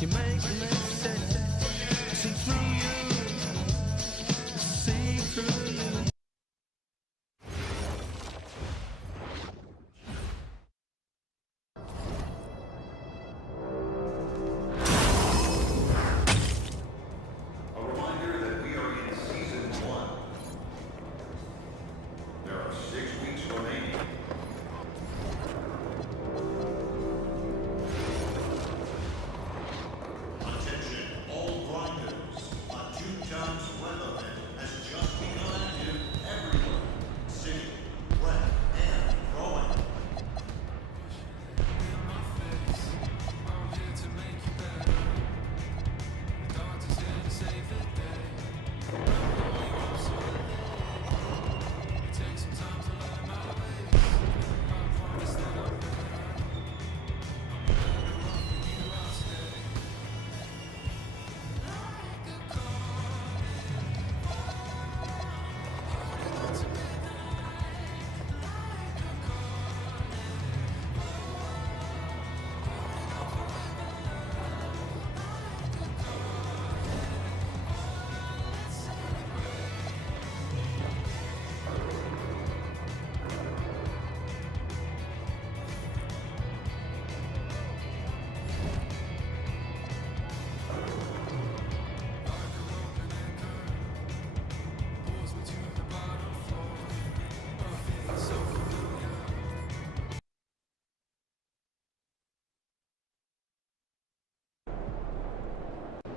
You make sense. See through you. See through you. A reminder that we are in season 1. There are 6 weeks remaining. Attention, all grinders. A 2 times web event has just begun in everywhere. City, web, and growing.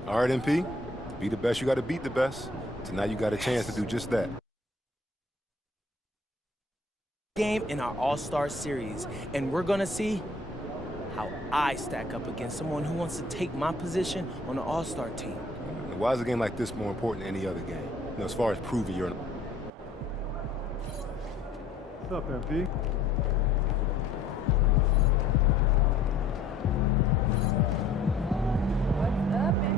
All right, MP. Be the best, you gotta beat the best. Tonight you got a chance to do just that. Game in our All-Star Series, and we're gonna see how I stack up against someone who wants to take my position on the All-Star team. Why is a game like this more important than any other game? You know, as far as proving you're an... What's up, MP? What's up, MP?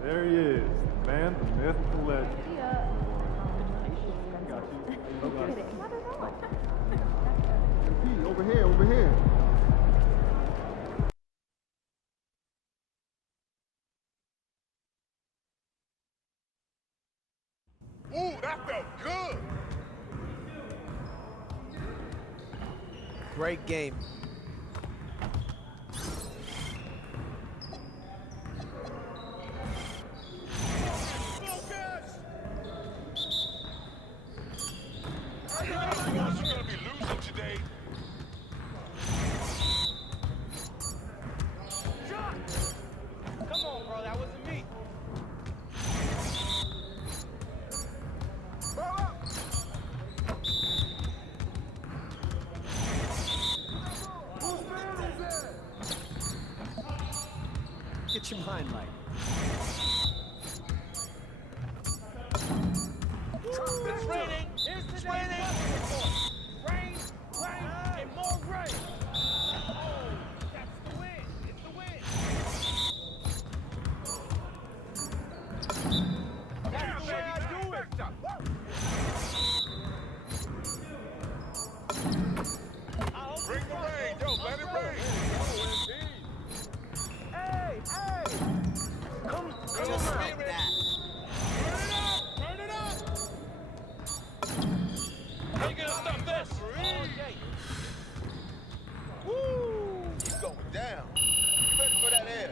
There he is, the man, the myth, the legend. Yeah. Got you. Look at it. Not at all. MP, over here, over here. Ooh, that felt good. Great game. You're gonna be losing today. Come on, bro, that wasn't me. Get your mind right. It's raining. It's raining. Rain, and more rain. Oh, that's the win. It's the win. That's the way I do it. Bring the rain, yo, let it rain. Hey, come Just on. like that. Turn it up. How you gonna stop this? Woo! He's going down. Ready for that air.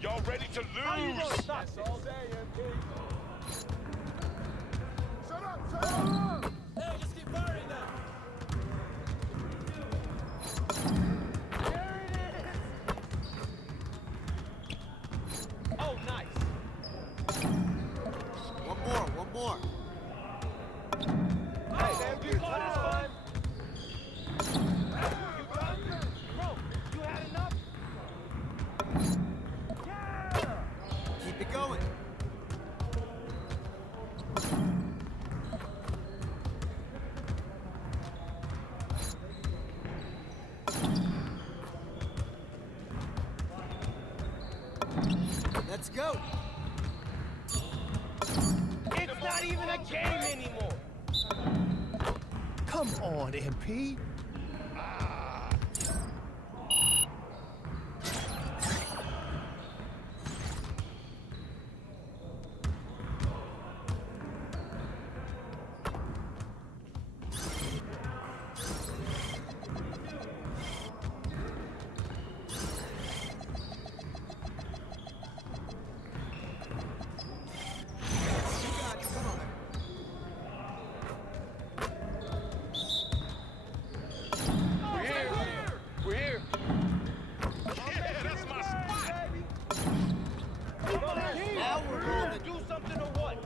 Y'all ready to lose? That's all day, MP. Shut up! Shut up! Hey, just keep firing now. Let's go. It's not even a game anymore. Come on, MP. We're here. Yeah, that's my spot. Now we're going to do something or what?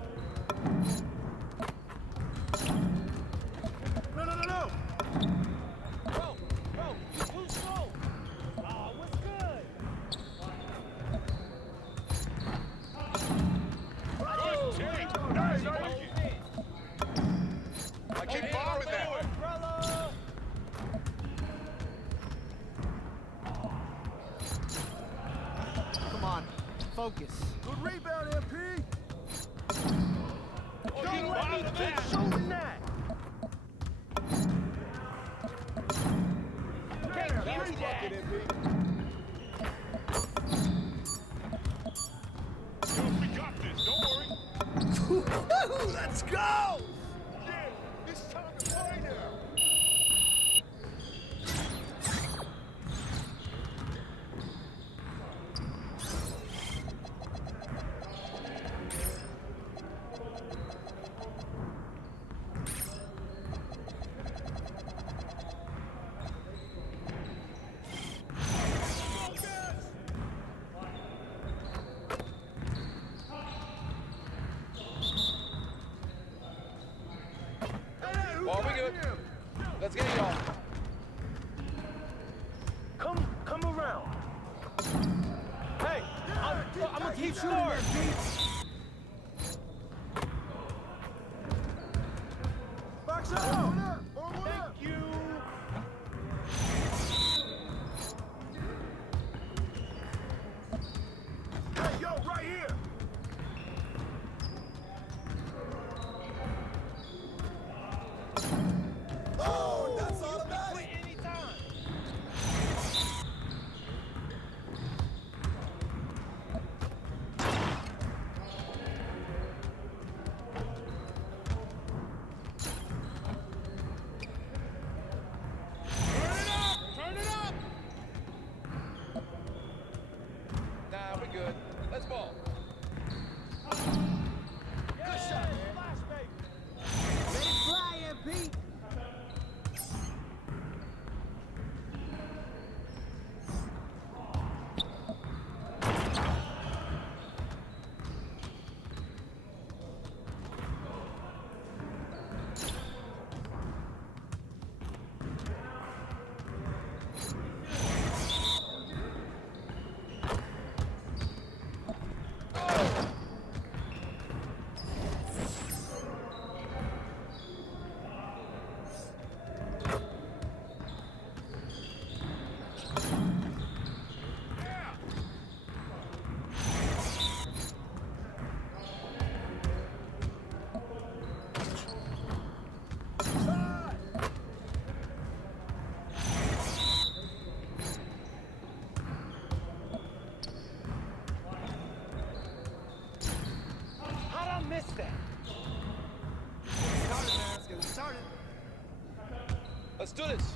No. Bro, you're too slow. Aw, what's good? I keep borrowing that. Umbrella. Come on, focus. Good rebound, MP. Don't let me keep shooting that. Can't give me that. We got this. Don't worry. Let's go! Yeah, it's time to play now. Well, we good. Let's get it on. Come around. Hey, I'm gonna keep scoring. Box up. Thank you. Hey, yo, right here. Oh, that's automatic. Quit anytime. Turn it up. Nah, we good. Let's ball. Good shot, man. Flash, baby. Let it fly, MP. How'd I miss that? Let's get it started. Let's do this.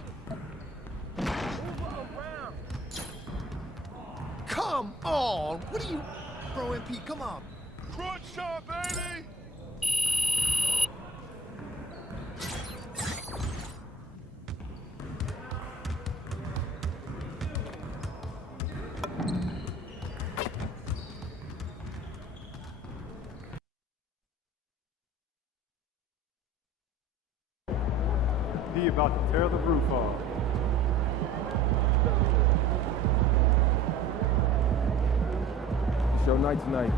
Move around. Come on. What are you... Bro, MP, come on. Crunch time, baby. He about to tear the roof off. Show night tonight.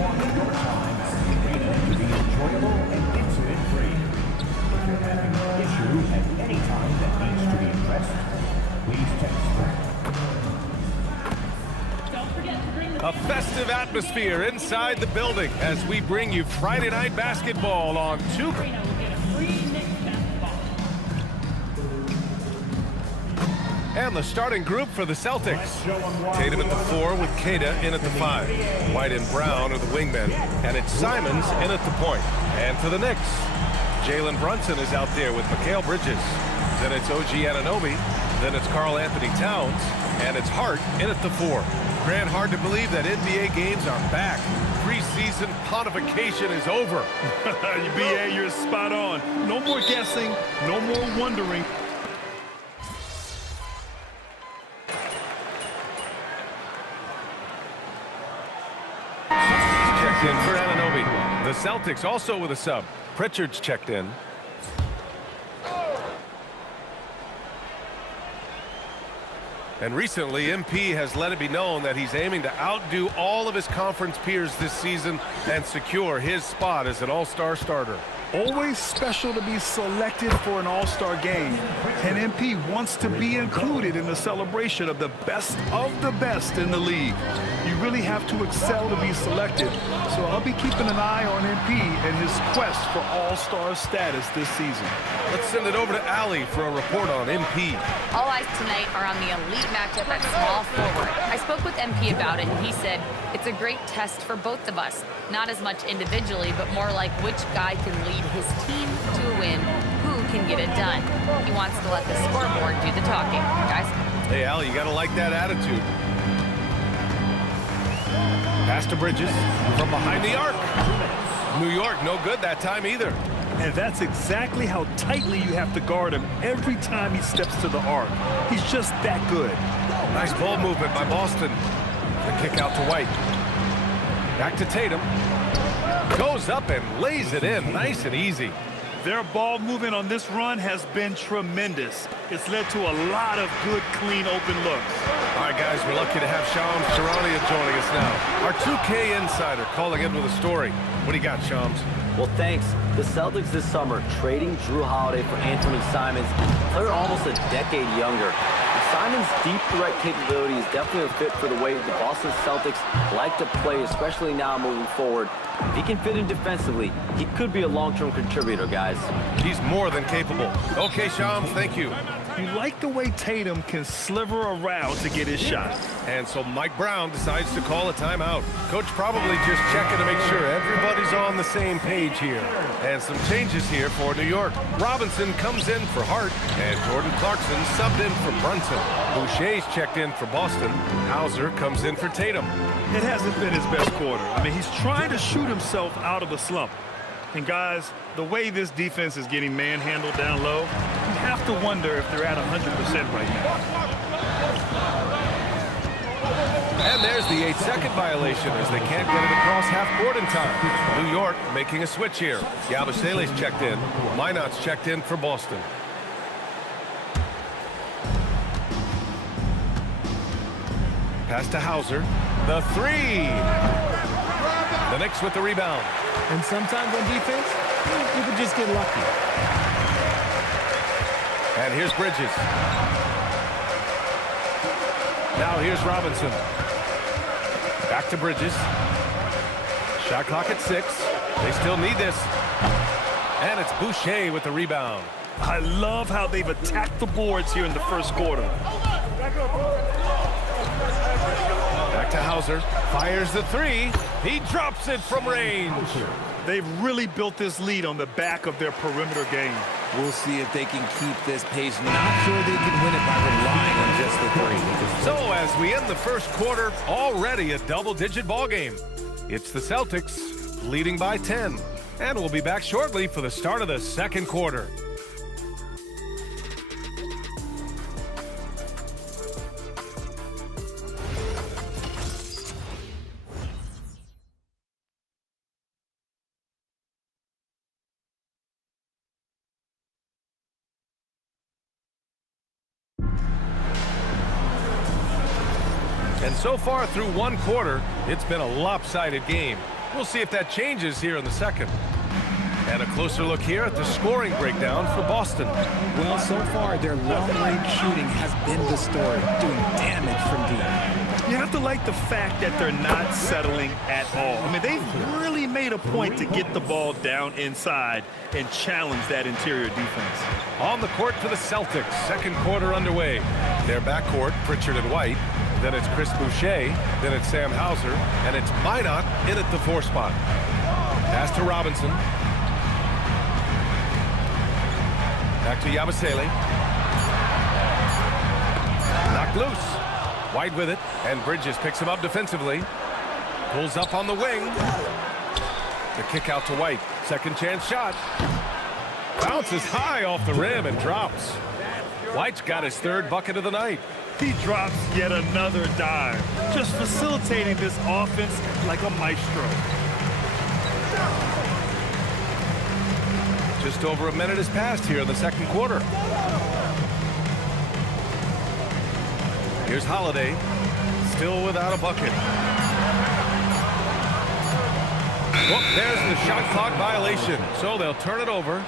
want your time at the arena to be enjoyable and incident-free. If you're having an issue at any time that needs to be addressed, please text A festive atmosphere inside the building as we bring you Friday Night Basketball on 2. And the starting group for the Celtics. Tatum at the 4 with Queta in at the 5. White and Brown are the wingmen. And it's Simons in at the point. And for the Knicks, Jalen Brunson is out there with Mikal Bridges. Then it's OG Anunoby. Then it's Karl Anthony Towns. And it's Hart in at the 4. Grant, hard to believe that NBA games are back. Preseason pontification is over. BA, you're spot on. No more guessing, no more wondering. Checked in for Anunoby. The Celtics also with a sub. Pritchard's checked in. And recently, MP has let it be known that he's aiming to outdo all of his conference peers this season and secure his spot as an all-star starter. Always special to be selected for an all-star game. And MP wants to be included in the celebration of the best in the league. You really have to excel to be selected. So I'll be keeping an eye on MP and his quest for all-star status this season. Let's send it over to Allie for a report on MP. All eyes tonight are on the elite matchup at small forward. I spoke with MP about it, and he said it's a great test for both of us. Not as much individually, but more like which guy can lead his team to a win, who can get it done. He wants to let the scoreboard do the talking, guys. Hey, Allie, you gotta like that attitude. Pass to Bridges from behind the arc. New York, no good that time either. And that's exactly how tightly you have to guard him every time he steps to the arc. He's just that good. Nice ball movement by Boston. The kick out to White. Back to Tatum. Goes up and lays it in, nice and easy. Their ball movement on this run has been tremendous. It's led to a lot of good, clean, open looks. All right, guys, we're lucky to have Shams Charania joining us now. Our 2K insider calling in with a story. What do you got, Shams? Well, thanks. The Celtics this summer trading Drew Holiday for Anthony Simons. They're almost a decade younger. Simons' deep threat capability is definitely a fit for the way the Boston Celtics like to play, especially now moving forward. If he can fit in defensively, he could be a long-term contributor, guys. He's more than capable. Okay, Shams, thank you. You like the way Tatum can sliver around to get his shot. And so Mike Brown decides to call a timeout. Coach probably just checking to make sure everybody's on the same page here. And some changes here for New York. Robinson comes in for Hart, and Jordan Clarkson subbed in for Brunson. Boucher's checked in for Boston. Hauser comes in for Tatum. It hasn't been his best quarter. I mean, he's trying to shoot himself out of the slump. And guys, the way this defense is getting manhandled down low, you have to wonder if they're at 100% right now. And there's the 8-second violation as they can't get it across half court in time. New York making a switch here. Yabusele's checked in. Minot's checked in for Boston. Pass to Hauser. The 3. The Knicks with the rebound. And sometimes on defense, you could just get lucky. And here's Bridges. Now here's Robinson. Back to Bridges. Shot clock at 6. They still need this. And it's Boucher with the rebound. I love how they've attacked the boards here in the first quarter. Back to Hauser. Fires the 3. He drops it from range. They've really built this lead on the back of their perimeter game. We'll see if they can keep this pace. Not sure they can win it by relying on just the 3. So as we end the first quarter, already a double-digit ball game. It's the Celtics leading by 10. And we'll be back shortly for the start of the second quarter. And so far through one quarter, it's been a lopsided game. We'll see if that changes here in the second. And a closer look here at the scoring breakdown for Boston. Well, so far, their long-range shooting has been the story, doing damage from deep. You have to like the fact that they're not settling at all. I mean, they've really made a point to get the ball down inside and challenge that interior defense. On the court for the Celtics, second quarter underway. Their backcourt, Pritchard and White. Then it's Chris Boucher. Then it's Sam Hauser. And it's Minot in at the 4 spot. Pass to Robinson. Back to Yabusele. Knocked loose. White with it, and Bridges picks him up defensively. Pulls up on the wing. The kick out to White. Second chance shot. Bounces high off the rim and drops. White's got his 3rd bucket of the night. He drops yet another dime, just facilitating this offense like a maestro. Just over a minute has passed here in the second quarter. Here's Holiday, still without a bucket. Well, there's the shot clock violation, so they'll turn it over.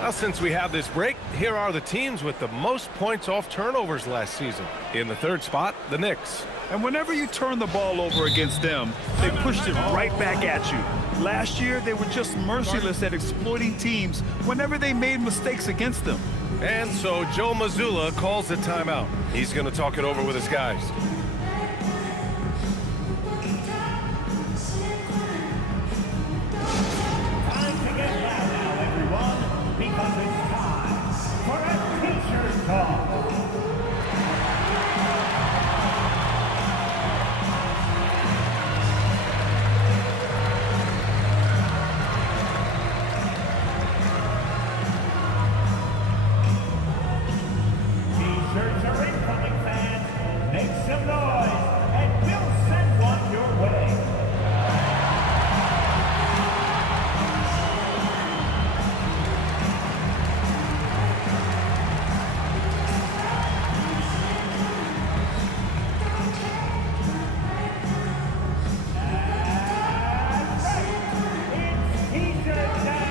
Now, since we have this break, here are the teams with the most points off turnovers last season. In the 3rd spot, the Knicks. And whenever you turn the ball over against them, they pushed it right back at you. Last year, they were just merciless at exploiting teams whenever they made mistakes against them. And so Joe Mazzulla calls a timeout. He's going to talk it over with his guys. Time to get loud now, everyone, because it's time for a teacher's talk. T-shirts are incoming, fans. Make some noise, and we'll send one your way. It's T-shirt time.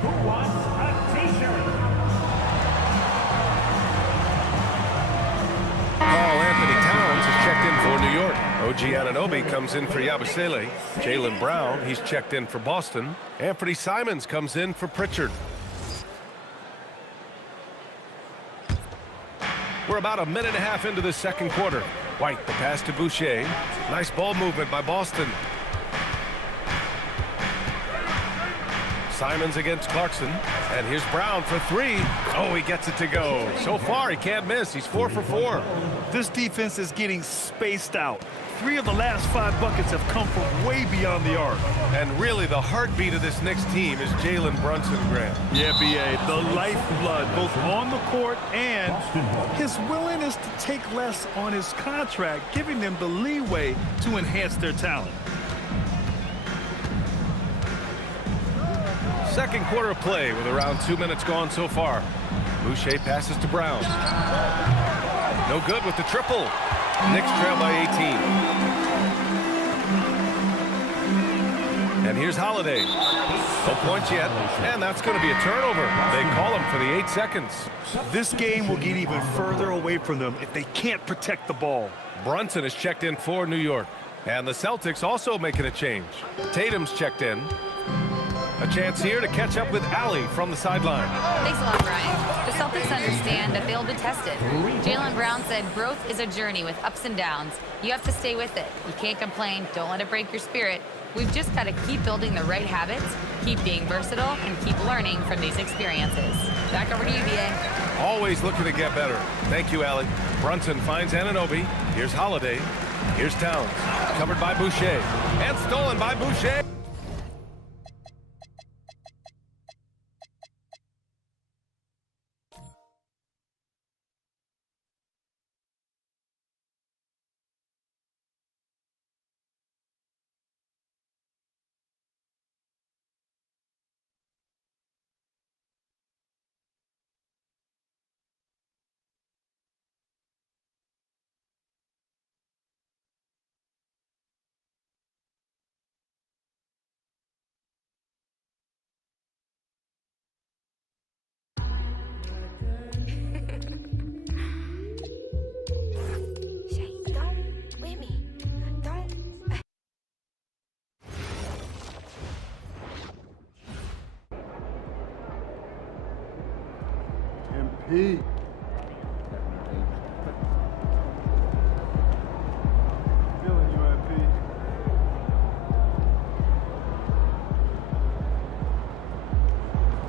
Who wants a T-shirt? Carl Anthony Towns is checked in for New York. OG Anunoby comes in for Yabusele. Jaylen Brown, he's checked in for Boston. Anthony Simons comes in for Pritchard. We're about a minute and a half into the second quarter. White, the pass to Boucher. Nice ball movement by Boston. Simons against Clarkson. And here's Brown for 3. Oh, he gets it to go. So far, he can't miss. He's 4 for 4. This defense is getting spaced out. 3 of the last 5 buckets have come from way beyond the arc. And really, the heartbeat of this Knicks team is Jalen Brunson, Graham. Yeah, B.A., the lifeblood, both on the court and his willingness to take less on his contract, giving them the leeway to enhance their talent. Second quarter of play with around 2 minutes gone so far. Boucher passes to Brown. No good with the triple. Knicks trail by 18. And here's Holiday. No points yet, and that's going to be a turnover. They call him for the 8 seconds. This game will get even further away from them if they can't protect the ball. Brunson is checked in for New York. And the Celtics also making a change. Tatum's checked in. A chance here to catch up with Allie from the sideline. Thanks a lot, Brian. The Celtics understand that they'll be tested. Jaylen Brown said growth is a journey with ups and downs. You have to stay with it. You can't complain. Don't let it break your spirit. We've just got to keep building the right habits, keep being versatile, and keep learning from these experiences. Back over to you, B.A. Always looking to get better. Thank you, Allie. Brunson finds Anunoby. Here's Holiday. Here's Towns. Covered by Boucher. And stolen by Boucher. Pete. Feeling you, MP.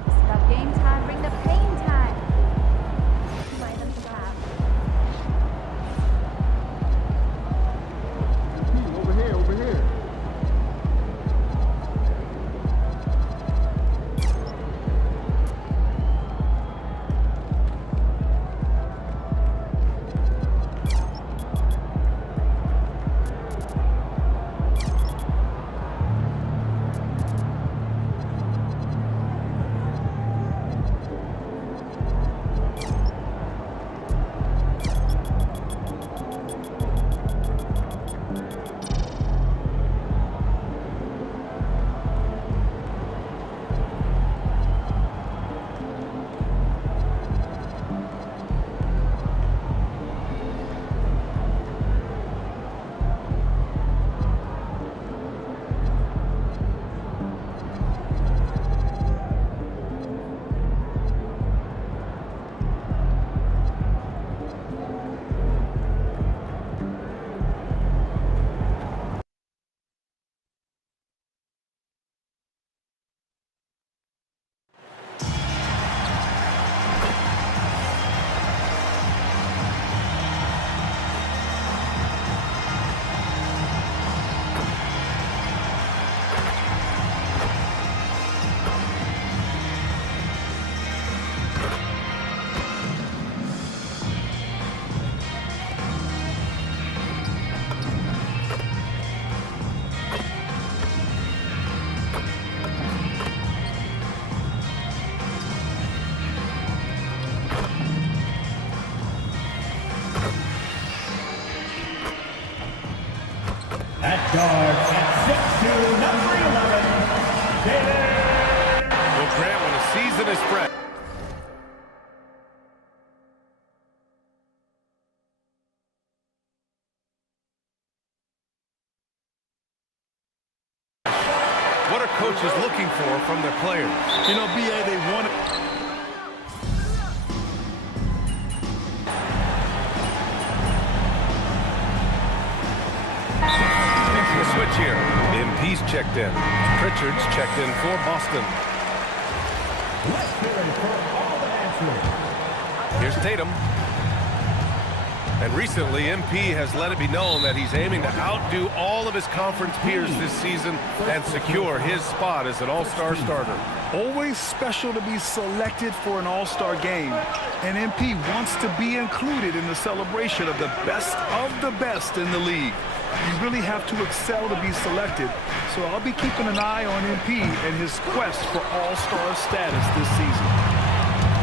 Stop game time, bring the pain time. Light them slap. MP, over here, over here. At guard, at 6'2", number 11, David. Well, Grant, when a season is fresh. What are coaches looking for from their players? You know, B.A., they want it. The switch here. MP's checked in. Pritchard's checked in for Boston. Let's hear him for all the answers. Here's Tatum. And recently, MP has let it be known that he's aiming to outdo all of his conference peers this season and secure his spot as an all-star starter. Always special to be selected for an all-star game. And MP wants to be included in the celebration of the best in the league. You really have to excel to be selected. So I'll be keeping an eye on MP and his quest for all-star status this season.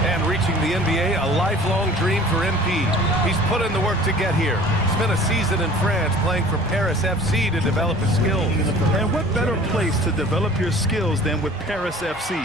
And reaching the NBA, a lifelong dream for MP. He's put in the work to get here. Spent a season in France playing for Paris FC to develop his skills. And what better place to develop your skills than with Paris FC?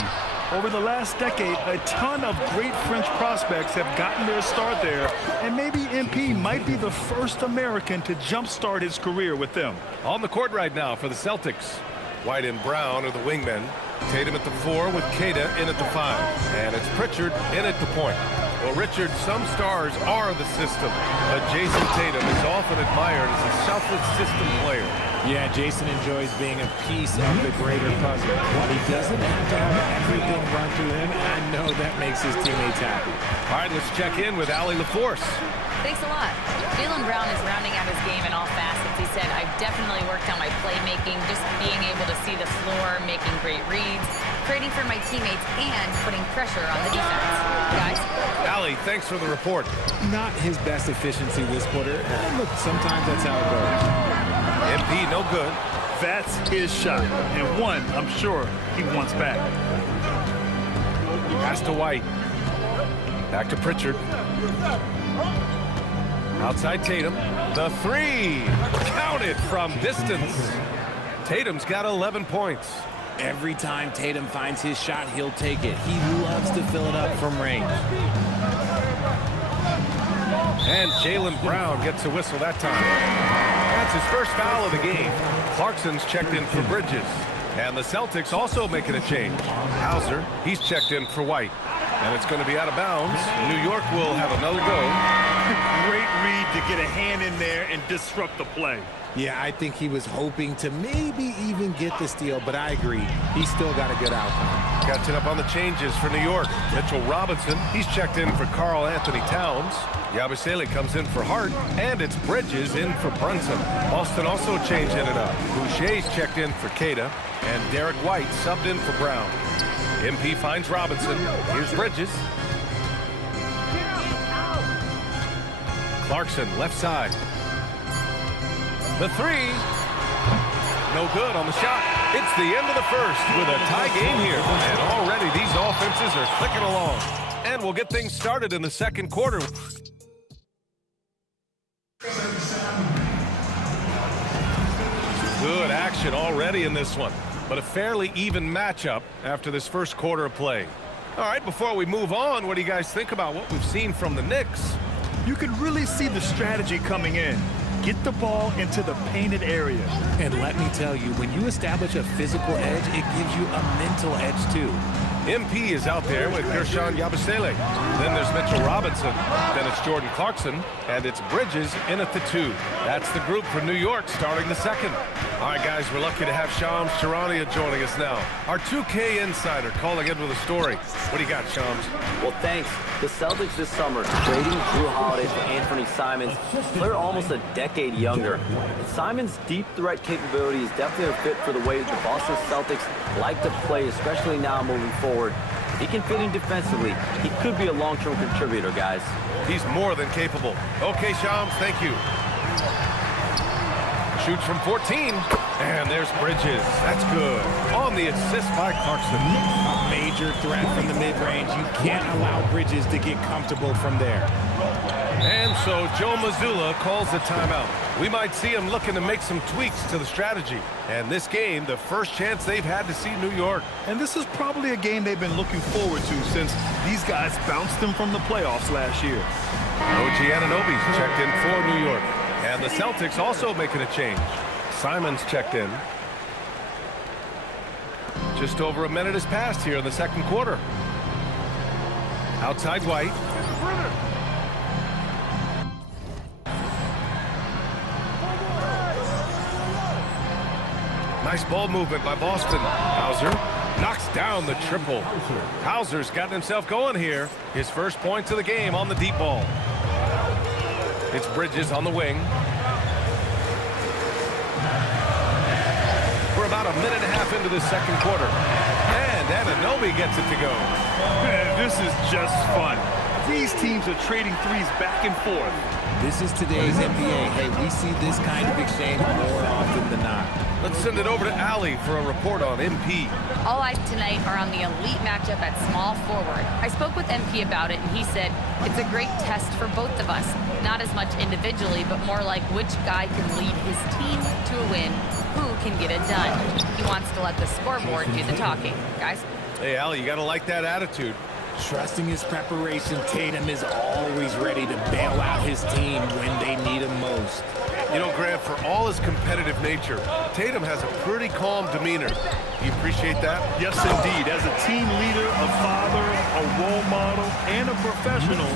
Over the last decade, a ton of great French prospects have gotten their start there, and maybe MP might be the first American to jumpstart his career with them. On the court right now for the Celtics. White and Brown are the wingmen. Tatum at the 4 with Queta in at the 5. And it's Pritchard in at the point. Well, Richard, some stars are the system, but Jason Tatum is often admired as a selfless system player. Yeah, Jason enjoys being a piece of the greater puzzle. He doesn't have to have everything run through him, and I know that makes his teammates happy. All right, let's check in with Allie LaForce. Thanks a lot. Jaylen Brown is rounding out his game in all facets. He said, I've definitely worked on my playmaking, just being able to see the floor, making great reads, creating for my teammates, and putting pressure on the defense. Guys? Allie, thanks for the report. Not his best efficiency this quarter. Look, sometimes that's how it goes. MP, no good. That's his shot, and one I'm sure he wants back. Pass to White. Back to Pritchard. Outside Tatum. The 3. Counted from distance. Tatum's got 11 points. Every time Tatum finds his shot, he'll take it. He loves to fill it up from range. And Jaylen Brown gets a whistle that time. That's his first foul of the game. Clarkson's checked in for Bridges. And the Celtics also making a change. Hauser, he's checked in for White. And it's going to be out of bounds. New York will have another go. Great read to get a hand in there and disrupt the play. Yeah, I think he was hoping to maybe even get the steal, but I agree. He still got a good outcome. Catching up on the changes for New York. Mitchell Robinson, he's checked in for Karl Anthony Towns. Yabusele comes in for Hart, and it's Bridges in for Brunson. Boston also changing it up. Boucher's checked in for Queta, and Derek White subbed in for Brown. MP finds Robinson. Here's Bridges. Clarkson, left side. The three. No good on the shot. It's the end of the first with a tie game here. And already these offenses are clicking along. And we'll get things started in the second quarter. Good action already in this one. But a fairly even matchup after this first quarter of play. All right, before we move on, what do you guys think about what we've seen from the Knicks? You can really see the strategy coming in. Get the ball into the painted area. And let me tell you, when you establish a physical edge, it gives you a mental edge too. MP is out there with Guerschon Yabusele. Then there's Mitchell Robinson. Then it's Jordan Clarkson. And it's Bridges in at the 2. That's the group for New York starting the second. All right, guys, we're lucky to have Shams Charania joining us now. Our 2K insider calling in with a story. What do you got, Shams? Well, thanks. The Celtics this summer trading Drew Holiday for Anthony Simons. They're almost a decade younger. Simons' deep threat capability is definitely a fit for the way the Boston Celtics like to play, especially now moving forward. If he can fit in defensively, he could be a long-term contributor, guys. He's more than capable. Okay, Shams, thank you. Shoots from 14, and there's Bridges. That's good. On the assist by Clarkson. A major threat from the mid-range. You can't allow Bridges to get comfortable from there. And so Joe Mazzulla calls the timeout. We might see him looking to make some tweaks to the strategy. And this game, the first chance they've had to see New York. And this is probably a game they've been looking forward to since these guys bounced them from the playoffs last year. OG Anunoby's checked in for New York. And the Celtics also making a change. Simons checked in. Just over a minute has passed here in the second quarter. Outside White. Nice ball movement by Boston. Hauser knocks down the triple. Hauser's gotten himself going here. His first points of the game on the deep ball. It's Bridges on the wing. We're about a minute and a half into the second quarter. And Anunoby gets it to go. This is just fun. These teams are trading threes back and forth. This is today's NBA. Hey, we see this kind of exchange more often than not. Let's send it over to Allie for a report on MP. All eyes tonight are on the elite matchup at small forward. I spoke with MP about it, and he said it's a great test for both of us. Not as much individually, but more like which guy can lead his team to a win, who can get it done. He wants to let the scoreboard do the talking. Guys? Hey, Allie, you got to like that attitude. Trusting his preparation, Tatum is always ready to bail out his team when they need him most. You know, Grant, for all his competitive nature, Tatum has a pretty calm demeanor. You appreciate that? Yes, indeed. As a team leader, a father, a role model, and a professional,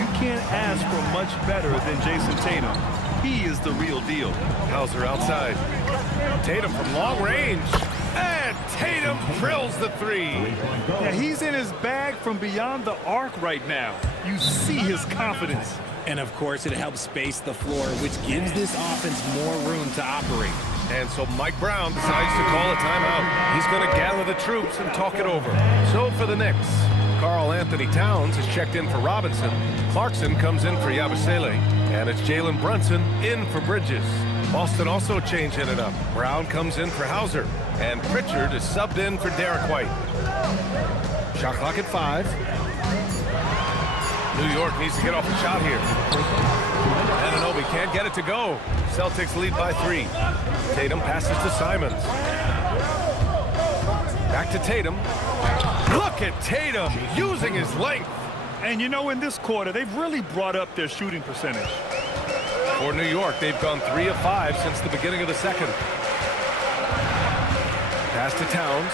you can't ask for much better than Jason Tatum. He is the real deal. Hauser outside. Tatum from long range. And Tatum drills the 3. Yeah, he's in his bag from beyond the arc right now. You see his confidence. And of course, it helps space the floor, which gives this offense more room to operate. And so Mike Brown decides to call a timeout. He's going to gather the troops and talk it over. So for the Knicks, Karl Anthony Towns has checked in for Robinson. Clarkson comes in for Yabusele. And it's Jalen Brunson in for Bridges. Boston also changing it up. Brown comes in for Hauser. And Pritchard is subbed in for Derek White. Shot clock at 5. New York needs to get off a shot here. Anunoby can't get it to go. Celtics lead by 3. Tatum passes to Simons. Back to Tatum. Look at Tatum using his length. And you know, in this quarter, they've really brought up their shooting percentage. For New York, they've gone 3 of 5 since the beginning of the second. Pass to Towns.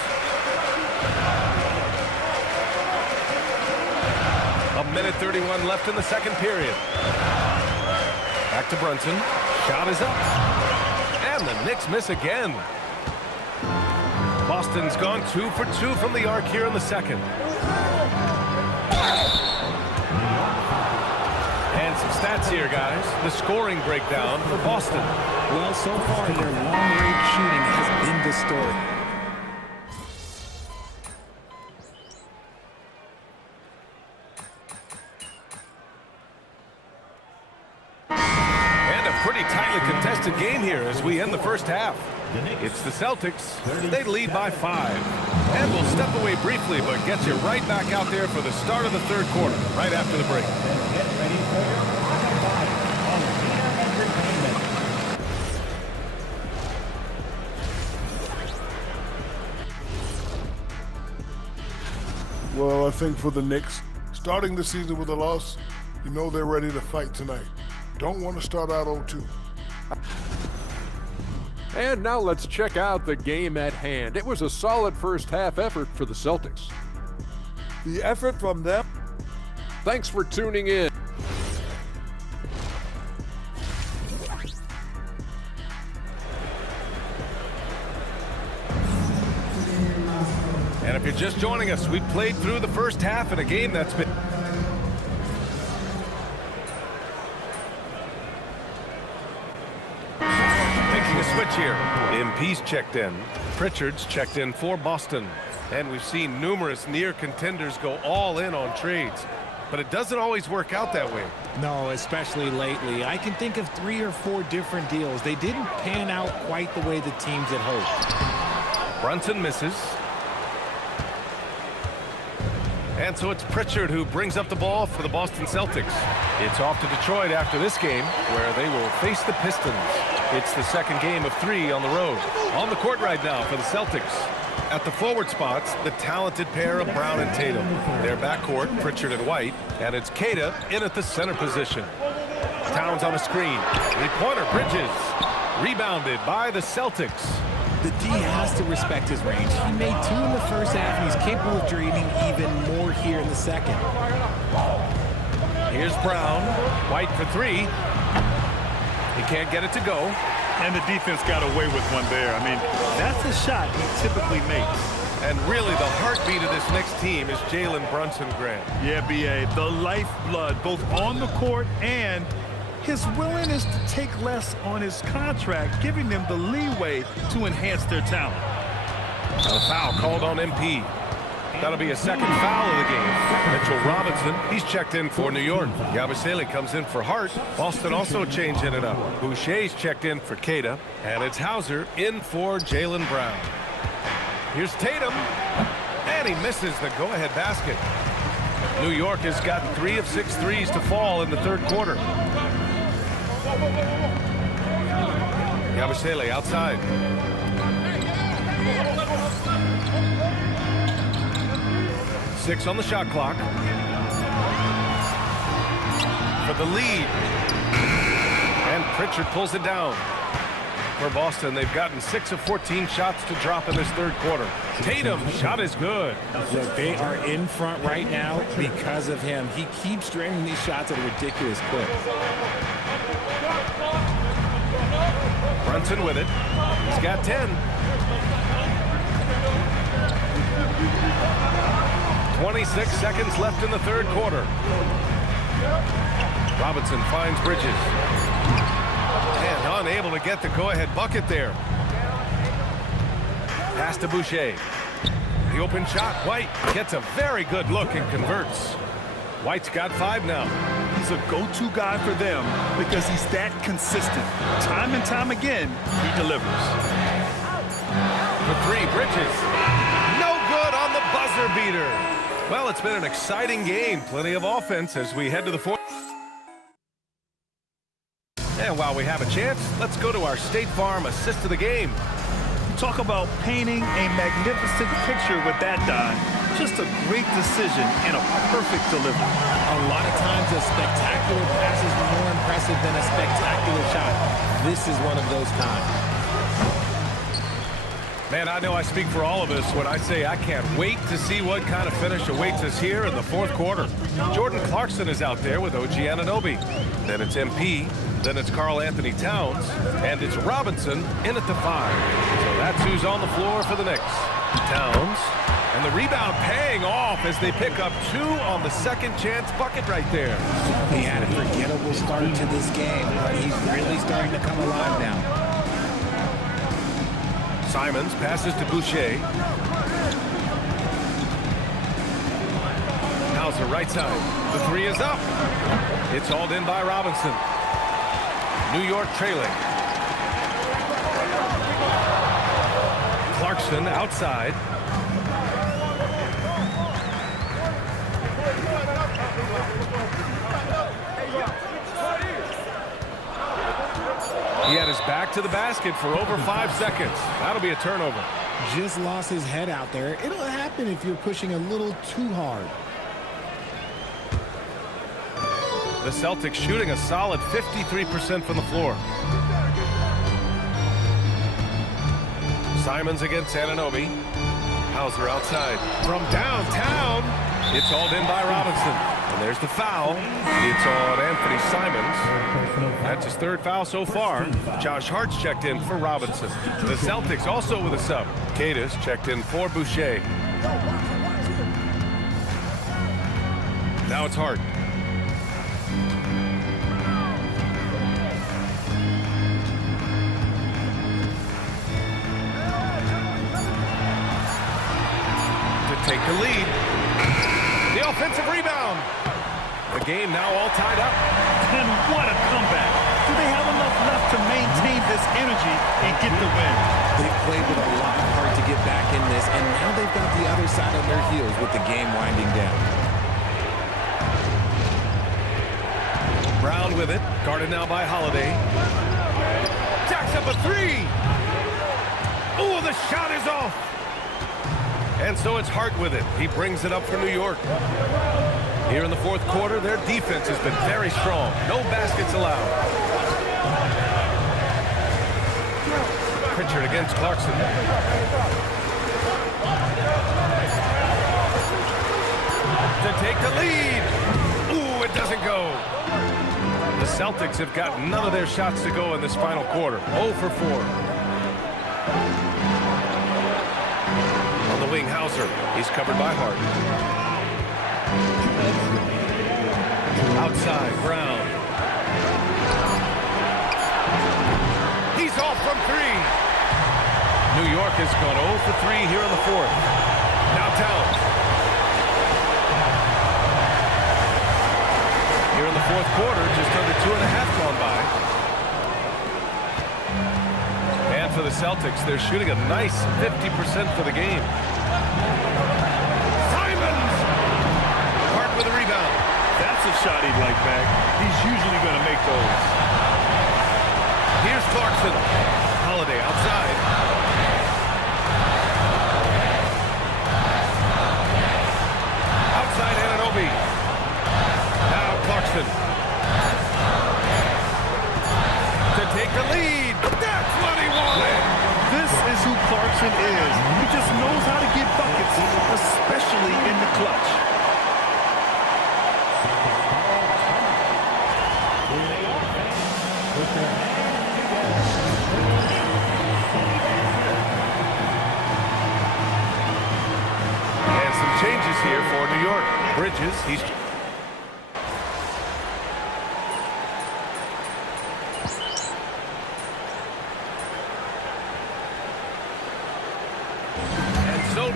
minute 31 left in the second period. Back to Brunson. Shot is up. And the Knicks miss again. Boston's gone 2 for 2 from the arc here in the second. And some stats here, guys. The scoring breakdown for Boston. Well, so far, their long-range shooting has been the story. And a pretty tightly contested game here as we end the first half. It's the Celtics. They lead by 5. And we'll step away briefly, but get you right back out there for the start of the third quarter, right after the break. Get ready for your Occupied Arena Entertainment. Well, I think for the Knicks, starting the season with a loss, you know they're ready to fight tonight. Don't want to start out 0-2. And now let's check out the game at hand. It was a solid first half effort for the Celtics. The effort from them. Thanks for tuning in. And if you're just joining us, we played through the first half in a game that's been... Making a switch here. MP's checked in. Pritchard's checked in for Boston. And we've seen numerous near contenders go all in on trades. But it doesn't always work out that way. No, especially lately. I can think of 3 or 4 different deals. They didn't pan out quite the way the teams had hoped. Brunson misses. And so it's Pritchard who brings up the ball for the Boston Celtics. It's off to Detroit after this game, where they will face the Pistons. It's the second game of 3 on the road. On the court right now for the Celtics. At the forward spots, the talented pair of Brown and Tatum. Their backcourt, Pritchard and White, and it's Queta in at the center position. Towns on a screen. Three-pointer, Bridges. Rebounded by the Celtics. The D has to respect his range. He made 2 in the first half, and he's capable of draining even more here in the second. Here's Brown. White for 3. He can't get it to go. And the defense got away with one there. I mean, that's a shot he typically makes. And really, the heartbeat of this next team is Jalen Brunson, Grant. Yeah, B.A., the lifeblood, both on the court and his willingness to take less on his contract, giving them the leeway to enhance their talent. A foul called on MP. That'll be a second foul of the game. Mitchell Robinson, he's checked in for New York. Yabusele comes in for Hart. Boston also changing it up. Boucher's checked in for Queta. And it's Hauser in for Jaylen Brown. Here's Tatum. And he misses the go-ahead basket. New York has gotten 3 of 6 threes to fall in the third quarter. Yabusele outside. Six on the shot clock. For the lead. And Pritchard pulls it down. For Boston, they've gotten 6 of 14 shots to drop in this third quarter. Tatum, shot is good. Look, they are in front right now because of him. He keeps draining these shots at a ridiculous clip. Brunson with it. He's got 10. 26 seconds left in the third quarter. Robinson finds Bridges. And unable to get the go-ahead bucket there. Pass to Boucher. The open shot. White gets a very good look and converts. White's got 5 now. He's a go-to guy for them because he's that consistent. Time and time again, he delivers. For 3, Bridges. No good on the buzzer beater. Well, it's been an exciting game. Plenty of offense as we head to the fourth. And while we have a chance, let's go to our State Farm assist of the game. Talk about painting a magnificent picture with that, Don. Just a great decision and a perfect delivery. A lot of times a spectacular pass is more impressive than a spectacular shot. This is one of those times. Man, I know I speak for all of us when I say I can't wait to see what kind of finish awaits us here in the fourth quarter. Jordan Clarkson is out there with OG Anunoby. Then it's MP, then it's Karl Anthony Towns, and it's Robinson in at the 5. So that's who's on the floor for the Knicks. Towns, and the rebound paying off as they pick up 2 on the second chance bucket right there. He had a forgettable start to this game, but he's really starting to come alive now. Simons passes to Boucher. Hauser right side. The 3 is up. It's hauled in by Robinson. New York trailing. Clarkson outside. He had his back to the basket for over 5 seconds. That'll be a turnover. Just lost his head out there. It'll happen if you're pushing a little too hard. The Celtics shooting a solid 53% from the floor. Simons against Anunoby. Hauser outside. From downtown, it's hauled in by Robinson. And there's the foul. It's on Anthony Simons. That's his 3rd foul so far. Josh Hart's checked in for Robinson. The Celtics also with a sub. Cadis checked in for Boucher. Now it's Hart. To take the lead. The offensive rebound. The game now all tied up. And what a comeback. Do they have enough left to maintain this energy and get the win? They've played with a lot of heart to get back in this, and now they've got the other side on their heels with the game winding down. Brown with it. Guarded now by Holiday. Jacks up a 3. Oh, the shot is off. And so it's Hart with it. He brings it up for New York. Here in the fourth quarter, their defense has been very strong. No baskets allowed. Pritchard against Clarkson. To take the lead. Ooh, it doesn't go. The Celtics have got none of their shots to go in this final quarter. 0 for 4. On the wing, Hauser. He's covered by Hart. Outside, Brown. He's off from 3. New York has gone 0 for 3 here in the fourth. Now Towns. Here in the fourth quarter, just under 2.5 gone by. And for the Celtics, they're shooting a nice 50% for the game. Simons! Hart with a rebound. That's a shot he'd like back. He's usually going to make those. Here's Clarkson. Holiday outside. Outside Anunoby. Now Clarkson. To take the lead. That's what he wanted. This is who Clarkson is. He just knows how to get buckets, especially in the clutch. And some changes here for New York. Bridges, he's...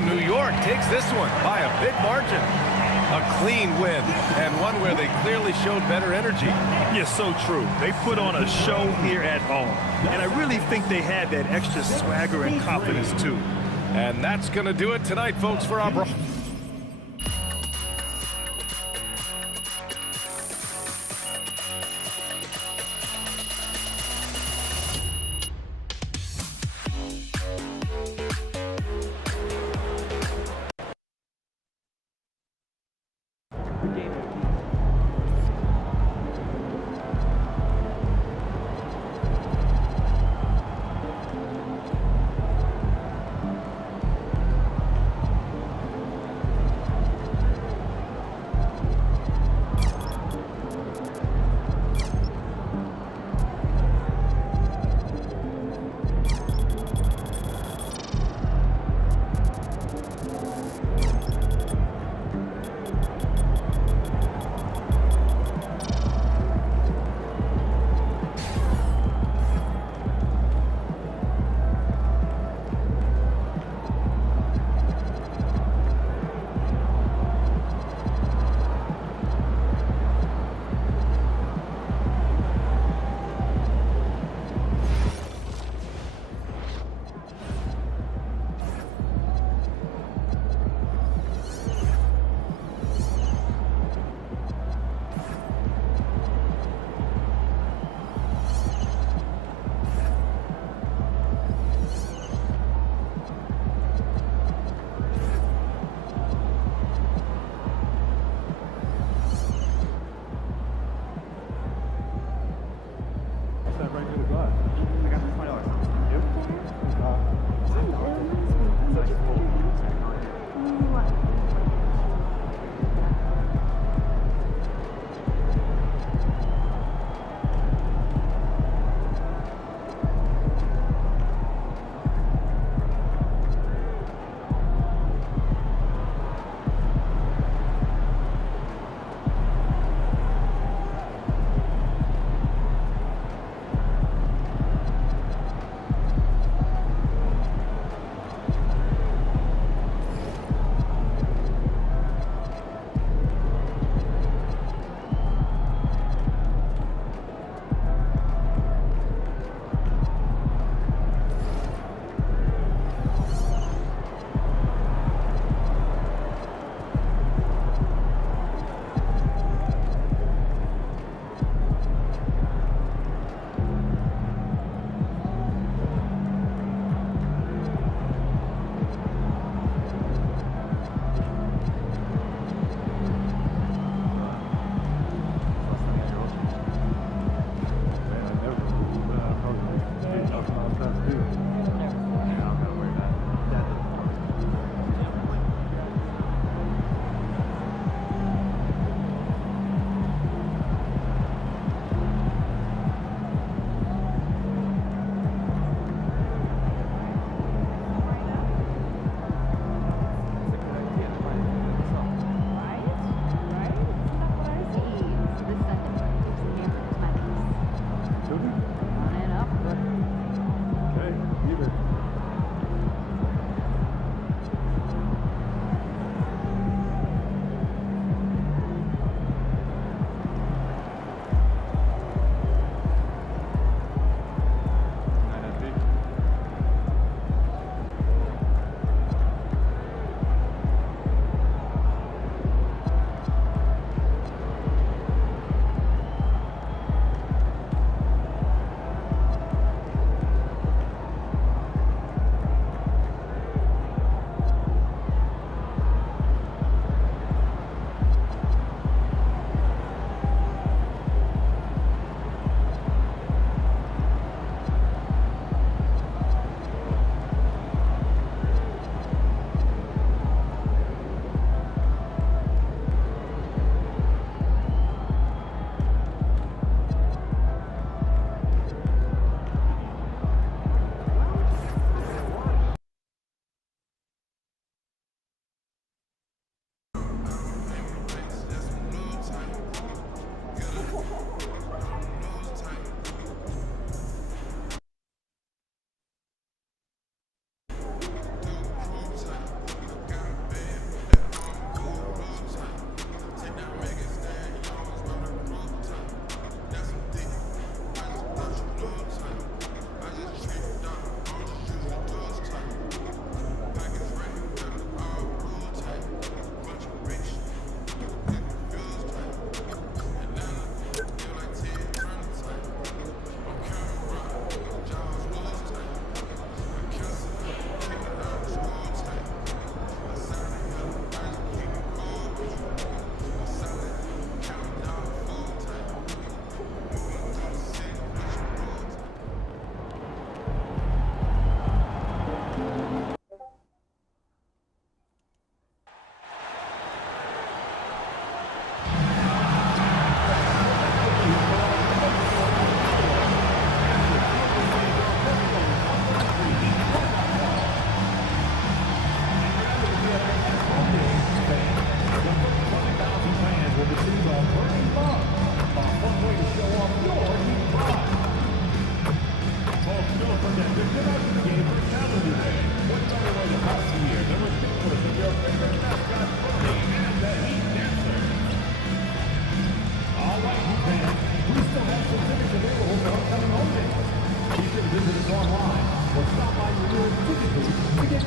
New York takes this one by a big margin. A clean win, and one where they clearly showed better energy. Yes, so true. They put on a show here at home. And I really think they had that extra swagger and confidence, too. And that's going to do it tonight, folks, for our...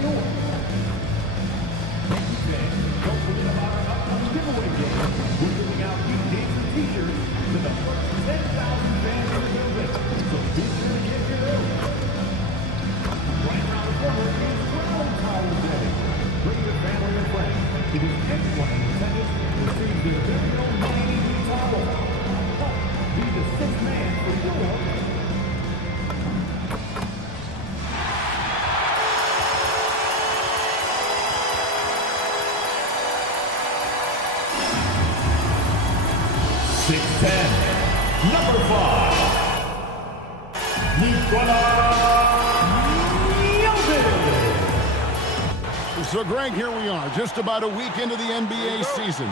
York. Thank you, fans. Don't forget about our upcoming giveaway game. We're giving out new games and t-shirts to the first 10,000 fans in the building. So be sure to get your early. Right around the corner is Valentine's Day. Bring your family and friends. It is everyone in attendance who receives their very own Miami Heat towel. Be the sixth man for your number 5, Nikola Jokic. So, Greg, here we are, just about a week into the NBA season.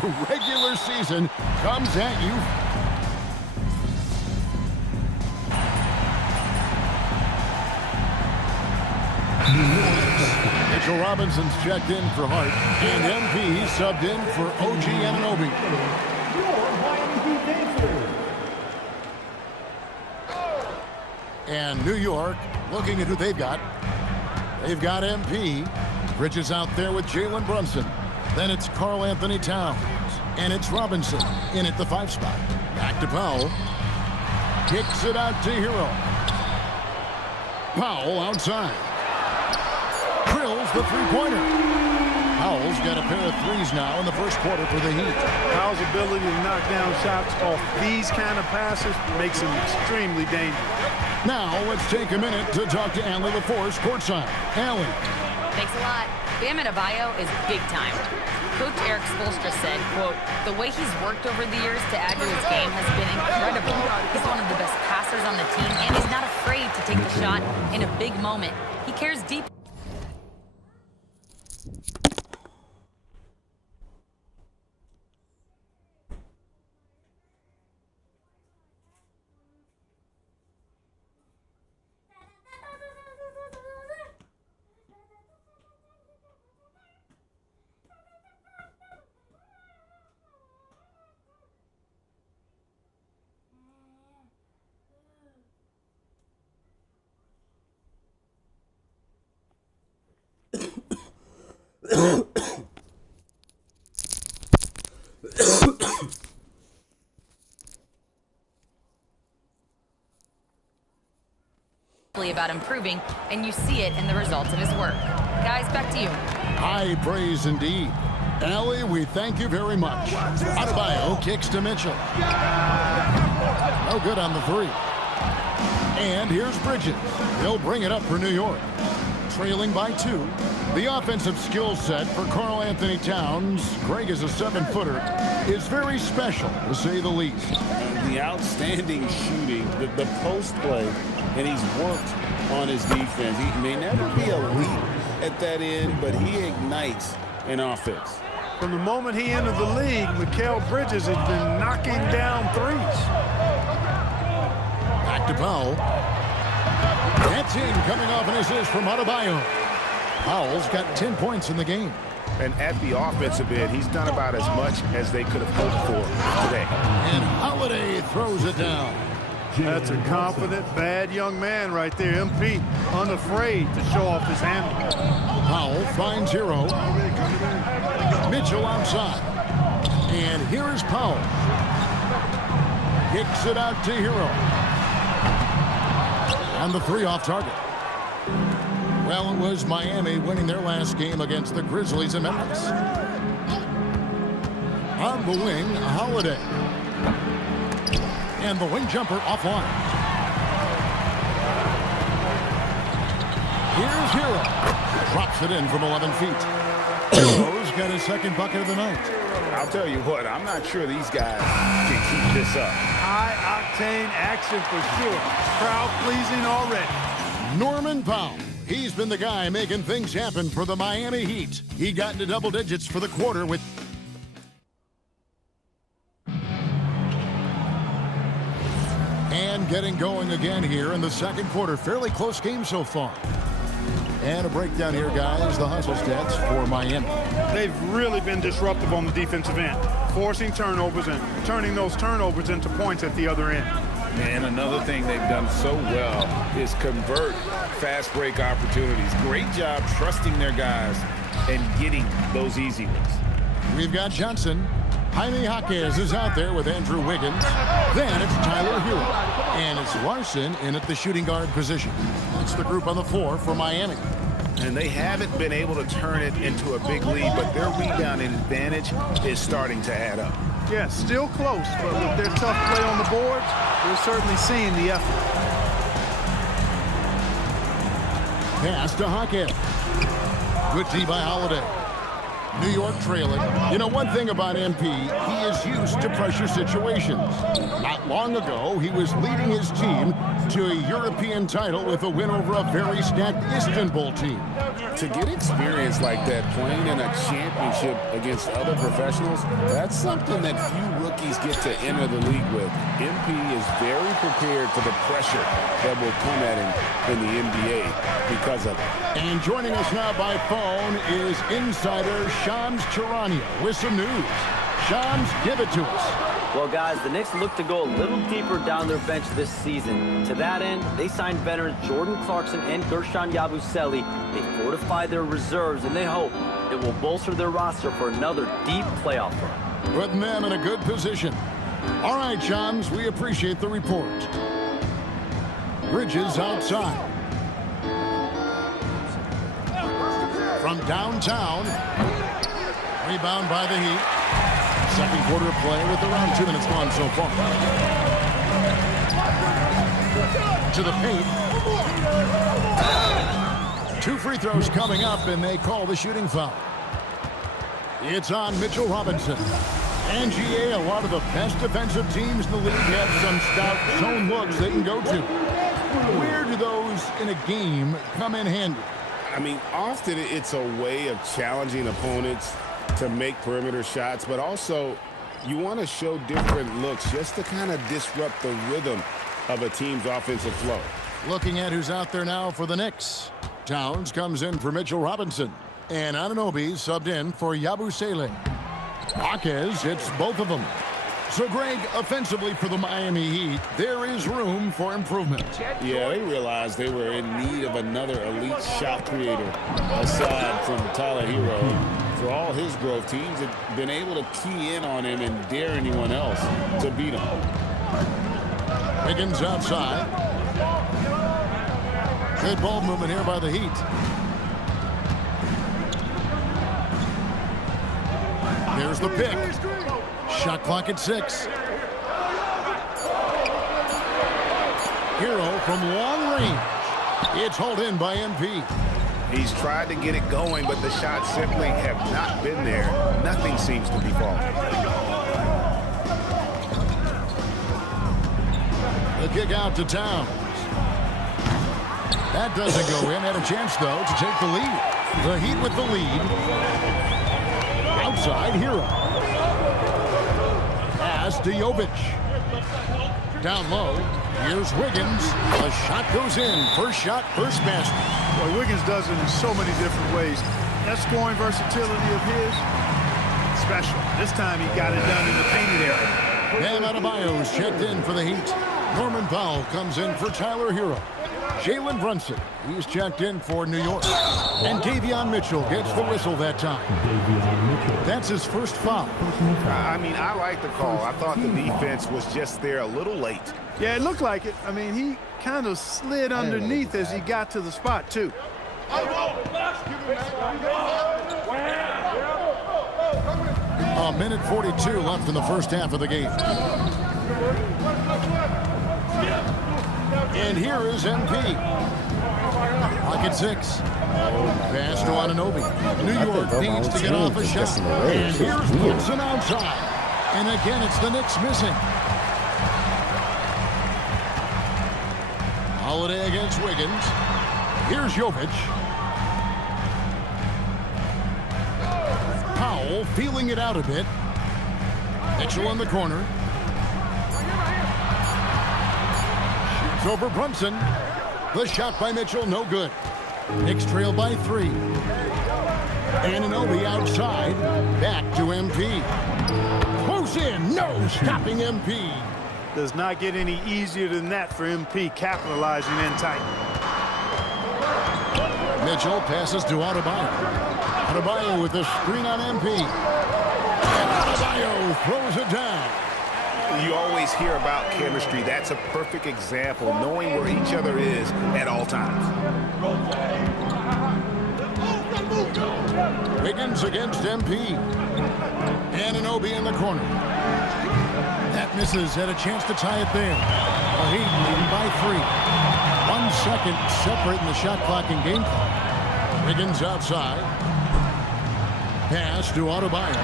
The regular season comes at you. Mitchell Robinson's checked in for Hart, and MP subbed in for OG Anunoby. And New York, looking at who they've got. They've got MP. Bridges out there with Jalen Brunson. Then it's Karl Anthony Towns. And it's Robinson in at the 5 spot. Back to Powell. Kicks it out to Hero. Powell outside. Drills the three-pointer. Powell's got a pair of threes now in the first quarter for the Heat. Powell's ability to knock down shots off these kind of passes makes him extremely dangerous. Now let's take a minute to talk to Allie LaForce courtside. Allie. Thanks a lot. Bam Adebayo is big time. Coach Eric Spoelstra said, quote, the way he's worked over the years to add to his game has been incredible. He's one of the best passers on the team, and he's not afraid to take the shot in a big moment. He cares deeply. About improving, and you see it in the results of his work. Guys, back to you. High praise indeed. Allie, we thank you very much. Adebayo kicks to Mitchell. No good on the 3. And here's Bridges. He'll bring it up for New York. Trailing by 2. The offensive skill set for Karl Anthony Towns, Greg is a 7-footer, is very special, to say the least. The outstanding shooting, the post play, and he's worked on his defense. He may never be elite at that end, but he ignites an offense. From the moment he entered the league, Mikal Bridges has been knocking down threes. Back to Powell. That's in, coming off an assist from Adebayo. Powell's got 10 points in the game. And at the offensive end, he's done about as much as they could have hoped for today. And Holiday throws it down. That's a confident, bad young man right there. MP, unafraid to show off his handle. Powell finds Hero. Mitchell outside. And here is Powell. Kicks it out to Hero. And the 3 off target. Well, it was Miami winning their last game against the Grizzlies in Memphis. On the wing, Holiday. And the wing jumper offline. Here's Hero. Drops it in from 11 feet. Hero's got his second bucket of the night. I'll tell you what, I'm not sure these guys can keep this up. High-octane action for sure. Crowd-pleasing already. Norman Powell. He's been the guy making things happen for the Miami Heat. He got into double digits for the quarter with... And getting going again here in the second quarter. Fairly close game so far. And a breakdown here, guys. The hustle stats for Miami. They've really been disruptive on the defensive end, forcing turnovers and turning those turnovers into points at the other end. Man, another thing they've done so well is convert fast break opportunities. Great job trusting their guys and getting those easy ones. We've got Johnson. Jaime Jaquez is out there with Andrew Wiggins. Then it's Tyler Hero. And it's Larson in at the shooting guard position. That's the group on the floor for Miami. And they haven't been able to turn it into a big lead, but their rebounding advantage is starting to add up. Yeah, still close, but with their tough play on the boards, we're certainly seeing the effort. Pass to Jaquez. Good D by Holiday. New York trailing. You know, one thing about MP, he is used to pressure situations. Not long ago, he was leading his team to a European title with a win over a very stacked Istanbul team. To get experience like that playing in a championship against other professionals, that's something that few rookies get to enter the league with. MP is very prepared for the pressure that will come at him in the NBA because of it. And joining us now by phone is insider Shams Charania with some news. Shams, give it to us. Well, guys, the Knicks look to go a little deeper down their bench this season. To that end, they signed veterans Jordan Clarkson and Gershon Yabusele. They fortified their reserves, and they hope it will bolster their roster for another deep playoff run. Putting them in a good position. All right, Shams, we appreciate the report. Bridges outside. From downtown. Rebound by the Heat. Second quarter of play with around 2 minutes gone so far. To the paint. 2 free throws coming up, and they call the shooting foul. It's on Mitchell Robinson. And GA, a lot of the best defensive teams in the league have some stout zone looks they can go to. Where do those in a game come in handy? I mean, often it's a way of challenging opponents to make perimeter shots, but also you want to show different looks just to kind of disrupt the rhythm of a team's offensive flow. Looking at who's out there now for the Knicks. Towns comes in for Mitchell Robinson. And Anunoby subbed in for Yabusele. Jaquez hits both of them. So, Greg, offensively for the Miami Heat, there is room for improvement. Yeah, they realized they were in need of another elite shot creator aside from Tyler Hero. For all his growth, teams have been able to key in on him and dare anyone else to beat him. Wiggins outside. Good ball movement here by the Heat. There's the pick. Shot clock at 6. Hero from long range. It's hauled in by MP. He's tried to get it going, but the shots simply have not been there. Nothing seems to be falling. The kick out to Towns. That doesn't go in. Had a chance, though, to take the lead. The Heat with the lead. Outside, Hero. Pass to Jovic. Down low. Here's Wiggins. The shot goes in. First shot, first basket. Boy, Wiggins does it in so many different ways. That scoring versatility of his, special. This time he got it done in the painted area. Bam Adebayo's checked in for the Heat. Norman Powell comes in for Tyler Hero. Jalen Brunson, he's checked in for New York. And Davion Mitchell gets the whistle that time. That's his first foul. I mean, I like the call. I thought the defense was just there a little late. Yeah, it looked like it. I mean, he kind of slid underneath as he got to the spot, too. A minute 42 left in the first half of the game. And here is MP. Clock at 6. Pass to Anunoby. New York needs to get off a shot. And here's Wilson outside. And again, it's the Knicks missing. Holiday against Wiggins. Here's Jovic. Powell feeling it out a bit. Mitchell in the corner. Shoots over Brunson. The shot by Mitchell, no good. Knicks trail by 3. Anunoby outside. Back to MP. Close in. No stopping MP. Does not get any easier than that for MP, capitalizing in tight. Mitchell passes to Adebayo. Adebayo with the screen on MP. And Adebayo throws it down. You always hear about chemistry. That's a perfect example, knowing where each other is at all times. Wiggins against MP. Anunoby in the corner. That misses. Had a chance to tie it there. The Heat leading by 3. 1 second separating the shot clock and game clock. Wiggins outside. Pass to Adebayo.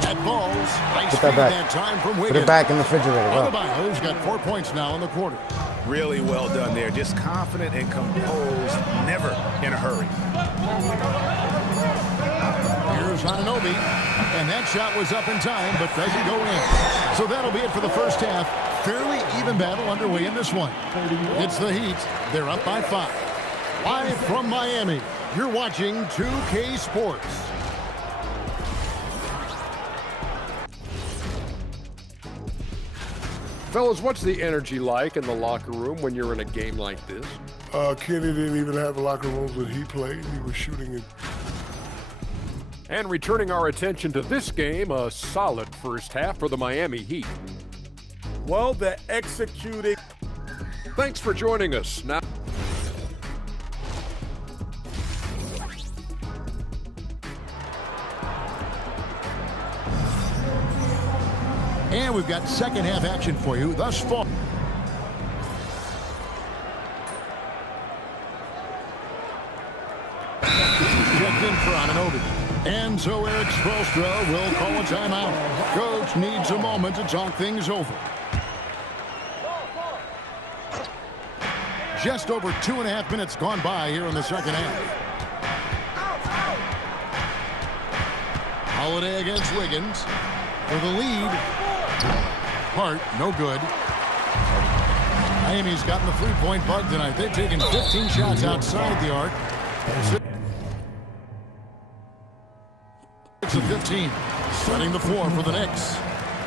That falls. Nice Put that feed back. that time from Wiggins. Put it back in the refrigerator. Well. Adebayo's got 4 points now in the quarter. Really well done there. Just confident and composed, never in a hurry. Here's Anunoby, and that shot was up in time, but doesn't go in. So that'll be it for the first half. Fairly even battle underway in this one. It's the Heat. They're up by 5. Live from Miami, you're watching 2K Sports. Fellas, what's the energy like in the locker room when you're in a game like this? Kenny didn't even have locker rooms when he played. He was shooting it. And returning our attention to this game, a solid first half for the Miami Heat. Well, they're executing. Thanks for joining us. Now, And we've got second half action for you thus far. Checked in for Anunoby. And so Eric Spoelstra will call a timeout. Coach needs a moment to talk things over. Just over 2.5 minutes gone by here in the second half. Holiday against Wiggins for the lead. Hart, no good. Miami's gotten the three-point bug tonight. They've taken 15 shots outside the arc. 6 of 15. Setting the floor for the Knicks.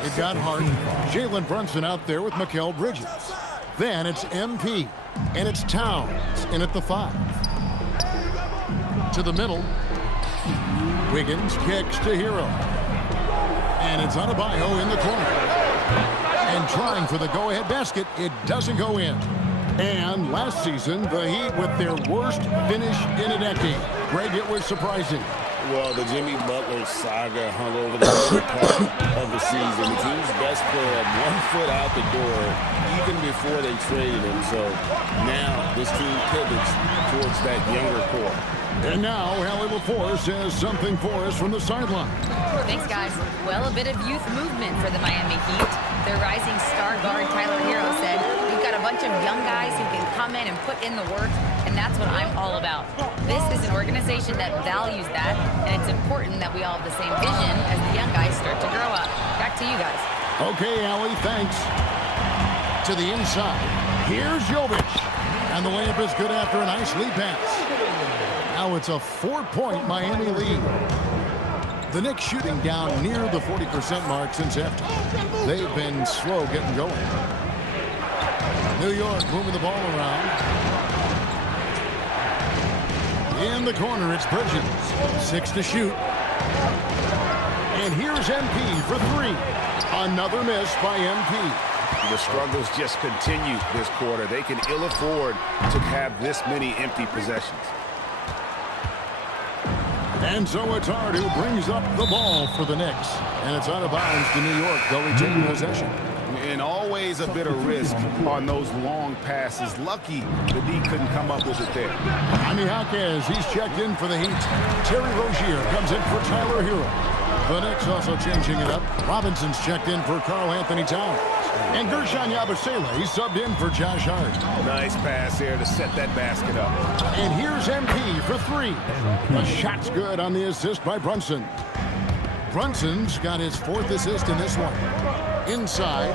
They've got Hart. Jalen Brunson out there with Mikal Bridges. Then it's MP. And it's Towns in at the 5. To the middle. Wiggins kicks to Hero. And it's Adebayo in the corner. And trying for the go-ahead basket, it doesn't go in. And last season, the Heat with their worst finish in a decade. Greg, it was surprising. Well, the Jimmy Butler saga hung over the early part of the season. The team's best player had 1 foot out the door even before they traded him. So now this team pivots towards that younger core. And now, Hallie LaForce has something for us from the sideline. Thanks, guys. Well, a bit of youth movement for the Miami Heat. Their rising star guard, Tyler Hero, said, "We've got a bunch of young guys who can come in and put in the work, and that's what I'm all about." This is an organization that values that, and it's important that we all have the same vision as the young guys start to grow up. Back to you guys. Okay, Allie, thanks. To the inside. Here's Jovic. And the layup is good after a nice lead pass. Now it's a 4-point Miami lead. The Knicks shooting down near the 40% mark since halftime. They've been slow getting going. New York moving the ball around. In the corner, it's Bridges. 6 to shoot. And here's MP for 3. Another miss by MP. The struggles just continue this quarter. They can ill afford to have this many empty possessions. And so it's Hart who brings up the ball for the Knicks. And it's out of bounds to New York. They'll retain possession. And always a bit of risk on those long passes. Lucky the D couldn't come up with it there. Jaime Jaquez, he's checked in for the Heat. Terry Rozier comes in for Tyler Hero. The Knicks also changing it up. Robinson's checked in for Karl Anthony Towns. And Gershon Yabusele, he's subbed in for Josh Hart. Nice pass there to set that basket up. And here's MP for 3. The shot's good on the assist by Brunson. Brunson's got his 4th assist in this one. Inside.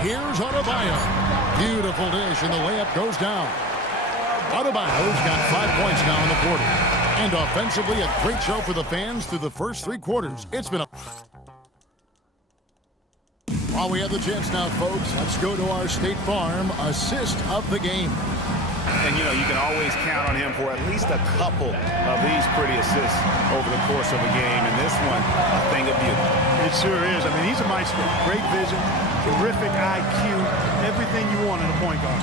Here's Adebayo. Beautiful dish, and the layup goes down. Adebayo's got 5 points now in the quarter. And offensively, a great show for the fans through the first 3 quarters. It's been a... While we have the chance now, folks, let's go to our State Farm assist of the game. And, you know, you can always count on him for at least a couple of these pretty assists over the course of a game. And this one, a thing of beauty. It sure is. I mean, he's a maestro. Great vision, terrific IQ, everything you want in a point guard.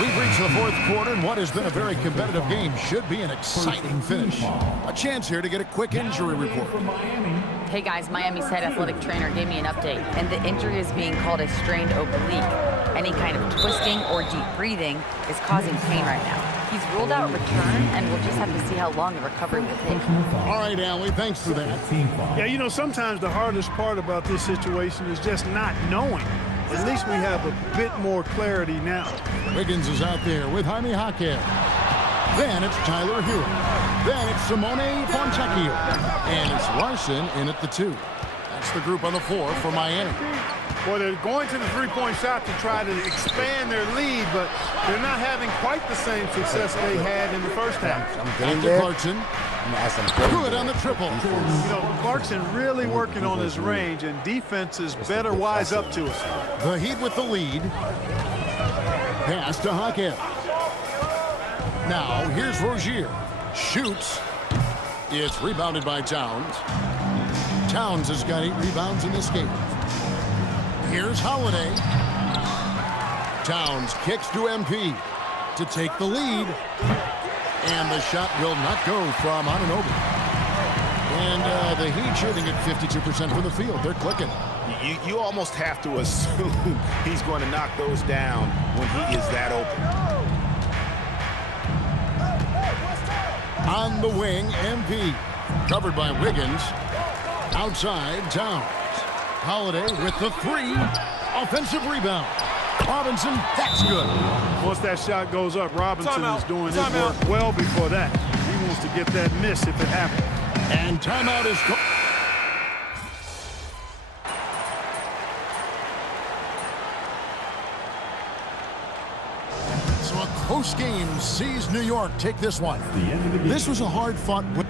We've reached the fourth quarter, and what has been a very competitive game should be an exciting finish. A chance here to get a quick injury report. Hey guys, Miami's head athletic trainer gave me an update, and the injury is being called a strained oblique. Any kind of twisting or deep breathing is causing pain right now. He's ruled out return, and we'll just have to see how long the recovery will take. All right, Allie, thanks for that. Yeah, you know, sometimes the hardest part about this situation is just not knowing. At least we have a bit more clarity now. Wiggins is out there with Jaime Jaquez. Then it's Tyler Hero. Then it's Simone Fontecchio. And it's Larson in at the 2. That's the group on the floor for Miami. Well, they're going to the three-point shot to try to expand their lead, but they're not having quite the same success they had in the first half. After Clarkson. Good on the triple. You know, Clarkson really working on his range, and defenses better wise up to it. The Heat with the lead. Pass to Jaquez. Now, here's Rozier. Shoots. It's rebounded by Towns. Towns has got 8 rebounds in this game. Here's Holiday. Towns kicks to MP to take the lead. And the shot will not go from Anunoby. And the Heat shooting at 52% from the field. They're clicking. You almost have to assume he's going to knock those down when he is that open. On the wing, MP. Covered by Wiggins. Outside, Towns. Holiday with the 3. Offensive rebound. Robinson, that's good. Once that shot goes up, Robinson is doing his work well before that. He wants to get that miss if it happens. And timeout is called. So a close game sees New York take this one. This was a hard-fought win.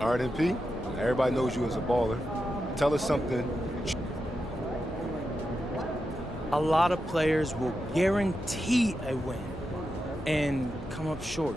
All right, MP, everybody knows you as a baller. Tell us something. A lot of players will guarantee a win and come up short.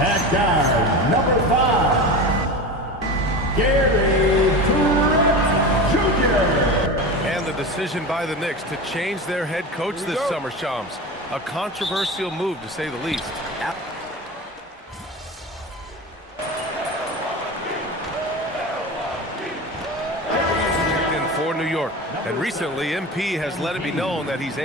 At guard, number 5, Gary Trent Jr. And the decision by the Knicks to change their head coach this summer, Shams. A controversial move, to say the least. In for New York. And recently, MP has let it be known that he's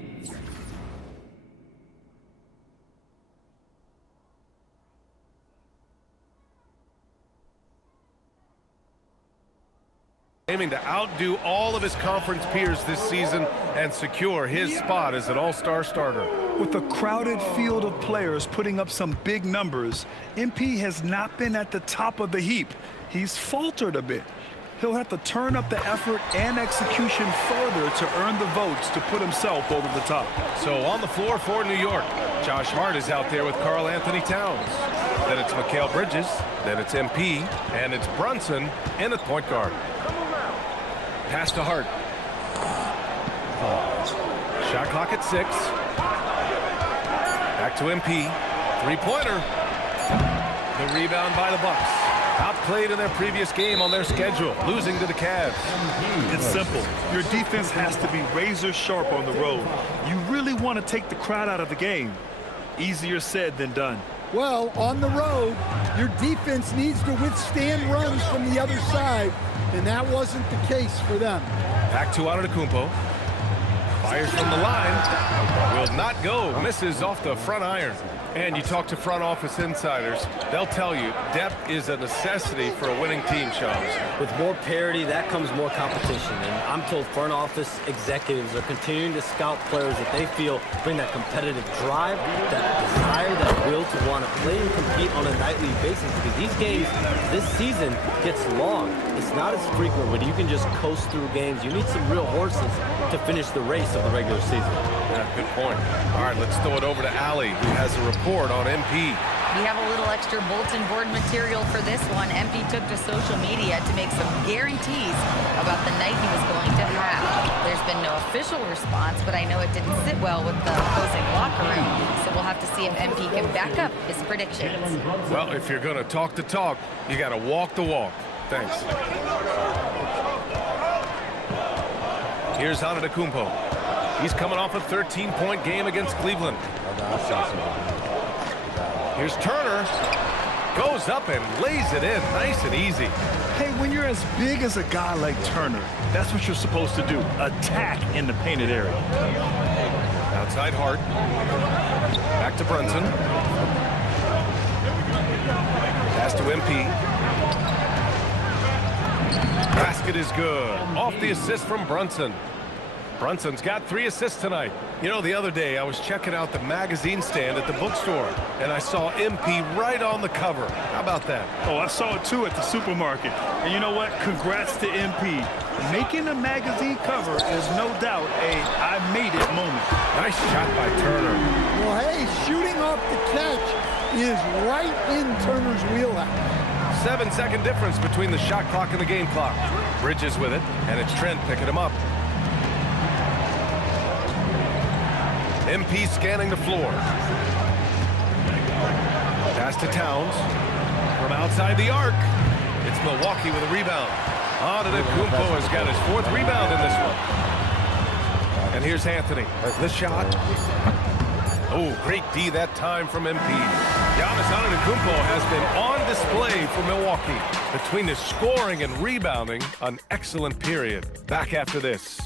aiming to outdo all of his conference peers this season and secure his spot as an all-star starter. With a crowded field of players putting up some big numbers, MP has not been at the top of the heap. He's faltered a bit. He'll have to turn up the effort and execution further to earn the votes to put himself over the top. So on the floor for New York, Josh Hart is out there with Karl Anthony Towns. Then it's Mikal Bridges, then it's MP, and it's Brunson in at point guard. Pass to Hart. Shot clock at 6. Back to MP. Three-pointer. The rebound by the Bucks. Outplayed in their previous game on their schedule, losing to the Cavs. It's simple. Your defense has to be razor sharp on the road. You really want to take the crowd out of the game. Easier said than done. Well, on the road, your defense needs to withstand runs from the other side, and that wasn't the case for them. Back to Antetokounmpo. Fires from the line. Will not go. Misses off the front iron. And you talk to front office insiders, they'll tell you depth is a necessity for a winning team, Shams. With more parity, that comes more competition. And I'm told front office executives are continuing to scout players that they feel bring that competitive drive, that desire, that will to want to play and compete on a nightly basis. Because these games this season gets long. It's not as frequent when you can just coast through games. You need some real horses to finish the race of the regular season. Yeah, good point. All right, let's throw it over to Allie, who has a report on MP. We have a little extra bulletin board material for this one. MP took to social media to make some guarantees about the night he was going to have. There's been no official response, but I know it didn't sit well with the opposing locker room. So we'll have to see if MP can back up his predictions. Well, if you're going to talk the talk, you got to walk the walk. Thanks. Here's Antetokounmpo. He's coming off a 13-point game against Cleveland. Here's Turner. Goes up and lays it in nice and easy. Hey, when you're as big as a guy like Turner, that's what you're supposed to do. Attack in the painted area. Outside Hart. Back to Brunson. Pass to MP. Basket is good. Off the assist from Brunson. Brunson's got 3 assists tonight. You know, the other day I was checking out the magazine stand at the bookstore, and I saw MP right on the cover. How about that? Oh, I saw it too at the supermarket. And you know what? Congrats to MP. Making a magazine cover is no doubt a I made it moment. Nice shot by Turner. Well, hey, shooting off the catch is right in Turner's wheelhouse. 7-second difference between the shot clock and the game clock. Bridges with it, and it's Trent picking him up. MP scanning the floor. Pass to Towns. From outside the arc, it's Milwaukee with a rebound. Antetokounmpo has got his 4th rebound in this one. And here's Anthony. The shot. Oh, great D that time from MP. Giannis Antetokounmpo has been on display for Milwaukee. Between the scoring and rebounding, an excellent period. Back after this.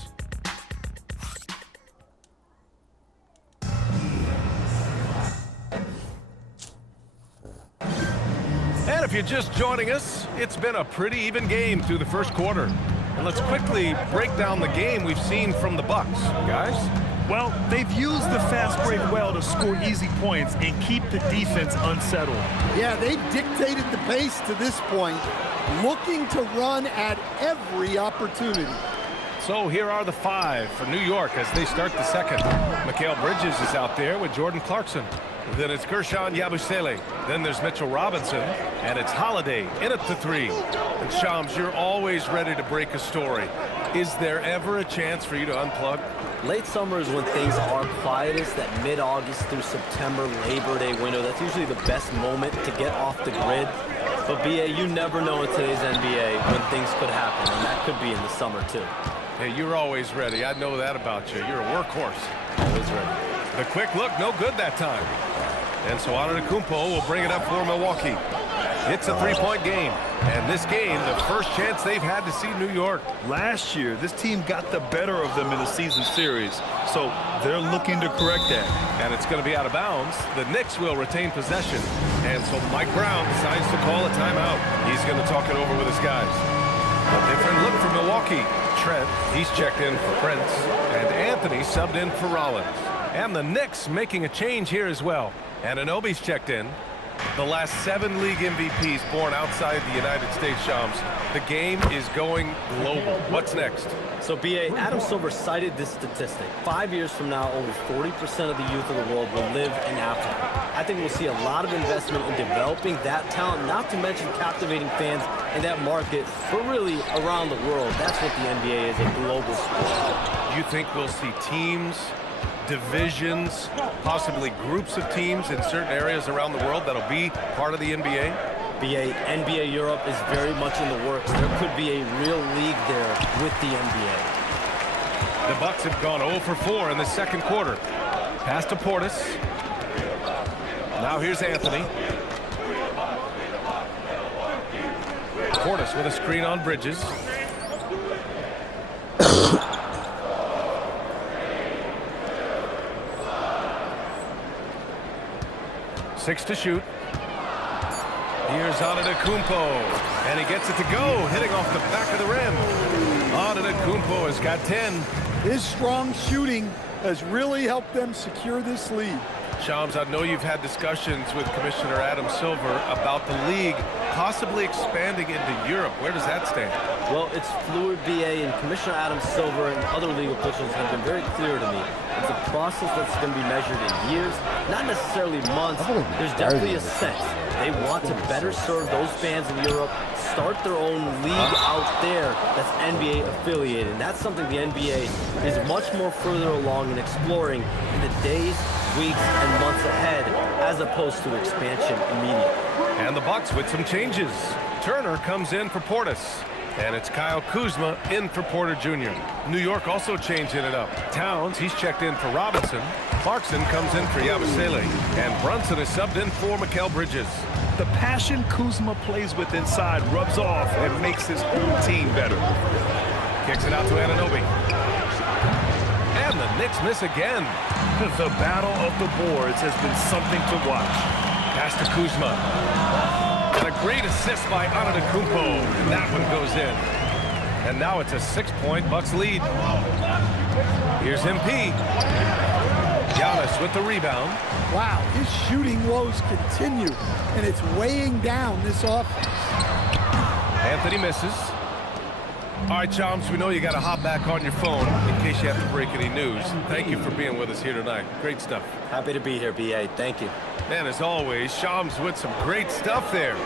And if you're just joining us, it's been a pretty even game through the first quarter. And let's quickly break down the game we've seen from the Bucks, guys. Well, they've used the fast break well to score easy points and keep the defense unsettled. Yeah, they've dictated the pace to this point, looking to run at every opportunity. So here are the 5 for New York as they start the second. Mikal Bridges is out there with Jordan Clarkson. Then it's Guerschon Yabusele. Then there's Mitchell Robinson. And it's Holiday in at the 3. And Shams, you're always ready to break a story. Is there ever a chance for you to unplug? Late summer is when things are quietest, that mid-August through September Labor Day window. That's usually the best moment to get off the grid. But BA, you never know in today's NBA when things could happen, and that could be in the summer too. Hey, you're always ready. I know that about you. You're a workhorse. Always ready. The quick look, no good that time. And so Antetokounmpo will bring it up for Milwaukee. It's a three-point game. And this game, the first chance they've had to see New York. Last year, this team got the better of them in the season series, so they're looking to correct that. And it's going to be out of bounds. The Knicks will retain possession. And so Mike Brown decides to call a timeout. He's going to talk it over with his guys. A different look for Milwaukee. Trent, he's checked in for Prince. And Anthony subbed in for Rollins. And the Knicks making a change here as well. Anunoby's checked in. The last 7 league MVPs born outside the United States, Shams. The game is going global. What's next? So, BA, Adam Silver cited this statistic. 5 years from now, over 40% of the youth of the world will live in Africa. I think we'll see a lot of investment in developing that talent, not to mention captivating fans in that market, but really around the world. That's what the NBA is, a global sport. You think we'll see teams, divisions, possibly groups of teams in certain areas around the world that'll be part of the NBA? BA, NBA Europe is very much in the works. There could be a real league there with the NBA. The Bucks have gone 0 for 4 in the second quarter. Pass to Portis. Now here's Anthony. Portis with a screen on Bridges. Six to shoot. Here's Antetokounmpo, and he gets it to go, hitting off the back of the rim. Antetokounmpo has got 10. His strong shooting has really helped them secure this lead. Shams, I know you've had discussions with Commissioner Adam Silver about the league possibly expanding into Europe. Where does that stand? Well, it's fluid, BA, and Commissioner Adam Silver and other league officials have been very clear to me. It's a process that's going to be measured in years, not necessarily months. There's definitely a sense. They want to better serve those fans in Europe, start their own league out there that's NBA affiliated. And that's something the NBA is much more further along in exploring in the days, weeks, and months ahead, as opposed to expansion immediately. And the Bucks with some changes. Turner comes in for Portis. And it's Kyle Kuzma in for Porter Jr. New York also changing it up. Towns, he's checked in for Robinson. Clarkson comes in for Yabusele. And Brunson is subbed in for Mikal Bridges. The passion Kuzma plays with inside rubs off and makes his whole team better. Kicks it out to Anunoby. And the Knicks miss again. The battle of the boards has been something to watch. Pass to Kuzma. And a great assist by Antetokounmpo. And that one goes in. And now it's a 6-point Bucks lead. Here's MP. Giannis with the rebound. Wow, his shooting woes continue, and it's weighing down this offense. Anthony misses. All right, Chomps, we know you got to hop back on your phone in case you have to break any news. Thank you for being with us here tonight. Great stuff. Happy to be here, BA. Thank you. And as always, Shams with some great stuff there.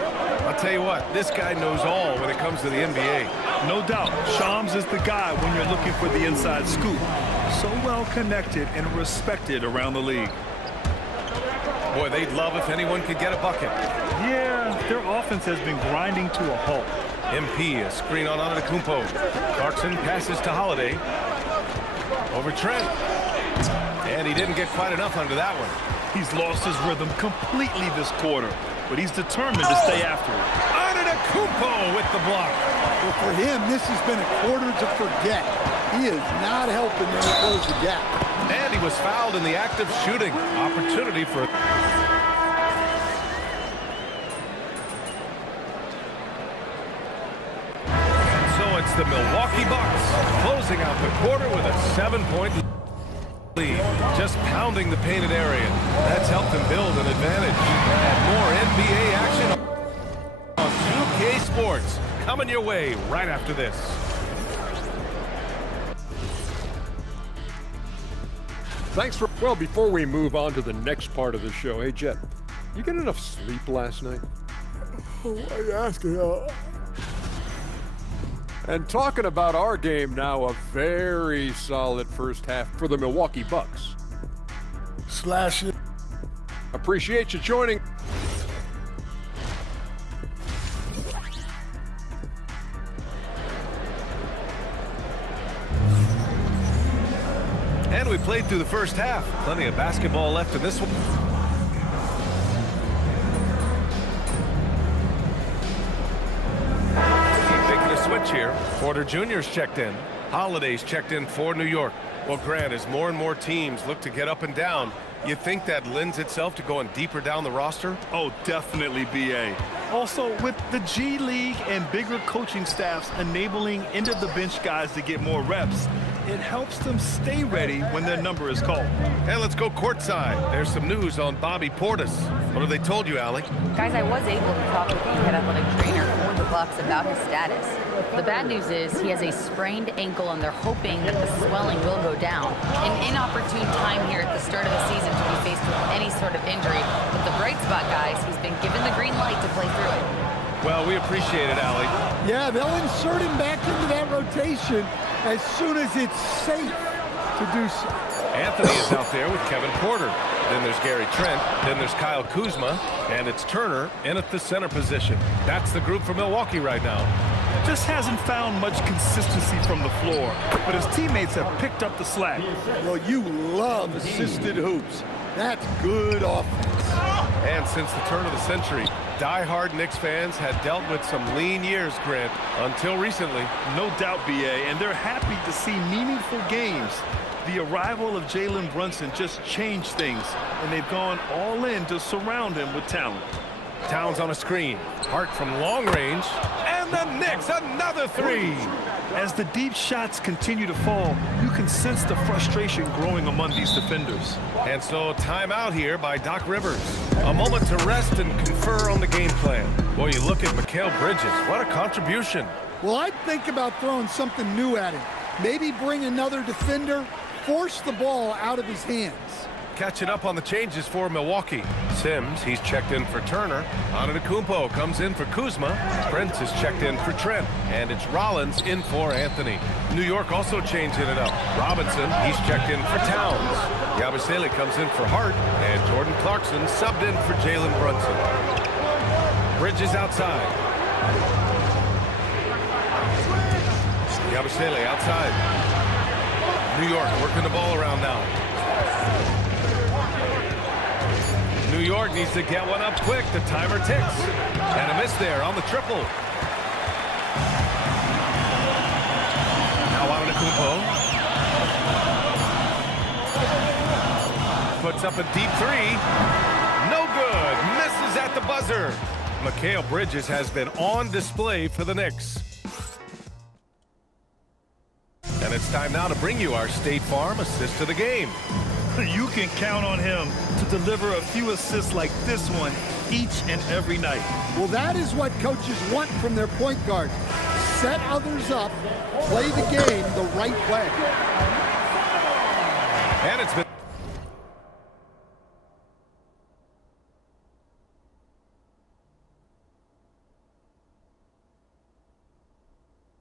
I'll tell you what, this guy knows all when it comes to the NBA. No doubt, Shams is the guy when you're looking for the inside scoop. So well connected and respected around the league. Boy, they'd love if anyone could get a bucket. Yeah, their offense has been grinding to a halt. MP, a screen on Antetokounmpo. Clarkson passes to Holiday. Over Trent. And he didn't get quite enough under that one. He's lost his rhythm completely this quarter, but he's determined to stay after it. Antetokounmpo with the block. Well, for him, this has been a quarter to forget. He is not helping them close the gap. And he was fouled in the act of shooting. Opportunity for... It's the Milwaukee Bucks closing out the quarter with a 7-point lead, just pounding the painted area. That's helped them build an advantage. And more NBA action on 2K Sports coming your way right after this. Thanks for, well, before we move on to the next part of the show, hey, Jet, you get enough sleep last night? Oh, I ask you. And talking about our game now, a very solid first half for the Milwaukee Bucks. Slash it. Appreciate you joining. And we played through the first half. Plenty of basketball left in this one. Making a switch here. Porter Jr.'s checked in. Holiday's checked in for New York. Well, Grant, as more and more teams look to get up and down, you think that lends itself to going deeper down the roster? Oh, definitely, B.A. Also, with the G League and bigger coaching staffs enabling end-of-the-bench guys to get more reps, it helps them stay ready when their number is called. And let's go courtside. There's some news on Bobby Portis. What have they told you, Allie? Guys, I was able to talk with the head athletic trainer for the Bucks about his status. The bad news is he has a sprained ankle, and they're hoping that the swelling will go down. An inopportune time here at the start of the season to be faced with any sort of injury. But the bright spot, guys, he's been given the green light to play through it. Well, we appreciate it, Allie. Yeah, they'll insert him back into that rotation as soon as it's safe to do so. Anthony is out there with Kevin Porter. Then there's Gary Trent. Then there's Kyle Kuzma. And it's Turner in at the center position. That's the group for Milwaukee right now. Just hasn't found much consistency from the floor, but his teammates have picked up the slack. Well, you love assisted hoops. That's good offense. And since the turn of the century, die-hard Knicks fans had dealt with some lean years, Grant, until recently. No doubt, B.A., and they're happy to see meaningful games. The arrival of Jalen Brunson just changed things, and they've gone all in to surround him with talent. Towns on a screen. Hart from long range. And the Knicks, another three. As the deep shots continue to fall, you can sense the frustration growing among these defenders. And so timeout here by Doc Rivers. A moment to rest and confer on the game plan. Boy, you look at Mikal Bridges. What a contribution. Well, I'd think about throwing something new at him. Maybe bring another defender, force the ball out of his hands. Catching up on the changes for Milwaukee. Sims, he's checked in for Turner. Antetokounmpo comes in for Kuzma. Prince is checked in for Trent. And it's Rollins in for Anthony. New York also changing it up. Robinson, he's checked in for Towns. Yabusele comes in for Hart. And Jordan Clarkson subbed in for Jalen Brunson. Bridges outside. Yabusele outside. New York working the ball around now. New York needs to get one up quick. The timer ticks. And a miss there on the triple. Now Antetokounmpo puts up a deep three. No good. Misses at the buzzer. Mikal Bridges has been on display for the Knicks. And it's time now to bring you our State Farm assist of the game. You can count on him to deliver a few assists like this one each and every night. Well, that is what coaches want from their point guard. Set others up, play the game the right way. And it's been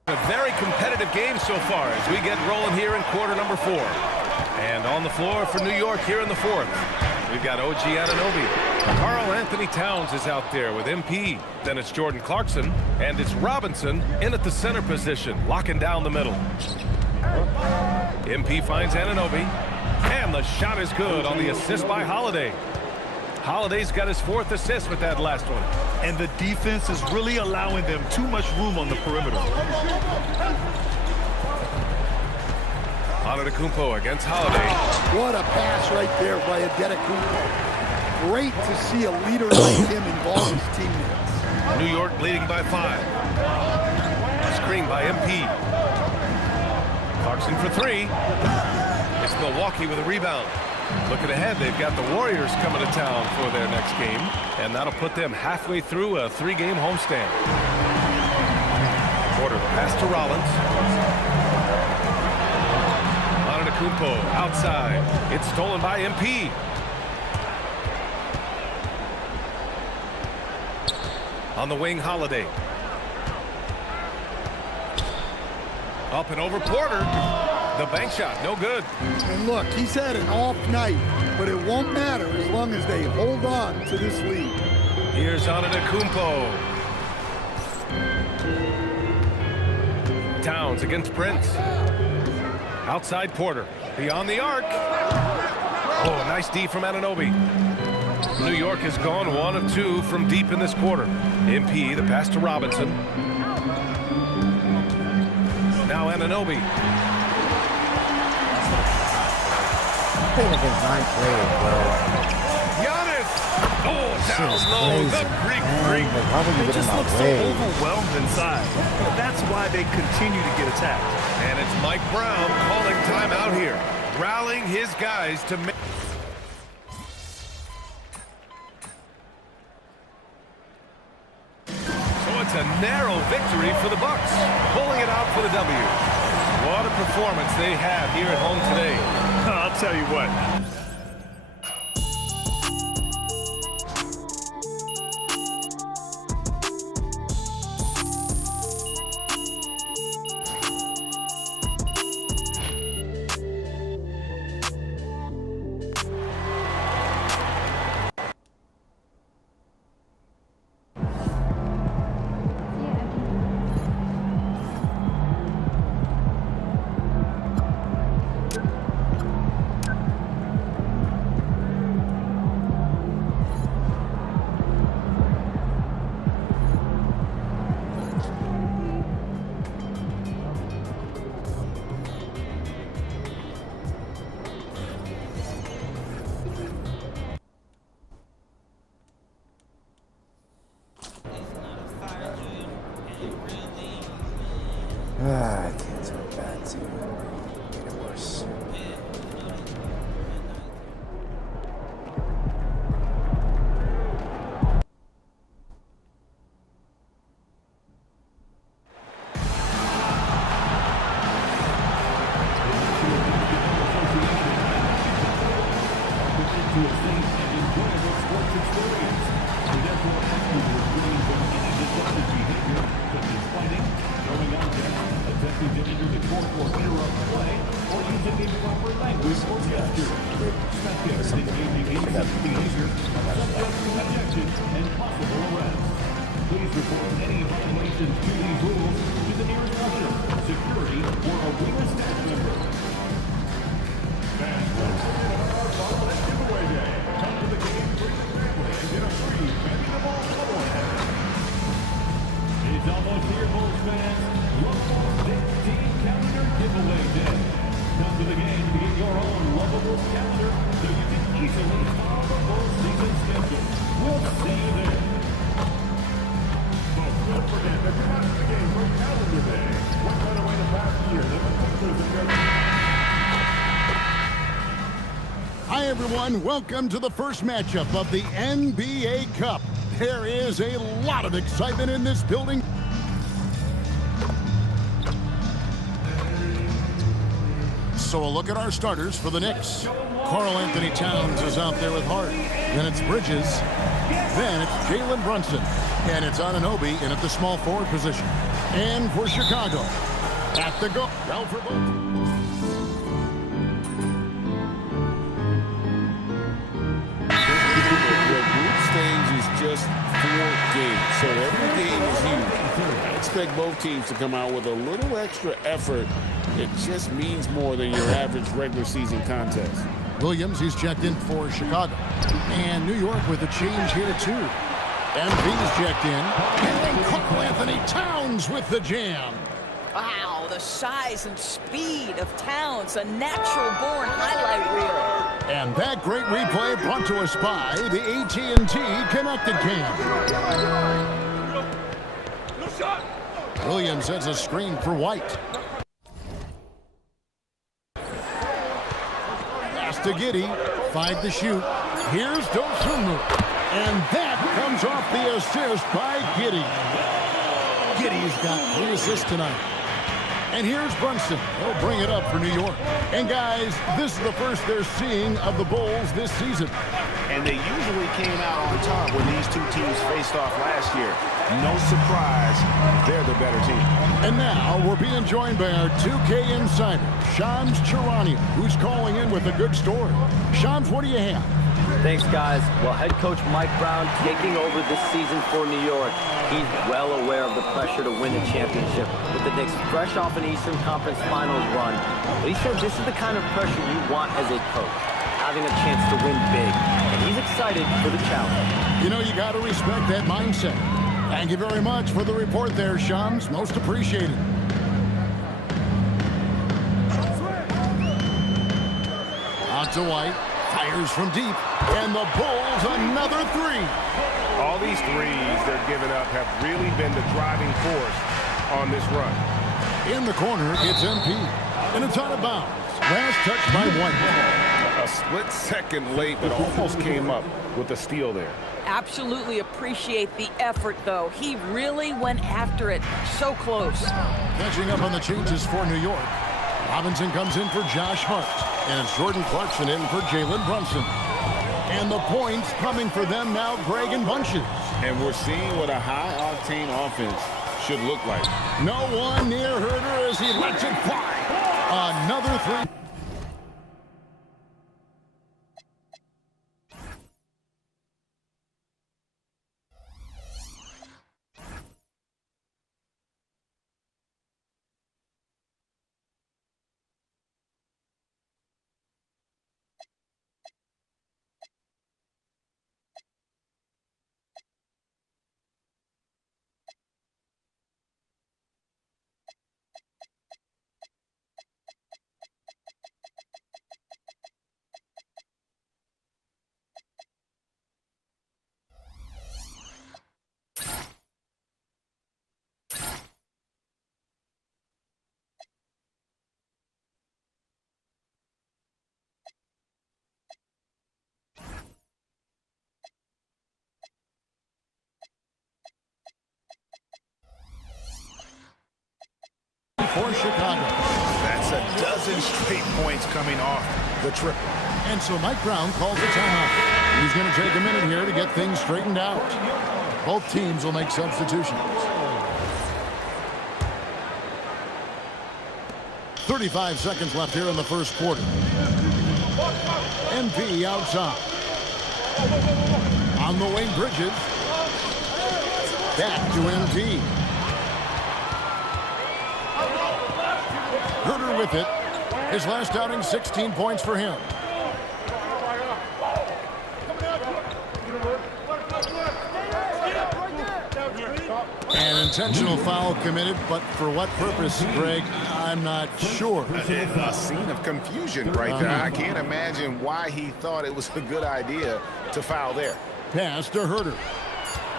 a very competitive game so far as we get rolling here in quarter number 4. And on the floor for New York here in the 4th, we've got OG Anunoby. Karl Anthony Towns is out there with MP. Then it's Jordan Clarkson, and it's Robinson in at the center position, locking down the middle. MP finds Anunoby, and the shot is good on the assist by Holiday. Holiday's got his 4th assist with that last one. And the defense is really allowing them too much room on the perimeter. Antetokounmpo against Holiday. What a pass right there by Antetokounmpo. Great to see a leader like him involve his teammates. New York leading by 5. Screen by MP. Clarkson for 3. It's Milwaukee with a rebound. Looking ahead, they've got the Warriors coming to town for their next game, and that'll put them halfway through a 3-game homestand. Porter pass to Rollins. Antetokounmpo outside. It's stolen by MP. On the wing, Holiday. Up and over Porter. The bank shot, no good. And look, he's had an off night, but it won't matter as long as they hold on to this lead. Here's Antetokounmpo. Towns against Prince. Outside Porter. Beyond the arc. Oh, nice D from Anunoby. New York has gone 1 of 2 from deep in this quarter. MP, the pass to Robinson. Now Anunoby. Giannis! Oh, down low, the Greek freak. They just look so overwhelmed inside. That's why they continue to get attacked. And it's Mike Brown calling timeout here. Rallying his guys to make... So it's a narrow victory for the Bucks, pulling it out for the W. What a performance they have here at home today. I'll tell you what. I can't do a bad team. Get it worse. Hi, everyone. Welcome to the first matchup of the NBA Cup. There is a lot of excitement in this building. So a look at our starters for the Knicks. Karl Anthony Towns is out there with Hart. Then it's Bridges. Then it's Jalen Brunson. And it's Anunoby in at the small forward position. And for Chicago, at the goal. Well, for both. Just 4 games, so every game is huge. I expect both teams to come out with a little extra effort. It just means more than your average regular season contest. Williams, he's checked in for Chicago. And New York with a change here, too. MP's checked in. And Karl Anthony Towns with the jam. Wow, the size and speed of Towns, a natural-born highlight reel. And that great replay brought to us by the AT&T Connected Cam. Williams has a screen for White. Pass to Giddey. 5 to shoot. Here's Dosunmu. And that comes off the assist by Giddey. Giddey's got 3 assists tonight. And here's Brunson. He'll bring it up for New York. And guys, this is the first they're seeing of the Bulls this season. And they usually came out on top when these two teams faced off last year. No surprise, they're the better team. And now we're being joined by our 2K insider, Shams Charania, who's calling in with a good story. Shams, what do you have? Thanks, guys. Well, head coach Mike Brown taking over this season for New York. He's well aware of the pressure to win the championship with the Knicks fresh off an Eastern Conference Finals run. But he said this is the kind of pressure you want as a coach, having a chance to win big. And he's excited for the challenge. You know, you got to respect that mindset. Thank you very much for the report there, Shams. Most appreciated. Out to White. Fires from deep. And the Bulls another three. All these threes they're giving up have really been the driving force on this run. In the corner, it's MP. And it's out of bounds. Last touch by White. A split second late, but almost came up with a steal there. Absolutely appreciate the effort, though. He really went after it. So close. Catching up on the changes for New York. Robinson comes in for Josh Hart. And it's Jordan Clarkson in for Jalen Brunson. And the points coming for them now, Greg in bunches. And we're seeing what a high-octane offense should look like. No one near Herder as he lets it fly. Another three. For Chicago. That's a dozen straight points coming off the triple. And so Mike Brown calls a timeout. He's going to take a minute here to get things straightened out. Both teams will make substitutions. 35 seconds left here in the first quarter. MP outside. On the wing, Bridges. Back to MP. Herder with it. His last outing, 16 points for him. An intentional foul committed, but for what purpose, Greg, I'm not sure. A scene of confusion right there. I can't imagine why he thought it was a good idea to foul there. Pass to Herder.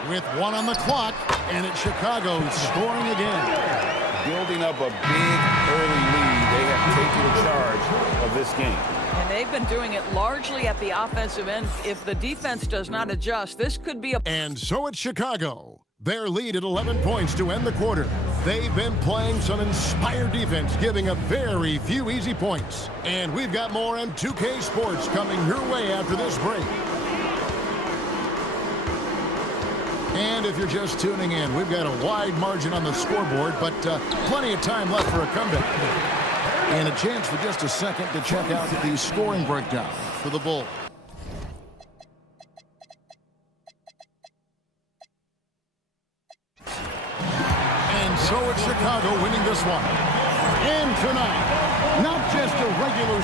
With one on the clock, and it's Chicago scoring again. Building up a big early lead, they have taken charge of this game. And they've been doing it largely at the offensive end. If the defense does not adjust, this could be a... And so it's Chicago. Their lead at 11 points to end the quarter. They've been playing some inspired defense, giving up very few easy points. And we've got more on 2K Sports coming your way after this break. And if you're just tuning in, we've got a wide margin on the scoreboard, but plenty of time left for a comeback. And a chance for just a second to check out the scoring breakdown for the Bulls. And so it's Chicago winning this one. And tonight, not just a regular...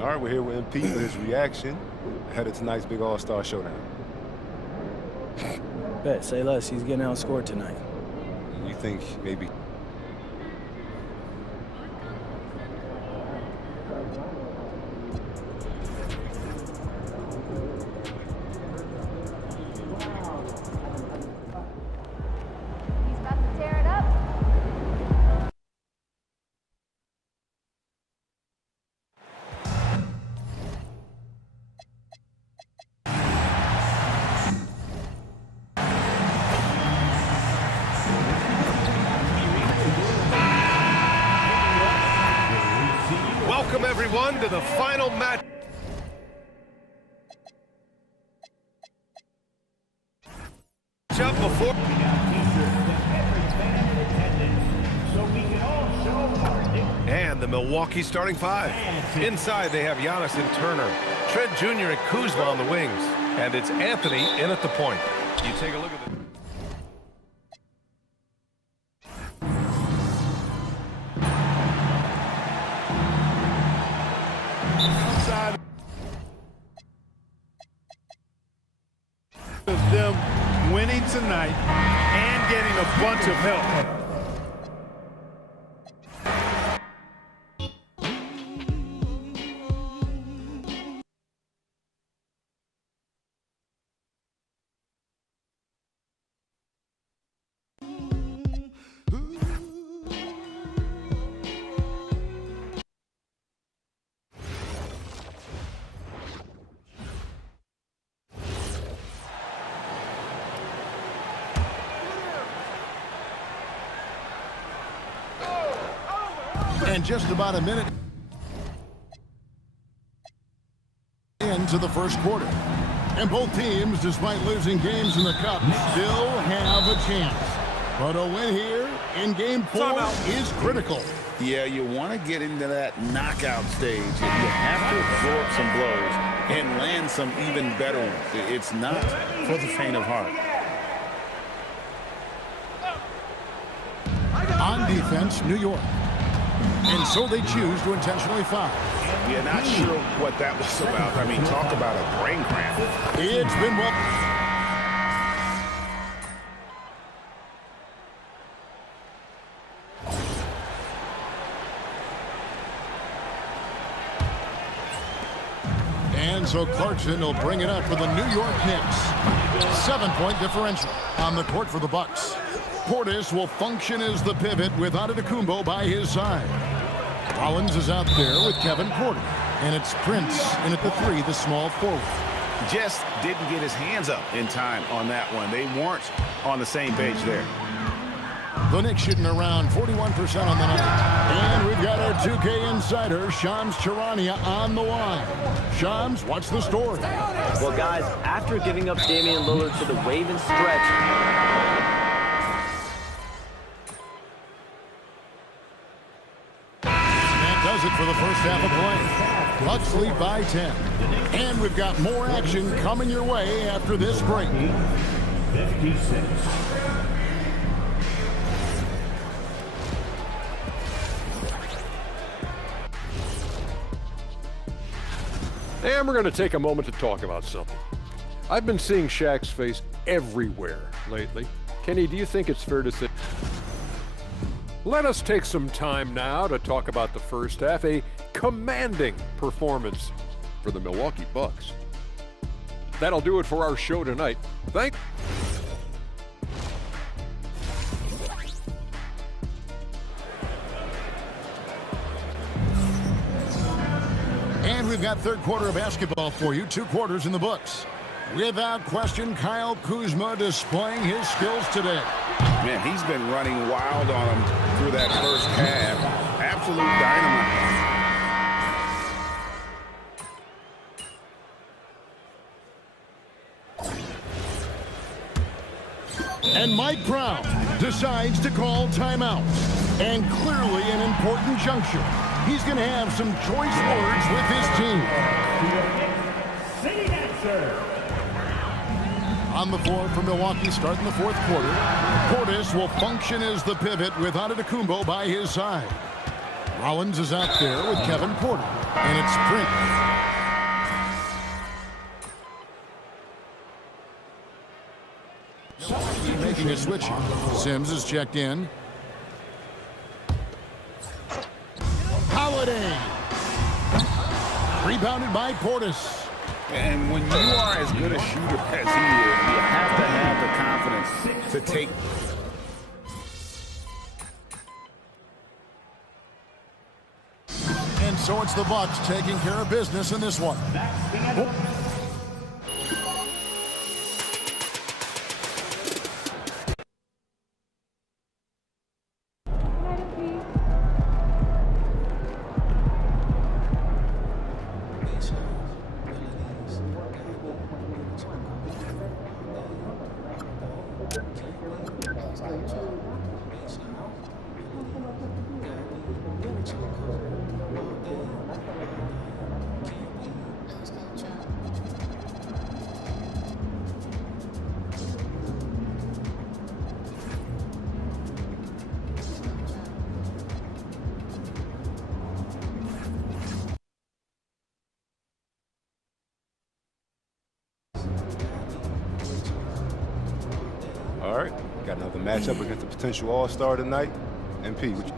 All right, we're here with MP for his reaction ahead of tonight's big All-Star showdown. Bet, say less. He's getting outscored tonight. You think maybe... He's about to tear it up. Welcome, everyone, to the final match. Up before. And the Milwaukee starting five. Inside, they have Giannis and Turner, Trent Jr. and Kuzma on the wings, and it's Anthony in at the point. You take a look at the... Outside of them winning tonight and getting a bunch of help. And just about a minute into the first quarter. And both teams, despite losing games in the Cup, still have a chance. But a win here in Game 4 is critical. Yeah, you want to get into that knockout stage. You have to absorb some blows and land some even better ones. It's not for the faint of heart. On defense, New York. And so they choose to intentionally foul. Yeah, not sure what that was about. I mean, talk about a brain cramp. It's been well. And so Clarkson will bring it up for the New York Knicks. 7-point differential on the court for the Bucks. Portis will function as the pivot with Antetokounmpo by his side. Rollins is out there with Kevin Porter. And it's Prince in at the 3, the small forward. Just didn't get his hands up in time on that one. They weren't on the same page there. The Knicks shooting around 41% on the night. And we've got our 2K insider, Shams Charania, on the line. Shams, what's the story? Well, guys, after giving up Damian Lillard to the wave and stretch, does it for the first half of play. Bucks lead by 10. And we've got more action coming your way after this break. 56. And we're going to take a moment to talk about something. I've been seeing Shaq's face everywhere lately. Kenny, do you think it's fair to say? Let us take some time now to talk about the first half, a commanding performance for the Milwaukee Bucks. That'll do it for our show tonight. And we've got third quarter of basketball for you, 2 quarters in the books. Without question, Kyle Kuzma displaying his skills today. Man, he's been running wild on him through that first half. Absolute dynamite. And Mike Brown decides to call timeout. And clearly an important juncture. He's going to have some choice words with his team. Sitting answer. On the floor for Milwaukee starting the fourth quarter. Portis will function as the pivot with Antetokounmpo by his side. Rollins is out there with Kevin Porter. And it's Prince. Making a switch here. Sims is checked in. Holiday. Rebounded by Portis. And when you are as good a shooter as he is, you have to have the confidence to take. And so it's the Bucks taking care of business in this one. All right, got another matchup against the potential all-star tonight. MP, what you...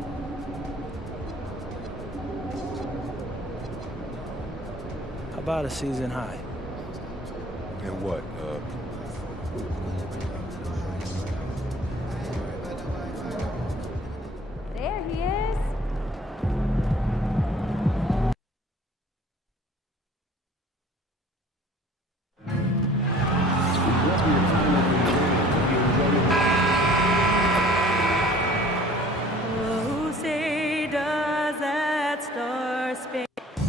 How about a season high? And what? There he is.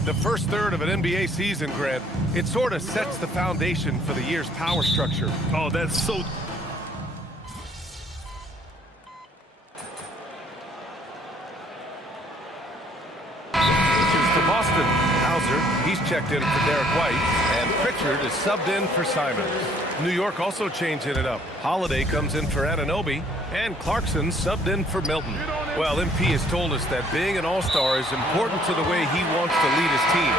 The first third of an NBA season, Grant, it sort of sets the foundation for the year's power structure. Oh, that's so... Pitches to Boston. Hauser, he's checked in for Derek White, and Pritchard is subbed in for Simons. New York also changing it up. Holiday comes in for Anunoby, and Clarkson subbed in for Milton. Well, MP has told us that being an all-star is important to the way he wants to lead his team,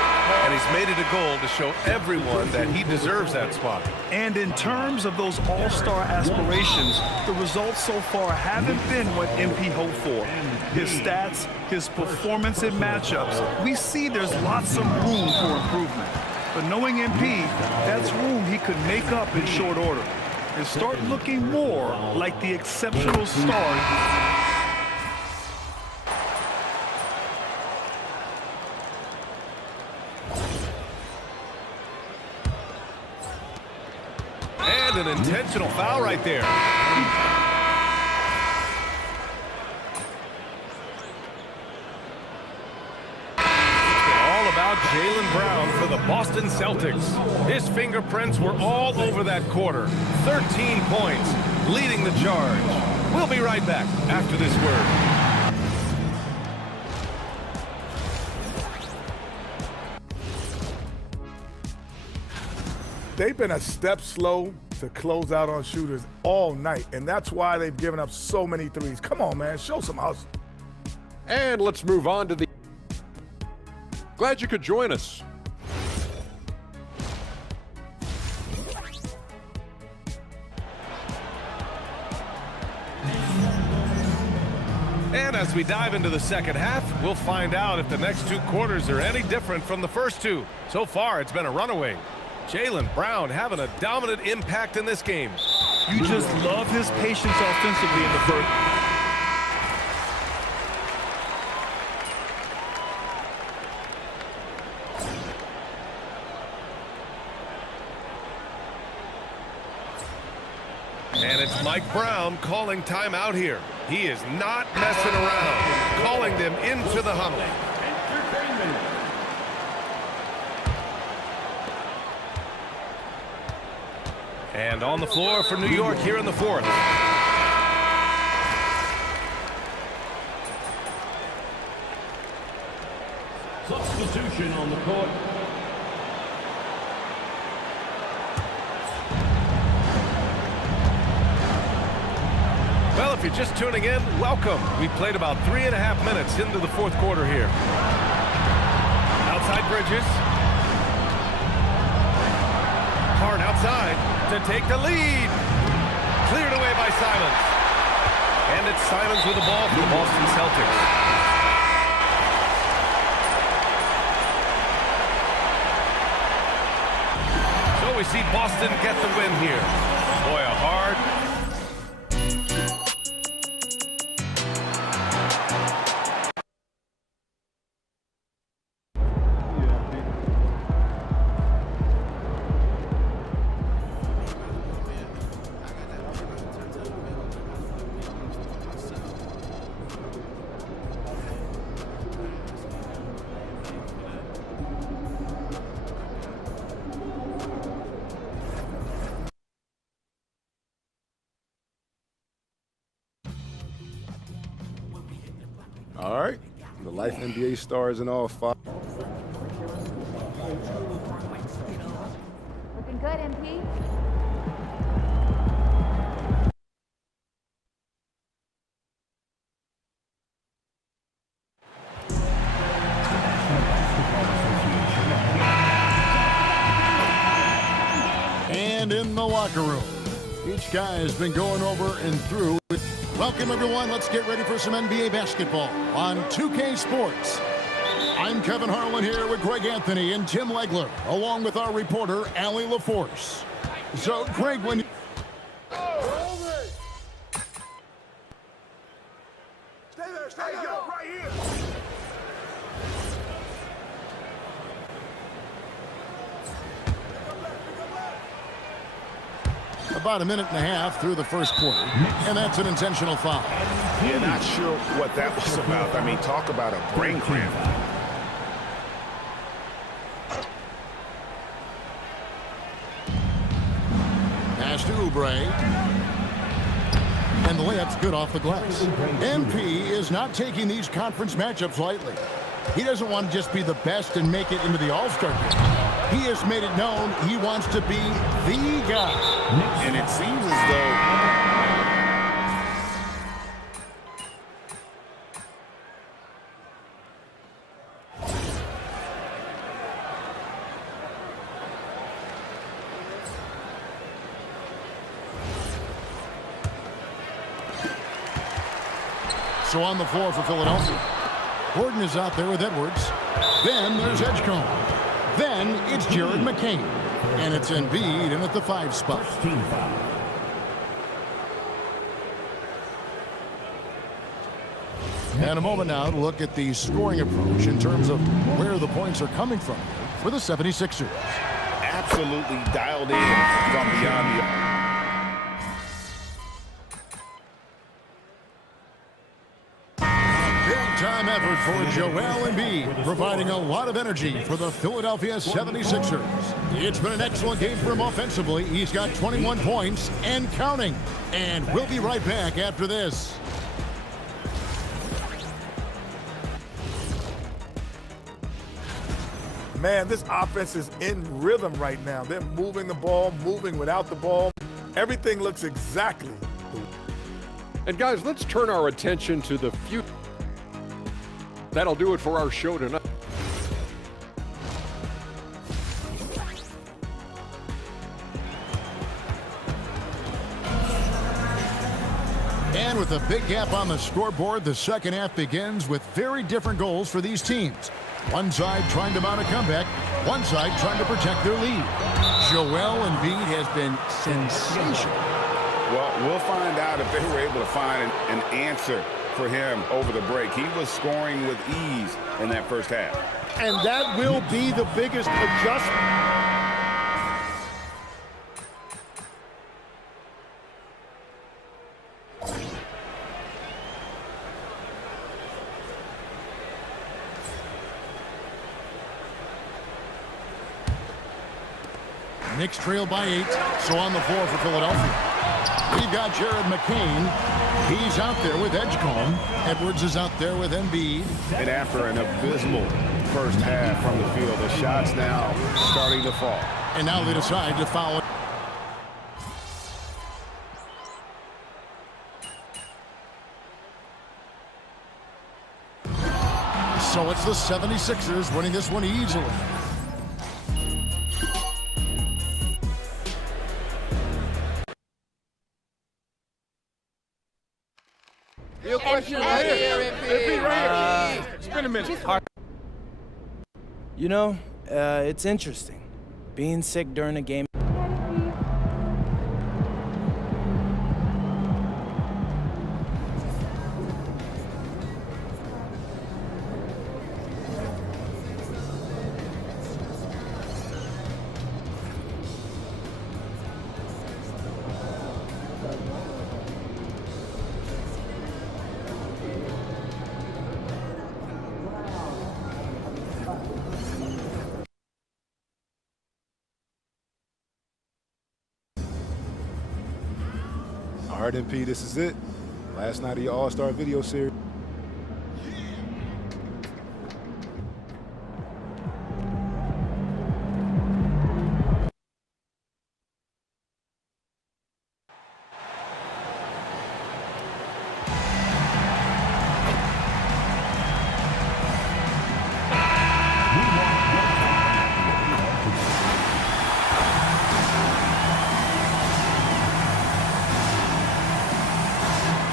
and he's made it a goal to show everyone that he deserves that spot. And in terms of those all-star aspirations, the results so far haven't been what MP hoped for. His stats, his performance in matchups, we see there's lots of room for improvement. But knowing MP, that's room he could make up in short order and start looking more like the exceptional star. And an intentional foul right there. Jaylen Brown for the Boston Celtics. His fingerprints were all over that quarter. 13 points, leading the charge. We'll be right back after this word. They've been a step slow to close out on shooters all night, and that's why they've given up so many threes. Come on, man, show some hustle. And let's move on to the... Glad you could join us. And as we dive into the second half, we'll find out if the next two quarters are any different from the first two. So far, it's been a runaway. Jaylen Brown having a dominant impact in this game. You just love his patience offensively in the first. And it's Mike Brown calling timeout here. He is not messing around, calling them into the huddle. And on the floor for New York here in the fourth. Substitution on the court. Well, if you're just tuning in, welcome. We played about 3.5 minutes into the fourth quarter here. inside Bridges. Hart outside to take the lead. Cleared away by Simons. And it's Simons with the ball for the Boston Celtics. So we see Boston get the win here. Boy, a hard... All right. The Life NBA stars in all 5. Looking good, MP. And in the locker room, each guy has been going over and through. Welcome, everyone. Let's get ready for some NBA basketball on 2K Sports. I'm Kevin Harlan here with Greg Anthony and Tim Legler, along with our reporter, Allie LaForce. So, Greg, when... Stay there, stay there. Right here. About a minute and a half through the first quarter, and that's an intentional foul. Yeah, not sure what that was about. I mean, talk about a brain cramp. Pass to Oubre. And the layup's good off the glass. MP is not taking these conference matchups lightly. He doesn't want to just be the best and make it into the All-Star game. He has made it known he wants to be the guy. And it seems as though... So on the floor for Philadelphia. Gordon is out there with Edwards. Then there's Edgecombe. Then it's Jared McCain. And it's Embiid in at the 5 spot. And a moment now to look at the scoring approach in terms of where the points are coming from for the 76ers. Absolutely dialed in from beyond the... Time effort for Joel Embiid, providing a lot of energy for the Philadelphia 76ers. It's been an excellent game for him offensively. He's got 21 points and counting. And we'll be right back after this. Man, this offense is in rhythm right now. They're moving the ball, moving without the ball. Everything looks exactly. And guys, let's turn our attention to the future. That'll do it for our show tonight. And with a big gap on the scoreboard, the second half begins with very different goals for these teams. One side trying to mount a comeback, one side trying to protect their lead. Joel Embiid has been sensational. Well, we'll find out if they were able to find an answer for him over the break. He was scoring with ease in that first half. And that will be the biggest adjustment. Knicks trail by 8, so on the floor for Philadelphia. We've got Jared McCain. He's out there with Edgecombe. Edwards is out there with Embiid. And after an abysmal first half from the field, the shots now starting to fall. And now they decide to foul it. So it's the 76ers winning this one easily. Your question right here, MP. Right here. It's been a minute. You know, it's interesting. Being sick during a game. All right, MP, this is it. Last night of your All-Star video series.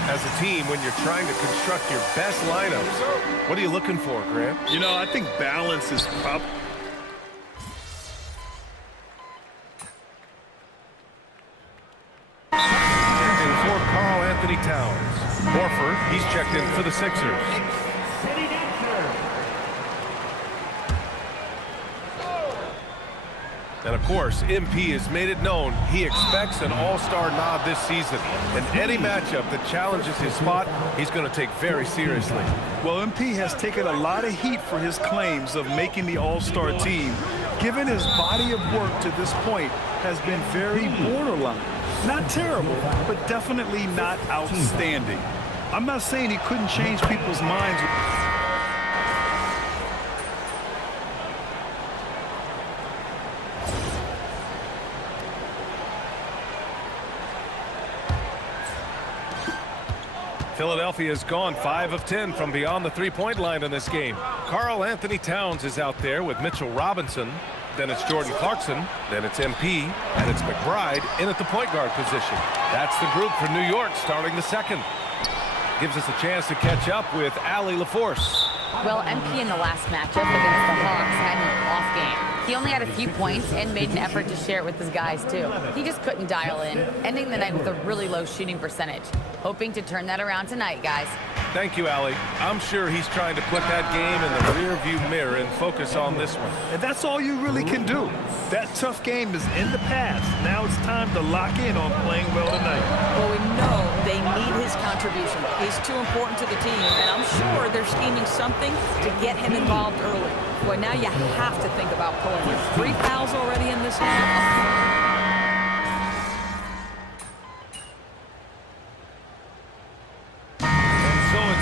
As a team, when you're trying to construct your best lineups, what are you looking for, Grant? You know, I think balance is probably... And for Karl Anthony Towns. Horford, he's checked in for the Sixers. And of course, MP has made it known he expects an all-star nod this season. And any matchup that challenges his spot, he's going to take very seriously. Well, MP has taken a lot of heat for his claims of making the all-star team. Given his body of work to this point has been very borderline. Not terrible, but definitely not outstanding. I'm not saying he couldn't change people's minds. Philadelphia has gone 5 of 10 from beyond the three-point line in this game. Karl Anthony Towns is out there with Mitchell Robinson. Then it's Jordan Clarkson. Then it's MP. And it's McBride in at the point guard position. That's the group for New York starting the second. Gives us a chance to catch up with Allie LaForce. Well, MP in the last matchup against the Hawks had an off game. He only had a few points and made an effort to share it with his guys, too. He just couldn't dial in, ending the night with a really low shooting percentage. Hoping to turn that around tonight, guys. Thank you, Allie. I'm sure he's trying to put that game in the rearview mirror and focus on this one. And that's all you really can do. That tough game is in the past. Now it's time to lock in on playing well tonight. Well, we know they need his contribution. He's too important to the team, and I'm sure they're scheming something to get him involved early. Boy, now you have to think about pulling him. 3 fouls already in this half.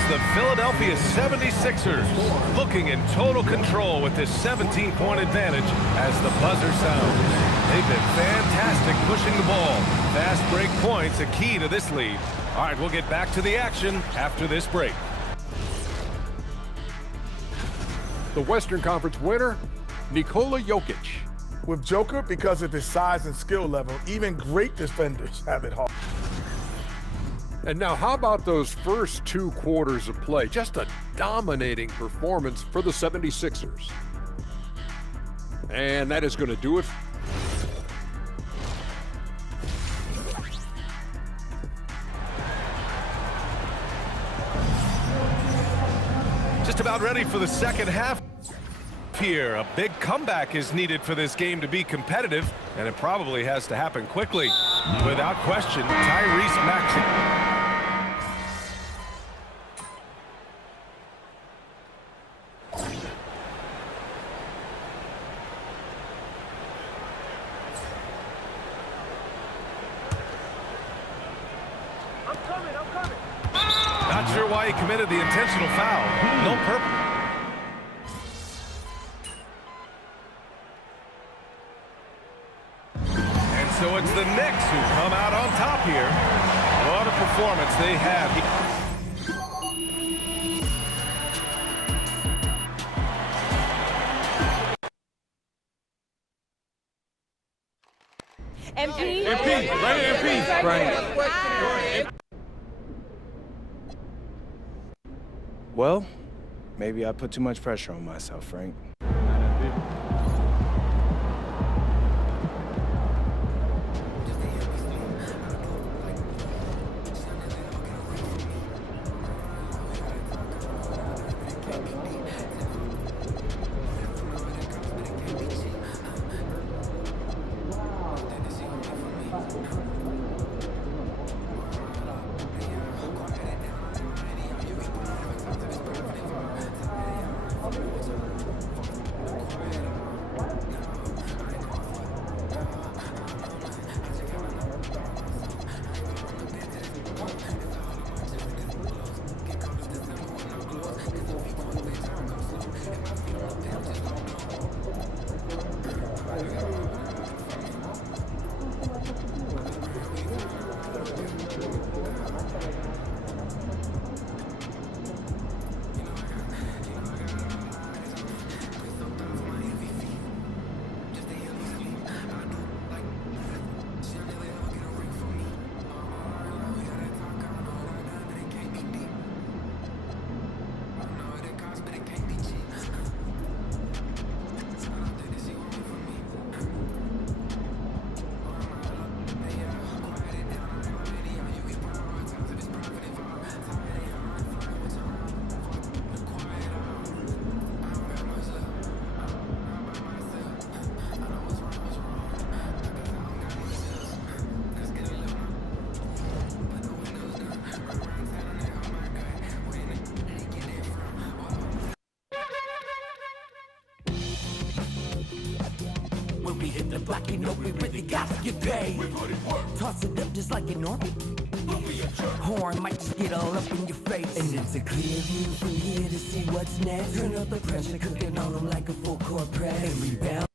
The Philadelphia 76ers looking in total control with this 17-point advantage as the buzzer sounds. They've been fantastic pushing the ball. Fast break points a key to this lead. All right, we'll get back to the action after this break. The Western Conference winner, Nikola Jokic. With Joker, because of his size and skill level, even great defenders have it hard. And now how about those first 2 quarters of play? Just a dominating performance for the 76ers. And that is going to do it. Just about ready for the second half here. A big comeback is needed for this game to be competitive, and it probably has to happen quickly. Without question, Tyrese Maxey. Not sure why he committed the intentional foul. No purpose. And so it's the Knicks who come out on top here. What a performance they have. MP? MP, right, MP. Frank. Well, maybe I put too much pressure on myself, Frank. When we hit the block, you know we really got to get paid. Toss it up just like you know. Horn might just get all up in your face. And it's a clear view from here to see what's next. Turn up the pressure, cooking on them like a full court press. And rebound.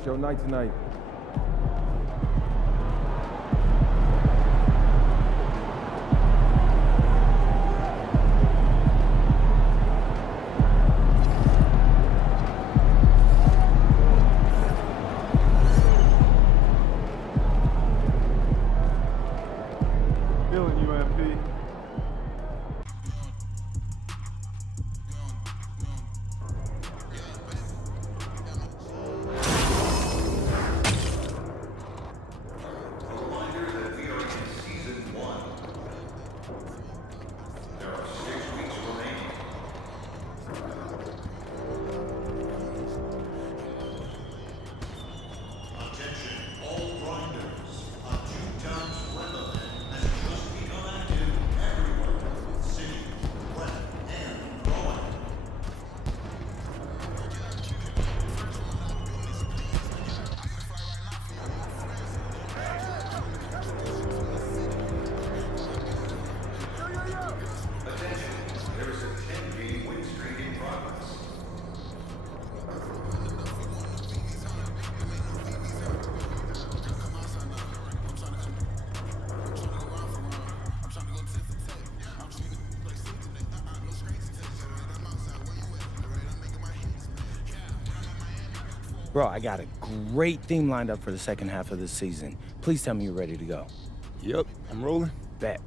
It's your night tonight. Feeling you, MP. Bro, I got a great theme lined up for the second half of this season. Please tell me you're ready to go. Yep, I'm rolling. Bet.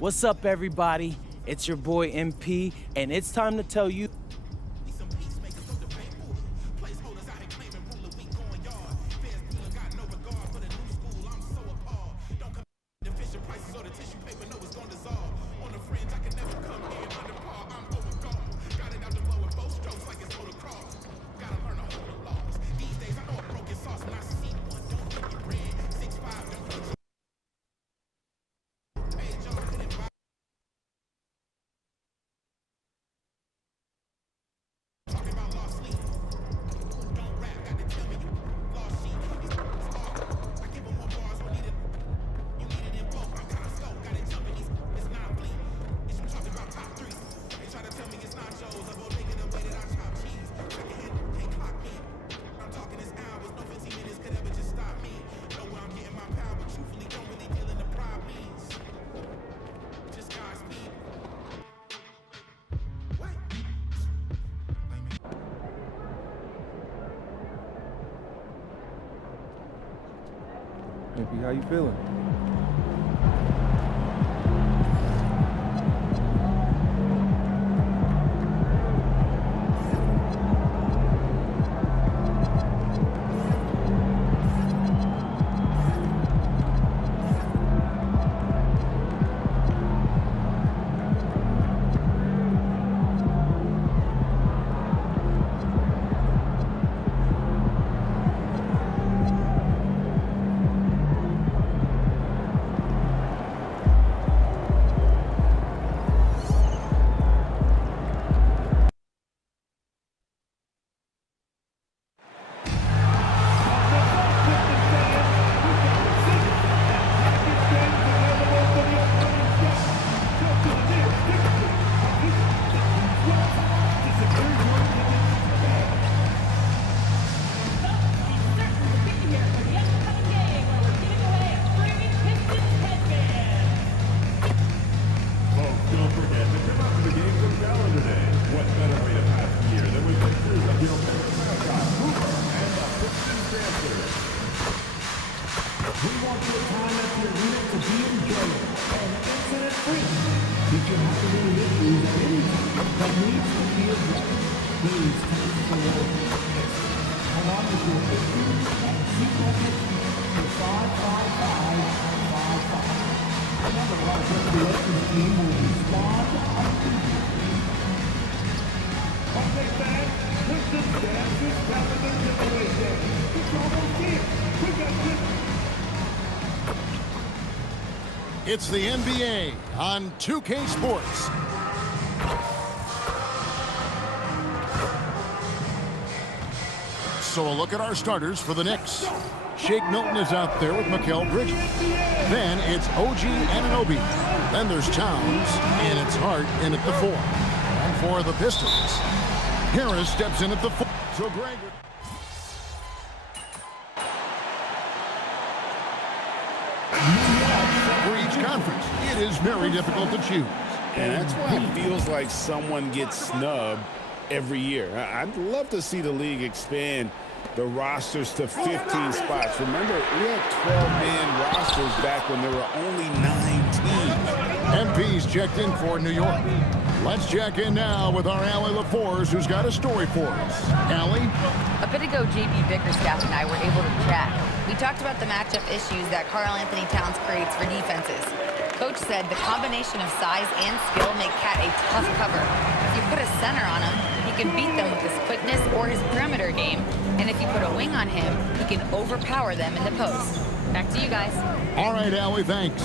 What's up, everybody? It's your boy MP, and it's time to tell you. MP, how you feeling? free. If you have any issues at any time that needs to be addressed, please text the word EXTRA along with your pictures and seat location to 55555. Remember, our relations team will respond immediately. Okay, fans, push them down to the giveaway day. It's almost here. We got this. It's the NBA on 2K Sports. So a look at our starters for the Knicks. Shake Milton is out there with Mikal Bridges. Then it's OG Anunoby. Then there's Towns, and it's Hart in at the 4. And for the Pistons, Harris steps in at the 4. So Greg... For each conference, it is very difficult to choose. And that's why it feels like someone gets snubbed every year. I'd love to see the league expand the rosters to 15 spots. Remember, we had 12-man rosters back when there were only 9 teams. MP's checked in for New York. Let's check in now with our Allie LaForce, who's got a story for us. Allie? A bit ago, JB Bickerstaff and I were able to chat. We talked about the matchup issues that Karl Anthony Towns creates for defenses. Coach said the combination of size and skill make Cat a tough cover. If you put a center on him, he can beat them with his quickness or his perimeter game. And if you put a wing on him, he can overpower them in the post. Back to you guys. All right, Allie, thanks.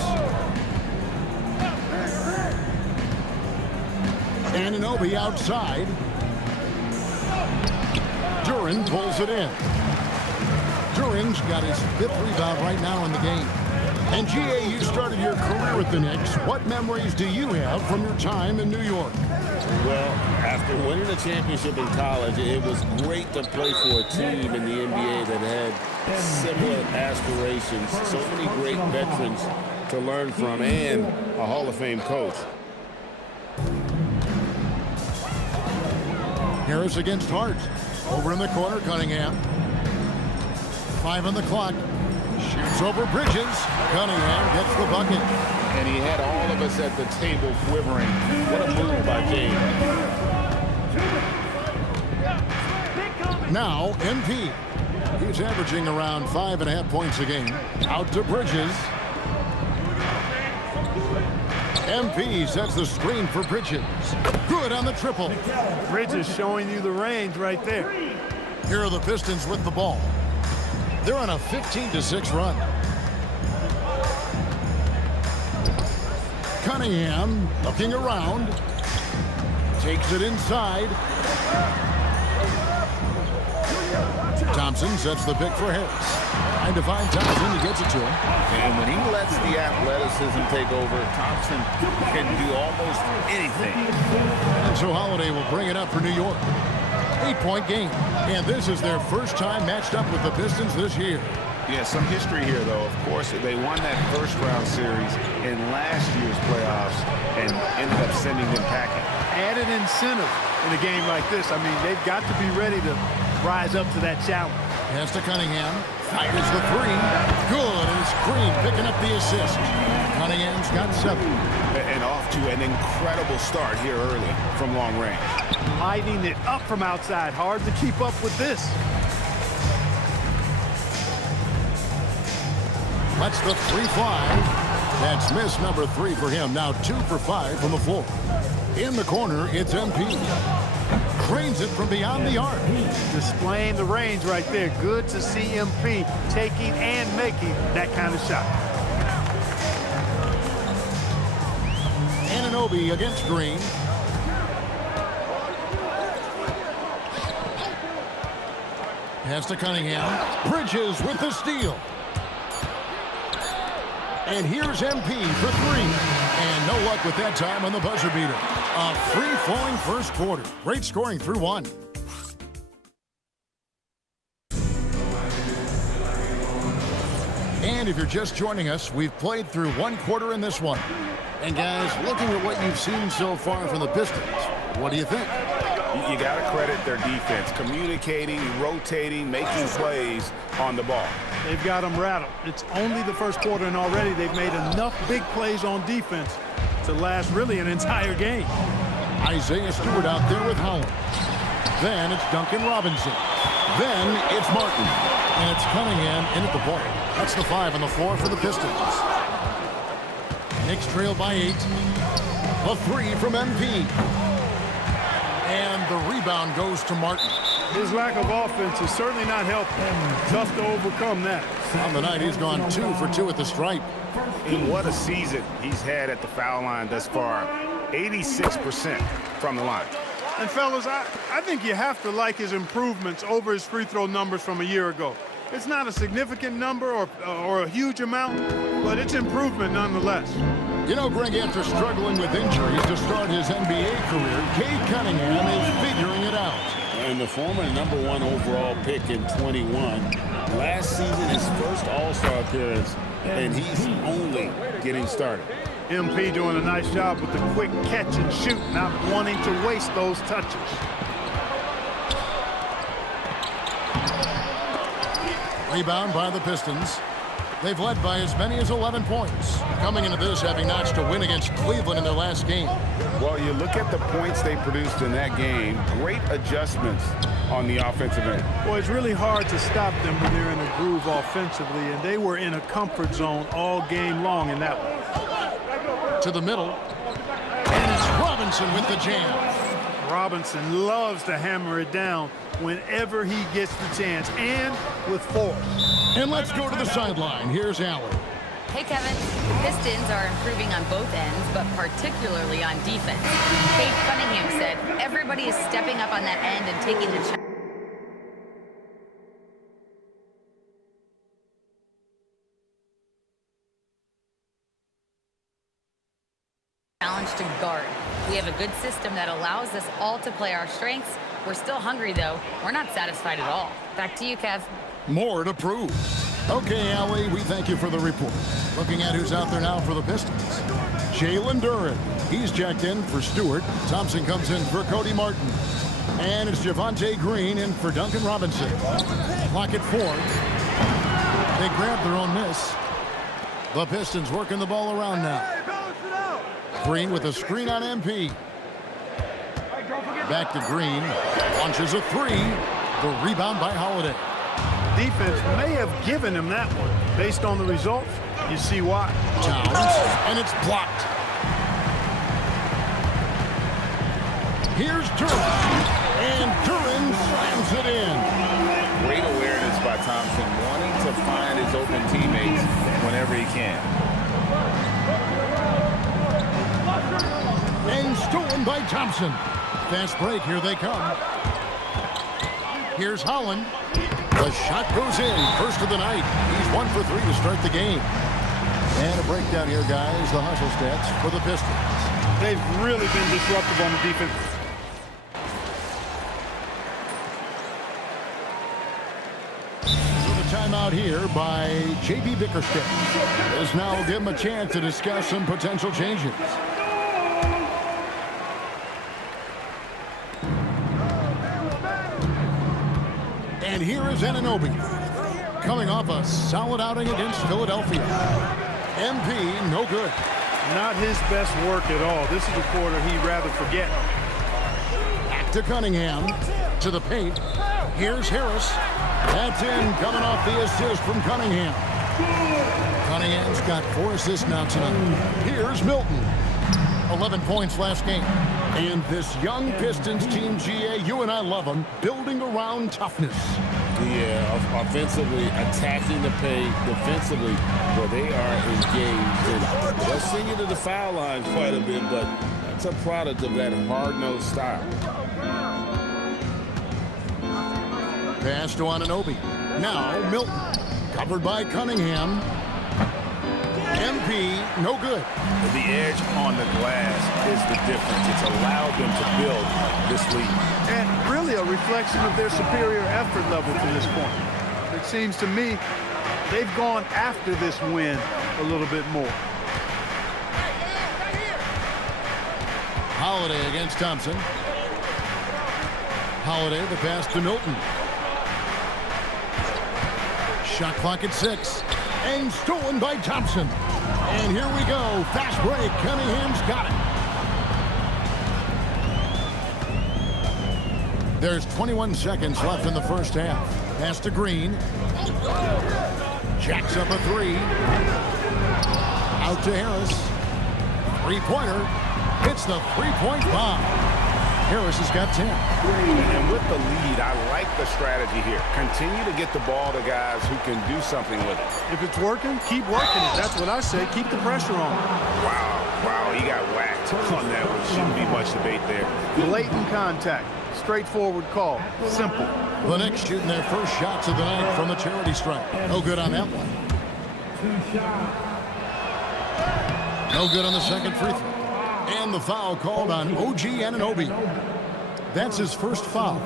Anunoby outside. Duren pulls it in. Duren's got his 5th rebound right now in the game. And G.A., you started your career with the Knicks. What memories do you have from your time in New York? Well, after winning a championship in college, it was great to play for a team in the NBA that had similar aspirations, so many great veterans to learn from, and a Hall of Fame coach. Harris against Hart. Over in the corner, Cunningham. 5 on the clock. Shoots over Bridges. Cunningham gets the bucket. And he had all of us at the table quivering. What a move by Gabe. Now, MP. He's averaging around 5.5 points a game. Out to Bridges. MP sets the screen for Bridges. Good on the triple. Bridges showing you the range right there. Here are the Pistons with the ball. They're on a 15-6 run. Cunningham looking around. Takes it inside. Thompson sets the pick for Harris. Trying to find Thompson. He gets it to him. And when he lets the athleticism take over, Thompson can do almost anything. And so Holiday will bring it up for New York. 8-point game. And this is their first time matched up with the Pistons this year. Yeah, some history here, though. Of course, they won that first-round series in last year's playoffs and ended up sending them packing. Added incentive in a game like this. I mean, they've got to be ready to rise up to that challenge. Pass to Cunningham. Fires the 3. Good. And it's Green picking up the assist. Cunningham's got 7. And off to an incredible start here early from long range. Lighting it up from outside. Hard to keep up with this. Lets the 3 fly. That's miss number 3 for him. Now 2 for 5 from the floor. In the corner, it's MP. Cranes it from beyond the arc. Displaying the range right there. Good to see MP taking and making that kind of shot. Anunoby against Green. Pass to Cunningham. Bridges with the steal. And here's MP for 3. And no luck with that time on the buzzer beater. A free-flowing first quarter. Great scoring through 1. And if you're just joining us, we've played through 1 quarter in this one. And guys, looking at what you've seen so far from the Pistons, what do you think? You got to credit their defense, communicating, rotating, making plays on the ball. They've got them rattled. It's only the first quarter, and already they've made enough big plays on defense to last really an entire game. Isaiah Stewart out there with Howland. Then it's Duncan Robinson. Then it's Martin. And it's Cunningham in at the point. That's the 5 on the floor for the Pistons. Knicks trail by 8. A 3 from MP. And the rebound goes to Martin. His lack of offense has certainly not helped him. Tough to overcome that. On the night, he's gone 2 for 2 at the stripe. And what a season he's had at the foul line thus far. 86% from the line. And fellas, I think you have to like his improvements over his free throw numbers from a year ago. It's not a significant number or a huge amount, but it's improvement nonetheless. You know, Greg, after struggling with injuries to start his NBA career, Cade Cunningham is figuring it out. And the former #1 overall pick in 21. Last season, his first All-Star appearance, and he's only getting started. MP doing a nice job with the quick catch and shoot, not wanting to waste those touches. Rebound by the Pistons. They've led by as many as 11 points. Coming into this, having notched a win against Cleveland in their last game. Well, you look at the points they produced in that game. Great adjustments on the offensive end. Well, it's really hard to stop them when they're in a groove offensively, and they were in a comfort zone all game long in that one. To the middle. And it's Robinson with the jam. Robinson loves to hammer it down whenever he gets the chance, and with force. And let's go to the sideline. Here's Allen. Hey, Kevin. The Pistons are improving on both ends, but particularly on defense. Cade Cunningham said everybody is stepping up on that end and taking the challenge to guard. We have a good system that allows us all to play our strengths. We're still hungry, though. We're not satisfied at all. Back to you, Kev. More to prove. Okay, Allie, we thank you for the report. Looking at who's out there now for the Pistons. Jalen Duren. He's checked in for Stewart. Thompson comes in for Cody Martin. And it's Javonte Green in for Duncan Robinson. Clock at 4. They grab their own miss. The Pistons working the ball around now. Green with a screen on MP. Back to Green. Launches a 3. The rebound by Holiday. Defense may have given him that one. Based on the results, you see why. Towns, and it's blocked. Here's Duren. And Duren slams it in. Great awareness by Thompson, wanting to find his open teammates whenever he can. And stolen by Thompson. Fast break, here they come. Here's Holland. The shot goes in, first of the night. He's 1 for 3 to start the game. And a breakdown here, guys. The hustle stats for the Pistons. They've really been disruptive on the defense. So the timeout here by J.B. Bickerstaff. This now will give him a chance to discuss some potential changes. And here is Anunoby, coming off a solid outing against Philadelphia. MP, no good. Not his best work at all. This is a quarter he'd rather forget. Back to Cunningham, to the paint. Here's Harris. That's in, coming off the assist from Cunningham. Cunningham's got 4 assists now tonight. Here's Milton. 11 points last game. And this young Pistons team, GA, you and I love them, building around toughness. Yeah, offensively, attacking the paint, defensively, where they are engaged. And they'll send you to the foul line quite a bit, but that's a product of that hard-nosed style. Pass to Anunoby. Now Milton, covered by Cunningham. MP, no good. The edge on the glass is the difference. It's allowed them to build this lead. And really a reflection of their superior effort level to this point. It seems to me they've gone after this win a little bit more. Holiday against Thompson. Holiday, the pass to Milton. Shot clock at 6. And stolen by Thompson. And here we go. Fast break. Cunningham's got it. There's 21 seconds left in the first half. Pass to Green. Jacks up a three. Out to Harris. Three-pointer. Hits the three-point bomb. Harris has got 10. And with the lead, I like the strategy here. Continue to get the ball to guys who can do something with it. If it's working, keep working it. That's what I say. Keep the pressure on. Wow, he got whacked on that one. Shouldn't be much debate there. Blatant contact. Straightforward call. Simple. The Knicks shooting their first shots of the night from the charity stripe. No good on that one. No good on the second free throw. And the foul called on OG Anunoby. That's his first foul.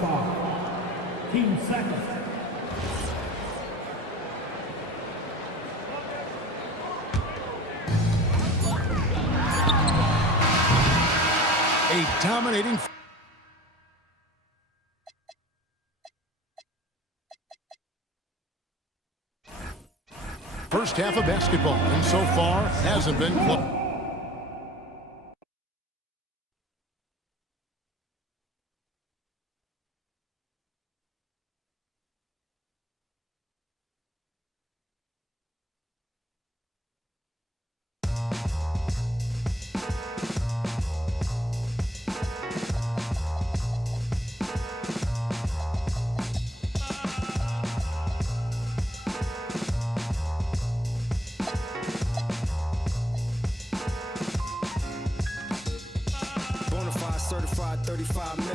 Team second. A dominating. First half of basketball, and so far hasn't been close. Certified 35 mil.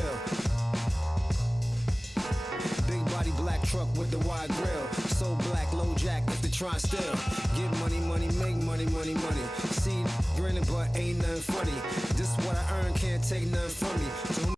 Big body black truck with the wide grill. So black, low jack if they try still. Get money, money, make money, money, money. See, grinning but ain't nothing funny. This what I earn, can't take nothing from me. So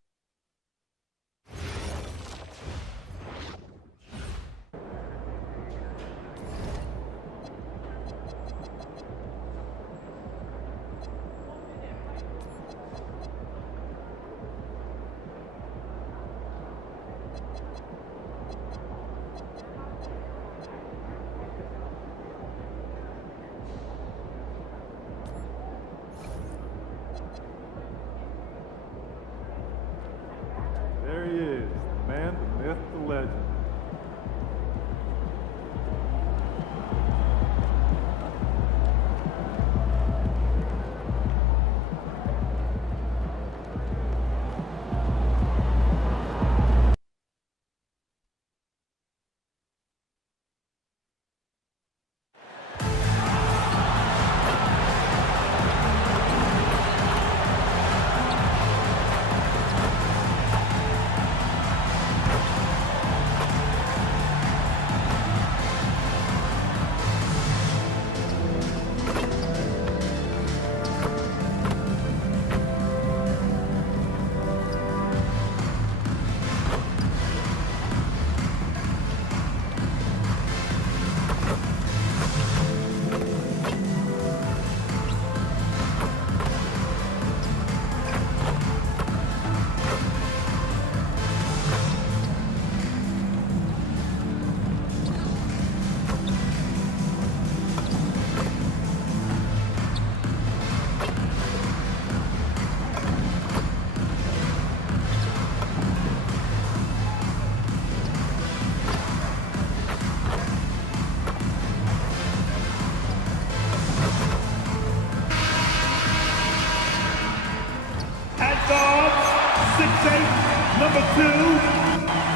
There he is, the man, the myth, the legend.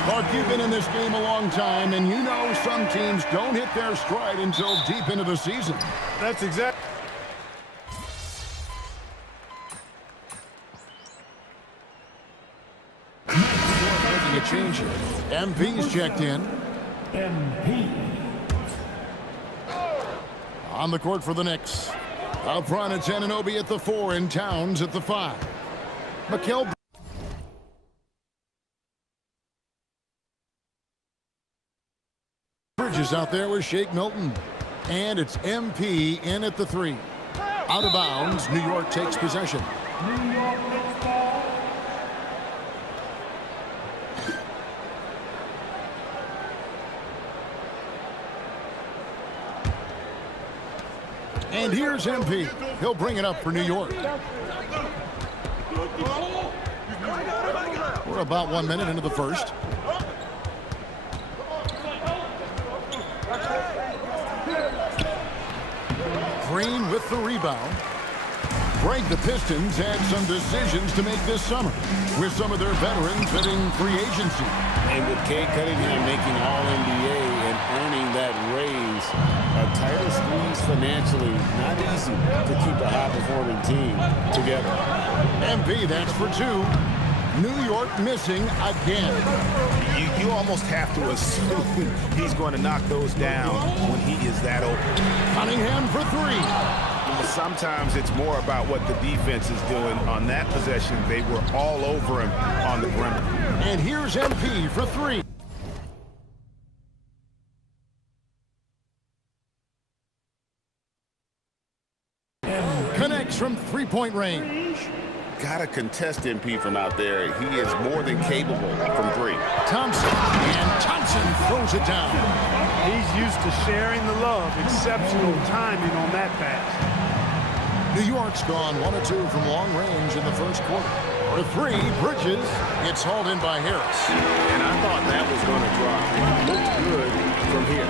Clark, you've been in this game a long time, and you know some teams don't hit their stride until deep into the season. That's exactly. Making a change here. MP's checked in. MP. On the court for the Knicks. Up front, it's Anunoby at the 4 and Towns at the 5. Mikal Bridges out there with Shake Milton. And it's MP in at the 3. Out of bounds, New York takes possession. New York Knicks ball. And here's MP. He'll bring it up for New York. We're about 1 minute into the first. Green with the rebound. Greg, the Pistons had some decisions to make this summer with some of their veterans hitting free agency. And with Cade Cunningham making All-NBA and earning that raise, a tighter squeeze financially, not easy to keep a high-performing team together. MP, that's for two. New York missing again. You almost have to assume he's going to knock those down when he is that open. Cunningham for three. But sometimes it's more about what the defense is doing. On that possession, they were all over him on the perimeter. And here's MP for three. Connects from three-point range. Gotta contest MP from out there. He is more than capable from three. Thompson, and Thompson throws it down. He's used to sharing the love. Exceptional timing on that pass. New York's gone 1 of 2 from long range in the first quarter. For three, Bridges. It's hauled in by Harris. And I thought that was going to drop. It looked good from here.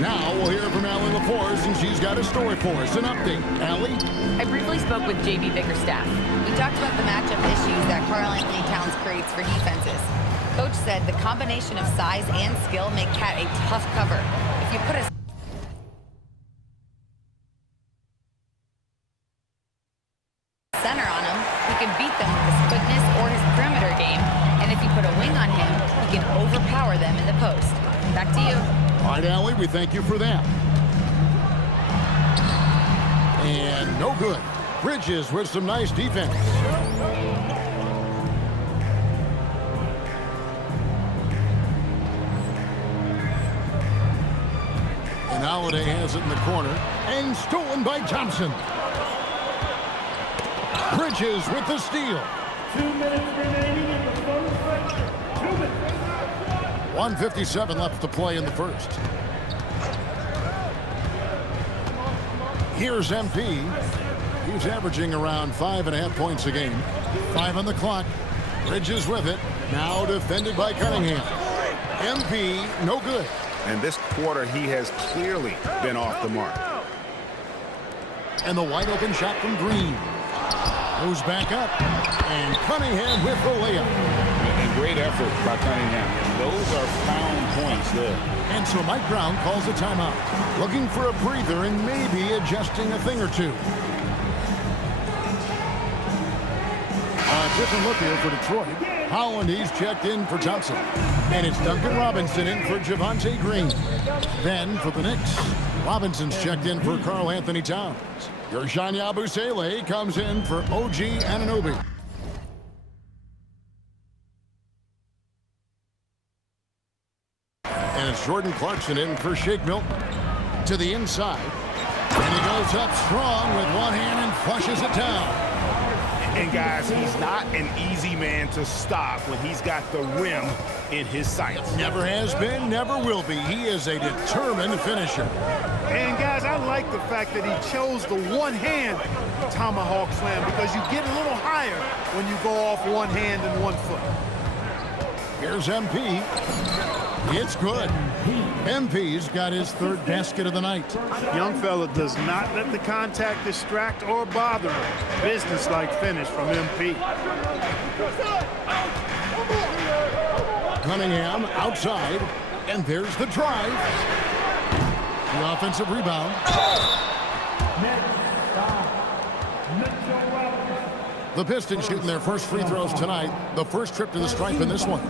Now we'll hear from Allie LaForce, and she's got a story for us. An update. Allie? I briefly spoke with JB Bickerstaff. We talked about the matchup issues that Karl Anthony Towns creates for defenses. Coach said the combination of size and skill make Cat a tough cover. If you put a center on him, he can beat them with his quickness or his perimeter game. And if you put a wing on him, he can overpower them in the post. Back to you. All right, Allie, we thank you for that. And no good. Bridges with some nice defense. And Holiday has it in the corner. And stolen by Thompson. Bridges with the steal. 2 minutes remaining in the first section. 2 minutes. 1:57 left to play in the first. Here's MP. He's averaging around 5.5 points a game. 5 on the clock. Bridges with it. Now defended by Cunningham. MP, no good. And this quarter, he has clearly been off the mark. And the wide open shot from Green. Moves back up. And Cunningham with the layup. And great effort by Cunningham. Those are found points there. And so Mike Brown calls a timeout. Looking for a breather and maybe adjusting a thing or two. A different look here for Detroit. Holland, he's checked in for Thompson. And it's Duncan Robinson in for Javonte Green. Then for the Knicks, Robinson's checked in for Karl Anthony Towns. Gershon Yabusele comes in for OG Anunoby. And it's Jordan Clarkson in for Shake Milton. To the inside. And he goes up strong with one hand and flushes it down. And guys, he's not an easy man to stop when he's got the rim in his sights. Never has been, never will be. He is a determined finisher. And guys, I like the fact that he chose the one-hand tomahawk slam because you get a little higher when you go off one hand and 1 foot. Here's MP. It's good. MP's got his third basket of the night. Young fella does not let the contact distract or bother him. Business-like finish from MP. Cunningham outside, and there's the drive. The offensive rebound. The Pistons shooting their first free throws tonight. The first trip to the stripe in this one.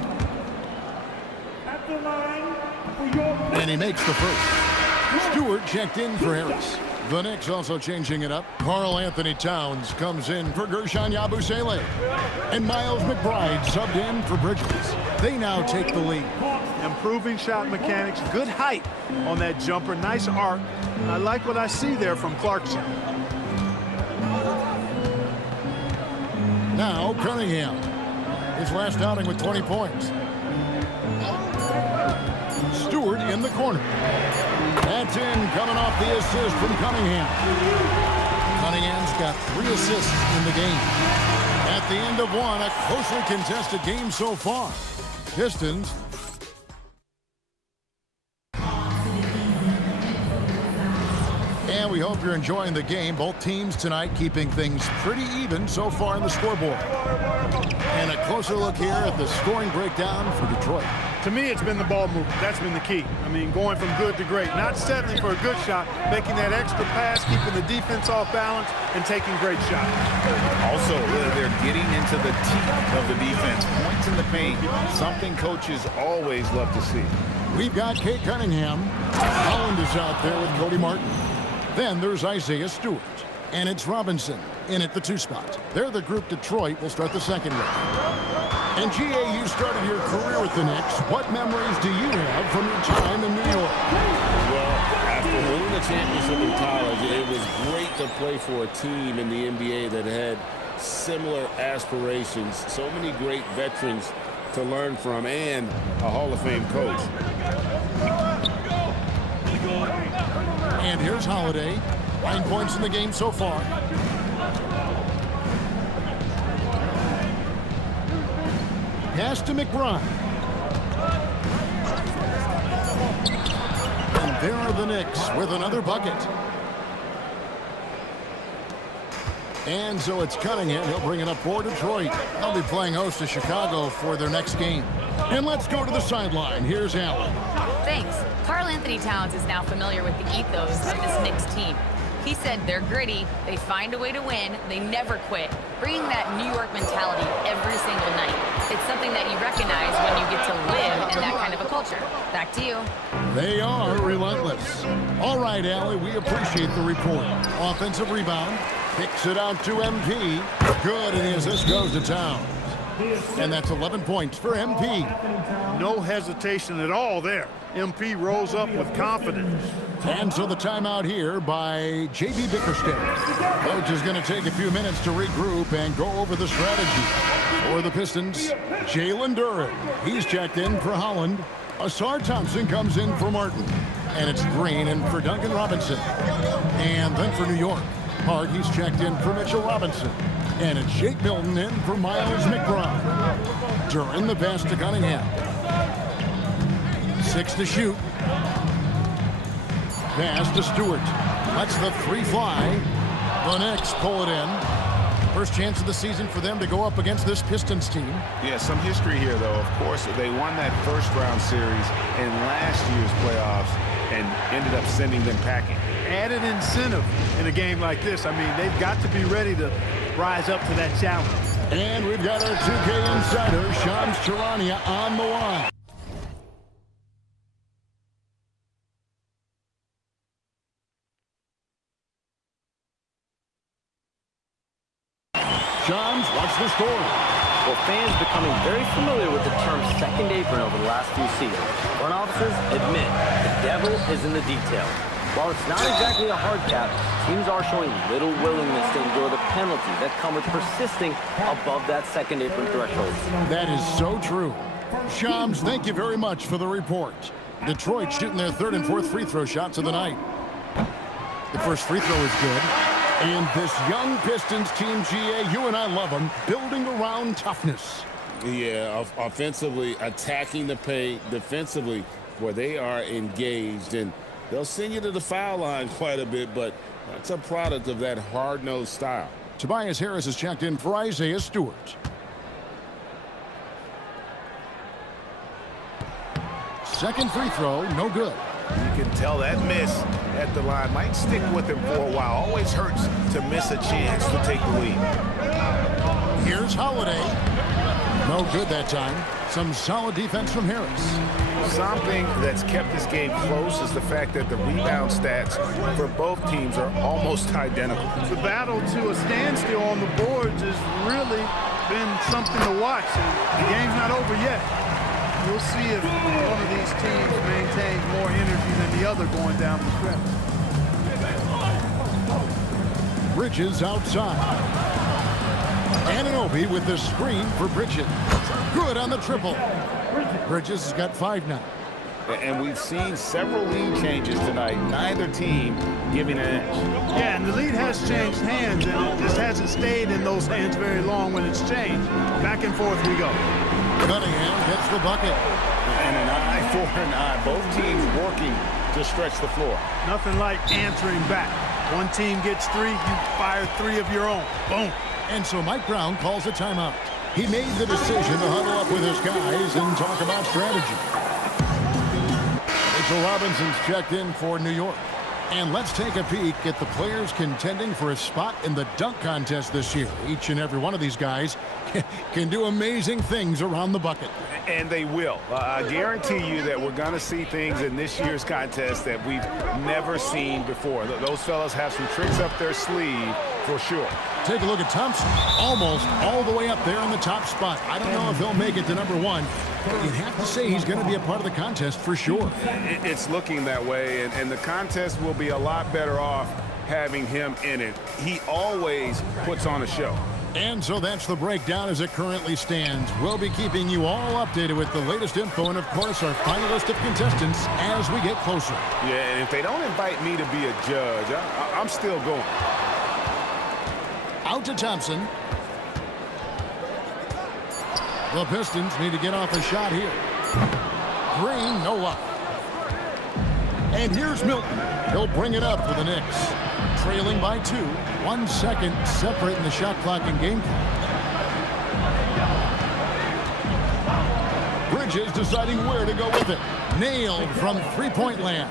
And he makes the first. Stewart checked in for Harris. The Knicks also changing it up. Karl Anthony Towns comes in for Gershon Yabusele. And Miles McBride subbed in for Bridges. They now take the lead. Improving shot mechanics, good height on that jumper, nice arc. I like what I see there from Clarkson. Now Cunningham. His last outing with 20 points. Stewart in the corner. That's in. coming off the assist from Cunningham. Cunningham's got 3 assists in the game. At the end of one, a closely contested game so far. Pistons. And we hope you're enjoying the game. Both teams tonight keeping things pretty even so far in the scoreboard. And a closer look here at the scoring breakdown for Detroit. To me, it's been the ball movement. That's been the key. I mean, going from good to great. Not settling for a good shot, making that extra pass, keeping the defense off balance, and taking great shots. Also, they're getting into the teeth of the defense. Points in the paint, something coaches always love to see. We've got Cade Cunningham. Holland is out there with Cody Martin. Then there's Isaiah Stewart. And it's Robinson in at the 2 spot. They're the group Detroit will start the second with. And GA, you started your career with the Knicks. What memories do you have from your time in New York? Well, after winning the championship in college, it was great to play for a team in the NBA that had similar aspirations. So many great veterans to learn from and a Hall of Fame coach. And here's Holiday. 9 points in the game so far. Pass to McBride. And there are the Knicks with another bucket. And so it's Cunningham. He'll bring it up for Detroit. They'll be playing host to Chicago for their next game. And let's go to the sideline. Here's Allen. Thanks. Karl Anthony Towns is now familiar with the ethos of this Knicks team. He said they're gritty, they find a way to win, they never quit, bringing that New York mentality every single night. It's something that you recognize when you get to live in that kind of a culture. Back to you. They are relentless. All right, Allie, we appreciate the report. Offensive rebound, kicks it out to MP. Good, and the assist goes to Towns. And that's 11 points for MP. No hesitation at all there. MP rolls up with confidence. And so the timeout here by J.B. Bickerstaff. Coach is going to take a few minutes to regroup and go over the strategy. For the Pistons, Jalen Duren. He's checked in for Holland. Asar Thompson comes in for Martin. And it's Green in for Duncan Robinson. And then for New York, Hart, he's checked in for Mitchell Robinson. And it's Jake Milton in for Miles McBride. Duren the pass to Cunningham. 6 to shoot. Pass to Stewart. That's the 3 fly. The Knicks pull it in. First chance of the season for them to go up against this Pistons team. Yeah, some history here, though. Of course, they won that first-round series in last year's playoffs and ended up sending them packing. Added incentive in a game like this. I mean, they've got to be ready to rise up to that challenge. And we've got our 2K insider, Shams Charania, on the line. Shams, what's the story? Well, fans becoming very familiar with the term second apron over the last few seasons. Front offices admit the devil is in the details. While it's not exactly a hard cap, teams are showing little willingness to endure the penalties that come with persisting above that second apron threshold. That is so true. Shams, thank you very much for the report. Detroit shooting their 3rd and 4th free throw shots of the night. The first free throw is good. And this young Pistons team, GA, you and I love them, building around toughness. Yeah, offensively, attacking the paint, defensively, where they are engaged. And they'll send you to the foul line quite a bit, but that's a product of that hard-nosed style. Tobias Harris has checked in for Isaiah Stewart. Second free throw, no good. You can tell that miss at the line might stick with him for a while. Always hurts to miss a chance to take the lead. Here's Holiday. No good that time. Some solid defense from Harris. Something that's kept this game close is the fact that the rebound stats for both teams are almost identical. The battle to a standstill on the boards has really been something to watch. And the game's not over yet. We'll see if one of these teams maintains more energy than the other going down the stretch. Bridges outside. Anunoby with the screen for Bridges. Good on the triple. Bridges has got 5 now. And we've seen several lead changes tonight, neither team giving an edge. Yeah, and the lead has changed hands, and it just hasn't stayed in those hands very long when it's changed. Back and forth we go. Cunningham gets the bucket. And an eye for an eye. Both teams working to stretch the floor. Nothing like answering back. One team gets 3, you fire 3 of your own. Boom. And so Mike Brown calls a timeout. He made the decision to huddle up with his guys and talk about strategy. Mitchell Robinson's checked in for New York. And let's take a peek at the players contending for a spot in the dunk contest this year. Each and every one of these guys can do amazing things around the bucket. And they will. I guarantee you that we're going to see things in this year's contest that we've never seen before. Those fellas have some tricks up their sleeve for sure. Take a look at Thompson, almost all the way up there in the top spot. I don't know if he'll make it to number 1, but you'd have to say he's going to be a part of the contest for sure. It's looking that way, and the contest will be a lot better off having him in it. He always puts on a show. And so that's the breakdown as it currently stands. We'll be keeping you all updated with the latest info and, of course, our final list of contestants as we get closer. Yeah, and if they don't invite me to be a judge, I'm still going. Out to Thompson. The Pistons need to get off a shot here. Green, no luck. And here's Milton. He'll bring it up for the Knicks. Trailing by 2. 1 second separating the shot clock and game clock. Bridges deciding where to go with it. Nailed from three-point land.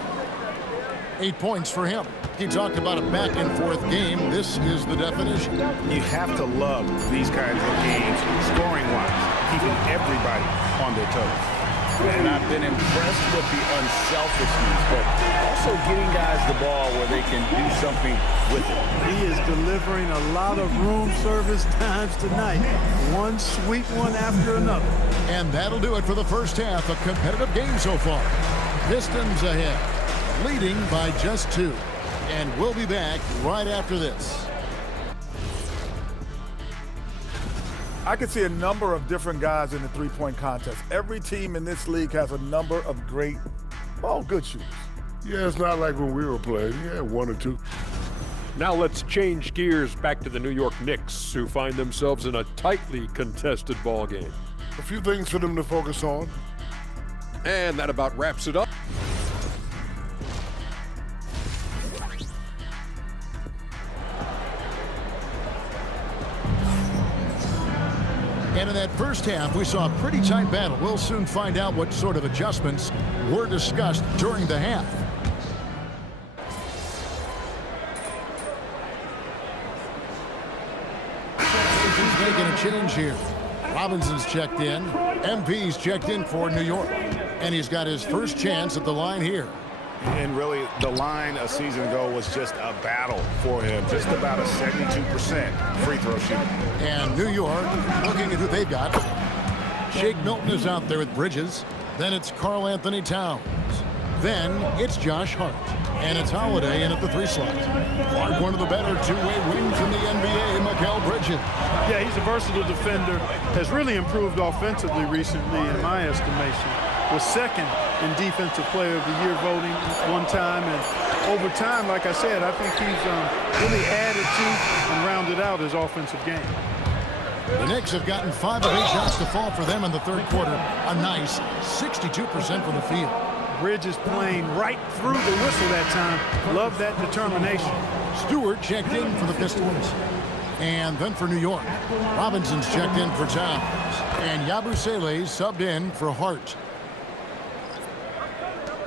8 points for him. He talked about a back-and-forth game. This is the definition. You have to love these kinds of games, scoring-wise, keeping everybody on their toes. And I've been impressed with the unselfishness, but also getting guys the ball where they can do something with it. He is delivering a lot of room service times tonight. One sweet one after another. And that'll do it for the first half. A competitive game so far. Pistons ahead, leading by just 2. And we'll be back right after this. I can see a number of different guys in the three-point contest. Every team in this league has a number of great, good shooters. Yeah, it's not like when we were playing. Yeah, 1 or 2. Now let's change gears back to the New York Knicks, who find themselves in a tightly contested ball game. A few things for them to focus on. And that about wraps it up. And in that first half, we saw a pretty tight battle. We'll soon find out what sort of adjustments were discussed during the half. He's making a change here. Robinson's checked in. MP's checked in for New York. And he's got his first chance at the line here. And really, the line a season ago was just a battle for him. Just about a 72% free throw shooter. And New York, looking at who they've got. Shake Milton is out there with Bridges. Then it's Karl Anthony Towns. Then it's Josh Hart. And it's Holiday in at the 3 slot. Clark, one of the better two-way wings in the NBA, Mikal Bridges. Yeah, he's a versatile defender. Has really improved offensively recently, in my estimation. Was second in Defensive Player of the Year voting one time. And over time, like I said, I think he's really added to and rounded out his offensive game. The Knicks have gotten 5 of 8 shots to fall for them in the third quarter. A nice 62% from the field. Bridges playing right through the whistle that time. Love that determination. Stewart checked in for the Pistons. And then for New York, Robinson's checked in for Towns. And Yabusele subbed in for Hart.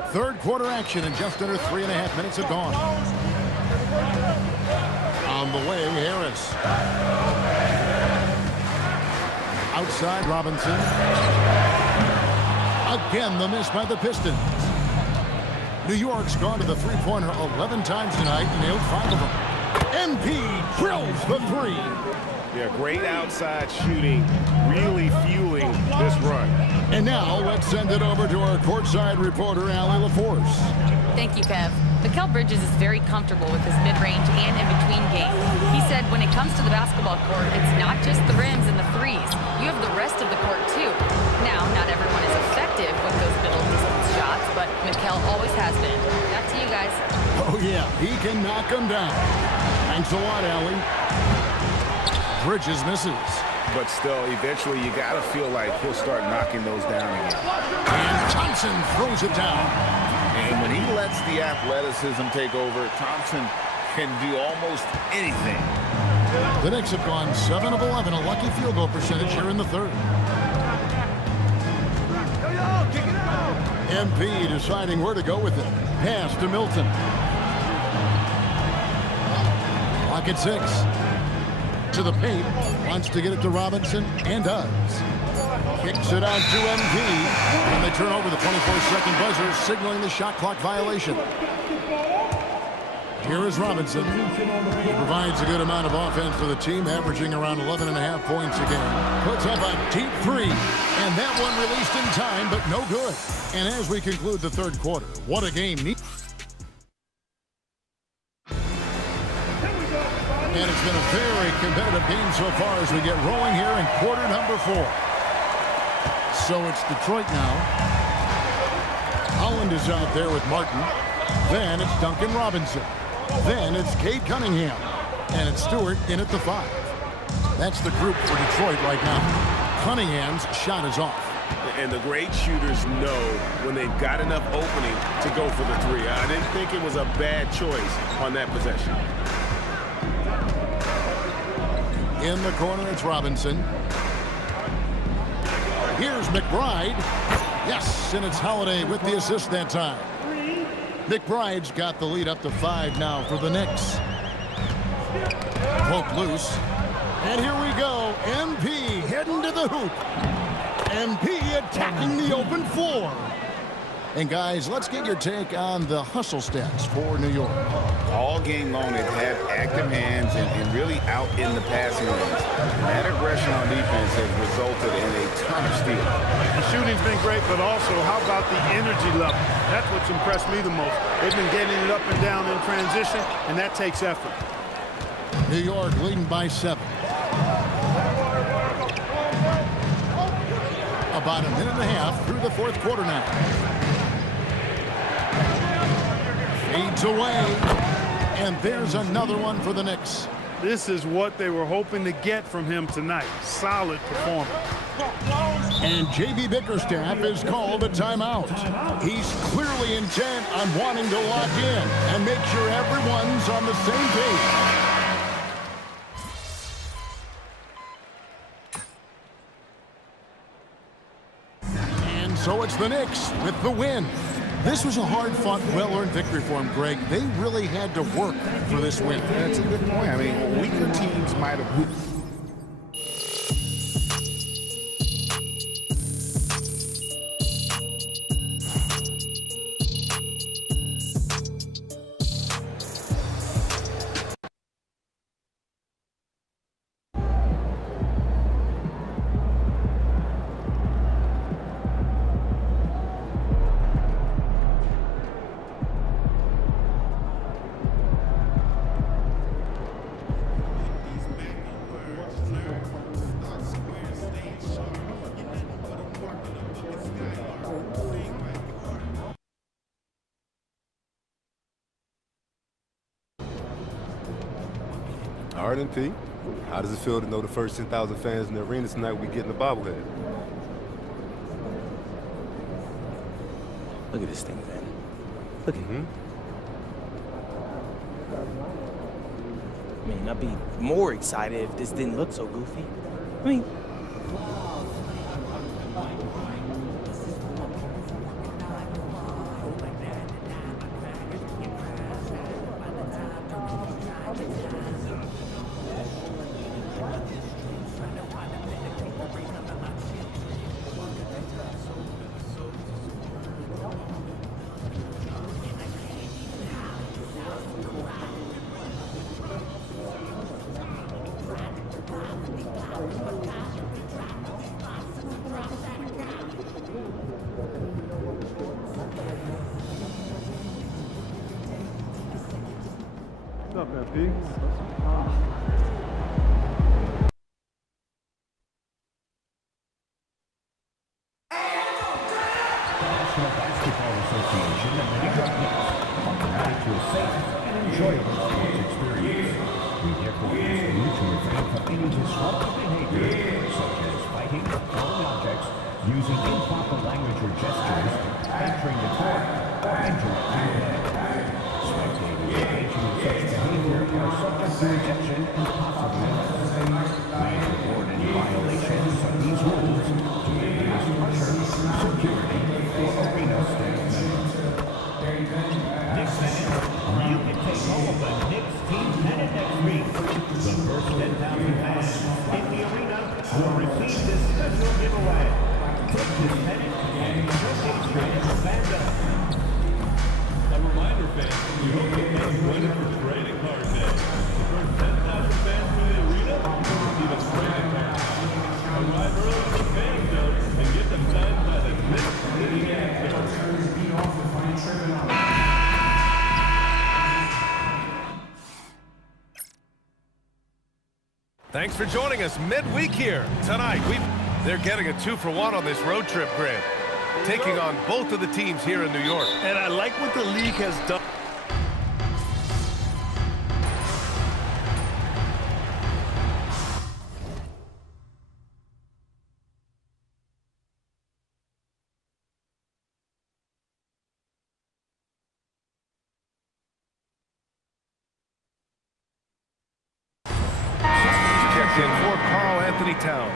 Third quarter action in just under 3.5 minutes have gone. On the way, Harris. Outside, Robinson. Again, the miss by the Pistons. New York's gone to the three-pointer 11 times tonight and nailed 5 of them. MP drills the 3. Yeah, great outside shooting, really fueling this run. And now let's send it over to our courtside reporter, Allie LaForce. Thank you, Kev. Mikal Bridges is very comfortable with his mid-range and in-between game. He said when it comes to the basketball court, it's not just the rims and the threes. You have the rest of the court, too. Now, not everyone is effective with those middle distance shots, but Hell always has been. Back to you guys. Oh, yeah, he can knock them down. Thanks a lot, Allie. Bridges misses. But still, eventually you got to feel like he'll start knocking those down again. And Thompson throws it down. And when he lets the athleticism take over, Thompson can do almost anything. The Knicks have gone 7 of 11, a lucky field goal percentage here in the third. MP deciding where to go with it. Pass to Milton. Clock at 6. To the paint. Wants to get it to Robinson, and does. Kicks it out to MP. And they turn over the 24-second buzzer, signaling the shot clock violation. Here is Robinson. He provides a good amount of offense for the team, averaging around 11.5 points a game. Puts up a deep three, and that one released in time, but no good. And as we conclude the third quarter, what a game. And it's been a very competitive game so far as we get rolling here in quarter number 4. So it's Detroit now. Holland is out there with Martin. Then it's Duncan Robinson. Then it's Cade Cunningham. And it's Stewart in at the 5. That's the group for Detroit right now. Cunningham's shot is off. And the great shooters know when they've got enough opening to go for the 3. I didn't think it was a bad choice on that possession. In the corner, it's Robinson. Here's McBride. Yes, and it's Holiday with the assist that time. McBride's got the lead up to 5 now for the Knicks. Poke loose. And here we go. MP heading to the hoop. MP attacking the open floor. And guys, let's get your take on the hustle stats for New York. All game long, they've had active hands and really out in the passing lanes. That aggression on defense has resulted in a ton of steals. The shooting's been great, but also, how about the energy level? That's what's impressed me the most. They've been getting it up and down in transition, and that takes effort. New York leading by 7. About a minute and a half through the fourth quarter now. Fades away. And there's another one for the Knicks. This is what they were hoping to get from him tonight. Solid performance. And J.B. Bickerstaff is called a timeout. He's clearly intent on wanting to lock in and make sure everyone's on the same page. So it's the Knicks with the win. This was a hard-fought, well-earned victory for them, Greg. They really had to work for this win. That's a good point. I mean, weaker teams might have... RNP, how does it feel to know the first 10,000 fans in the arena tonight will be getting the bobblehead? Look at this thing, man. Look at him. I mean, I'd be more excited if this didn't look so goofy. I mean, What's up, MP? National Basketball Association a safe and enjoyable sports experience. We therefore ask you to refrain from any disruptive behavior, such as fighting, throwing objects, using improper language or gestures, entering the court, or interrupting the play. Spectators engaging in such behavior are subject to rejection and possibly fines. We report any violations of these rules to reduce pressure, security, or arena staff members. Knicks fans, you can take home the Knicks team pennant next week. The first 10,000 fans in the arena will receive this special giveaway. Take this pennant and showcase your Knicks fandom. A reminder, fans, we hope you can join us for trading card day. The first 10,000 fans in the arena will receive a trading card. Arrive early to the fan zone and get them signed by the Knicks City Answer. Thanks for joining us midweek here tonight. They're getting a 2-for-1 on this road trip grid, taking on both of the teams here in New York. And I like what the league has done. Checked in for Karl Anthony Towns.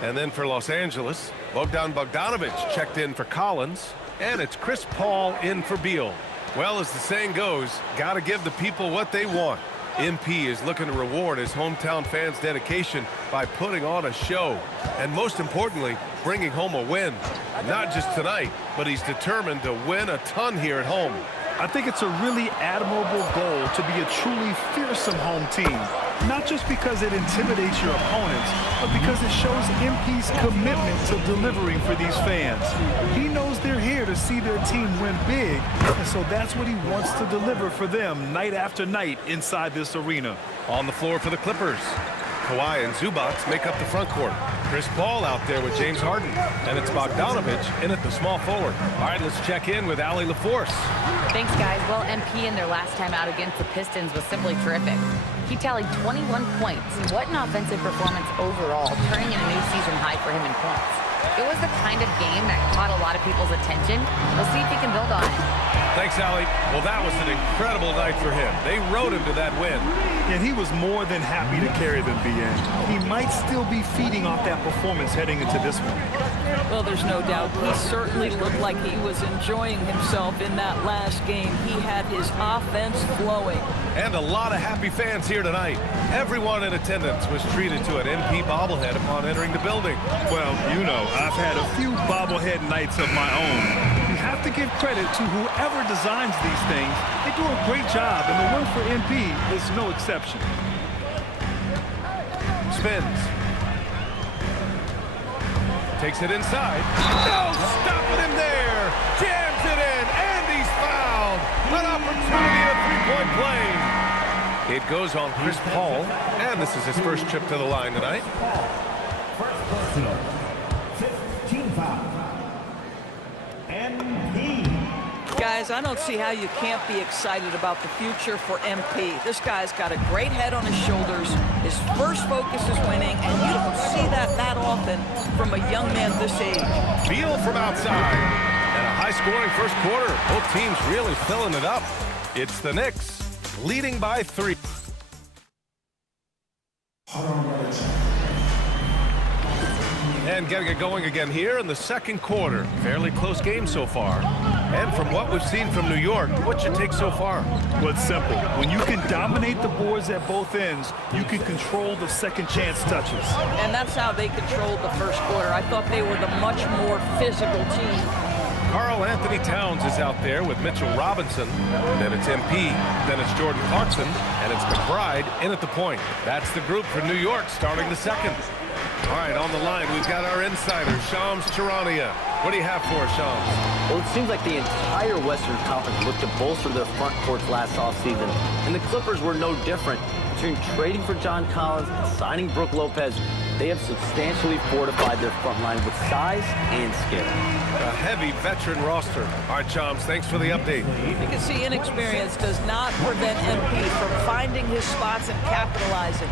And then for Los Angeles, Bogdan Bogdanović checked in for Collins. And it's Chris Paul in for Beal. Well, as the saying goes, gotta give the people what they want. MP is looking to reward his hometown fans' dedication by putting on a show. And most importantly, bringing home a win. Not just tonight, but he's determined to win a ton here at home. I think it's a really admirable goal to be a truly fearsome home team. Not just because it intimidates your opponents, but because it shows MP's commitment to delivering for these fans. He knows they're here to see their team win big, and so that's what he wants to deliver for them night after night inside this arena. On the floor for the Clippers, Kawhi and Zubac make up the front court. Chris Paul out there with James Harden. And it's Bogdanović in at the small forward. All right, let's check in with Allie LaForce. Thanks, guys. Well, MP in their last time out against the Pistons was simply terrific. He tallied 21 points. What an offensive performance overall, turning in a new season high for him in points. It was the kind of game that caught a lot of people's attention. We'll see if he can build on it. Thanks, Allie. Well, that was an incredible night for him. They rode him to that win. And he was more than happy to carry them, BN. He might still be feeding off that performance heading into this one. Well, there's no doubt. He certainly looked like he was enjoying himself in that last game. He had his offense flowing. And a lot of happy fans here tonight. Everyone in attendance was treated to an MP bobblehead upon entering the building. Well, you know, I've had a few bobblehead nights of my own. You have to give credit to whoever designs these things. They do a great job, and the one for MP is no exception. Spins. Takes it inside. No, stopping him there. Jams it in, and he's fouled. An opportunity at a three-point play. It goes on Chris Paul, and this is his first trip to the line tonight. First personal. 15 foul. MP. Guys, I don't see how you can't be excited about the future for MP. This guy's got a great head on his shoulders. His first focus is winning, and you don't see that often from a young man this age. Beal from outside. And a high-scoring first quarter. Both teams really filling it up. It's the Knicks leading by 3. And getting it going again here in the second quarter. Fairly close game so far. And from what we've seen from New York, what's your take so far? Well, it's simple. When you can dominate the boards at both ends, you can control the second chance touches. And that's how they controlled the first quarter. I thought they were the much more physical team. Karl Anthony Towns is out there with Mitchell Robinson. Then it's MP. Then it's Jordan Clarkson. And it's McBride in at the point. That's the group for New York starting the second. All right, on the line, we've got our insider, Shams Charania. What do you have for us, Shams? Well, it seems like the entire Western Conference looked to bolster their front courts last offseason, and the Clippers were no different. Between trading for John Collins and signing Brook Lopez, they have substantially fortified their front line with size and skill. A heavy veteran roster. All right, Chums, thanks for the update. You can see inexperience does not prevent MP from finding his spots and capitalizing.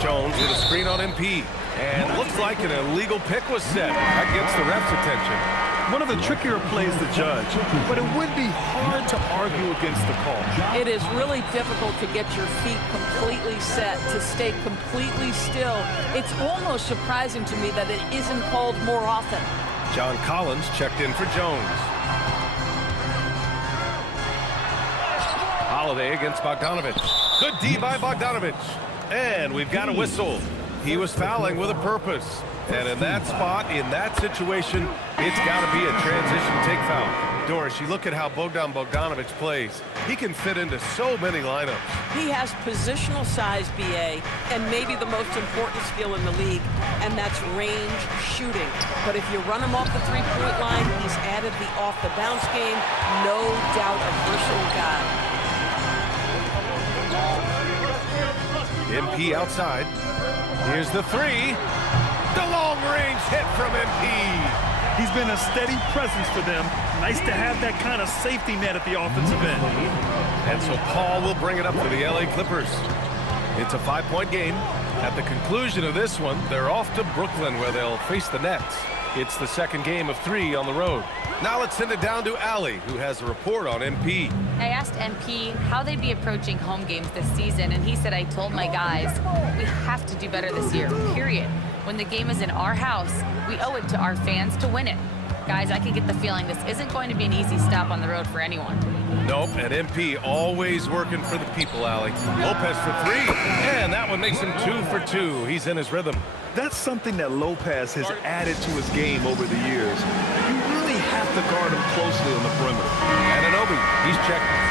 Jones with a screen on MP. And looks like an illegal pick was set. That gets the ref's attention. One of the trickier plays to judge, but it would be hard to argue against the call. It is really difficult to get your feet completely set, to stay completely still. It's almost surprising to me that it isn't called more often. John Collins checked in for Jones. Holiday against Bogdanovich. Good D by Bogdanovich. And we've got a whistle. He was fouling with a purpose. And in that spot, in that situation, it's got to be a transition take foul. Doris, you look at how Bogdan Bogdanovich plays. He can fit into so many lineups. He has positional size, BA, and maybe the most important skill in the league, and that's range shooting. But if you run him off the three-point line, he's added the off-the-bounce game. No doubt a versatile guy. MP outside. Here's the three. The long-range hit from MP. He's been a steady presence for them. Nice to have that kind of safety net at the offensive end. And so Paul will bring it up for the LA Clippers. It's a 5-point game. At the conclusion of this one, they're off to Brooklyn where they'll face the Nets. It's the second game of 3 on the road. Now let's send it down to Allie, who has a report on MP. I asked MP how they'd be approaching home games this season, and he said, I told my guys, we have to do better this year, period. When the game is in our house, we owe it to our fans to win it. Guys, I can get the feeling this isn't going to be an easy stop on the road for anyone. Nope, and MP always working for the people, Allie. Lopez for 3, and that one makes him 2 for 2. He's in his rhythm. That's something that Lopez has added to his game over the years. You really have to guard him closely on the perimeter. Anunoby, he's checking.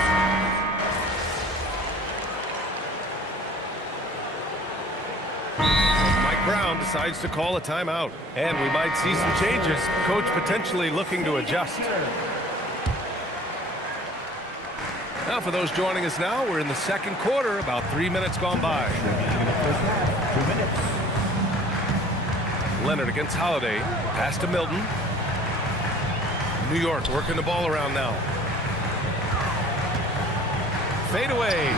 Brown decides to call a timeout, and we might see some changes. Coach potentially looking to adjust. Now for those joining us now, we're in the second quarter, about 3 minutes gone by. Leonard against Holiday, pass to Milton. New York working the ball around now. Fade away,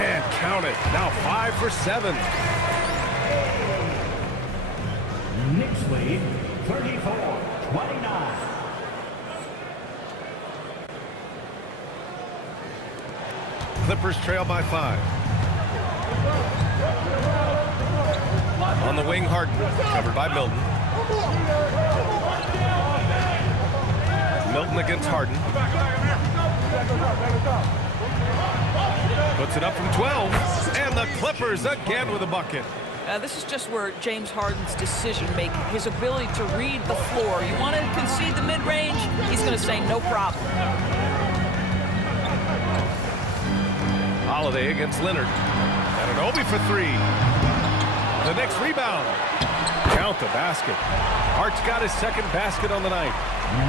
and count it. Now 5 for 7. Knicks lead 34-29. Clippers trail by 5. On the wing, Harden, covered by Milton. Milton against Harden. Puts it up from 12, and the Clippers again with a bucket. This is just where James Harden's decision-making, his ability to read the floor. You want to concede the mid-range? He's going to say no problem. Holiday against Leonard. Anunoby for 3. The next rebound. Count the basket. Hart's got his second basket on the night.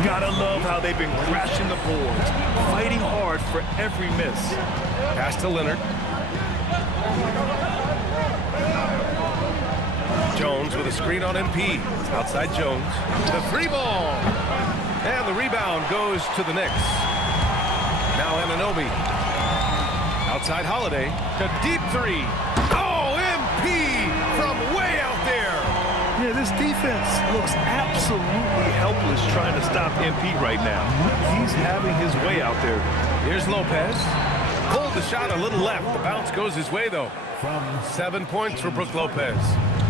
Gotta love how they've been crashing the boards, fighting hard for every miss. Pass to Leonard. Jones with a screen on MP. Outside Jones. The 3 ball. And the rebound goes to the Knicks. Now Anunoby. Outside Holiday. To deep 3. Oh, MP from way out there. Yeah, this defense looks absolutely helpless trying to stop MP right now. He's having his way out there. Here's Lopez. Pulled the shot a little left. The bounce goes his way, though. 7 points for Brook Lopez.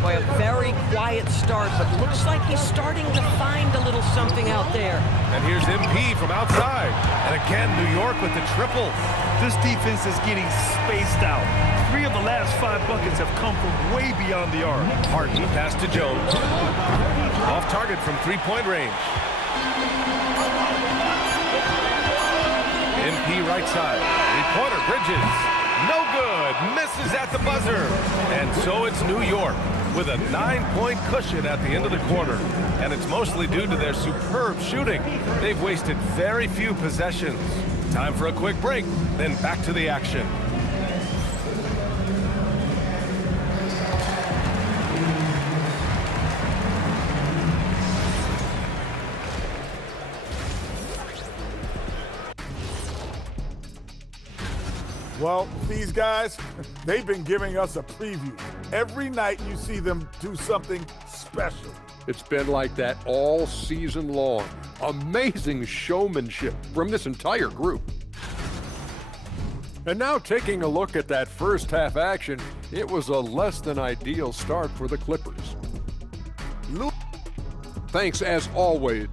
Boy, a very quiet start, but looks like he's starting to find a little something out there. And here's MP from outside. And again, New York with the triple. This defense is getting spaced out. 3 of the last 5 buckets have come from way beyond the arc. Harden pass to Jones. Off target from 3-point range. MP right side. 3-pointer, Bridges. No good. Misses at the buzzer. And so it's New York with a 9-point cushion at the end of the quarter. And it's mostly due to their superb shooting. They've wasted very few possessions. Time for a quick break, then back to the action. Well, these guys, they've been giving us a preview. Every night you see them do something special. It's been like that all season long. Amazing showmanship from this entire group. And now taking a look at that first half action, it was a less than ideal start for the Clippers. Thanks as always.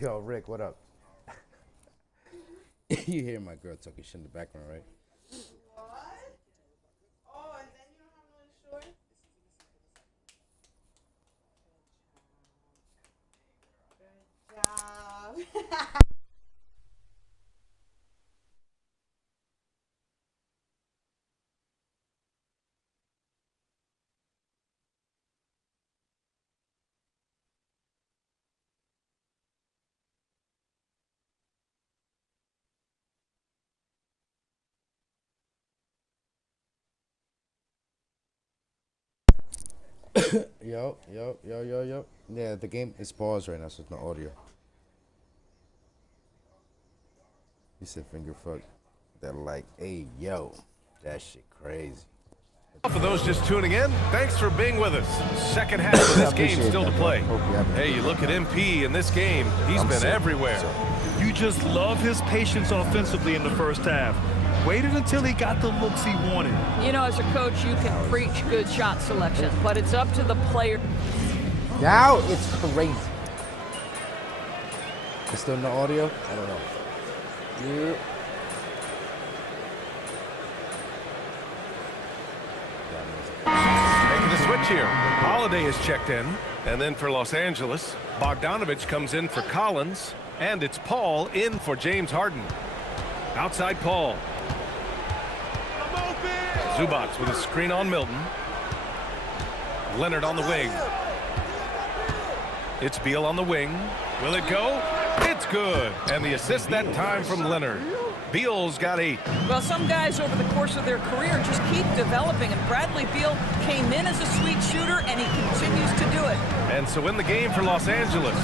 Yo, Rick, what up? You hear my girl talking shit in the background, right? Yo. Yeah, the game is paused right now, so it's no audio. He said finger fuck. They're like, hey, yo, that shit crazy. For those just tuning in, thanks for being with us. Second half of this game still to play. Hey, you look at MP in this game, he's been everywhere. You just love his patience offensively in the first half. Waited until he got the looks he wanted. You know, as a coach, you can preach good shot selection, but it's up to the player. Now it's crazy. It's still no audio? I don't know. Yeah. Making the switch here. Holiday is checked in. And then for Los Angeles, Bogdanovich comes in for Collins. And it's Paul in for James Harden. Outside Paul. Zubac with a screen on Milton. Leonard on the wing. It's Beal on the wing. Will it go? It's good. And the assist that time from Leonard. Beal's got 8. Well, some guys over the course of their career just keep developing, and Bradley Beal came in as a sweet shooter, and he continues to do it. And so in the game for Los Angeles,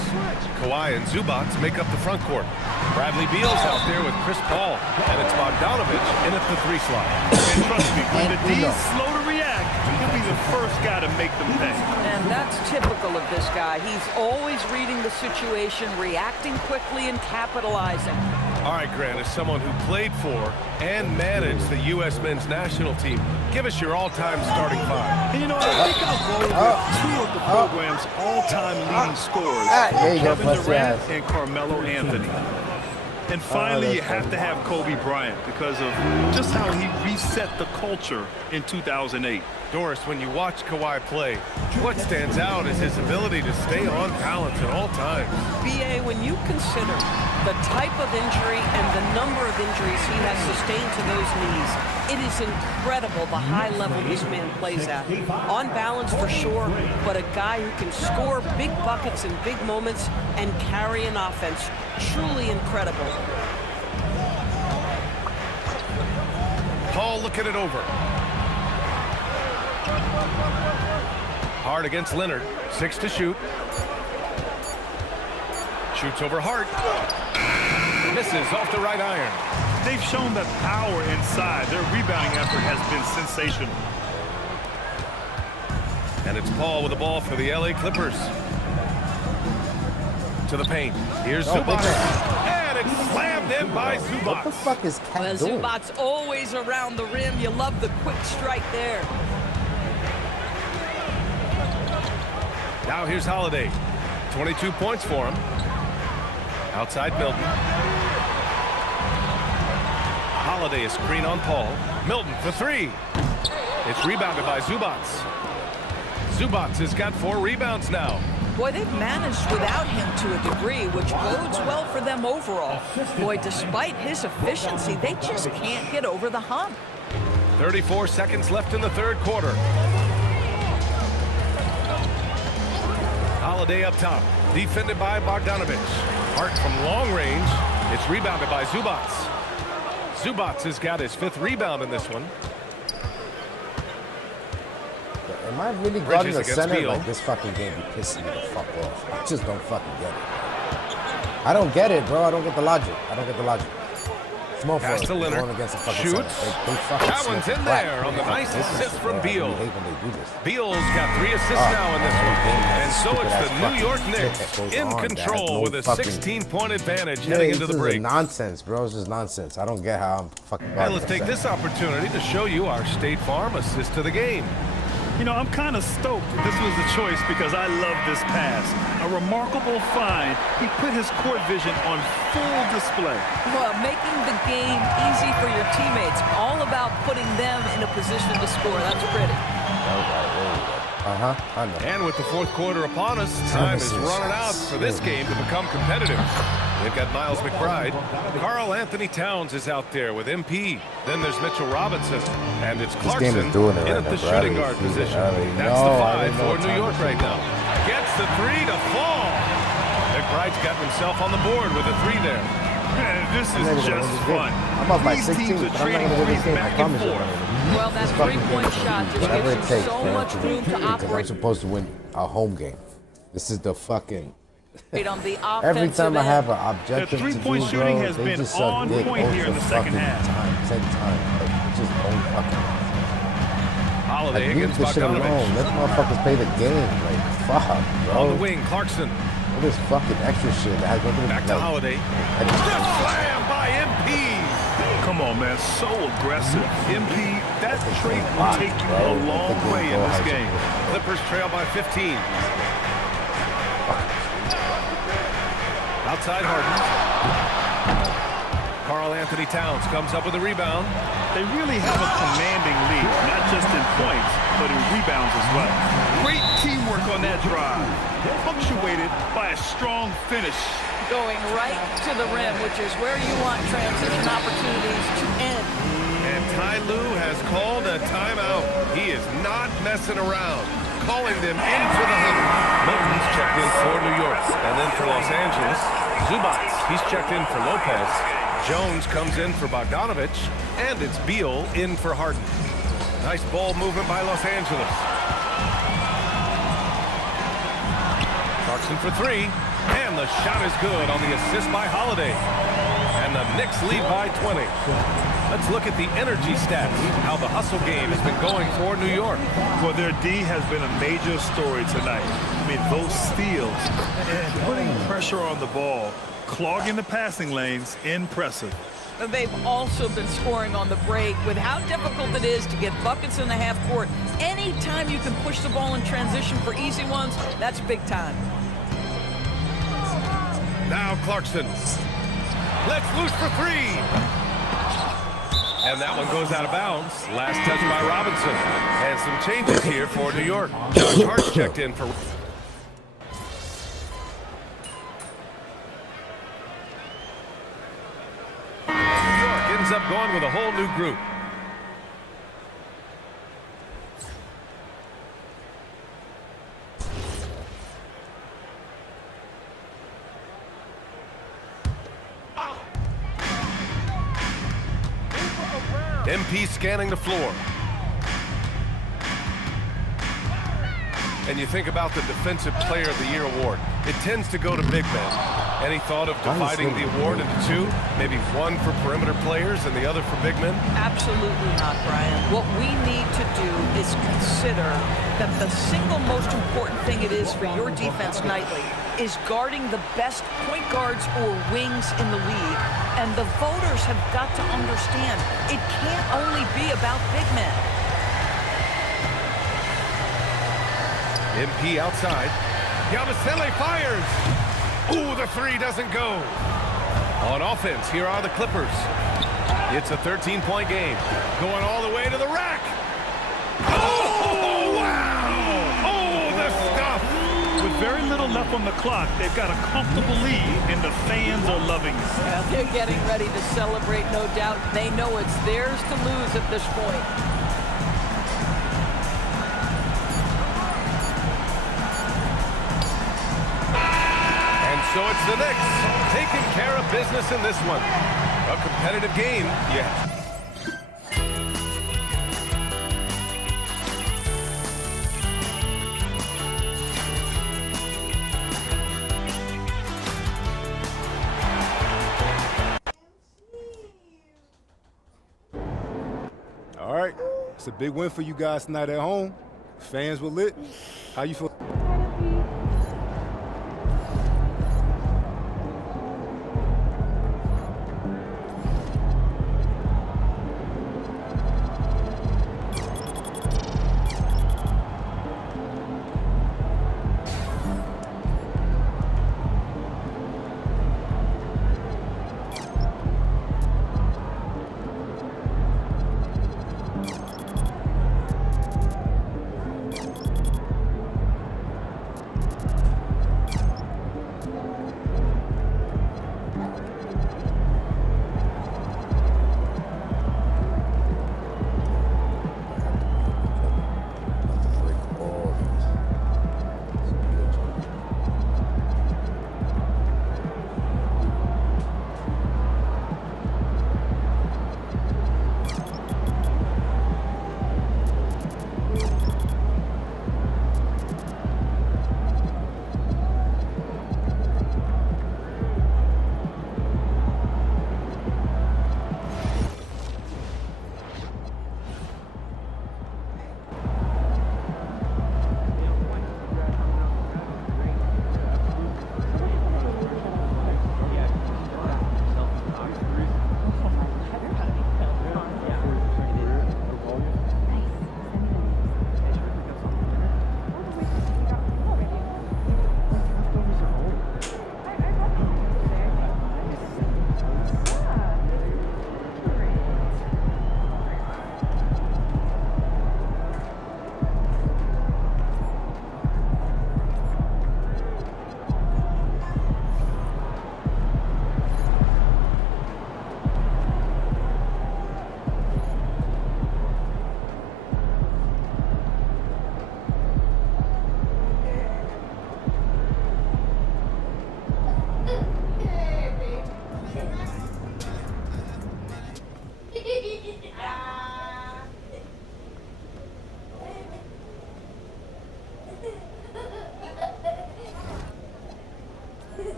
Kawhi and Zubac make up the front court. Bradley Beal's out there with Chris Paul, and it's Bogdanovich in at the 3 slot. And trust me, when the D's slow to react, he'll be the first guy to make them pay. And that's typical of this guy. He's always reading the situation, reacting quickly, and capitalizing. All right, Grant, as someone who played for and managed the U.S. men's national team, give us your all-time starting 5. And you know, I think I'll go with 2 of the program's all-time leading scorers, Kevin Durant and Carmelo Anthony. And finally, you have to have Kobe Bryant because of just how he reset the culture in 2008. Doris, when you watch Kawhi play, what stands out is his ability to stay on balance at all times. B.A., when you consider the type of injury and the number of injuries he has sustained to those knees, it is incredible the high level this man plays at. On balance for sure, but a guy who can score big buckets in big moments and carry an offense. Truly incredible. Paul looking it over. Hard against Leonard. 6 to shoot. Shoots over Hart. Misses off the right iron. They've shown that power inside. Their rebounding effort has been sensational. And it's Paul with the ball for the LA Clippers. To the paint. Here's Zubac. And it's slammed in by Zubac. What the fuck is Cat doing? Zubac's always around the rim. You love the quick strike there. Now here's Holiday. 22 points for him. Outside Milton. Holiday is screen on Paul. Milton for 3. It's rebounded by Zubac. Zubac has got 4 rebounds now. Boy, they've managed without him to a degree, which bodes well for them overall. Boy, despite his efficiency, they just can't get over the hump. 34 seconds left in the third quarter. Holiday up top, defended by Bogdanovich. Hart from long range. It's rebounded by Zubac. Zubac has got his 5th rebound in this one. Am I really guarding the center? Beal. Like, this fucking game be pissing me the fuck off. I just don't fucking get it. I don't get it, bro. I don't get the logic. Small Pass to Leonard. going against a fucking Shoots. center. They fucking That one's in crack. there on the nice assist from Beal. I hate when they do this. Beal's got 3 assists now in this one. And so it's the New York Knicks in control with a 16-point advantage heading into the break. This is nonsense, bro. It's just nonsense. I don't get how I'm fucking And let's take this opportunity to show you our State Farm assist to the game. You know, I'm kind of stoked that this was the choice because I love this pass. A remarkable find. He put his court vision on full display. Well, making the game easy for your teammates. All about putting them in a position to score. That's pretty. I know. And with the fourth quarter upon us, time is running out for this game to become competitive. They've got Miles McBride. Karl Anthony Towns is out there with MP. Then there's Mitchell Robinson. And it's Clarkson in at the shooting guard position. That's the 5 for New York right now. Gets the 3 to fall. McBride's got himself on the board with a 3 there. This is just fun. I'm up by 16, but I'm not going to win this game. I promise you. Well, that three-point shot just gives you so much room to Because I'm operate. supposed to win a home game. This is the fucking... On the Every time I offensive have end. an objective to do, three-point bro, shooting has they been just suck on dick point here in the second fucking half. 10 times. Like, just don't fucking... Holiday Like, leave against this shit alone. Bogdanovich. Let motherfuckers play the game. Like, fuck, bro. On the wing, Clarkson. All this fucking extra shit that has nothing to do. Back to Holiday. Slam by MP. Come on, man. So aggressive. MP, that trait will take you a long way in this game. Clippers trail by 15. Outside Harden. Karl Anthony Towns comes up with a rebound. They really have a commanding lead, not just in points, but in rebounds as well. Great teamwork on that drive, punctuated by a strong finish. Going right to the rim, which is where you want transition opportunities to end. And Ty Lue has called a timeout. He is not messing around. Calling them into the huddle. Milton's checked in for New York. And then for Los Angeles, Zubats. He's checked in for Lopez. Jones comes in for Bogdanovich. And it's Beal in for Harden. Nice ball movement by Los Angeles. Clarkson for 3. And the shot is good on the assist by Holiday. And the Knicks lead by 20. Let's look at the energy stats, how the hustle game has been going for New York. Well, their D has been a major story tonight. I mean, those steals and putting pressure on the ball, clogging the passing lanes, impressive. And they've also been scoring on the break with how difficult it is to get buckets in the half court. Anytime you can push the ball in transition for easy ones, that's big time. Now Clarkson. Let's loose for 3. And that one goes out of bounds. Last touch by Robinson. And some changes here for New York. Josh Hart's checked in for... New York ends up going with a whole new group. MP scanning the floor. And you think about the Defensive Player of the Year award. It tends to go to big men. Any thought of dividing the award into 2? Maybe one for perimeter players and the other for big men? Absolutely not, Brian. What we need to do is consider that the single most important thing it is for your defense nightly is guarding the best point guards or wings in the league. And the voters have got to understand it can't only be about big men. MP outside. Yabusele fires. Ooh, the 3 doesn't go. On offense, here are the Clippers. It's a 13-point game. Going all the way to the rack. Oh, wow. Oh, the stuff. With very little left on the clock, they've got a comfortable lead, and the fans are loving it. Yeah, they're getting ready to celebrate, no doubt. They know it's theirs to lose at this point. So it's the Knicks taking care of business in this one. A competitive game, yeah. All right, it's a big win for you guys tonight at home. Fans were lit. How you feel?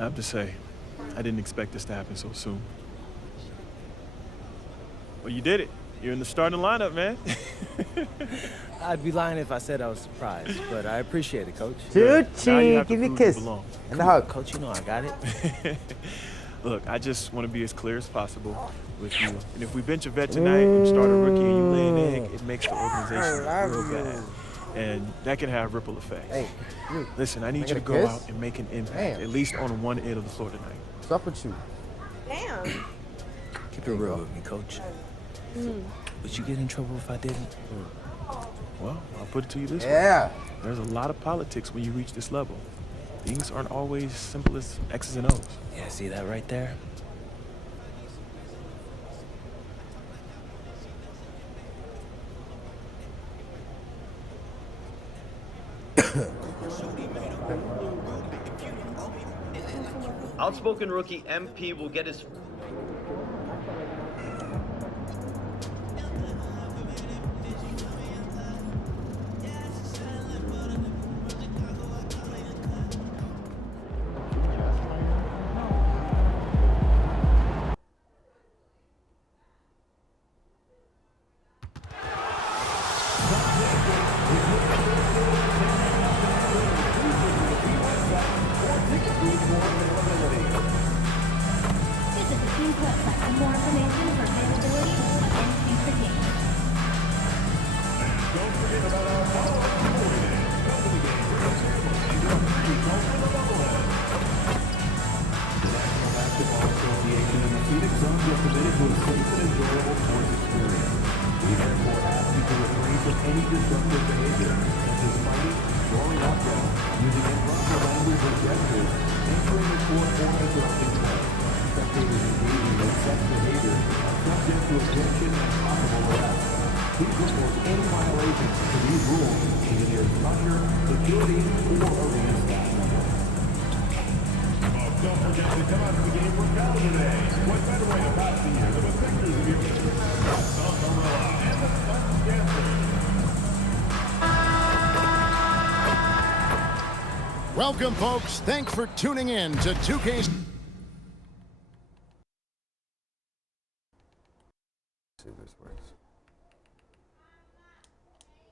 I have to say, I didn't expect this to happen so soon. Well, you did it. You're in the starting lineup, man. I'd be lying if I said I was surprised, but I appreciate it, Coach. Tucci, give you a kiss and a hug. Coach, you know I got it. Look, I just want to be as clear as possible with you. And if we bench a vet tonight and start a rookie and you lay an egg, it makes the organization real bad. And that can have ripple effects. Hey, listen, I need you to go out and make an impact, at least on one end of the floor tonight. What's up with you? Damn. Keep it real with me, Coach. Would you get in trouble if I didn't? Well, I'll put it to you this way. Yeah. There's a lot of politics when you reach this level. Things aren't always simple as X's and O's. Yeah, see that right there? Outspoken rookie MP will get his... Welcome, folks. Thanks for tuning in to 2K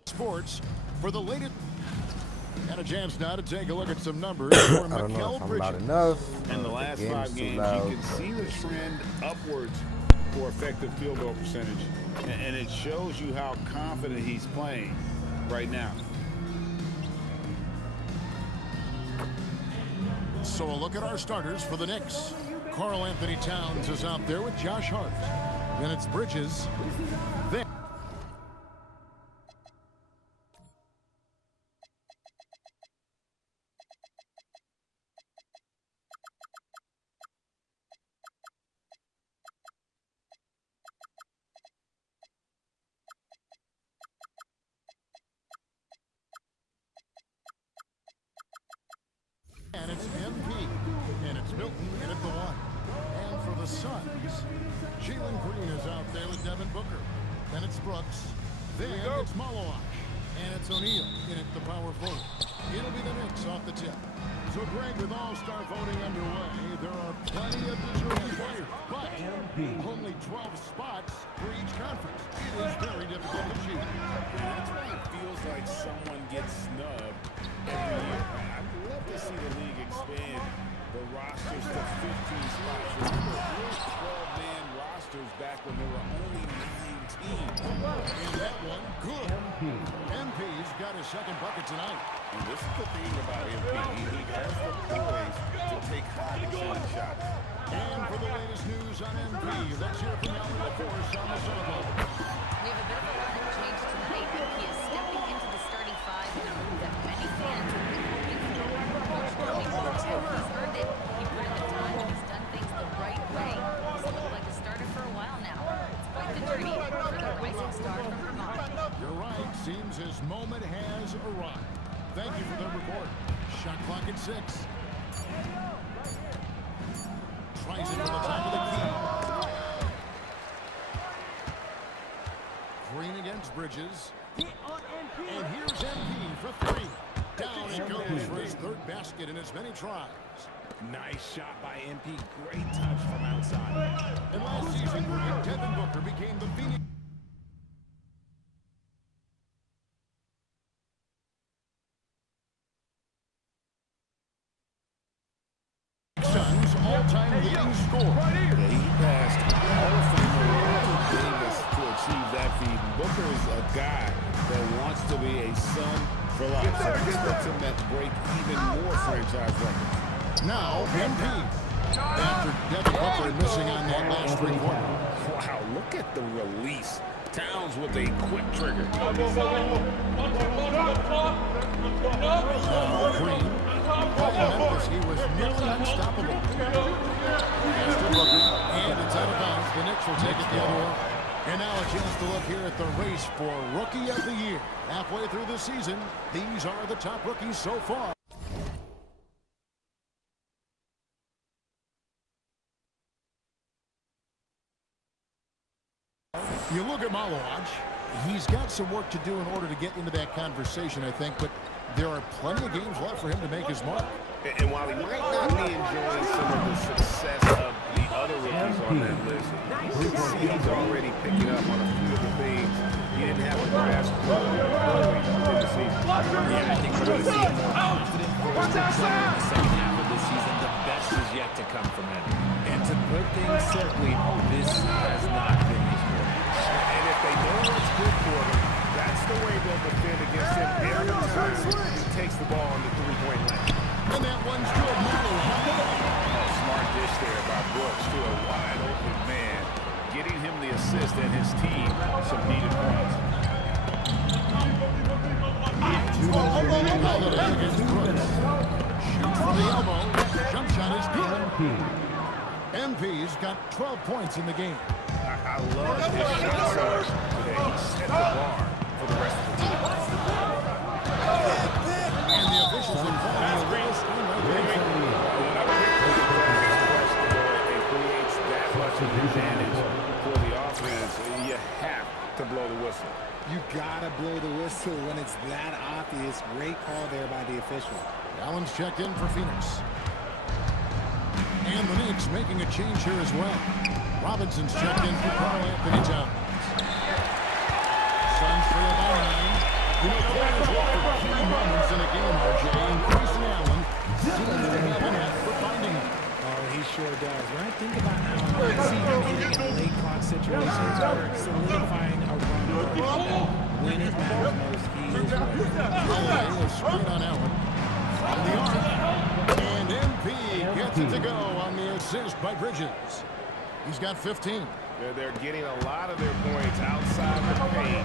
Sports for the latest. And a chance now to take a look at some numbers for Mikal Bridges. In the last 5 games, you can see the trend upwards for effective field goal percentage. And it shows you how confident he's playing right now. So a look at our starters for the Knicks. Karl Anthony Towns is out there with Josh Hart. Then it's Bridges. Then and it's MP, and it's Milton in at the 1. And for the Suns, Jalen Green is out there with Devin Booker. Then it's Brooks. Then it's Malowash. And it's O'Neal in at the power forward. It'll be the Knicks off the tip. So, Greg, with All-Star voting underway, there are plenty of deserving players, but only 12 spots for each conference. It is very difficult to achieve. That's why it feels like someone gets snubbed every year. I'd love to see the league expand the rosters to 15 spots. Remember, we were 12-man rosters back when there were only 9 teams. And that one, good. MP's got his second bucket tonight. And this is the thing about MP. He has the poise to take high shots. And for the latest news on MP, let's hear from Allen LaForce on the sideline. We have a bit of a lineup change tonight. MP is stepping into the starting 5 in a move that many fans have been hoping for. Coach Tony Bridges, he's earned it. He put in the time and he's done things the right way. He's looked like a starter for a while now. It's quite the journey for the rising star from Vermont. You're right. Seems his moment has arrived. Thank you for the report. Shot clock at 6. Tries it from the top of the key. Green against Bridges. And here's MP for 3. Down it goes for his third basket in as many tries. Nice shot by MP. Great touch from outside. And last season, Devin Booker became the Phoenix Suns all-time leading scorer. Yeah, he passed Hall of Famer Walter Davis to achieve that feat. Booker is a guy that wants to be a Sun for life. So this puts him at break even more franchise records. Now, MP. After Devin Booker missing on that last three-pointer. Wow, look at the release. Towns with a quick trigger. Green. Memphis, he was nearly unstoppable. After Booker, and it's out of bounds. The Knicks will take it the other way. And now a chance to look here at the race for Rookie of the Year. Halfway through the season, these are the top rookies so far. You look at Malowaj. He's got some work to do in order to get into that conversation, I think, but there are plenty of games left for him to make his mark. And while he might not be enjoying some of the success of the other rookies on that list, you can see he's already picking up on a few of the things he didn't have a grasp of early in the season. Yeah, I think we're going to see a more confident first player in the second half of this season. The best is yet to come from him. And to put things simply, this has not been his quarter. And if they know what's good for them, that's the way they'll defend against him every time he takes the ball on the three-point line. And that one's good. Smart dish there by Brooks to a wide open man, getting him the assist and his team some needed points. Shoots from the elbow. Jump shot is good. MP's got 12 points in the game. I love his shot selection today. He set the bar for the rest of the team. And the officials have called the illegal screen right there. It creates that much of an advantage for the offense. You have to blow the whistle. You gotta blow the whistle when it's that obvious. Great call there by the official. Allen's checked in for Phoenix. And the Knicks making a change here as well. Robinson's checked in for Karl-Anthony Towns. Suns trail by 9. You know, players look for key moments in a game, RJ. And Grayson Allen seems to be in for finding them. Oh, he sure does, right? Think about Allen. You see him hitting in late clock situations or solidifying a run. When it matters most, he is right. Holiday will screen on Allen. From the arc. And MP gets it to go on the assist by Bridges. He's got 15. They're getting a lot of their points outside the paint.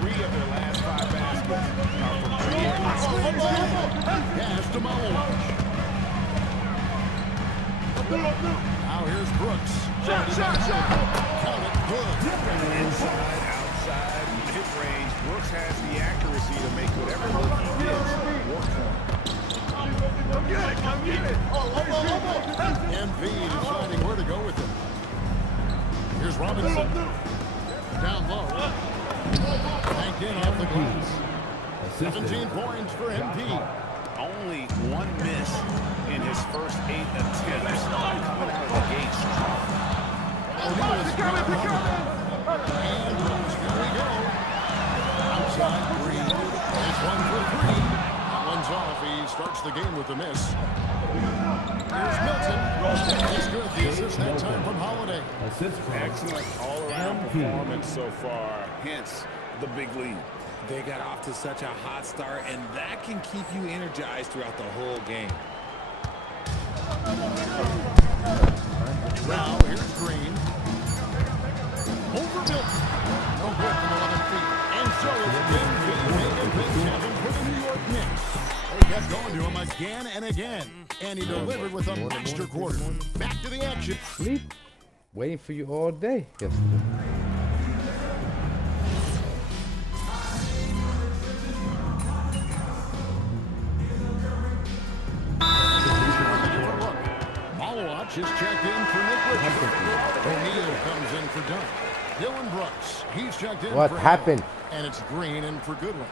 3 of their last 5 baskets are from Pass to Malowaj. Now here's Brooks. Count it good. Inside, outside, mid-range. Brooks has the accuracy to make whatever look he gets work for him. Come get it. MP deciding where to go with it. Here's Robinson. Down low. Banked in off the glass. 17 points for MP. Only 1 miss in his first 8 attempts. Coming out of the gate strong. And here we go. Outside Green. It's 1 for 3. That one's off. He starts the game with a miss. Here's Milton. He's good. The assist that time from Holiday. Excellent all-around performance so far. Hence the big lead. They got off to such a hot start, and that can keep you energized throughout the whole game. Now here's Green. Over Milton. No good from 11 feet. And so it's big Kevin for the New York Knicks. They kept going to him again and again. And he delivered with a master quarter. Back to the action. Sleep. Waiting for you all day. Yes. Malowaj is checked in for Nick Richards. O'Neal comes in for Dunn. Dylan Brooks, he's checked in What for happened? Hill. And it's Green in for Goodwin.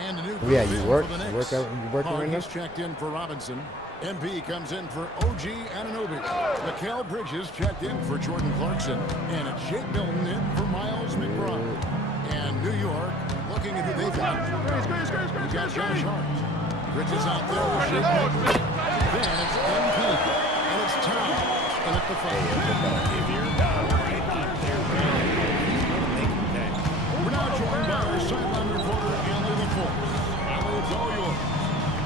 And a new Yeah, you work. for the You Knicks. work out. You working right now? Hargis checked in for Robinson. MP comes in for OG Anunoby. Mikal Bridges checked in for Jordan Clarkson. And it's Jake Milton in for Miles McBride. And New York, looking at who they've got. You've got Josh Hart. Bridges out there with Jake Milton. Then it's MP. And it's Tom. And at the fight. If you're right out there, he's going to make you pay. We're now joined by our sideline reporter, Allie LaForce. Allie, it's all yours.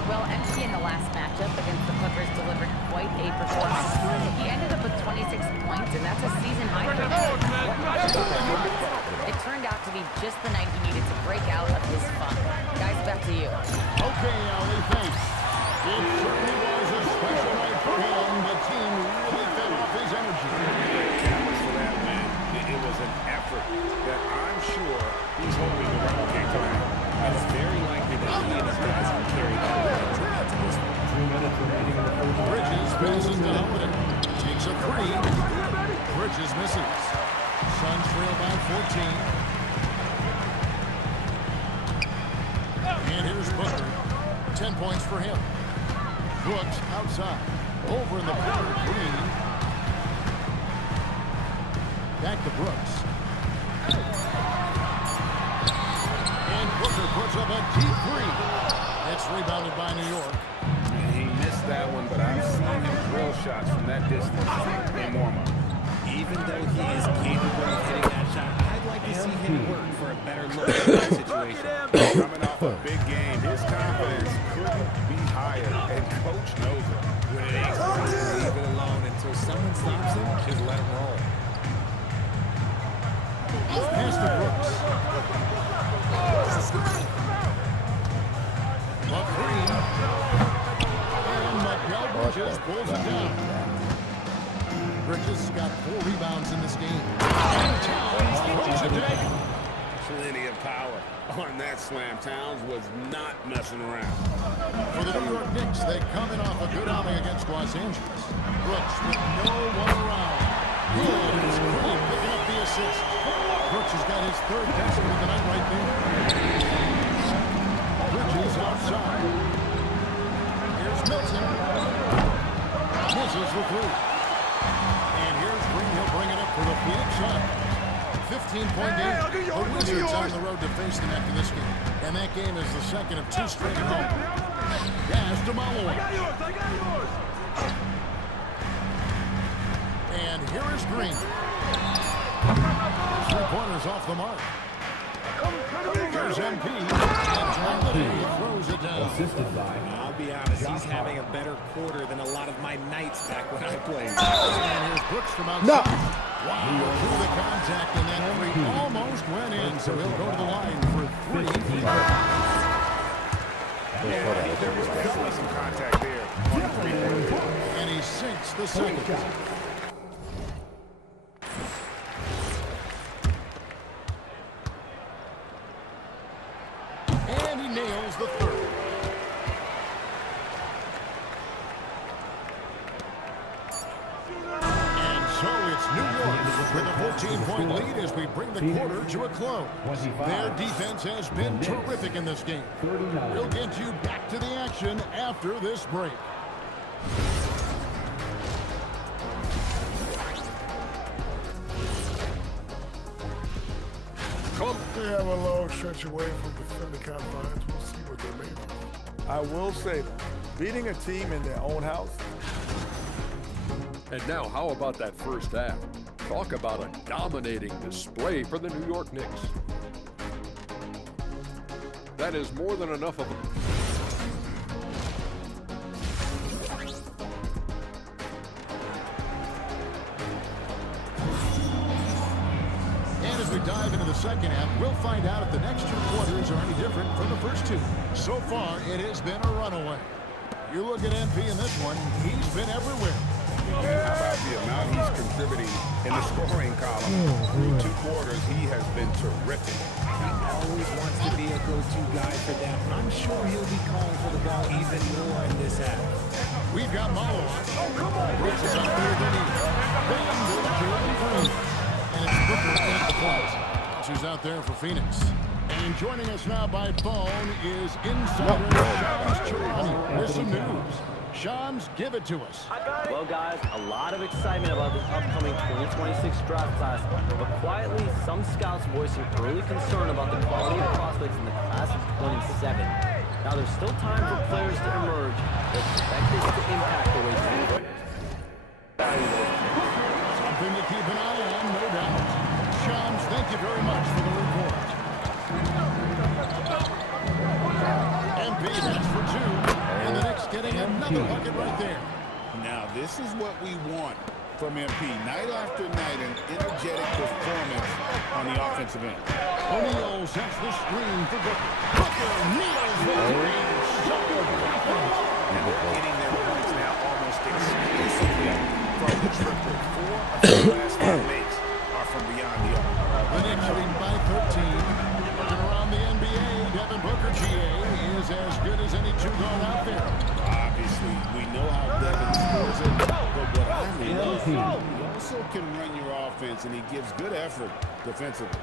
Well, MP in the last matchup against the Clippers delivered quite a performance. He ended up with 26 points, and that's a season high for him. It turned out to be just the night he needed to break out of his funk. Guys, back to you. Okay, Allie, thanks. It certainly was a special night for him. The team really fed off his energy. Countless for that win. It was an effort that I'm sure he's hoping the Rockets can come out. It's very likely that he and his guys will carry that momentum into this one. 3 minutes remaining in the first. Bridges passes to Holiday. Takes a three. Bridges misses. Suns trail by 14. And here's Booker. 10 points for him. Brooks outside. Over in the corner. Green. Back to Brooks. And Booker puts up a deep three. It's rebounded by New York. He missed that one, but I've seen him drill shots from that distance in warm-up. Even though he is capable of hitting that shot, I'd like to see him work for a better look at that situation. Coming off a big game, his confidence couldn't be higher, and Coach knows it. When it ain't working, leave it alone until someone stops him, just let him roll. Pass to Brooks. McGreen. And Mikal Bridges pulls it down. Bridges got 4 rebounds in this game. And Towns throws it down. Plenty of power on that slam. Towns was not messing around. For the New York Knicks, they come in off a good outing against Los Angeles. Brooks with no one around. Good. It's Green picking up the assist. Brooks has got his 3rd basket of the night right there. Bridges outside. Here's Milton. Misses the 3. And here's Green. He'll bring it up for the Phoenix Suns. 15-point game. The Wizards on the road to face them after this game. And that game is the second of 2 straight at home. Gas to Malone. And here is Green. 3-pointers off the mark. There's MP. And throws it down. Assisted by. I'll be honest, he's having a better quarter than a lot of my nights back when I played. And here's Brooks from outside. Wow, through the contact, and that 3 almost went in, so he'll go to the line for 3. There was definitely some contact there on the 3-point. And he sinks the second. And he nails the 3rd. So it's New York with a 14-point lead as we bring the quarter to a close. Their defense has been terrific in this game. We'll get you back to the action after this break. They have a long stretch away from defending confines. We'll see what they're made of. I will say that beating a team in their own house. And now, how about that first half? Talk about a dominating display for the New York Knicks. That is more than enough of a... And as we dive into the second half, we'll find out if the next 2 quarters are any different from the first 2. So far, it has been a runaway. You look at MP in this one, he's been everywhere. How about the amount he's contributing in the scoring column? Through 2 quarters, he has been terrific. He always wants to be a go-to guy for them. I'm sure he'll be calling for the ball even more in this half. We've got Malo. Oh, come on. Brooks is out there with Then there's Jalen Green. And it's Booker in at the point. Who's out there for Phoenix. And And joining us now by phone is insider Shams Charania with some news. Shams, give it to us. Well, guys, a lot of excitement about this upcoming 2026 draft class, but quietly, some scouts voicing early concern about the quality of prospects in the class of 27. Now, there's still time for players to emerge, but expect this to impact the way teams Something to keep an eye on, no doubt. Shams, thank you very much for the report. MP, that's for two. And the Knicks getting another bucket right there. Now, this is what we want from MP. Night after night, an energetic performance on the offensive end. O'Neal sets the screen for Booker. Booker kneels the three. So confident. Getting their points now almost exclusively from the triple. 4 of the last 5 makes are from beyond the arc. The Knicks lead by 13. Looking around the NBA, Devin Booker, GA, is as good as any two-guard out there. Obviously, we know how Devin scores it, but what I love, he also can run your offense, and he gives good effort defensively.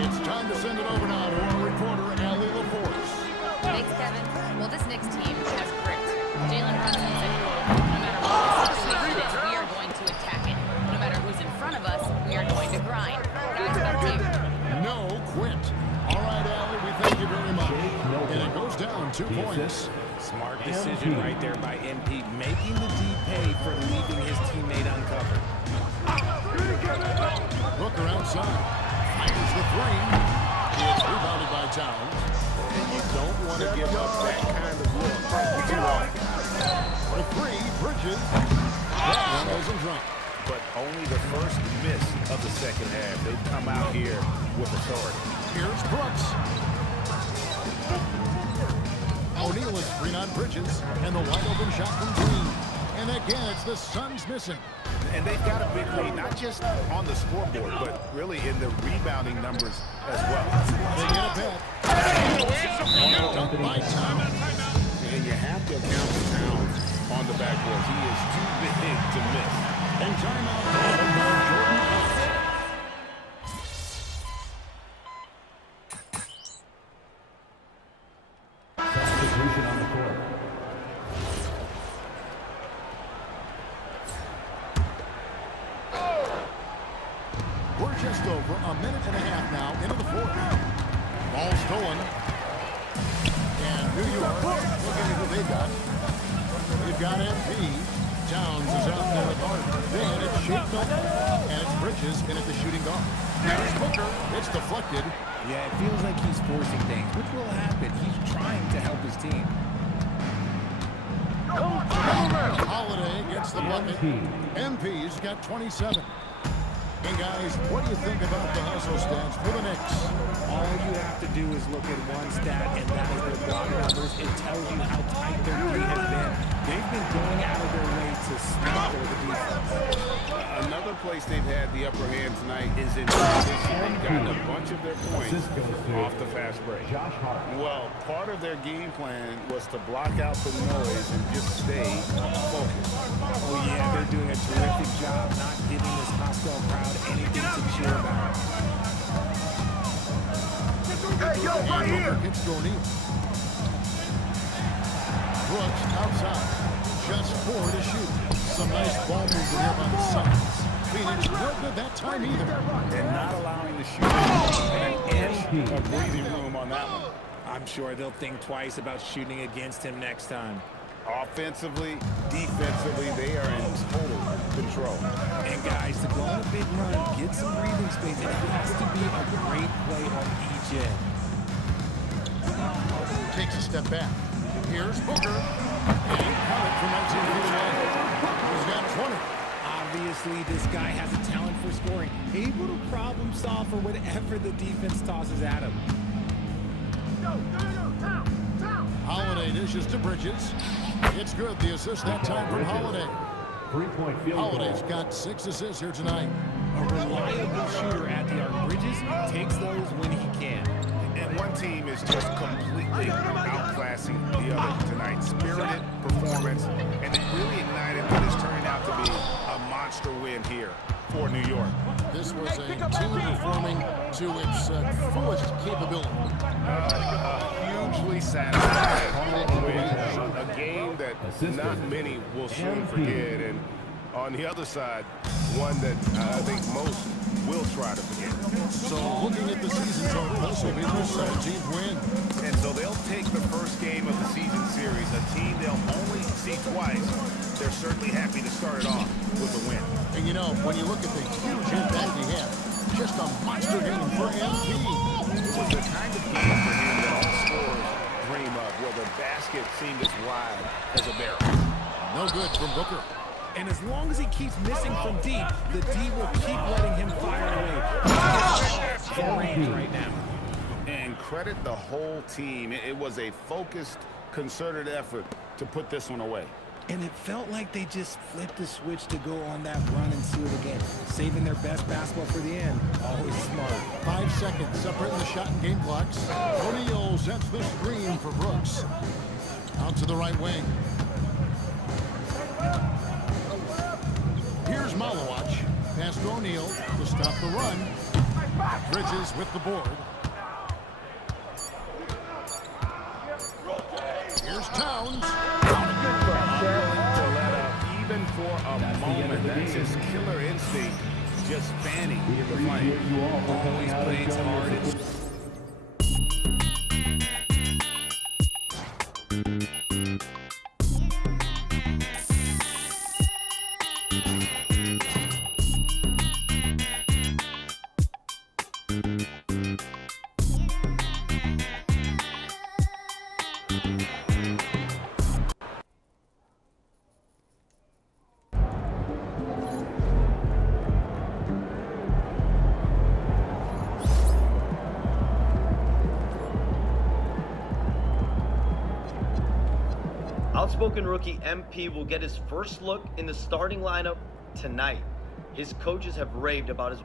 It's time to send it over now to our reporter, Allie LaForce. Thanks, Kevin. Well, this Knicks team has grit. Jalen Brunson said, no matter what the situation is, we are going to attack it. No matter who's in front of us, we are going to grind. Guys, back to you. No quit. All right, Allie, we thank you very much. And it goes down 2 points. Smart decision right there by MP, making the D pay for leaving his teammate uncovered. Booker outside. Fires the three. It's rebounded by Towns. And you don't want to give up that kind of look too often. For three, Bridges. That one wasn't drunk. But only the first miss of the second half. They've come out here with authority. Here's Brooks. O'Neal is screen on Bridges, and the wide open shot from Green. And again, it's the Suns missing. And they've got a big lead, not just on the scoreboard, but really in the rebounding numbers as well. They get a bet. Dunk by Towns. And you have to account for Towns on the backboard. He is too big to miss. And timeout called by Jordan Clarkson. Substitution on the court. We're just over a minute and a half now into the fourth. Ball stolen. And New York, looking at who they got. They've got MP. Towns is out there at guard. Then it's Shake Milton. And it's Bridges in at the shooting guard. There's Booker. It's deflected. Yeah, it feels like he's forcing things, which will happen. He's trying to help his team. Holiday gets the bucket. MP's got 27. And guys, what do you think about the hustle stats for the Knicks? All you have to do is look at one stat, and that is their block numbers. It tells you how tight their D has been. They've been going out of their way to smother the defense. Another place they've had the upper hand tonight is in transition. They've gotten a bunch of their points off the fast break. Well, part of their game plan was to block out the noise and just stay focused. Oh yeah, they're doing a terrific job not giving this hostile crowd anything to cheer about. And Booker gets to O'Neal. Brooks outside. Just 4 to shoot. Some nice ball movement here by the Suns. Phoenix no good that time either. And not allowing the shooter an inch of breathing room on that one. I'm sure they'll think twice about shooting against him next time. Offensively, defensively, they are in total control. And guys, to go on a big run, get some breathing space, it has to be a great play on each end. Takes a step back. Here's Booker. And caught it from 19 feet away. He's got 20. Obviously, this guy has a talent for scoring. Able to problem solve for whatever the defense tosses at him. Holiday dishes to Bridges. It's good. The assist that time from Holiday. 3-point field goal. Holiday's got 6 assists here tonight. A reliable shooter at the arc. Bridges takes those when he can. And one team is just completely outclassing the other tonight. Spirited performance, and it really ignited what is turning out to be a monster win here for New York. This was a team performing to its fullest capability. Hugely satisfying win. A game that not many will soon forget. And on the other side, one that I think most will try to forget. So looking at the season total, this will be their 17th win. And so they'll take the first game of the season series, a team they'll only see twice. They're certainly happy to start it off with a win. And you know, when you look at the huge impact he had, just a monster game for MP. It was the kind of game for him that all scorers dream of, where the basket seemed as wide as a barrel. No good from Booker. And as long as he keeps missing from deep, the D will keep letting him fire away. In range right now. And credit the whole team. It was a focused, concerted effort to put this one away. And it felt like they just flipped the switch to go on that run and seal the game. Saving their best basketball for the end. Always smart. 5 seconds separating the shot and game clocks. O'Neal sets the screen for Brooks. Out to the right wing. Here's Malawach. Pass to O'Neal to stop the run. Bridges with the board. Here's Towns. To let up even for a moment. That's his killer instinct, just fanning the flame. Always plays hard. Outspoken rookie MP will get his first look in the starting lineup tonight. His coaches have raved about his...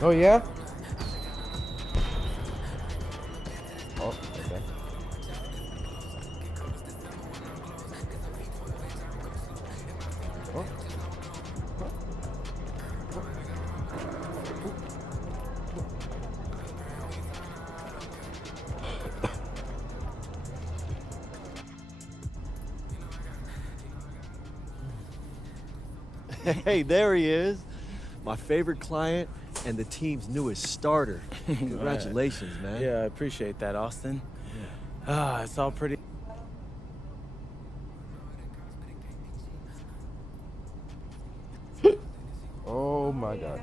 Oh yeah? Oh, okay. Oh. Hey, there he is. My favorite client and the team's newest starter. Congratulations, man. Yeah, I appreciate that, Austin. Yeah. It's all pretty. Oh my God.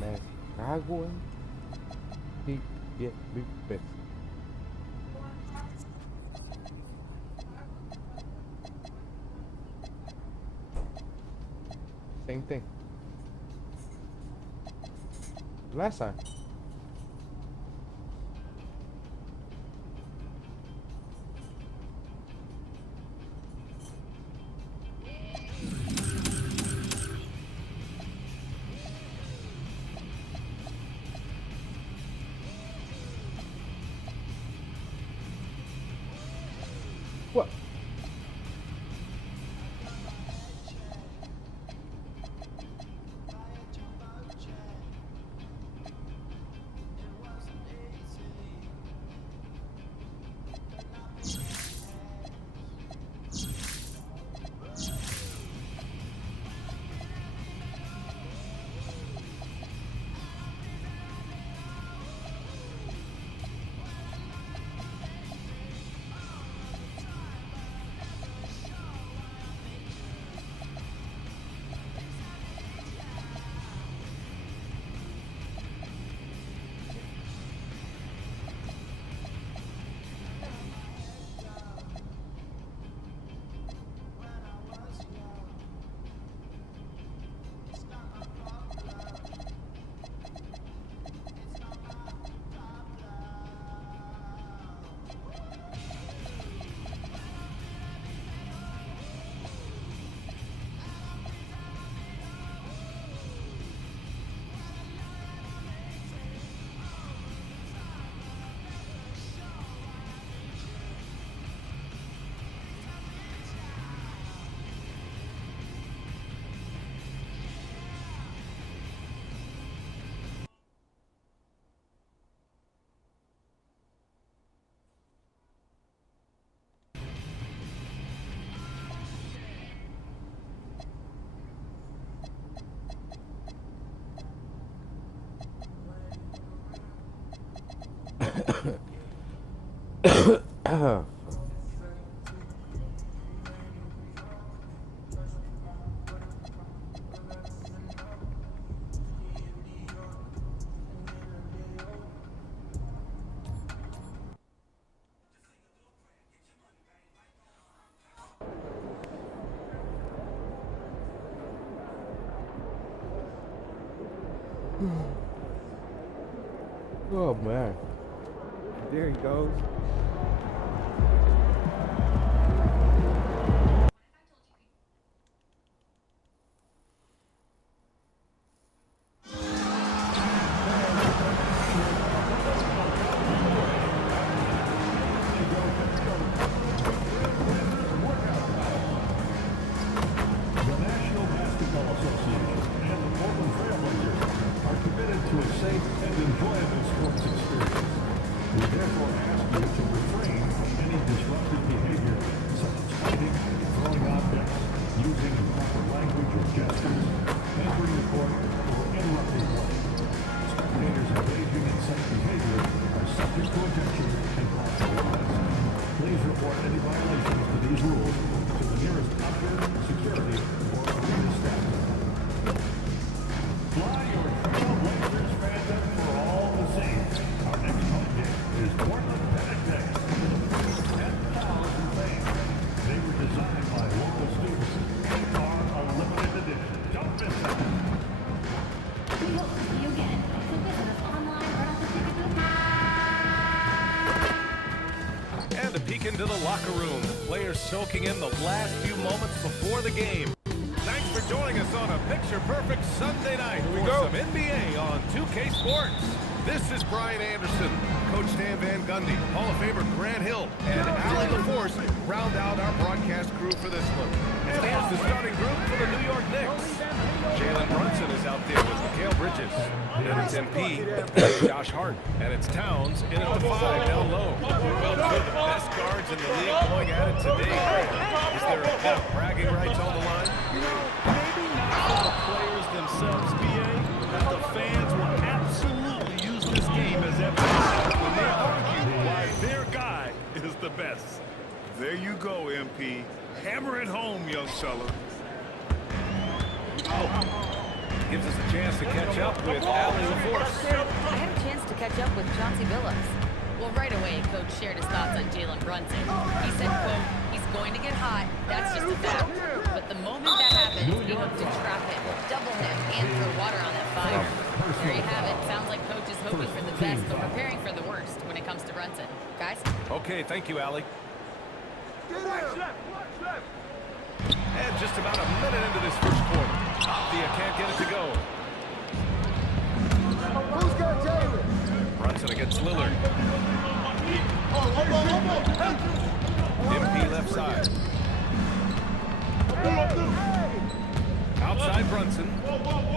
Me cago en ti, yeah, big best. Same thing. Last time. What? Oh, man. There he goes. The National Basketball Association and the Portland Trailblazers are committed to a safe and enjoyable sports experience. We therefore ask you to refrain from any disruptive behavior, such as fighting, throwing objects, using improper language or gestures, entering the court, or interrupting play. Spectators engaging in such behavior are subject to ejection and possible arrest. Please report any violations to these rules to the nearest usher, security, or arena staff. Fly your Trailblazers fans up for all the saints. Our next home game is Portland Pennant Day. 10,000 fans. They were designed by local students and are a limited edition. Don't miss them. We hope to see you again. So visit us online or at the ticket booth. And a peek into the locker room. Players soaking in the last few moments before the game. Thanks for joining us on a picture-perfect Sunday night for some NBA on 2K Sports. This is Brian Anderson, Coach Stan Van Gundy, Hall of Famer Grant Hill, and Allie LaForce round out our broadcast crew for this one. And here's the starting group for the New York Knicks. Jalen Brunson is out there with Mikal Bridges. Then it's MP, Josh Hart, and it's Towns in at the 5 down low. Well, two of the best guards in the league going at it today. Is there a bit of bragging rights on the line? Maybe not for the players themselves, BA, but the fans will absolutely use this game as evidence when they argue why their guy is the best. There you go, MP. Hammer it home, young fella. Gives us a chance to catch up with Allie LaForce. I had a chance to catch up with Chauncey Billups. Well, right away, Coach shared his thoughts on Jalen Brunson. He said, quote, he's going to get hot. That's just a fact. But the moment that happens, we hope to trap him, double him, and throw water on that fire. There you have it. Sounds like Coach is hoping for the best, but preparing for the worst when it comes to Brunson. Guys? Okay, thank you, Allie. And just about a minute into this first quarter. Thea can't get it to go. Who's got Jalen? Brunson against Lillard. MP left side. Outside Brunson.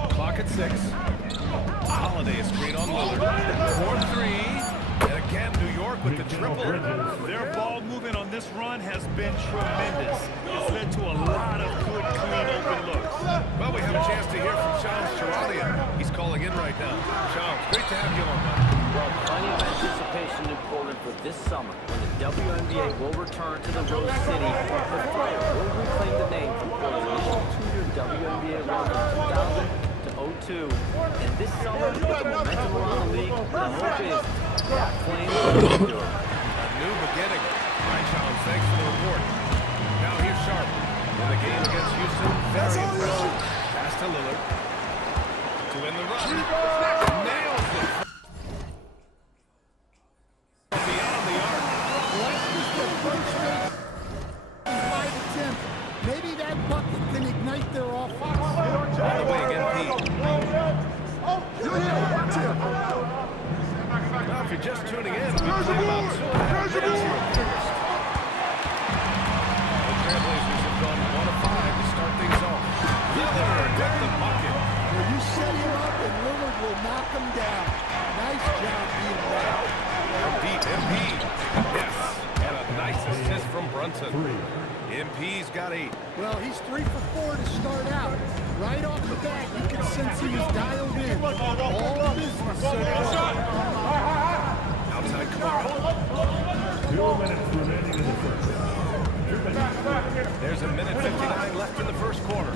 Clock at 6. Holiday a screen on Lillard. 4-3. And again, New York with the triple. Their ball movement on this run has been tremendous. It's led to a lot of good, clean, open looks. Well, we have a chance to hear from Shams Charania. He's calling in right now. Shams, great to have you on, man. Well, plenty of anticipation in Portland for this summer when the WNBA will return to the Rose City. The Fire will reclaim the name from Portland's initial two-year WNBA run from 2000 to 02. And this summer, with the momentum around the league, the hope is that flame will endure. A new beginning. Ryan Shams, thanks for the report. Now here's Sharp. In the game against Houston, very impressive. Pass to Lillard. To win the run. Nails it. Beyond the arc. Maybe that bucket can ignite their offense. All the way again, Pete. Now, if you're just tuning in, we've played about 2.5 minutes here at first. The Trailblazers have gone 1 of 5 to start things off. Lillard with the bucket. Well, you set him up and Lillard will knock him down. Nice job being back. From deep, MP. Yes, and a nice assist from Brunson. MP's got 8. Well, he's 3 for 4 to start out. Right off the bat, you can sense he was dialed in. All business so far. Outside Kamara. 2 minutes remaining in the first. There's a minute 59 left in the first quarter.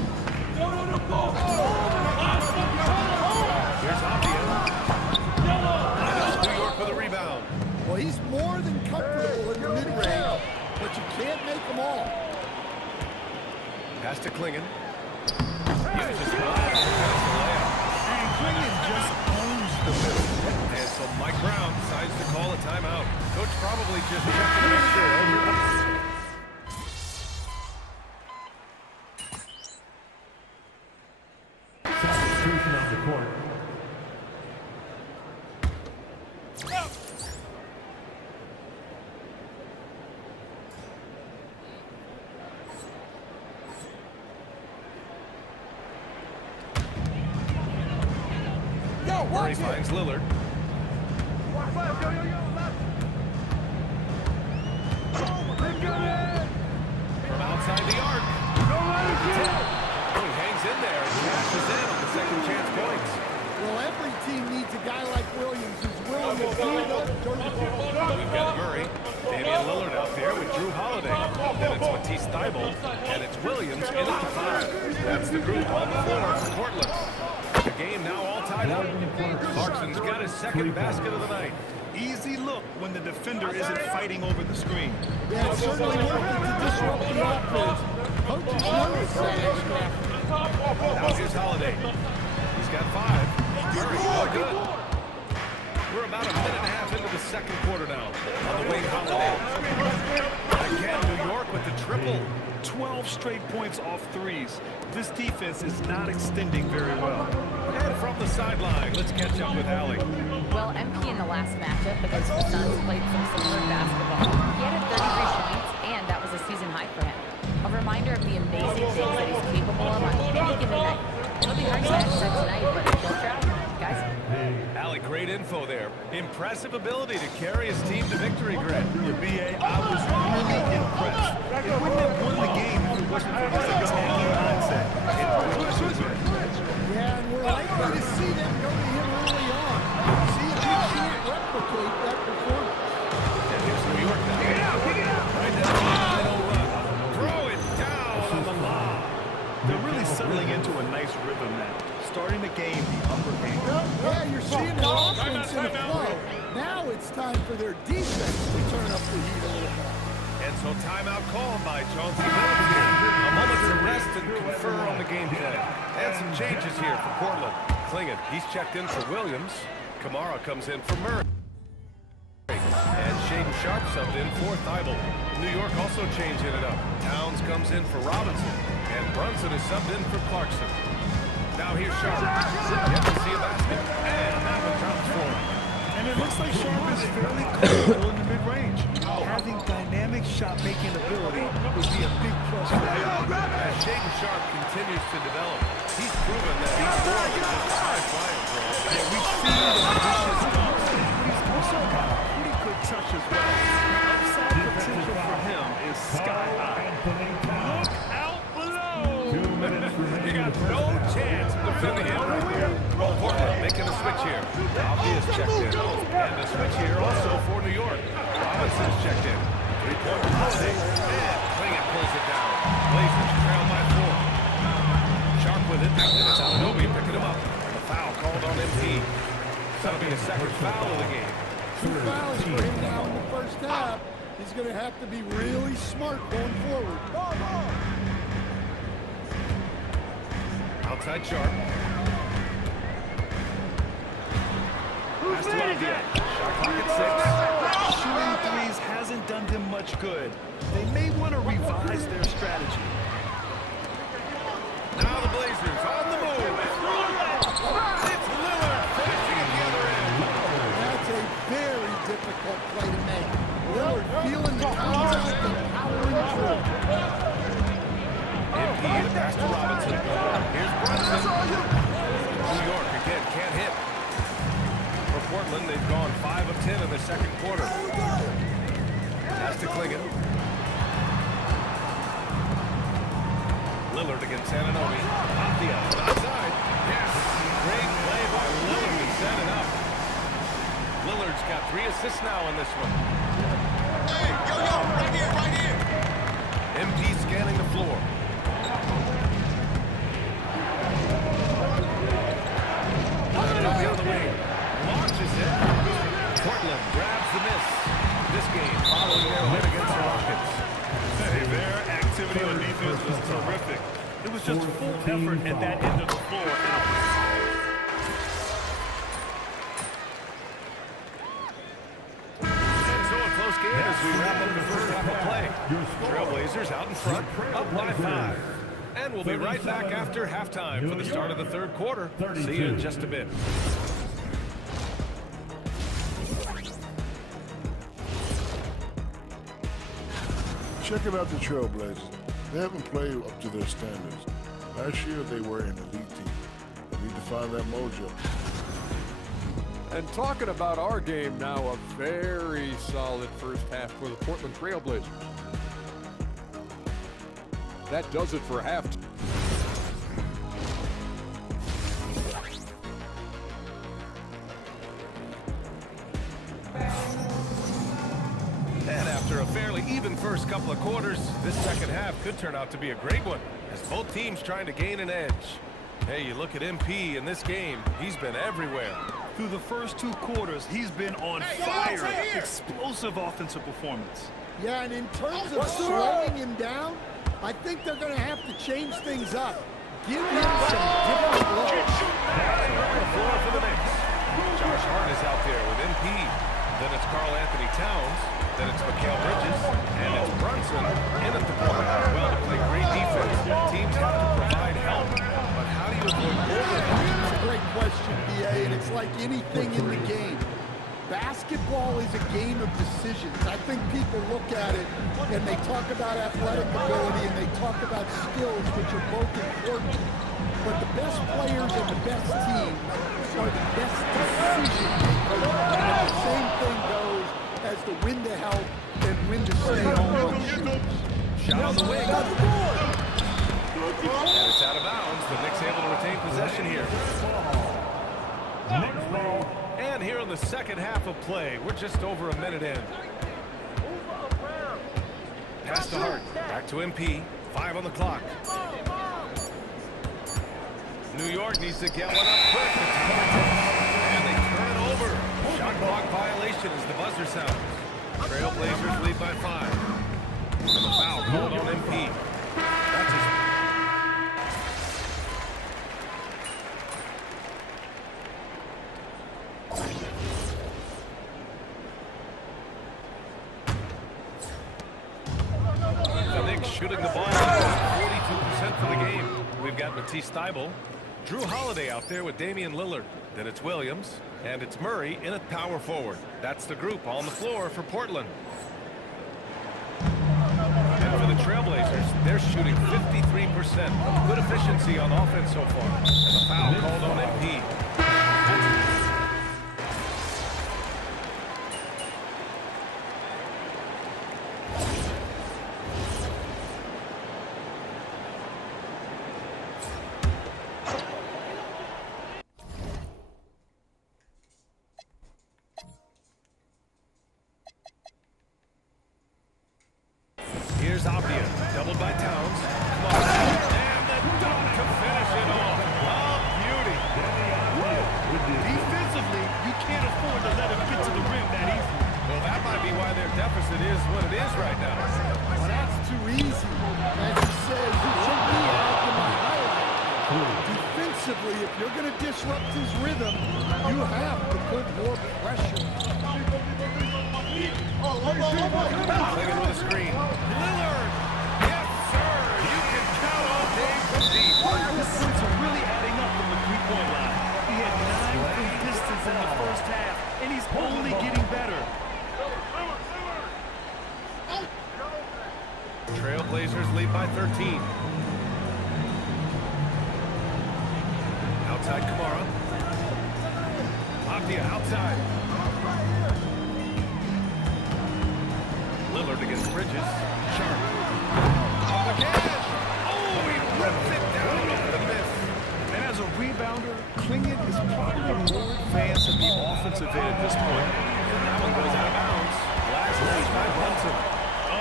Here's Avdia. New York for the rebound. Well, he's more than comfortable in the mid-range, but you can't make them all. Pass to Klingon. Uses the last to finish the layup. And Clingan just owns the middle. And so Mike Brown decides to call a timeout. Coach probably just checking to make sure. Substitution on the court. Murray finds Lillard. From outside the arc. Oh, he hangs in there and cashes in on the second chance points. Well, every team needs a guy like Williams who's willing to do the dirty work. We've got Murray, Damian Lillard out there with Drew Holiday. Then it's Matisse Thybulle, and it's Williams in at the 5. That's the group on the floor for Portland. The game now all tied up. Clarkson's got his second basket of the night. Easy look when the defender isn't fighting over the screen. Yeah, it's certainly working to disrupt the offense. Coaches notice that extra effort. Now here's Holiday. He's got 5. Murray, all good. We're about a minute and a half into the second quarter now. On the wing, Holiday. Again, New York with the triple. 12 straight points off threes. This defense is not extending very well. And from the sideline, let's catch up with Allie. Well, MP in the last matchup against the Suns played some similar basketball. He had 33 points, and that was a season high for him. A reminder of the amazing things that he's capable of on any given night. It'll be hard to match that tonight, but don't try, guys. Allie, great info there. Impressive ability to carry his team to victory, Grant. BA, I was really impressed. It wouldn't have won the game if it wasn't for his attacking mindset. Yeah, and we're likely to see them go to him early on. See if he can't replicate that performance. And here's New York now. Right down the middle run. Throw it down on the lob. They're really settling into a nice rhythm now. Starting to gain the upper hand. Yeah, you're seeing their offense in a flow. Now it's time for their defense to turn up the heat a little more. And so timeout called by Chauncey Billups here. A moment to rest and confer on the game plan. And some changes here for Portland. Clingan, he's checked in for Williams. Kamara comes in for Murray. And Shaden Sharp subbed in for Thybulle. New York also changing it up. Towns comes in for Robinson. And Brunson is subbed in for Clarkson. Now here's Sharp. Yet to see a basket. And that one drops for him. And it looks like Sharp is fairly comfortable in the mid-range. Having dynamic shot-making ability would be a big plus for him. As Shaden Sharp continues to develop, he's proven that he's more than just a high flyer. Yeah, we've seen the vicious dunks, but he's also got a pretty good touch as well. The upside potential for him is sky high. Look out below! 2 minutes remaining. You got no chance of defending him. Well, Portland making a switch here. Albia's checked in. And a switch here also for New York. Robinson's checked in. 3-point Holiday. And Clingan pulls it down. Blazers trail by 4. Sharp with it. And it's Anunoby picking him up. A foul called on MP. That'll be his second foul of the game. 2 fouls for him now in the first half. He's going to have to be really smart going forward. Outside Sharp. Pass to Albia. Shot clock at 6. Shooting threes hasn't done them much good. They may want to revise their strategy. Now the Blazers on the move. It's Lillard finishing at the other end. That's a very difficult play to make. Lillard feeling the contact and powering through. MP the pass to Robinson. Here's Brunson. New York again can't hit. For Portland, they've gone 5 of 10 in the second quarter. Pass to Clingan. Lillard against Anunoby. Althea outside. Yes. Great play by Lillard to set it up. Lillard's got 3 assists now in this one. Hey, yo, right here, right here. MP scanning the floor. Anunoby on the wing. Launches it. Portland grabs the miss. This game following their win against the Rockets. Hey, their activity on defense was terrific. It was just full effort at that end of the floor. in as we wrap up the first half of play. Trailblazers out in front, up by 5. And we'll be right back after halftime for the start of the third quarter. See you in just a bit. Checking out the Trailblazers. They haven't played up to their standards. Last year, they were an elite team. They need to find that mojo. And talking about our game now, a very solid first half for the Portland Trailblazers. That does it for halftime. And after a fairly even first couple of quarters, this second half could turn out to be a great one, as both teams trying to gain an edge. Hey, you look at MP in this game, he's been everywhere. Through the first 2 quarters, he's been on fire. Explosive offensive performance. Yeah, and in terms of slowing him down, I think they're going to have to change things up. Give him some different looks. On the floor for the Knicks. Josh Hart is out there with MP. Then it's Karl Anthony Towns. Then it's Mikal Bridges. And it's Brunson in at the point. Well, to play great defense, teams have to provide help. But how do you avoid overhelp? It's a great question, B.A., and it's like anything in the game. Basketball is a game of decisions. I think people look at it and they talk about athletic ability and they talk about skills, which are both important. But the best players and the best teams are the best decision makers. And the same thing goes as to when to help and when to stay home on shooters. Shot on the wing. And it's out of bounds. The Knicks able to retain possession here. And here in the second half of play, we're just over a minute in. Pass to Hart. Back to MP. 5 on the clock. New York needs to get one up quick. And they turn it over. Shot clock violation as the buzzer sounds. Trailblazers lead by 5. And the foul called on MP. That's his... shooting the ball 42% for the game. We've got Matisse Thybulle, Drew Holiday out there with Damian Lillard. Then it's Williams, and it's Murray in at power forward. That's the group on the floor for Portland. And for the Trailblazers, they're shooting 53%. Good efficiency on offense so far. And the foul called on MP. Here's Apia, doubled by Towns. Come on. And the dunk to finish it off. Oh, beauty. Defensively, you can't afford to let him get to the rim that easily. Well, that might be why their deficit is what it is right now. Well, that's too easy. As he says, it should be out in the highlight. Defensively, if you're going to disrupt his rhythm, you have to put more pressure. Playing with a screen. Lillard! Yes, sir! You can count on Dave from deep. His points are really adding up from the three-point line. He had 9 from distance in the first half, and he's only getting better. Trailblazers lead by 13. Outside Kamara. Apia outside. Lillard against Bridges. Sharp. Up again. Oh, he rips it down over the miss. And as a rebounder, Klingit is probably more advanced at the offensive end at this point. And that one goes out of bounds. Last touch by Brunson.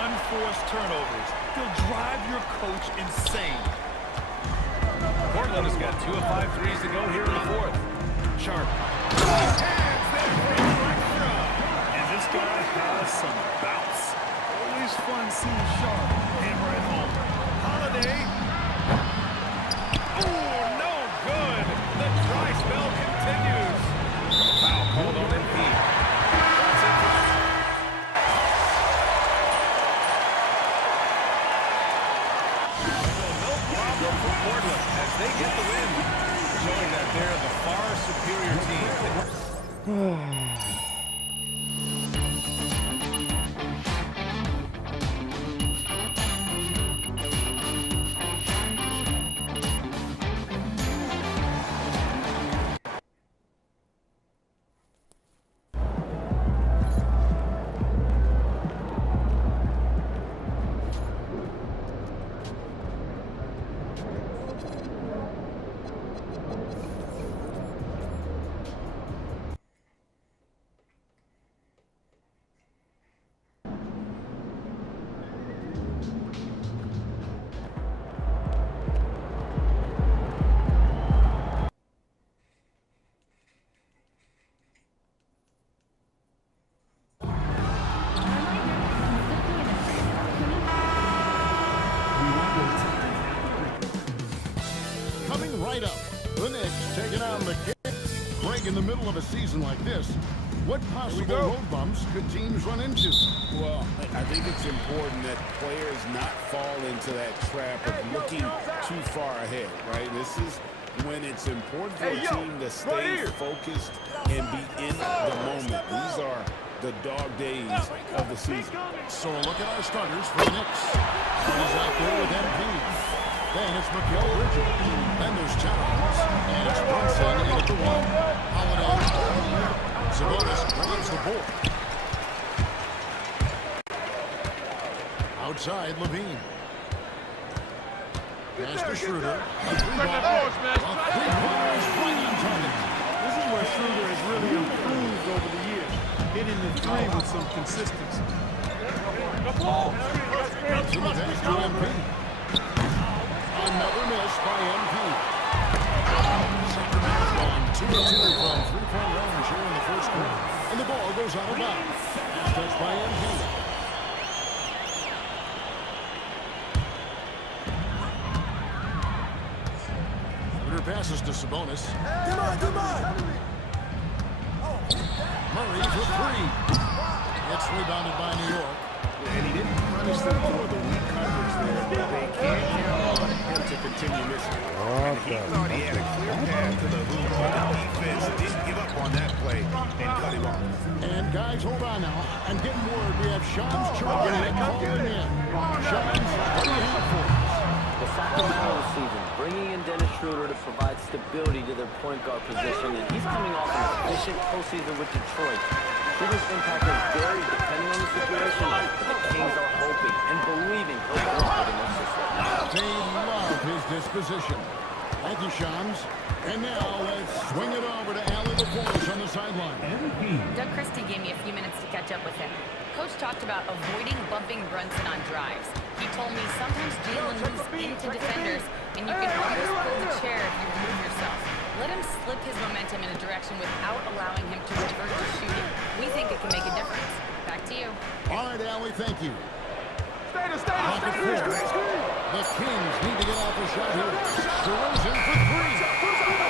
Unforced turnovers. They'll drive your coach insane. Portland has got 2 of 5 threes to go here in the fourth. Sharp. And this guy has some bounce. Always fun seeing Sharp hammer it home. Holiday. Oh, no good. The dry spell continues. Foul called on MP. That's it. go for Portland as they get the win, showing that they're the far superior team. Coming right up, the Knicks taking on the Kings. Greg, in the middle of a season like this, what possible road bumps could teams run into? Well, I think it's important that players not fall into that trap of looking too far ahead, right? This is when it's important for a team to stay focused and be in the moment. These are the dog days of the season. So a look at our starters for the Knicks. He's out there with MP. Then it's Mikal Bridges. Then there's Towns. And it's Brunson in at the one. Holiday. Sabonis grabs the board. Outside, Levine. Pass to Schroeder. A three-ball. A three-ball is right on target. This is where Schroeder has really improved over the years, hitting the three with some consistency. To the bench to MP. Another miss by MP. Sacramento's gone 2-2 from three-point range here in the first quarter. And the ball goes out of bounds. Pass touch by MP. Schroeder passes to Sabonis. Come on! Murray for three. It's rebounded by New York. And he didn't punish them for the weak coverage there. They can't count on him to continue missing. And he thought he had a clear path to the hoop, but the defense didn't give up on that play and cut him off. And guys, hold on now. I'm getting word we have Shams Charania calling in. Shams, what do you have for us? The Sacramento this season, bringing in Dennis Schroeder to provide stability to their point guard position, and he's coming off an efficient postseason with Detroit. Schroeder's impact is varied depending on the situation, but the Kings are hoping and believing he'll benefit in their system. They love his disposition. Thank you, Shams. And now let's swing it over to Allie LaForge on the sideline. Doug Christie gave me a few minutes to catch up with him. Coach talked about avoiding bumping Brunson on drives. He told me sometimes Jalen moves into defenders, and you can almost pull the chair if you remove yourself. Let him slip his momentum in a direction without allowing him to revert to shooting. We think it can make a difference. Back to you. All right, Allie, thank you. The Kings need to get off a shot here. DeRozan for three.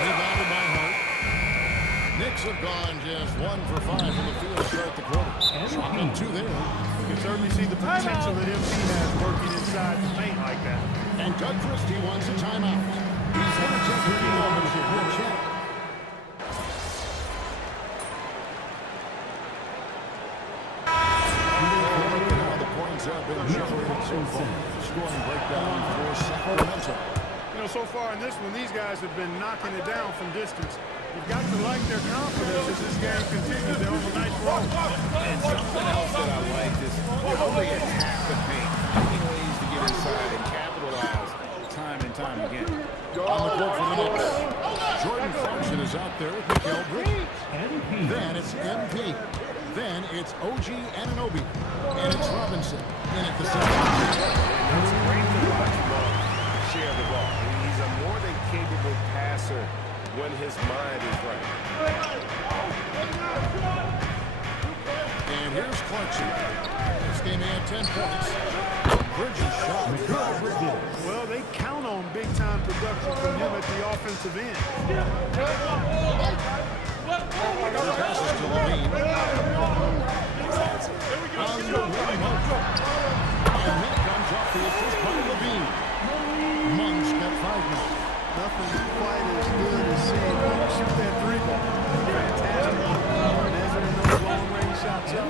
Rebounded by Hart. Knicks have gone just 1 for 5 from the field to start the quarter. Dropping two there. You can certainly see the potential that MP has working inside the paint like that. And Doug Christie wants a timeout. He's going to check a few moments here. We'll check. Now the points have been generated so far. Scoring breakdown for Sacramento. You know, so far in this one, these guys have been knocking it down from distance. You've got to like their confidence as this game continues. They're on a nice roll. And something else that I like is how they attack the paint, finding ways to get inside and capitalize time and time again. On the court for the Knicks, Jordan Clarkson is out there with Mikal Bridges. Then it's MP. Then it's OG Anunoby. And it's Robinson in at the center. It's great to watch Ball share the ball. He's a more than capable passer when his mind is right. And here's Clarkson. This game he had 10 points. Bridges shot. Well, they count on big-time production from him at the offensive end. Passes to Levine. On the wing. And here comes off the assist by Levine. Monk's got 5 now. Nothing quite as good as seeing Monk shoot that three-ball. Fantastic. Measuring those long-range shots up.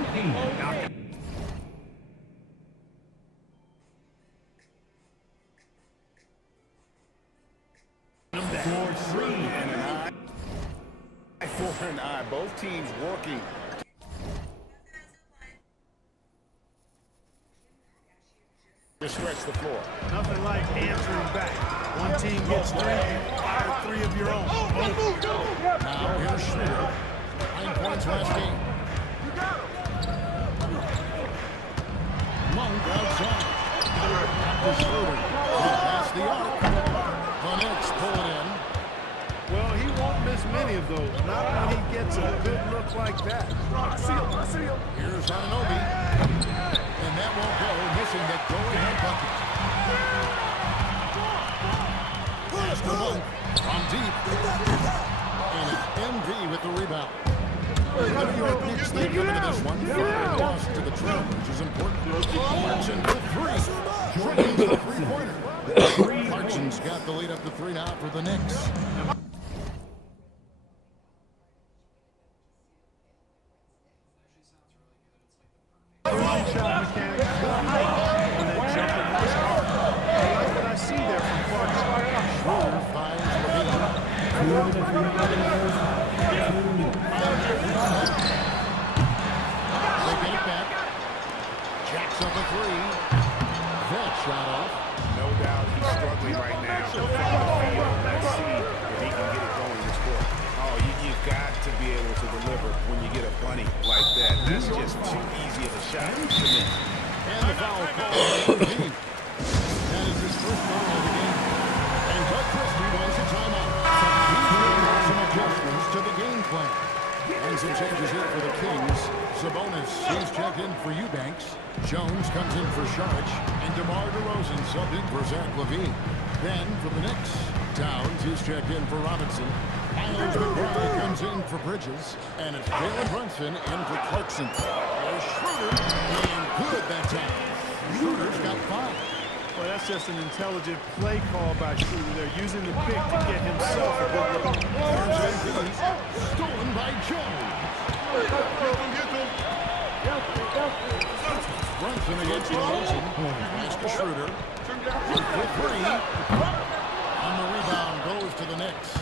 For an eye, both teams working to stretch the floor. Nothing like answering back. One team gets 3, fire 3 of your own. Now here's Schroeder. 9 points last game. Monk outside. Back to Schroeder. Past the arc. The Knicks pull it in. Well, he won't miss many of those. Not when he gets a good look like that. I see him. Here's Anunoby. And that won't go. Missing the go-ahead bucket. Pass to Monk. From deep. And it's MV with the rebound. The New York Knicks, they come into this one. The loss to the Trail, which is important. Clarkson for 3. Jordan's the three-pointer. Clarkson's got the lead up to 3 now for the Knicks. Shot mechanics. And then jumping this hard. I like what I see there from Clarkson. Schroeder finds Levine. They get it back. Jacks up a 3. That shot off. No doubt he's struggling right now from the field. Let's see if he can get it going this quarter. Oh, you've got to be able to deliver when you get a bunny like that. That's just too easy of a shot to miss. And the foul call on Levine. That is his first foul of the game. And Doug Christie wants a timeout. He's made some adjustments to the game plan. And some changes here for the Kings. Sabonis, he's checked in for Eubanks. Jones comes in for Saric. And DeMar DeRozan subbed in for Zach LaVine. Then for the Knicks, Towns, he's checked in for Robinson. Miles McBride comes in for Bridges. And it's Jalen Brunson in for Clarkson. There's Schroeder. And good that time. Schroeder's got 5. Well, that's just an intelligent play call by Schroeder. They're using the pick to get himself a good look. Stolen by Jones. Brunson against DeRozan. Pass to Schroeder. For 3. On the rebound goes to the Knicks.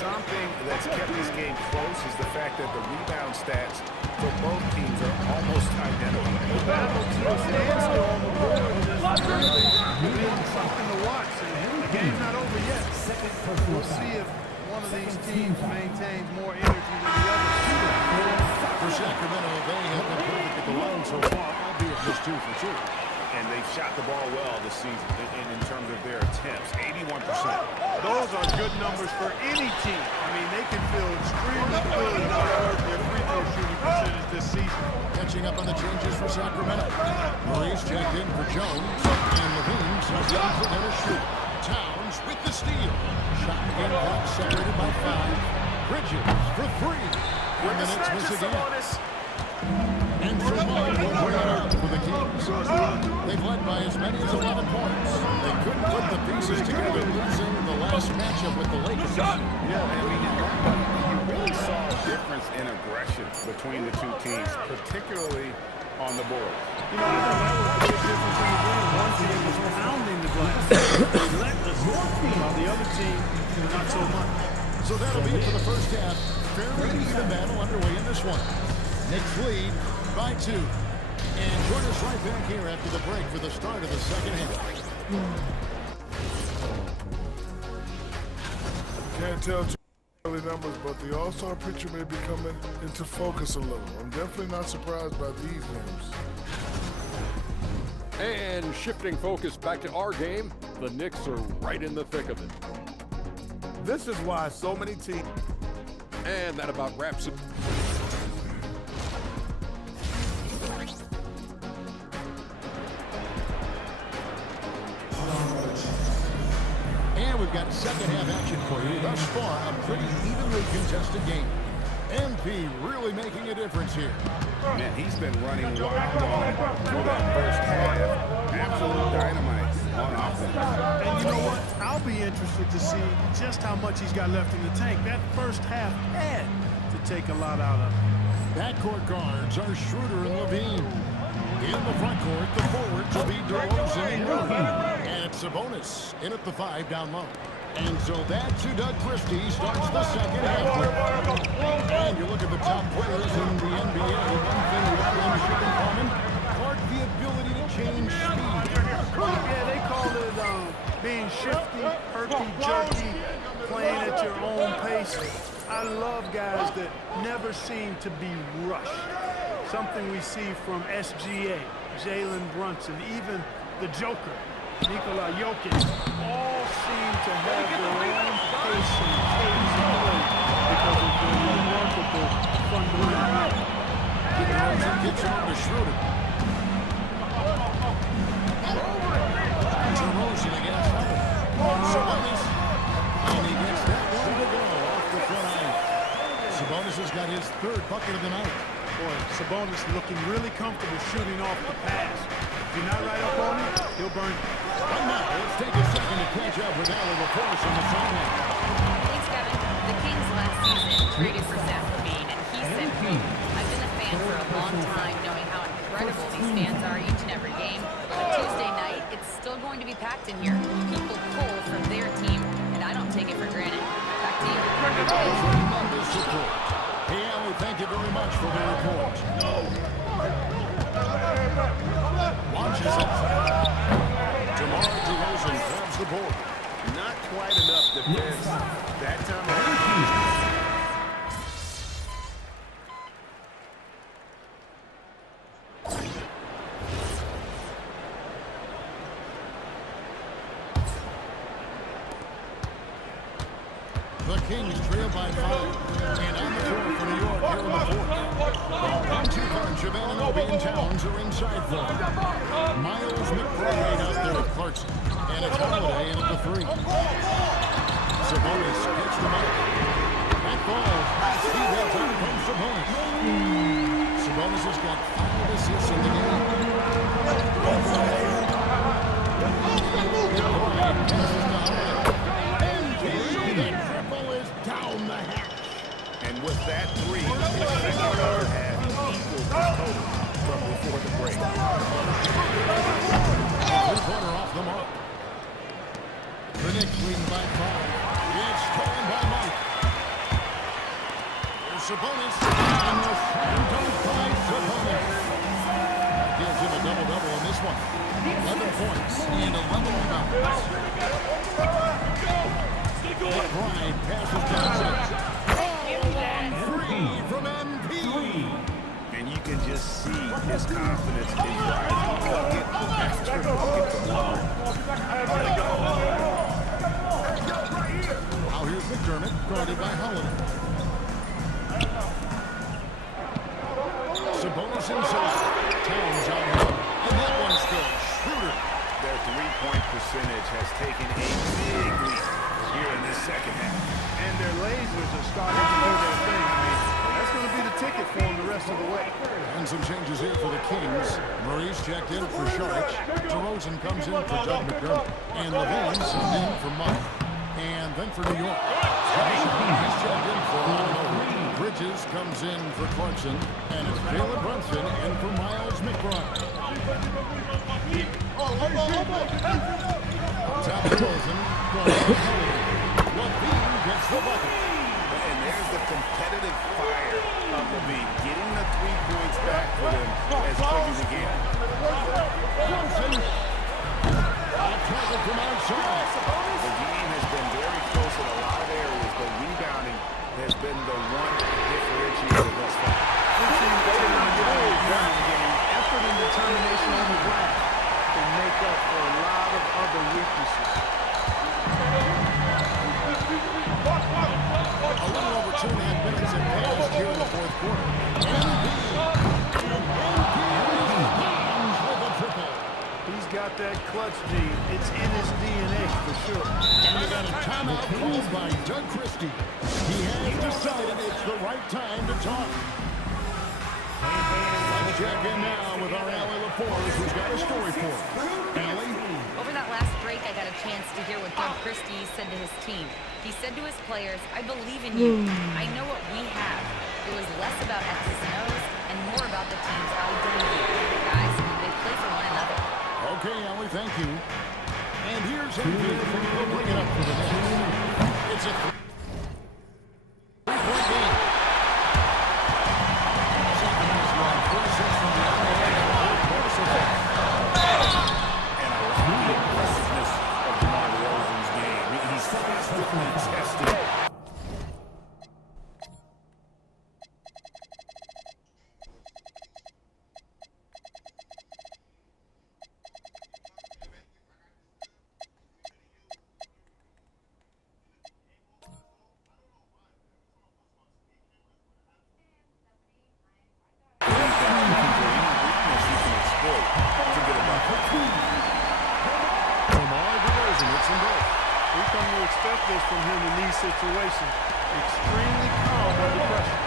Something that's kept this game close is the fact that the rebound stats for both teams are almost identical. The battle to a standstill on the board has really been something to watch. And the game's not over yet. We'll see if one of these teams maintains more energy than the other. For Sacramento, they have been perfect at the line so far, albeit just 2 for 2. And they've shot the ball well this season in terms of their attempts, 81%. Those are good numbers for any team. I mean, they can feel extremely good about their free throw shooting percentage this season. Catching up on the changes for Sacramento. Maurice checked in for Jones. And Levine subbed in for Dennis Schroeder. Towns with the steal. Shot again clock separated by 5. Bridges for 3. And the Knicks miss again. And Tremont will bring it up for the Kings. They've led by as many as 11 points. They couldn't put the pieces together, losing the last matchup with the Lakers. Yeah, I mean, you really saw a difference in aggression between the two teams, particularly on the board. You know, I thought that was the big difference in the game. One team was pounding the glass, relentless, while the other team, not so much. So that'll be it for the first half. Fairly even battle underway in this one. Knicks lead by 2. And join us right back here after the break for the start of the second half. Can't tell too early numbers, but the all-star picture may be coming into focus a little. I'm definitely not surprised by these names. And shifting focus back to our game, the Knicks are right in the thick of it. This is why so many teams... And that about wraps it. And we've got second half action for you. Thus far, a pretty evenly contested game. MP really making a difference here. Man, he's been running wild on for that first half. Absolute dynamite. to see just how much he's got left in the tank. That first half had to take a lot out of him. Backcourt guards are Schroeder and Levine. In the front court, the forwards will be DeRozan and Murray. And it's Sabonis in at the 5 down low. And so that's who Doug Christie starts the second half with. And you look at the top players in the NBA. One thing we all have in common, the ability to change speed. Yeah, they call it being shifty, herky-jerky, playing at your own pace. I love guys that never seem to be rushed. Something we see from SGA, Jalen Brunson, even the Joker, Nikola Jokic, all seem to have their own pace and cadence of play because of their remarkable fundamental. DeRozan gets it on to Schroeder. DeRozan against Sabonis. And he gets that one to go off the front iron. Sabonis has got his 3rd bucket of the night. Boy, Sabonis looking really comfortable shooting off the pass. If you're not right up on him, he'll burn you. And now, let's take a second to catch up with Allie LaForce on the sideline. Thanks, Kevin. The Kings last season traded for Zach LaVine, and he said, quote, I've been a fan for a long time, knowing how incredible these fans are each and every game. But Tuesday night, it's still going to be packed in here. People pull from their team, and I don't take it for granted. Back to you. Hey, Allie, thank you very much for the report. Launches it. DeMar DeRozan grabs the board. Not quite enough defense that time around. The Kings trail by 5. And on the floor for New York here in the 4th. Bontu Bunch of Anunoby and Towns are inside for Miles McBride out there at Clarkson. And it's Holiday in at the 3. Sabonis gets them up. That ball. He gets out from Sabonis. Sabonis has got 5 assists in the game. Down the hatch. And with that 3, his second half equals his total from before the break. 3-pointer off the mark. The Knicks lead by 5. It's stolen by Mike. There's Sabonis. And the slam dunk by Sabonis. Gives him a double-double in this one. 11 points and 11 rebounds. McBride passes Johnson. Free from MP. And you can just see his confidence is rising bucket after bucket from home. Now here's McDermott, guarded by Holiday. Sabonis inside. Towns out here. And that one's good. Schroeder. Their 3-point percentage has taken a big leap here in this second half. And their lasers are starting to do their thing. I mean, that's going to be the ticket for them the rest of the way. And some changes here for the Kings. Murray's checked in for Sharks. DeRozan comes in for Doug McDermott. And Levine subbed in for Mike. And then for New York, he's checked in for Anunoby. Bridges comes in for Clarkson. And it's Jalen Brunson in for Miles McBride. Top DeRozan. Levine gets the bucket. And there's the competitive fire of Levine, getting the 3 points back for them as quick as he can. Brunson. Target from outside. The game has been very close in a lot of areas, but rebounding has been the one differentiator thus far. This team waited on the ground game. Effort and determination on the ground can make up for a lot of other weaknesses. A little over 2.5 minutes have passed here in the 4th quarter. with a triple. He's got that clutch gene. It's in his DNA for sure. And we got a timeout called by Doug Christie. He has decided it's the right time to talk. Let's check in now with our Allie LaForce, who's got a story for us. Allie? Over that last break, I got a chance to hear what Doug Christie said to his team. He said to his players, I believe in you. I know what we have. It was less about X's and O's and more about the team's identity. Guys, they play for one another. Okay, Ellie, thank you. And here's MP. We'll bring it up for the Knicks. It's a three-point game. Second is long. 46 from the And I like the aggressiveness of DeMar DeRozan's game. He's constantly tested. We come to expect this from him in these situations. Extremely calm under pressure.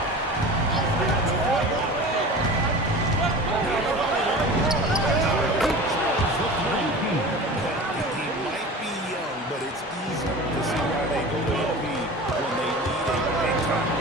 He might be young, but it's easy to see why they go to LP when they need a big time.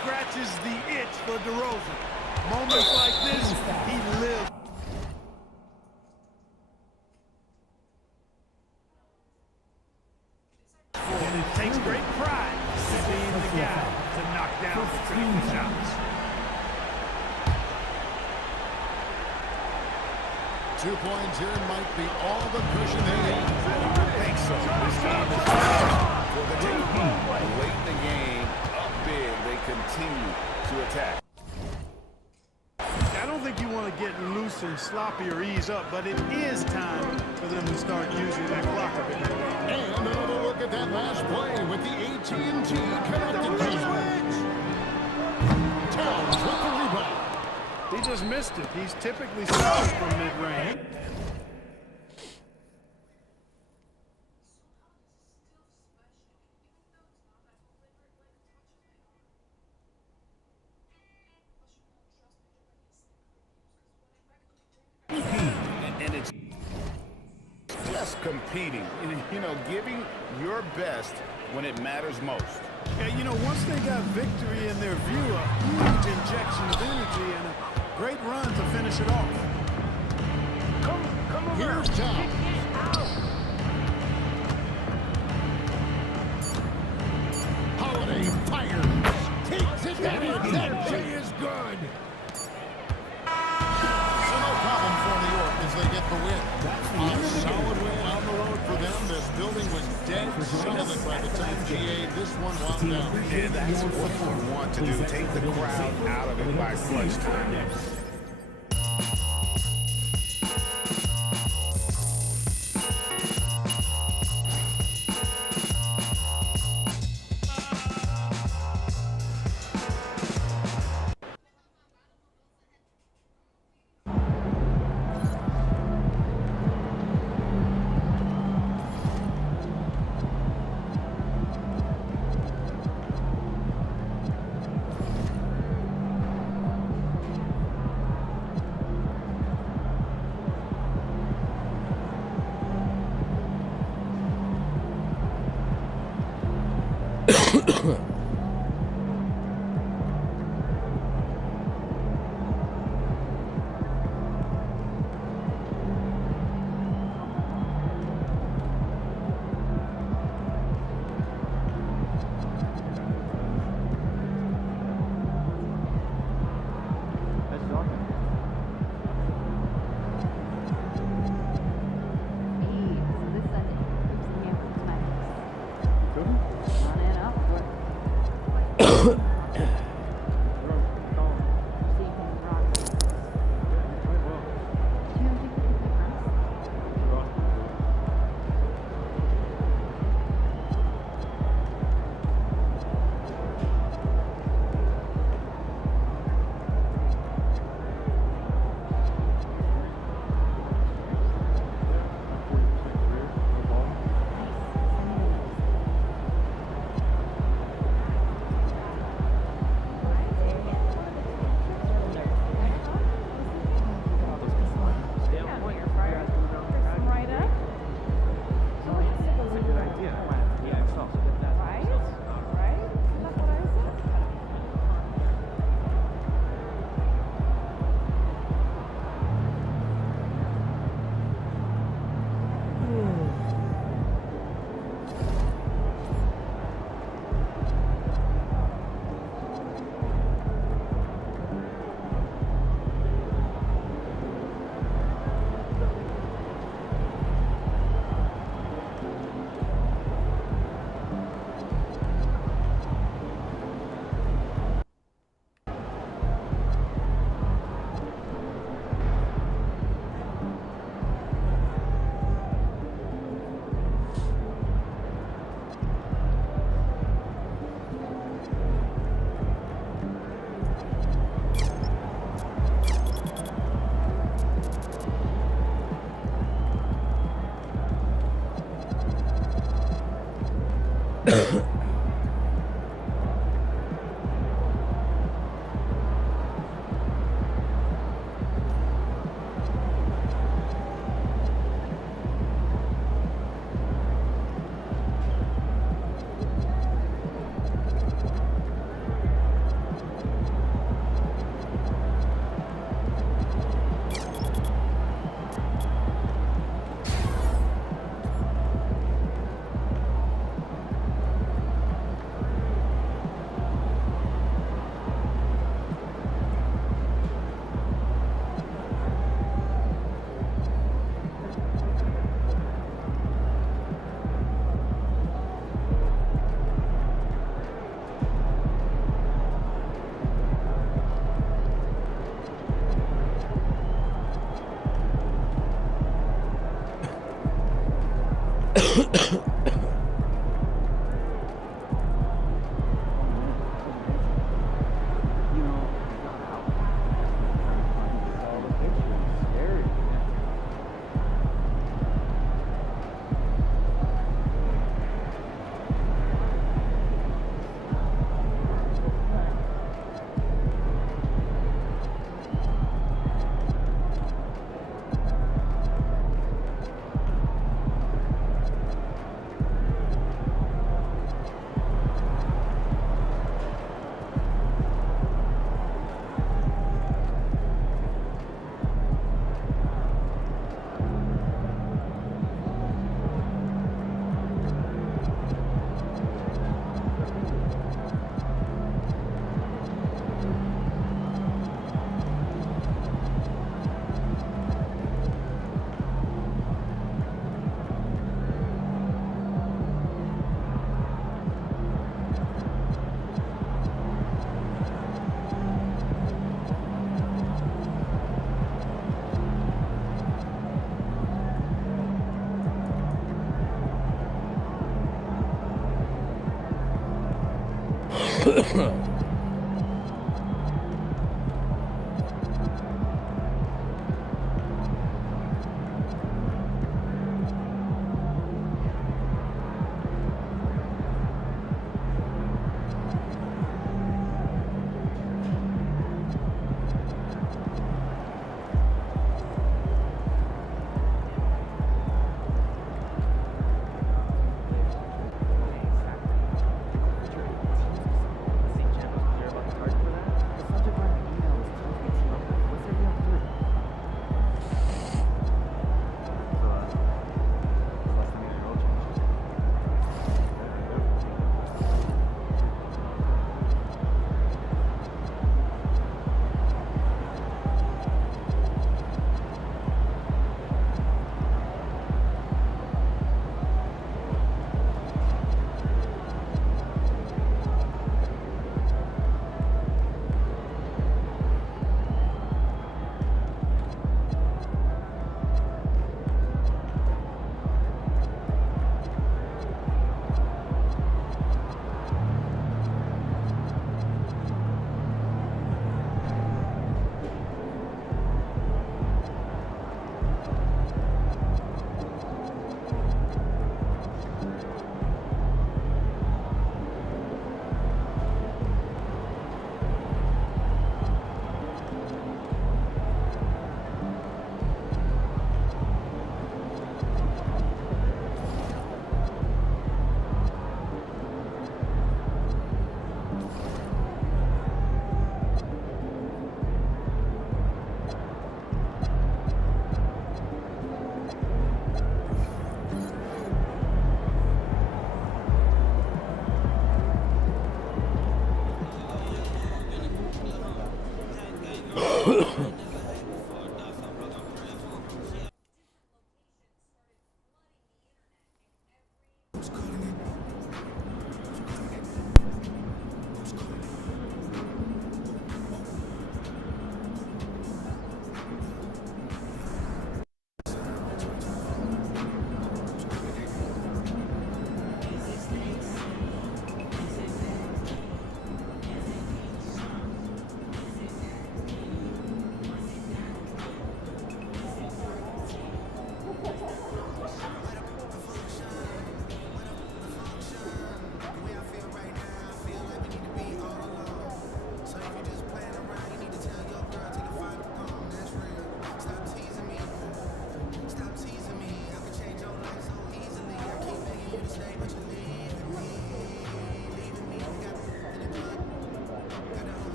Scratches the itch for DeRozan. Moments like this, he lives. And it takes great pride to being the guy to knock down the critical shots. 2 points here might be all the cushion they need. I think so. This game is for the team. Late in the game, up big, they continue to attack. I don't think you want to get loose and sloppy or ease up, but it is time for them to start using that clock a bit. And another look at that last play with the AT&T connected team. Towns with the rebound. He just missed it. He's typically solid from mid-range. And it's just competing, you know, giving your best when it matters most. Yeah, you know, once they got victory in their view, a huge injection of energy and a great run to finish it off. Come Here's Towns. Holiday fires. Takes it down. That J is good. So no problem for New York as they get the win. A solid win on the road for them. This building was dead silent by the time GA this one wound down. And that's what you want to do. Take the crowd out of it by clutch time.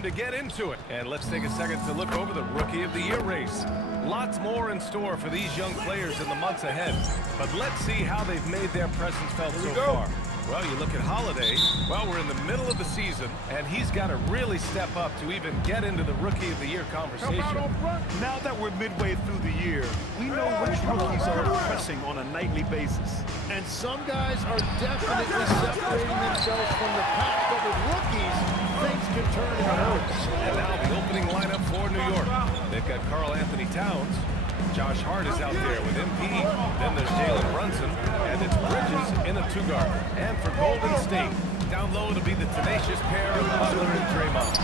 time to get into it. And let's take a second to look over the Rookie of the Year race. Lots more in store for these young players in the months ahead. But let's see how they've made their presence felt so far. Well, you look at Holiday. Well, we're in the middle of the season, and he's got to really step up to even get into the Rookie of the Year conversation. Now that we're midway through the year, we know which rookies are impressing on a nightly basis. And some guys are definitely separating themselves from the pack, but with rookies, things can turn in a hurry. And now the opening lineup for New York. They've got Karl Anthony Towns. Josh Hart is out there with MP. Then there's Jalen Brunson. And it's Bridges in a two-guard. And for Golden State, down low it'll be the tenacious pair of Butler and Draymond.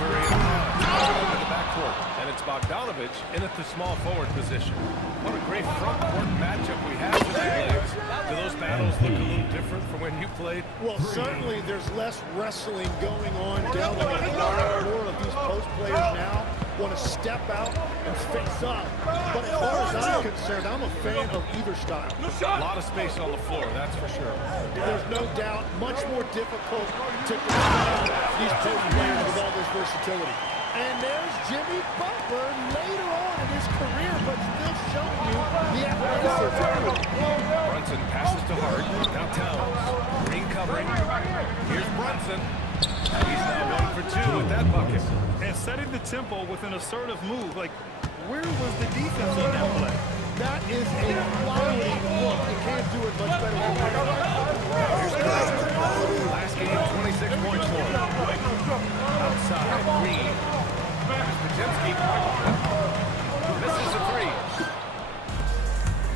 Curry and Towns in the backcourt. And it's Bogdanovich in at the small forward position. What a great front court matchup we have today, Blades. Do those battles look a little different from when you played? Well, certainly there's less wrestling going on down the line. More of these post players now want to step out and face up. But as far as I'm concerned, I'm a fan of either style. A lot of space on the floor, that's for sure. There's no doubt much more difficult to control these post players with all this versatility. And there's Jimmy Butler later on in his career, but still showing you the athleticism. Brunson passes to Hart. Now Towns. Green covering. Here's Brunson. And he's now 1 for 2 with that bucket. And setting the tempo with an assertive move. Like, where was the defense on that play? That is a quality look. You can't do it much better than that. Here's Curry. Last game, 26 points for him. Outside, Green. Here's Podziemski. Misses a three.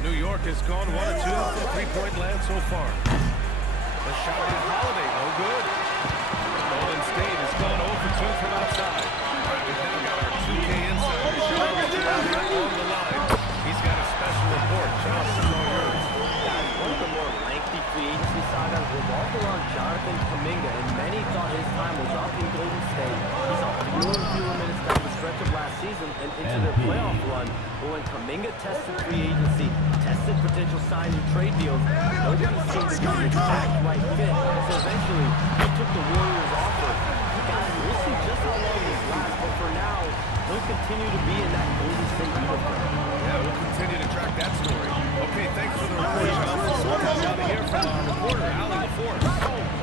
New York has gone 1 or 2 from three-point land so far. The shot is Holiday, no good. Golden State has gone 0 for 2 from outside. We've now got our 2K insider on the line. He's got a special report. Josh, it's all yours. One of the more lengthy free agency sagas revolved around Jonathan Kuminga, and many thought his time was up in Golden State. He saw fewer and fewer minutes down the stretch of last season and into their playoff run. But when Kuminga tested free agency, tested potential signing trade deals, nobody seemed to be the exact right fit. So eventually, he took the Warriors' offer. Guys, we'll see just how long this lasts, but for now, he'll continue to be in that Golden State uniform. Yeah, we'll continue to track that story. Okay, thanks for the report, John. Now to hear from our reporter, Allie LaForce.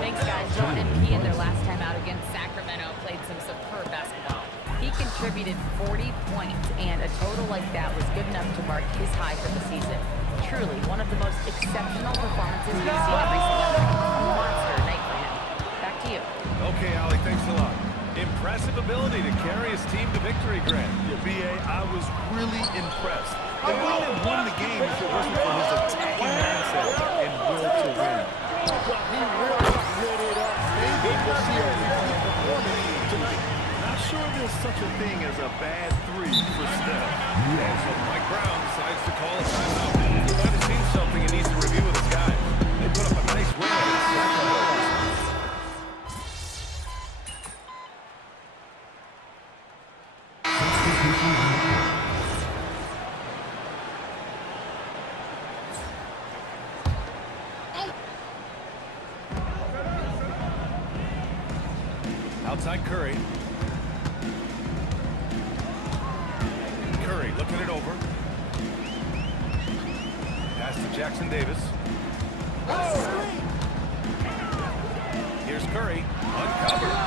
Thanks, guys. Joel MP in their last time out against Sacramento played some superb basketball. He contributed 40 points, and a total like that was good enough to mark his high for the season. Truly, one of the most exceptional performances we've seen in recent memory. A monster night for him. Back to you. Okay, Allie, thanks a lot. Impressive ability to carry his team to victory, Grant. Yeah, B.A., I was really impressed. They wouldn't have won the game if it wasn't for his attacking mindset and will to win. Well, he really lit it up. Maybe we'll see a repeat performance tonight. Not sure there's such a thing as a bad three for Steph. And so Mike Brown decides to call a timeout. He might have seen something he needs to review with his guys. They put up a nice win against Sacramento. Outside Curry. Curry looking it over. Pass to Jackson Davis. Here's Curry. Uncovered.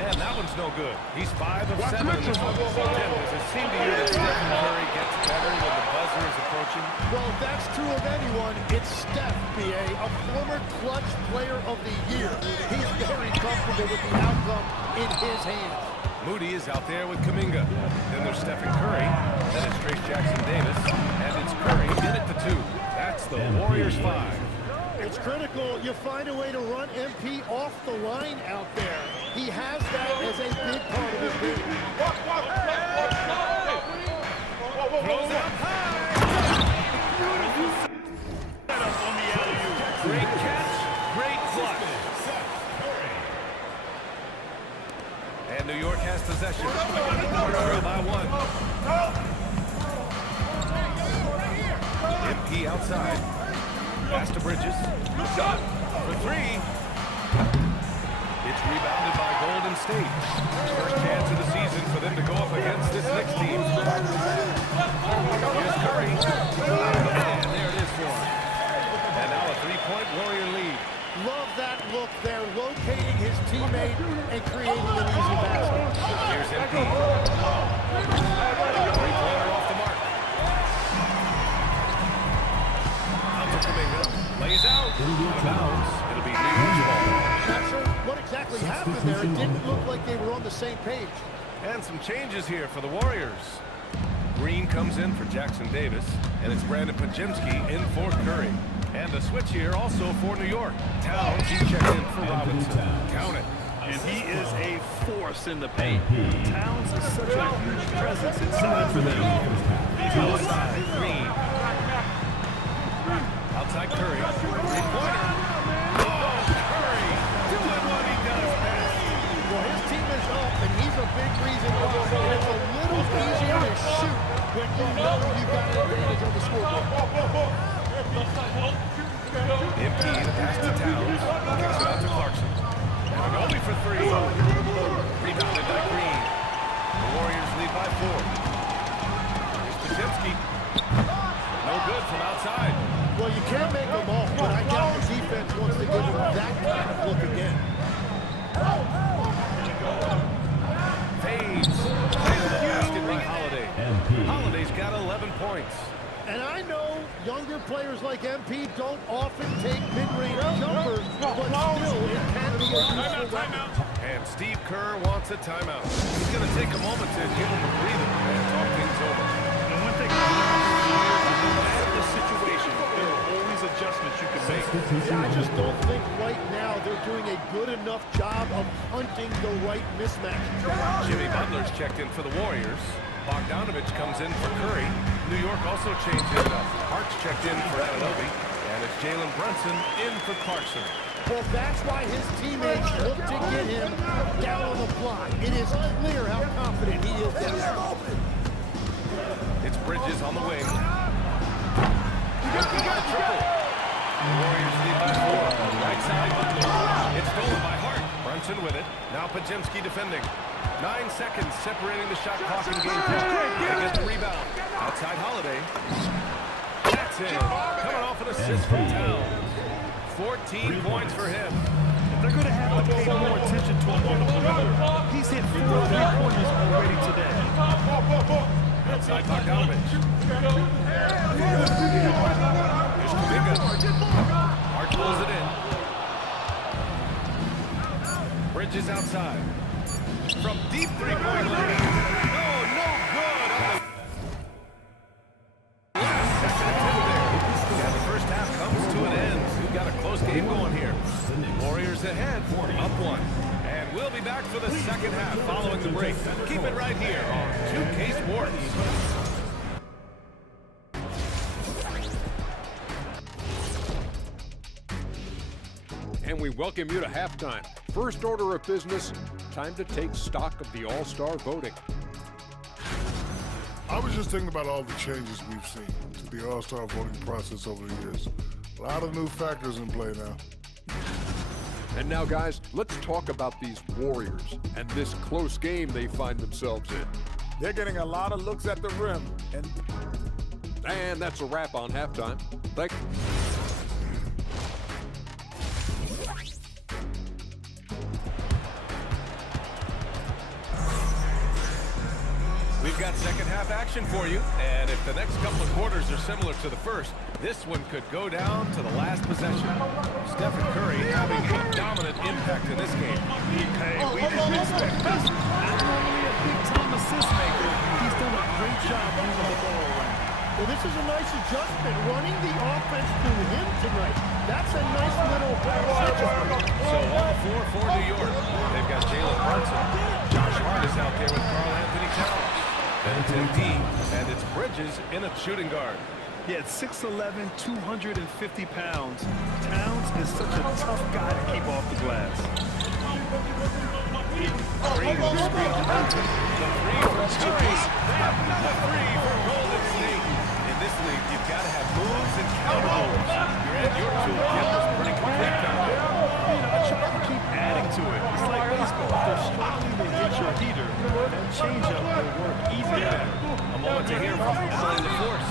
And that one's no good. He's 5 of 7 in this one. Jim, does it seem to you that Stephen Curry gets better when the buzzer is approaching? Well, if that's true of anyone, it's Steph, B.A., a former clutch player of the year. He's very comfortable with the outcome in his hands. Moody is out there with Kuminga. Then there's Stephen Curry. Then it's Trace Jackson Davis. And it's Curry in at the 2. That's the Warriors 5. It's critical you find a way to run MP off the line out there. He has that as a big part of his game. Throws out high. Setup on the alley-oop. Great catch. Great block. And New York has possession. Trail by 1. MP outside. Pass to Bridges. Shot for 3. It's rebounded by Golden State. First chance of the season for them to go up against this Knicks team. Here's Curry. And there it is for him. And now a three-point Warrior lead. Love that look there, locating his teammate and creating an easy basket. Here's MP. Three-pointer off the mark. Out to Kuminga. Lays out. Out of bounds. It'll be Leonard's ball. Not sure what exactly happened there. It didn't look like they were on the same page. And some changes here for the Warriors. Green comes in for Jackson Davis, and it's Brandon Podziemski in for Curry. And a switch here also for New York. Towns, he's checked in for Robinson. Count it. And he is a force in the paint. Towns is such a huge presence inside for them. Outside, Green. Outside Curry. Three-pointer. Oh, Curry doing what he does best. Well, his team is up, and he's a big reason why. And it's a little easier to shoot when you know you've got an advantage on the scoreboard. MP, the pass to Towns. Kicks it out to Clarkson. And an only for three. Rebounded by Green. The Warriors lead by 4. Here's Podziemski. No good from outside. Well, you can't make them all, but I doubt the defense wants to give him that kind of look again. Fades. And the basket by Holiday. Holiday's got 11 points. And I know younger players like MP don't often take mid-range jumpers, but still, it can be a useful weapon. And Steve Kerr wants a timeout. He's going to take a moment to give him a breather and talk things over. And one thing about the situation, there are always adjustments you can make. Yeah, I just don't think right now they're doing a good enough job of hunting the right mismatch. Jimmy Butler's checked in for the Warriors. Bogdanovich comes in for Curry. New York also changed it up. Hart's checked in for Anunoby. And it's Jalen Brunson in for Clarkson. Well, that's why his teammates look to get him down on the fly. It is clear how confident he is down there. It's Bridges on the wing. He got the triple. The Warriors lead by 4. Right side, Butler. It's stolen by Hart. Brunson with it. Now Podziemski defending. 9 seconds separating the shot clock and game clock. They get the rebound. Outside Holiday. That's it. Coming off an assist from Towns. 14 points for him. They're going to have to pay more attention to him on the perimeter. He's hit 4 3-pointers already today. Outside Bogdanovich. Here's Kuminga. Hart pulls it in. Bridges outside. From deep three-point line. No good. Yeah, the first half comes to an end. We've got a close game going here. Warriors ahead, up 1. And we'll be back for the second half following the break. Keep it right here on 2K Sports. And we welcome you to halftime. First order of business, time to take stock of the All-Star voting. I was just thinking about all the changes we've seen to the All-Star voting process over the years. A lot of new factors in play now. And now, guys, let's talk about these Warriors and this close game they find themselves in. They're getting a lot of looks at the rim. And that's a wrap on halftime. Thank you. We've got second half action for you, and if the next couple of quarters are similar to the first, this one could go down to the last possession. Stephen Curry having a dominant impact in this game. Hey, we didn't expect this. Not normally a big-time assist maker. He's done a great job moving the ball around. Well, this is a nice adjustment, running the offense through him tonight. That's a nice little switch. So on the floor for New York, they've got Jalen Brunson. Josh Hart is out there with Karl Anthony Towns. Then it's MD, and it's Bridges in a shooting guard. Yeah, at 6'11", 250 pounds, Towns is such a tough guy to keep off the glass. Green will screen to Brunson. The three for Curry. The three for Golden State. In this league, you've got to have moves and counter moves. Your toolkit is pretty complete now. I try to keep adding to it. It's changeup will work even better. A moment to hear from Allie LaForce.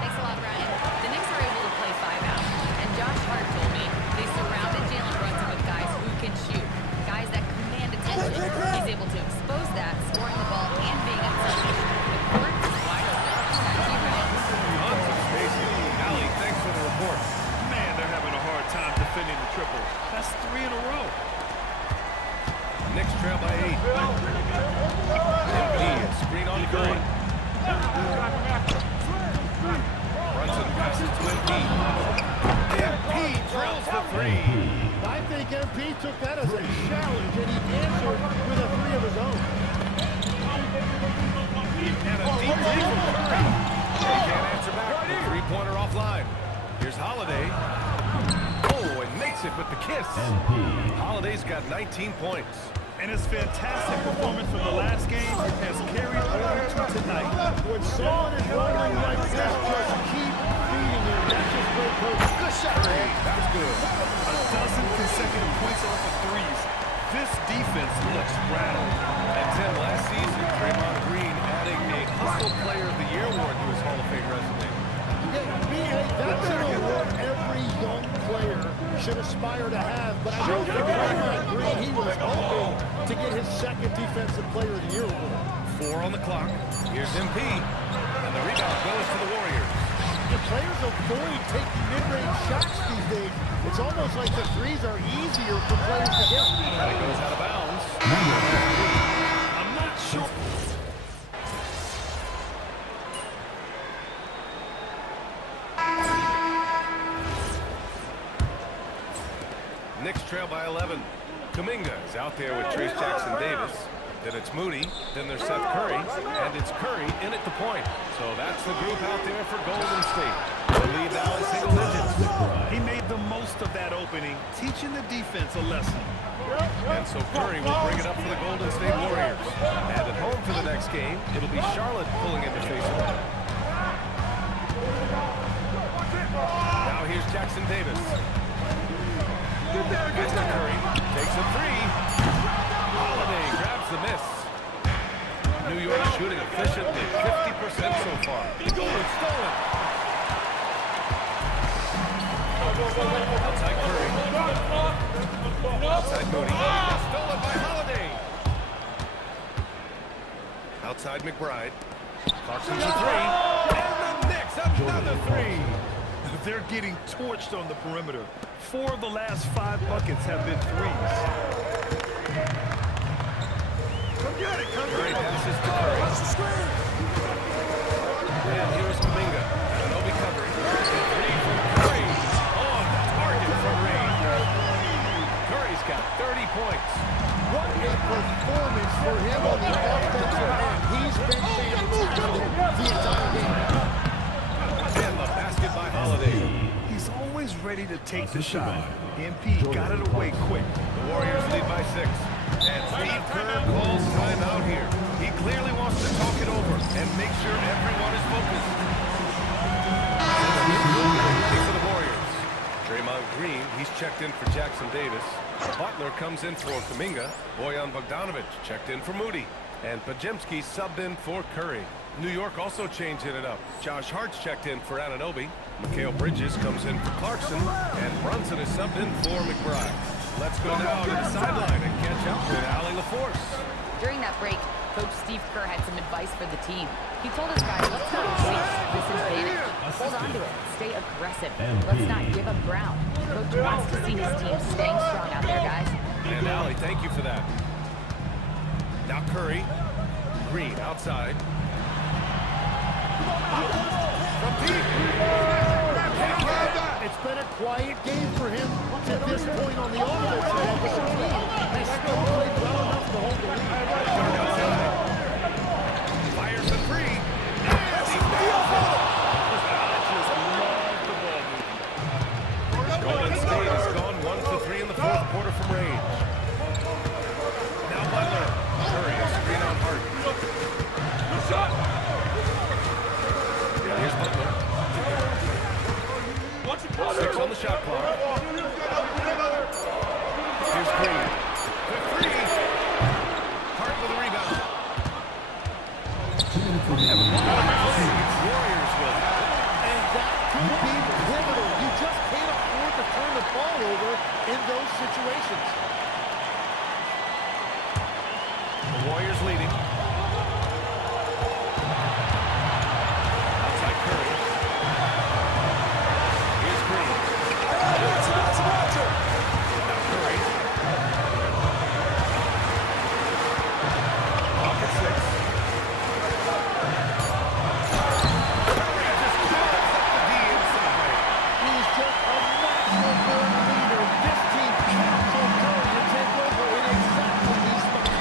Thanks a lot, Ryan. The Knicks are able to play 5 out. And Josh Hart told me they surrounded Jalen Brunson with guys who can shoot, guys that command attention. He's able to expose that, scoring the ball and being unselfish. The court is wide open. Back to you, Ryan. Tons of spacing. Allie, thanks for the report. Man, they're having a hard time defending the triple. That's 3 in a row. Knicks trail by 8. Embiid, screen on Curry. Brunson passes to Embiid. Embiid drills the 3. I think MP took that as a challenge, and he answered with a 3 of his own. And a deep three from Curry. He can't answer back. The three-pointer offline. Here's Holiday. Oh, and makes it with the kiss. Holiday's got 19 points. And his fantastic performance from the last game has carried over to tonight. When someone is rolling like this, just keep feeding him. That's just great coaching. Good shot, man. That's good. A dozen consecutive points off of threes. This defense looks rattled. And Tim, last season, Draymond Green adding a Hustle Player of the Year award to his Hall of Fame resume. That's an award every young player should aspire to have, but I know for Draymond Green, he was hoping to get his second Defensive Player of the Year award. 4 on the clock. Here's MP, and the rebound goes to the Warriors. The players avoid taking mid-range shots these days. It's almost like the threes are easier for players to get. And it goes out of bounds. I'm not sure. Knicks trail by 11. Kuminga is out there with Trace Jackson Davis. Then it's Moody. Then there's Seth Curry. And it's Curry in at the point. So that's the group out there for Golden State. The lead now in single digits. He made the most of that opening, teaching the defense a lesson. And so Curry will bring it up for the Golden State Warriors. And at home for the next game, it'll be Charlotte pulling in to face them. Now here's Jackson Davis. Pass to Curry. Takes a 3. Holiday grabs the miss. New York shooting efficiently. 50% so far. It's stolen. Outside Curry. Outside Moody. Stolen by Holiday. Outside McBride. Clarkson's a 3. And the Knicks another 3. They're getting torched on the perimeter. 4 of the last 5 buckets have been threes. Curry passes to Curry. And here's Kuminga. Anunoby covering. Three from Curry. On target from range. Curry's got 30 points. What a performance for him on the offensive end. He's been fantastic the entire game. And the basket by Holiday. He's always ready to take the shot. MP got it away quick. The Warriors lead by 6. And Steve Kerr calls timeout here. He clearly wants to talk it over and make sure everyone is focused. For the Warriors. Draymond Green, he's checked in for Jackson Davis. Butler comes in for Kuminga. Bojan Bogdanovic checked in for Moody. And Podziemski subbed in for Curry. New York also changing it up. Josh Hart's checked in for Anunoby. Mikal Bridges comes in for Clarkson. And Brunson is subbed in for McBride. Let's go now to the sideline and catch up with Allie LaForce. During that break, Coach Steve Kerr had some advice for the team. He told his guys, let's not waste this advantage. Hold on to it. Stay aggressive. Let's not give up ground. Coach wants to see his team staying strong out there, guys. And Allie, thank you for that. Now Curry. Green outside. From deep. It's been a quiet game for him to this point on the offensive end. He still played well enough to hold the lead. Fires the 3. Golden State has gone 1 for 3 in the fourth quarter from range. Now Butler. Curry, a screen on Hart. Here's Butler. 6 on the shot clock. Here's Green. The 3. Hart with a rebound. Warriors with it. And that could be pivotal. You just can't afford to turn the ball over in those situations. The Warriors leading. Outside Curry. Here's Green. Now Curry. Off at 6. He's just a natural born leader. This team counts on Curry to take over in exactly these spots.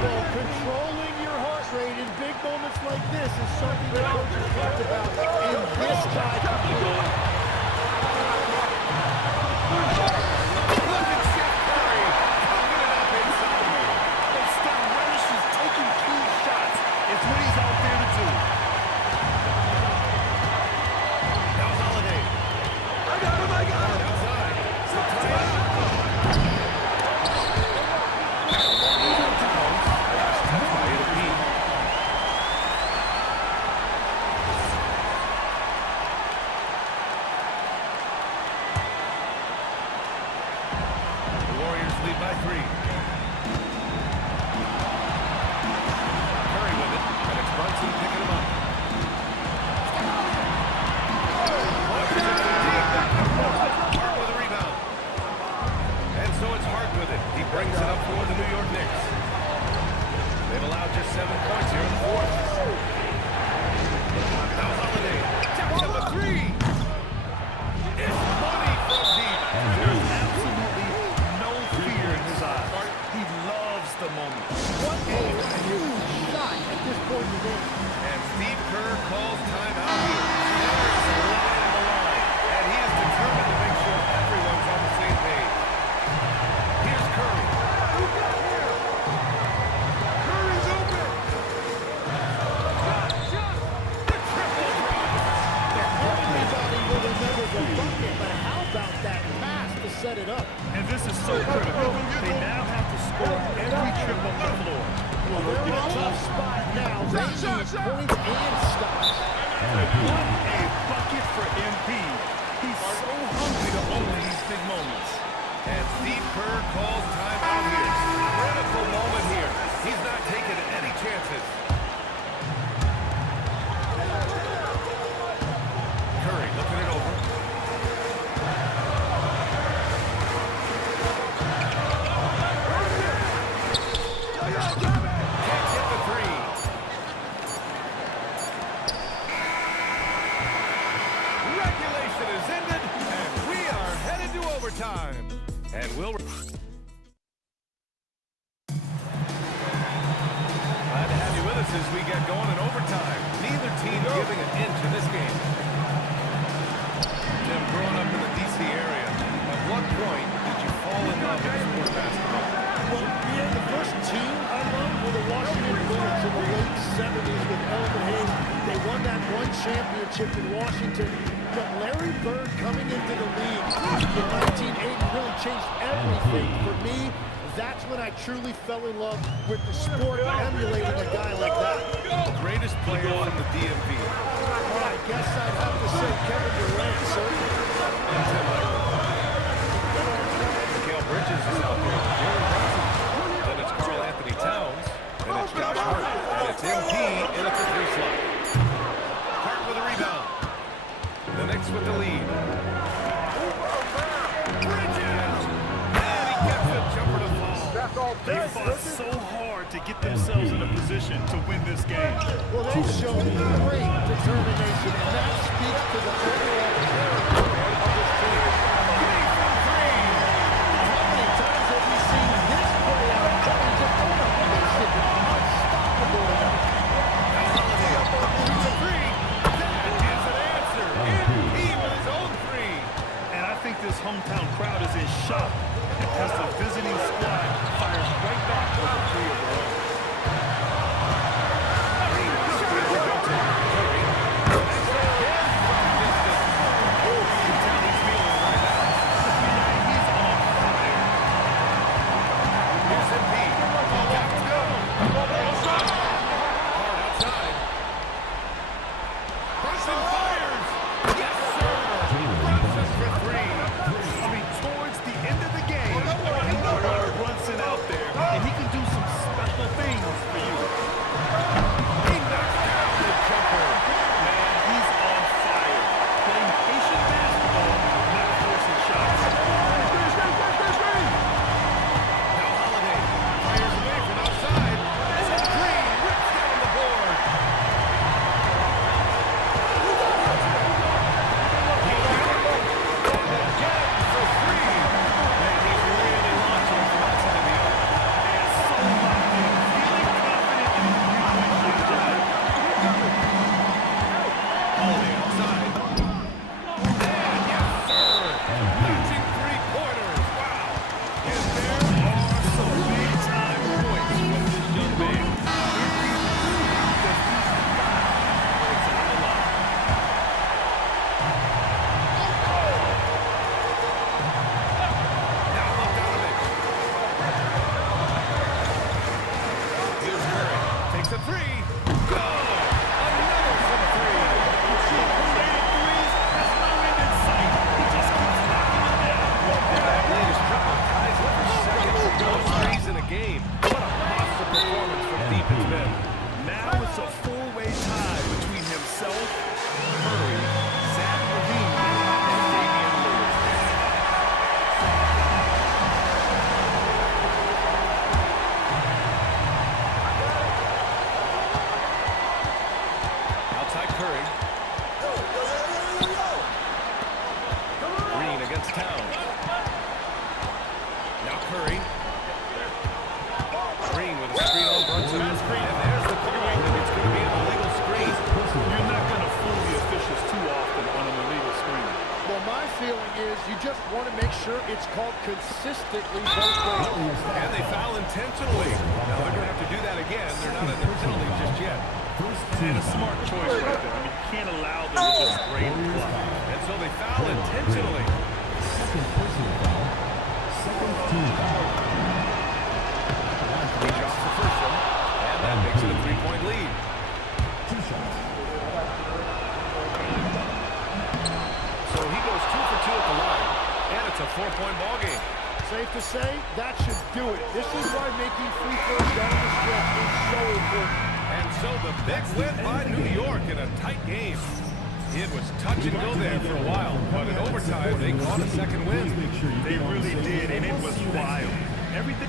Well, controlling your heart rate in big moments like this is something that coaches talked about, and this guy can do it. Look at Steph Curry cooking it up inside here. And Steph relishes taking key shots. It's what he's out there to do. Now Holiday. I got him. Outside. The Warriors lead by 3. Curry with it, and it's Brunson picking him up. Hart with a rebound. And so it's Hart with it. He brings it up for the New York Knicks. They've allowed just 7 points here in the fourth. Now Holiday taps up a 3. It's money from deep. There's absolutely no fear in his eyes. He loves the moment. What a huge shot at this point in the game. And Steve Kerr calls timeout here. There's a line on the line. And he is determined to make sure everyone's on the same page. Here's Curry. Curry's open. The triple drop. Everybody will remember the bucket, but how about that pass to set it up? And this is so critical. They now have to score every trip up the floor. Well, they're in a tough spot now. They need points and stops. What a bucket for MP. He's so hungry to own these big moments. And Steve Kerr calls timeout here. Critical moment here. He's not taking any chances. Curry looking it over. Can't get the 3. Regulation is ended, and we are headed to overtime. And we'll... Glad to have you with us as we get going in overtime. Neither team giving an inch in this game. Tim, growing up in the D.C. area, at what point did you fall in love with sport basketball? Well, yeah, the first team I loved were the Washington Bullets in the late 70s with Elvin Hayes. They won that one championship in Washington. But Larry Bird coming into the league in 1980 really changed everything. For me, that's when I truly fell in love with the sport, emulating a guy like that. Greatest player from the DMV. Well, I guess I'd have to say Kevin Durant, certainly. Mikal Bridges is out there. Jalen Brunson. Then it's Karl Anthony Towns. Then it's Josh Hart. And it's MP in at the 3 slot. Hart with a rebound. The Knicks with the lead. Bridges! And he gets a jumper to fall. They fought so hard to get themselves in a position to win this game. Well, they showed great determination, and that speaks to the overall character of this team. How many times have we seen this play out? Coming to ownership, unstoppable enough. Holiday up for the 3. That is an answer. MP with his own 3. And I think this hometown crowd is in shock because the visiting squad fires right back with a 3 of their own. Curry. three. Go! Another from three. Threes has no end in sight. He just keeps knocking them down. That latest triple ties up for second for most threes in a game. What a monster performance from deep in bed. Now it's a four-way tie between himself, Curry, Zach LaVine, and Damian Lillard. Outside Curry. Green against Towns. Now Curry. Green with a screen on Brunson. And there's the three. It's going to be an illegal screen. You're not going to fool the officials too often on an illegal screen. Well, my feeling is you just want to make sure it's called consistently both ways. And they foul intentionally. Now they're going to have to do that again. They're not in the penalty just yet. And a smart choice right there. I mean, you can't allow them to just drain the clock. And so they foul intentionally. Second personal foul. Second team foul. He drops the first one. And that makes it a three-point lead. Two shots. So he goes 2 for 2 at the line. And it's a 4-point ball game. Safe to say, that should do it. This is why making free throws down the stretch is so important. And so the big win by New York in a tight game. It was touch and go there for a while, but in overtime they caught a second win. They really did, and it was wild. Everything.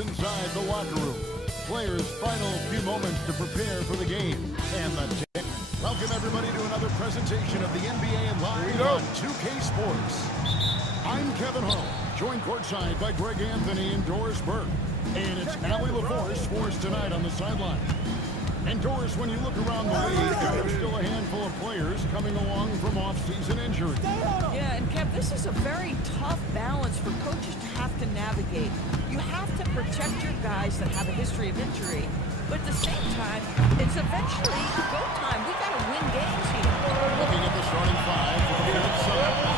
inside the locker room. Players' final few moments to prepare for the game. And the welcome everybody to another presentation of the NBA Live on 2K Sports. I'm Kevin Hall, joined courtside by Greg Anthony and Doris Burke. And it's Allie LaForce for us tonight on the sideline. And Doris, when you look around the league, there's still a handful of players coming along from off-season injury. Yeah, and Kev, this is a very tough balance for coaches to have to navigate. You have to protect your guys that have a history of injury, but at the same time, it's eventually go time. We got to win games here. Looking at the starting five for the Phoenix Suns.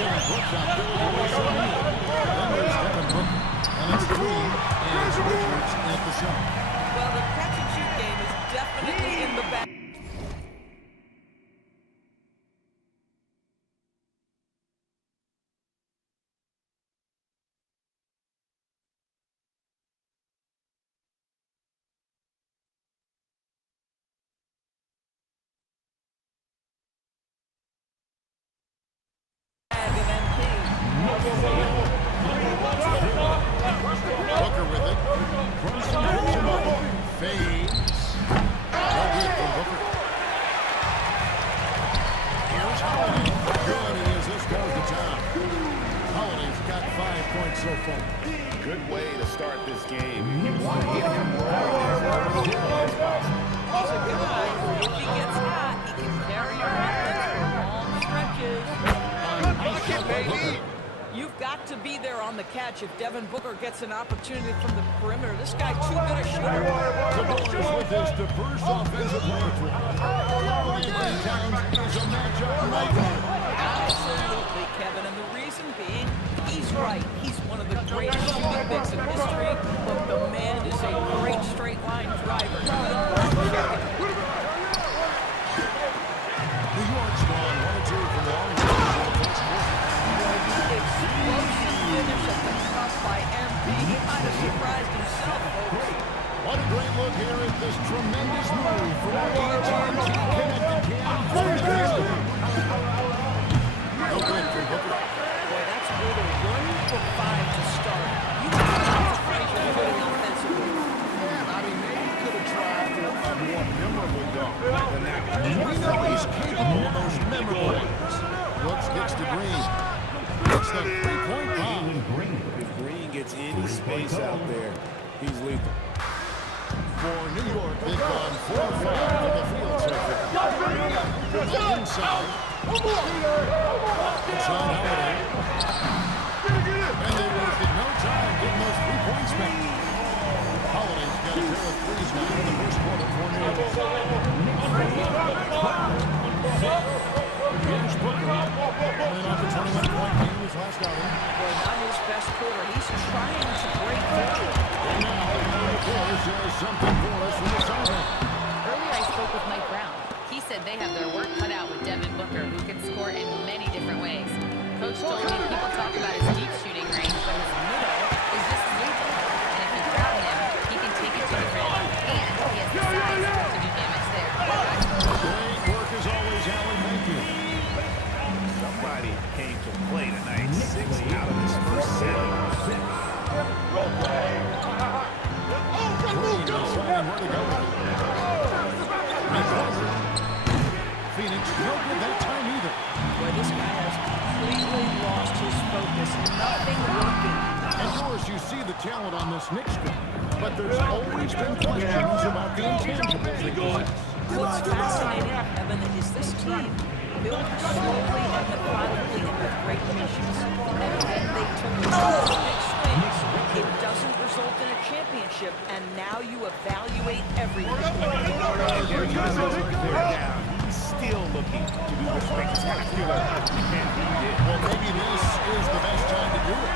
Giving Brooks out there with the Then there's Devin Booker. And it's Green and Richards at the center. Well, the catch and shoot game is definitely in the back. It's Holiday. Good as this goes to town. Holiday's got 5 points so far. Good way to start this game. You want to get him rolling as early as possible. He's a guy who, if he gets hot, he can carry your offense for long stretches. You've got to be there on the catch if Devin Booker gets an opportunity from the perimeter. This guy too good a shooter. The Warriors with his diverse offensive repertoire. Anthony Towns is a matchup nightmare. Absolutely, Kevin. And the reason being, he's right. He's one of the greatest shooting bigs in history, but the man is a great straight line driver. New York's gone 1-2 from long range. Explosive finish at the cup by MP. He might have surprised himself, folks. What a great look here at this tremendous move from our AT&T connected cam. No good for Booker. Boy, that's brutal. 1 for 5 to start. You have to fight your footing offensively. Yeah, I mean, maybe he could have tried for a more memorable dunk than that one. We know he's capable of those memorable ones. Brooks gets to Green. It's the three-point bomb. If Green gets any space out there, he's lethal. For New York, they've gone 4 or 5 for the field circuit. Inside. Inside Holiday. And they wasted no time getting those 3 points back. Holiday's got a pair of threes now in the first quarter for New York. Here's Booker. And off the 21-point game his last outing. Boy, not his best quarter. He's trying to break through. And now, the course has something for us from the sideline. Earlier I spoke with Mike Brown. He said they have their work cut out with Devin Booker, who can score in many different ways. Coach told me people talk about his deep shooting range, but his middle is just lethal. And if you crowd him, he can take it to the rim. And he has the size to do damage there. Great work as always, Allen. Thank you. Somebody came to play tonight. 6 out of his first 7. Phoenix, no good that time either. Boy, this guy has completely lost his focus. Nothing working. Of course, you see the talent on this Knicks team, but there's always been questions about the intangibles they possess. What's fascinating, Evan, is this team built slowly and methodically and with great patience. And then they took two big swings. It doesn't result in a championship, and now you evaluate everything. He's still looking to do the spectacular. And he did. Well, maybe this is the best time to do it.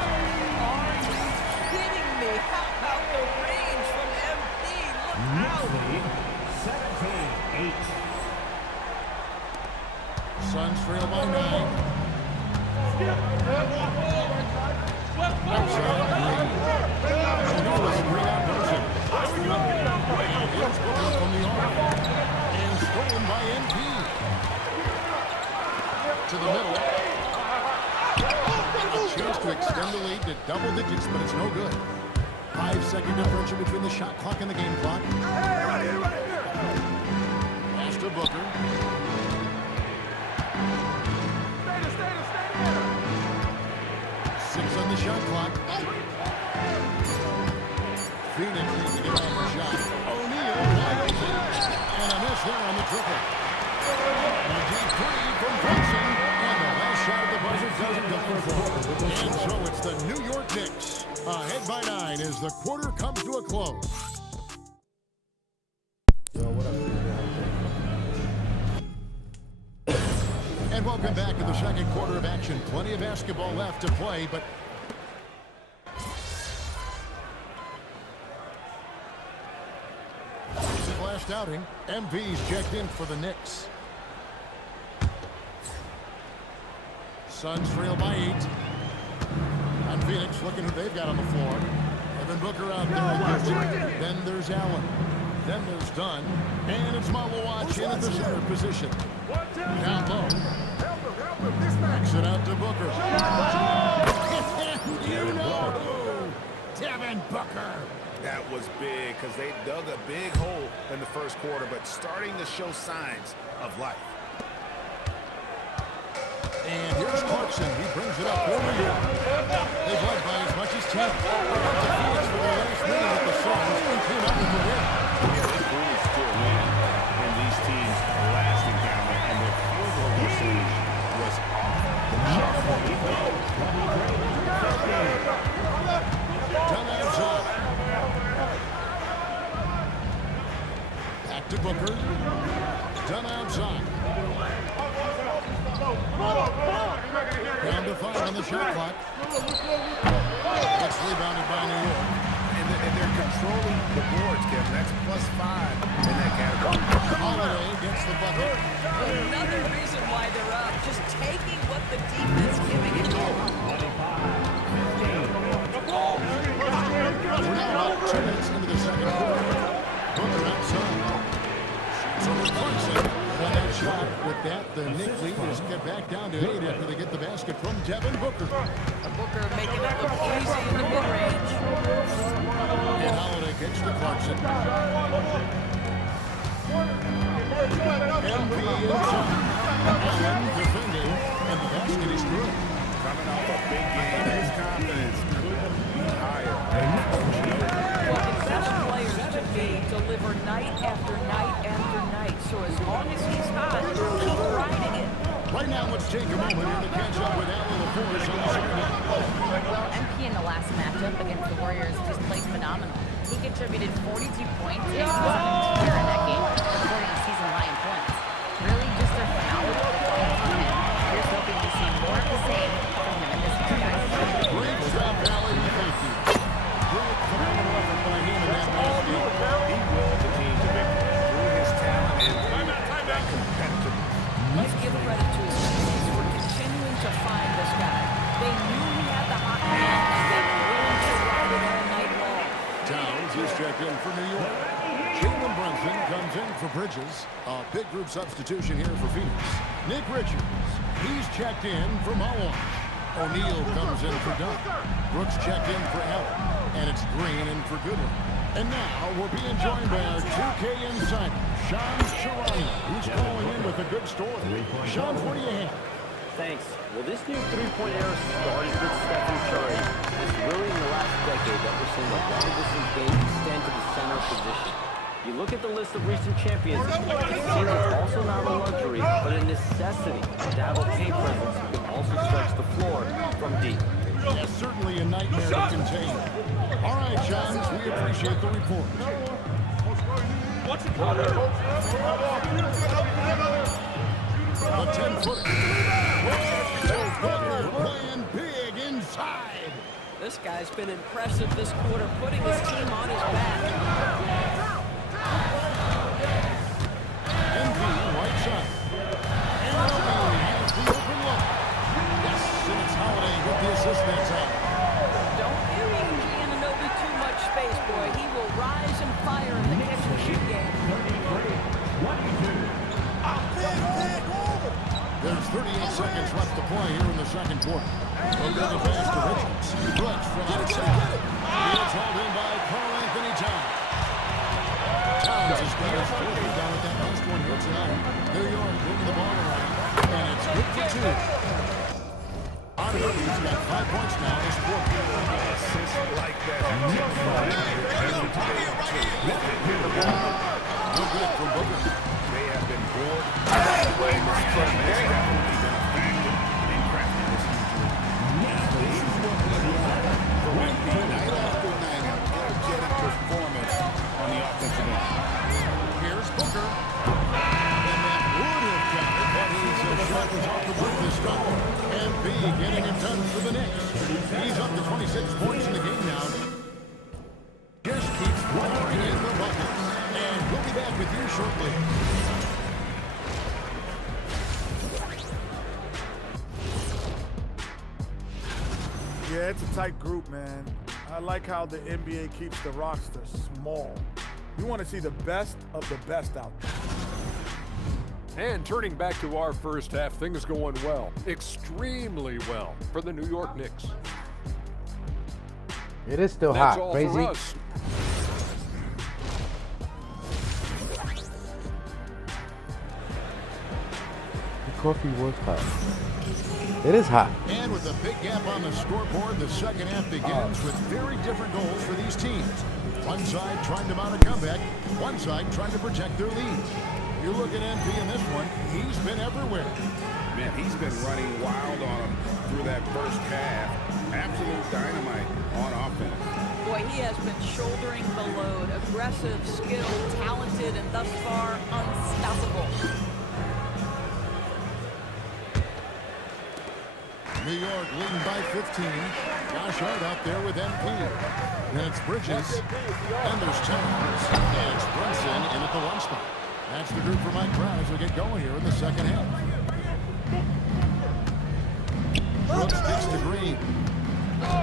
Are you kidding me? How about the range from MP? Look out! 17-8. Suns trail by 9. Outside Green. Notice Green out motion. Here's Booker from the arc. And stolen by MP. To the middle. A chance to extend the lead to double digits, but it's no good. 5-second differential between the shot clock and the game clock. Pass to Booker. 6 on the shot clock. Phoenix needs to get off the shot. O'Neal wide open. And a miss there on the triple. And a deep three from Brunson. And the last shot of the buzzer doesn't go for. And so it's the New York Knicks. Ahead by 9 as the quarter comes to a close. And welcome back to the second quarter of action. Plenty of basketball left to play, but his last outing, MP's checked in for the Knicks. Suns trail by 8. And Phoenix looking who they've got on the floor. Devin Booker out there. Then there's Allen. Then there's Dunn. And it's Malawach in at the center position. Down low. Backs it out to Booker. You know who? Devin Booker. That was big because they dug a big hole in the first quarter, but starting to show signs of life. And here's Clarkson. He brings it up for New York. They've led by as much as 10. Up to Phoenix for their last meeting with the Suns and came out with the win. Yeah, they bruised to a win in these teams' last encounter, and their field goal percentage was off the chart. Back to Booker. Done outside. Down to 5 on the shot clock. It's rebounded by New York. And they're controlling the boards, Kevin. That's +5 in that category. Holiday gets the bucket. Another reason why they're up, just taking what the defense giving it to them. We're now about 2 minutes into the second quarter. Booker outside. So Clarkson on that shot. With that, the Knicks lead is get back down to 8 after they get the basket from Devin Booker. Booker making it look easy in the mid-range. And Holiday gets to Clarkson. MB is up. Allen defending, and the basket is good. Coming off a big game, his confidence couldn't be higher. Well, the best players to me deliver night after night after night. So as long as he's hot, keep riding it. Right now, let's take a moment here to catch up with Allen LaForce on the second half. Well, MP in the last matchup against the Warriors just played phenomenal. He contributed 42 points and he was on the tier in that game, recording a season high in points. Really just a phenomenal performance from him. Here's hoping to see more of the same from him in this one, guys. Great job, Allen. Thank you. Great phenomenal effort by him in that last game. He willed the team to victory through his talent and that competitive. Let's give credit to his teammates for continuing to find this guy. They knew he had the hot hand, and they were willing to ride it all night long. Towns is checked in for New York. Jalen Brunson comes in for Bridges. A big group substitution here for Phoenix. Nick Richards, he's checked in for Malone. O'Neal comes in for Dunn. Brooks checked in for Allen. And it's Green in for Goodwin. And now we're being joined by our 2K insider, Sean Charania, who's calling in with a good story. Sean, what do you have? Thanks. Well, this new three-point era started with Stephen Curry. It's really in the last decade that we're seeing a long-distance game extend to the center position. You look at the list of recent champions, it seems it's also not a luxury, but a necessity to have a paint presence who can also stretch the floor from deep. Yes, certainly a nightmare to contain. All right, Johns, we appreciate the report. The 10-footer. Booker playing big inside. This guy's been impressive this quarter, putting his team on his back. MV right side. And Green has the open look. Yes, and it's Holiday with the assist that time. Don't give Giannobi too much space, boy. He will rise and fire in the catch-and-shoot game. There's 38 seconds left to play here in the second quarter. We'll go to pass to Richards. Brooks from outside. He is hauled in by Karl Anthony Towns. Towns has got his fourth rebound with that last one here tonight. New York moving the ball around, and it's good for 2. He's got 5 points now this quarter. Assists like that. No good from Booker. They have been bored. This team has definitely been a factor in crafting this huge lead. This is what we want from MP night after night. Energetic performance on the offensive end. Here's Booker. And that would have counted, but his shot was off the break this time. MP getting it done for the Knicks. He's up to 26 points in the game now. Just keeps pouring in the buckets. And we'll be back with you shortly. Yeah, it's a tight group, man. I like how the NBA keeps the roster small. You want to see the best of the best out there. And turning back to our first half, things going well, extremely well for the New York Knicks. It is still That's hot, all crazy. for us. The coffee was hot. It is hot. And with a big gap on the scoreboard, the second half begins with very different goals for these teams. One side trying to mount a comeback, one side trying to protect their lead. You look at MP in this one, he's been everywhere. Man, he's been running wild on him through that first half. Absolute dynamite on offense. Boy, he has been shouldering the load. Aggressive, skilled, talented, and thus far unstoppable. New York leading by 15. Josh Hart out there with MP. And it's Bridges. And there's Towns. And it's Brunson in at the 1 spot. That's the group for Mike Brown as we get going here in the second half. Brooks kicks to Green.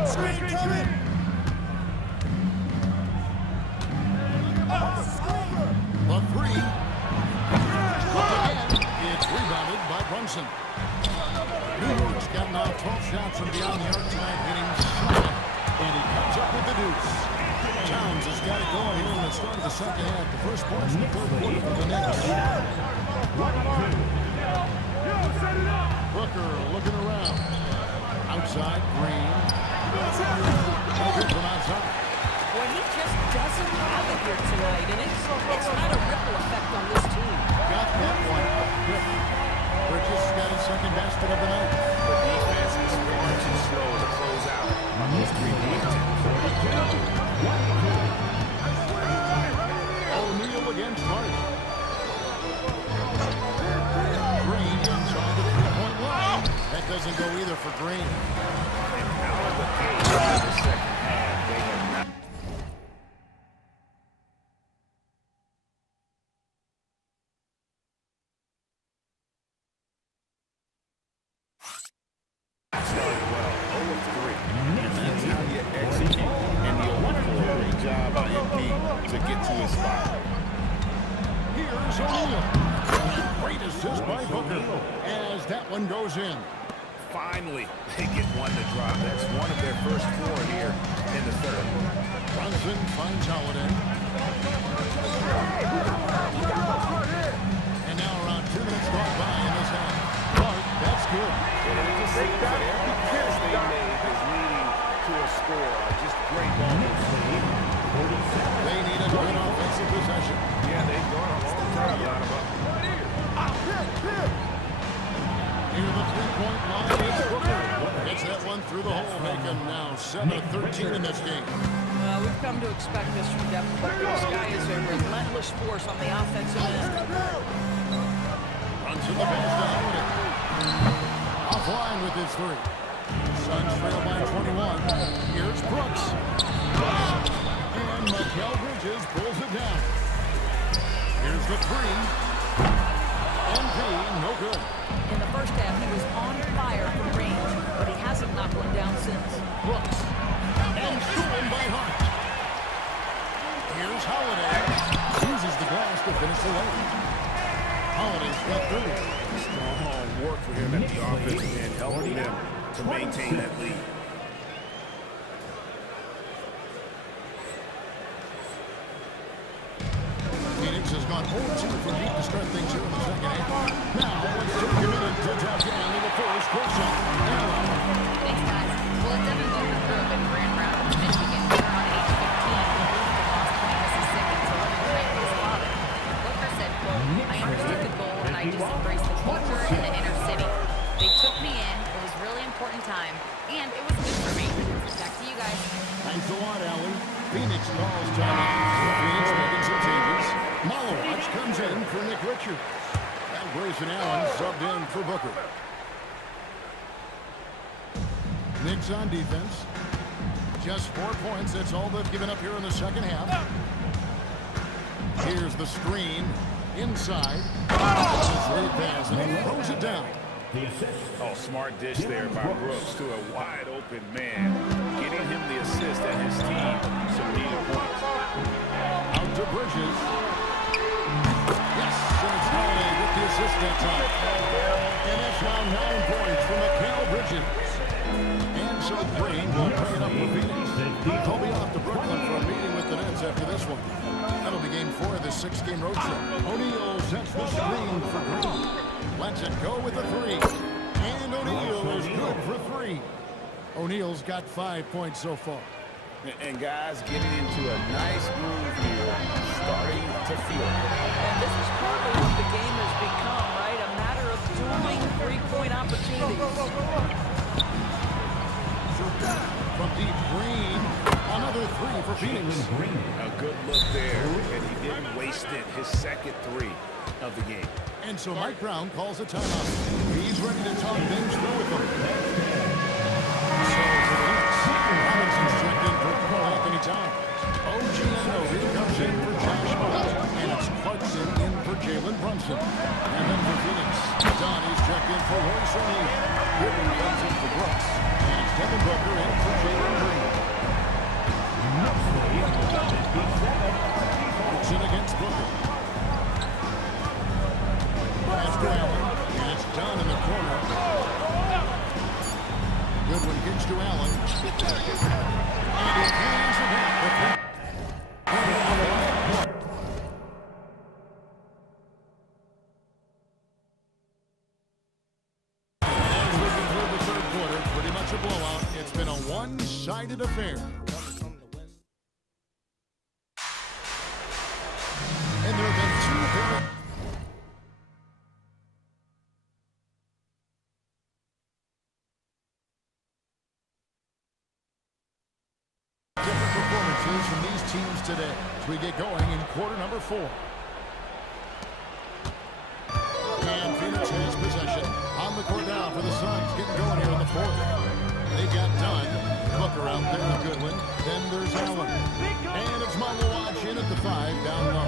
Screen coming! The 3. Again, it's rebounded by Brunson. New York's got now 12 shots from beyond the arc tonight, hitting 7. And he comes up with the deuce. Towns has got it going here in the start of the second half. The first points in the third quarter for the Knicks. Booker looking around. Outside, Green. No good from outside. Boy, he just doesn't have it here tonight, and it's not a ripple effect on this team. Got that one. Bridges got his second basket of the night. The defense is far too slow to close out on those 3-point attempts. O'Neal against Hart. Green inside the 3-point line. That doesn't go either for Green. And out of the gate in the second half, they have not. Started well, 0 of 3. And that's how you execute. And the 0 of 4, great job by MP to get to his spot. Here's O'Neal. Great assist by Booker as that one goes in. Finally, they get one to drop. That's one of their first 4 here in the third. Brunson finds Holiday. And now around 2 minutes gone by in this half. Clark, that's good. Every pass they made is leading to a score. Just great moments. They need a good offensive possession. Yeah, they've gone a long time without a bucket. Near the 3-point line is Booker. Gets that one through the hole, making now 7 of 13 in this game. We've come to expect this from Devin Booker. This guy is a relentless force on the offensive end. Runs in the pass to Holiday. Offline with his 3. Suns trail by 21. Here's Brooks. And Mikal Bridges pulls it down. Here's the 3. MP, no good. In the first half, he was on fire from range, but he hasn't knocked one down since. Brooks. And stolen by Hart. Here's Holiday. Uses the glass to finish the lane. Holiday's got 30. Strong work for him at the offensive end, helping them to maintain that lead. Phoenix has gone 0-2 from deep to start things here in the second half. Now, let's take a minute to tap down to the first quarter. Thanks, guys. Well, Devin Booker grew up in Grand Rapids, Michigan. Around age 15, he moved to Boston, Mississippi to live and train with his father. Booker said, quote, I understood the goal and I just embraced the culture in the inner city. They took me in. It was a really important time, and it was good for me. Back to you guys. Thanks a lot, Allie. Phoenix calls timeout. Phoenix making some changes. Malowicz comes in for Nick Richards. And Grayson Allen subbed in for Booker. Knicks on defense. Just 4 points. That's all they've given up here in the second half. Here's the screen. Inside. Lead pass, and he throws it down. Oh, smart dish there by Brooks to a wide open man. Getting him the assist and his team some needed points. Out to Bridges. Yes, and it's Holiday with the assist that time. And it's now 9 points from Mikal Bridges. And so Green will pay it up for Phoenix. They'll be off to Brooklyn for a meeting with the Nets after this one. That'll be game 4 of this 6-game road trip. O'Neal sets the screen for Green. Lets it go with the 3. And And O'Neal is good for 3. O'Neal's got 5 points so far. And guys getting into a nice groove here, starting to feel it. And this is partly what the game has become, right? A matter of dueling three-point opportunities. From deep, Green. Another 3 for Phoenix. A good look there, and he didn't waste it. His second 3 of the game. And so Mike Brown calls a timeout. He's ready to talk things through with them. So Robinson's checked in for Carl Anthony Towns. OG Anunoby comes in for Josh Hart. And it's Clarkson in for Jalen Brunson. And then for Phoenix, Donnie's checked in for Royce O'Neal. Goodwin comes in for Brooks. And it's Devin Booker in for Jalen Green. Brunson against Booker. Pass to Allen. And it's Dunn in the corner. Goodwin gets to Allen. And he hangs it back. As we conclude the third quarter, pretty much a blowout. It's been a one-sided affair. And there have been 2 very different performances from these teams today as we get going in quarter number 4. And Phoenix has possession on the court now for the Suns. Getting going here in the 4th. They've got Dunn. Booker out there with Goodwin. Then there's Allen. And it's Malawach in at the 5 down low.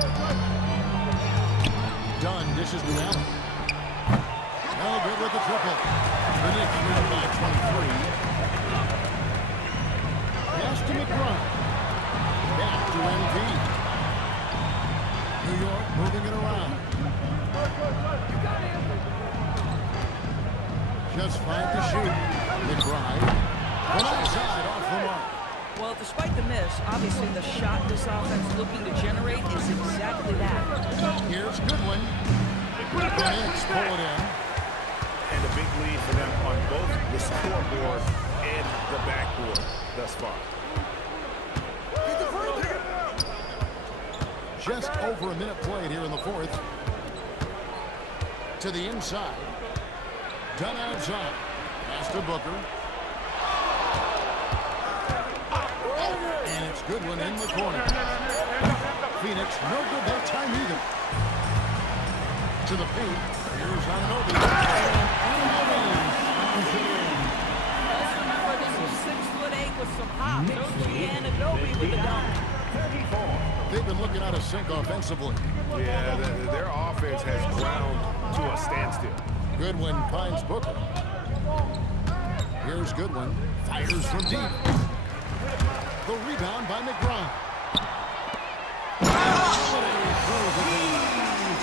Dunn dishes to Allen. No good with the triple. The Knicks lead by 23. Pass to McBride. Back to MP. New York moving it around. Just 5 to shoot. McBride. One outside off the mark. Well, despite the miss, obviously the shot this offense looking to generate is exactly that. Here's Goodwin. The Knicks pull it in. And a big lead for them on both the scoreboard and the backboard thus far. Just over a minute played here in the 4th. To the inside. Dunn outside. Pass to Booker. And it's Goodwin in the corner. Phoenix, no good that time either. To the paint. Here's Anunoby. Let's remember this is 6'8" with some pop. OG Anunoby with the dunk. They've been looking out of sync offensively. Yeah, their offense has ground to a standstill. Goodwin finds Booker. Here's Goodwin. Fires from deep. The rebound by McBride.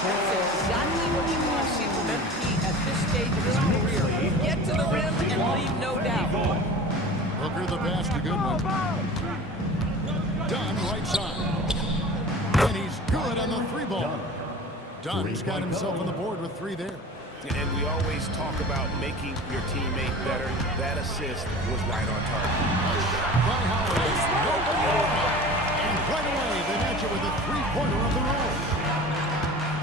That's exactly what you want to see from MP at this stage of his career. Get to the rim and leave no doubt. Booker the pass to Goodwin. Dunn right side. And he's good on the 3-ball. Dunn's got himself on the board with 3 there. And we always talk about making your teammate better. That assist was right on target. By Holiday. And right away, they match it with a 3-pointer of their own.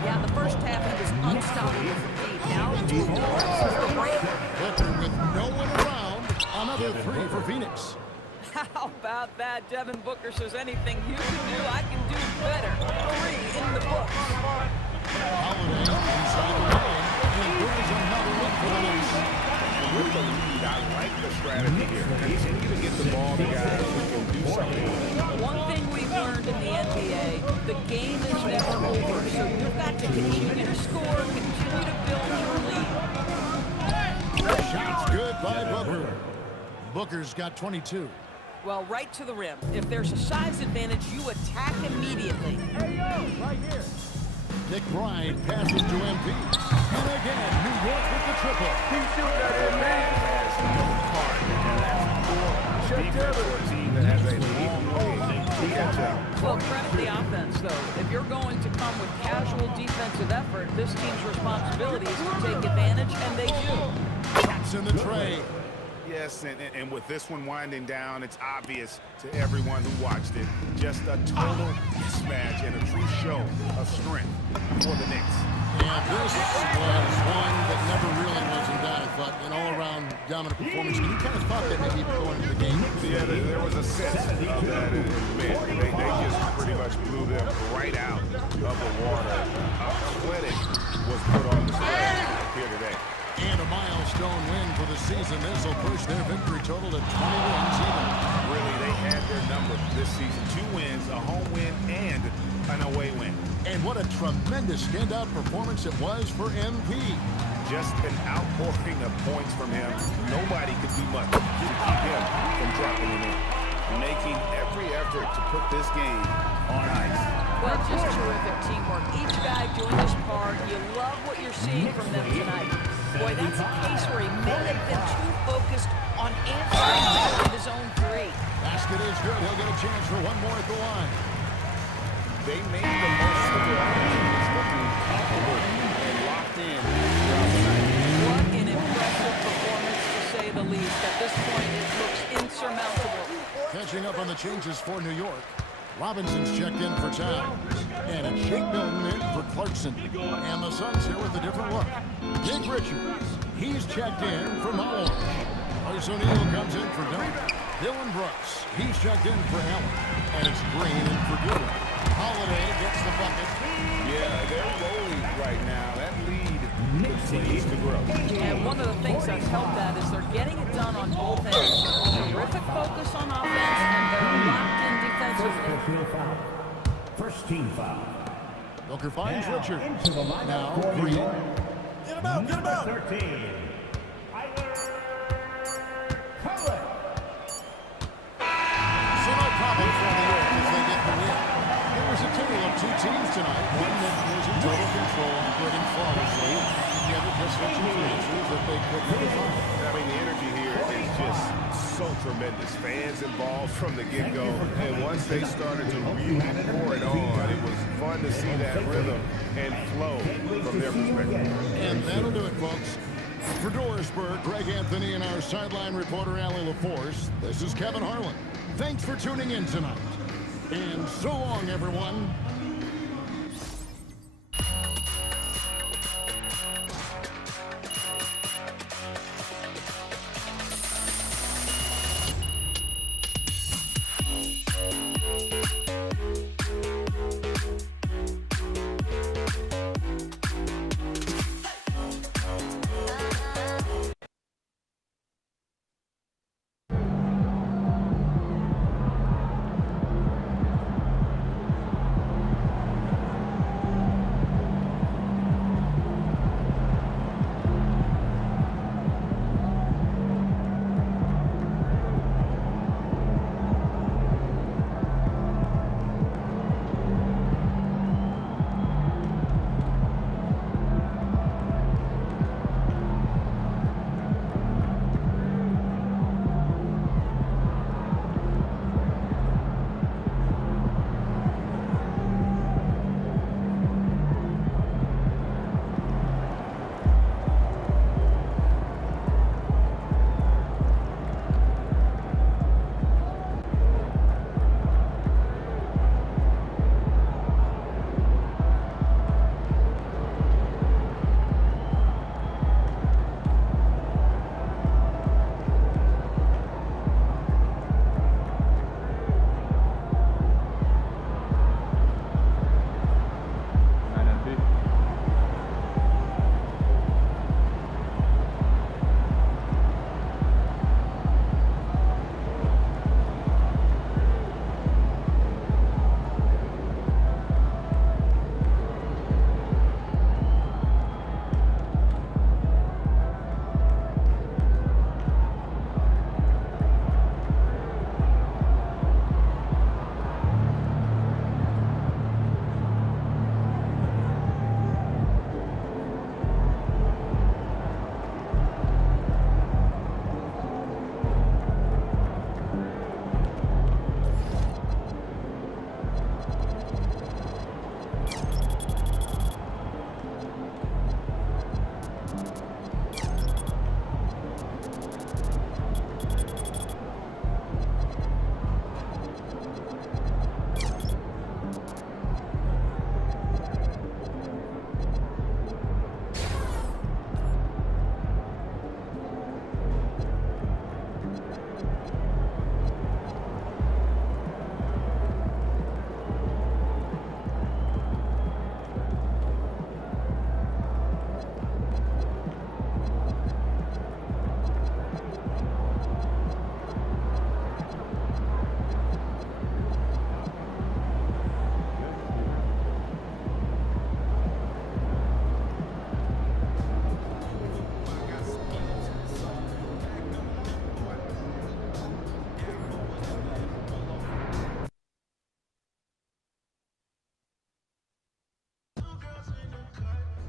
Yeah, the first half he was unstoppable from deep. Now 2 more since the break. Booker with no one around. Another 3 for Phoenix. How about that? Devin Booker says anything you can do, I can do better. 3 in the books. Holiday inside the lane. And brings another one for the Knicks. With the lead, I like the strategy here. He's eager to get the ball to guys who can do something. One thing we've learned in the NBA, the game is never over. So you've got to continue to score, continue to build your lead. Shots good by Booker. Booker's got 22. Well, right to the rim. If there's a size advantage, you attack immediately. Hey, yo, right here. McBride passes to MP. And again, New York with the triple. Keep shooting that in, man. Has no part in that poor defense for a team that has a long way to catch up. Well, credit the offense, though. If you're going to come with casual defensive effort, this team's responsibility is to take advantage, and they do. Taps in the tray. Yes, and with this one winding down, it's obvious to everyone who watched it. Just a total mismatch and a true show of strength for the Knicks. And this was one that never really was in doubt. I thought an all-around dominant performance. And you kind of thought that maybe going into the game. Yeah, there was a sense of that in mid. They just pretty much blew them right out of the water. A clinic was put on display here today. And a milestone win for the season. This will push their victory total to 20 wins even. Really, they had their number this season. 2 wins, a home win, and an away win. And what a tremendous standout performance it was for MP. Just an outpouring of points from him. Nobody could do much to keep him from dropping it in. Making every effort to put this game on ice. Well, just terrific teamwork. Each guy doing his part. You love what you're seeing from them tonight. Boy, that's a case where he may have been too focused on answering his own 3. Basket is good. He'll get a chance for one more at the line. They made the most of their opportunities looking comfortable and locked in throughout the night. What an impressive performance, to say the least. At this point, it looks insurmountable. Catching up on the changes for New York. Robinson's checked in for Towns. And it's Shake Milton in for Clarkson. And the Suns here with a different look. Nick Richards, he's checked in for Knowles. O'Neal comes in for Dunn. Dylan Brooks, he's checked in for Allen. And it's Green in for Goodwin. Holiday gets the bucket. Yeah, they're rolling right now. That lead continues to grow. And one of the things that's helped that is they're getting it done on both ends. Terrific focus on offense, and they're locked in defensively. First team foul. Booker finds Now, Richards. into the line Now for Green. New York. Get him out, get him out. 13. So no problem for New York as they get the win. There was a tale of 2 teams tonight. One that was in total control and playing flawlessly. The other just switching chances that they could never find. I mean, the energy here is just so tremendous. Fans involved from the get-go. And once they started to really pour it on, it was fun to see that rhythm and flow from their perspective. And that'll do it, folks. For Dorisburg, Greg Anthony and our sideline reporter, Allie LaForce, this is Kevin Harlan. Thanks for tuning in tonight. And so long, everyone.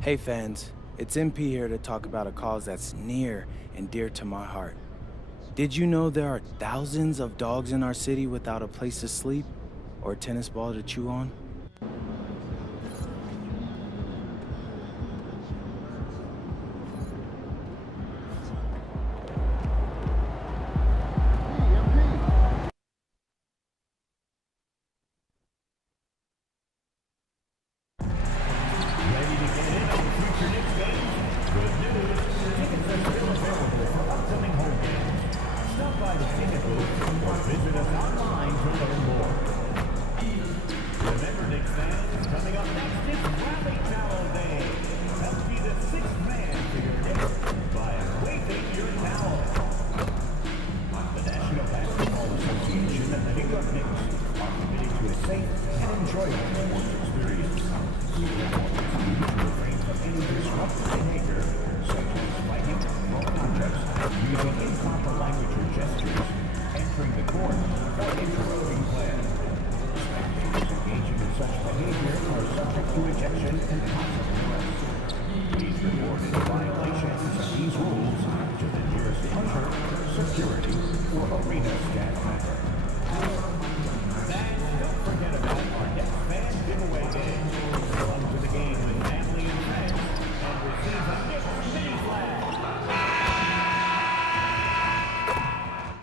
Hey fans, it's MP here to talk about a cause that's near and dear to my heart. Did you know there are thousands of dogs in our city without a place to sleep or a tennis ball to chew on?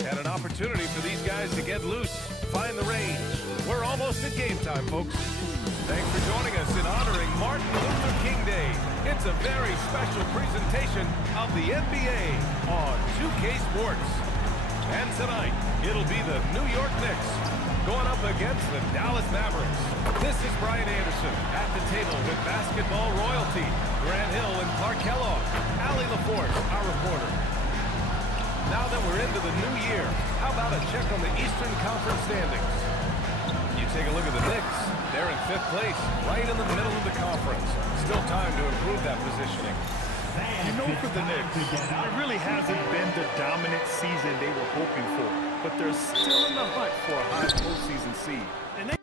And an opportunity for these guys to get loose, find the range. We're almost at game time, folks. Thanks for joining us in honoring Martin Luther King Day. It's a very special presentation of the NBA on 2K Sports. And tonight, it'll be the New York Knicks going up against the Dallas Mavericks. This is Brian Anderson at the table with basketball royalty, Grant Hill and Clark Kellogg, Allie LaForce, our reporter. Now that we're into the new year, how about a check on the Eastern Conference standings? You take a look at the Knicks. They're in 5th place, right in the middle of the conference. Still time to improve that positioning. You know, for the Knicks, it really hasn't been the dominant season they were hoping for, but they're still in the hunt for a high postseason seed. And they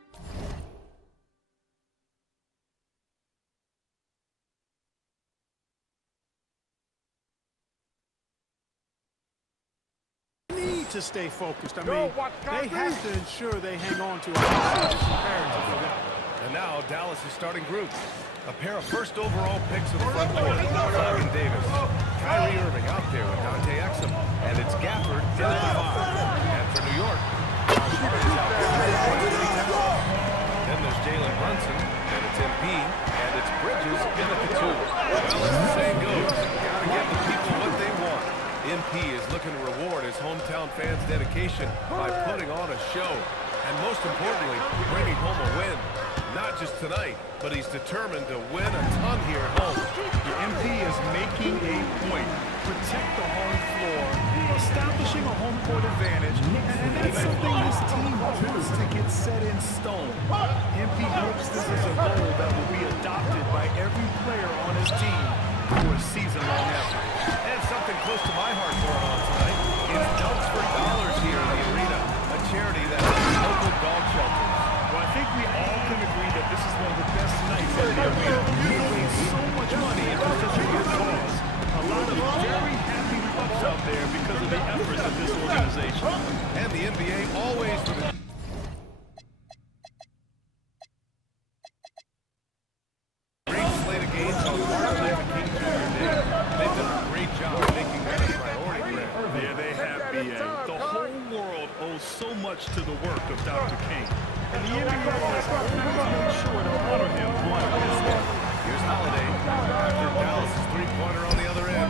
need to stay focused. I mean, they have to ensure they hang on to a high seed. It's imperative for them. And now Dallas is starting group. A pair of first overall picks of the front court, Flavian Davis. Kyrie Irving out there with Dante Exum. And it's Gafford in at the 5. And for New York, Josh Hart is out there. Then there's Jalen Brunson, and it's MP, and it's Bridges in at the 2. Well, as the saying goes, gotta give the people what they want. MP is looking to reward his hometown fans' dedication by putting on a show. And most importantly, bringing home a win. Not just tonight, but he's determined to win a ton here at home. The MP is making a point. Protect the home floor, establishing a home court advantage, and that's something this team wants to get set in stone. MP hopes this is a goal that will be adopted by every player on his team for a season-long effort. And something close to my heart going on tonight. It's Dunks for Dollars here in the arena, a charity that helps local dog shelters. Well, I think we all can agree that this is one of the best nights in the arena. We raise so much money for such a good cause. A lot of very happy folks out there because of the efforts of this organization. And the NBA always for the great slate of games on Martin Luther King Jr. Day. They've done a great job making that a priority, Grant. Yeah, they have, B.A. The whole world owes so much to the work of Dr. King. And the NBA has always made sure to honor him one his work. Here's Holiday after Dallas' three-pointer on the other end.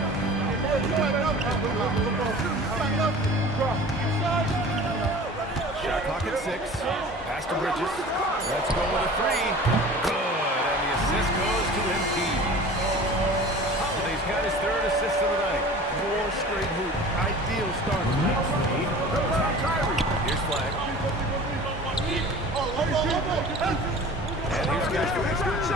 Shot clock at 6. Pass to Bridges. Let's go with a 3. Good, and the assist goes to MP. Holiday's got his 3rd assist of the night. 4 straight hoop. Ideal start to make. Here's Flag. And here's Gafford.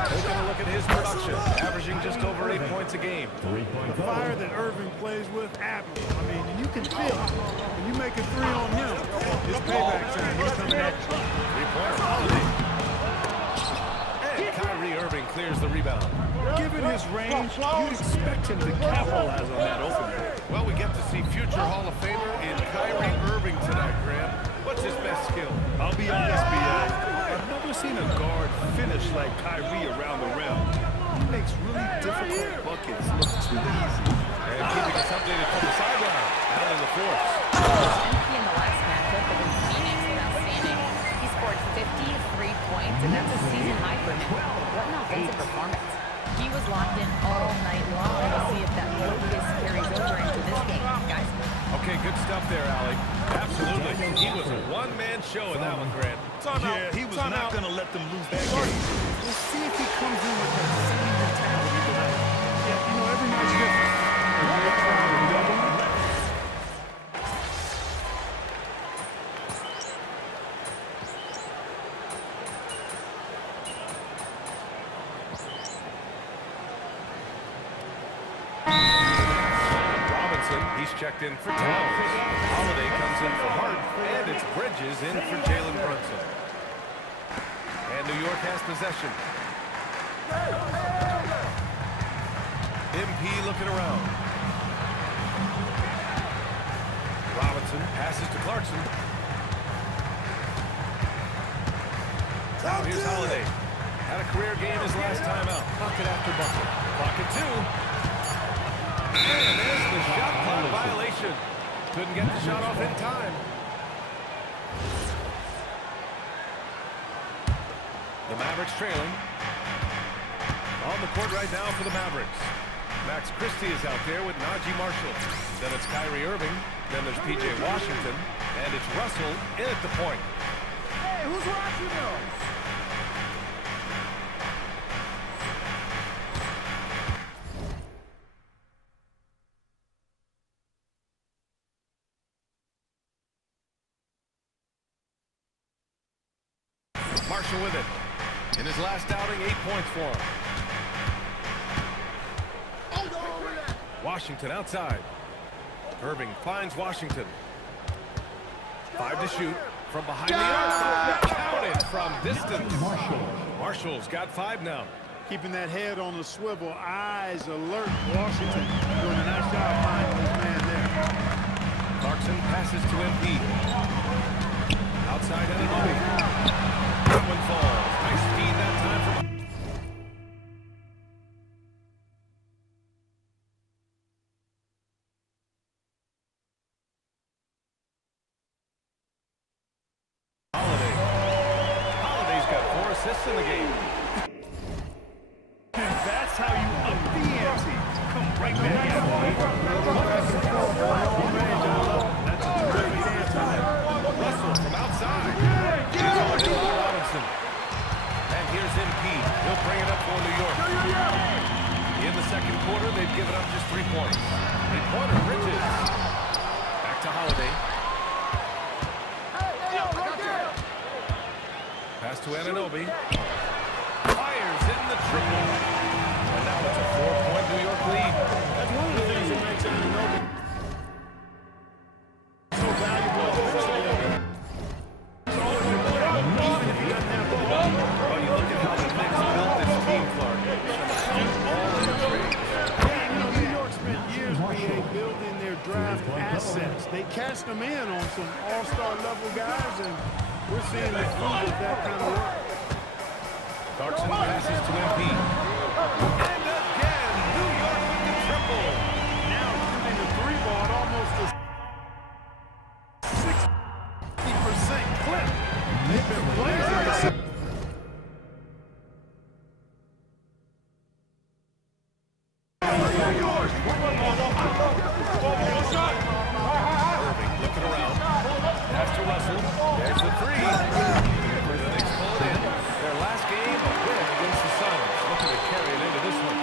Taking a look at his production, averaging just over 8 points a game. The fire that Irving plays with, admirable. I mean, and you can feel it. When you make a 3 on him, it's payback time. He's coming at you. 3-pointer Holiday. And Kyrie Irving clears the rebound. Given his range, you'd expect him to capitalize on that opening. Well, we get to see future Hall of Famer in Kyrie Irving tonight, Graham. What's his best skill? I'll be honest, B.A. I've never seen a guard finish like Kyrie around the rim. He makes really difficult buckets look too easy. And keeping us updated from the sideline, Allen LaForce. MP in the last matchup against Phoenix was outstanding. He scored 53 points, and that's a season high for him. What an offensive performance. He was locked in all night long. We'll see if that focus carries over into this game, guys. Okay, good stuff there, Allie. Absolutely. He was a one-man show in that one, Grant. Yeah, he was not going to let them lose that game. We'll see if he comes in with that same mentality tonight. Yeah, you know, every night's different. Another crowd and double. He's checked in for Towns. Holiday comes in for Hart, and it's Bridges in for Jalen Brunson. And New York has possession. MP looking around. Robinson passes to Clarkson. Now here's Holiday. Had a career game his last time out. Bucket after bucket. Clock at 2. And there's the shot clock violation. Couldn't get the shot off in time. The Mavericks trailing. On the court right now for the Mavericks. Max Christie is out there with Najee Marshall. Then it's Kyrie Irving. Then there's P.J. Washington. And it's Russell in at the point. Hey, who's watching those? Marshall with it. In his last outing, 8 points for him. Washington outside. Irving finds Washington. 5 to shoot from behind the arc. Counted from distance. Marshall's got 5 now. Keeping that head on the swivel, eyes alert. Washington doing a nice job finding his man there. Clarkson passes to MP. Outside Anunoby. That one falls. Nice speed that time from Holiday. Holiday's got 4 assists in the game. And that's how you up the ante. Come right back at me. That's a terrific answer. Russell from outside. Robinson. And here's MP. He'll bring it up for New York. In the second quarter, they've given up just 3 points. 3-pointer, Bridges. Back to Holiday. Pass to Anunoby. Fires in the triple. And now it's a 4-point New York lead. That's one of the things that makes Anunoby so valuable offensively. Even if he doesn't have the ball. But you look at how the Knicks built this team, Clark. All in the trade. Yeah, you know, New York spent years building their draft assets. They cashed them in on some all-star level guys, and we're seeing the fruit of that kind of work. Clarkson passes to MP. And again, New York with the triple. Now shooting the 3-ball at almost a 60% clip. They've been blazing the Looking around. Pass to Russell. There's the 3. The Knicks pull it in. Their last game, a win against the Suns. Looking to carry it into this one.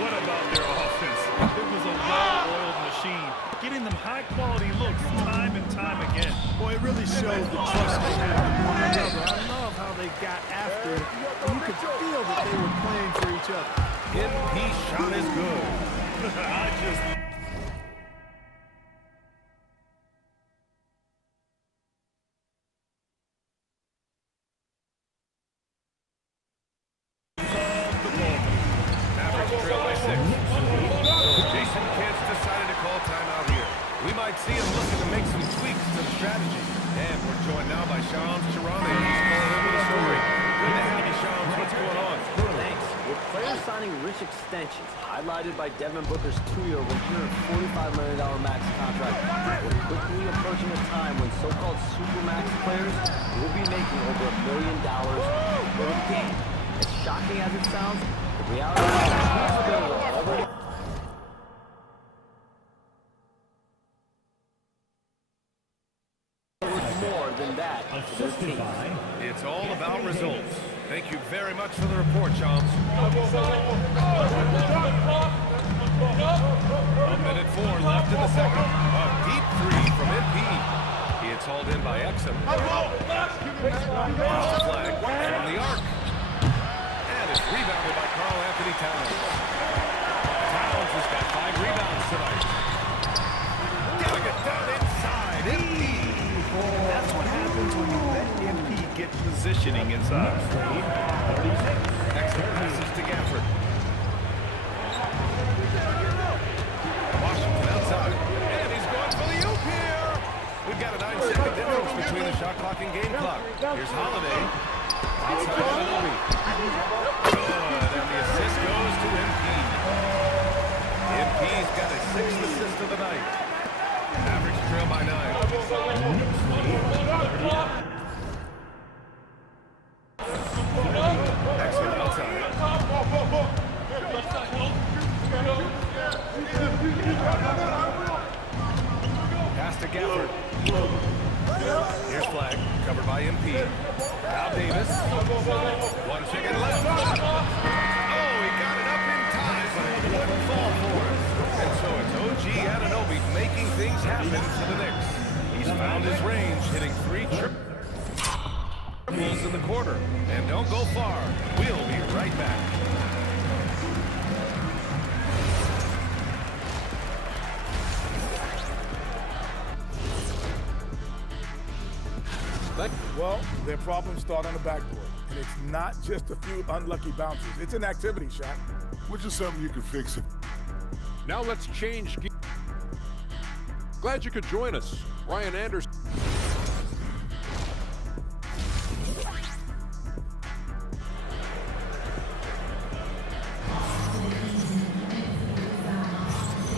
What about their offense? It was a well-oiled machine, getting them high-quality looks time and time again. Boy, it really shows the trust they have in one another. I love how they got after it. You could feel that they were playing for each other. MP shot is good. I just... We might see him looking to make some tweaks to the strategy. And we're joined now by Shams Charania. He's calling over the story. Good to have you, Shams. What's going on? Thanks. With players signing rich extensions, highlighted by Devin Booker's 2-year, $145 million max contract, we're quickly approaching a time when so-called supermax players will be making over $1 million per game. As shocking as it sounds, the reality is that teams will already more than that to their teams. It's all about results. Thank you very much for the report, Shams. 1:04 left in the second. A deep three from MP. It's hauled in by Exum. Off the flag from the arc. And it's rebounded by Karl Anthony Towns. Towns has got 5 rebounds tonight. Getting it down inside. MP. That's what happens when you let MP get positioning inside. Exum passes to Gafford. Washington outside. And he's going for the oop here. We've got a 9-second difference between the shot clock and game clock. Here's Holiday. Outside Anunoby. Good. And the assist goes to MP. MP's got his 6th assist of the night. Mavericks trail by 9. Excellent outside. Pass to Gafford. Here's flag, covered by MP. Now Davis. 1 second left. Oh, he got it up in time, but it wouldn't fall for it. And so it's OG Anunoby making things happen for the Knicks. He's found his range, hitting 3 triples in the quarter. And don't go far. We'll be right back. Well, their problems start on the backboard. And it's not just a few unlucky bounces. It's an activity shot. Which is something you can fix. Now let's change gears. Glad you could join us. Ryan Anderson.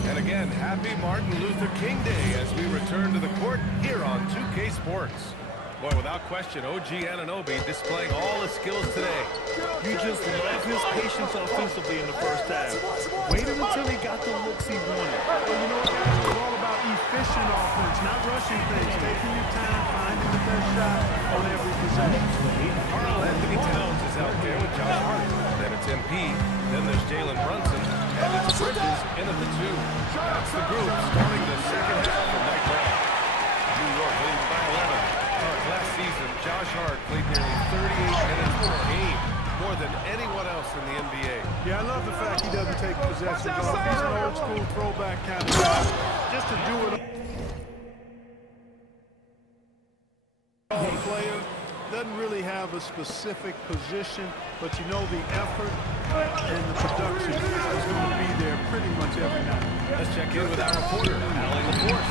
And again, happy Martin Luther King Day as we return to the court here on 2K Sports. Boy, without question, OG Anunoby displaying all his skills today. You just love his patience offensively in the first half. Waited until he got the looks he wanted. Well, you know what, guys? It's all about efficient offense, not rushing things. Taking your time, finding the best shot on every possession. Karl Anthony Towns is out there with Josh Hart. Then it's MP. Then there's Jalen Brunson. And it's Bridges in at the 2. That's the group starting the second half of Mike Brown. New York leading by 11. Last season, Josh Hart played nearly 38 minutes per game, more than anyone else in the NBA. Yeah, I love the fact he doesn't take possessions off. He's an old school throwback kind of guy. Just to do it. Player doesn't really have a specific position, but you know the effort and the production is going to be there pretty much every night. Let's check in with our reporter, Allie LaForce.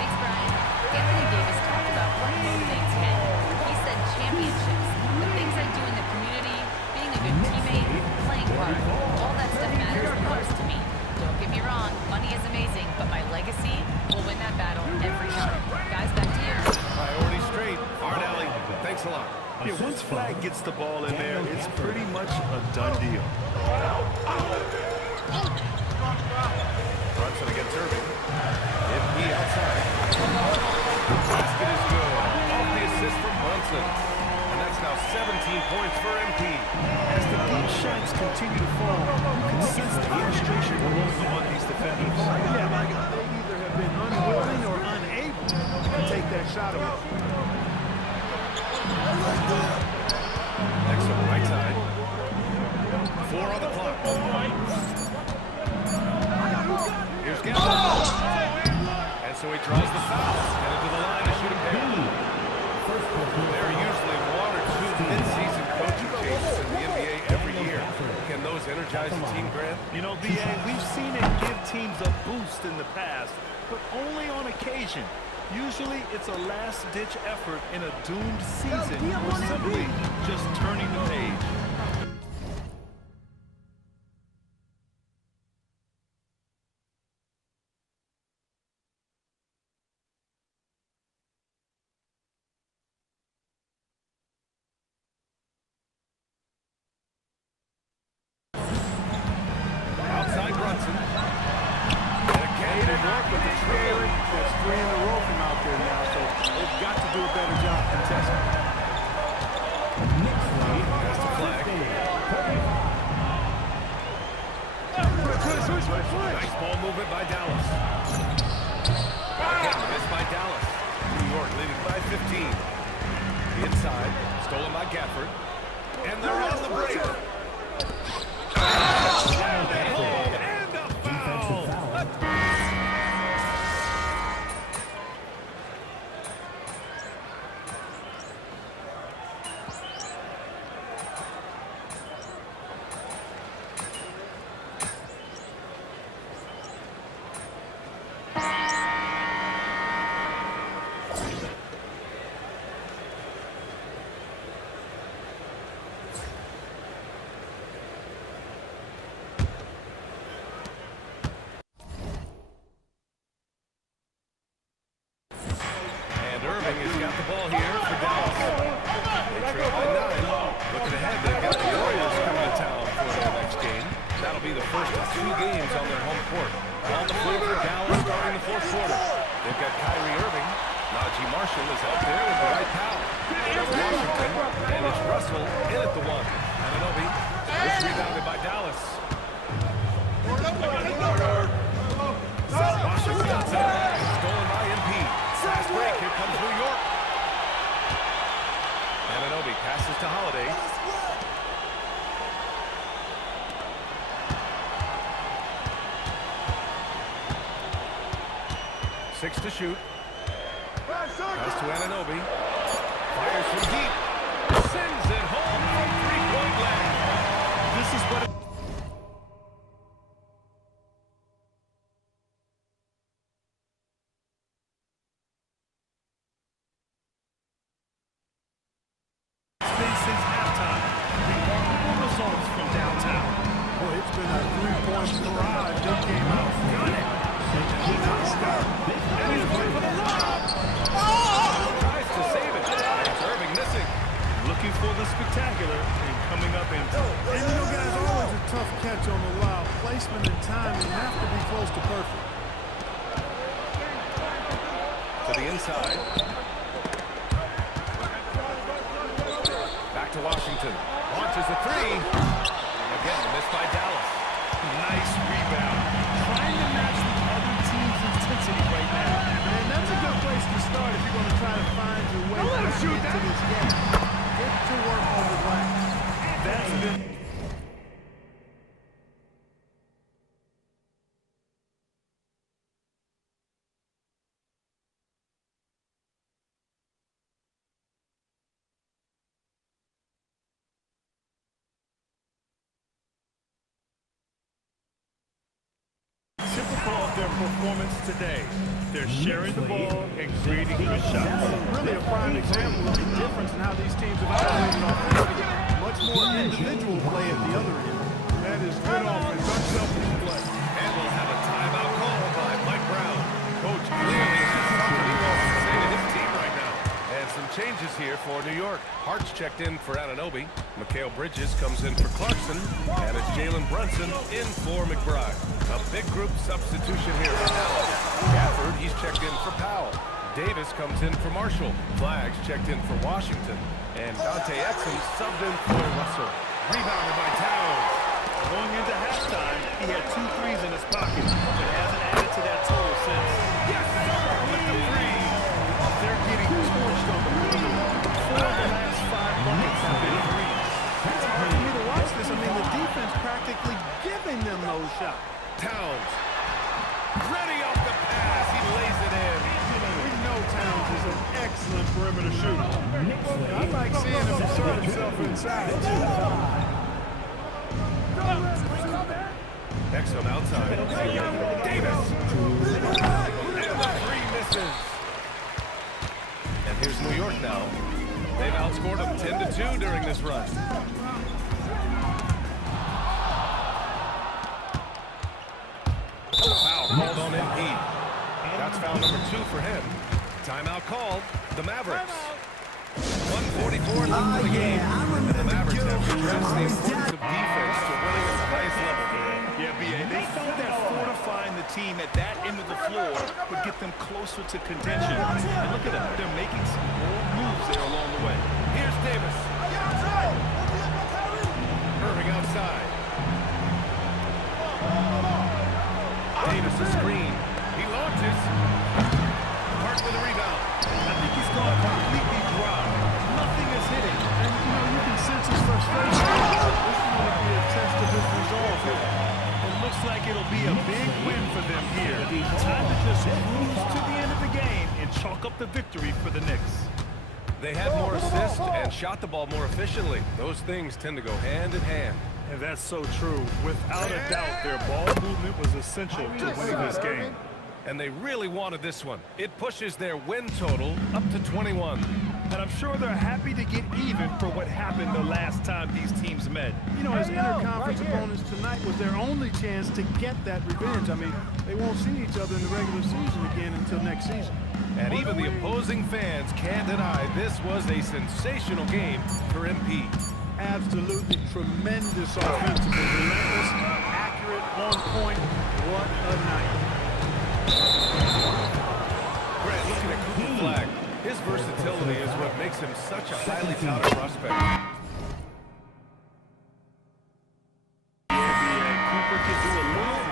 Thanks, Brian. Anthony Davis talked about what motivates him. He said championships, the things I do in the community, being a good teammate, playing hard. All that stuff matters the most to me. Don't get me wrong, money is amazing, but my legacy will win that battle every time. Guys, back to you. Priority straight. Art Alley, thanks a lot. Yeah, once Flag gets the ball in there, it's pretty much a done deal. Brunson against Irving. MP outside. Basket is good. Off the assist from Brunson. And that's now 17 points for MP. As the deep shots continue to fall, you can sense the frustration on these defenders. Yeah, like they either have been unwilling or unable to take that shot away. Next up, right side. 4 on the clock. Here's Gafford. And so he draws the foul. Headed to the line to shoot a pair. There are usually 1 or 2 mid-season coaching changes in the NBA every year. Can those energize the team, Grant? You know, B.A., we've seen it give teams a boost in the past, but only on occasion. Usually it's a last-ditch effort in a doomed season or simply just turning the page. Outside Brunson. Dedicated work with the trailer. That's 3 in a row from out there now, so they've got to do a better job contesting. That's the flag. Nice ball movement by Dallas. Again, missed by Dallas. New York leading by 15. The inside, stolen by Gafford. And they're on the break. And a foul. And Irving has got the ball here for Dallas. They trail by 9. Looking ahead, they've got the Warriors coming to town for their next game. That'll be the first of 2 games on their home court. On the floor for Dallas starting the 4th quarter. They've got Kyrie Irving. Najee Marshall is out there with the right foul. It's Washington, and it's Russell in at the 1. Anunoby is rebounded by Dallas. Washington outside. Stolen by MP. Fast break. Here comes New York. Anunoby passes to Holiday. Six to shoot. Pass to Anunoby. Fires from deep. Sends it home from 3-point land. This is what Since halftime. Results from downtown. Boy, it's been a 3-point barrage. They came out gunning. They did not stop. And he's going for the lob. tries to save it. It's Irving missing. Looking for the spectacular and coming up empty. And you know, guys, always a tough catch on the lob. Placement and timing have to be close to perfect. To the inside. Back to Washington. Launches a 3. Again, missed by Dallas. Nice rebound. Trying to match the other team's intensity right now. And that's a good place to start if you're going to try to find your way into this game. Get to work on the glass. That's been... Typical of their performance today. They're sharing the ball and creating good shots. Really a prime example of the difference in how these teams have operated offensively. Much more individual play at the other end. That is good offense, unselfish play. And we'll have a timeout call by Mike Brown. Coach clearly has something he wants to say to his team right now. And some changes here for New York. Hart's checked in for Anunoby. Mikal Bridges comes in for Clarkson. And it's Jalen Brunson in for McBride. A big group substitution here for Dallas. Gafford, he's checked in for Powell. Davis comes in for Marshall. Flags checked in for Washington. And Dante Exum subbed in for Russell. Rebounded by Towns. Going into halftime, he had 2 threes in his pocket, but hasn't added to that total since. Yes, sir, with the 3. They're getting torched on the perimeter. 4 of the last 5 buckets have been threes. It's hard for me to watch this. I mean, the defense practically giving them those shots. Towns. Ready off the pass. He lays it in. We know Towns is an excellent perimeter shooter. I like seeing him insert himself inside, too. Exum outside. Davis. misses. And here's New York now. They've outscored them 10-2 during this run. Foul called on MP. That's foul number 2 for him. Timeout called. The Mavericks. 1:44 left in the game. And the Mavericks have stressed the importance of defense to winning at the highest level. Yeah, B.A., they felt that fortifying the team at that end of the floor would get them closer to contention. And look at them. They're making some bold moves there along the way. Here's Davis. Irving outside. Davis a screen. He launches. Hart with a rebound. I think he's gone completely dry. Nothing is hitting. And, you can sense his frustration. This is going to be a test of his resolve here. It looks like it'll be a big win for them here. Time to just cruise to the end of the game and chalk up the victory for the Knicks. They had more assists and shot the ball more efficiently. Those things tend to go hand in hand. And that's so true. Without a doubt, their ball movement was essential to winning this game. And they really wanted this one. It pushes their win total up to 21. And I'm sure they're happy to get even for what happened the last time these teams met. His interconference opponents tonight was their only chance to get that revenge. I mean, they won't see each other in the regular season again until next season. And even the opposing fans can't deny this was a sensational game for MP. Absolutely tremendous offensively. Relentless, accurate, on point. What a night. Grant, looking at Cooper Flag, his versatility is what makes him such a highly touted prospect. Cooper can do a little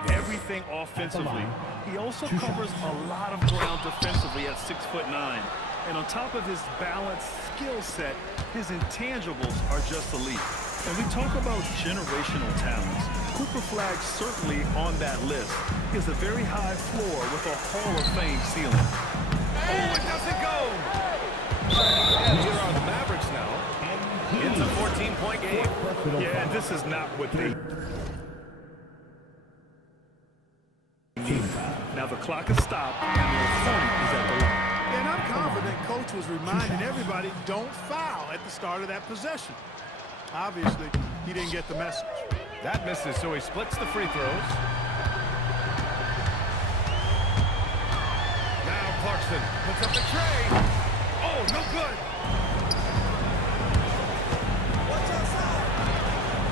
of everything offensively. He also covers a lot of ground defensively at 6'9". And on top of his balanced skill set, his intangibles are just elite. And we talk about generational talents. Cooper Flag's certainly on that list. He has a very high floor with a Hall of Fame ceiling. Oh, it doesn't go! And here are the Mavericks now. It's a 14-point game. Yeah, and this is not what they... Now the clock has stopped, and the opponent is at the line. And I'm confident Coach was reminding everybody, don't foul at the start of that possession. Obviously, he didn't get the message. That misses, so he splits the free throws. Now Clarkson puts up the tray. Oh, no good.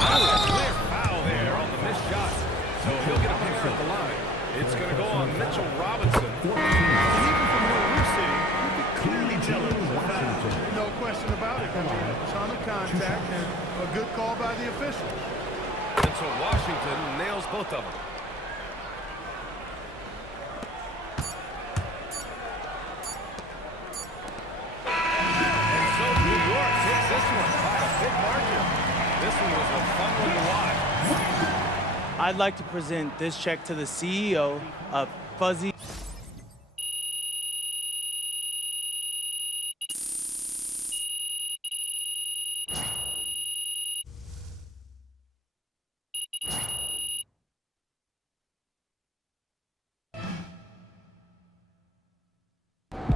Oh, a clear foul there on the missed shot. So he'll get a picture at the line. It's going to go on Mitchell Robinson. Even from where we're sitting, you can clearly tell it was a foul. No question about it. I mean, a ton of contact and a good call by the officials. And so Washington nails both of them. And so New York takes this one by a big margin. This one was a fun one to watch. I'd like to present this check to the CEO of Fuzzy.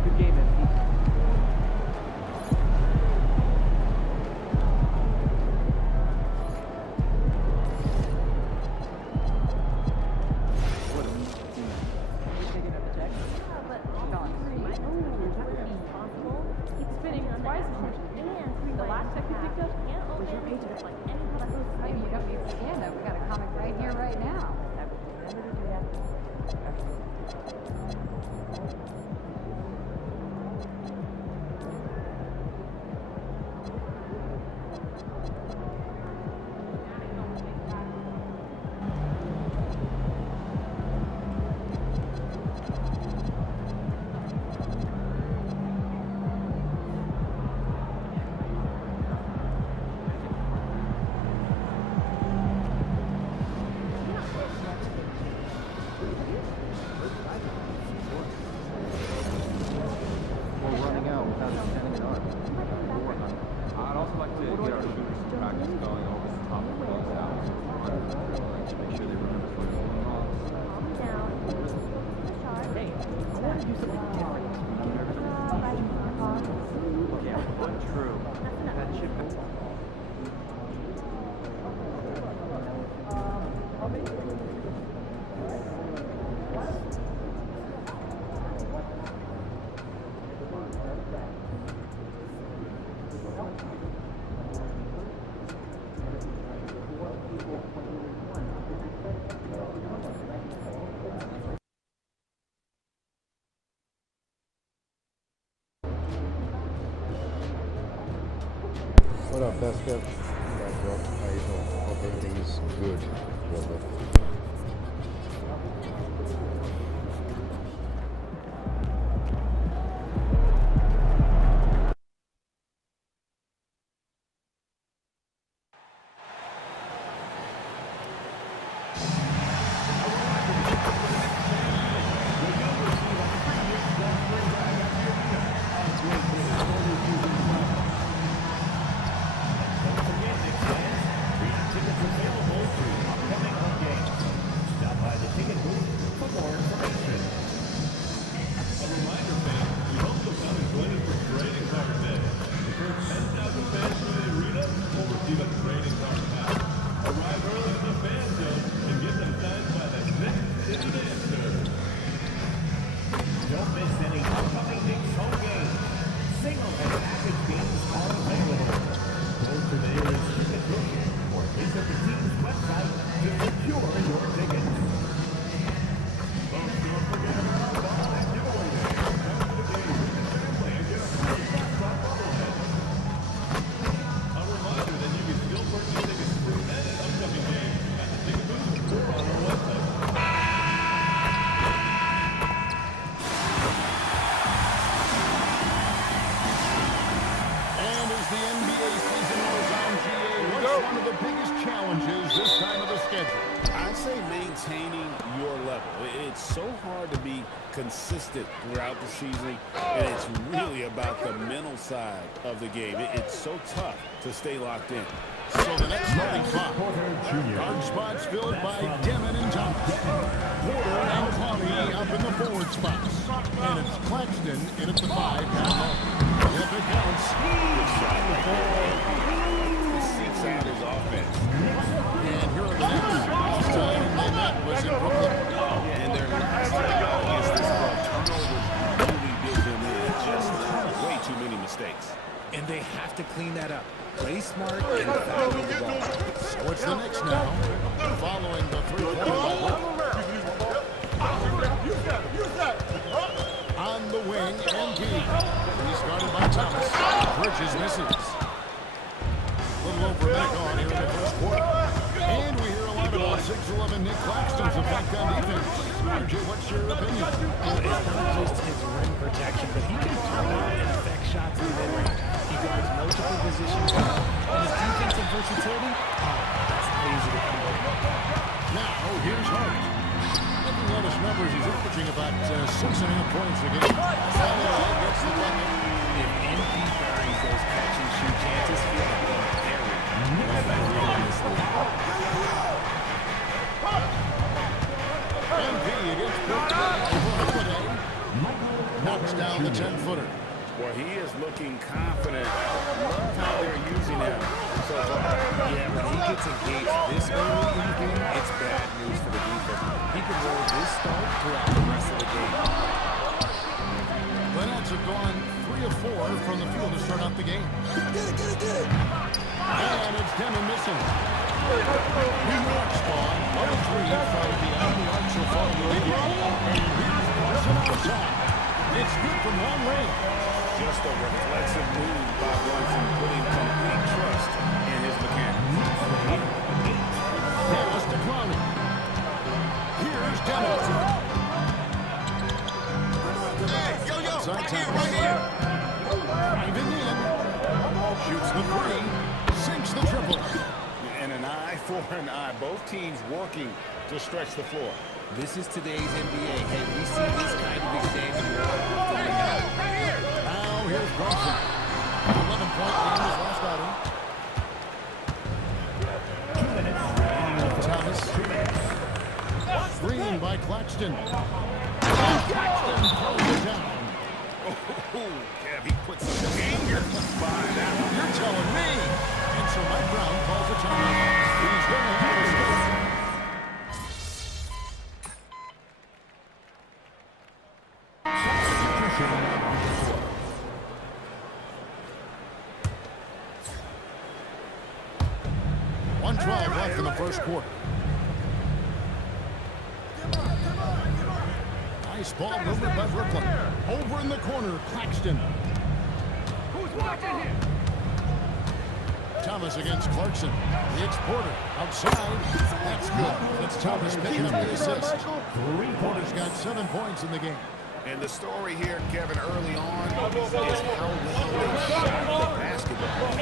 Good game, MP. What a team. What up, best Kev? Back, bro. How you doing? Hope everything is good. Brother. Consistent throughout the season, and it's really about the mental side of the game. It's so tough to stay locked in. So the next starting five, guard spots filled by Demon and Thomas. Porter and Conley up in the forward spots. And it's Claxton in at the 5 down low. If it counts, Good shot right there. He seeks out his offense. And here are the Knicks. Last time they met was in Brooklyn. And their last time against this club, turnovers really did them in. Just way too many mistakes. And they have to clean that up. Play smart and value the ball. So it's the Knicks now, following the three-pointer by on the wing, MP. He's guarded by Thomas. Bridges misses. A little over a minute gone here in the first quarter. And we hear a lot about 6'11" Nick Claxton's effect on defense. RJ, what's your opinion? Well, it's not just his rim protection, but he can turn out and affect shots in mid-range. He guards multiple positions. And his defensive versatility, that's not easy to come by. Now, here's Hart. Looking at his numbers, he's averaging about 6.5 points a game. Gets the bucket. If MP buries those catch-and-shoot chances, feel like they're very in this league. MP against Holiday. Knocks down the 10-footer. Well, he is looking confident. Love how they're using him so far. Yeah, when he gets engaged this early in the game, it's bad news for the defense. He can roll this start throughout the rest of the game. The Nets have gone 3 of 4 from the field to start out the game. Get it. And it's Demon missing. New York's gone 1 of 3 from beyond the arc so far in the league. And here's Carson outside. It's good from long range. Just a reflexive move by Brunson, putting complete trust in his mechanics. Dallas to Clowney. Here's Demon. Outside Thomas. Driving in. Shoots the 3. Sinks the triple. And an eye for an eye. Both teams working to stretch the floor. This is today's NBA. Hey, we see this kind of exchange more often than not. Now here's Brunson. 11-point game his last outing. Thomas. Screen by Claxton. Claxton throws it down. Kev, he puts some anger behind that one. You're telling me. And so Mike Brown calls a timeout. He's going to have a score. Left in the first quarter. Nice ball movement by Brooklyn. Over in the corner, Claxton. Who's watching here? Thomas against Clarkson. It's Porter outside. That's good. It's Thomas picking up the assist. Porter's got 7 points in the game. And the story here, Kevin, early on is how well they shot the basketball.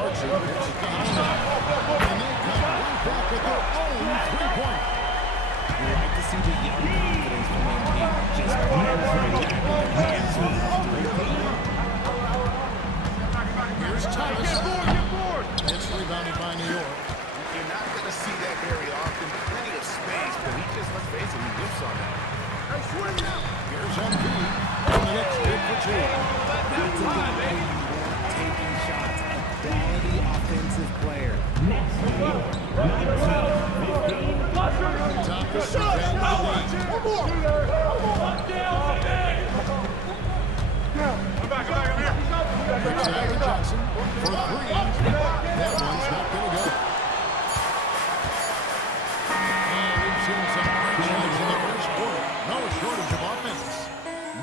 Clarkson hits it behind him. And they come right back with their own three-point. We like to see the young confidence from MP. Just players right back. Here's Thomas. It's rebounded by New York. You're not going to see that very often. Plenty of space, but he just, let's face it, he whips on that. Here's MP. And the next big for two. That's a good way. Taking shots. A quality offensive player. Thomas around the lead. Kicks it out to Johnson for three. That one's not going to go. And we've seen some great shots in the first quarter. No shortage of offense.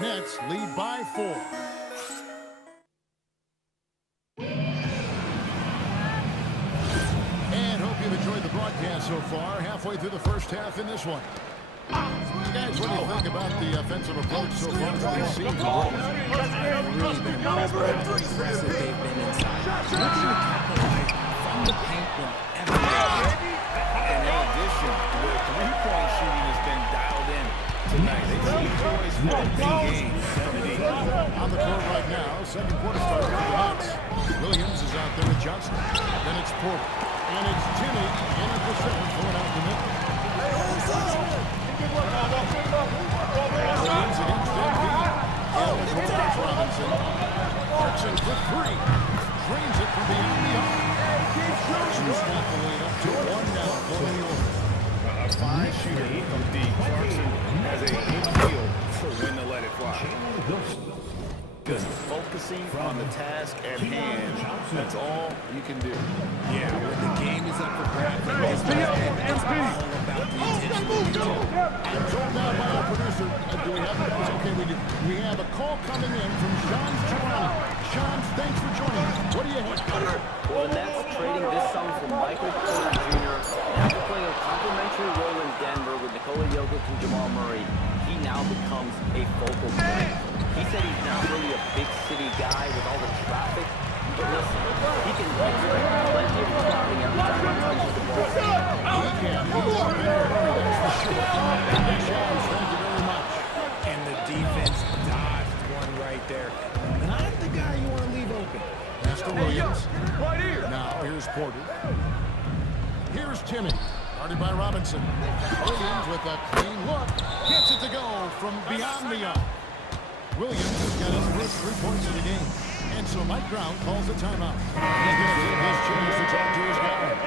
Nets lead by 4. And hope you've enjoyed the broadcast so far. Halfway through the first half in this one. Guys, what do you think about the offensive approach so far that we've seen? Really been aggressive they've been inside. Looking to capitalize from the paint whenever they can. And in addition, the three-point shooting has been dialed in tonight. They see points for a big game. 70. On the court right now, second quarter start for the Nets. Williams is out there with Johnson. Then it's Porter. And it's Timmy in at the 7, pulling out the middle. Williams against Embiid. Allen towards Robinson. Clarkson for 3. Drains it from beyond the arc. Clarkson's got the lead up to 1 now for New York. A fine shooter from D. Clarkson has a good feel for when to let it fly. Just focusing on the task at hand. That's all you can do. Yeah, when the game is up for grabs, it's all about the intentional detail. I'm told now by our producer, do we have it? Okay, we do. We have a call coming in from Sean Giovanni. Sean, thanks for joining us. What do you have? Well, the Nets trading this sum for Michael Porter Jr. After playing a complimentary role in Denver with Nikola Jokic and Jamal Murray, he now becomes a focal point. He said he's not really a big city guy with all the traffic, but listen, he can exert plenty of crowding every time he touches the ball. He can. He's up in there. That's for sure. Thank you very much. And the defense dodged one right there. Not the guy you want to leave open. Pass to Williams. Right here. Now, here's Porter. Here's Timmy. Guarded by Robinson. Williams with a clean look. Gets it to go from beyond the arc. Williams has got his first 3 points of the game. And so Mike Brown calls a timeout. He's going to take his chance to talk to his guys.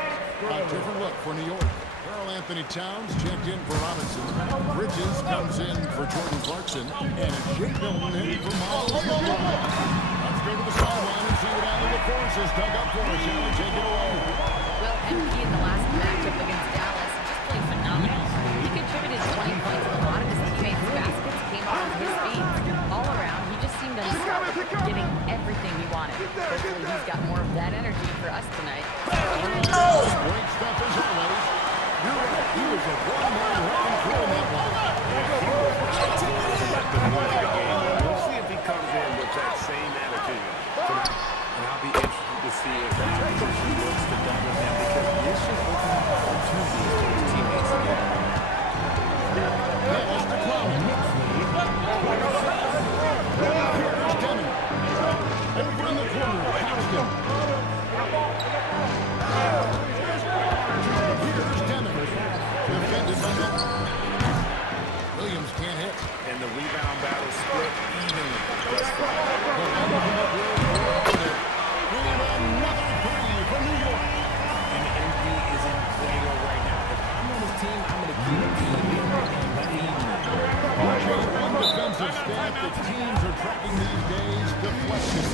A different look for New York. Karl Anthony Towns checked in for Robinson. Bridges comes in for Jordan Clarkson. And Jake Milton in for Miles McDermott. Let's go to the sideline and see what Allen LaForce has dug up for us. Allen, take it away. Well, MP in the last matchup against Dallas just played phenomenal. He contributed 20 points. A lot of his teammates' baskets came off of his feet. All around, he just seemed unstoppable, getting everything he wanted. Hopefully he's got more of that energy for us tonight. Great stuff as always. You're right. He was a one-man wrecking crew in that one. We'll see if he comes in with that same attitude tonight. And I'll be interested to see if that he looks to double him, because this should open up opportunities for his teammates again. That was the clown. Here's Denny. Over in the corner, Houston. Here's Denny. Defended by Milton. Williams can't hit. And the rebound battle split evenly thus far. Another three for New York. And MP is in Fuego right now. If I'm on his team, I'm going to keep him One defensive stat that teams are tracking these days, deflection.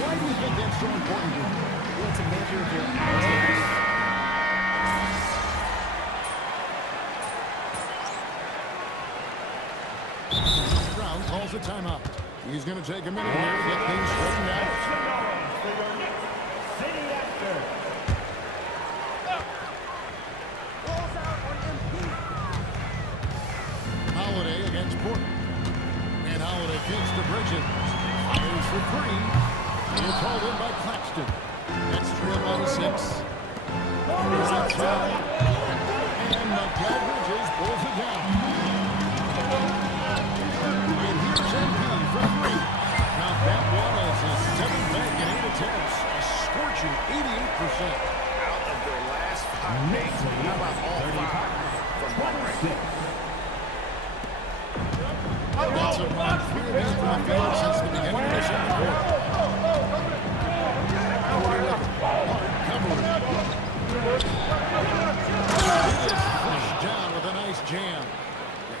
Why do you think that's so important? Well, it's a measure of your activity. Brown calls a timeout. He's going to take a minute here to get things straightened out. City after kicks to Bridges. Fires for three. He's called in by Claxton. That's trailed by 6. Here's a try. And Mikal Bridges pulls it down. And here's MP for 3. Now that one is his 7th back in 8 attempts. A scorching 88%. Out of their last 5 games, how about all 5 from long range? That's a run 3 of 8 from the field since the beginning of the second quarter. Flushed down with a nice jam.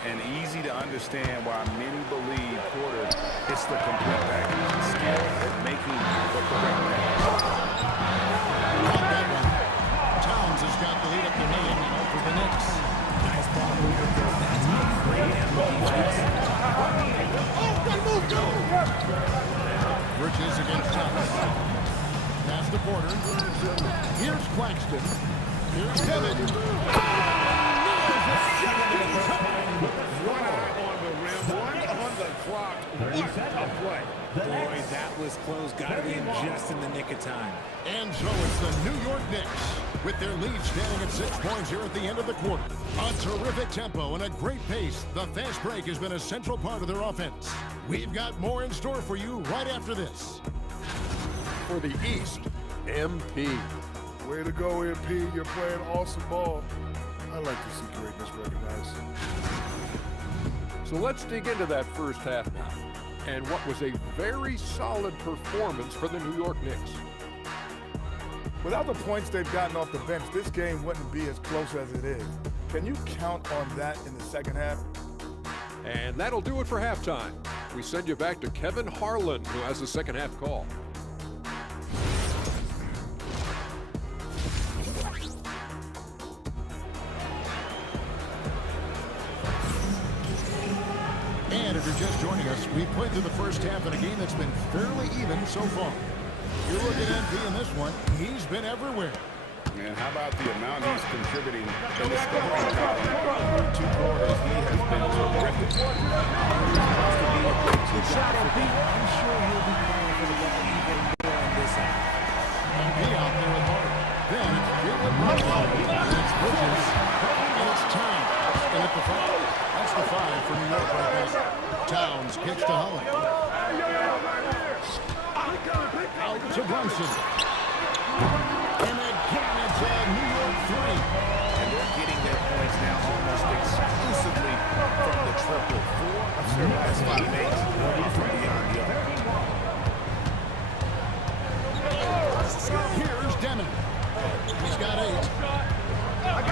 And easy to understand why many believe Porter is the complete package, skill at making the correct pass. Got that one. Towns has got the lead up to 9 now for the Knicks. Nice ball movement there. That's a great Bridges against Thomas. Pass to Porter. Here's Claxton. Here's Devin. One eye on the rim, one on the clock. What a play. Boy, that was close. Got it in just in the nick of time. And so it's the New York Knicks with their lead standing at 6 points here at the end of the quarter. A terrific tempo and a great pace. The fast break has been a central part of their offense. We've got more in store for you right after this. For the East, MP. Way to go, MP. You're playing awesome ball. I like to see greatness recognized. So let's dig into that first half now, and what was a very solid performance for the New York Knicks. Without the points they've gotten off the bench, this game wouldn't be as close as it is. Can you count on that in the second half? And that'll do it for halftime. We send you back to Kevin Harlan, who has the second half call. And if you're just joining us, we've played through the first half in a game that's been fairly even so far. You look at MP in this one, he's been everywhere. And how about the amount he's contributing in the scoring column? Through 2 quarters, he has been terrific. Good shot, MP. I'm sure he'll be playing for the ball even more on this half. MP out there with Hart. Then it's Jalen Brunson. And it's Bridges. And it's time. And at the 5. That's the 5 for New York right now. Towns pitch to Holland. Out to Brunson. And again, it's a New York 3. And they're getting their points now almost exclusively from the triple. 4 of their last 5 makes from beyond the arc. Here's Demon. He's got 8.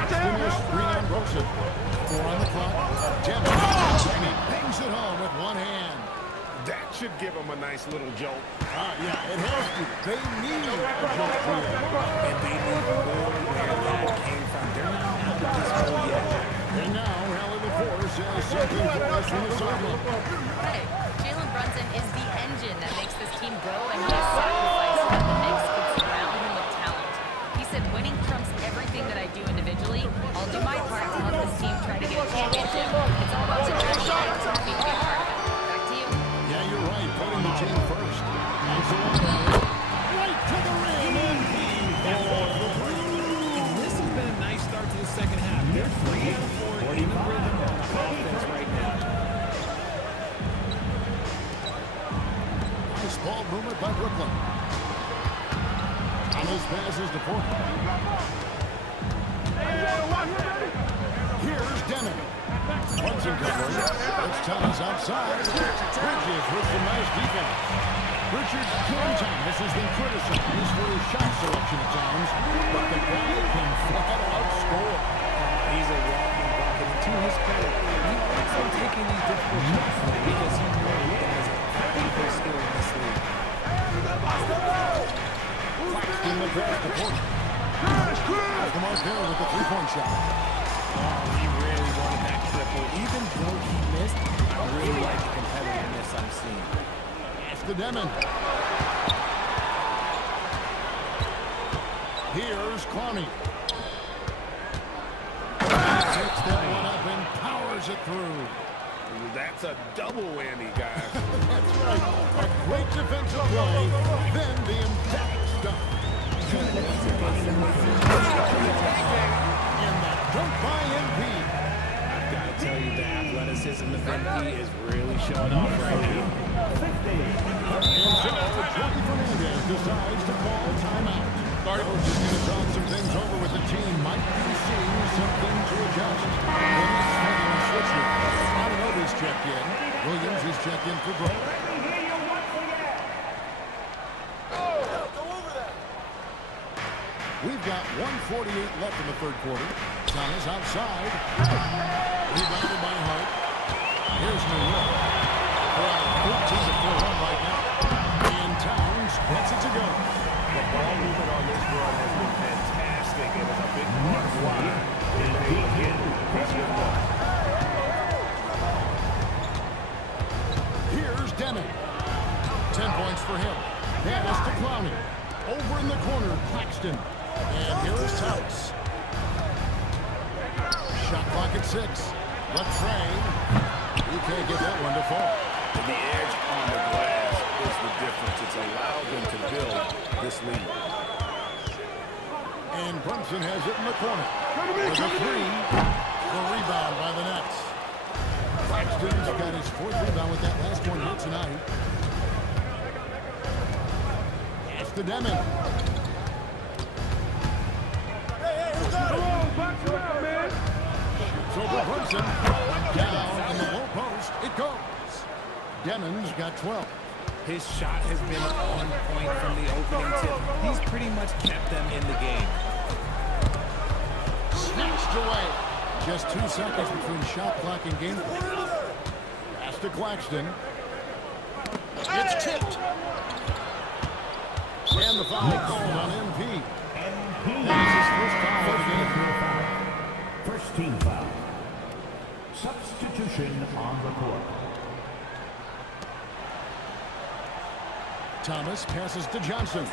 Finished 3 on Brunson. 4 on the clock. Demon. And he bangs it home with one hand. That should give them a nice little jolt. Yeah, it has to. They need a jolt here. And they need more where that came from. They're not out of this hole yet. And now, Rally LaForce has something for us from the sideline. Hey, Jalen Brunson is the engine that makes this team go, and he has sacrificed so that the Knicks could surround him with talent. He said, winning trumps everything that I do individually. I'll do my part to help this team try to get a championship. It's all about the journey, and it's happy to be a part of it. Back to you. Yeah, you're right. Putting the team first. And so right to the rim. And this has been a nice start to the second half. They're 3 out of 4 in the rhythm on offense right now. Nice ball movement by Brooklyn. On those passes to Porter. Here's Demon. Brunson covering. It's Thomas outside. Bridges with some nice defense. Richard Thomas has been criticized for his shot selection at times, but the guy can flat out score. He's a walking bucket, and to his credit, he likes on taking these difficult shots because he knows he has valuable skill in this league. In the pass to Porter. Has the mark there with the 3-point shot. Oh, he really wanted that triple. Even though he missed, I really like the competitiveness I'm seeing. Pass to Demon. Here's Clowney. Takes that one up and powers it through. That's a double whammy, guys. right. A great defensive play, then the emphatic stop. And that dunk by MP. I've got to tell you, the athleticism of MP is really showing off right now. And so, Jorge Fernandez decides to call timeout. Coach is going to talk some things over with the team. Might be seeing something to adjust. Then he's making a switch here. Anunoby's checked in. Williams is checked in for Brook. We've got 1:48 left in the third quarter. Thomas outside. Rebounded by Hart. Here's New York. They're on a 13-4 run right now. And Towns gets it to go. The ball movement on this run has been fantastic, and it's a big part of why they've been able to get this one. Here's Deming. 10 points for him. Dennis to Clowney. Over in the corner, Claxton. And here is Thomas. Shot clock at 6. Latrey. You can't get that one to fall. The edge on the glass is the difference. It's allowed them to build this lead. And Brunson has it in the corner. With a 3. The rebound by the Nets. Claxton's got his 4th rebound with that last one here tonight. Pass to Deming. Shoots over Brunson. Down in the low post. It goes. Deming's got 12. His shot has been on point from the opening tip. He's pretty much kept them in the game. Snatched away. Just 2 seconds between shot clock and game clock. Pass to Claxton. It's tipped. And the foul called on MP. That is his first foul of the game. First team foul. Substitution on the court. Thomas passes to Johnson.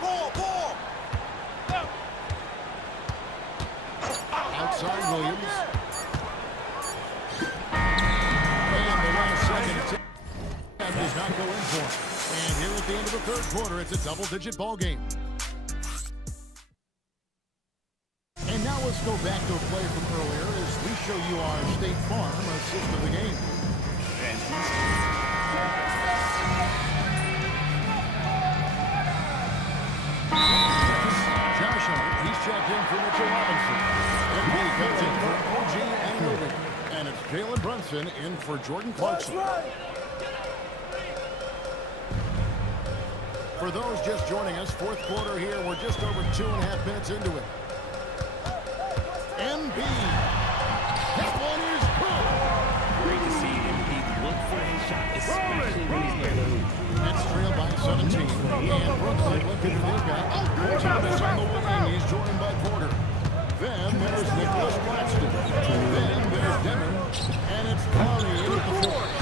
Ball. Outside Williams. And the last second, that does not go in for him. And here at the end of the third quarter, it's a double-digit ball game. And now let's go back to a play from earlier as we show you our State Farm assist of the game. Josh Hart, he's checked in for Mitchell Robinson. And he comes in for OG Anunoby. And it's Jalen Brunson in for Jordan Clarkson. For those just joining us, fourth quarter here, we're just over 2.5 minutes into it. MP. That one is good. Great to see MP look for his shot, especially when he's near the hoop. That's trailed by 17. And Brooklyn, look at who they've got. Thomas on the wing. He's joined by Porter. Then there's Nicholas Claxton. Then there's Deming. And it's Clowney in at the fourth.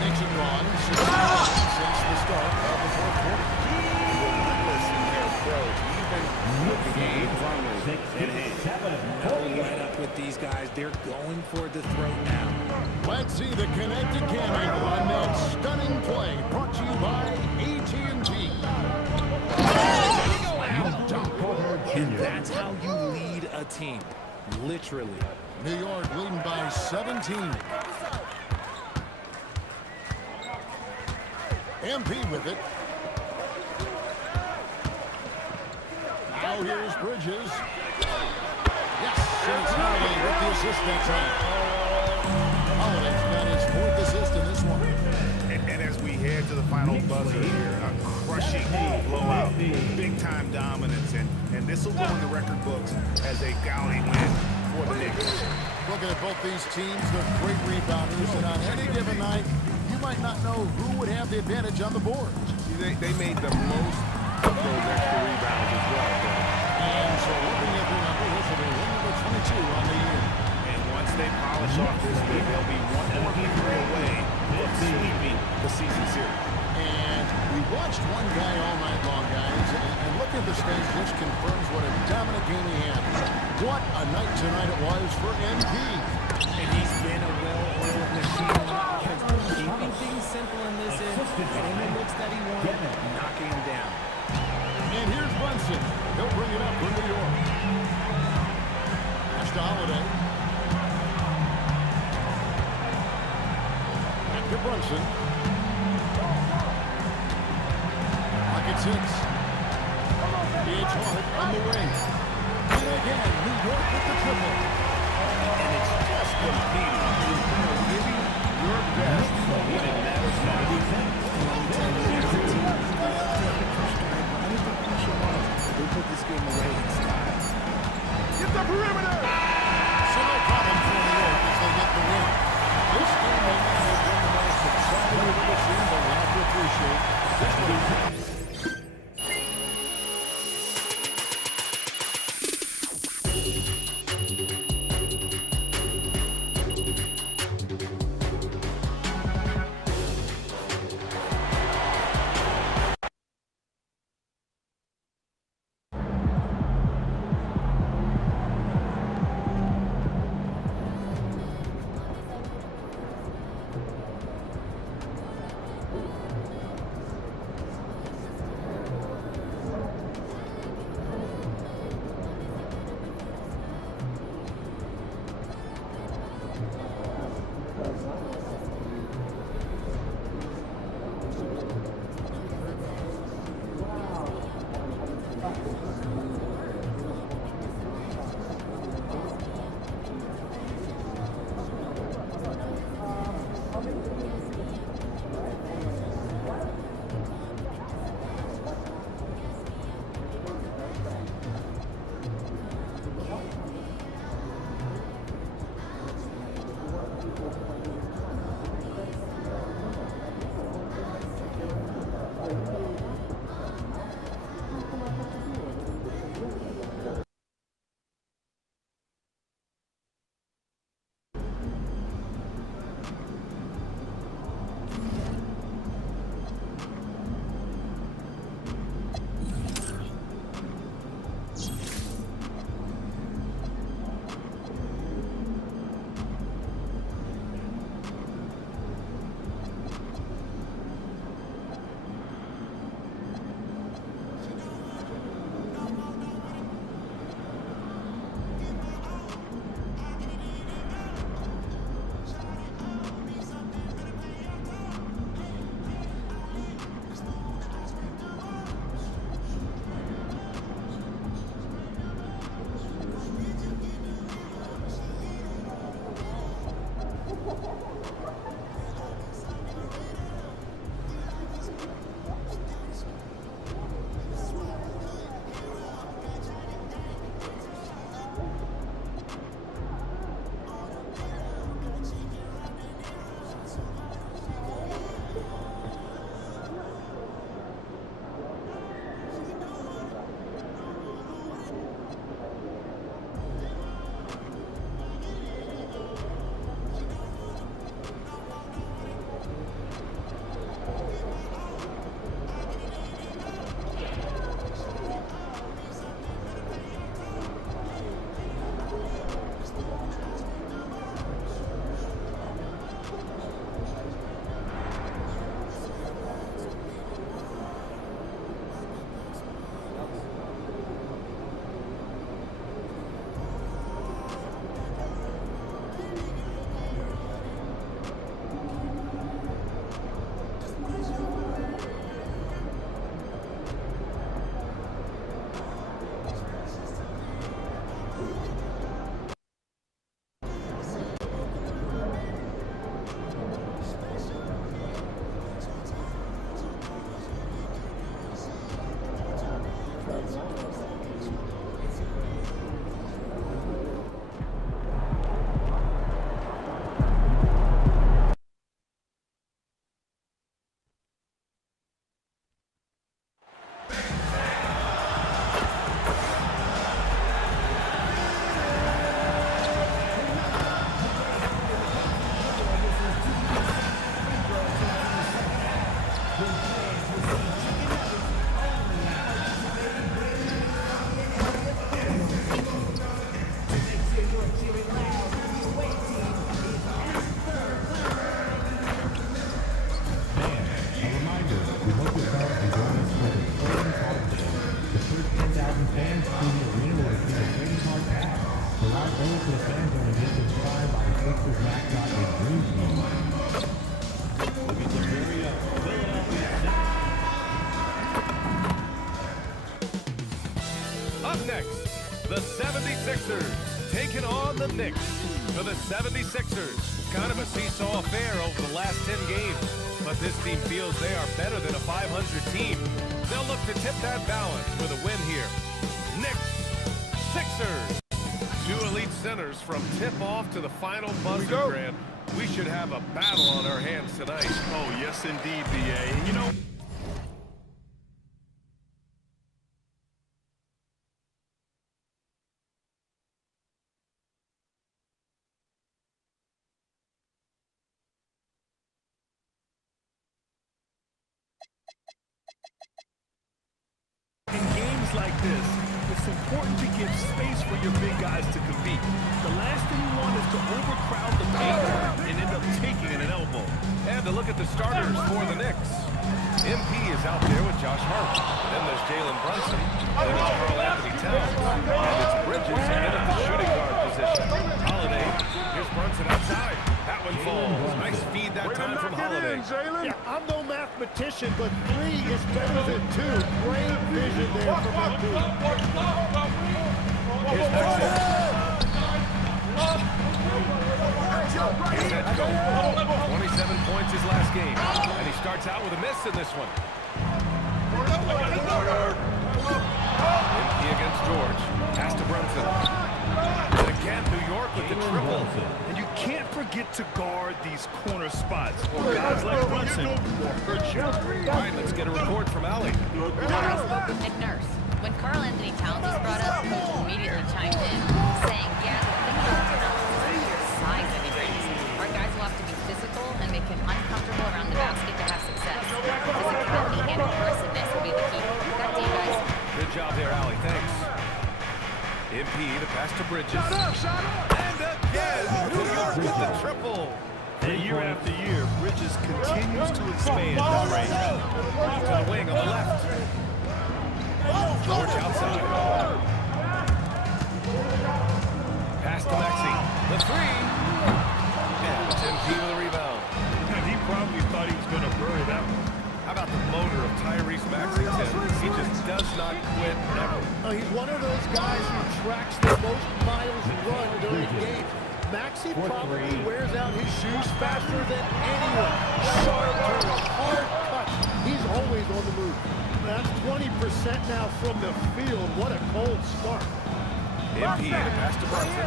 Makes it gone since the start of the fourth quarter. Listen their approach, even with the game runners in hand. They'll line up with these guys. They're going for the throat now. Let's see the connected cam angle on that stunning play. Brought to you by AT&T. And that's how you lead a team. Literally. New York leading by 17. MP with it. Now here's Bridges. Yes, and it's Holiday with the assist that time. Holiday's got his 4th assist in this one. And as we head to the final buzzer here, a crushing blowout, big-time dominance, and this will go in the record books as a gaudy win for the Knicks. Looking at both these teams, they're great rebounders, and on any given night, you might not know who would have the advantage on the board. See, they made the most of those extra rebounds as well. And so looking at their number, this will be win number 22 on the year. And once they polish off this league, they'll be one more victory away from sweeping the season series. And we watched one guy all night long, guys, and look at the stats, just confirms what a dominant game he had. What a night tonight it was for MP. And he's been a well-oiled machine. to Brunson. Rockets hits. It's Hart on the wing. And again, New York with the triple. And it's just competing. Giving your best when it matters most. They put this game away in style. Get the perimeter! So no problem for New York as they get the win. This game may not have been the most exciting we've ever seen, but we have to appreciate this one. the Knicks for the 76ers. Kind of a seesaw affair over the last 10 games. But this team feels they are better than a 500 team. They'll look to tip that balance with a win here. Knicks, Sixers. Two elite centers from tip-off to the final buzzer, Grant. We should have a battle on our hands tonight. Oh, yes, indeed, B.A. And you know, in games like this, it's important to give space for your big guys to compete. The last thing you want is to overcrowd the paint and end up taking an elbow. And to look at the starters for the Knicks. MP is out there with Josh Hart. Then there's Jalen Brunson. Then it's Karl Anthony Towns. And it's Bridges in at the shooting guard position. Holiday. Here's Brunson outside. That one falls. Nice feed that time from Holiday. Yeah, I'm no mathematician, but 3 is better than 2. Great vision there from my dude. Here's Maxey. Here's Edgo. 27 points his last game. And he starts out with a miss in this one. MP against George. Pass to Brunson. And again, New York with the triple. and you can't forget to guard these corner spots. Or guys like Brunson will hurt you. All right, let's get a report from Allie. And Nurse, when Karl Anthony Towns was brought up, Coach immediately chimed in, saying, yeah, the thing about Towns is your size that he brings. Our guys will have to be physical and make him uncomfortable around the basket to have success. Physicality and aggressiveness will be the key. Back to you guys. Good job there, Allie. Thanks. MP, the pass to Bridges. And again, New York with the triple. And year after year, Bridges continues to expand his range. To the wing on the left. George outside. Pass to Maxey. The 3. And it's MP with a rebound. And he probably thought he was going to bury that one. How about the motor of Tyrese Maxey, Tim? He just does not quit ever. He's one of those guys who tracks the most miles run during games. Maxey probably wears out his shoes faster than anyone. Sharp turn, hard cut. He's always on the move. That's 20% now from the field. What a cold start. MP, the pass to Brunson.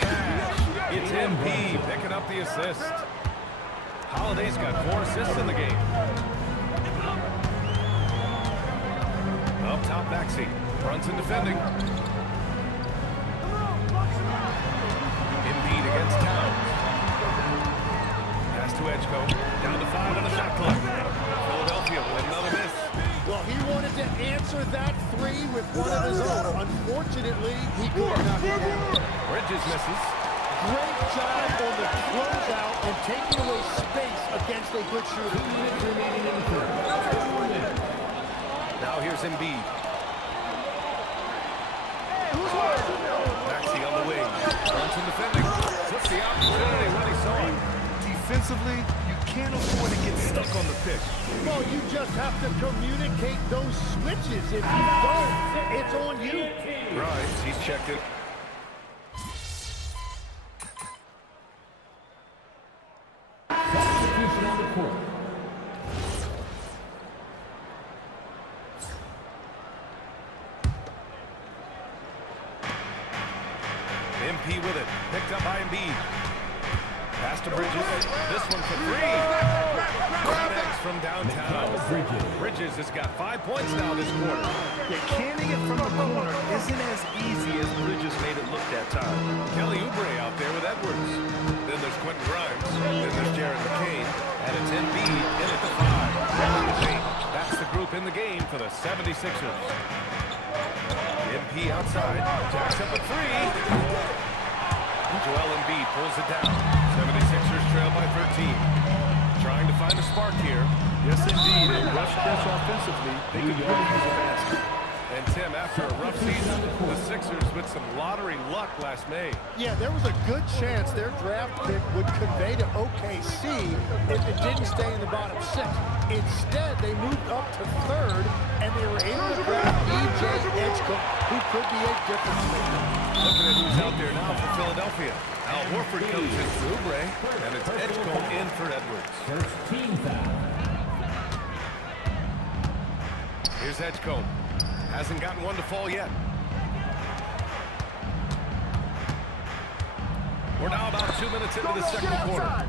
Cash. It's MP picking up the assist. Holiday's got 4 assists in the game. Up top, Maxey. Brunson defending. Embiid against Towns. Pass to Edgeko. Down to 5 on the shot clock. Philadelphia with another miss. Well, he wanted to answer that 3 with one of his own. Unfortunately, he could not get it. Bridges misses. Great job on the closeout and taking away space against a good shooter. Now here's Embiid. Maxey on the wing. Brunson defending. Took the opportunity when he saw it. Defensively, you can't afford to get stuck on the pick. Well, you just have to communicate those switches. If you don't, it's on you. Right, he's checked it. Substitution on the court. MP with it. Picked up by Embiid. Pass to Bridges. This one for 3. Grab from downtown. Bridges has got 5 points now this quarter. Yeah, canning it from the corner isn't as easy as Bridges made it look that time. Kelly Oubre out there with Edwards. Then there's Quentin Grimes. Then there's Jared McCain. And it's Embiid in at the 5. That's the group in the game for the 76ers. MP outside. Jacks up a 3. Joel Embiid pulls it down. 76ers trail by 13. Trying to find a spark here. Yes, indeed. A rush press offensively. They could really use a basket. And Tim, after a rough season, the Sixers with some lottery luck last May. Yeah, there was a good chance their draft pick would convey to OKC if it didn't stay in the bottom 6. Instead, they moved up to 3rd, and they were able to grab E.J. Edgecombe, who could be a difference maker. Looking at who's out there now for Philadelphia. Al Horford comes in for Oubre, and it's Edgecombe in for Edwards. First team foul. Here's Edgecombe. Hasn't gotten one to fall yet. We're now about 2 minutes into the second quarter.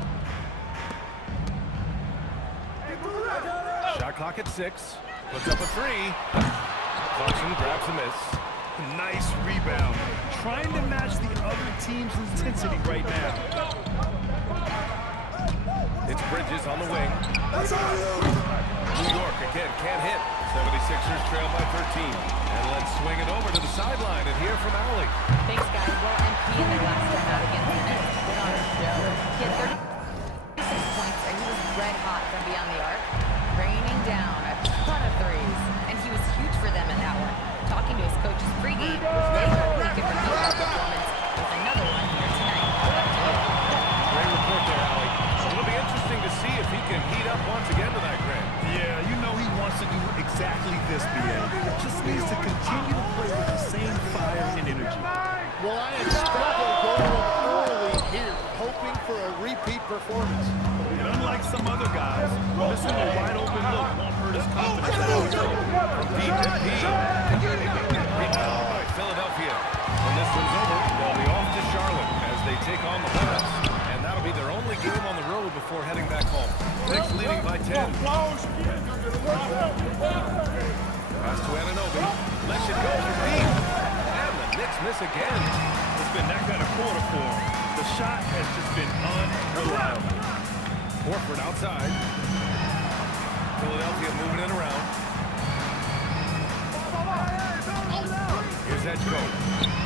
Shot clock at 6. Puts up a 3. Clarkson grabs a miss. Nice rebound. Trying to match the other team's intensity right now. It's Bridges on the wing. New York again can't hit. 76ers trail by 13. And let's swing it over to the sideline and hear from Allie. Thanks, guys. Well, MP in their last time out against the Nets put on a show. He had 36 points, and he was red hot from beyond the arc, raining down a ton of threes. And he was huge for them in that one. Talking to his coaches pregame, they hope he can repeat that performance with another one here tonight. Great report there, Allie. It'll be interesting to see if he can heat up once again tonight, Grant. Yeah, you know he wants to do exactly this, B.A. Just needs to continue to play with the same fire and energy. Well, I expect they'll go early here, hoping for a repeat performance. And unlike some other guys, missing a wide open look won't hurt his confidence at all. From deep to deep. Rebound by Philadelphia. When this one's over, they'll be off to Charlotte as they take on the Hornets. And that'll be their only game on the road before heading back home. Knicks leading by 10. Pass to Anunoby. Lets it go for deep. And the Knicks miss again. It's been that kind of quarter for him. The shot has just been unreliable. Horford outside. Philadelphia moving it around. Here's Edgecombe.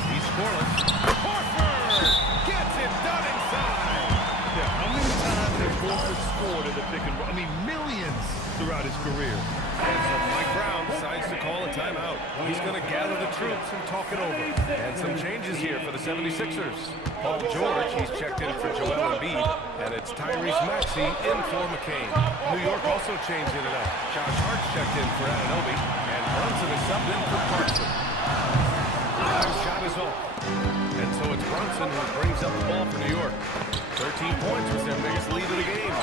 He's scoreless. Horford gets it done inside. Yeah, how many times has Horford scored in the pick and roll? I mean, millions throughout his career. And so Mike Brown decides to call a timeout. He's going to gather the troops and talk it over. And some changes here for the 76ers. Paul George, he's checked in for Joel Embiid. And it's Tyrese Maxey in for McCain. New York also changing it up. Josh Hart's checked in for Anunoby. And Brunson is subbed in for Clarkson. Live shot is off. And so it's Brunson who brings up the ball for New York. 13 points was their biggest lead of the game.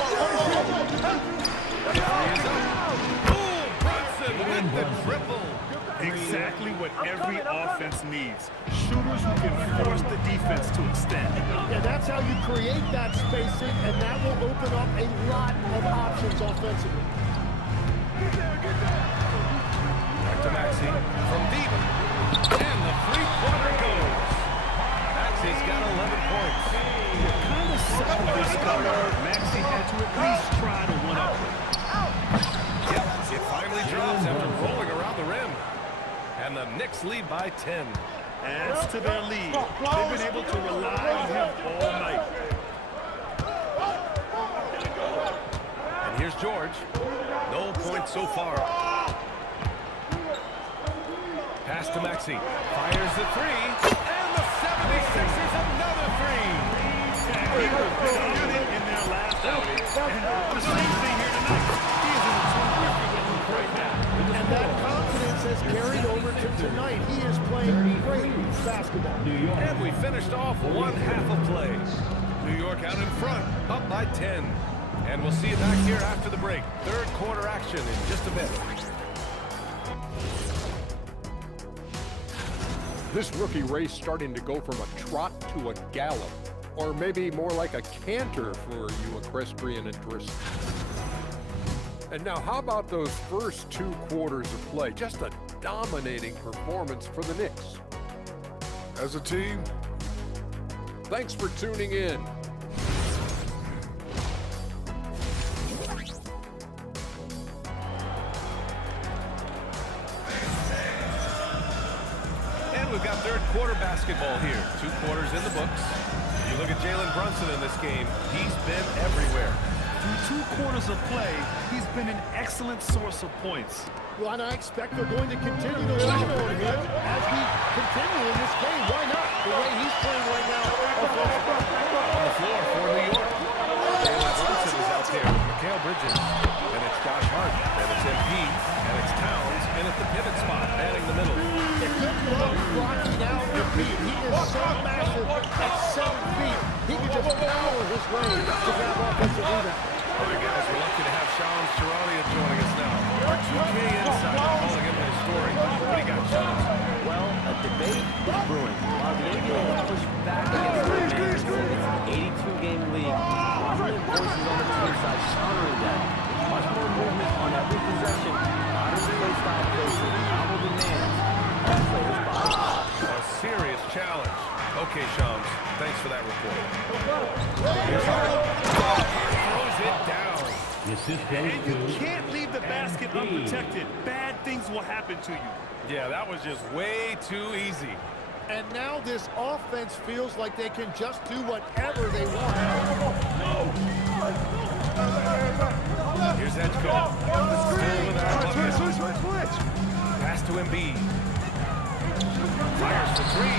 Three is up. Boom! Brunson with the triple. Exactly what every offense needs. Shooters who can force the defense to extend. Yeah, that's how you create that spacing, and that will open up a lot of options offensively. Back to Maxey from deep. And the three-pointer goes. Maxey's got 11 points. Kind of set this cover. Maxey had to at least try to one-up him. Yep, it finally drops after rolling around the rim. And the Knicks lead by 10. Adds to their lead. They've been able to rely on him all night. And here's George. No points so far. Pass to Maxey. Fires the three. And the 76ers another three. He was dominant in their last outing. And the same thing here tonight. He is in a terrific mood right now. And that confidence has carried over to tonight. He is playing great basketball. And we finished off one half of play. New York out in front, up by 10. And we'll see you back here after the break. Third quarter action in just a bit. This rookie race starting to go from a trot to a gallop, or maybe more like a canter for you equestrian interests. And now how about those first 2 quarters of play? Just a dominating performance for the Knicks. As a team, thanks for tuning in. And we've got third quarter basketball here. 2 quarters in the books. You look at Jalen Brunson in this game. He's been everywhere. Through 2 quarters of play, he's been an excellent source of points. Well, and I expect they're going to continue to lean on him as we continue in this game. Why not? The way he's playing right now. On the floor for New York. Jalen Brunson is out there with Mikal Bridges. And it's Josh Hart. And it's MP. And it's Towns. And it's the pivot spot, manning the middle. If good luck blocking out Embiid, he is so massive at 7 feet. He can just power his way to grab offensive rebound. All right, guys, we're lucky to have Shams Charania joining us now. Our 2K insider calling him his story. What do you got, Shams? Well, a debate is brewing. While the NBA will push back against the man, it's an 82-game league. Prominent voices on the team side countering that. Much more movement on every possession. Modern play style places, novel demands, and players' bodies. A serious challenge. Okay, Shams, thanks for that report. Here's Hart. Throws it down. And you can't leave the basket unprotected. Bad things will happen to you. Yeah, that was just way too easy. And now this offense feels like they can just do whatever they want. Here's Edgecombe. Still without a bucket. Pass to Embiid. Fires for 3.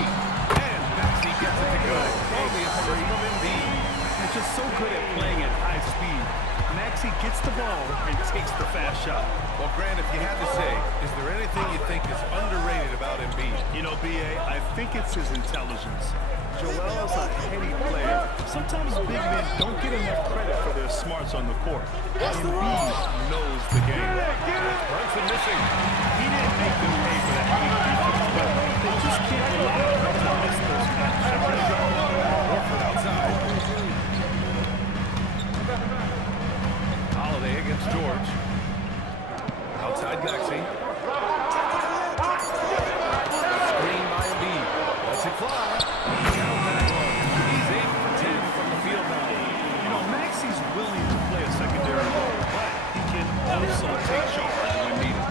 And Maxey gets it to go. The assist from Embiid. He's just so good at playing at high speed. Maxey gets the ball and takes the fast shot. Well, Grant, if you had to say, is there anything you think is underrated about Embiid? You know, B.A., I think it's his intelligence. Joel's a heady player. Sometimes big men don't get enough credit for their smarts on the court. Embiid knows the game. Brunson missing. He didn't make them pay for that heady defense, but they just can't allow him to miss those kind of shots. Horford outside. Holiday against George. Outside Maxey. Screen by Embiid. Lets it fly. He's 8 for 10 from the field now. You know, Maxey's willing to play a secondary role, but he can also take charge when needed.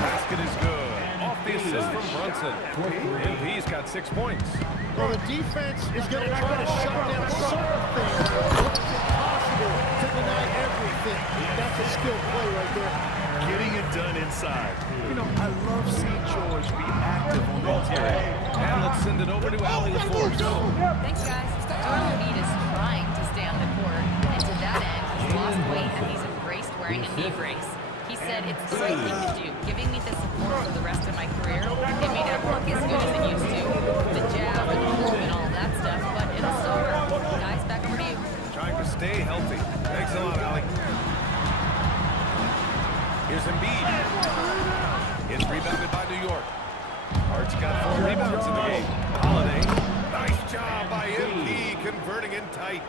Basket is good. Off the assist from Brunson. MP's got 6 points. Well, the defense is going to try to shut down certain things. It's impossible to deny everything. That's a skilled play right there. Getting it done inside. You know, I love seeing George be active on the interior. And let's send it over to Allie LaForce. Thanks, guys. Joel Embiid is trying to stay on the court, and to that end, he's lost weight and he's embraced wearing a knee brace. He said it's the right thing to do, giving me the support for the rest of my career. It may not look as good as it used to, the jab and the move and all that stuff, but it'll still work. Guys, back over to you. Trying to stay healthy. Thanks a lot, Allie. Here's Embiid. It's rebounded by New York. Hart's got 4 rebounds in the game. Holiday. Nice job by MP converting in tight.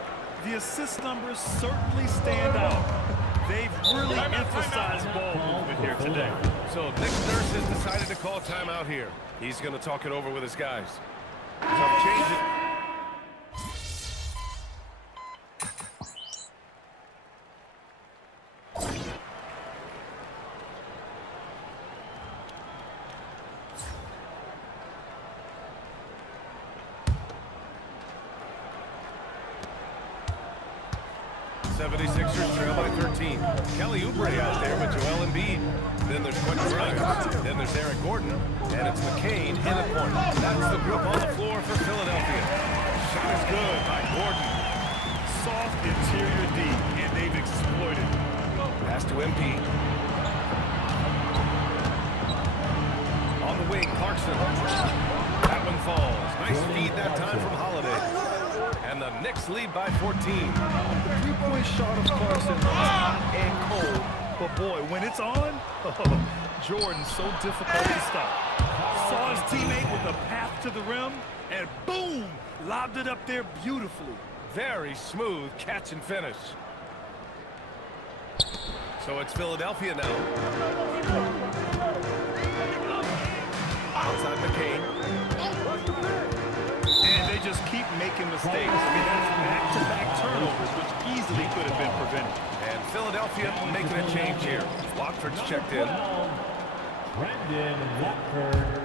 The assist numbers certainly stand out. They've really emphasized ball movement here today. So Nick Nurse has decided to call timeout here. He's going to talk it over with his guys. So change it. Trail by 13. Kelly Oubre out there with Joel Embiid. Then there's Quentin Grimes. Then there's Eric Gordon. And it's McCain in the corner. That's the group on the floor for Philadelphia. Shot is good by Gordon. Soft interior D, and they've exploited. Pass to MP. On the wing, Clarkson. That one falls. Nice feed that time from Holiday. And the Knicks lead by 14. The three-point shot of Clarkson is hot and cold. But boy, when it's on, Jordan's so difficult to stop. Saw his teammate with a path to the rim, and boom, lobbed it up there beautifully. Very smooth catch and finish. So it's Philadelphia now. Outside McCain. And they just keep making mistakes. I mean, that's back-to-back turnovers, which easily could have been prevented. And Philadelphia making a change here. Watford's checked in. Brendan Watford.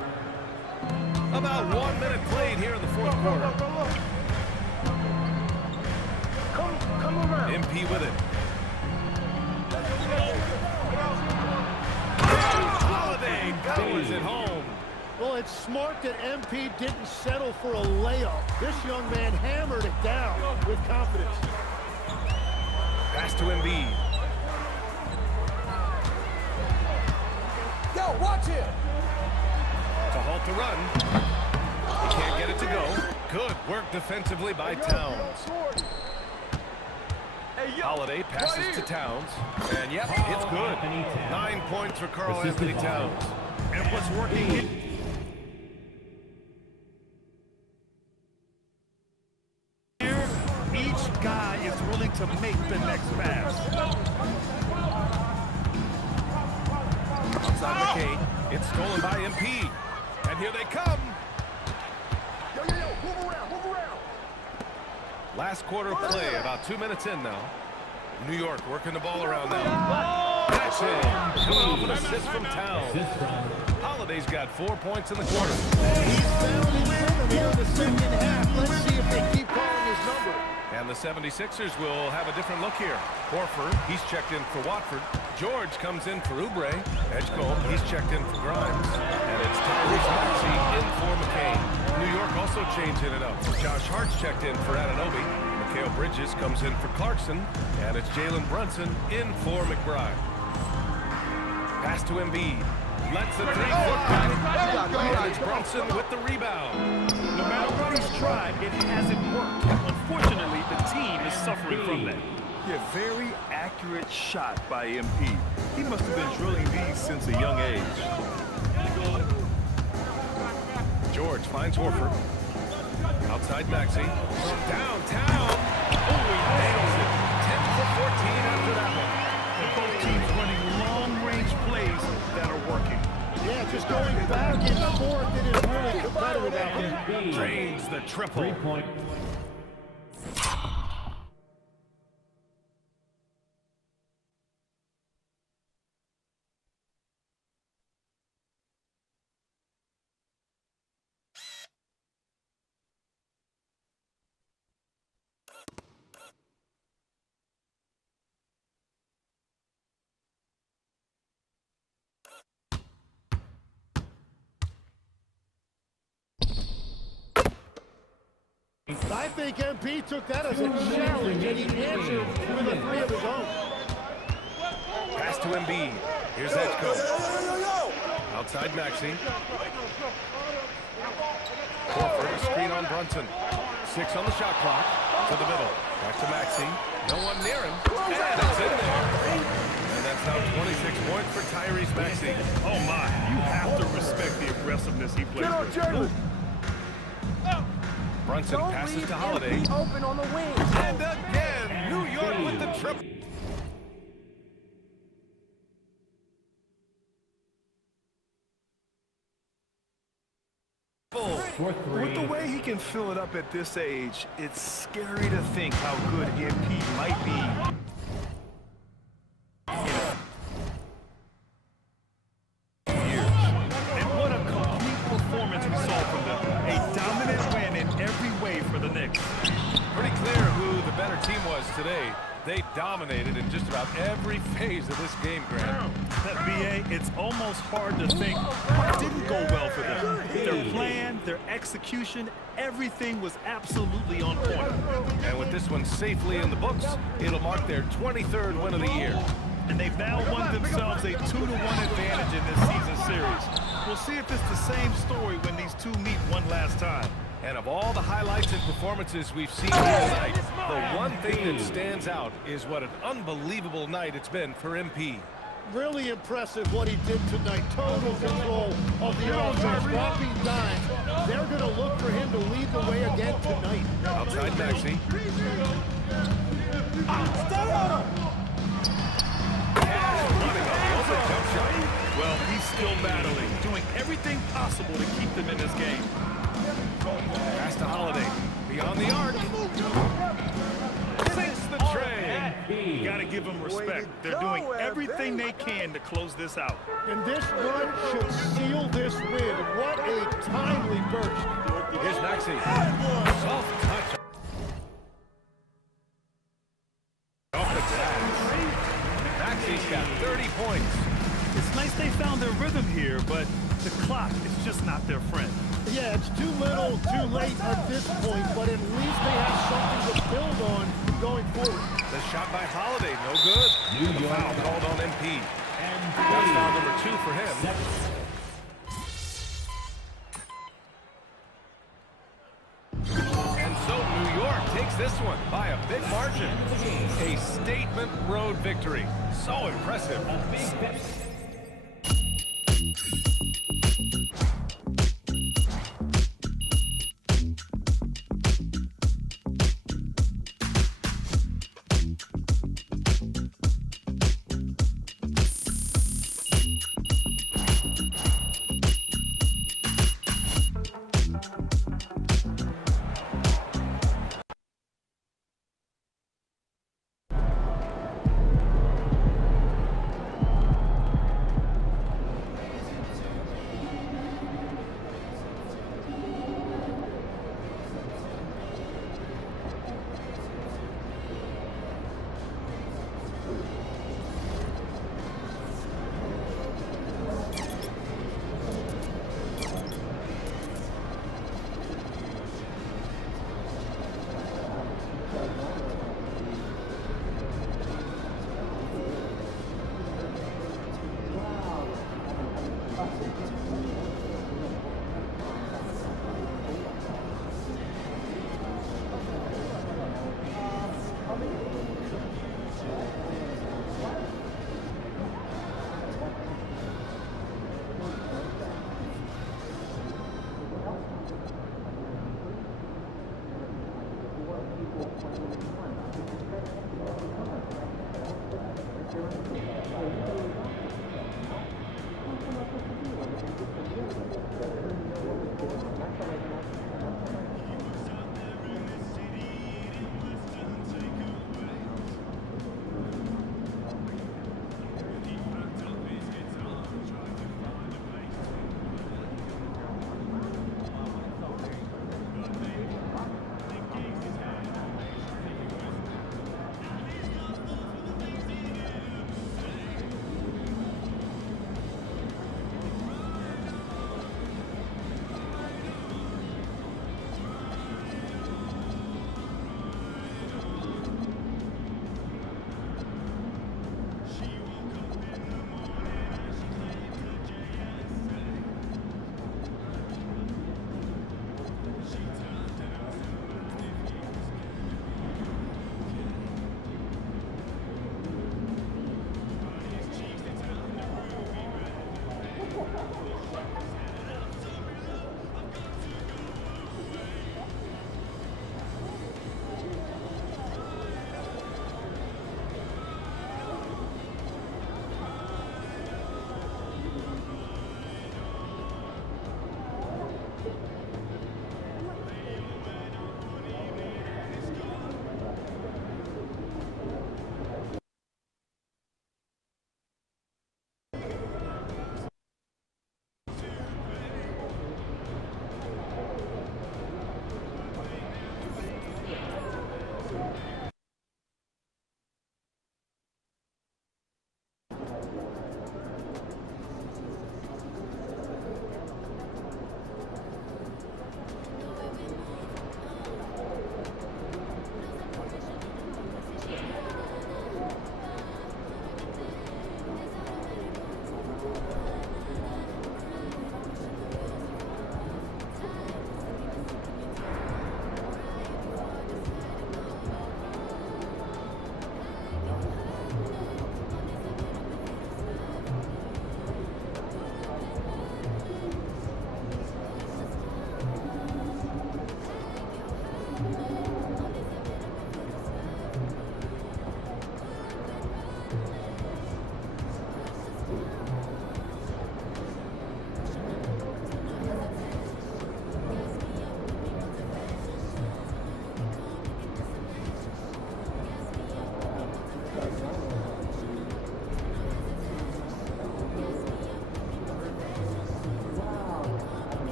About 1 minute played here in the fourth quarter. MP with it. Holiday powers it home. Well, it's smart that MP didn't settle for a layup. This young man hammered it down with confidence. Pass to Embiid. Yo, watch it! To halt the run. He can't get it to go. Good work defensively by Towns. Holiday passes to Towns. And yep, it's good. 9 points for Karl Anthony Towns. And what's working here? Each guy is willing to make the next pass. Outside McCain. It's stolen by MP. And here they come. Move around, move around. Last quarter of play, about 2 minutes in now. New York working the ball around now. That's it. Coming off an assist from Towns. Holiday's got 4 points in the quarter. He's found his rhythm here in the second half. Let's see if they keep calling his number. And the 76ers will have a different look here. Horford, he's checked in for Watford. George comes in for Oubre. Edgecombe, he's checked in for Grimes. And it's Tyrese Maxey in for McCain. New York also changing it up. Josh Hart's checked in for Anunoby. Mikal Bridges comes in for Clarkson. And it's Jalen Brunson in for McBride. Pass to Embiid. Lets the three-foot back. And it's Brunson with the rebound. No matter what he's tried, it hasn't worked. Unfortunately, the team is suffering from that. Yeah, very accurate shot by MP. He must have been drilling these since a young age. George finds Horford. Outside Maxey. From downtown. Oh, he nails it. 10 for 14 after that one. And both teams running long-range plays that are working. Yeah, just going back and forth, it is really competitive out there. Drains the triple. 3-point. I think MP took that as a challenge, and he answered with a three of his own. Pass to Embiid. Here's Edgecombe. Outside Maxey. Horford, a screen on Brunson. 6 on the shot clock. To the middle. Back to Maxey. No one near him. And it's in there. And that's now 26 points for Tyrese Maxey. Oh my, you have to respect the aggressiveness he plays with. Brunson passes to Holiday. Open on the wing. And again, New York with the triple. With the way he can fill it up at this age, it's scary to think how good MP might be. And what a complete performance we saw from them. A dominant win in every way for the Knicks. Pretty clear who the better team was today. They dominated in just about every phase of this game, Grant. That BA, it's almost hard to think what didn't go well for them. Their plan, their execution, everything was absolutely on point. And with this one safely in the books, it'll mark their 23rd win of the year. And they've now won themselves a 2-1 advantage in this season series. We'll see if it's the same story when these two meet one last time. And of all the highlights and performances we've seen tonight, the one thing that stands out is what an unbelievable night it's been for MP. Really impressive what he did tonight. Total control of the offense, dropping dimes. They're going to look for him to lead the way again tonight. Outside Maxey. Stay on him! Running on the open jump shot. Well, he's still battling, doing everything possible to keep them in this game. Pass to Holiday. Beyond the arc. Sinks the tray. You got to give them respect. They're doing everything they can to close this out. And this run should seal this win. What a timely burst. Here's Maxey. Soft touch. Off the got 30 points. It's nice they found their rhythm here, but the clock is just not their friend. Yeah, it's too little, too late at this point, but at least they have something to build on going forward. The shot by Holiday, no good. The foul called on MP. That's foul number 2 for him. And so New York takes this one by a big margin. A statement road victory. So impressive.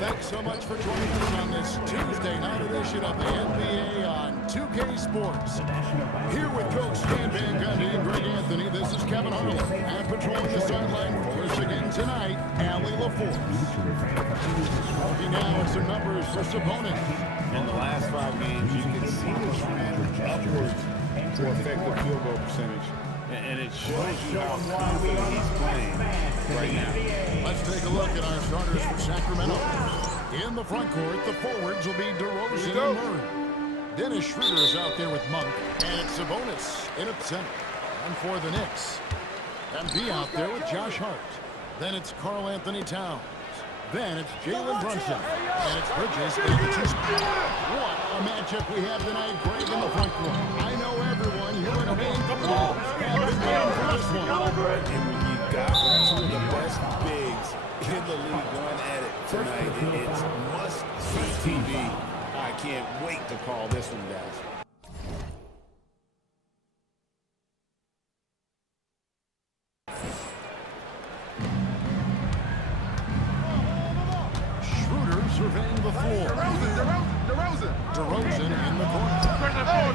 thanks so much for joining us on this Tuesday night edition of the NBA on 2K Sports. Here with Coach Stan Van Gundy and Greg Anthony, this is Kevin Harlan. And patrolling the sideline for us again tonight, Allie LaForce. Looking now at some numbers for Sabonis. In the last 5 games, you can see the trend upwards for effective field goal percentage. And it shows you how confident he's playing right now. Let's take a look at our starters for Sacramento. In the front court, the forwards will be DeRozan and Murray. Dennis Schroeder is out there with Monk, and it's Sabonis in at center. And for the Knicks, MP out there with Josh Hart. Then it's Karl Anthony Towns. Then it's Jalen Brunson. And it's Bridges in the two spot. What a matchup we have tonight, Greg, in the front court. I know everyone here in the main court have been waiting for this one. And when you got two of the best bigs in the league going at it tonight, it's must-see TV. I can't wait to call this one, guys. Surveying the floor. DeRozan in the corner.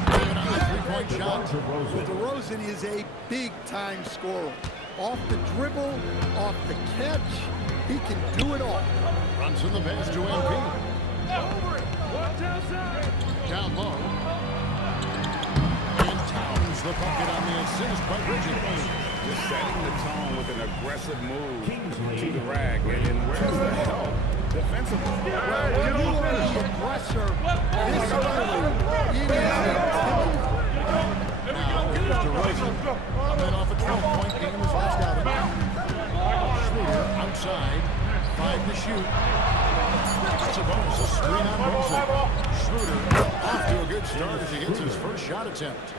David on the three-point shot. DeRozan is a big-time scorer. Off the dribble, off the catch, he can do it all. Runs in the pass to MP. Down low. And Towns the bucket on the assist by Bridges. Just setting the tone with an aggressive move to the rack. And where's the help? Defensively. Well, when you are the aggressor, this early, it is now, DeRozan coming off a 12-point game his last outing. Schroeder outside, 5 to shoot. Sabonis a screen on Brunson. Schroeder off to a good start as he hits his first shot attempt.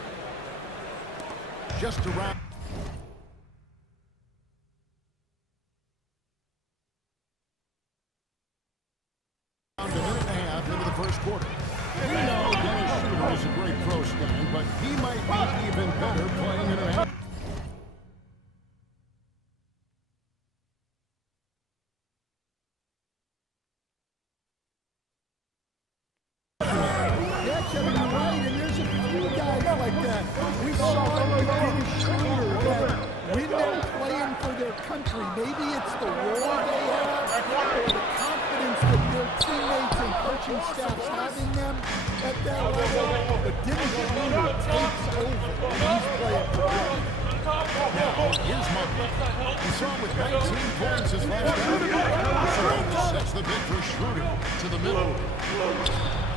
Just around. A minute and a half into the first quarter. We know Dennis Schroeder is a great pro stand, but he might be even better playing in an Yeah, Kevin, you're right, and there's a few guys like that. We saw it with Dennis Schroeder that when they're playing for their country, maybe it's the role they have or the confidence that their teammates and coaching staffs having them at that level. But Dennis Schroeder takes over when he's playing for them. Now, here's Murray. We saw him with 19 points his last game. Sets the big for Schroeder to the middle.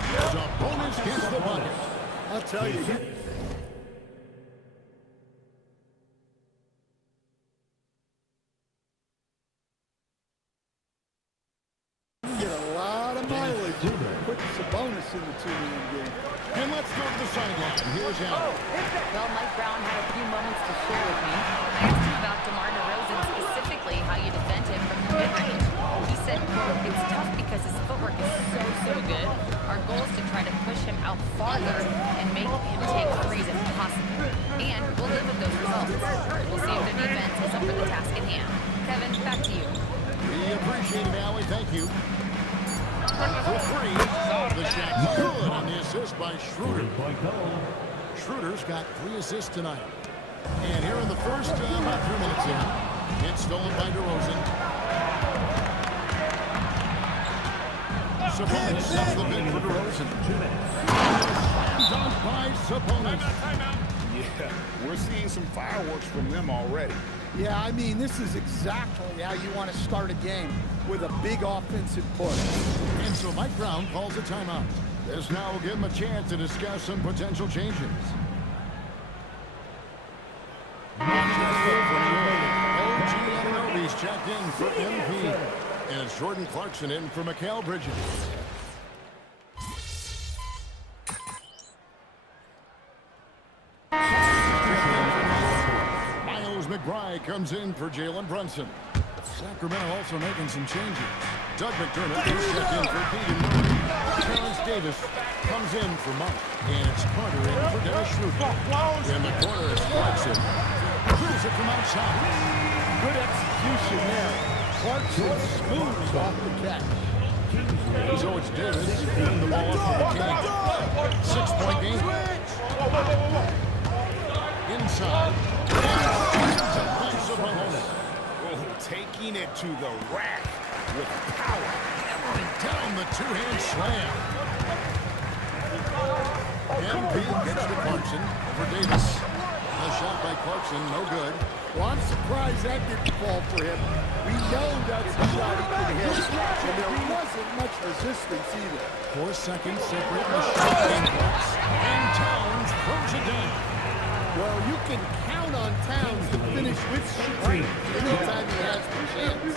Sabonis gets the bucket. I'll tell you. Get a lot of mileage putting Sabonis in the two-man game. And let's go to the sideline. Here's Allen. Well, Mike Brown had a few moments to share with me. I asked him about DeMar DeRozan, specifically how you defend him from the mid-range. He said, quote, "It's tough because his footwork is so good. Our goal is to try to push him out farther and make him take threes if possible. And we'll live with those results. We'll see if the defense is up for the task at hand." Kevin, back to you. We appreciate it, Allie. Thank you. For three, the shot good on the assist by Schroeder. Schroeder's got 3 assists tonight. And here in the first, about 3 minutes in, it's stolen by DeRozan. Sabonis sets the bid for DeRozan. Dunked by Sabonis. Yeah, we're seeing some fireworks from them already. Yeah, I mean, this is exactly how you want to start a game, with a big offensive push. And so Mike Brown calls a timeout. This now will give him a chance to discuss some potential changes. OG Anunoby's checked in for MP. And it's Jordan Clarkson in for Mikal Bridges. Miles McBride comes in for Jalen Brunson. Sacramento also making some changes. Doug McDermott is checked in for Keegan Murray. Terrence Davis comes in for Monk. And it's Carter in for Dennis Schroeder. In the corner, it's Clarkson. Drills it from outside. Good execution there. Clarkson smooth off the catch. So it's Davis putting the ball up for the Kings. 6-point game. Inside. Taking it to the rack with power. Down the two-hand slam. MP gets to Clarkson over Davis. A shot by Clarkson, no good. Well, I'm surprised that didn't fall for him. We know that's a shot he could hit, and there wasn't much resistance either. 4 seconds separating the shot and Clarks. And Towns throws it down. Well, you can count on Towns to finish with shooting anytime he has the chance.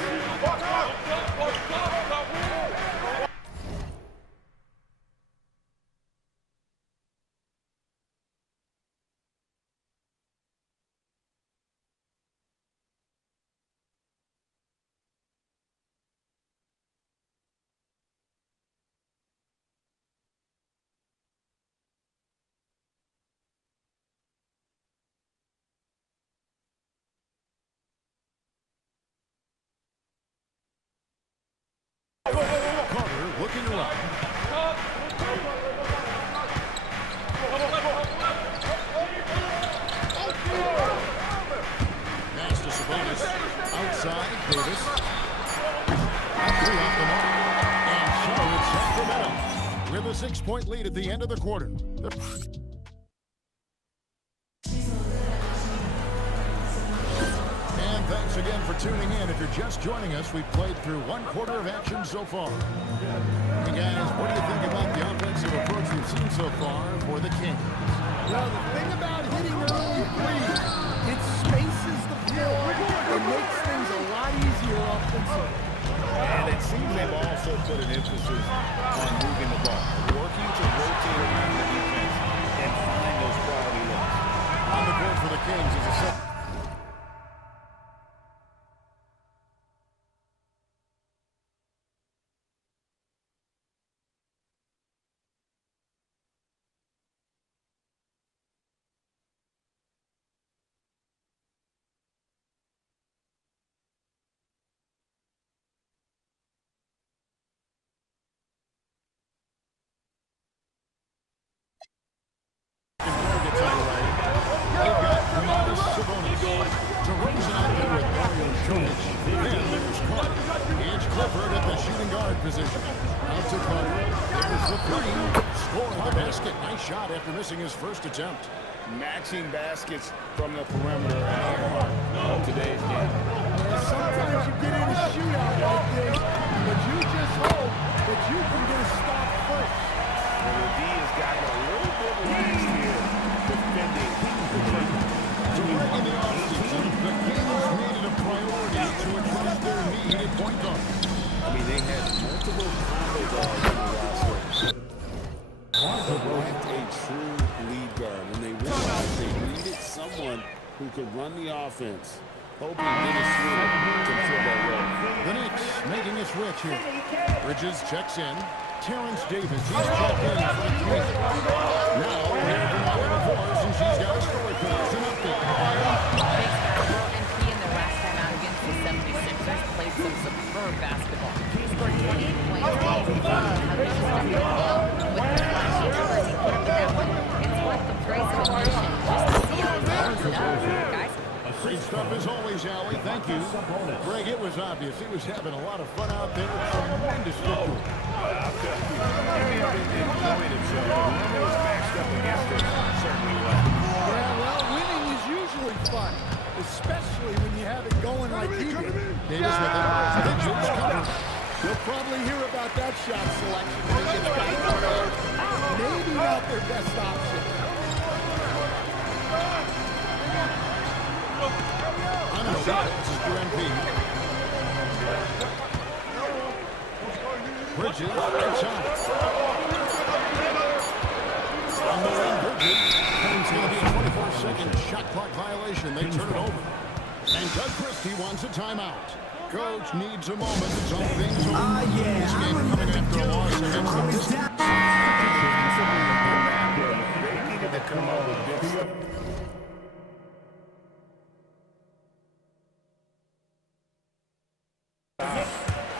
Carter looking around. Pass to Sabonis. Outside, Davis. Three off the mark. And Charlotte Sacramento with a 6-point lead at the end of the quarter. And thanks again for tuning in. If you're just joining us, we've played through 1 quarter of action so far. Hey guys, what do you think about the offensive approach we've seen so far for the Kings? Well, the thing about hitting early threes, it spaces the floor and makes things a lot easier offensively. And it seems they've also put an emphasis on moving the ball, working to rotate around the defense and find those quality looks. On the court for the Kings is a his first attempt. Matching baskets from the perimeter of today's game. Sometimes you get in a shootout like this, but you just hope that you can get a stop first. Well, the D has gotten a little bit lax here defending the trigger. In the offseason, the Kings made it a priority to address their need at point guard. I mean, they had multiple combo guards on the roster. Left a true lead guard when they realized they needed someone who could run the offense. Hoping Dennis Schroeder can fill that role. The Knicks making a switch here. Bridges checks in. Terrence Davis, he's checked in for the Kings. Now, here from Iowa Force, and she's got a story for us. An update. MP in their last time out against the 76ers played some superb basketball. He scored 28 points and how they just stepped up with the flashy numbers he put up in that one. It's worth the price of admission just to see how he turns it up, guys. Great stuff as always, Allie. Thank you. Greg, it was obvious. He was having a lot of fun out there. Tremendous victory. Yeah, well, winning is usually fun, especially when you have it going like he did. Davis with it. Bridges covered. You'll probably hear about that shot selection when it gets back to there. Maybe not their best option. On a shot, this is for MP. Bridges outside. On the wing, Bridges. It's going to be a 24-second shot clock violation. They turn it over. And Doug Christie wants a timeout. Coach needs a moment to talk things over. This game coming after a loss against the Pistons. They needed to come up with big stuff.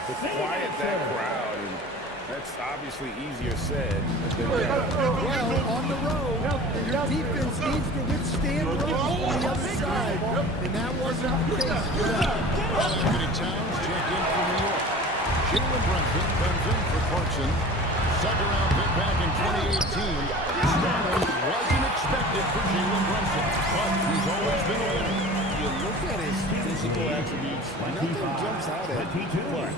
The quiet that crowd, and that's obviously easier said than done. Well, on the road, your defense needs to withstand runs on the other side, and that wasn't the case for them. Anthony Towns check in for New York. Jalen Brunson comes in for Clarkson. Second round pick back in 2018. Starting wasn't expected for Jalen Brunson, but he's always been a winner. You look at his physical attributes, nothing jumps out at you, but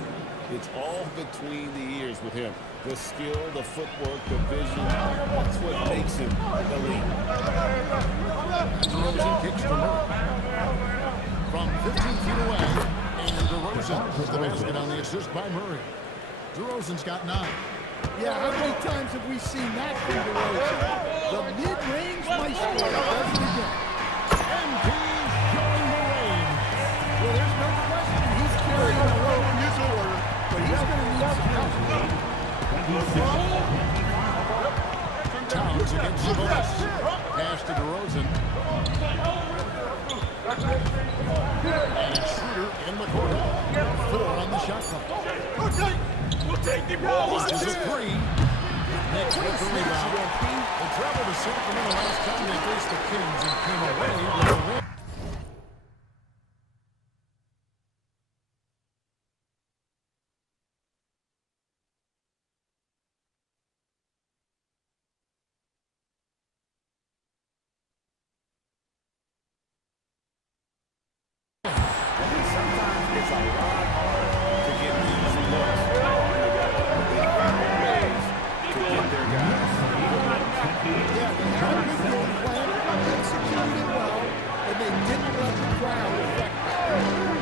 it's all between the ears with him. The skill, the footwork, the vision, that's what makes him elite. DeRozan kicks to Murray. From 15 feet away, and DeRozan with the basket on the assist by Murray. DeRozan's got 9. Yeah, how many times have we seen that from DeRozan? The mid-range maestro does it again. MP's showing the range. Well, there's no question he's carrying the load in this order, but he's going to need some help. Towns against Sabonis. Pass to DeRozan. And Schroeder in the corner. 4 on the shot clock. Launches a 3. Knicks with the rebound. They traveled to Sacramento last time they faced the Kings and came away with a win. Sometimes it's a lot harder to get these looks on the wall. They find ways to get their guys. Yeah, they had a good game plan, executed it well, and they didn't let the crowd affect them.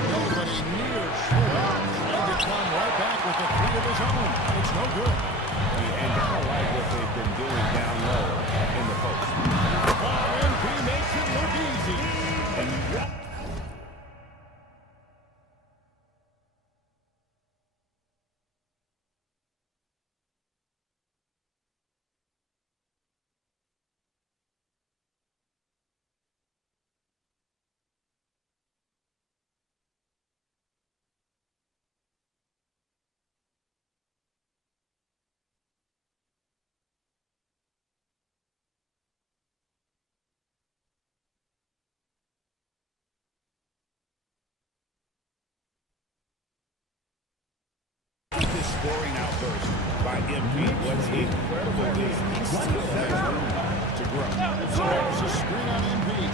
Nobody near Schroeder. Trying to come right back with a 3 of his own. It's no good. And I like what they've been doing down low in the post. MP makes it look easy. This scoring outburst by MP. What's incredible is he still has room to grow. There's a screen on MP.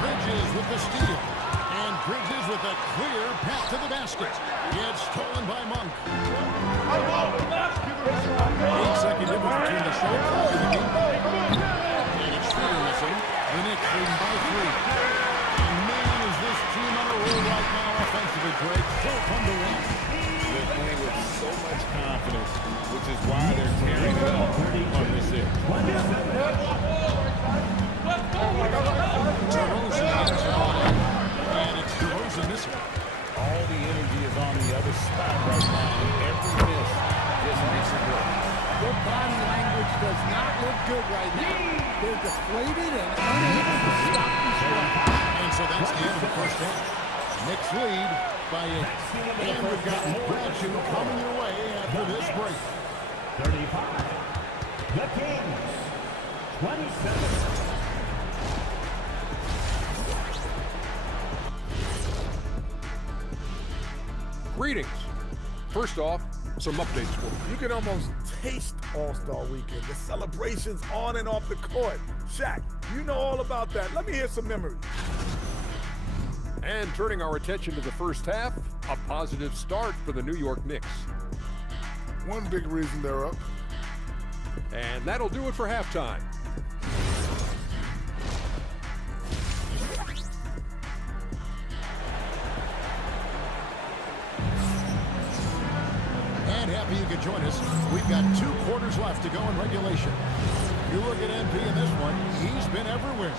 Bridges with the steal. And Bridges with a clear path to the basket. Yet stolen by Monk. 8-second difference between the shot clock and the game clock. And it's Schroeder missing. The Knicks leading by 3. And man, is this team on a roll right now offensively, Greg. So fun to watch. They're playing with so much confidence, which is why they're tearing it up on this end. DeRozan gets on. And it's DeRozan missing. All the energy is on the other spot right now, and every miss just makes it work. Their body language does not look good right now. They're deflated and unable to stop this run. And so that's the end of the first half. Knicks lead by 8. And we've got more action coming your way after this break. 35. The Kings. 27. Greetings. First off, some updates for you. You can almost taste All-Star Weekend. The celebrations on and off the court. Shaq, you know all about that. Let me hear some memories. And turning our attention to the first half, a positive start for the New York Knicks. One big reason they're up. And that'll do it for halftime. And happy you could join us. We've got 2 quarters left to go in regulation. If you look at MP in this one, he's been everywhere.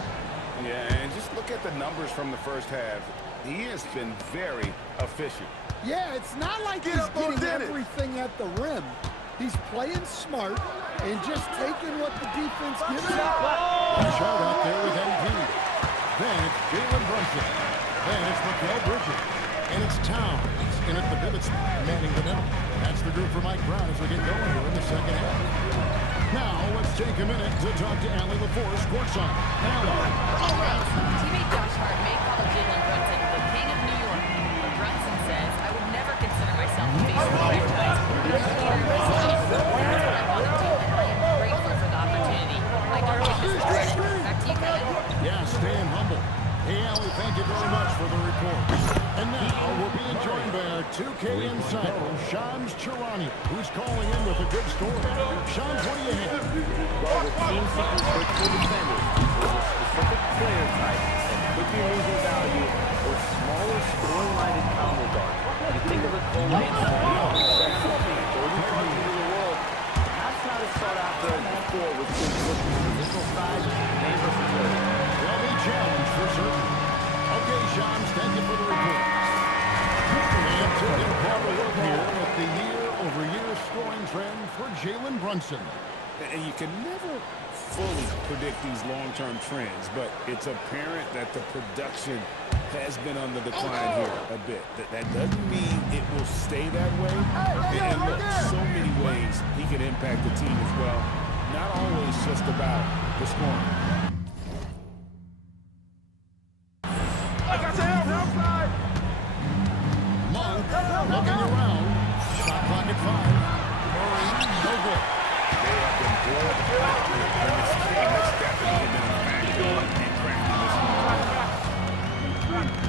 Yeah, and just look at the numbers from the first half. He has been very efficient. Yeah, it's not like he's getting everything at the rim. He's playing smart and just taking what the defense gives him. Shot out there with MP. Then it's Jalen Brunson. Then it's Mikal Bridges. And it's Towns. in at the pivot spot, manning the middle. That's the group for Mike Brown as we get going here in the second half. Now, let's take a minute to talk to Allie LaForce, courtside. Teammate Josh Hart may call Jalen Brunson the king of New York. But Brunson says, I would never consider myself the face of the franchise. But as a leader of this team, that's what I want to do, and I am grateful for the opportunity. I don't take this for credit. Back to you, Kevin. Yeah, staying humble. Hey, Allie, thank you very much for the report. And now we're being joined by our 2K insider, Shams Charania, who's calling in with a good story. Shams, what do you have? Well, with teams seeking quick defenders, there's a specific player type that quickly losing value or smaller scoring-minded counter guards. You think of a Cole Anthony, 30 points into the world, perhaps not as sought after as before with teams looking for positional size and versatility. They'll be challenged for certain. Okay, Shams, thank you for the report. And taking part of look here at the year-over-year scoring trend for Jalen Brunson. And you can never fully predict these long-term trends, but it's apparent that the production has been on the decline here a bit. That doesn't mean it will stay that way. And look, so many ways he can impact the team as well. Not always just about the scoring. Monk looking around. Shot clock at 5. Murray, no good. They have been boiled apart, and this team has definitely been a factor in cracking this one.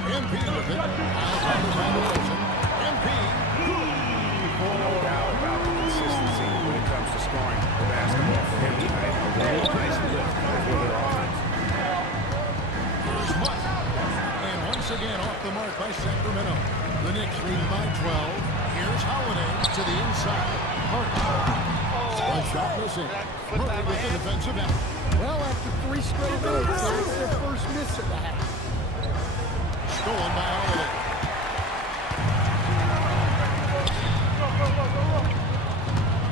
MP with it. Alexander Van Wilson. MP. No doubt about the consistency when it comes to scoring the basketball for him tonight. A real nice lift for their offense. Here's Monk. And once again off the mark by Sacramento. The Knicks lead by 12. Here's Holiday to the inside. Hart. A shot missing. Murray with the defensive end. Well, after 3 straight minutes, that's their first miss of the half. Stolen by Holiday.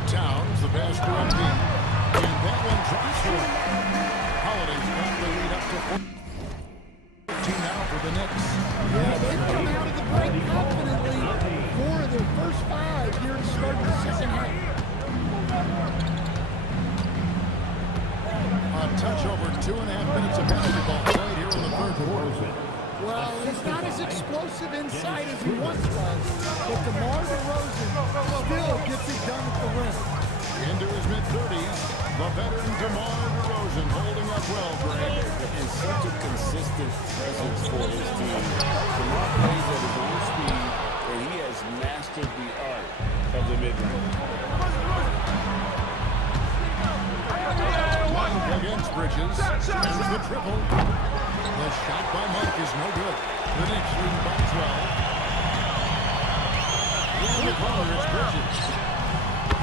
Towns, the pass to MP. And that one drops for him. Holiday's got the lead up to 14 now for the Knicks. Yeah, they've come out of the break confidently. 4 of their first 5 here to start the second half. A touch over 2.5 minutes of basketball played here in the third quarter. Well, he's not as explosive inside as he once was, but DeMar DeRozan still gets it done at the rim. Into his mid-30s, the veteran DeMar DeRozan holding up well, Greg. And such a consistent presence for his team. DeMar plays at his own speed, and he has mastered the art of the mid-range. Monk against Bridges. There's the triple. The shot by Monk is no good. The Knicks lead by 12. In the corner, it's Bridges.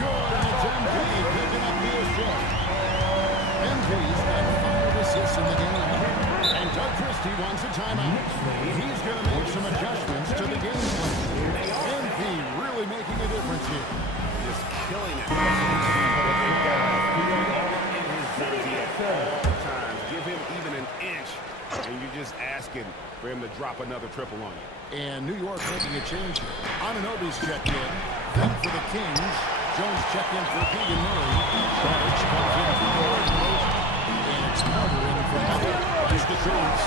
Good, and it's MP picking up the assist. MP's got 5 assists in the game. And Doug Christie wants a timeout. He's going to make some adjustments to the game plan. MP really making a difference here. Just killing it. What they've got in his jersey at all times. Give him even an inch, and you're just asking for him to drop another triple on you. And New York making a change here. Anunoby's checked in. Then for the Kings, Jones checked in for Keegan Murray. Sarge comes in for Gordon Rosen. And it's Carter in for Miller. That's the Jones.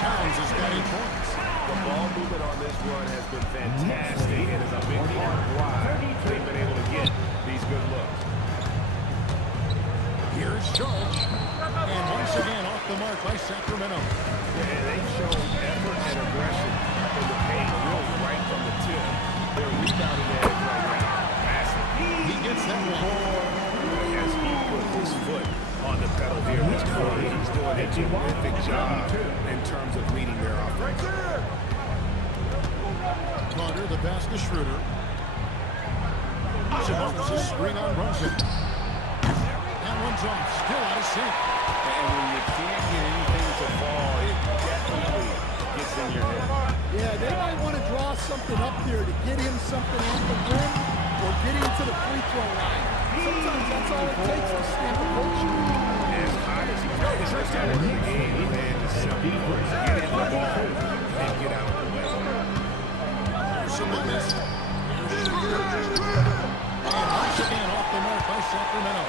Towns has got 8 points. The ball movement on this run has been fantastic, and is a big part of why they've been able to get these good looks. Here's George. And once again off the mark by Sacramento. And they've shown effort and aggression in the paint, really right from the tip. Their rebounding edge right now, massive. He gets that one. As he put his foot on the pedal here this quarter, he's doing a terrific job in terms of leading their offense. Carter, the pass to Schroeder. Sabonis a screen on Brunson. That one's off, still out of sync. And when you can't get anything to fall, it definitely gets in your head. Yeah, they might want to draw something up here to get him something on the rim or get him to the free throw line. Sometimes that's all it takes to snap a coach. As high as he's going to start in the game, man, the simple words, get in the ball and get out of the way. Sabonis. Here's Schroeder. And once again off the mark by Sacramento.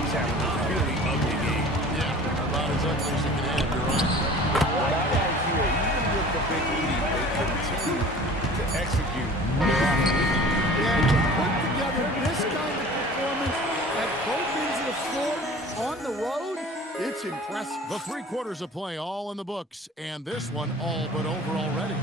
He's having a really ugly game. Yeah, about as ugly as you can have, you're right. What I like here, even with the big lead, they continue to execute. Yeah, to put together this kind of performance at both ends of the floor on the road, it's impressive. The 3 quarters of play all in the books, and this one all but over already.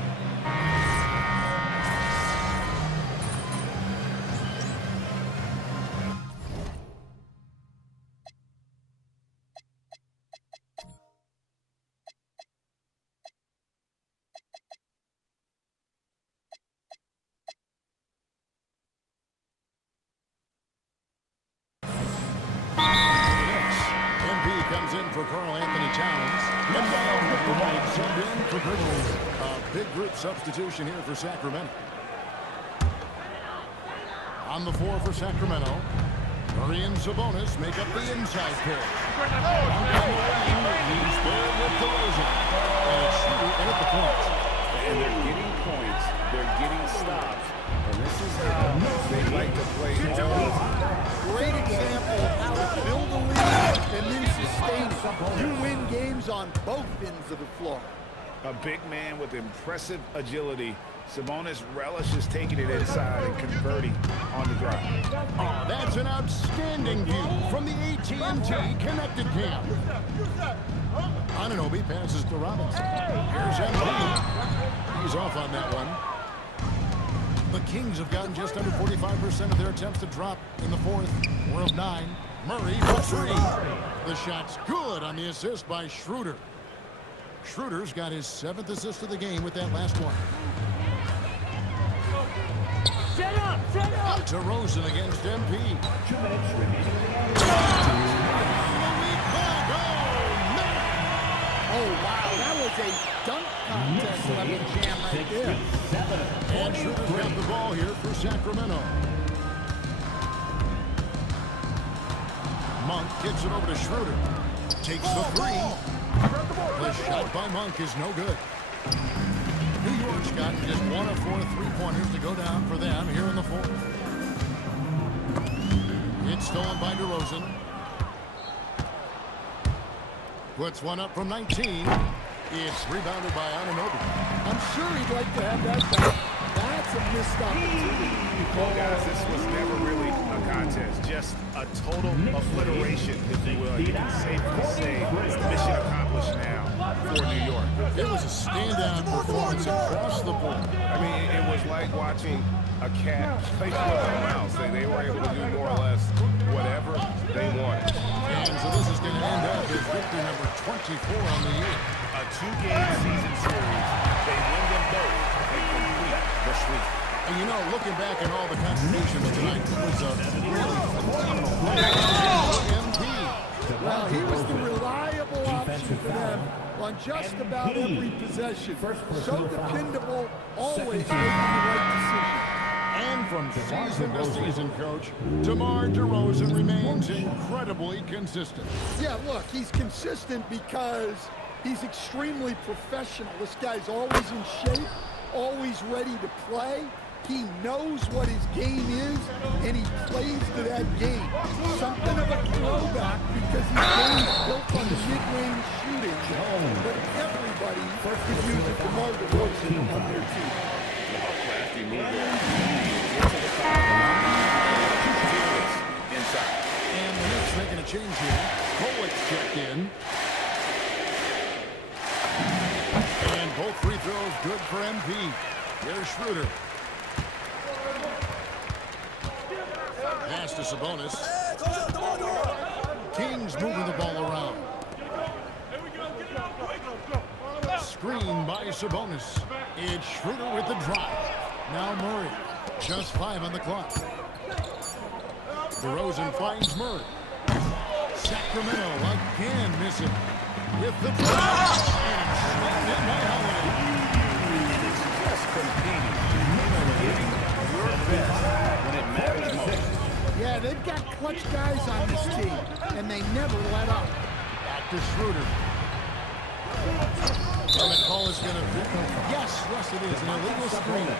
Comes in for Karl Anthony Towns. And now McBride subbed in for Bridges. A big group substitution here for Sacramento. On the floor for Sacramento, Murray and Sabonis make up the inside pair. He's there with DeRozan. And it's Schroeder in at the point. And they're getting points. They're getting stops. And this is how they like to play all the time. Great example of how to build a lead and then sustain it. You win games on both ends of the floor. A big man with impressive agility. Sabonis relishes taking it inside and converting on the drive. Oh, that's an outstanding view from the AT&T Connected Cam. Anunoby passes to Robinson. Here's MP. He's off on that one. The Kings have gotten just under 45% of their attempts to drop in the fourth. 4 of 9. Murray for 3. The shot's good on the assist by Schroeder. Schroeder's got his 7th assist of the game with that last one. Set up! DeRozan against MP. Oh, wow, that was a dunk contest level jam right there. And Schroeder's got the ball here for Sacramento. Monk gets it over to Schroeder. Takes the 3. The shot by Monk is no good. New York's gotten just 1 of 4 3-pointers to go down for them here in the fourth. It's stolen by DeRozan. Puts one up from 19. It's rebounded by Anunoby. I'm sure he'd like to have that back. That's a missed opportunity. Well, guys, this was never really a contest. Just a total obliteration, if you will. You can safely say mission accomplished now for New York. It was a standout performance across the board. I mean, it was like watching a cat play with a mouse. They were able to do more or less whatever they wanted. And so this is going to end up as victory number 24 on the year. A 2-game season series. They win them both and complete the sweep. And you know, looking back at all the contributions tonight, it was a really phenomenal MVP. Well, he was the reliable option for them on just about every possession. So dependable, always making the right decision. And from season to season, Coach, DeMar DeRozan remains incredibly consistent. Yeah, look, he's consistent because he's extremely professional. This guy's always in shape, always ready to play. He knows what his game is, and he plays to that game. Something of a throwback because his game is built on the mid-range shooting. But everybody could use a DeMar DeRozan on their team. Crafty move there. Inside. And the Knicks making a change here. Kolek's checked in. And both free throws good for MP. Here's Schroeder. Pass to Sabonis. Kings moving the ball around. Screen by Sabonis. It's Schroeder with the drive. Now Murray. Just 5 on the clock. DeRozan finds Murray. Sacramento again missing. With the drive. And slammed in by Holiday. Just competing. Giving your best when it matters most. Yeah, they've got clutch guys on this team, and they never let up. Back to Schroeder. And the call is going to be, yes, it is, an illegal screen.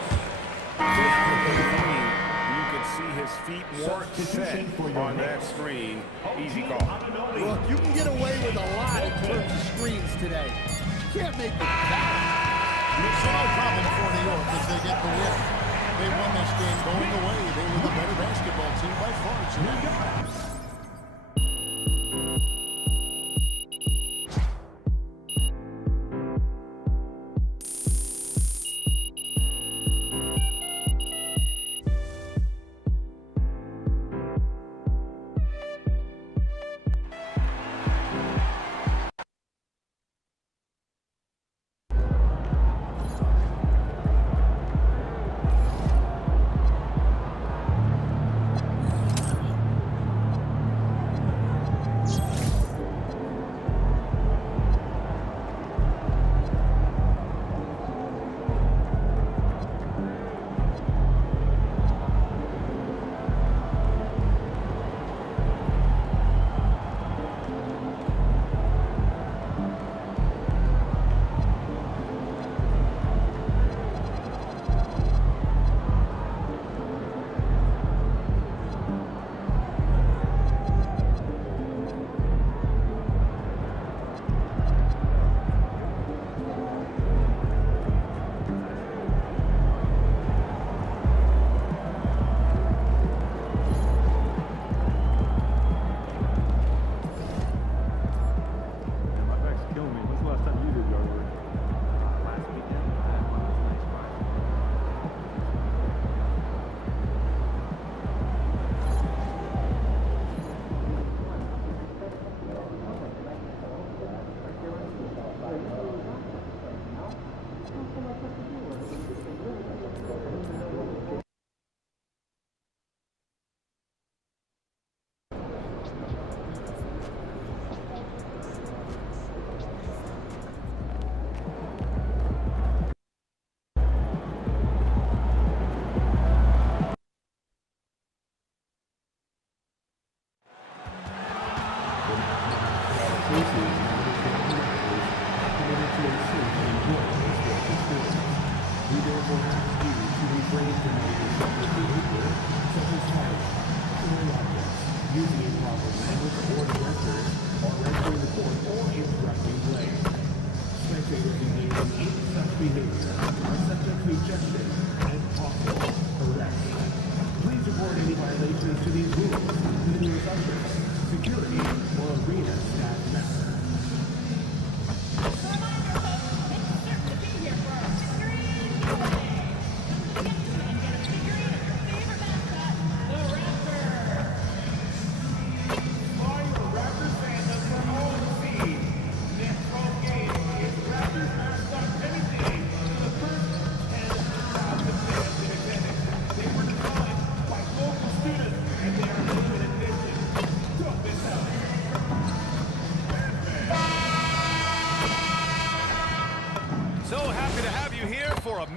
You could see his feet more set on that screen. Easy call. Look, you can get away with a lot in terms of screens today. You can't make it that. It's no problem for New York as they get the win. They won this game going away. They were the better basketball team by far tonight.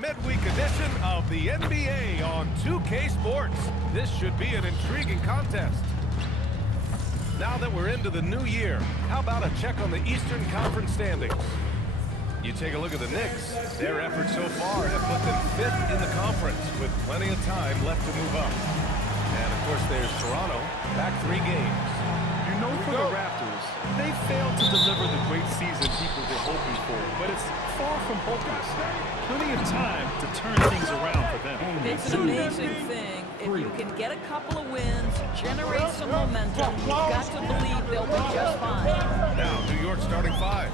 midweek edition of the NBA on 2K Sports. This should be an intriguing contest. Now that we're into the new year, how about a check on the Eastern Conference standings? You take a look at the Knicks. Their efforts so far have put them 5th in the conference with plenty of time left to move up. And of course there's Toronto, back 3 games. You know, for the Raptors, they failed to deliver the great season people were hoping for, but it's far from hopeless. Plenty of time to turn things around for them. It's an amazing thing. If you can get a couple of wins, generate some momentum, you've got to believe they'll be just fine. Now, New York starting 5.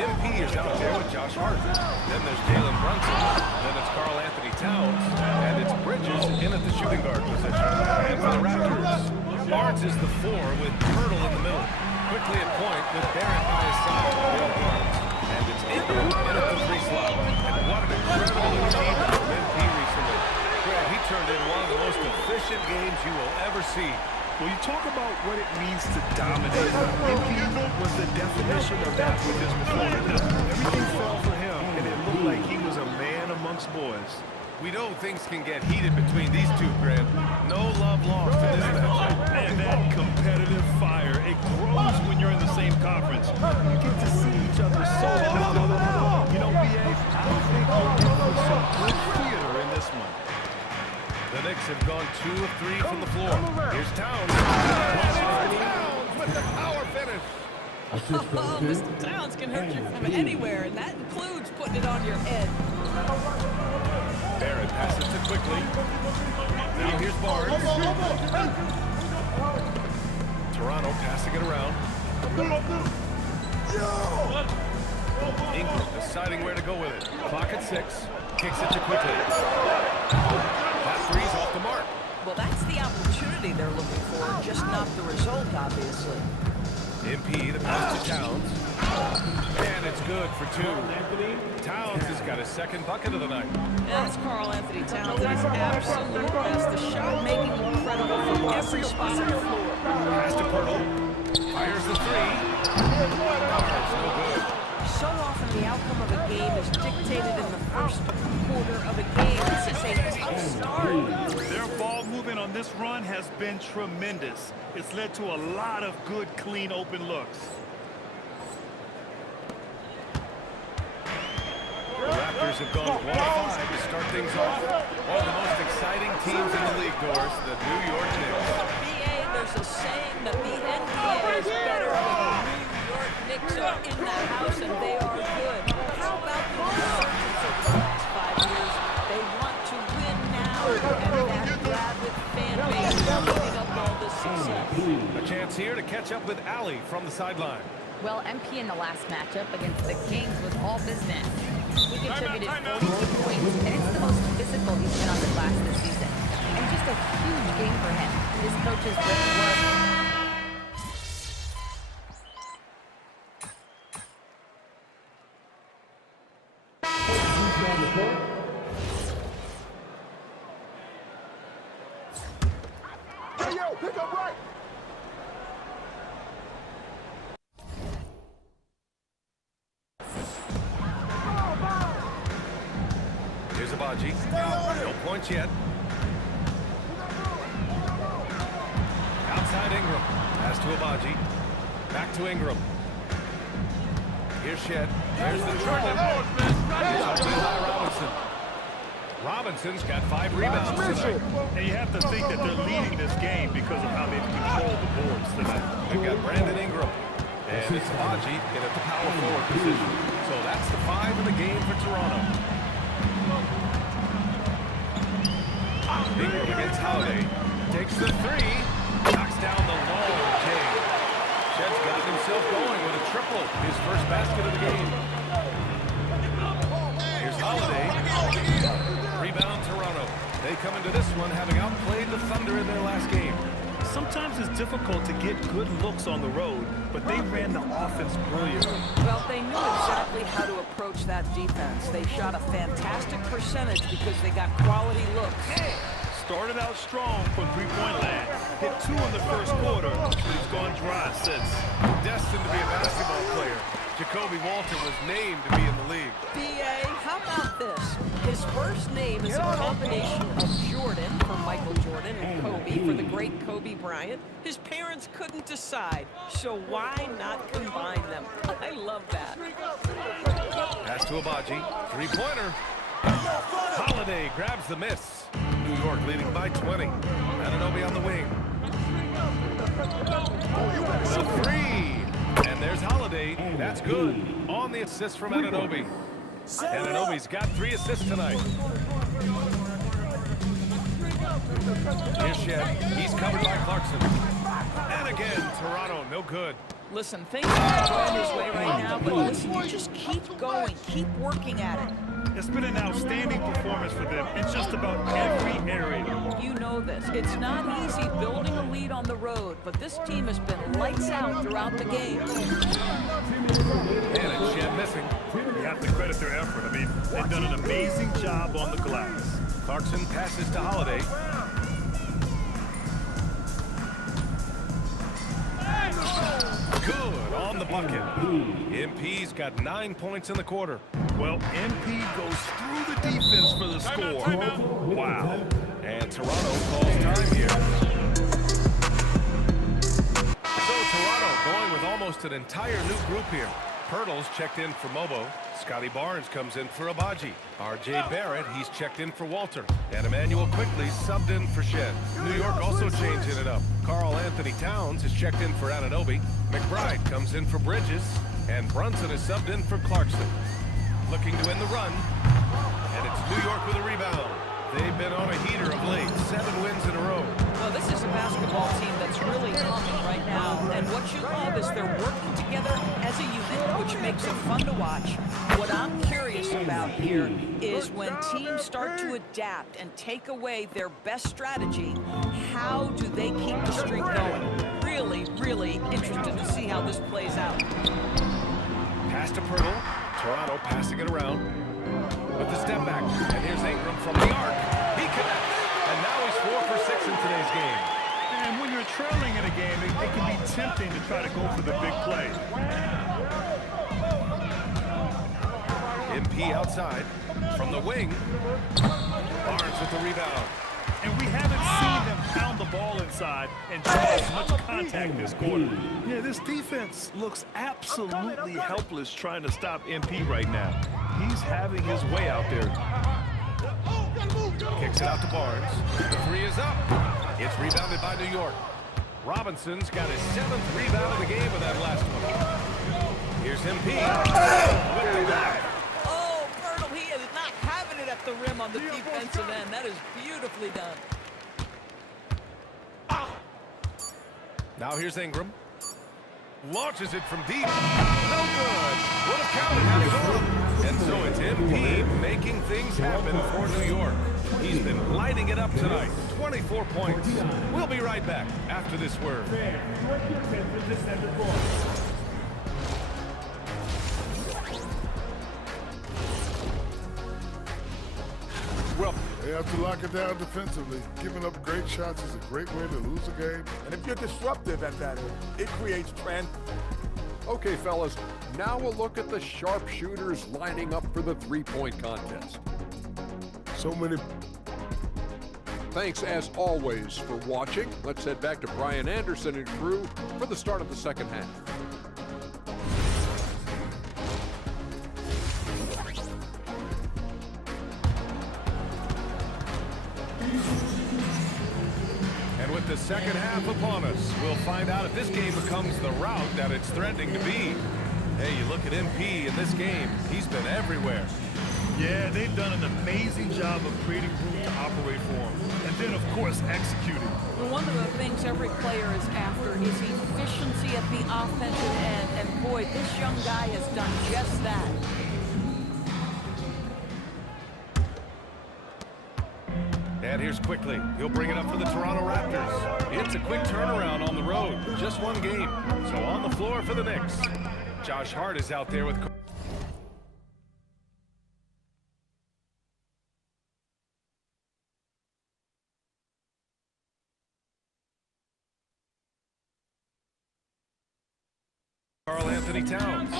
MP is out there with Josh Hart. Then there's Jalen Brunson. Then it's Karl Anthony Towns. And it's Bridges in at the shooting guard position. And for the Raptors, Barnes is the 4 with Pirtle in the middle. Quickly at point with Barrett by his side. Bill Barnes. And it's Ingram in at the 3 slot. And what an incredible achievement from MP recently. Greg, he turned in one of the most efficient games you will ever see. Well, you talk about what it means to dominate. MP was the definition of that with his performance. Everything fell for him, and it looked like he was a man amongst boys. We know things can get heated between these two, Grant. No love lost in this match. And that competitive fire, it grows when you're in the same conference. You get to see each other so often. You Hawks have gone 2 of 3 from the floor. Here's Towns. Towns with the power finish. Oh, Mr. Towns can hurt you from anywhere, and that includes putting it on your head. Barrett passes to Quickly. Now here's Barnes. Toronto passing it around. Ingram deciding where to go with it. Clock at 6. Kicks it to Quickly. That three's off the mark. Well, that's the opportunity they're looking for, just not the result, obviously. MP, the pass to Towns. And it's good for 2. Towns has got his second bucket of the night. Yeah, it's Karl Anthony Towns at his absolute best. The shot making incredible from every spot on the floor. Pass to Pirtle. Fires the 3. Bars, no good. So often the outcome of a game is dictated in the first quarter of a game. This is a tough start. Their ball movement on this run has been tremendous. It's led to a lot of good, clean, open looks. The Raptors have gone 1 of 5 to start things off. One of the most exciting teams in the league, Doris, the New York Knicks. BA, there's a saying that the NBA is better when the New York Knicks are in the house, and they are good. How about the resurgence of the last 5 years? They want to win now, and that grab with fan base is giving up all this success. A chance here to catch up with Allie from the sideline. Well, MP in the last matchup against the Kings was all business. He contributed 42 points, and it's the most physical he's been on the glass this season. And just a huge game for him. His coaches put work. Hey, yo, pick up right. Here's Abaji. No points yet. Outside Ingram. Pass to Abaji. Back to Ingram. Here's Shed. There's the triple. It's opened by Robinson. Robinson's got 5 rebounds tonight. And you have to think that they're leading this game because of how they've controlled the boards tonight. They've got Brandon Ingram. And it's Abaji in at the power forward position. So that's the 5 in the game for Toronto. Ingram against Holiday. Takes the 3. Knocks down the long J. Shed's got himself going with a triple. His first basket of the game. Here's Holiday. Rebound Toronto. They come into this one having outplayed the Thunder in their last game. Sometimes it's difficult to get good looks on the road, but they ran the offense brilliantly. Well, they knew exactly how to approach that defense. They shot a fantastic percentage because they got quality looks. Started out strong from three-point land. Hit 2 in the first quarter, but he's gone dry since. Destined to be a basketball player, Jacoby Walter was named to be in the league. B.A., how about this? His first name is a combination of Jordan for Michael Jordan and Kobe for the great Kobe Bryant. His parents couldn't decide, so why not combine them? I love that. Pass to Abaji. 3-pointer. Holiday grabs the miss. New York leading by 20. Anunoby on the wing. The 3. And there's Holiday. That's good. On the assist from Anunoby. Anunoby's got 3 assists tonight. Here's Shed. He's covered by Clarkson. And again, Toronto, no good. Listen, things are going his way right now, but listen, you just keep going, keep working at it. It's been an outstanding performance for them in just about every area. You know this. It's not easy building a lead on the road, but this team has been lights out throughout the game. And it's Shed missing. You have to credit their effort. I mean, they've done an amazing job on the glass. Clarkson passes to Holiday. Good on the bucket. MP's got 9 points in the quarter. Well, MP goes through the defense for the score. Wow. And Toronto calls time here. So Toronto going with almost an entire new group here. Pirtle's checked in for Mobo. Scotty Barnes comes in for Abaji. R.J. Barrett, he's checked in for Walter. And Emmanuel quickly subbed in for Shed. New York also changing it up. Carl Anthony Towns is checked in for Anunoby. McBride comes in for Bridges. And Brunson is subbed in for Clarkson. Looking to win the run. And it's New York with a rebound. They've been on a heater of late. 7 wins in a row. Well, this is a basketball team that's really humming right now. And what you love is they're working together as a unit, which makes it fun to watch. What I'm curious about here is when teams start to adapt and take away their best strategy, how do they keep the streak going? Really, really interested to see how this plays out. Pass to Pirtle. Toronto passing it around with the step back. And here's Ingram from the arc. He connects. And now he's 4 for 6 in today's game. And when you're trailing in a game, it can be tempting to try to go for the big play. MP outside from the wing. Barnes with the rebound. And we haven't seen them pound the ball inside and draw as much contact this quarter. Yeah, this defense looks absolutely helpless trying to stop MP right now. He's having his way out there. Kicks it out to Barnes. The 3 is up. It's rebounded by New York. Robinson's got his 7th rebound of the game with that last one. Here's MP. With the back. Oh, Pirtle, he is not having it at the rim on the defensive end. That is beautifully done. Now here's Ingram. Launches it from deep. No good. Would have counted had it gone. And so it's MP making things happen for New York. He's been lighting it up tonight. 24 points. We'll be right back after this word. Well, they have to lock it down defensively. Giving up great shots is a great way to lose a game. And if you're disruptive at that, it creates trend. Okay, fellas, now we'll look at the sharpshooters lining up for the three-point contest. So many. Thanks, as always, for watching. Let's head back to Brian Anderson and crew for the start of the second half. And with the second half upon us, we'll find out if this game becomes the rout that it's threatening to be. Hey, you look at MP in this game, he's been everywhere. Yeah, they've done an amazing job of creating room to operate for him. And then, of course, executing. Well, one of the things every player is after is efficiency at the offensive end. And boy, this young guy has done just that. And here's quickly. He'll bring it up for the Toronto Raptors. It's a quick turnaround on the road. Just one game. So on the floor for the Knicks. Josh Hart is out there with... Carl Anthony Towns.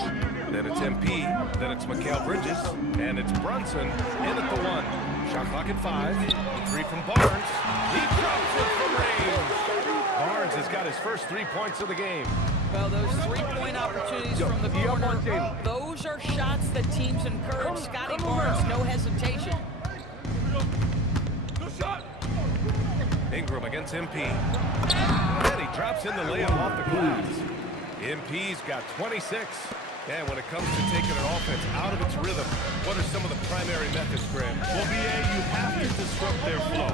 Then it's MP. Then it's Mikal Bridges. And it's Brunson in at the 1. Shot clock at 5. The 3 from Barnes. He drops it from range. Barnes has got his first 3 points of the game. Well, those three-point opportunities from the corner, those are shots that teams encourage. Scotty Barnes, no hesitation. Ingram against MP. And he drops in the layup off the glass. MP's got 26. And when it comes to taking an offense out of its rhythm, what are some of the primary methods, Graham? Well, BA, you have to disrupt their flow.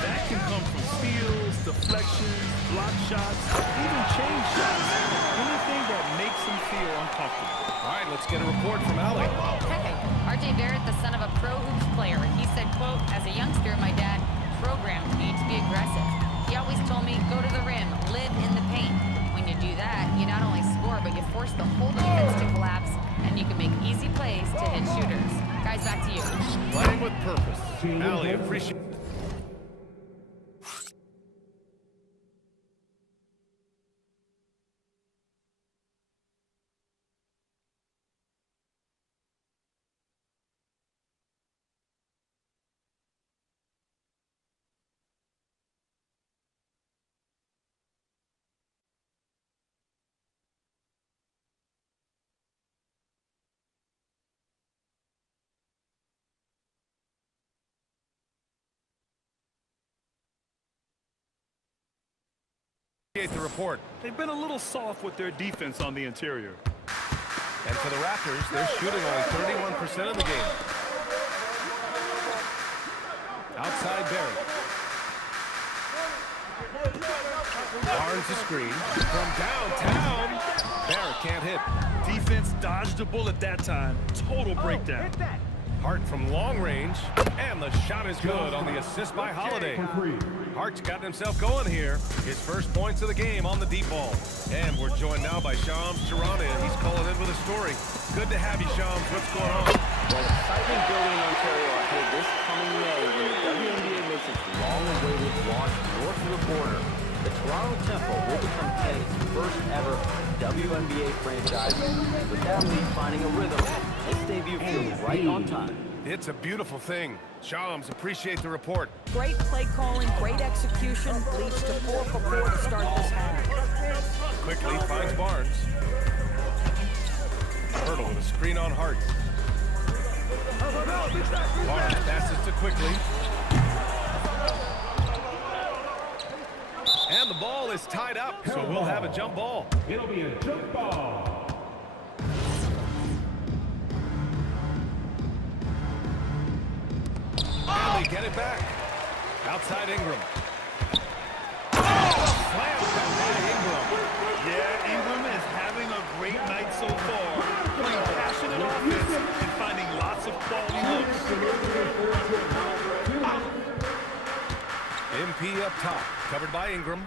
That can come from steals, deflections, block shots, even change shots. Anything that makes them feel uncomfortable. All right, let's get a report from Allie. Okay. R.J. Barrett, the son of a pro hoops player. He said, quote, as a youngster, my dad programmed me to be aggressive. He always told me, go to the rim, live in the paint. When you do that, you not only score, but you force the whole defense to collapse, and you can make easy plays to hit shooters. Guys, back to you. Playing with purpose. Allie, appreciate The report. They've been a little soft with their defense on the interior. And for the Raptors, they're shooting only 31% of the game. Outside Barrett. Barnes the screen. From downtown, Barrett can't hit. Defense dodged the bullet that time. Total breakdown. Hart from long range, and the shot is good on the assist by Holiday. Hart's gotten himself going here. His first points of the game on the deep ball. And we're joined now by Shams Charania. He's calling in with a story. Good to have you, Shams. What's going on? Well, excitement building in Ontario ahead this coming May when the WNBA makes its long-awaited launch north of the border. The Toronto Temple will become Canada's first ever WNBA franchise. And with that league finding a rhythm, this debut feels right on time. It's a beautiful thing. Shams, appreciate the report. Great play calling, great execution, leads to 4 for 4 to start this half. Quickly finds Barnes. Hurdle with a screen on Hart. Barnes passes to Quickly. And the ball is tied up, so we'll have a jump ball. It'll be a jump ball. And they get it back. Outside Ingram. Slam by Ingram. Yeah, Ingram is having a great night so far. Playing passionate offense and finding lots of quality looks. MP up top, covered by Ingram.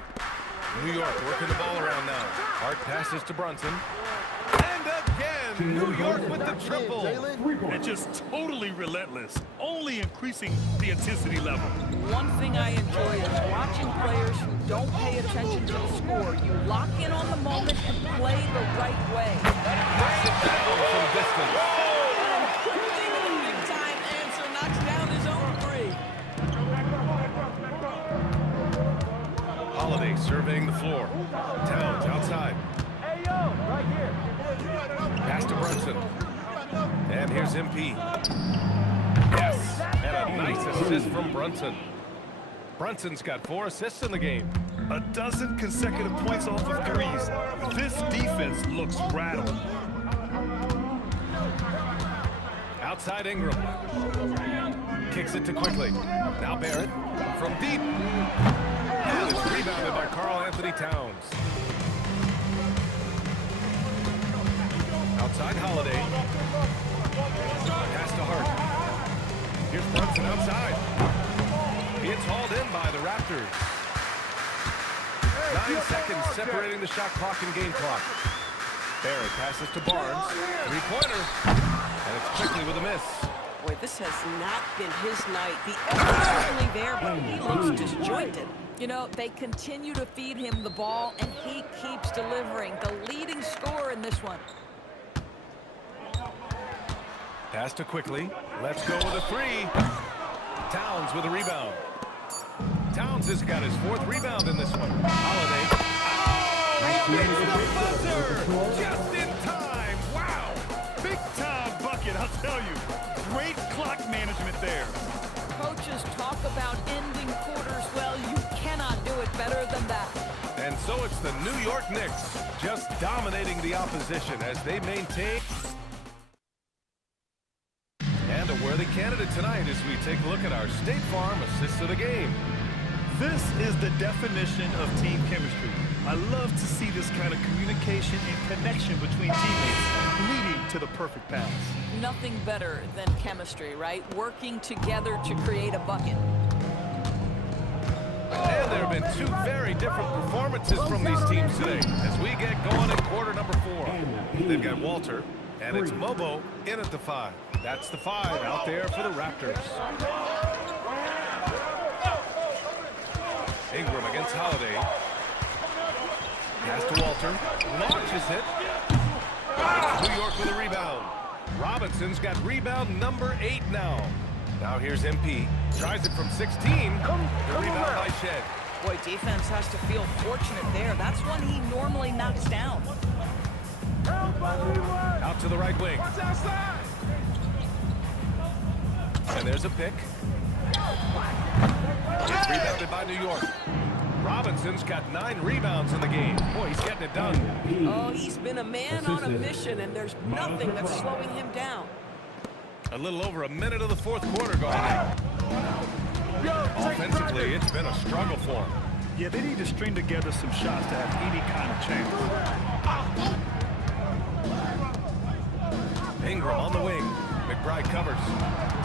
New York working the ball around now. Hart passes to Brunson. And again, New York with the triple. And just totally relentless, only increasing the intensity level. One thing I enjoy is watching players who don't pay attention to the score. You lock in on the moment and play the right way. From distance. Big time answer knocks down his own 3. Holiday surveying the floor. Towns outside. Hey, yo, right here. Pass to Brunson. And here's MP. Yes, and a nice assist from Brunson. Brunson's got 4 assists in the game. A dozen consecutive points off of threes. This defense looks rattled. Outside Ingram. Kicks it to Quickly. Now Barrett from deep. And it's rebounded by Karl Anthony Towns. Outside Holiday. Pass to Hart. Here's Brunson outside. It's hauled in by the Raptors. 9 seconds separating the shot clock and game clock. Barrett passes to Barnes. 3-pointer. And it's Quickly with a miss. Boy, this has not been his night. The effort is certainly there, but he looks disjointed. You know, they continue to feed him the ball, and he keeps delivering. The leading scorer in this one. Pass to Quickly. Let's go with a 3. Towns with a rebound. Towns has got his 4th rebound in this one. Holiday. Oh, it's the buzzer! Just in time. Wow. Big time bucket, I'll tell you. Great clock management there. Coaches talk about ending quarters. Well, you cannot do it better than that. And so it's the New York Knicks just dominating the opposition as they maintain. And a worthy candidate tonight as we take a look at our State Farm assists of the game. This is the definition of team chemistry. I love to see this kind of communication and connection between teammates leading to the perfect pass. Nothing better than chemistry, right? Working together to create a bucket. And there have been 2 very different performances from these teams today as we get going in quarter number 4. They've got Walter, and it's Mobo in at the 5. That's the 5 out there for the Raptors. Ingram against Holiday. Pass to Walter. Launches it. It's New York with a rebound. Robinson's got rebound number 8 now. Now here's MP. Tries it from 16. The rebound by Shed. Boy, defense has to feel fortunate there. That's one he normally knocks down. Out to the right wing. And there's a pick. It's rebounded by New York. Robinson's got 9 rebounds in the game. Boy, he's getting it done. Oh, he's been a man on a mission, and there's nothing that's slowing him down. A little over a minute of the fourth quarter gone now. Offensively, it's been a struggle for him. Yeah, they need to string together some shots to have any kind of chance. Ingram on the wing. McBride covers.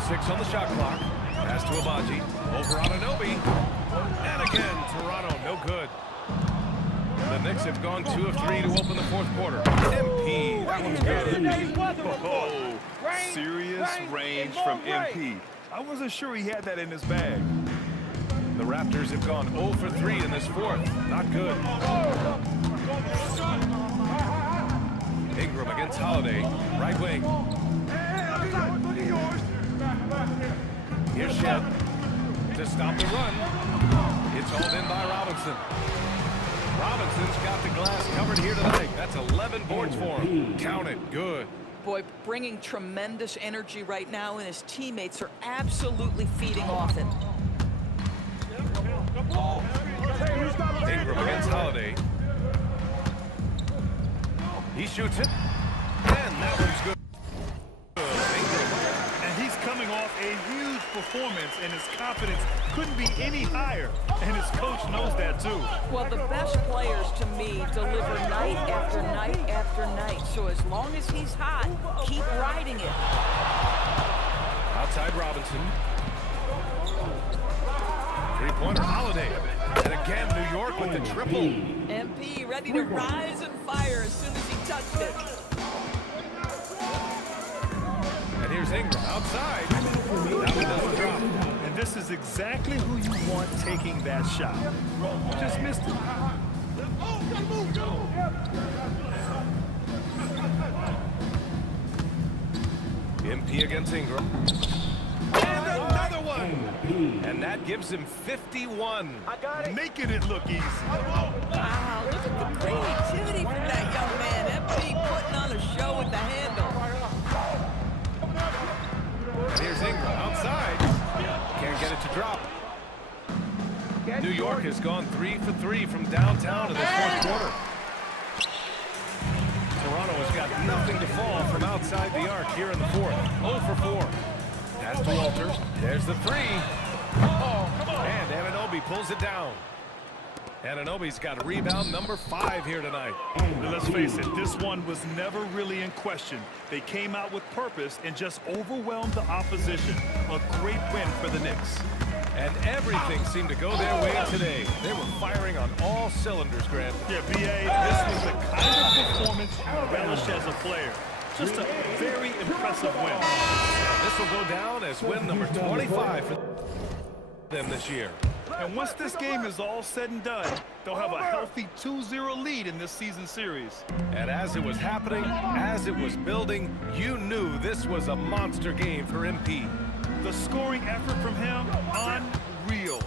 6 on the shot clock. Pass to Abaji. Over on Anunoby. And again, Toronto, no good. The Knicks have gone 2 of 3 to open the fourth quarter. MP, that one's good. Oh, serious range from MP. I wasn't sure he had that in his bag. The Raptors have gone 0 for 3 in this fourth. Not good. Ingram against Holiday. Right wing. Here's Shed to stop the run. It's hauled in by Robinson. Robinson's got the glass covered here tonight. That's 11 boards for him. Count it. Good. Boy, bringing tremendous energy right now, and his teammates are absolutely feeding off him. Ingram against Holiday. He shoots it. And that one's good. And he's coming off a huge performance, and his confidence couldn't be any higher. And his coach knows that, too. Well, the best players, to me, deliver night after night after night. So as long as he's hot, keep riding it. Outside Robinson. Three-pointer Holiday. And again, New York with the triple. MP ready to rise and fire as soon as he touched it. And here's Ingram outside. That one doesn't drop. And this is exactly who you want taking that shot. Just missed it. MP against Ingram. And another one. And that gives him 51. Making it look easy. Wow, look at the creativity from that young man. MP putting on a show with the handle. Here's Ingram outside. Can't get it to drop. New York has gone 3 for 3 from downtown in this fourth quarter. Toronto has got nothing to fall from outside the arc here in the fourth. 0 for 4. Pass to Walters. There's the 3. And Anunoby pulls it down. Anunoby's got rebound number 5 here tonight. Let's face it, this one was never really in question. They came out with purpose and just overwhelmed the opposition. A great win for the Knicks. And everything seemed to go their way today. They were firing on all cylinders, Grant. Yeah, B.A., this was the kind of performance you relish as a player. Just a very impressive win. This will go down as win number 25 for them this year. And once this game is all said and done, they'll have a healthy 2-0 lead in this season series. And as it was happening, as it was building, you knew this was a monster game for MP. The scoring effort from him, unreal.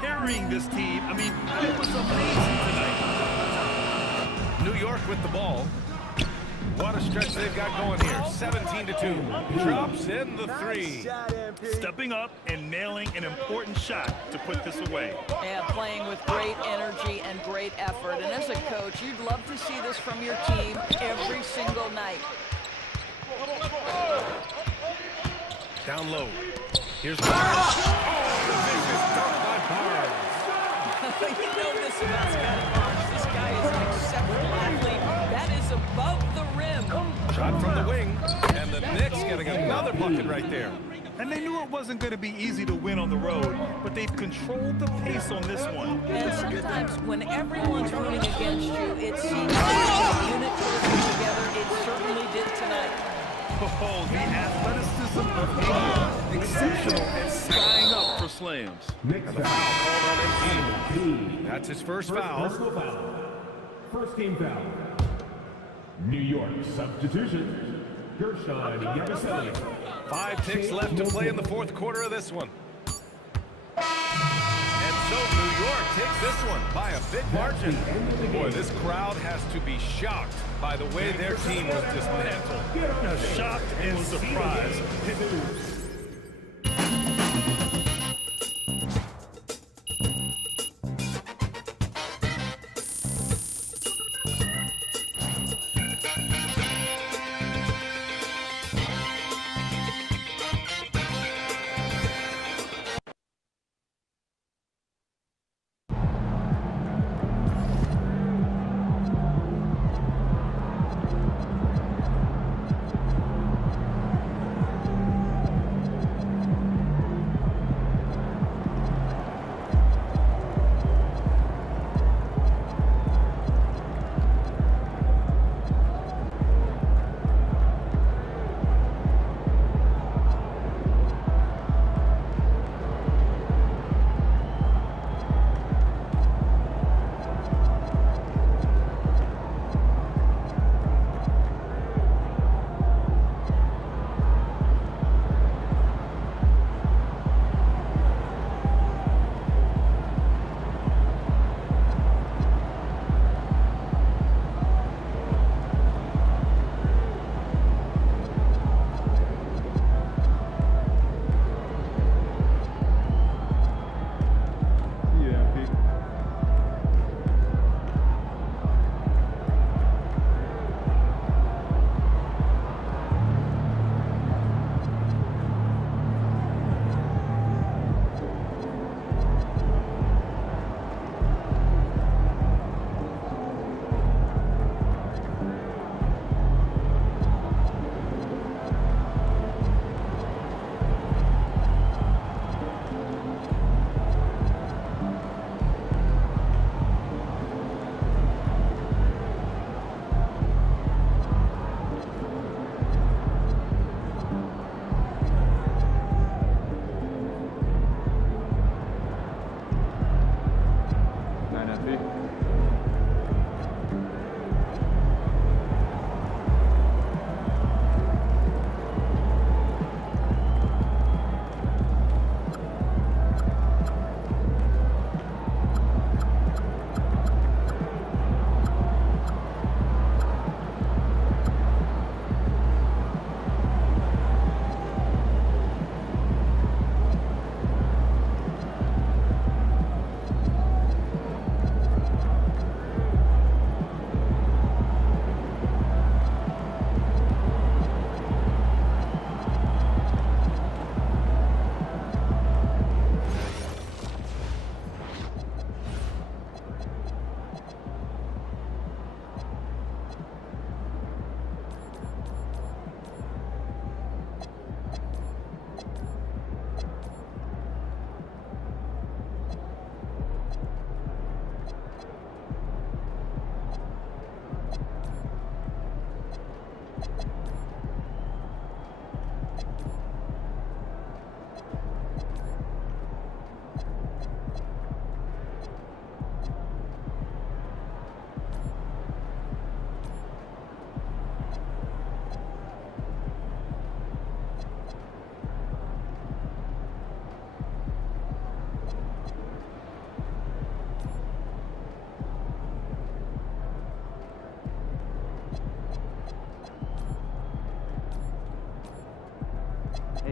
Carrying this team, I mean, it was amazing tonight. New York with the ball. What a stretch they've got going here. 17-2. Drops in the 3. Stepping up and nailing an important shot to put this away. Yeah, playing with great energy and great effort. And as a coach, you'd love to see this from your team every single night. Down low. Here's Barnes. Oh, the vicious dunk by Barnes. You know this about Scotty Barnes. This guy is an exceptional athlete. That is above the rim. Shot from the wing, and the Knicks getting another bucket right there. And they knew it wasn't going to be easy to win on the road, but they've controlled the pace on this one. And sometimes when everyone's rooting against you, it seems like a unit working together. It certainly did tonight. Oh, the athleticism of Ingram, exceptional and skying up for slams. And the foul called on MP. That's his first foul. First game foul. New York substitution. Gershon Yabusele. 5 ticks left to play in the fourth quarter of this one. And so New York takes this one by a big margin. Boy, this crowd has to be shocked by the way their team was dismantled. Shocked and surprised.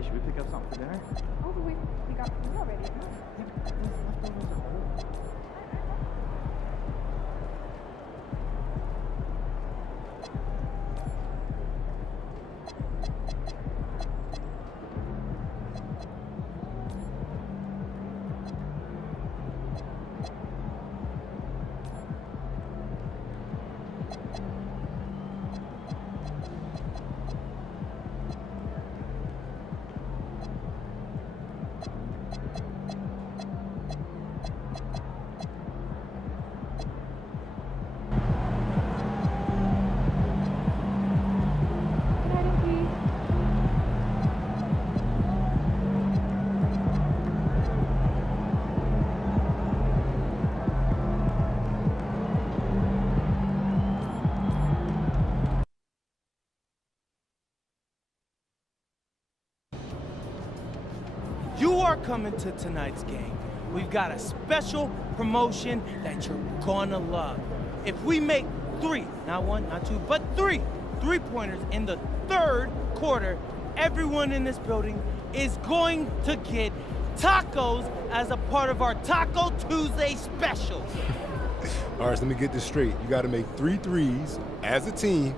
Hey, should we pick up something for dinner? Oh, but we got food already. You are coming to tonight's game. We've got a special promotion that you're gonna love. If we make 3, not 1, not 2, but 3 3-pointers in the 3rd quarter, everyone in this building is going to get tacos as a part of our Taco Tuesday special. All right, so let me get this straight. You got to make 3 threes as a team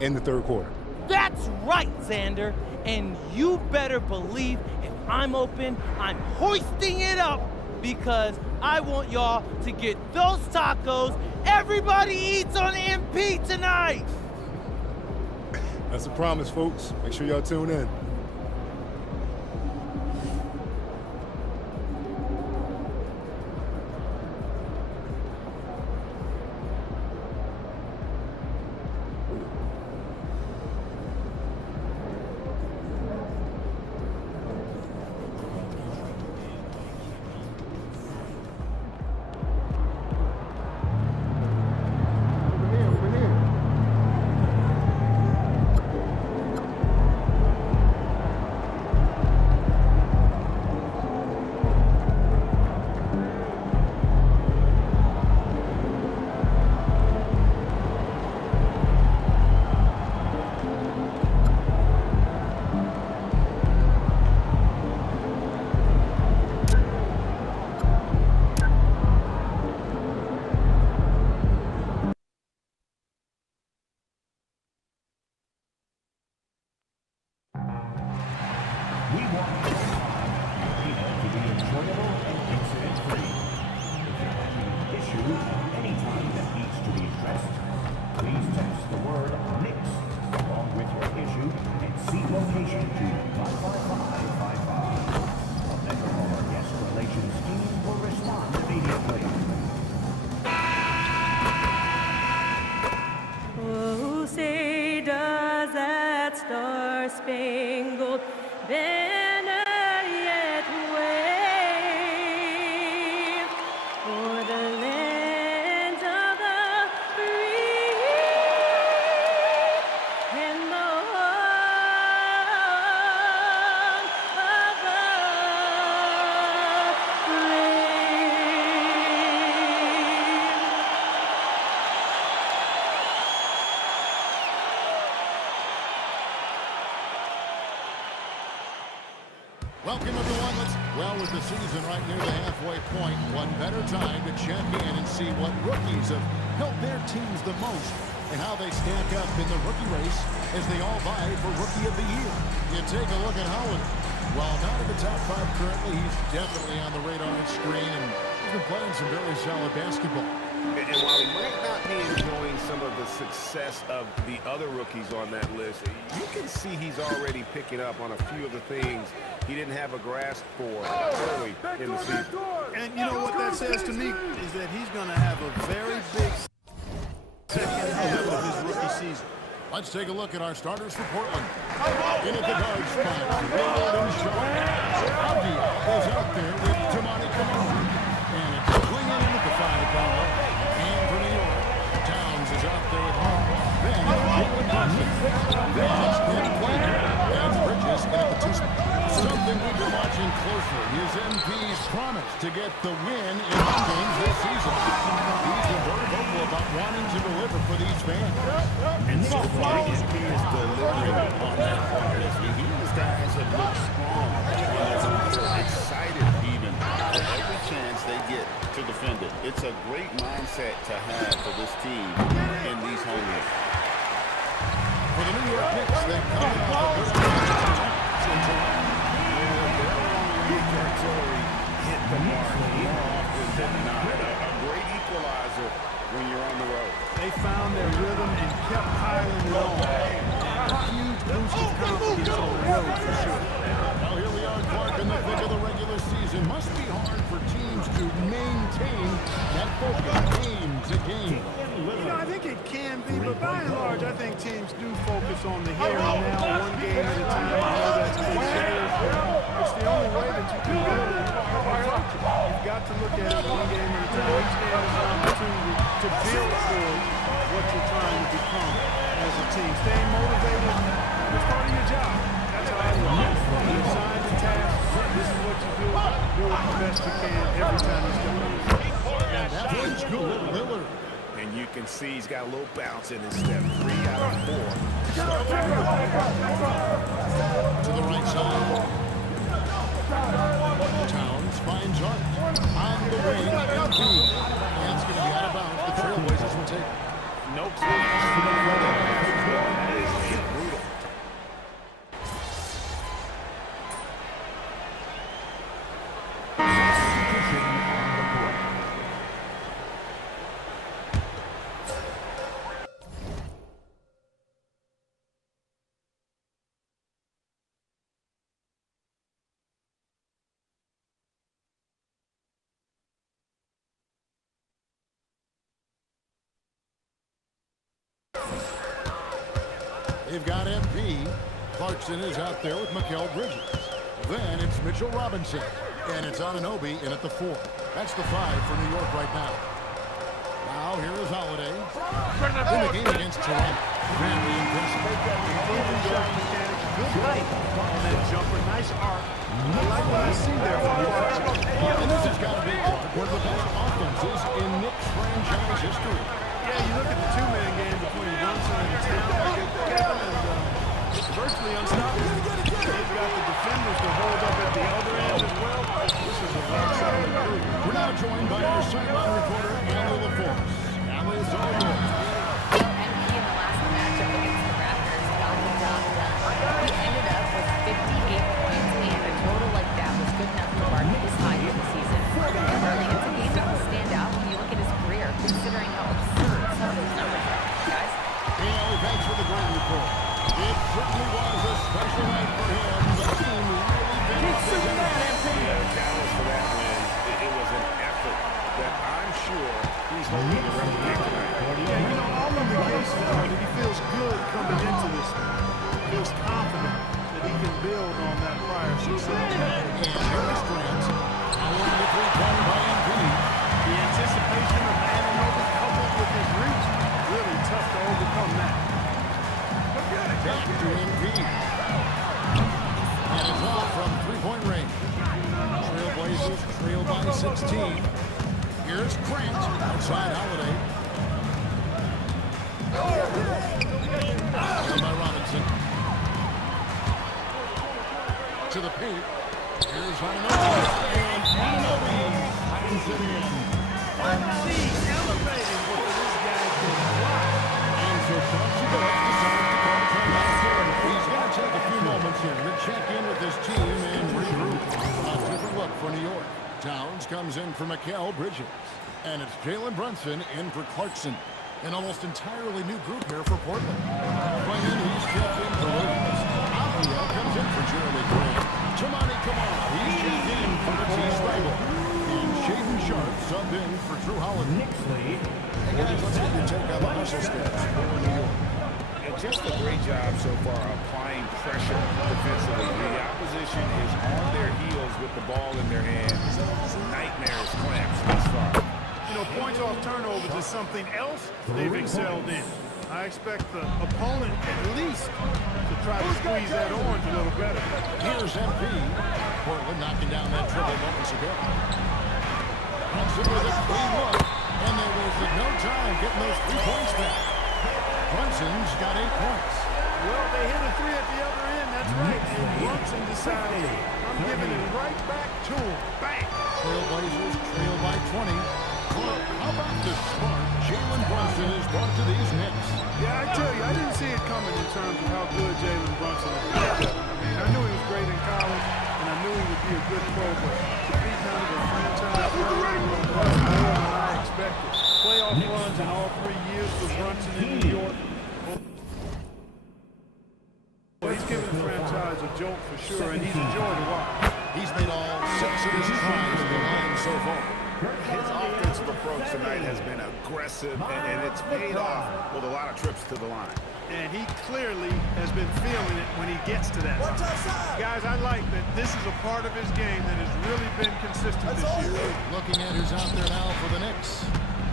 in the 3rd quarter. That's right, Xander. And you better believe if I'm open, I'm hoisting it up because I want y'all to get those tacos everybody eats on MP tonight. That's a promise, folks. Make sure y'all tune in. We want your time to be enjoyable and incident-free. If you have any issue anytime that needs to be addressed, please text the word NIX along with your issue and seat location to 55555. A member of our guest relations team will respond immediately. Oh, say does that star-spangled banner yet wave o'er the land of the free and the home of the Welcome, everyone. With the season right near the halfway point, what better time to check in and see what rookies have helped their teams the most and how they stack up in the rookie race as they all vie for Rookie of the Year. You take a look at Howard. While not in the top 5 currently, he's definitely on the radar screen and he's been playing some very solid basketball. And while he might not be enjoying some of the success of the other rookies on that list, you can see he's already picking up on a few of the things he didn't have a grasp for early in the season. And you know what that says to me is that he's going to have a very big second half of his rookie season. Let's take a look at our starters for Portland. In at the guard spot, Wilden Shaw. Augie is out there with Tamani Kamara. And it's swinging in at the 5 corner. And for New York, Towns is out there at home. Then Jalen Brunson. Then it's Nick Quaker. And Bridges in at the 2 spot. Something we've been watching closely is MP's promise to get the win in home games this season. He's been very vocal about wanting to deliver for these fans. And so far, MP is delivering on that promise. He was guys have looked strong. They're excited even for every chance they get to defend it. It's a great mindset to have for this team in these home games. For the New York Knicks, they come in with a Artillery hit the mark more often than not. A great equalizer when you're on the road. They found their rhythm and kept piling it on. A huge boost of confidence on the road for sure. Well, here we are, Clark, in the thick of the regular season. Must be hard for teams to maintain that focus game to game. You know, I think it can be, but by and large, I think teams do focus on the here and now, one game at a time. I know that's cliche. It's the only way that you can build it. You've got to look at it one game at a time. Each game is an opportunity to build towards what you're trying to become as a team. Staying motivated is part of your job. That's how I look at it. You're assigned a task. This is what you do. Do it the best you can every time you step on it. And that one's good, Lillard. And you can see he's got a little bounce in his step. 3 out of 4. To the right side. Towns finds Hart. On the wing, MP. And it's going to be out of bounds. The Trailblazers will take it. No clue. Brutal. They've got MP. Clarkson is out there with Mikal Bridges. Then it's Mitchell Robinson. And it's Anunoby in at the 4. That's the 5 for New York right now. Now here is Holiday. In the game against Toronto. Very impressive. Good height on that jumper. Nice arc. I like what I see there from Clarkson. And this has got to be one of the best offenses in Knicks franchise history. Yeah, you look at the two-man game between Brunson and Kevin, and it's virtually unstoppable. They've got the defenders to hold up at the other end as well. This is a rock-solid group. We're now joined by our sideline reporter, Allie LaForce. Allie, it's all yours. MP in the last matchup against the Raptors got the job done. He ended up with 58 points, and a total like that was good enough to mark his high for the season. And really, it's a game that will stand out when you look at his career, considering how absurd some of those numbers are. Guys? Hey, Allie, thanks for the great report. It certainly was a special night for him. The team really Keep shooting that, MP. Dallas for that win. It was an effort that I'm sure he's hoping to replicate tonight. Yeah, you know, all indications are that he feels good coming into this one. Feels confident that he can build on that prior success. And Harris Grant, following the three-point by MP. The anticipation of Anunoby coupled with his reach, really tough to overcome that. Back to MP. And it's off from three-point range. Trailblazers trail by 16. Here's Grant outside Holiday. Down by Robinson. To the paint. Here's Anunoby. And Anunoby finds it in. Elevating what this guy can fly. And so Chauncey Billups decides to call timeout here. He's going to take a few moments here to check in with his team and regroup. A different look for New York. Towns comes in for Mikal Bridges. And it's Jalen Brunson in for Clarkson. An almost entirely new group here for Portland. Playing, he's checked in for Williams. Avia comes in for Jeremy Grant. Tamani Kamara, he's checked in for Matisse Thybulle. And Shaden Sharp subbed in for Drew Holiday. Knicks lead. Hey guys, let's get your take on the hustle stats for New York. And just a great job so far applying pressure defensively. The opposition is on their heels with the ball in their hands. Nightmares clamps thus far. You know, points off turnovers is something else they've excelled in. I expect the opponent at least to try to squeeze that orange a little better. Here's MP. Portland knocking down that triple moments ago. Brunson with a clean look, and they wasted no time getting those 3 points back. Brunson's got 8 points. Well, they hit a three at the other end. That's right. And Brunson decided, I'm giving it right back to him. Bang! Trailblazers trail by 20. Clark, how about the spark Jalen Brunson is brought to these Knicks? Yeah, I tell you, I didn't see it coming in terms of how good Jalen Brunson is. I knew he was great in college, and I knew he would be a good pro, but to be kind of a franchise player, more than I expected. Playoff runs in all 3 years for Brunson in New York. Well, he's given the franchise a jolt for sure, and he's a joy to watch. He's made all 6 of his tries at the line so far. His offensive approach tonight has been aggressive, and it's paid off with a lot of trips to the line. And he clearly has been feeling it when he gets to that. Guys, I like that this is a part of his game that has really been consistent this year. Looking at who's out there now for the Knicks.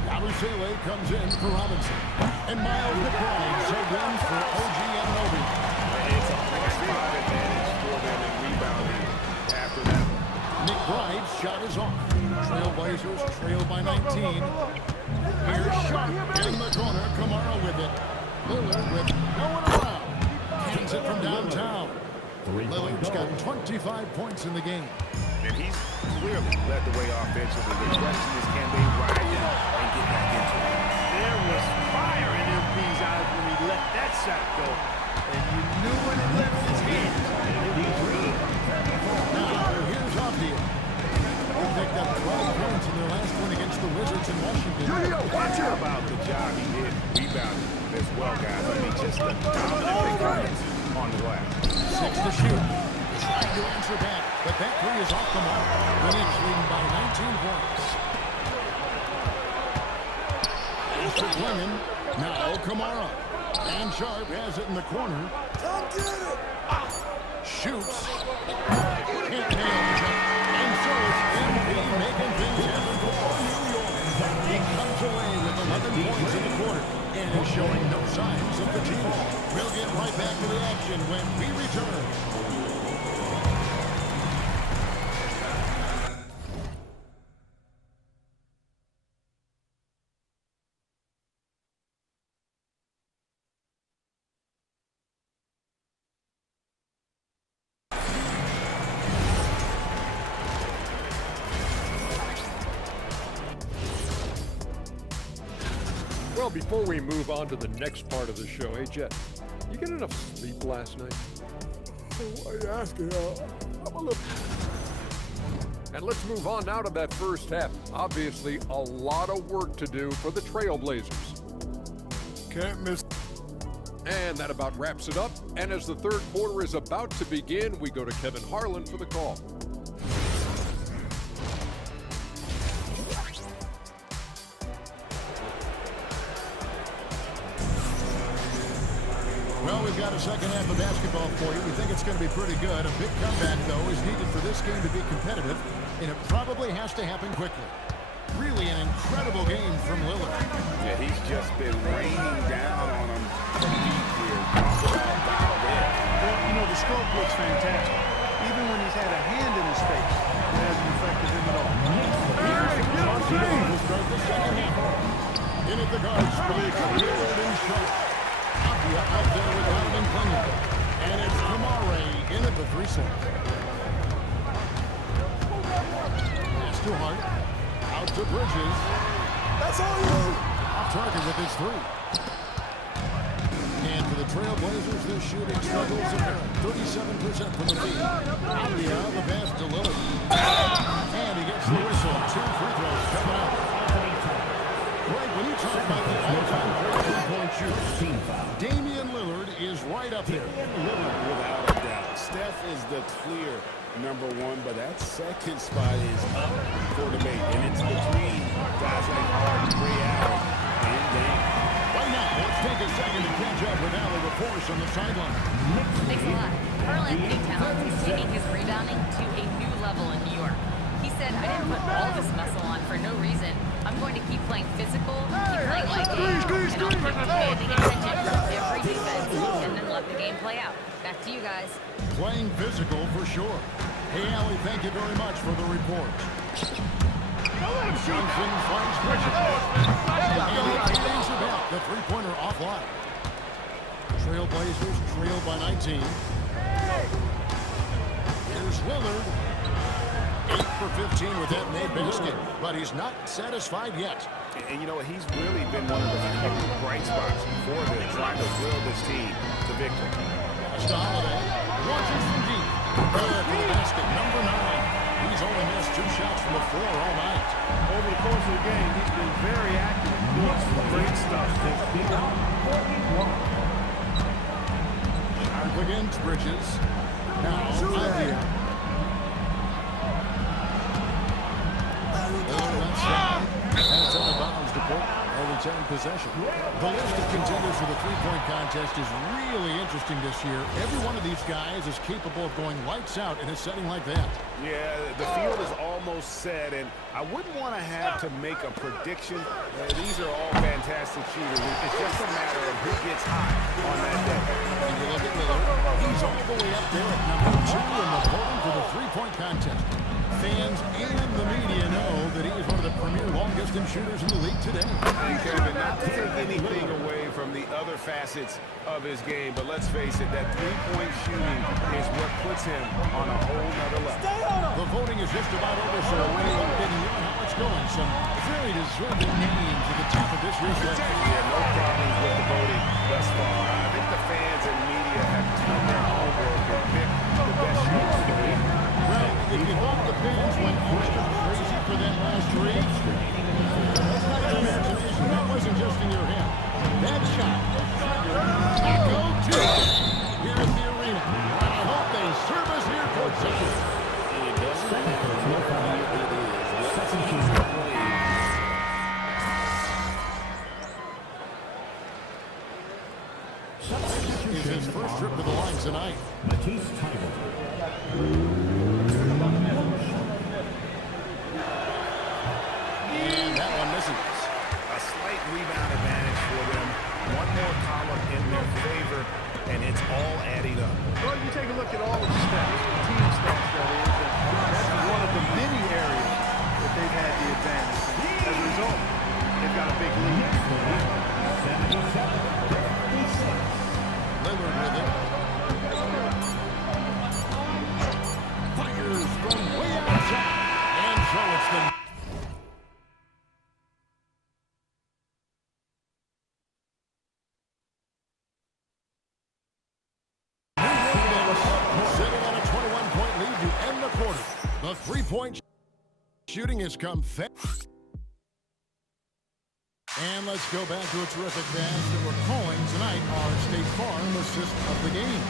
Yabusele comes in for Robinson. And Miles McBride subbed in for OG Anunoby. It's a +5 advantage for them in rebounding after that. McBride's shot is off. Trailblazers trail by 19. Here's Sharp in the corner. Kamara with it. Lillard with no one around. Kings it from downtown. Lillard's got 25 points in the game. And he's clearly led the way offensively. The question is, can they ride him and get back into it? There was fire in MP's eyes when he let that shot go. And you knew when it left his hands. Now, here's Avdia. They picked up 12 points in their last win against the Wizards in Washington. Watch out about the job he did rebounding as well, guys. I mean, just the dominant performance on the glass. 6 to shoot. Trying to answer back, but that three is off the mark. The Knicks leading by 19 points. After Glennon, now Kamara. And Sharp has it in the corner. Come get it! Shoots. Can't nail the jump. And so it's MP making things happen for New York. He comes away with 11 points in the quarter and is showing no signs of fatigue. We'll get right back to the action when we return. Well, before we move on to the next part of the show, hey, Jet, you get enough sleep last night? Why are you asking? I'm a little... And let's move on now to that first half. Obviously, a lot of work to do for the Trailblazers. Can't miss. And that about wraps it up. And as the third quarter is about to begin, we go to Kevin Harlan for the call. Well, we've got a second half of basketball for you. We think it's going to be pretty good. A big comeback, though, is needed for this game to be competitive, and it probably has to happen quickly. Really an incredible game from Lillard. Yeah, he's just been raining down on him from deep here. Talk about dialed in. Well, you know, the stroke looks fantastic. Even when he's had a hand in his face, it hasn't affected him at all. We'll start the second half. In at the guard spot, Lillard and Sharp. Avdia out there with Donovan Clingan. And it's Kamara in at the 3-set. Pass to Hart. Out to Bridges. That's all you. Off target with his 3. And for the Trailblazers, their shooting struggles apparent. 37% from the field. Avdia, the pass to Lillard. And he gets the whistle. 2 free throws coming out. Greg, when you talk about the all-time great three-point shooter, Damian Lillard is right up there. Lillard, without a doubt. Steph is the clear #1, but that second spot is up for debate, and it's between guys like Harden, Ray Allen, and Dame. Right now, let's take a second to catch up with Allie LaForce on the sideline. Thanks a lot. Karl Anthony Towns is taking his rebounding to a new level in New York. He said, I didn't put all this muscle on for no reason. I'm going to keep playing physical, keep playing like a game, and I'll keep demanding attention from every defense, and then let the game play out. Back to you guys. Playing physical for sure. Hey, Allie, thank you very much for the report. Johnson finds Bridges. And he answered back the three-pointer offline. Trailblazers trail by 19. Here's Lillard. 8 for 15 with that made basket, but he's not satisfied yet. And you know what? He's really been one of the few bright spots for them, trying to will this team to victory. Holiday launches from deep. Good for the basket, number 9. He's only missed 2 shots from the floor all night. Over the course of the game, he's been very active, doing some great stuff. Sharp against Bridges. Now, Ivy. That's out of bounds to Portland. Return possession. The list of contenders for the three-point contest is really interesting this year. Every one of these guys is capable of going lights out in a setting like that. Yeah, the field is almost set, and I wouldn't want to have to make a prediction. These are all fantastic shooters. It's just a matter of who gets hot on that day. And you look at Lillard. He's all the way up there at number 2 in the voting for the three-point contest. Fans and the media know that he is one of the premier long-distance shooters in the league today. Kevin, not to take anything away from the other facets of his game, but let's face it, that three-point shooting is what puts him on a whole nother level. The voting is just about over, so we're looking at how it's going. Some very deserving names at the top of this year's list. Yeah, no problems with the voting thus far. I think the fans and media have done their homework and picked the best shooters in the league. Well, if you thought the fans went extra crazy for that last three, that's not your imagination. That wasn't just in your head. That shot triggered Taco Tuesday here at the arena. And I hope they serve us here courtside. Is his first trip to the line tonight. Matisse Thybulle. And that one misses. A slight rebound advantage for them. One more column in their favor, and it's all adding up. Well, you take a look at all of the stats, the team stats, that is, and that's one of the many areas that they've had the advantage. And as a result, they've got a big lead. 77-56. Lillard with it. Fires from way outside. And so it's the... Sitting on a 21-point lead to end the quarter. The three-point shooting has come fast. And let's go back to a terrific pass that we're calling tonight our State Farm assist of the game.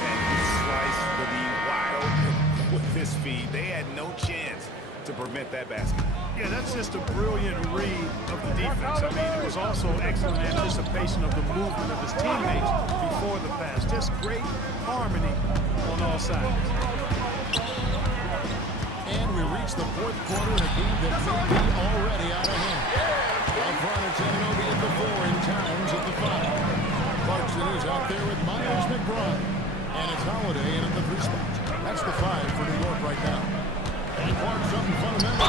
And he sliced the D wide open with this feed. They had no chance to prevent that basket. Yeah, that's just a brilliant read of the defense. I mean, it was also excellent anticipation of the movement of his teammates before the pass. Just great harmony on all sides. And we reach the fourth quarter in a game that may be already out of hand. Up front, it's Anunoby at the 4 and Towns at the 5. Clarkson is out there with Miles McBride. And it's Holiday in at the 3 spot. That's the 5 for New York right now. And Clark, something fundamental.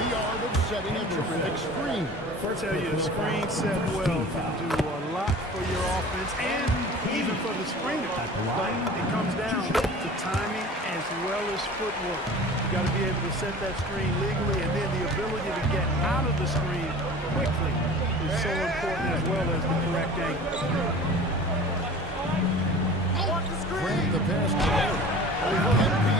The art of setting a terrific screen. I tell you, a screen set well can do a lot for your offense and even for the screener. But it comes down to timing as well as footwork. You got to be able to set that screen legally, and then the ability to get out of the screen quickly is so important, as well as the correct angle. Grant the pass to Lillard. MP,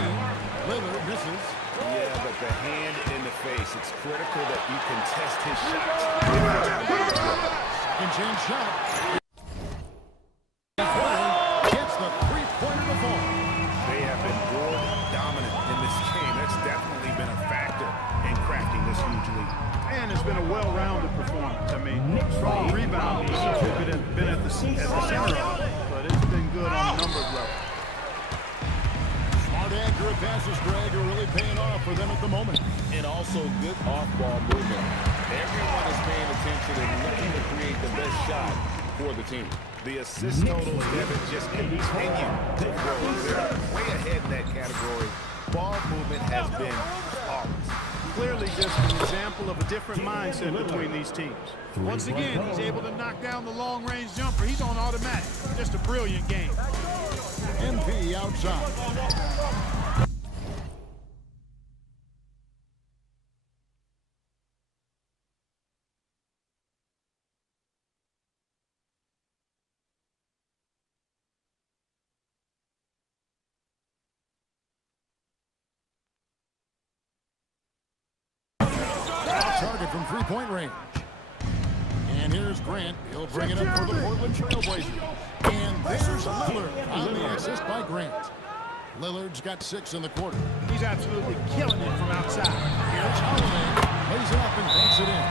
Lillard misses. Yeah, but the hand in the face, it's critical that you can test his shots. Second chance shot. Gets the three-pointer to fall. They have been board dominant in this game. That's definitely been a factor in crafting this huge lead. And it's been a well-rounded performance. I mean, strong rebound has certainly been at the center of it, but it's been good on a number of levels. Smart, accurate passes, Greg, are really paying off for them at the moment. And also good off-ball movement. Everyone is paying attention and looking to create the best shot for the team. The assist totals haven't just continued to grow. They're way ahead in that category. Ball movement has been flawless. Clearly just an example of a different mindset between these teams. Once again, he's able to knock down the long-range jumper. He's on automatic. Just a brilliant game. MP outside. Target from three-point range. And here's Grant. He'll bring it up for the Portland Trailblazers. And there's Lillard on the assist by Grant. Lillard's got 6 in the quarter. He's absolutely killing it from outside. Here's Holiday. Lays it up and banks it in.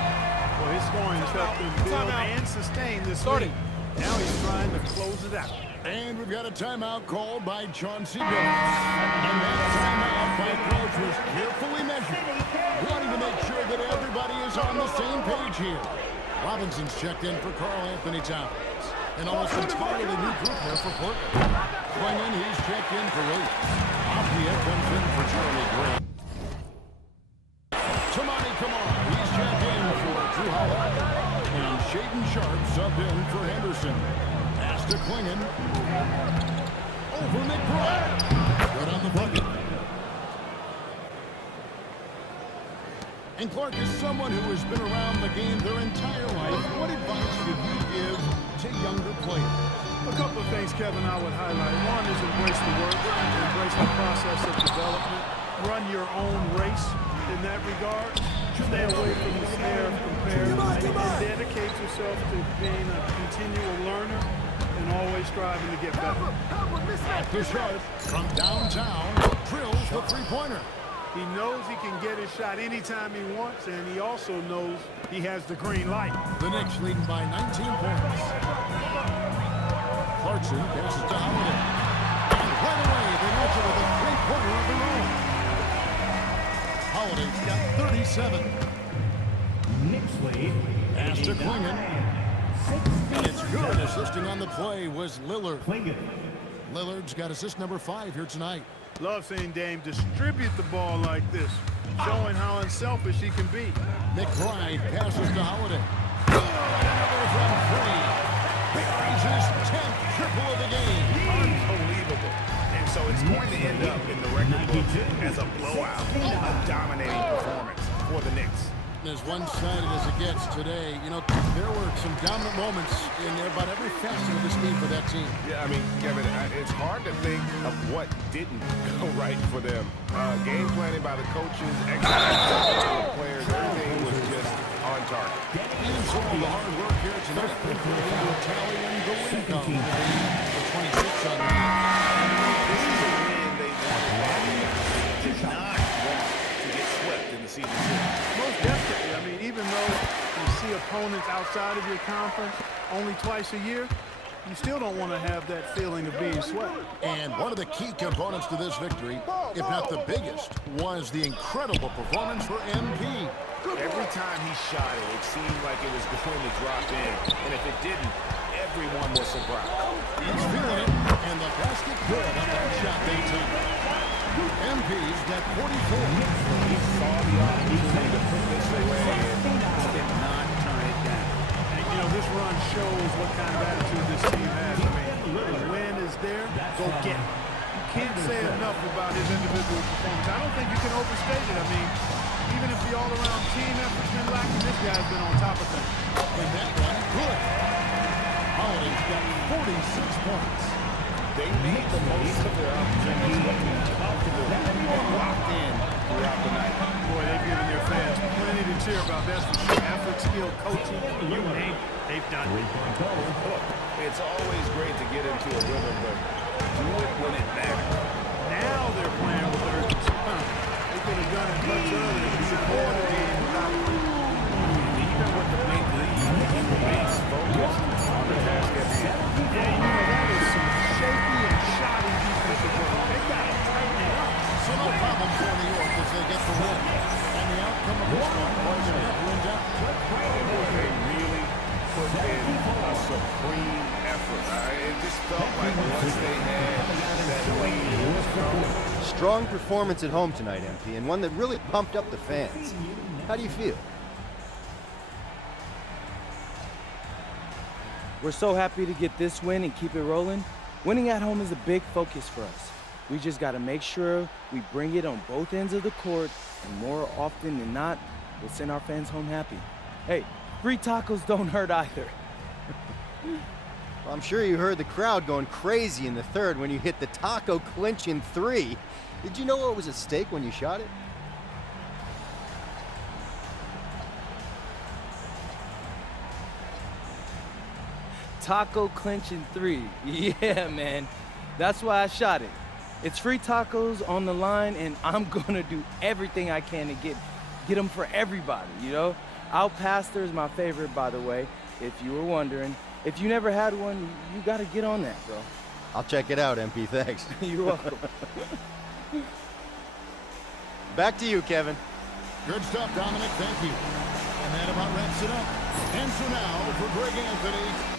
Well, his scoring has helped him build and sustain this lead. Now he's trying to close it out. And we've got a timeout called by Chauncey Billups. And that timeout by Coach was carefully measured, wanting to make sure that everybody is on the same page here. Robinson's checked in for Karl Anthony Towns. And almost entirely new group there for Portland. Swinging, he's checked in for Williams. Apia comes in for Charlie Grant. Tamani Kamara, he's checked in for Drew Holiday. And Shaden Sharp sub in for Henderson. Pass to Klingon. Over McBride. Good on the bucket. And Clark is someone who has been around the game their entire life. What advice would you give to younger players? A couple of things, Kevin, I would highlight. One is embrace the work, embrace the process of development. Run your own race in that regard. Stay away from the snare of comparison. And dedicate yourself to being a continual learner and always striving to get better. To Sharp from downtown, drills the three-pointer. He knows he can get his shot anytime he wants, and he also knows he has the green light. The Knicks leading by 19 points. Clarkson passes to Holiday. And right away, they answer with a three-pointer of their own. Holiday's got 37. Knicks lead. Pass to Klingon. And it's good. Assisting on the play was Lillard. Lillard's got assist number 5 here tonight. Love seeing Dame distribute the ball like this, showing how unselfish he can be. McBride passes to Holiday. Another from 3. Buries his 10th triple of the game. Unbelievable. And so it's going to end up in the record book as a blowout, a dominating performance for the Knicks. As one-sided as it gets today, you know, there were some dominant moments in there about every facet of this game for that team. Yeah, I mean, Kevin, it's hard to think of what didn't go right for them. Game planning by the coaches, execution by the players, everything was just on target. And so the hard work here tonight, the Italian Galinko, the 26 on that. This is a win they wanted back. They did not want to get swept in the season series. Most definitely. I mean, even though you see opponents outside of your conference only twice a year, you still don't want to have that feeling of being swept. And one of the key components to this victory, if not the biggest, was the incredible performance for MP. Every time he shot it, it seemed like it was going to drop in. And if it didn't, everyone was surprised. He's feeling it, and the basket good on that shot they took. MP's got 44. He saw the opportunity to put this away and did not turn it down. And, you know, this run shows what kind of attitude this team has. I mean, the win is there, go get it. You can't say enough about his individual performance. I don't think you can overstate it. I mean, even if the all-around team effort's been lacking, this guy's been on top of things. And that one, good. Holiday's got 46 points. They made the most of their opportunities, looking comfortable and locked in throughout the night. Boy, they've given their fans plenty to cheer about. That's for sure. Effort, skill, coaching, you name it, they've done it. Look, it's always great to get into a rhythm, but do it when it matters. Now they're playing with urgency. They could have done it much earlier. We support the game without it. Even with the big lead, he remains focused on the task at hand. Yeah, you know, that is some shaky and shoddy defensive work. They got to tighten it up. So no problem for New York as they get the win. And the outcome of this one was never in doubt. They really put in a supreme effort. It just felt like once they had that lead, it was gone. strong performance at home tonight, MP, and one that really pumped up the fans. How do you feel? We're so happy to get this win and keep it rolling. Winning at home is a big focus for us. We just got to make sure we bring it on both ends of the court, and more often than not, we'll send our fans home happy. Hey, free tacos don't hurt either. Well, I'm sure you heard the crowd going crazy in the third when you hit the taco clinching three. Did you know what was at stake when you shot it? Taco clinching three. Yeah, man. That's why I shot it. It's free tacos on the line, and I'm gonna do everything I can to get them for everybody, you know? Al Pastor is my favorite, by the way, if you were wondering. If you never had one, you gotta get on that, bro. I'll check it out, MP. Thanks. You're welcome. Back to you, Kevin. Good stuff, Dominic. Thank you. And that about wraps it up. And so now for Greg Anthony.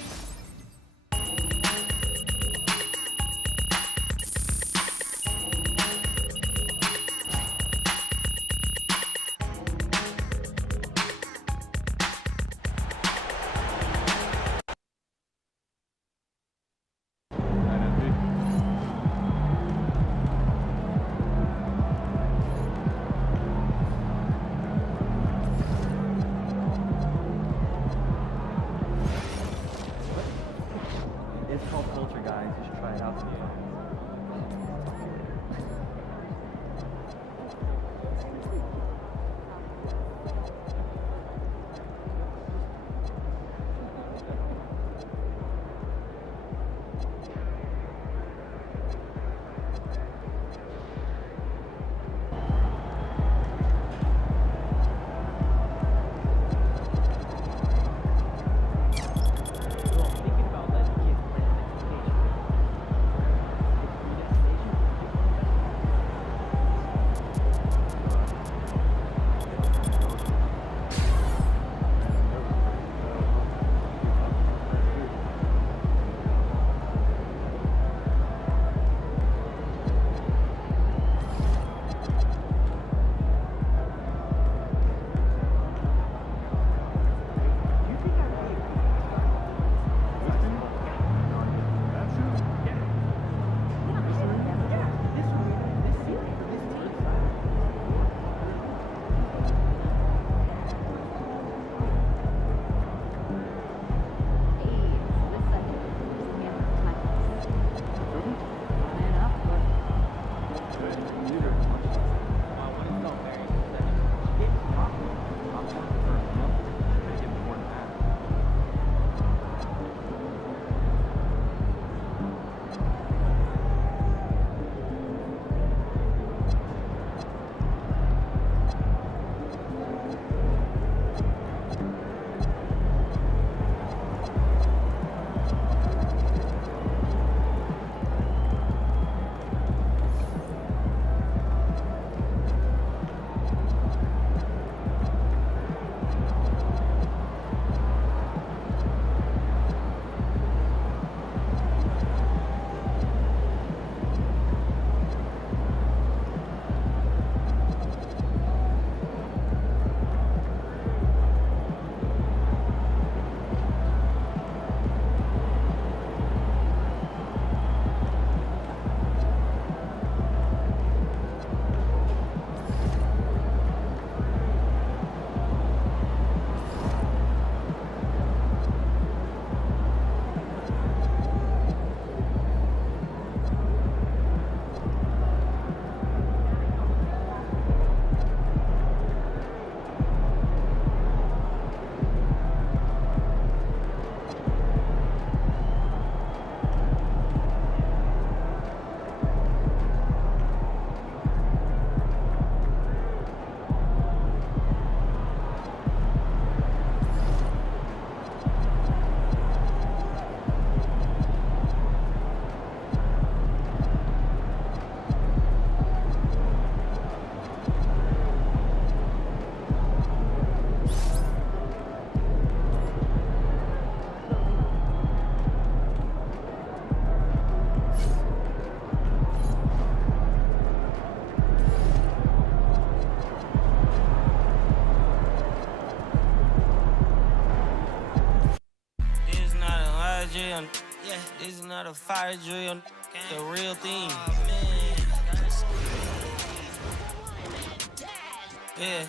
drill. Yeah, this is not a fire drill. The real thing. Yeah.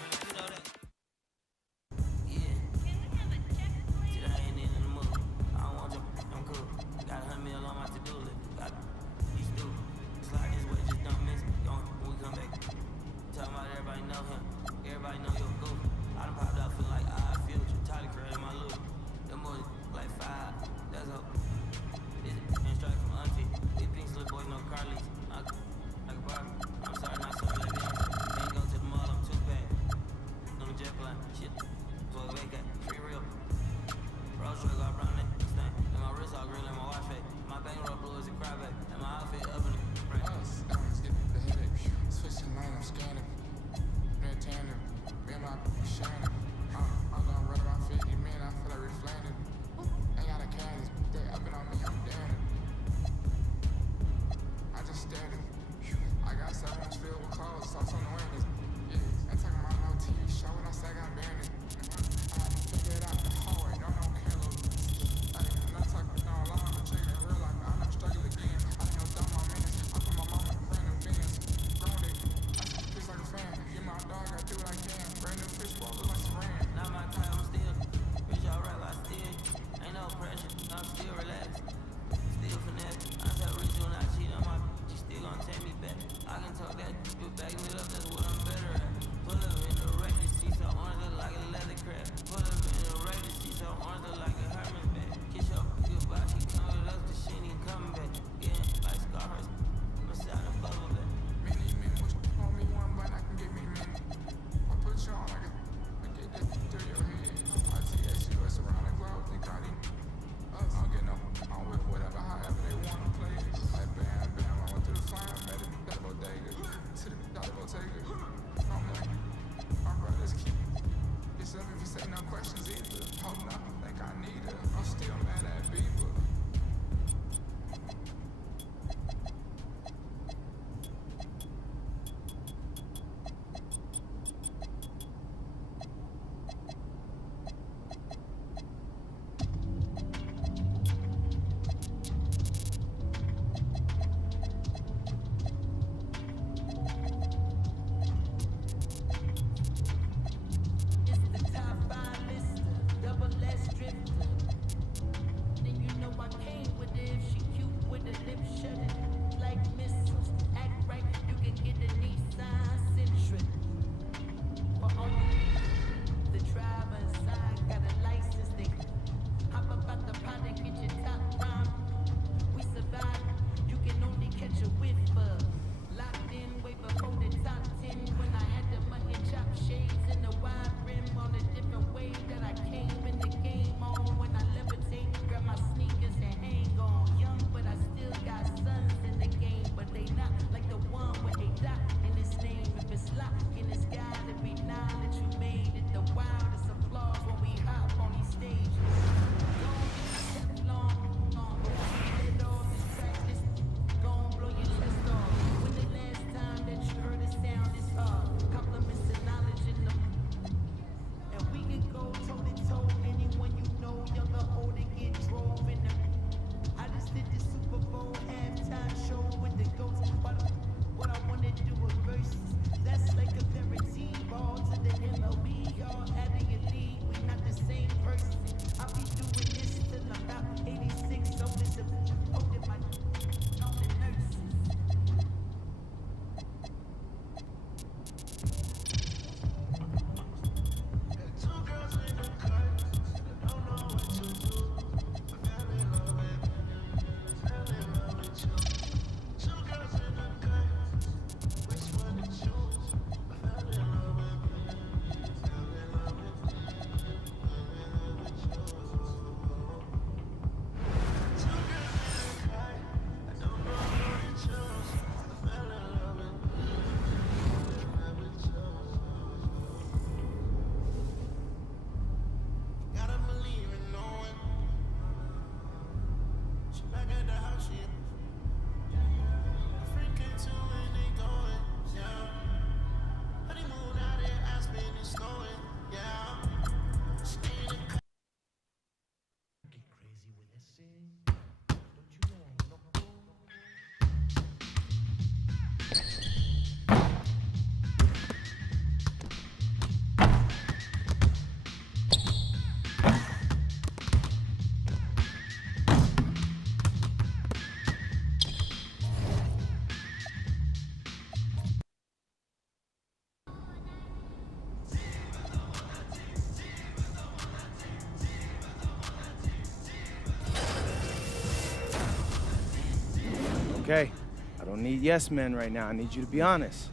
Okay, I don't need yes men right now. I need you to be honest.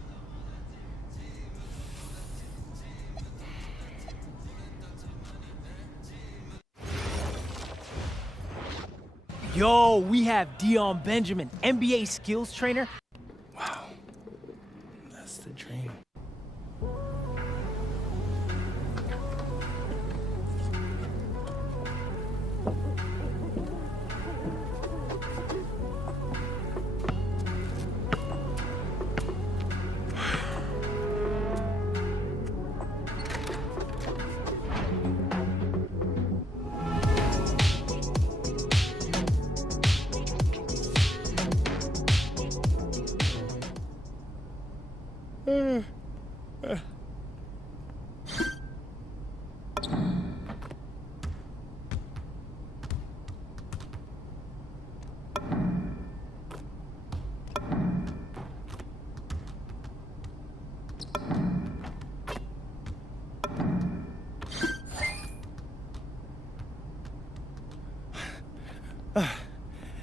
Yo, we have Dion Benjamin, NBA skills trainer. Wow, that's the dream.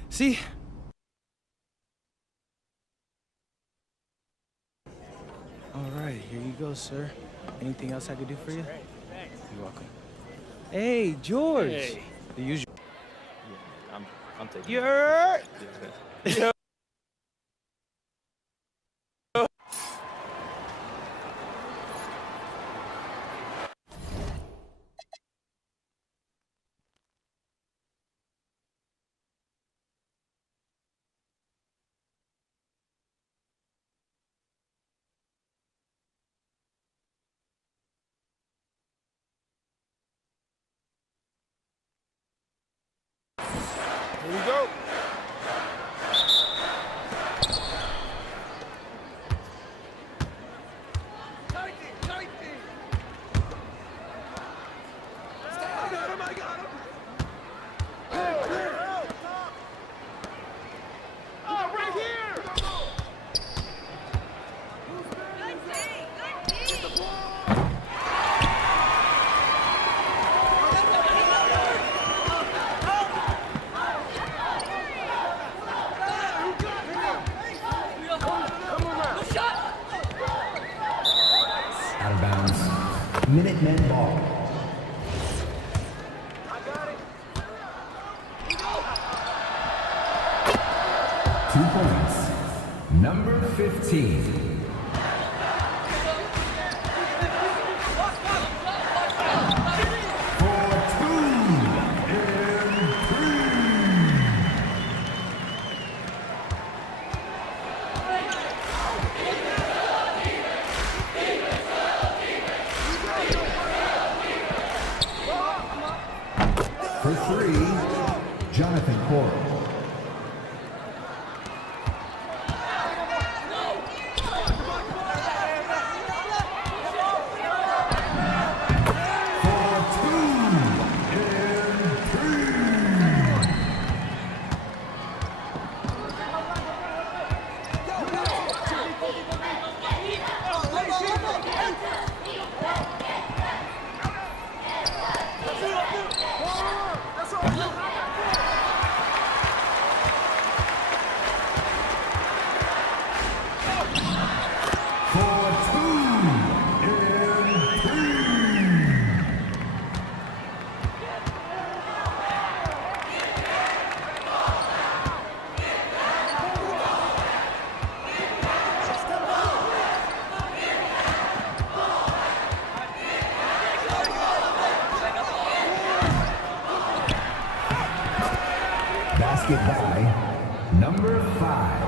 See? All right, here you go, sir. Anything else I could do for you? You're welcome. Hey, George. Hey. The usual. Yeah, I'm taking You're. Yeah. Here we go. Out of bounds. Minutemen ball. Two points. Number 15. For three, Jonathan Coral. Basket by number 5.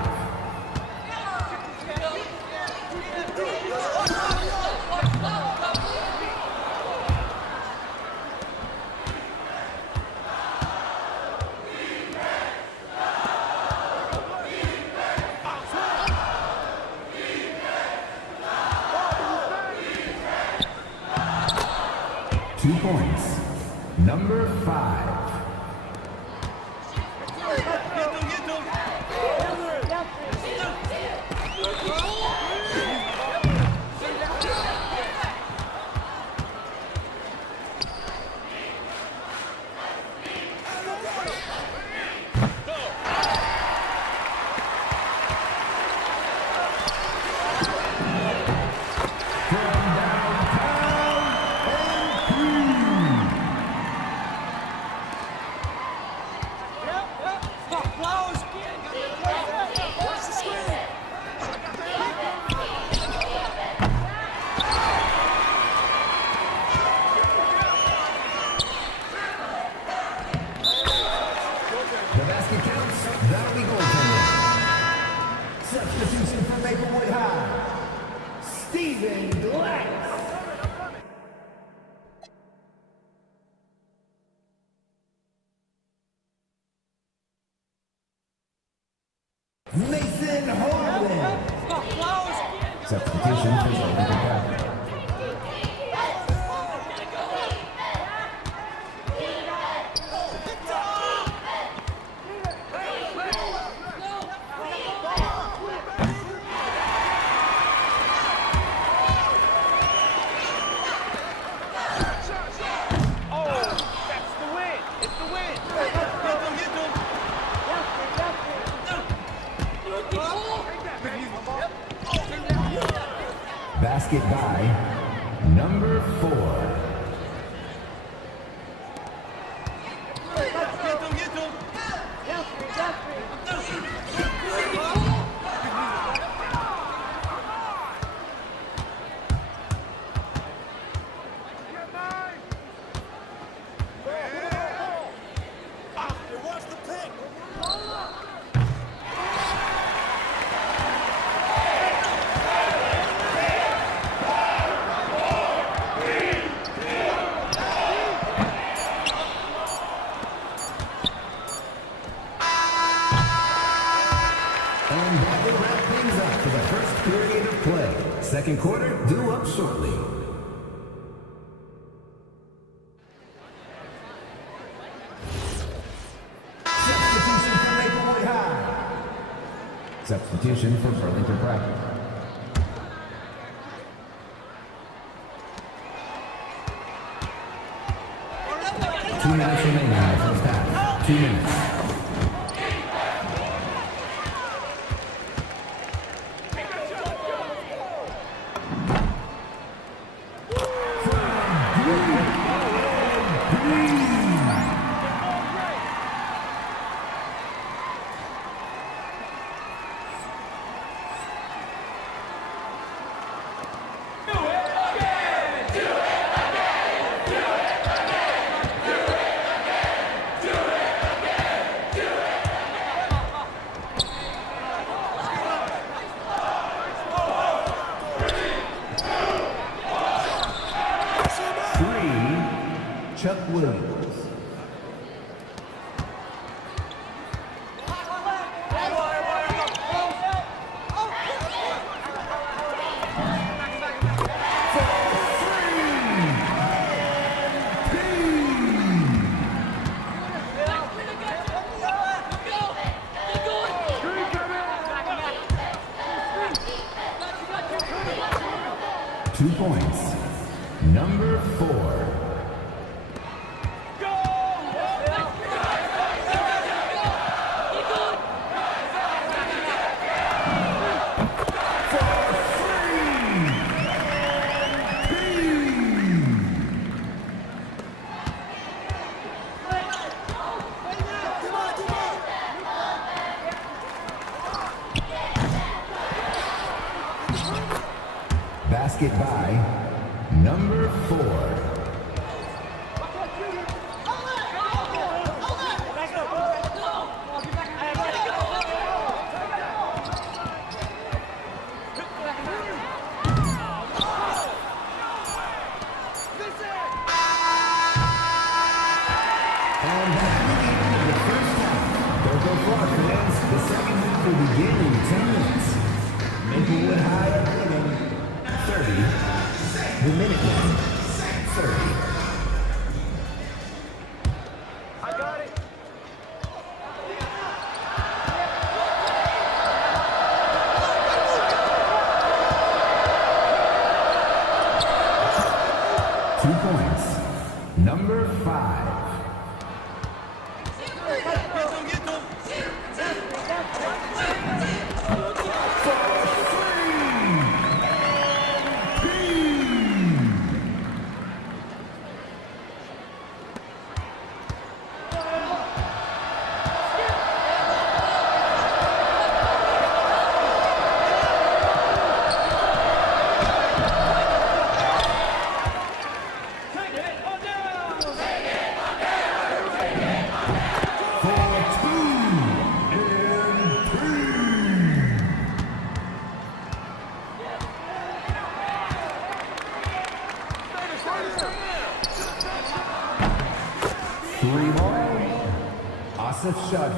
Two points. Number 5. Nathan Glass. Mason Harlan. Substitution for Zoltan Bradley. Basket by number 4. And that will wrap things up for the first period of play. Second quarter due up shortly. Substitution for Maplewood High. Substitution for Burlington Bracket. Two minutes remaining in the first half. 2 minutes. Chuck Williams. Two points. Number 4. Basket by number 4. And that's the end of the first half. Go Frogs fans. The second half will begin in 10 minutes. Maplewood High are leading 30. The Minutemen 30. I got it. 2 points. Number 5. 3-ball, Asif Shad.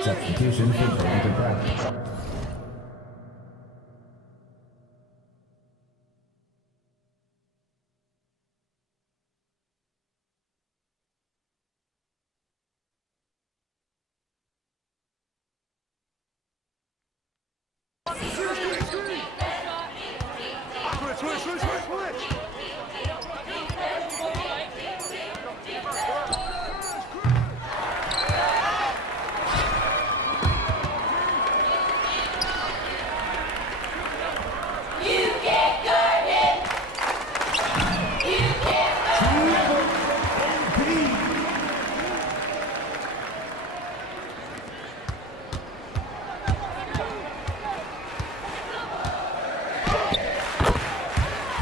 Substitution for Burlington Pride.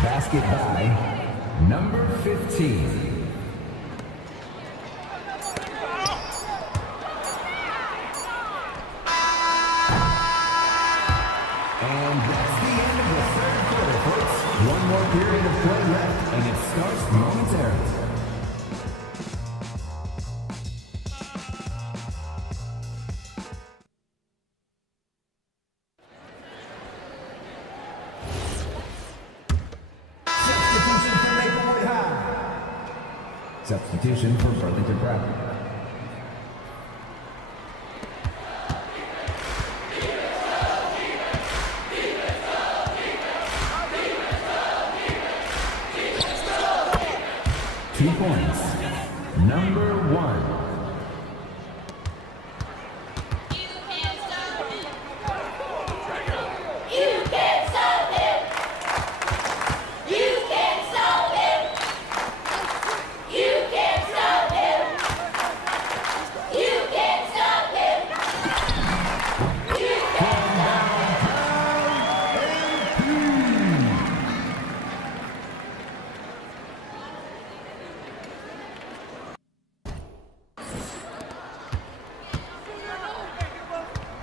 Basket by number 15. And that's the end of the third quarter, folks. One more period of play left, and it starts momentarily. Substitution for Burlington Pride. Two points. number 1.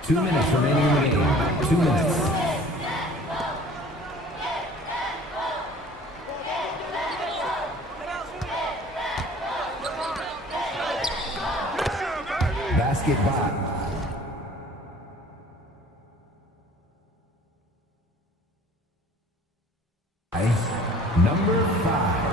Two minutes remaining in the game. 2 minutes. Basket by. Number 5.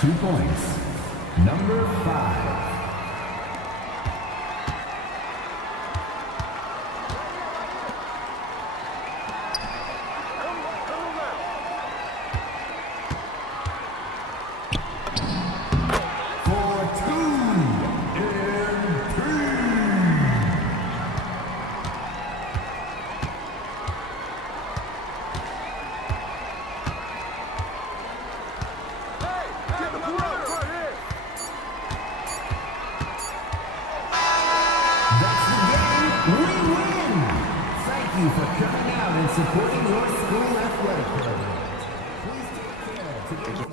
Two points. Number 5. Thank you for coming out and supporting your school athletic programs. Please take care today.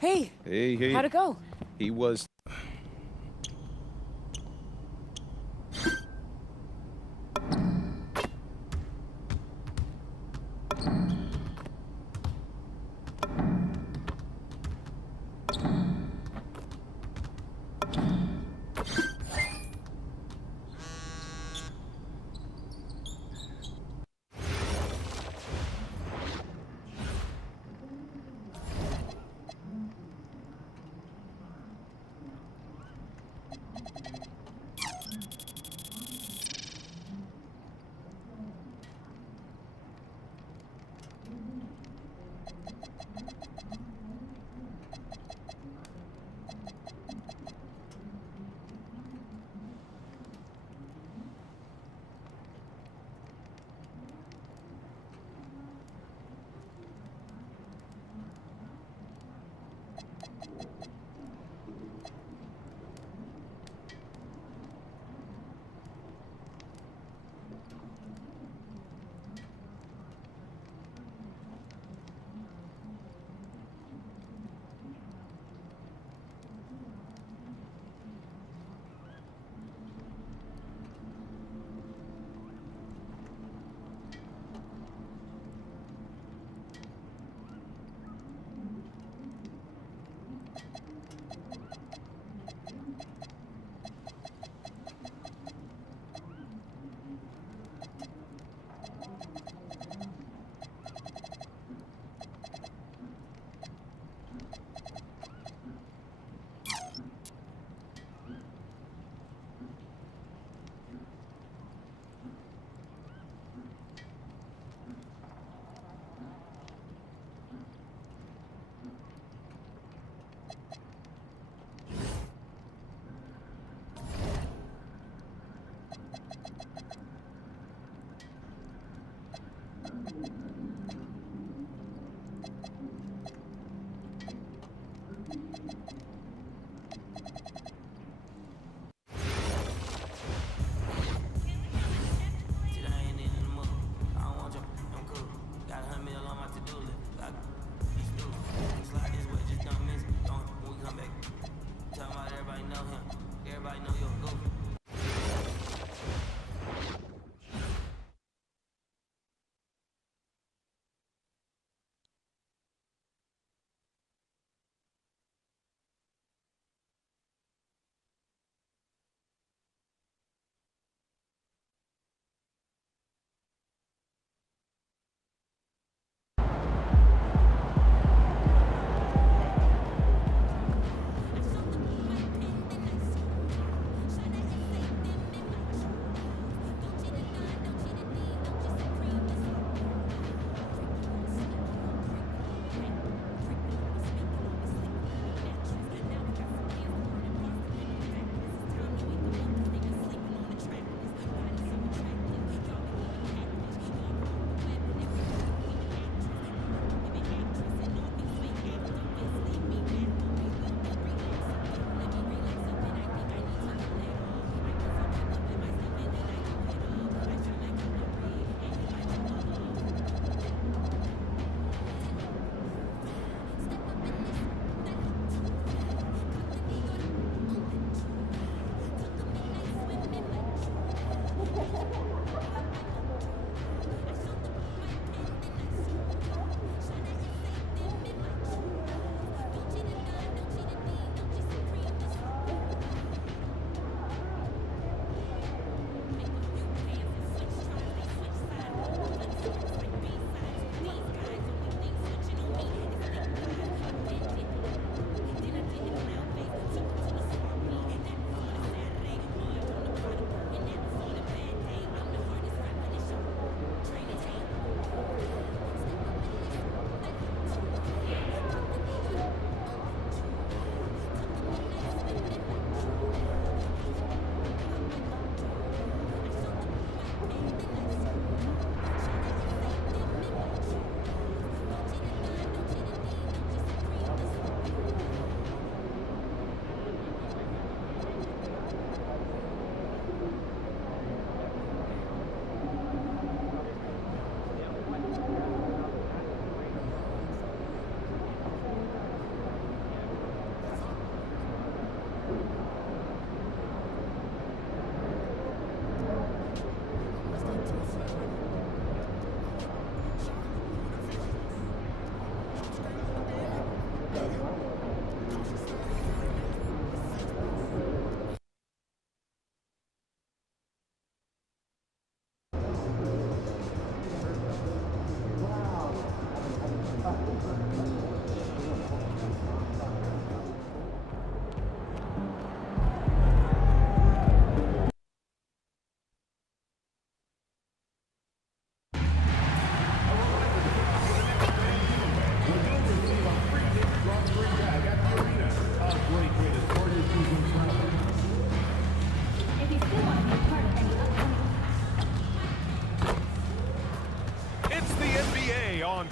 Hey. Hey. How'd it go? He was...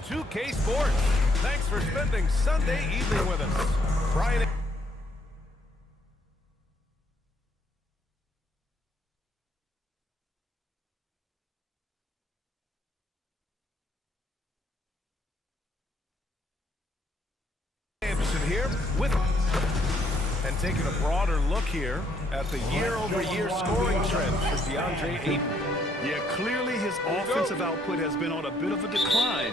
2K Sports. Thanks for spending Sunday evening with us. Brian. Anderson here with and taking a broader look here at the year-over-year scoring trend for DeAndre Ayton. Yeah, clearly his offensive output has been on a bit of a decline.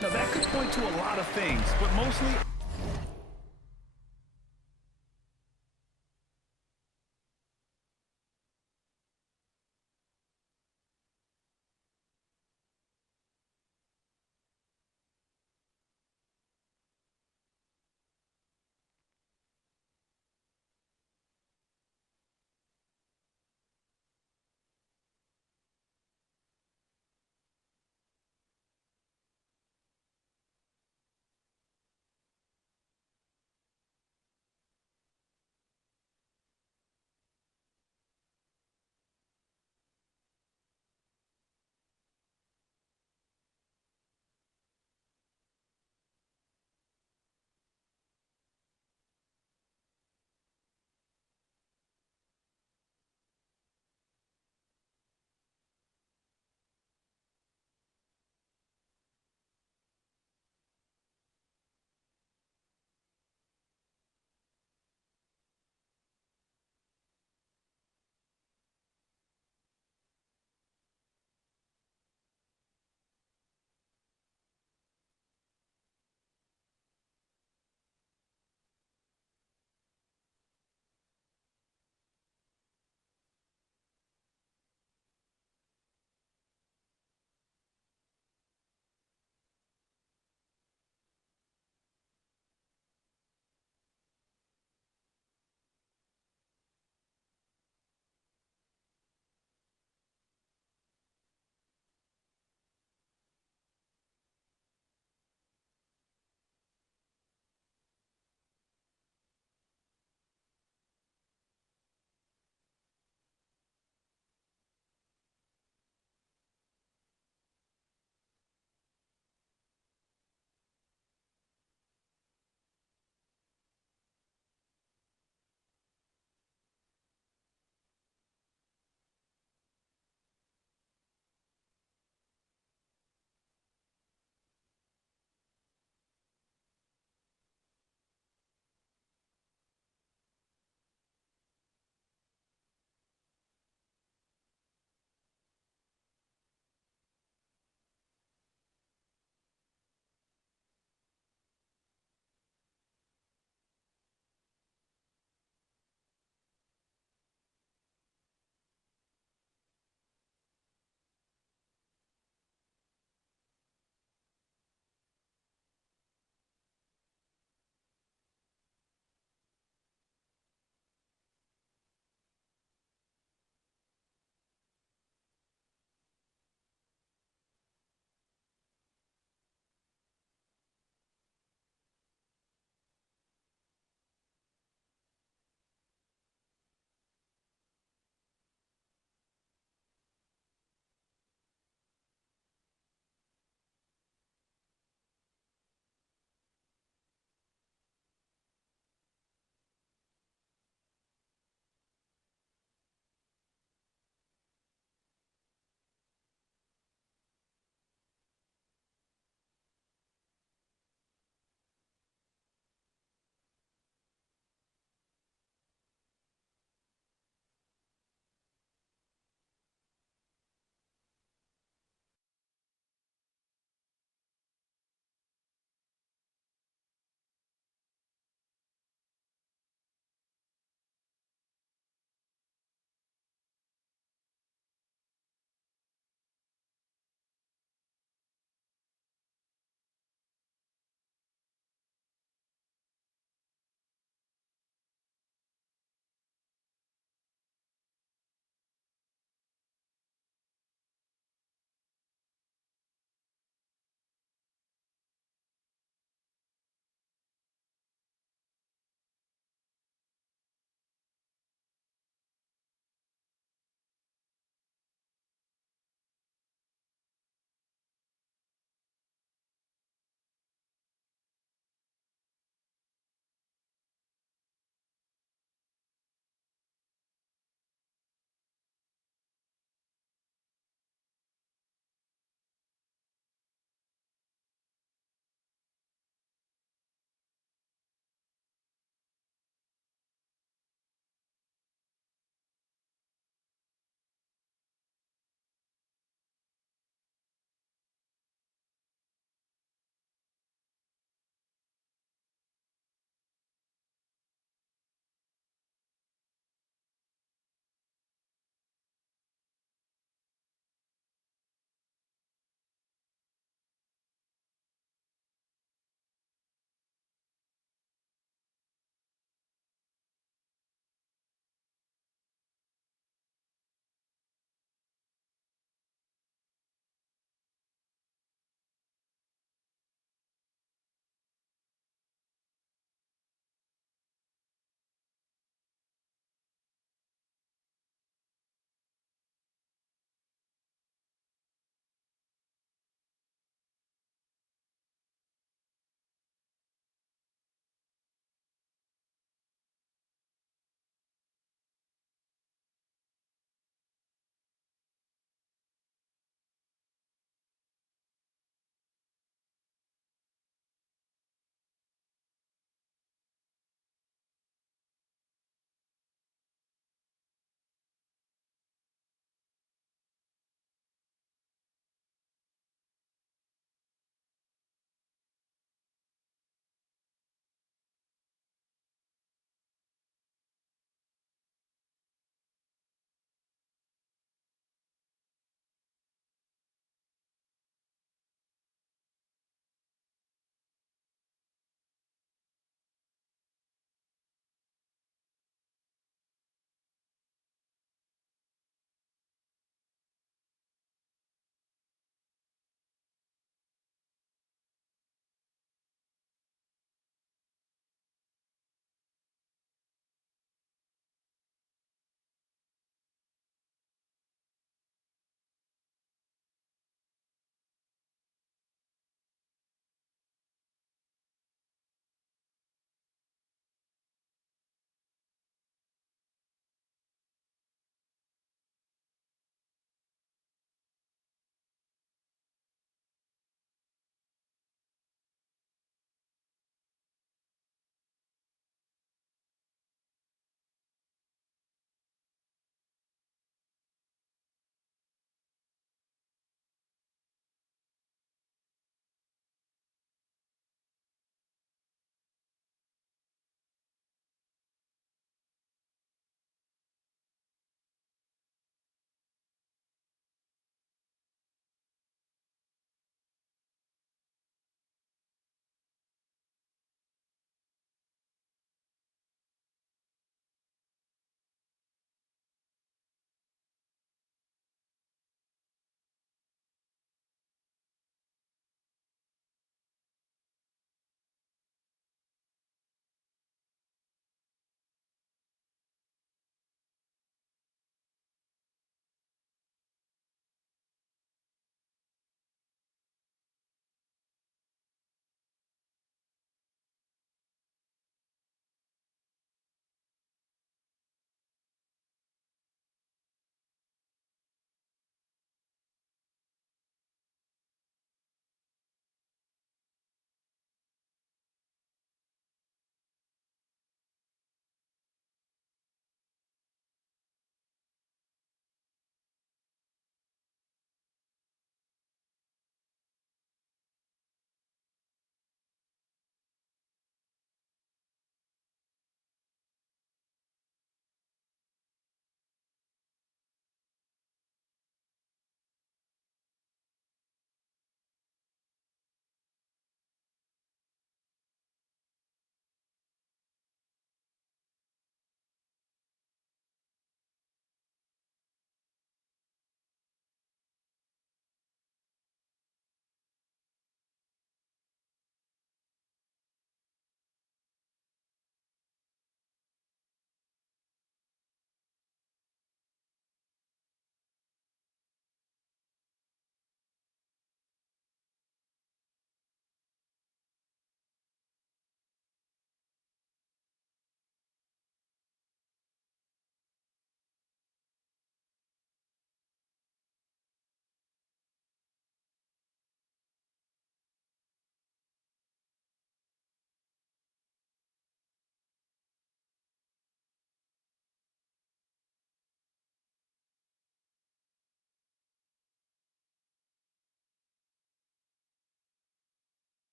Now that could point to a lot of things, but mostly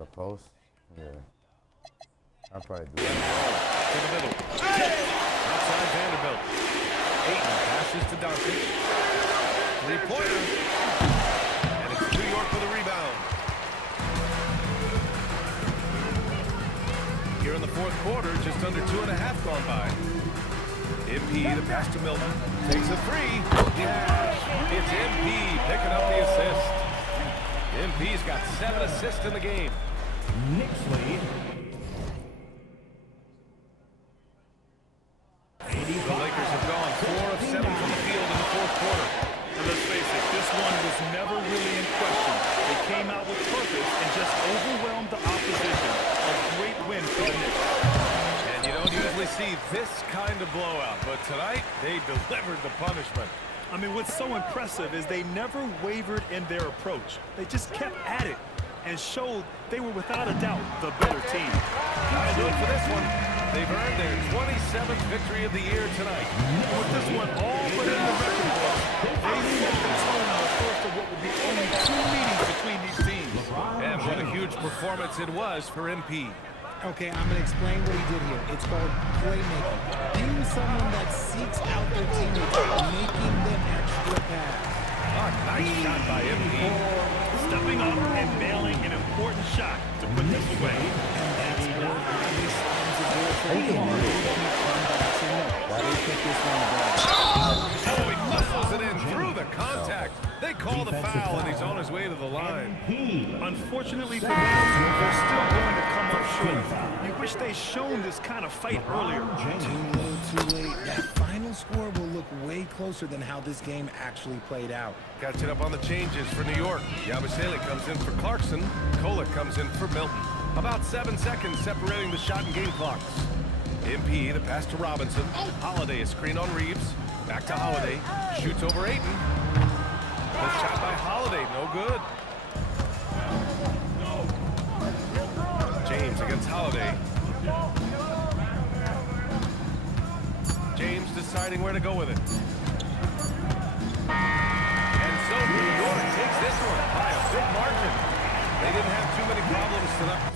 A post? Yeah. I'll probably do that. To the middle. Outside Vanderbilt. Ayton passes to Doncic. Three-pointer. And it's New York with a rebound. Here in the fourth quarter, just under 2.5 gone by. MP, the pass to Milton. Takes a three. Yeah. It's MP picking up the assist. MP's got 7 assists in the game. Nixley. The Lakers have gone 4 of 7 from the field in the fourth quarter. And let's face it, this one was never really in question. They came out with purpose and just overwhelmed the opposition. A great win for the Knicks. And you don't usually see this kind of blowout, but tonight they delivered the punishment. I mean, what's so impressive is they never wavered in their approach. They just kept at it and showed they were without a doubt the better team. That'll do it for this one. They've earned their 27th victory of the year tonight. With this one all but in the record books, they set the tone on the first of what would be only 2 meetings between these teams. And what a huge performance it was for MP. Okay, I'm going to explain what he did here. It's called playmaking. Being someone that seeks out their teammates, making them extra pass. Oh, nice shot by MP. Stepping up and nailing an important shot to put this away. And that's what this is a goal for him. Why do you think this one Oh, he muscles it in through the contact. They call the foul, and he's on his way to the line. Unfortunately for them, they're still going to come up short. You wish they'd shown this kind of fight earlier. Too little, too late. That final score will look way closer than how this game actually played out. Catching up on the changes for New York. Yabusele comes in for Clarkson. Kolek comes in for Milton. About 7 seconds separating the shot and game clocks. MP, the pass to Robinson. Holiday, a screen on Reeves. Back to Holiday. Shoots over Ayton. The shot by Holiday, no good. James against Holiday. James deciding where to go with it. And so New York takes this one by a big margin. They didn't have too many problems tonight.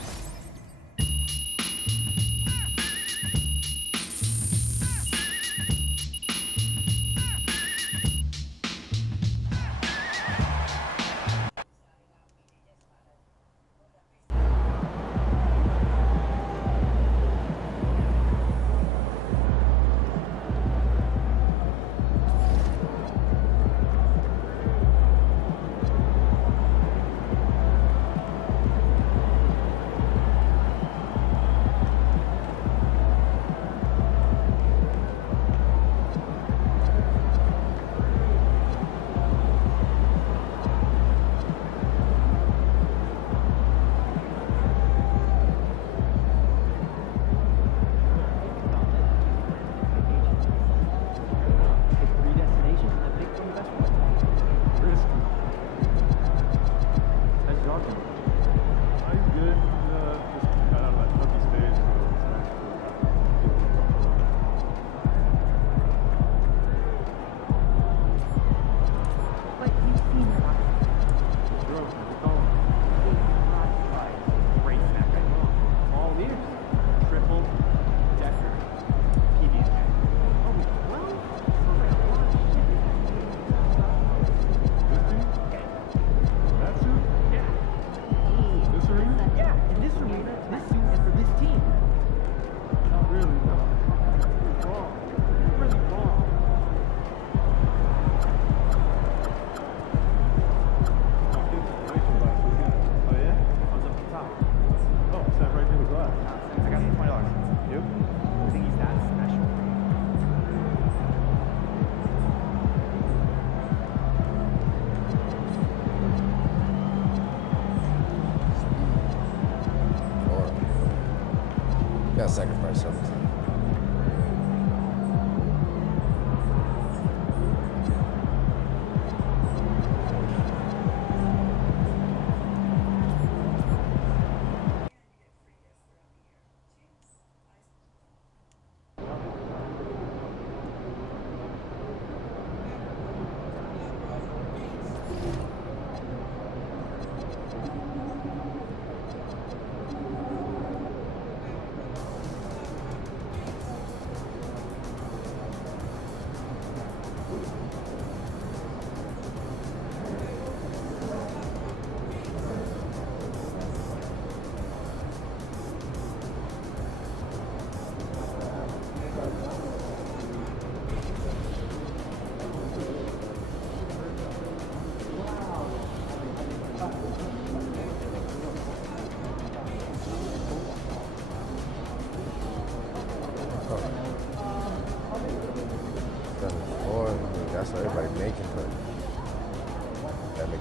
Gotta sacrifice something.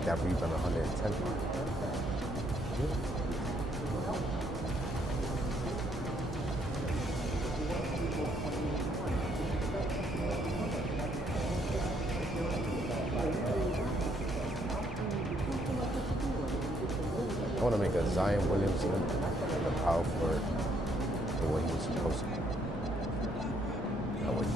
that rebound 110. I want to make a Zion Williamson the power forward the way he was supposed to be. I would.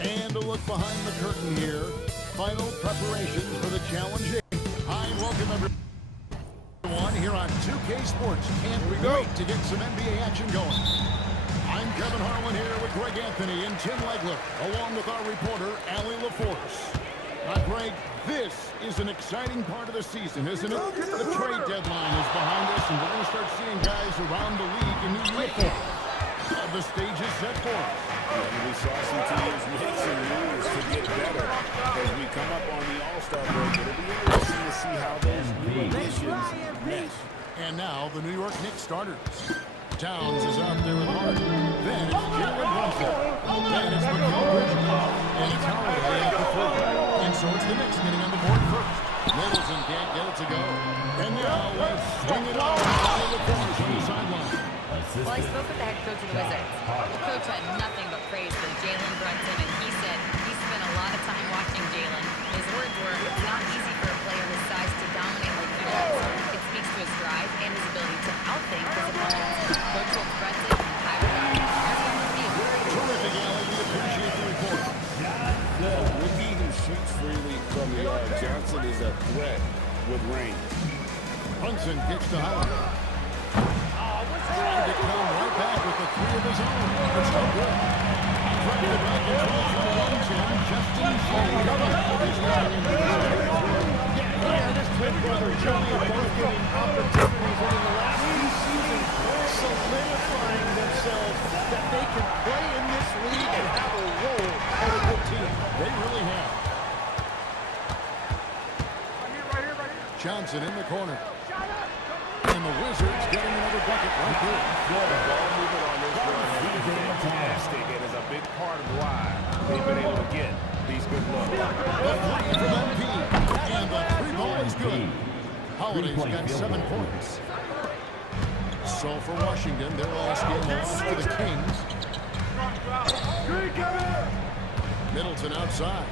And a look behind the curtain here. Final preparations for the challenge. Hi, and welcome everyone here on 2K Sports. Can't wait to get some NBA action going. I'm Kevin Harlan here with Greg Anthony and Tim Legler, along with our reporter, Allie LaForce. Now, Greg, this is an exciting part of the season, isn't it? The trade deadline is behind us, and we're going to start seeing guys around the league in new uniforms. The stage is set for us. And we saw some teams make some moves to get better as we come up on the All-Star break. It'll be interesting to see how those new additions mesh. And now, the New York Knicks starters. Towns is out there with Harden. Then it's Jalen Brunson. Then it's Mikal Bridges. And it's Holiday at the four. And so it's the Knicks getting on the board first. Middleton can't get it to go. And now let's swing it on the finish on the sideline. Well, I spoke with the head coach of the Wizards. The coach had nothing but praise for Jalen Brunson, and he said he spent a lot of time watching Jalen. His words were, it's not easy for a player his size to dominate like he does. It speaks to his drive and his ability to outthink his opponents. Coach told Brunson and Kyrie Irving, terrific, Allie. We appreciate the report. A rookie who shoots freely from the arc. Johnson is a threat with range. Brunson kicks to Holiday. Trying to come right back with the three of his own. It's no good. Trying to back and forth from the long Justin Shea. This twin brother Joey are both getting opportunities in the last few seasons, solidifying themselves that they can play in this league and have a role on a good team. They really have. Johnson in the corner. And the Wizards getting another bucket right here. The ball movement on this run is fantastic and is a big part of why they've been able to get these good looks. The three from MP. And the three ball is good. Holiday's got 7 points. So for Washington, their last game loss to the Kings. Middleton outside.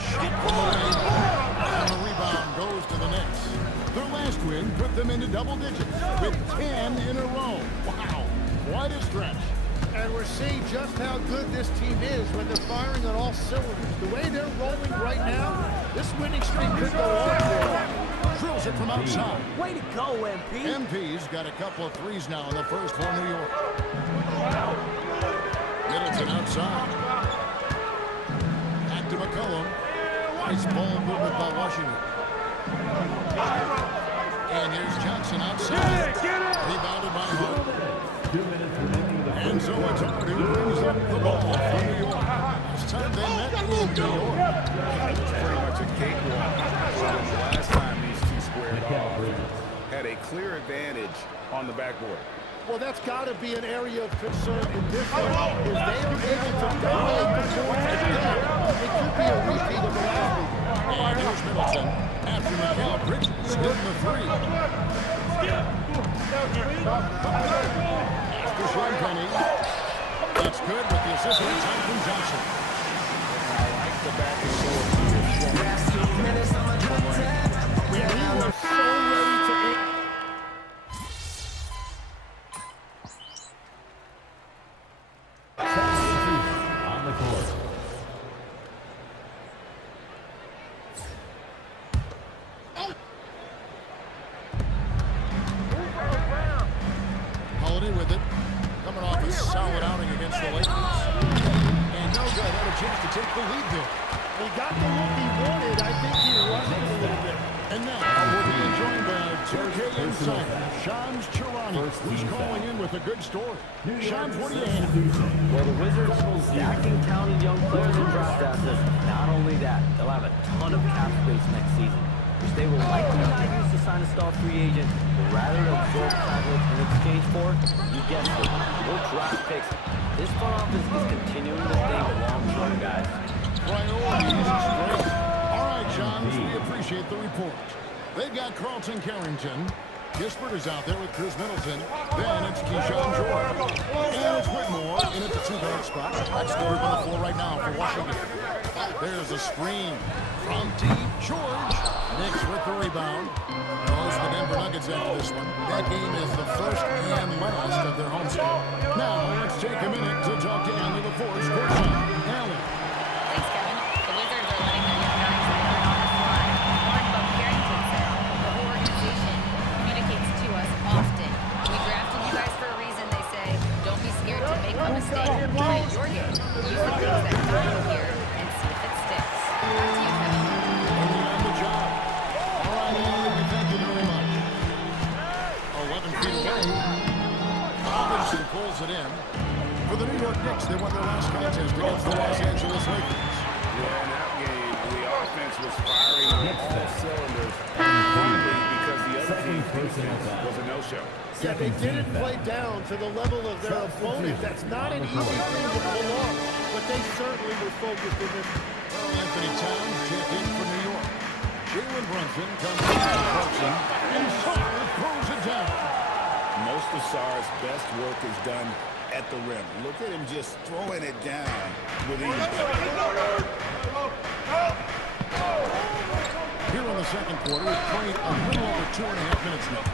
Shot from the lane. And the rebound goes to the Knicks. Their last win put them into double digits with 10 in a row. Wow. Quite a stretch. And we're seeing just how good this team is when they're firing on all cylinders. The way they're rolling right now, this winning streak could go on for a while. Drills it from outside. Way to go, MP. MP's got a couple of threes now in the first for New York. Middleton outside. Back to McCollum. Nice ball movement by Washington. And here's Johnson outside. Rebounded by Hart. And so it's Hart who brings up the ball for New York. Last time they met in New York. It was pretty much a cakewalk. So the last time these two squared off, had a clear advantage on the backboard. Well, that's got to be an area of concern in this one. If they are able to dominate the boards again, it could be a repeat of the last week. And here's Middleton. After Mikal Bridges hitting the three. After Sean Penny. That's good with the assist from Tyson Johnson. I like the back and forth. We were so ready to On the court. Holiday with it. Coming off a solid outing against the Lakers. And no good. Had a chance to take the lead there. He got the look he wanted. I think he rushed it a little bit. And now we'll be joined by 2K insider Shams Charania, who's calling in with a good story. Shams, what do you have? Well, the Wizards hold stacking talented young players and draft assets. Not only that, they'll have a ton of cap space next season, which they will likely not use to sign a star free agent, but rather absorb capital in exchange for, you guessed it, more draft picks. This front office is continuing to think long-term, guys. Priorities is great. All right, Shams, we appreciate the report. They've got Carlton Carrington. Gispert is out there with Chris Middleton. Then it's Keyshawn George. And it's Whitmore in at the two-guard spot. That's scored on the floor right now for Washington. There's a screen from deep. George. Knicks with the rebound. Goes the Denver Nuggets after this one. That game is the first and last of their homestand. Now let's take a minute to talk to Allie LaForce. Allie. Thanks, Kevin. The Wizards are letting their young guys learn on the fly. Mark Buck Carrington said, the whole organization communicates to us often. We drafted you guys for a reason, they say. Don't be scared to make a mistake. Play your game. Use the things that got you here and see if it sticks. Back to you, Kevin. On the job. All right, Allie, thank you very much. 11 feet away. Robinson pulls it in. For the New York Knicks, they won their last contest against the Los Angeles Lakers. Yeah, in that game, the offense was firing on all cylinders, partly because the other team's defense was a no-show. Yeah, they didn't play down to the level of their opponent. That's not an easy thing to pull off, but they certainly were focused in this. Anthony Towns checked in for New York. Jalen Brunson comes in for Brunson, and Sarr throws it down. Most of Sarr's best work is done at the rim. Look at him just throwing it down with ease. Here in the second quarter, we've played a little over 2.5 minutes now.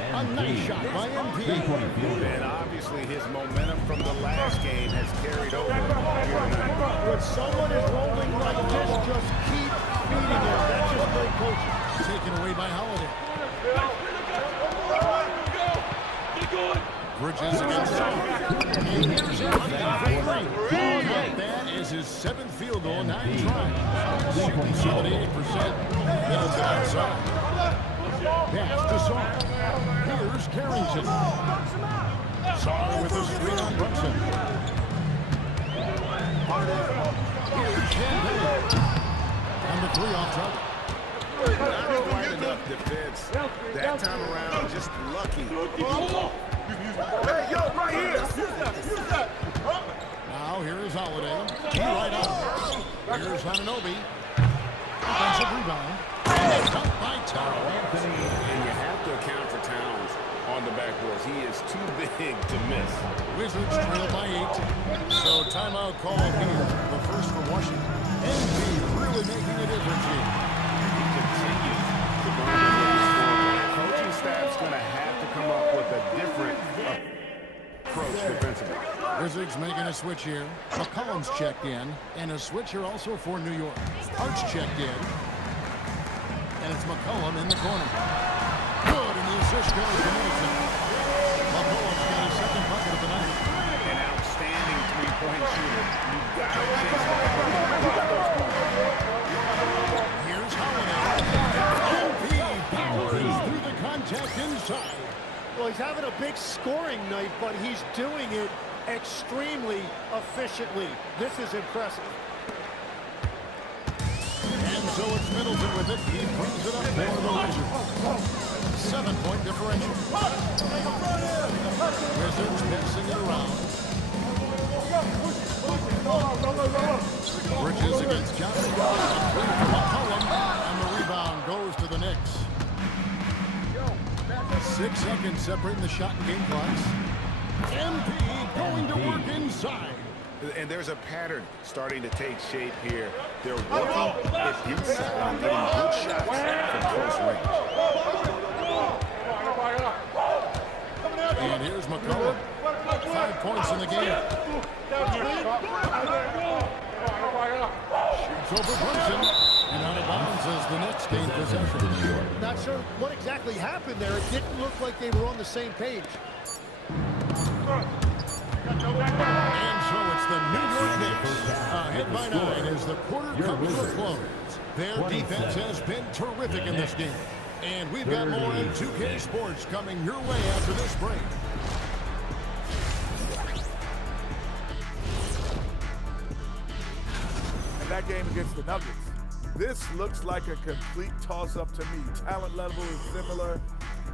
A nice shot by MP. And obviously his momentum from the last game has carried over here tonight. When someone is rolling like this, just keep feeding him. That's just great coaching. Taken away by Holiday. Bridges against Sarr. And here's Anthony for three. Not bad as his 7th field goal, 9 tries. Shooting 78%. Middleton outside. Pass to Sarr. Here's Carrington. Sarr with a screen on Brunson. Here's Champagne. And the 3 off target. Not quite enough defense. That time around, just lucky. Hey, yo, right here. Use that. Now here is Holiday. He right out. Here's Anunoby. Offensive rebound. And it's up by Towns. And you have to account for Towns on the backboards. He is too big to miss. Wizards trail by 8. So timeout call here. The first for Washington. NB really making a difference here. He continues to burn the score. Coaching staff's going to have to come up with a different approach defensively. Wizards making a switch here. McCollum's checked in, and a switch here also for New York. Hart's checked in, and it's McCollum in the corner. Good, and the assist goes to Middleton. McCollum's got his second bucket of the night. An outstanding three-point shooter. You've got to chase those corners. Here's Holiday. MP powers through the contact inside. Well, he's having a big scoring night, but he's doing it extremely efficiently. This is impressive. And so it's Middleton with it. He brings it up for the Wizards. 7-point differential. Wizards passing it around. Bridges against Johnson. McCollum, and the rebound goes to the Knicks. 6 seconds separating the shot and game clocks. MP going to work inside. And there's a pattern starting to take shape here. They're working it inside and getting good shots from close range. And here's McCollum. 5 points in the game. Shoots over Brunson. And out of bounds as the Knicks gain possession. Not sure what exactly happened there. It didn't look like they were on the same page. And so it's the New York Knicks ahead by 9 as the quarter comes to a close. Their defense has been terrific in this game. And we've got more in 2K Sports coming your way after this break. And that game against the Nuggets. This looks like a complete toss-up to me. Talent level is similar.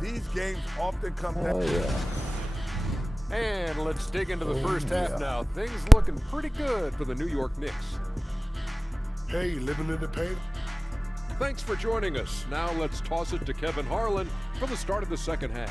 These games often come down. And let's dig into the first half now. Things looking pretty good for the New York Knicks. Hey, living in the paint? Thanks for joining us. Now let's toss it to Kevin Harlan for the start of the second half.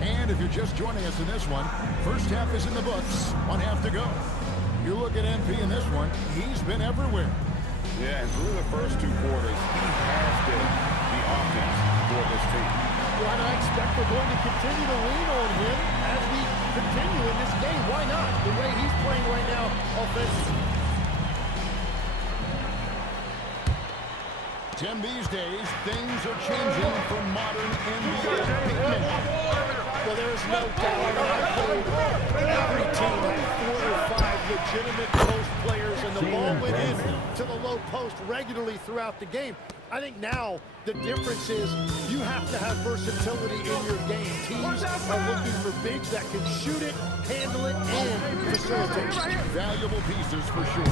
And if you're just joining us in this one, first half is in the books. 1 half to go. You look at MP in this one, he's been everywhere. Yeah, and through the first 2 quarters, he has been the offense for this team. Well, and I expect we're going to continue to lean on him as we continue in this game. Why not? The way he's playing right now offensively. Tim, these days, things are changing for modern NBA big men. Well, there's no doubt I've played every team with 4 or 5 legitimate post players, and the ball went in to the low post regularly throughout the game. I think now the difference is you have to have versatility in your game. Teams are looking for bigs that can shoot it, handle it, and facilitate. Valuable pieces for sure.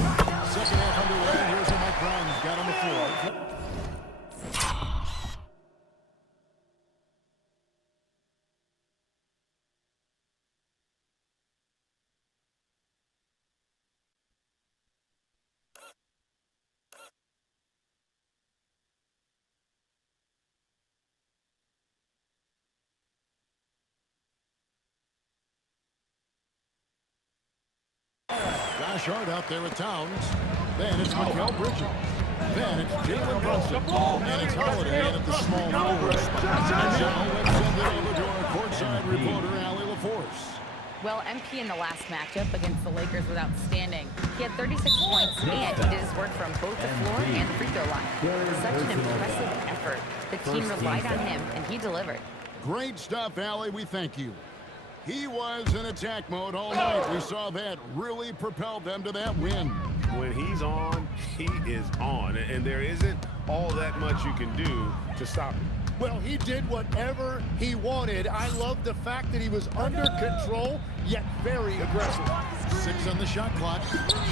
Second half underway. Here's what Mike Brown's got on the floor. Josh Hart out there with Towns. Then it's Mikal Bridges. Then it's Jalen Brunson. And it's Holiday in at the small forward spot. And now let's send it over to our courtside reporter, Allie LaForce. Well, MP in the last matchup against the Lakers was outstanding. He had 36 points, and he did his work from both the floor and the free throw line. Such an impressive effort. The team relied on him, and he delivered. Great stuff, Allie. We thank you. He was in attack mode all night. We saw that really propelled them to that win. When he's on, he is on. And there isn't all that much you can do to stop him. Well, he did whatever he wanted. I love the fact that he was under control, yet very aggressive. 6 on the shot clock.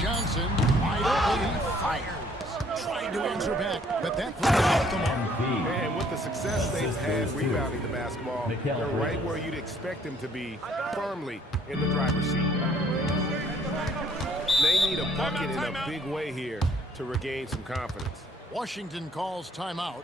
Johnson, wide open, he fires. Trying to answer back, but that throws off the mark. And with the success they've had rebounding the basketball, they're right where you'd expect them to be, firmly in the driver's seat. They need a bucket in a big way here to regain some confidence. Washington calls timeout.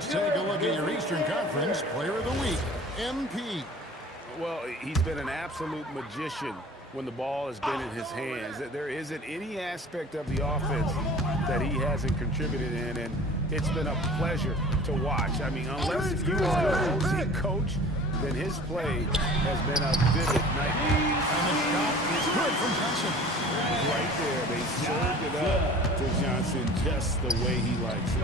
Let's take a look at your Eastern Conference Player of the Week, MP. Well, he's been an absolute magician when the ball has been in his hands. There isn't any aspect of the offense that he hasn't contributed in, and it's been a pleasure to watch. I mean, unless you are an OC coach, then his play has been a vivid nightmare. And the shot is good from Johnson. Right there, they served it up to Johnson just the way he likes it.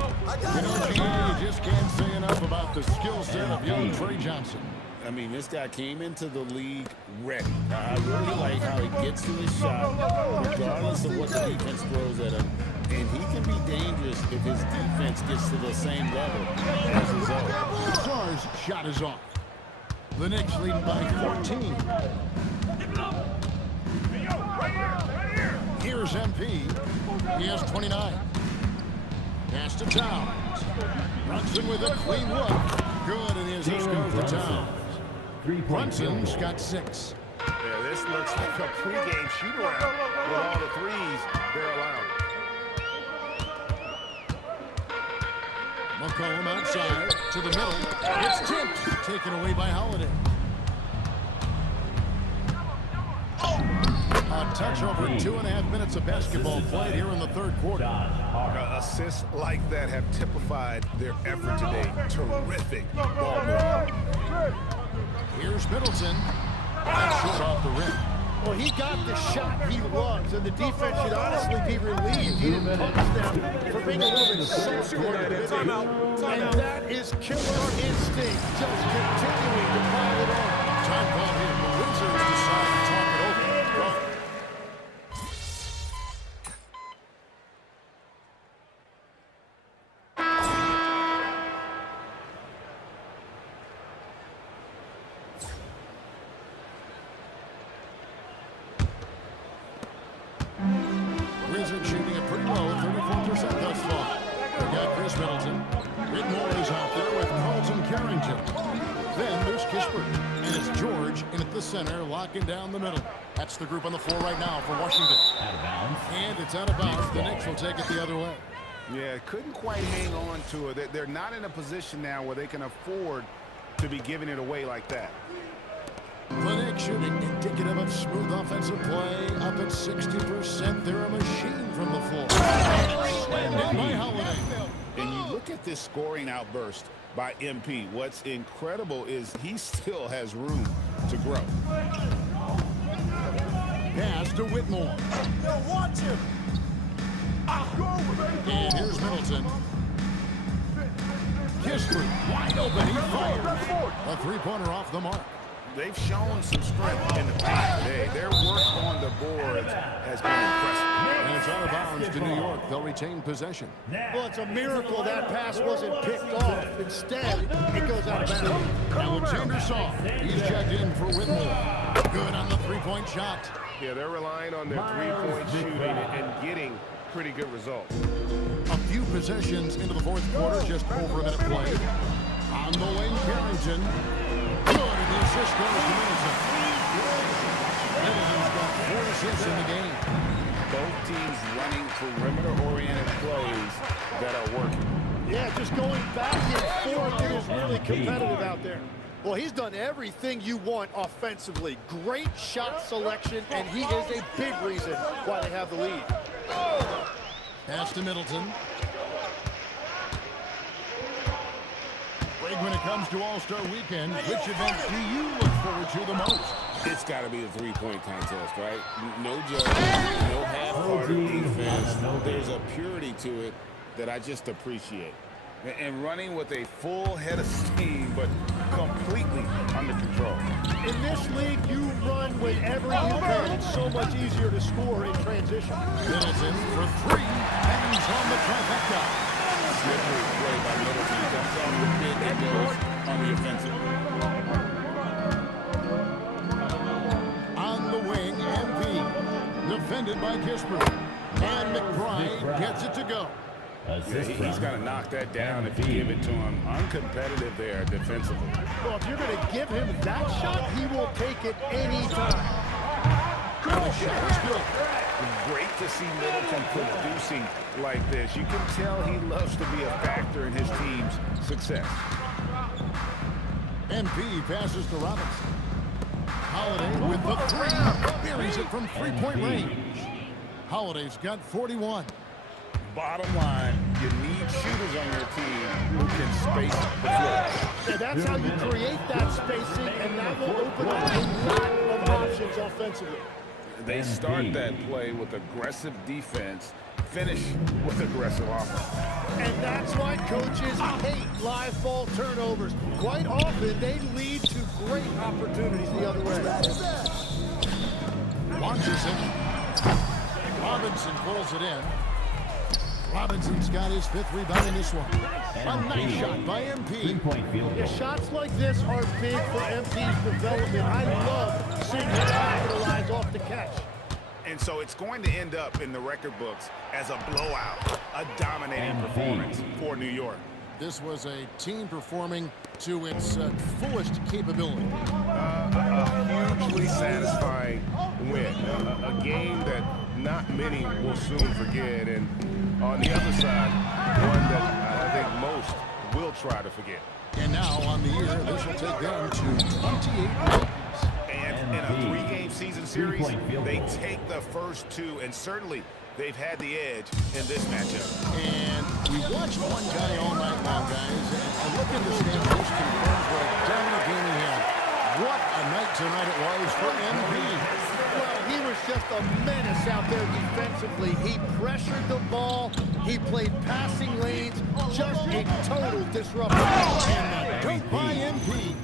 You know, GA, you just can't say enough about the skill set of young Trey Johnson. I mean, this guy came into the league ready. I really like how he gets to his shot, regardless of what the defense throws at him. And he can be dangerous if his defense gets to the same level as his own. Stars shot is off. The Knicks lead by 14. Here's MP. He has 29. Pass to Towns. Brunson with a clean look. Good, and his assist goes to Towns. Brunson's got 6. Yeah, this looks like a pregame shoot-around with all the threes they're allowing. McCollum outside to the middle. It's tipped. Taken away by Holiday. A touch over 2.5 minutes of basketball played here in the third quarter. Assists like that have typified their effort today. Terrific ball movement. Here's Middleton. That's short off the rim. Well, he got the shot he loves, and the defense should honestly be relieved. He didn't punish them for being a little bit social. And that is killer instinct, just continuing to pile it on. Time call here. The Wizards decide to talk it over. Wizards shooting it pretty low at 34% thus far. We got Chris Middleton. Whitmore is out there with Carlton Carrington. Then there's Kispert. And it's George in at the center, locking down the middle. That's the group on the floor right now for Washington. Out of bounds. And it's out of bounds. The Knicks will take it the other way. Yeah, couldn't quite hang on to it. They're not in a position now where they can afford to be giving it away like that. The Knicks shooting indicative of smooth offensive play. Up at 60%. They're a machine from the floor. Slammed in by Holiday. And you look at this scoring outburst by MP. What's incredible is he still has room to grow. Pass to Whitmore. Watch him. And here's Middleton. Kispert wide open. He fires. A three-pointer off the mark. They've shown some strength in the paint today. Their work on the boards has been impressive. And it's out of bounds to New York. They'll retain possession. Well, it's a miracle that pass wasn't picked off. Instead, it goes out of bounds. Alexander Soft. He's checked in for Whitmore. Good on the three-point shot. Yeah, they're relying on their three-point shooting and getting pretty good results. A few possessions into the fourth quarter, just over a minute played. On the wing, Carrington. Good, and the assist goes to Middleton. Middleton's got 4 assists in the game. Both teams running perimeter-oriented plays that are working. Yeah, just going back and forth. It is really competitive out there. Well, he's done everything you want offensively. Great shot selection, and he is a big reason why they have the lead. Pass to Middleton. Greg, when it comes to All-Star Weekend, which event do you look forward to the most? It's got to be the three-point contest, right? No joke, no half-hearted defense. There's a purity to it that I just appreciate. And running with a full head of steam, but completely under control. In this league, you run whenever you can. It's so much easier to score in transition. Middleton for 3, hangs on the trifecta. Slippery play by Middleton. Comes off the pit and goes on the offensive. On the wing, MP. Defended by Kispert. And McBride gets it to go. Yeah, he's got to knock that down if you give it to him. Uncompetitive there defensively. Well, if you're going to give him that shot, he will take it anytime. The shot is good. Great to see Middleton producing like this. You can tell he loves to be a factor factor in his team's success. MP passes to Robinson. Holiday with the three. Buries it from three-point range. Holiday's got 41. Bottom line, you need shooters on your team who can space the floor. Yeah, that's how you create that spacing, and that will open up a lot of options offensively. They start that play with aggressive defense, finish with aggressive offense. And that's why coaches hate live ball turnovers. Quite often, they lead to great opportunities the other way. Launches it. Robinson pulls it in. Robinson's got his 5th rebound in this one. A nice shot by MP. Yeah, shots like this are big for MP's development. I love seeing him capitalize off the catch. And so it's going to end up in the record books as a blowout, a dominating performance for New York. This was a team performing to its fullest capability. A hugely satisfying win. A game that not many will soon forget. And on the other side, one that I think most will try to forget. And now on the year, this will take them to 28 wins. And in a 3-game season series, they take the first 2, and certainly they've had the edge in this matchup. And we watched one guy all night long, guys, and look at the stats. This confirms what a dominant game he had. What a night tonight it was for MP. Well, he was just a menace out there defensively. He pressured the ball. He played passing lanes. Just a total disruptor. And the dunk by MP.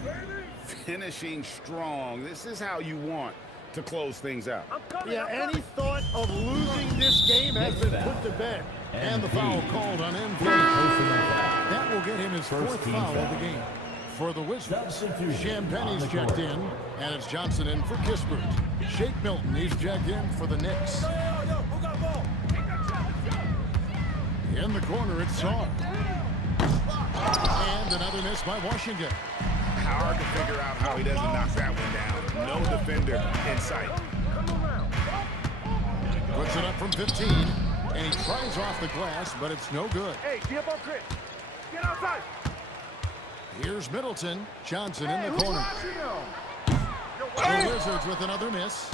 Finishing strong. This is how you want to close things out. Yeah, any thought of losing this game has been put to bed. And the foul called on MP. That will get him his 4th foul of the game. For the Wizards, Champagne's checked in, and it's Johnson in for Kispert. Shake Milton, he's checked in for the Knicks. In the corner, it's Saw. And another miss by Washington. Hard to figure out how he doesn't knock that one down. No defender in sight. Puts it up from 15, and he tries off the glass, but it's no good. Hey, get up on Chris. Get outside. Here's Middleton. Johnson in the corner. The Wizards with another miss.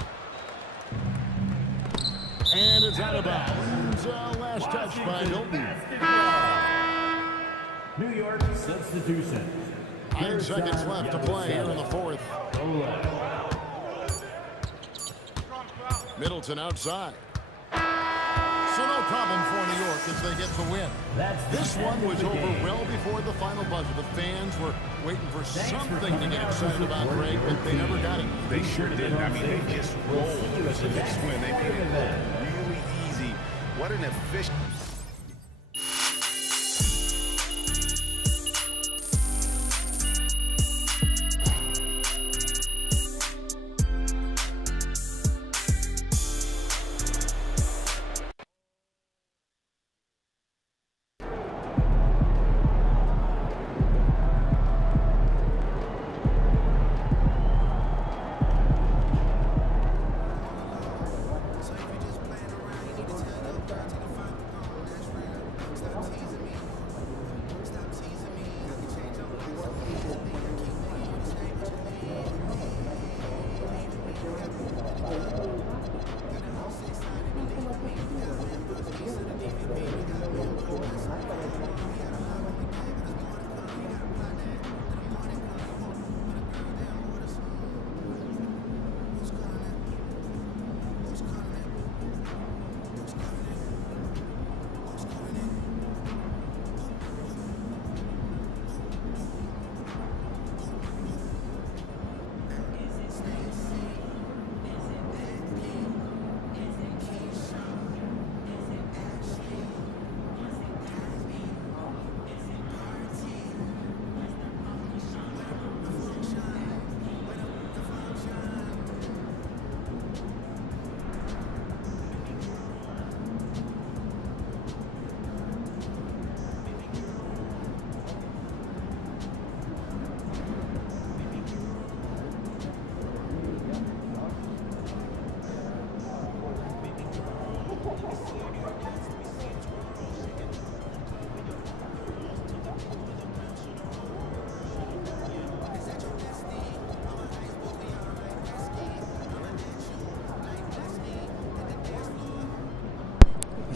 And it's out of bounds. Last touch by Milton. New York substitution. 9 seconds left to play here in the 4th. Middleton outside. So no problem for New York as they get the win. This one was over well before the final buzzer. The fans were waiting for something to get excited about, Greg, but they never got it. They sure did. I mean, they just rolled to this win. They made it really easy. What an efficient...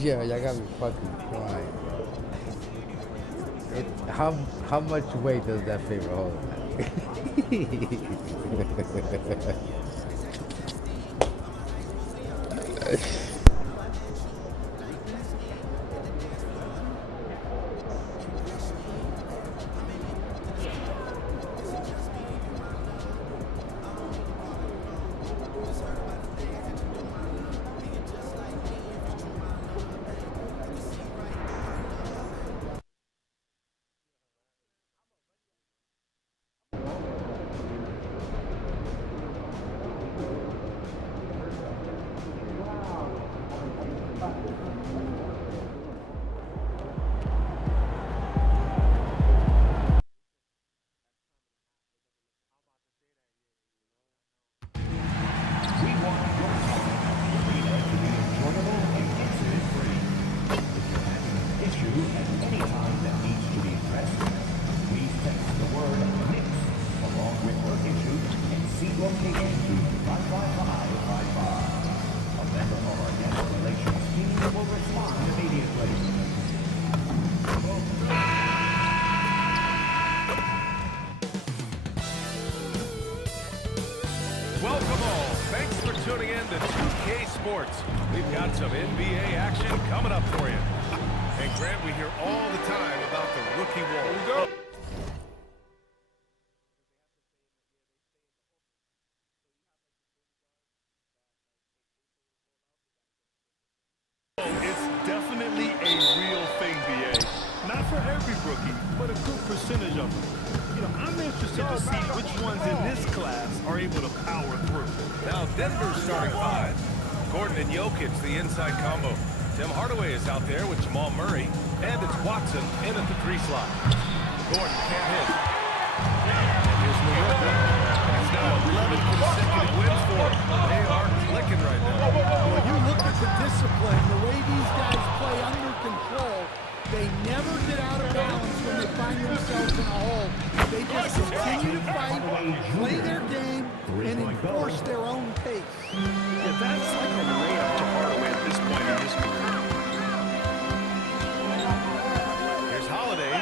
Yeah, y'all got me fucking crying. How much weight does that favor hold? Welcome all. Thanks for tuning in to 2K Sports. We've got some NBA action coming up for you. And Grant, we hear all the time about the rookie wall. Here we go. It's definitely a real thing, BA. Not for every rookie, but a good percentage of them. You know, I'm interested to see which ones in this class are able to power through. Now Denver's starting five. Gordon and Jokic, the inside combo. Tim Hardaway is out there with Jamal Murray. And it's Watson in at the 3 slot. Gordon can't hit. And here's New York. It's now 11 consecutive wins for them. They are clicking right now. Well, you look at the discipline, the way these guys play under control, they never get out of balance when they find themselves in a hole. They just continue to fight, play their game, and enforce their own pace. Yeah, that's like a layup to Hardaway at this point in his career. Here's Holiday.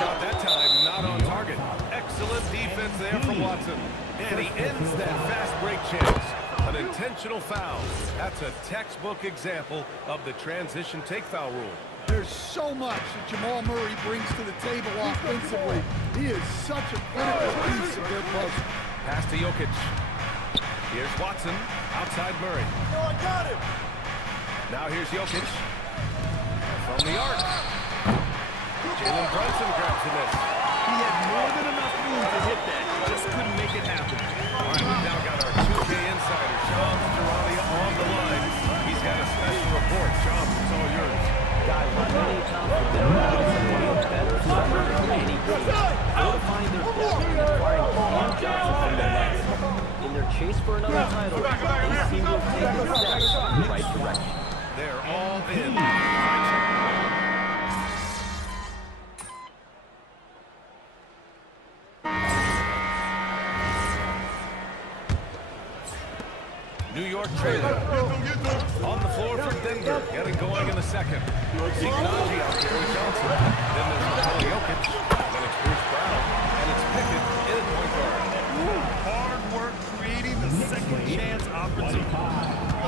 Shot that time, not on target. Excellent defense there from Watson. And he ends that fast break chance. An intentional foul. That's a textbook example of the transition take foul rule. There's so much that Jamal Murray brings to the table offensively. He is such a critical piece of their puzzle. Pass to Jokic. Here's Watson, outside Murray. I got him. Now here's Jokic. From the arc. Jalen Brunson grabs the miss. He had more than enough room to hit that. Just couldn't make it happen. All right, we've now got our 2K insider, Shams Charania, on the line. He's got a special report. Shams, it's all yours. Guys, like many times for them, one of the better summers of any team. Fortifying their depth and acquiring Cam Johnson from the Nets. In their chase for another title, they seem to have taken steps in the right direction. They're all in. New York trailer. On the floor for Denver, getting going in the second. Ignaji out there with Johnson. Then there's Nikola Jokic. Then it's Bruce Brown. And it's Pickett in at point guard. Hard work creating the second chance opportunity.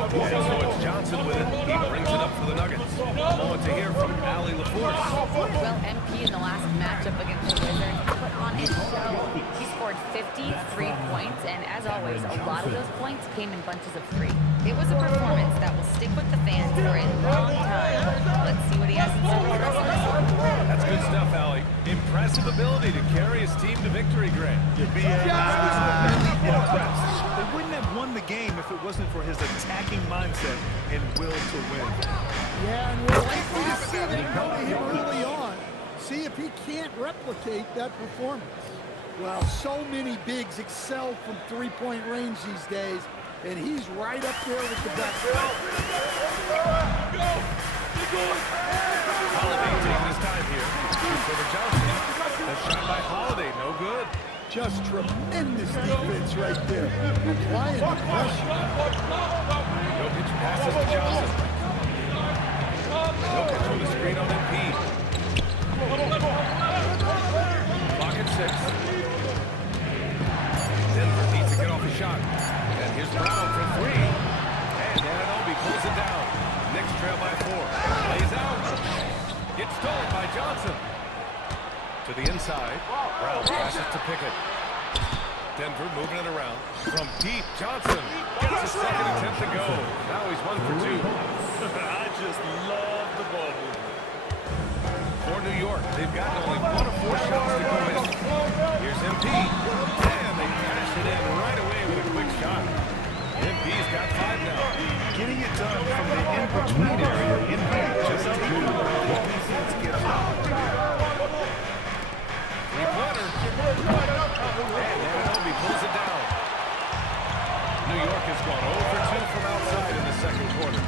And so it's Johnson with it. He brings it up for the Nuggets. A moment to hear from Ali LaForce. Well, MP in the last matchup against the Wizards put on a show. He scored 53 points, and as always, a lot of those points came in bunches of 3. It was a performance that will stick with the fans for a long time. Let's see what he has in store for us in this one. That's good stuff, Ali. Impressive ability to carry his team to victory, Grant. I was really impressed. They wouldn't have won the game if it wasn't for his attacking mindset and will to win. Yeah, and we're likely to see that go to him early on. See if he can't replicate that performance. Well, so many bigs excel from three-point range these days, and he's right up there with the best. Holiday taking his time here. Shoots over Johnson. The shot by Holiday, no good. Just tremendous defense right there. Applying the pressure. Jokic passes to Johnson. by Johnson. To the inside. Brown passes to Pickett. Denver moving it around. From deep, Johnson gets a second attempt to go. Now he's 1 for 2. I just love the ball movement. For New York, they've gotten only 1 of 4 shots to go in. Here's MP. And they cash it in right away with a quick shot. MP's got 5 now. Getting it done from the in-between area, MP just takes the defense gets out. Three-pointer. And Anunoby pulls it down. New York has gone 0 for 2 from outside in the second quarter.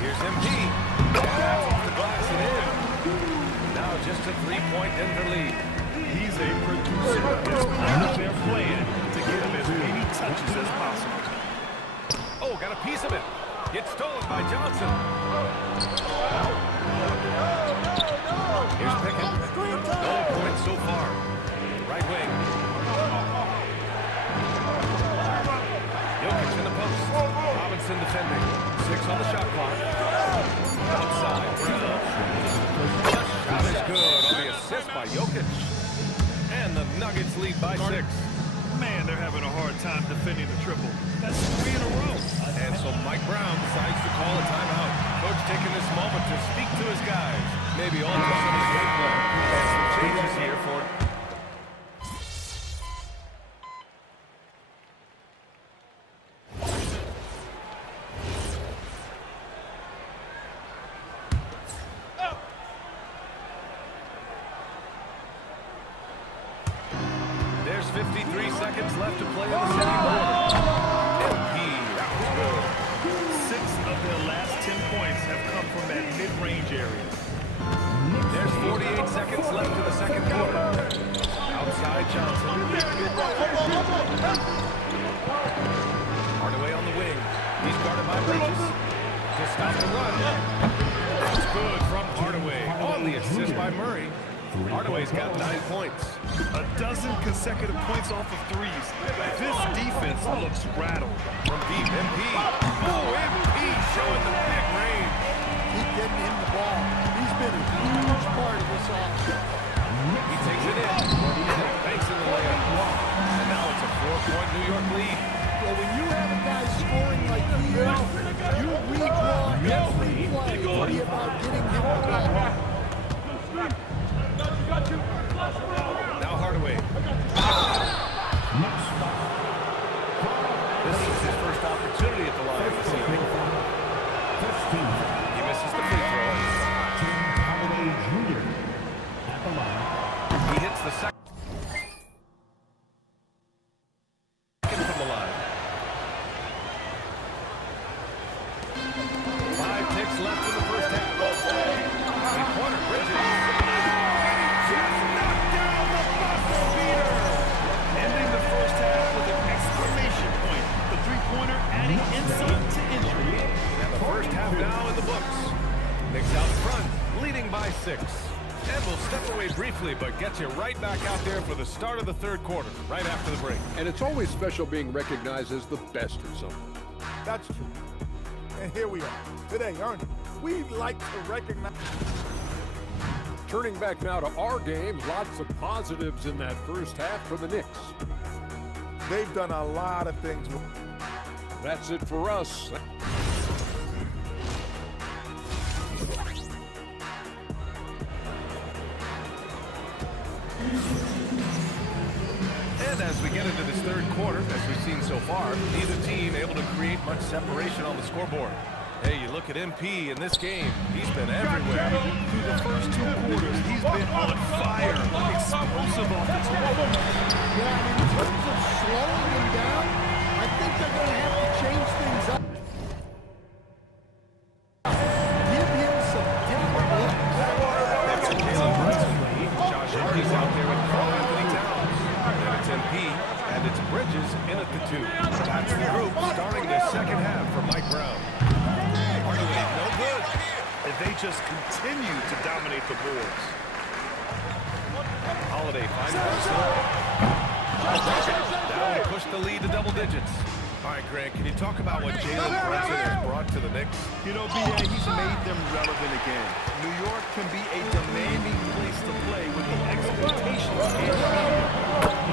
Here's MP. That's off the glass and in. Now just a 3-point Denver lead. He's a producer. It's not their plan to get him as many touches as possible. Oh, got a piece of it. It's stolen by Johnson. Here's Pickett. No points so far. Right wing. Jokic in the post. Robinson defending. 6 on the shot clock. Outside. Brown. The shot is good on the assist by Jokic. And the Nuggets lead by 6. Man, they're having a hard time defending the triple. That's 3 in a row. And so Mike Brown decides to call a timeout. Coach taking this moment to speak to his guys. Maybe alter some of his game plan. And some changes here for There's 53 seconds left to play in the second quarter. MP, that was good. 6 of their last 10 points have come from that mid-range area. There's 48 seconds left to the second quarter. Outside Johnson. Hardaway on the wing. He's guarded by Bridges. To stop the run. That's good from Hardaway. On the assist by Murray. Hardaway's got 9 points. A dozen consecutive points off of threes. This defense looks rattled. From deep, MP. Oh, MP showing the big range. Keep getting him the ball. He's been a huge part of this offense. He takes it in. Banks in the layup. And now it's a 4-point New York lead. Well, when you have a guy scoring like he is, you redraw every play to be about getting him the ball. Now Hardaway. This is his first opportunity at the line this evening. He misses the free throw. He hits the second from the line. 5 ticks left in the first half. Three-pointer, Bridges. Ending the first half with an exclamation point. The three-pointer adding insult to injury. And the first half now in the books. Knicks out front, leading by 6. And we'll step away briefly, but get you right back out there for the start of the third quarter, right after the break. And it's always special being recognized as the best at something. That's true. And here we are. Today, Ernie, we like to recognize... Turning back now to our game, lots of positives in that first half for the Knicks. They've done a lot of things. That's it for us. And as we get into this third quarter, as we've seen so far, neither team able to create much separation on the scoreboard. Hey, you look at MP in this game, he's been everywhere. Through the first 2 quarters, he's been on fire. Explosive offensive performance. Yeah, and in terms of slowing him down, I think they're going to have to change things up. Give him some different looks. That's Jalen Brunson. Josh Hardy's out there with Karl-Anthony Towns. And it's MP, and it's Bridges in at the 2. That's the group starting the second half for Mike Brown. Hardaway, no good. And they just continue to dominate the boards. Holiday finds Brunson. Down to push the lead to double digits. All right, Greg, can you talk about what Jalen Brunson has brought to the Knicks? You know, B.A., he's made them relevant again. New York can be a demanding place to play with the expectations and the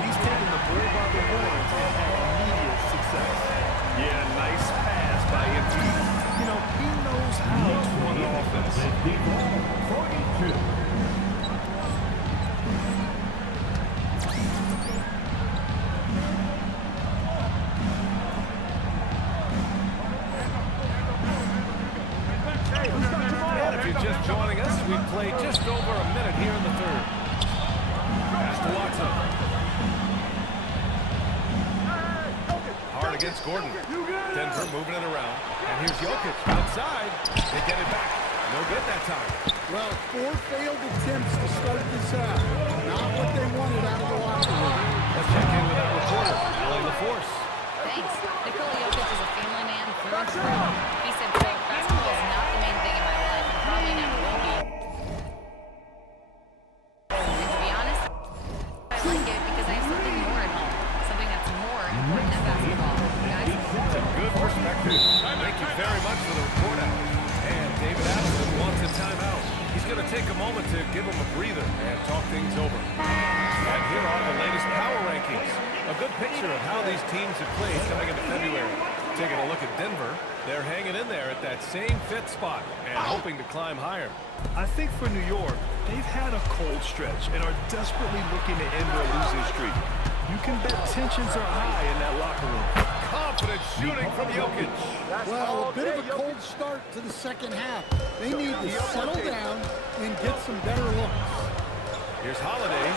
he's taken the bull by the horns and had immediate success. Yeah, nice pass by Embiid. You know, he knows how to run an offense. 42. And if you're just joining us, we've played just over a minute here in the third. Pass to Watson. Hard against Gordon. Denver moving it around. And here's Jokic outside. They get it back. No good that time. Well, 4 failed attempts to start this half. Not what they wanted out of the locker room. Let's check in with our reporter, Allie LaForce. Thanks. Nikola Jokic is a family man through and through. He said, quote, basketball is not the main thing in my life and probably never will be. And to be honest, I like it because I have something more at home. Something that's more important than basketball. Guys? That's a good perspective. Thank you very much for the report, Allie. And David Addison wants a timeout. He's going to take a moment to give him a breather and talk things over. And here are the latest power rankings. A good picture of how these teams have played coming into February. Taking a look at Denver, they're hanging in there at that same 5th spot and hoping to climb higher. I think for New York, they've had a cold stretch and are desperately looking to end their losing streak. You can bet tensions are high in that locker room. Confident shooting from Jokic. Well, a bit of a cold start to the second half. They need to settle down and get some better looks. Here's Holiday.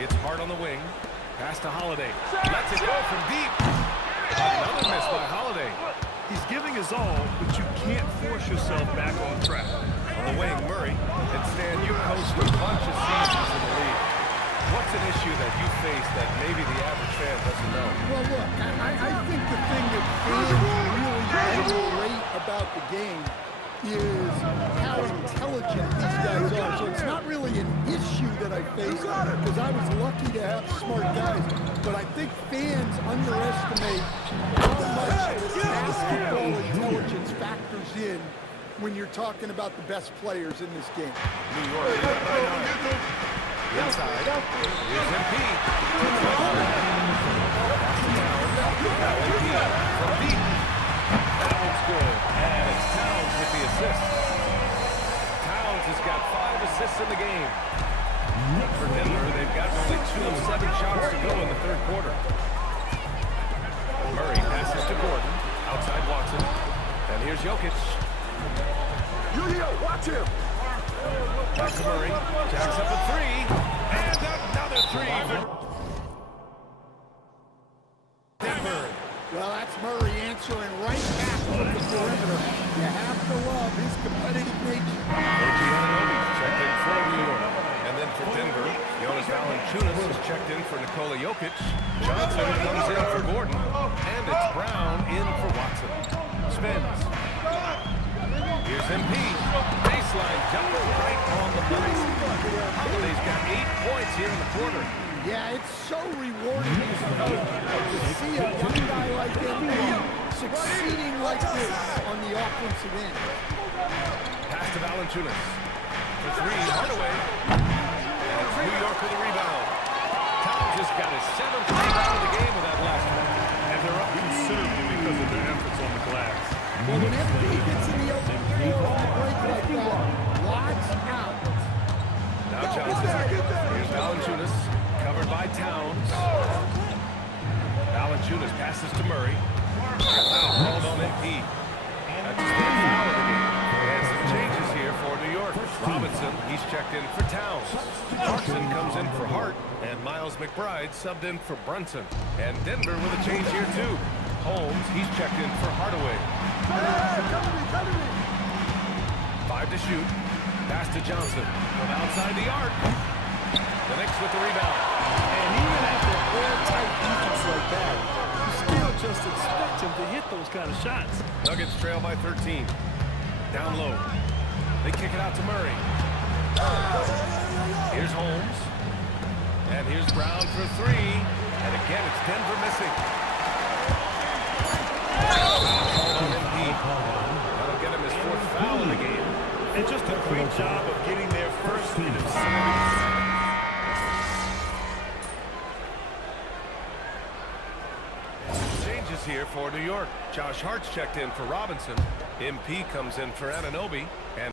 It's hard on the wing. Pass to Holiday. Lets it go from deep. Another miss by Holiday. He's giving his all, but you can't force yourself back on track. On the wing, Murray. And Stan, you coached a bunch of seasons in the league. What's an issue that you face that maybe the average fan doesn't know? Well, look, I think the thing that fans really underrate about the game is how intelligent these guys are. So it's not really an issue that I face because I was lucky to have smart guys. But I think fans underestimate how much basketball intelligence factors in when you're talking about the best players in this game. New York is by 9. Inside. Here's MP. From deep. That one's good. And it's Towns with the assist. Towns has got 5 assists in the game. For Denver, they've got only 2 of 7 shots to go in the third quarter. Murray passes to Gordon. Outside Watson. And here's Jokic. Watch him. Back to Murray. Jacks up a 3. And another 3 for Denver. Well, that's Murray answering right back from the perimeter. You have to love his competitive nature. OG Anunoby checked in for New York. And then for Denver, Jonas Valanciunas is checked in for Nikola Jokic. Johnson comes in for Gordon. And it's Brown in for Watson. Spins. Here's MP. Baseline jumper right on the money. Holiday's got 8 points here in the quarter. Yeah, it's so rewarding as a coach to see a young guy like MP succeeding like this on the offensive end. Pass to Valanciunas. For 3, Hardaway. And it's New York with a rebound. Towns just got his 7th rebound of the game with that last one. And they're up considerably because of their efforts on the glass. Well, when MP gets in the open floor on the break like that, watch out. Now Johnson. Here's Valanciunas. Covered by Towns. Valanciunas passes to Murray. Foul called on MP. That's his 3rd foul of the game. And some changes here for New York. Robinson, he's checked in for Towns. Clarkson comes in for Hart. And Miles McBride subbed in for Brunson. And Denver with a change here too. Holmes, he's checked in for Hardaway. 5 to shoot. Pass to Johnson from outside the arc. The Knicks with the rebound. And even after airtight defense like that, you still just expect him to hit those kind of shots. Nuggets trail by 13. Down low. They kick it out to Murray. Here's Holmes. And here's Brown for 3. And again, it's Denver missing. That'll get him his 4th foul in the game. And just a great job of getting there first. Changes here for New York. Josh Hart's checked in for Robinson. MP comes in for Anunoby. And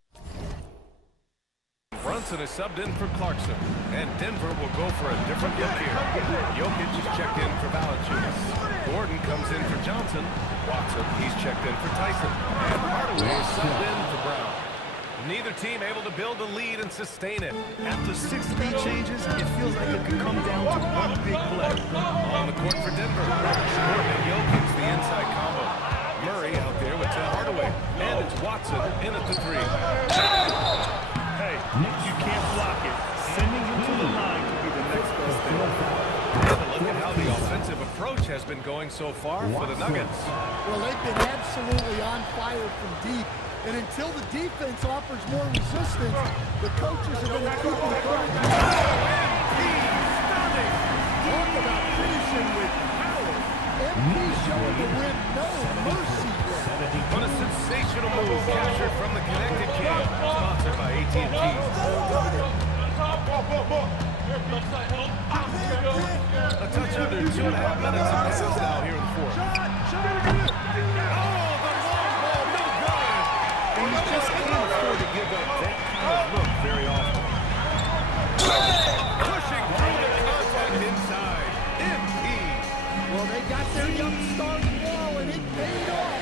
Brunson is subbed in for Clarkson. And Denver will go for a different look here. Jokic is checked in for Valanciunas. Gordon comes in for Johnson. Watson, he's checked in for Tyson. And Hardaway is subbed in for Brown. Neither team able to build a lead and sustain it. After 6 speed changes, it feels like it could come down to one big play. On the court for Denver. Gordon and Jokic, the inside combo. Murray out there with Tim Hardaway. And it's Watson in at the 3. Hey, you can't block it. Sending him to the line could be the next best thing. And look at how the offensive approach has been going so far for the Nuggets. Well, they've been absolutely on fire from deep. And until the defense offers more resistance, the coaches are going to keep encouraging. Talk about finishing with power. MP showing the rim no mercy there. What a sensational move captured from the connected cam. Sponsored by AT&T. A touch under 2.5 minutes of passes now here in the 4th. And you just can't afford to give up that kind of look very often. Pushing through the contact inside. MP. Well, they got their young star on the wall, and it paid off.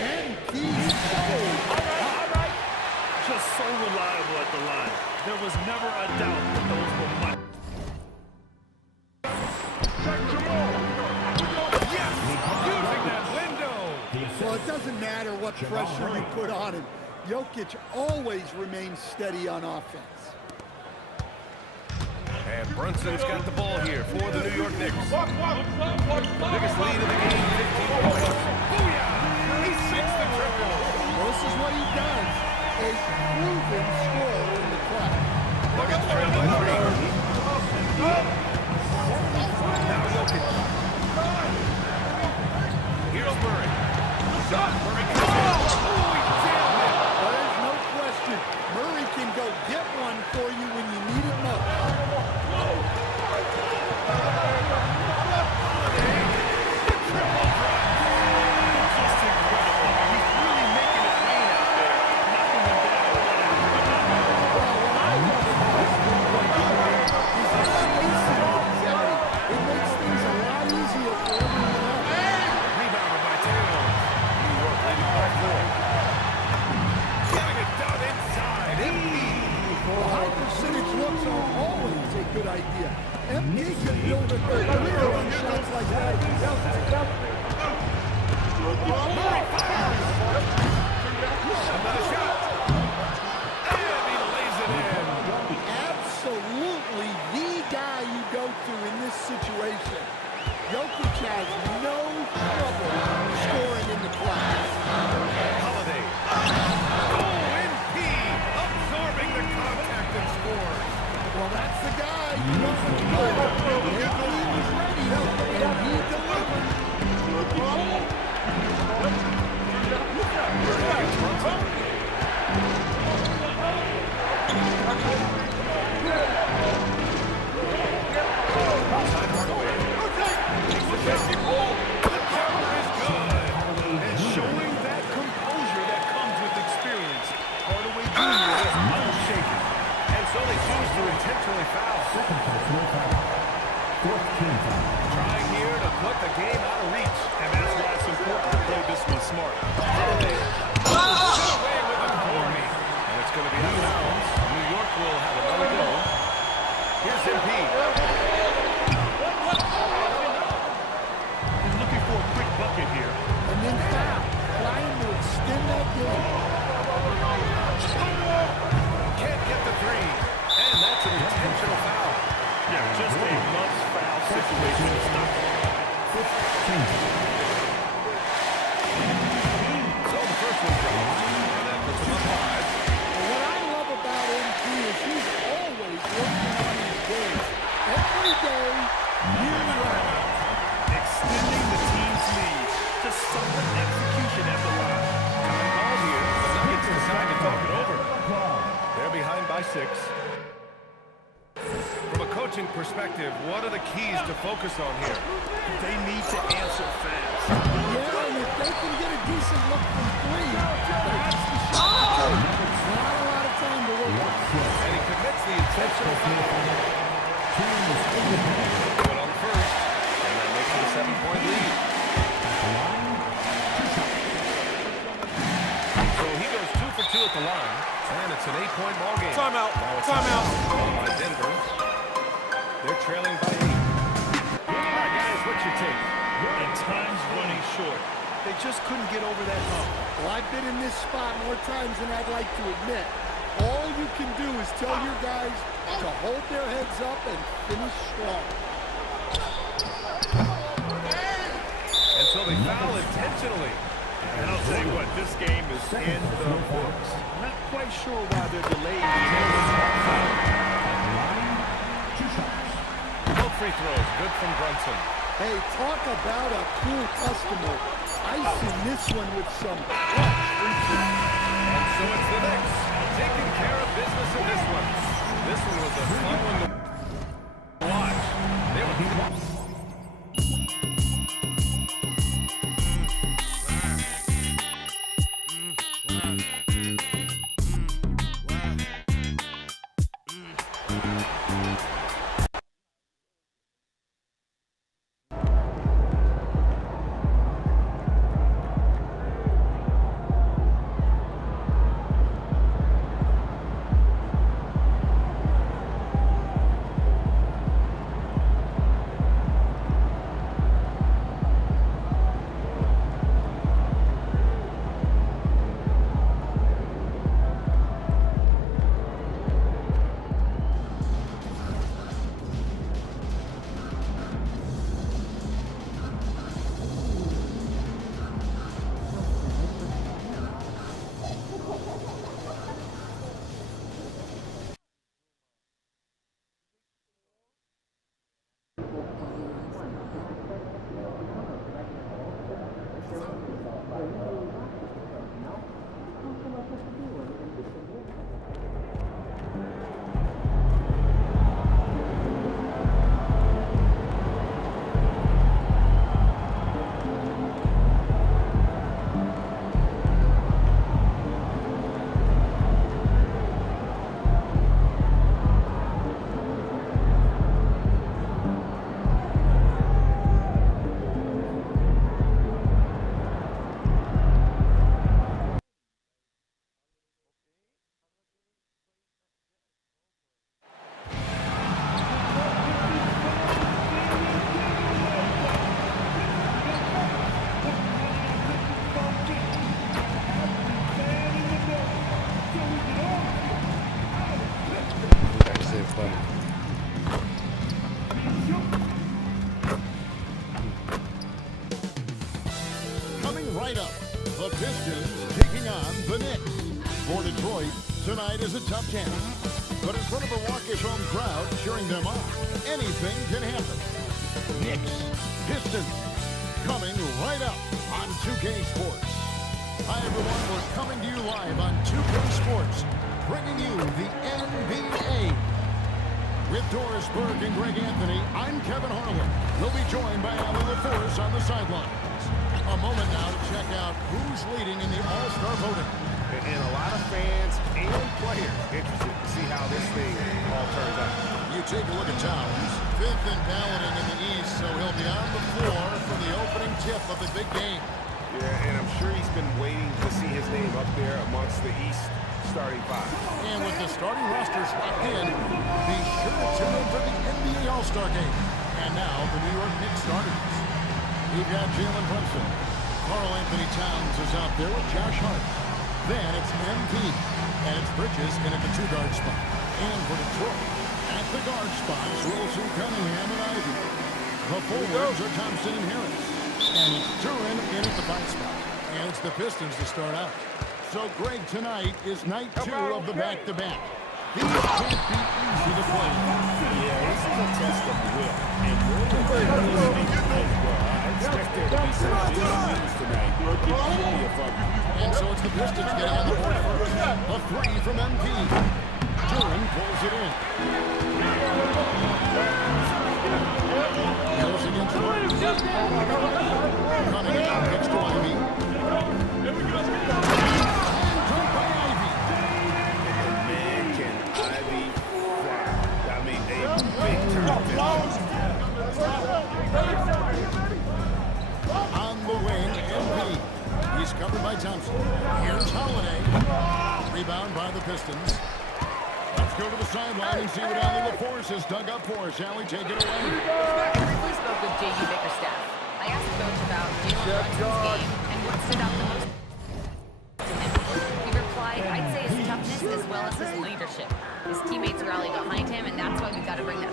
MP sold. Just so reliable at the line. There was never a doubt that those were mine. Yes! Using that window! Well, it doesn't matter what pressure you put on him. Jokic always remains steady on offense. And Brunson's got the ball here for the New York Knicks. Biggest lead in the game, 15 points. Booyah! He sinks the triple. This is what he does. A proven scorer in the clutch. Nuggets trail by 3. Now Jokic. Here's Murray. Murray comes in. There's no question. Murray can go get one for you when you need it most. Good idea. MP can build a career on shots like that. Another shot. And he lays it in. Absolutely the guy you go to in this situation. Jokic has no trouble scoring in the class. Holiday. MP absorbing the contact and scores. Well, that's the guy. You know what to do. He was ready, and he delivered. And showing that composure that comes with experience, Hardaway Jr. is unshaken. And so they choose to intentionally foul. Trying here to put the game out of reach. And that's why it's important to play this one smart. Holiday pulls it away with authority. And it's going to be out of bounds. New York will have another go. Here's MP. He's looking for a quick bucket here. And then foul. Trying to extend that game. Can't get the 3. And that's an intentional foul. Yeah, just a must-foul situation to stop. So the first one drops. And that puts him up 5. What I love about MP is he's always working on his game. Every day, year round. 6. From a coaching perspective, what are the keys to focus on here? They need to answer fast. Yeah, and if they can get a decent look from 3, that's the shot to take. It's not a lot of time to work on. And he commits the intentional foul. Good on first, and that makes it a 7-point lead. So he goes 2 for 2 at the line, and it's an 8-point ball game. Timeout. Now it's Timeout. by Denver. They're trailing by 8. All right, guys, what's your take? And time's running short. They just couldn't get over that hump. Well, I've been in this spot more times than I'd like to admit. All you can do is tell your guys to hold their heads up and finish strong. And so they foul intentionally. And I'll tell you what, this game is in the books. Not quite sure why they're delayed. Both free throws, good from Brunson. Hey, talk about a cool customer. Icing this one with some clutch free throws. And so it's the Knicks taking care of business in this one. This one was a fun one to watch. They were Coming right up, the Pistons taking on the Knicks. For Detroit, tonight is a tough chance. But in front of a raucous home crowd cheering them on, anything can happen. Knicks, Pistons, coming right up on 2K Sports. Hi everyone, we're coming to you live on 2K Sports, bringing you the NBA. With Doris Burke and Greg Anthony, I'm Kevin Harlan. We'll be joined by Ali LaForce on the sidelines. A moment now to check out who's leading in the All-Star voting. And a lot of fans and players interested to see how this thing all turns out. You take a look at Towns, 5th in balloting in the East, so he'll be on the floor for the opening tip of the big game. Yeah, and I'm sure he's been waiting to see his name up there amongst the East starting 5. And with the starting rosters locked in, be sure to tune in for the NBA All-Star Game. And now, the New York Knicks starters. We've got Jalen Brunson. Karl Anthony Towns is out there with Josh Hart. Then it's MP. And it's Bridges in at the 2-guard spot. And for Detroit, at the guard spots, Wilson, Cunningham, and Ivey. The forwards are Thompson and Harris. And it's Duran in at the 5 spot. And it's the Pistons to start out. So, Greg, tonight is night 2 of the back-to-back. These can't be easy to play. Yeah, this is a test of will. And will I expect there to be some big moves tonight. It should be a fun one. And so it's the Pistons getting on the board first. A 3 from MP. Duran it in. Goes against Robinson. Running it out, gets to Ivy. Man, can Ivy fly. I mean, a big-time finish. On the wing, MP. He's covered by Thompson. Here's Holiday. Rebound by the Pistons. Let's go to the sideline and see what Allie LaForce has dug up for us. Allie, take it away. I briefly spoke with J.D. Bickerstaff. I asked Coach about Jalen Brunson's game and what stood out the most to him. He replied, I'd say his toughness as well as his leadership. His teammates rally behind him, and that's why we've got to bring that.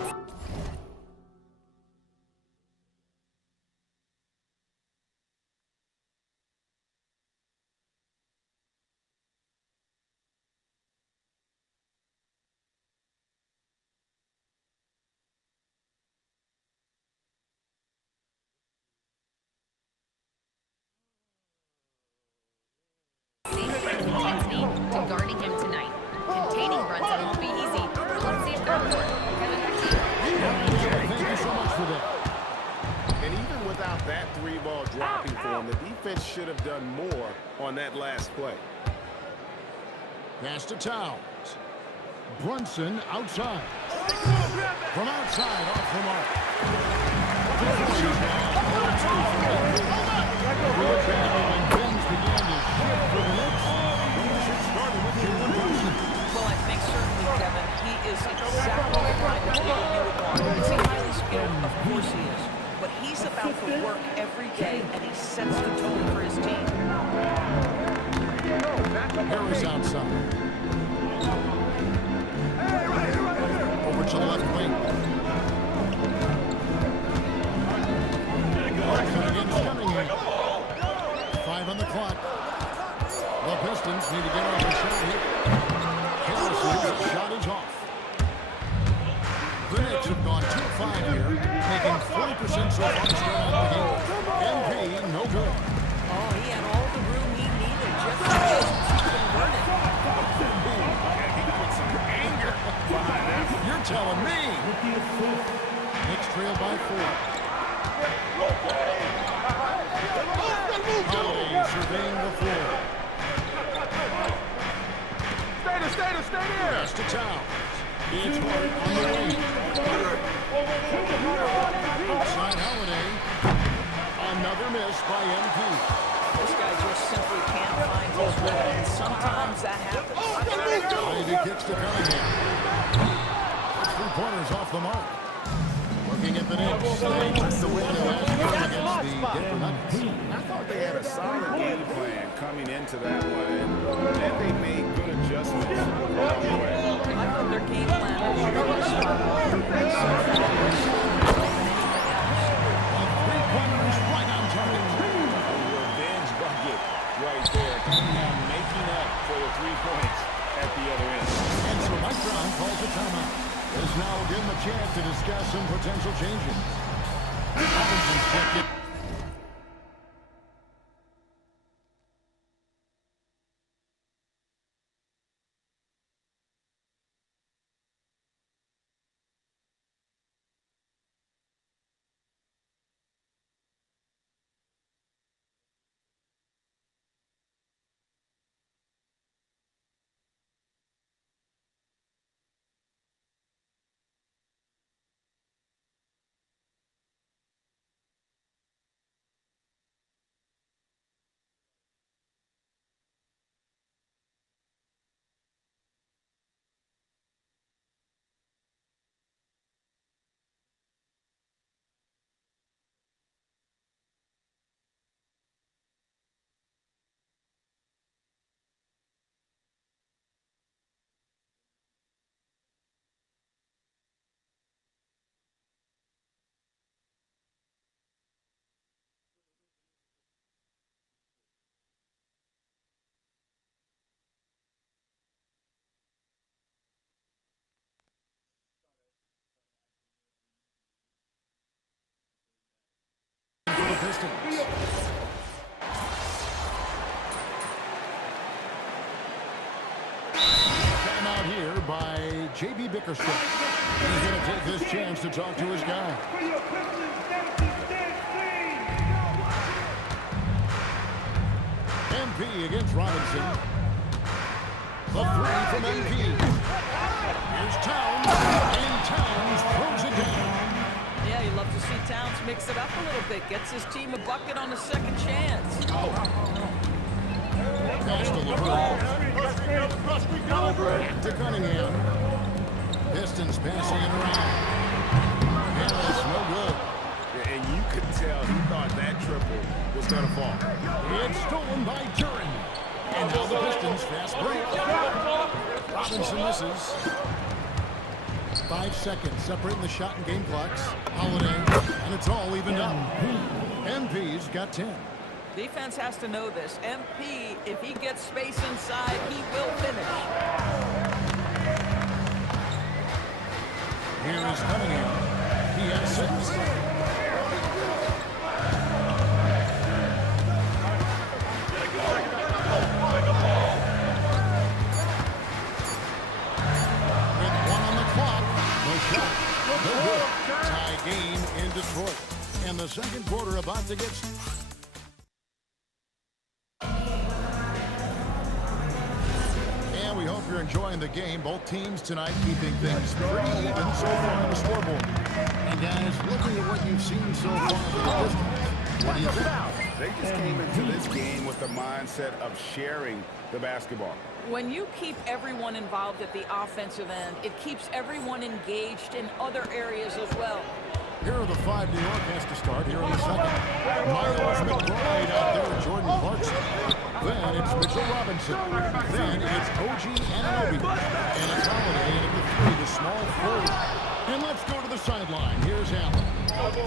Intensity to guarding him tonight. Containing Brunson won't be easy, but let's see if they're on board. Kevin, back to you. Thank you so much for that. And even without that three-ball dropping for him, the defense should have done more on that last play. Pass to Towns. Brunson outside. From outside, off the mark. Well, I think certainly, Kevin, he is exactly the kind of player you would want. Is he highly skilled? Of course he is. But he's about the work every day, and he sets the tone for his team. Harris outside. Over to the left wing. Against Cunningham. 5 on the clock. The Pistons need to get off the shot here. Harris's shot is off. The Knicks have gone 2-5 here, making 40% so far to start out the game. MP, no good. Oh, he had all the room he needed just to keep converting. He put some anger behind that. You're telling me. Knicks trail by 4. Holiday surveying the floor. Stay there. Pass to Towns. It's Hart on the wing. Outside Holiday. Another miss by MP. This guy just simply can't find his rhythm, and sometimes that happens. Ivy kicks to Cunningham. 3-pointers off the mark. Looking at the Knicks, they took the win last game against the Denver Nuggets. I thought they had a solid game plan coming into that one, and they made good adjustments along the way. I thought their game plan was really smart. Three-pointers right on target. A revenge bucket right there. Cunningham making up for the 3 points at the other end. And so Mike Brown calls a timeout. There's now again the chance to discuss some potential changes. Robinson's checked it. Pistons. Timeout here by J.B. Bickerstaff. He's going to take this chance to talk to his guy. MP against Robinson. The three from MP. Here's Towns, and Towns throws it down. Yeah, you love to see Towns mix it up a little bit. Gets his team a bucket on the second chance. Pass to LeBron. To Cunningham. Pistons passing it around. And it's no good. And you could tell he thought that triple was going to fall. It's stolen by Duren. And now the Pistons fast break. Robinson misses. 5 seconds separating the shot and game clocks. Holiday, and it's all evened up. MP's got 10. Defense has to know this. MP, if he gets space inside, he will finish. Here is Cunningham. He has 6. Tie game in Detroit. And the second quarter about to get... And we hope you're enjoying the game. Both teams tonight keeping things pretty even so far on the scoreboard. And guys, looking at what you've seen so far from the Pistons, what do you think? They just came into this game with the mindset of sharing the basketball. When you keep everyone involved at the offensive end, it keeps everyone engaged in other areas as well. Here are the 5 New York has to start here in the second. Miles McBride out there with Jordan Clarkson. Then it's Mitchell Robinson. Then it's OG Anunoby. And it's Holiday in at the 3, the small forward. And let's go to the sideline. Here's Allen.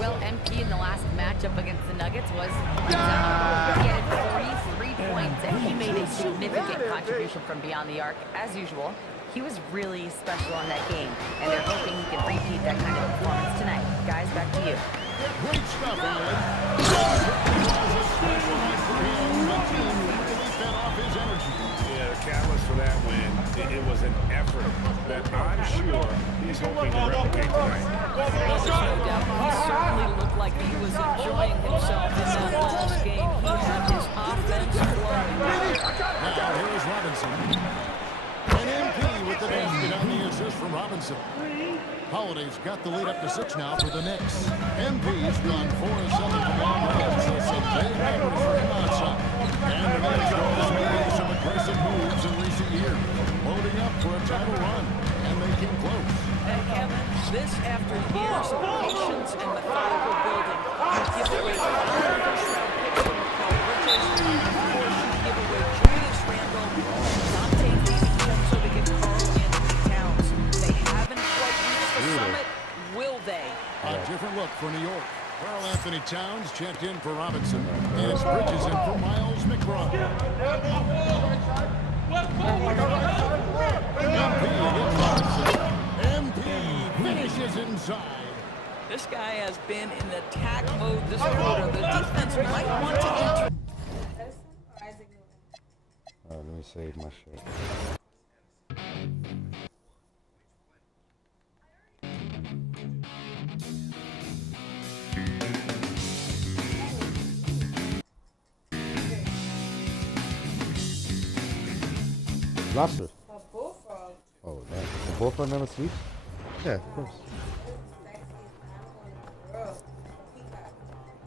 Well, MP in the last matchup against the Nuggets was phenomenal. He had 43 points, and he made a significant contribution from beyond the arc, as usual. He was really special on that game, and they're hoping he can repeat that kind of performance tonight. Guys, back to you. Great stuff, Allen. The team really fed off his energy. Yeah, the catalyst for that win, it was an effort that I'm sure he's hoping to replicate tonight. There's no doubt. He certainly looked like he was enjoying himself in that last game. He had his offense flowing. Now, here is Robinson. And MP with the basket on the assist from Robinson. Holiday's got the lead up to 6 now for the Knicks. MP's gone 4 of 7 from long range. So some big numbers for him outside. And the Knicks has made some aggressive moves in recent years, loading up for a title run, and they came close. And Kevin, this after years of patience and methodical building, you give away 5 first-round picks from Mikal Bridges, and of course you give away Julius Randle, Dante DiVincenzo to get Karl-Anthony Towns. They haven't quite reached the summit, will they? A different look for New York. Karl-Anthony Towns checked in for Robinson, and it's Bridges in for Miles McBride. MP against Robinson. MP finishes inside. This guy has been in attack mode this quarter. The defense might want to enter. Alright, let me save my shit. Lobster. Oh, damn. The bullfrog never sleeps? Yeah, of course.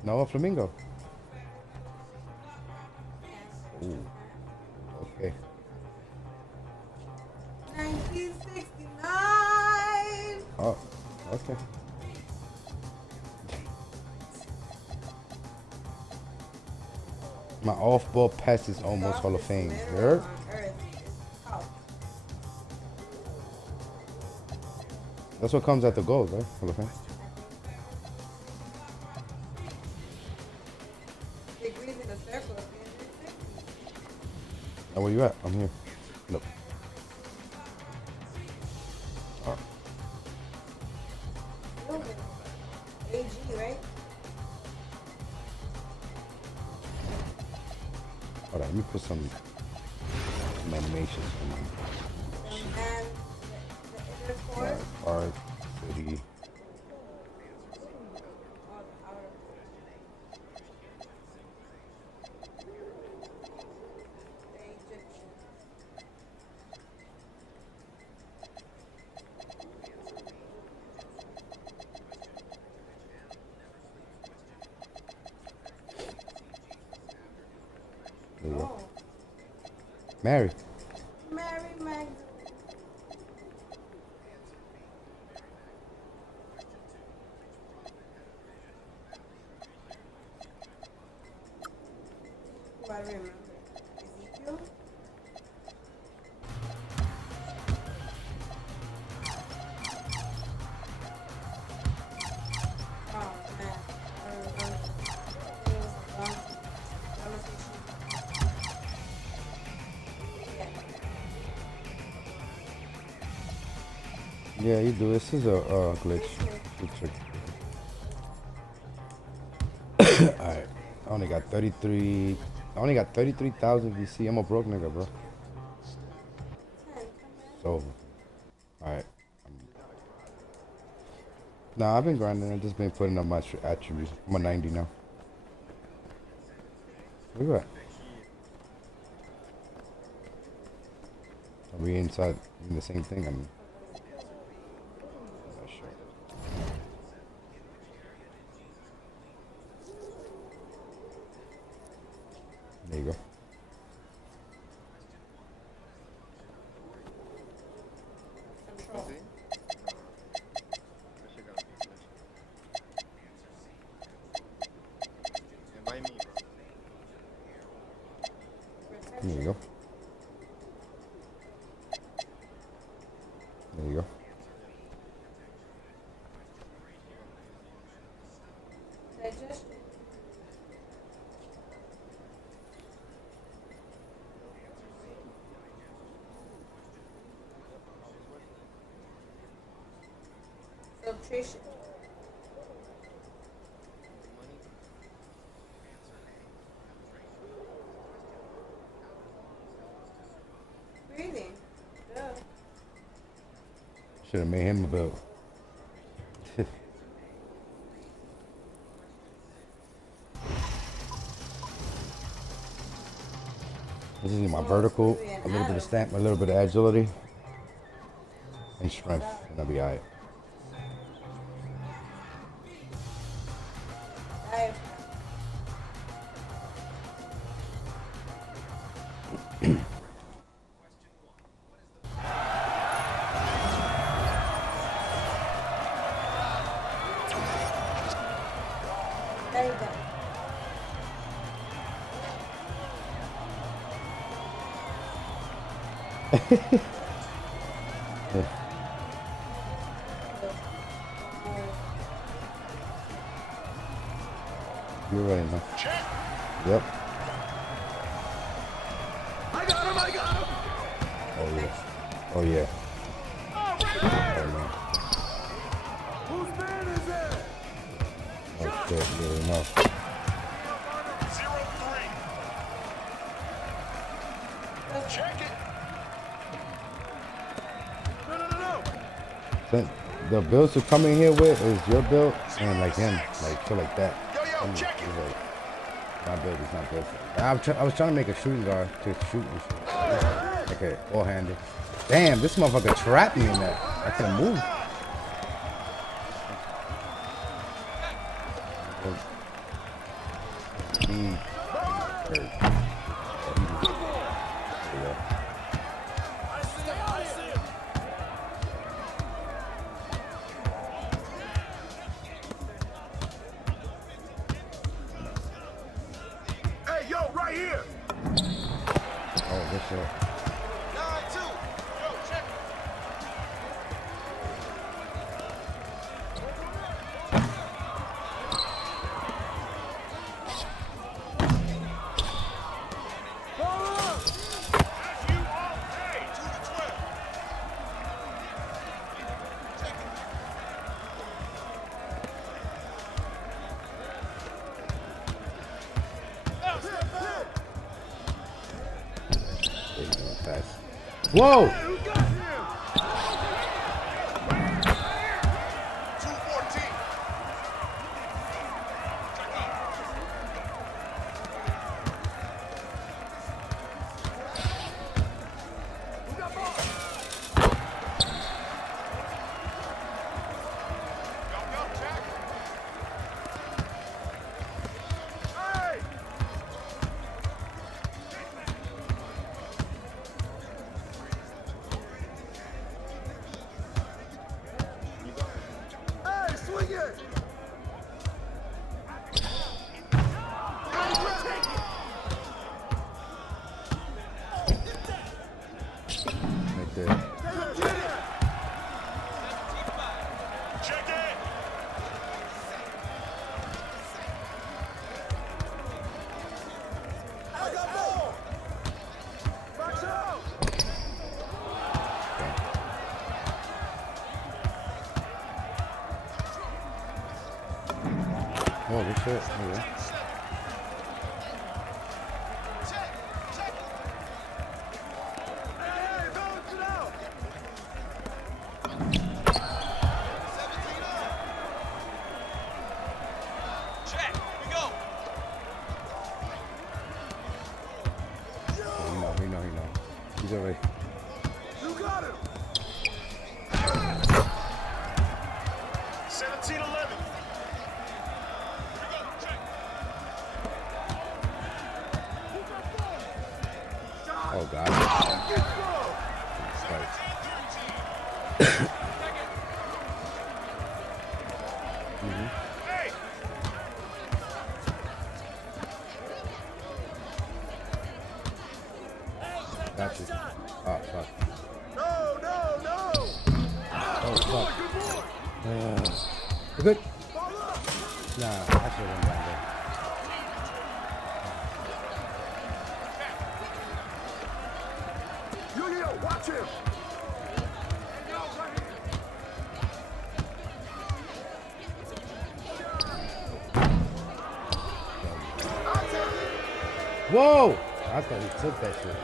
No, a flamingo. Ooh. Okay. 1969. Oh, okay. My off-ball pass is almost Hall of Fame. You heard? That's what comes at the goal, right? Hall of Fame. Now where you at? I'm here. Look. Oh. AG, right? Alright, let me put some animations on my. And the Mary. Mary Magdalene. Who I remember? Ezekiel? Oh man, I remember. It was a long conversation. Yeah, you do. This is a glitch. Good trick. Alright. I only got 33. I only got 33,000 VC. I'm a broke nigga, bro. It's over. Alright. Nah, I've been grinding. I've just been putting up my attributes. I'm a 90 now. Where you at? Are we inside in the same thing? I mean. Not sure. There you go. There you go. There you go. Filtration. Breathing. Duh. Should have made him a belt. This is my vertical, a little bit of stamp, a little bit of agility, and strength, and I'll be alright. There you go. You're right, man. Yep. I got him, I got him. Oh yeah. Oh yeah. Oh man. Whose man is that? Oh shit, yeah, no. 0-3. Check it. No. The builds you're coming here with is your build and like him, like shit like that. Check it. Like, my build is not built for it. I was trying to make a shooting guard to shoot and shit. Like a all-handed. Damn, this motherfucker trapped me in that. I couldn't move. Hey, yo, right here. Oh, this shit. 9-2. Yo, check it. Whoa! Oh, good shit. Yeah. He know. He's already. You got him. 17-11. Oh God. Got you. Oh fuck. No. Oh fuck. We're good. Nah, I should have went down there. Yo, watch him. Whoa! I thought he took that shit.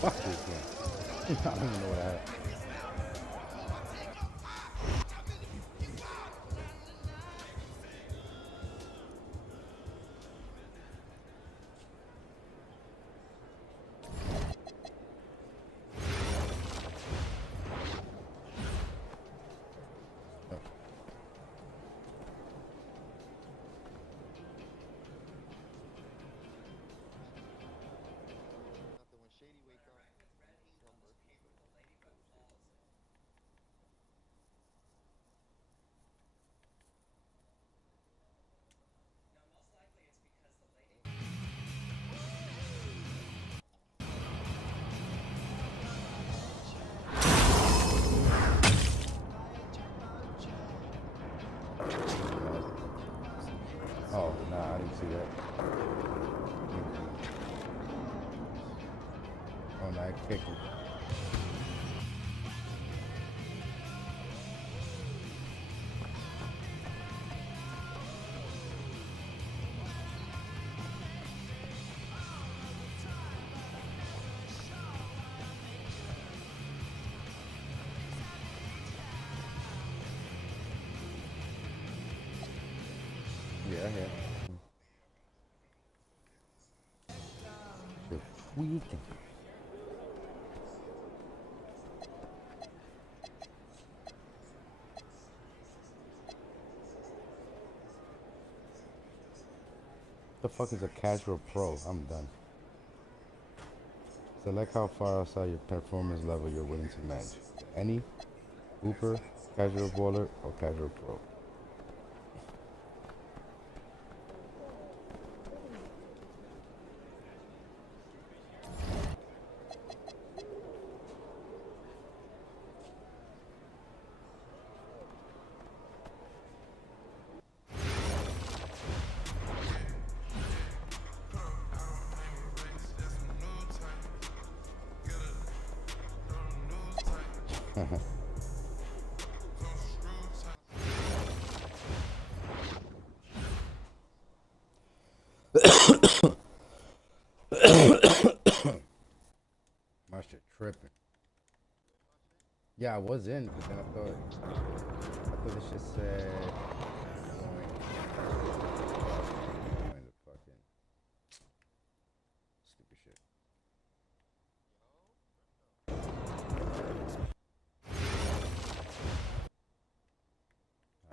Fuck this game. I don't even know what I have. Oh, nah, I didn't see that. Oh, nah, I kicked it. Yeah, yeah. The weekend. The fuck is a casual pro? I'm done. Select how far outside your performance level you're willing to match. Any, Hooper, casual bowler, or casual pro. My shit tripping. Yeah, I was in, but then I thought this shit said join the fucking stupid shit. I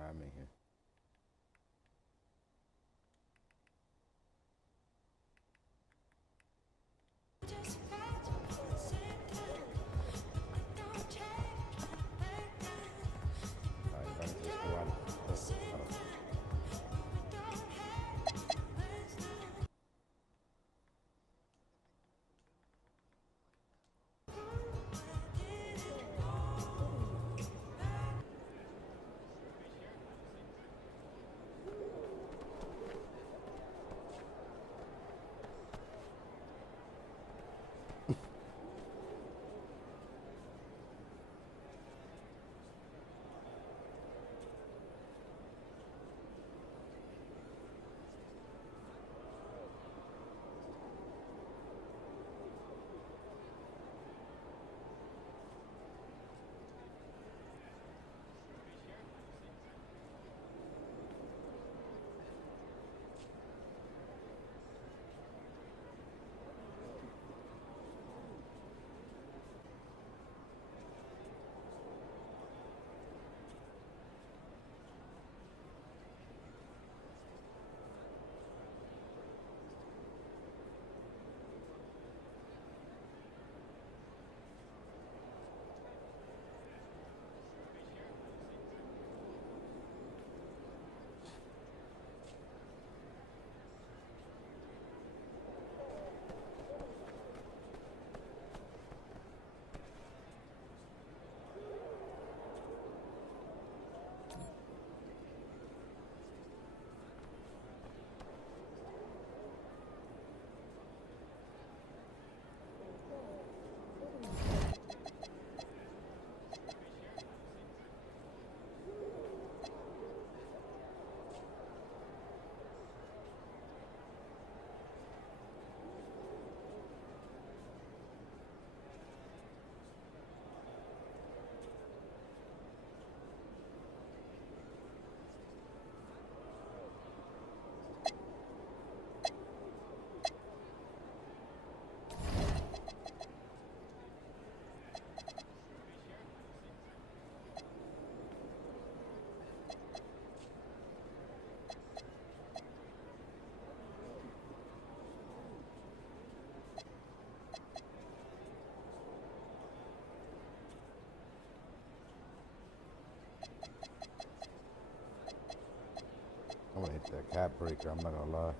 that cap breaker. I'm not gonna lie.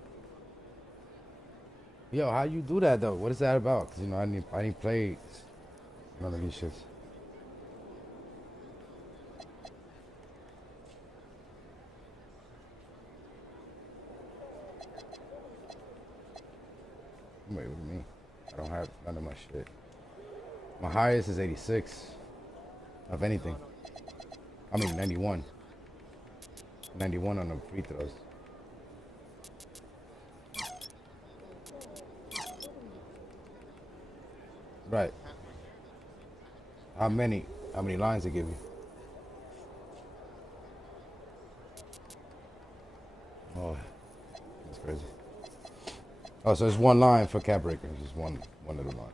Yo, how you do that though? What is that about? Cause you know I didn't play none of these shits. Wait, what do you mean? I don't have none of my shit. My highest is 86 of anything. I mean 91. 91 on the free throws. Right. How many lines they give you? Oh, that's crazy. Oh, so it's one line for cap breaker. It's just one little line.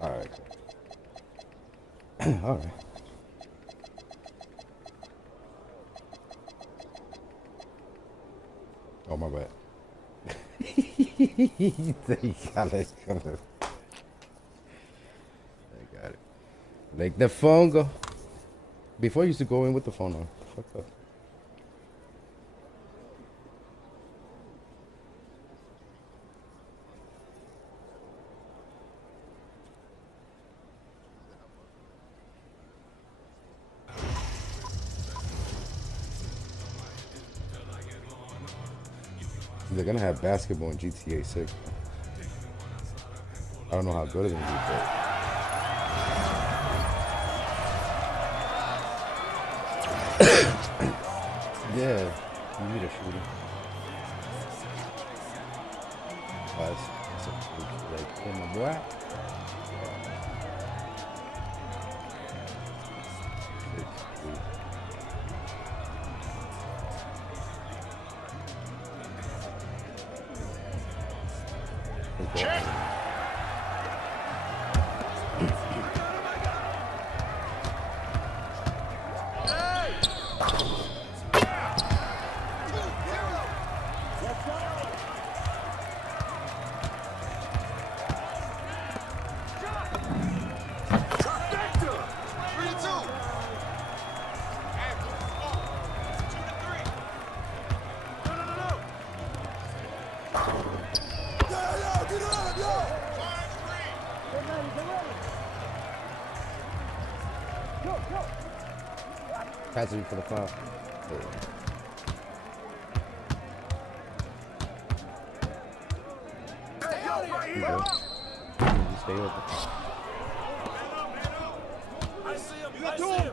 All right. All right. Oh, my bad. They got it. Make the phone go. Before I used to go in with the phone on. Fuck up. They're gonna have basketball in GTA 6. I don't know how good it's gonna be, but yeah, you need a shooter. That's like in the black. Check. Pass it for the foul. You stay open. I see him. I see him.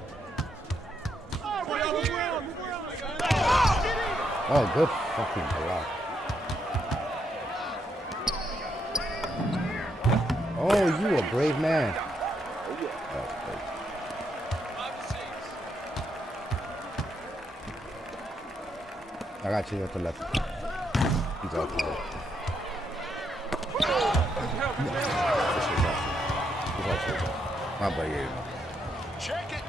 Oh, good fucking block. Oh, you a brave man. I got you at the left. He's out there. He's out there. My bad, yeah. Check it.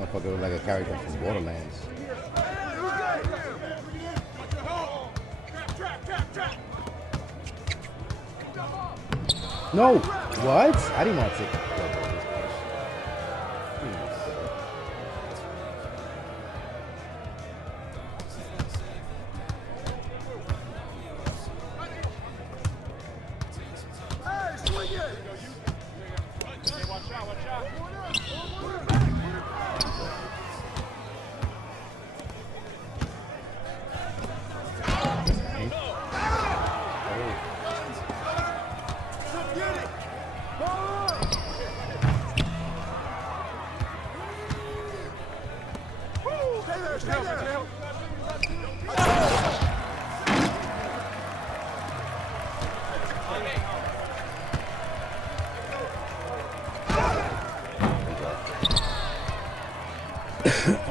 Motherfucker look like a character from Borderlands. No! What? I didn't want to take that.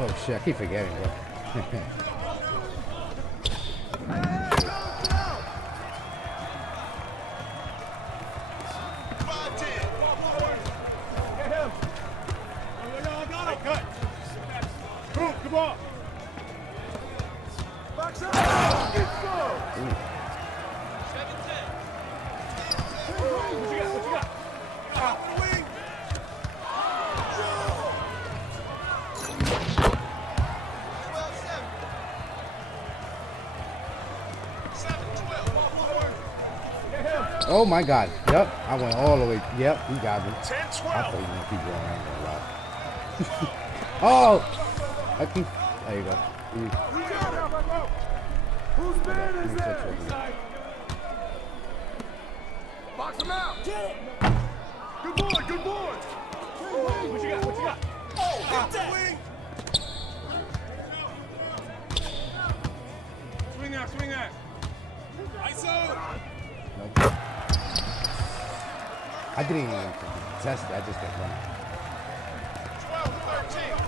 Oh shit, I keep forgetting, bro. Come on. Box up. What you got? Oh my God. Yep. I went all the way. Yep. He got me. I thought he was going to keep going. I ain't gonna lie. Oh. I keep. There you go. Whose man is that? Box him out. Get it. Good boy. Good boy. What you got? What you got? Oh, hit that. Swing out. Swing out. ISO. I didn't even test it. I just kept running. 12-13.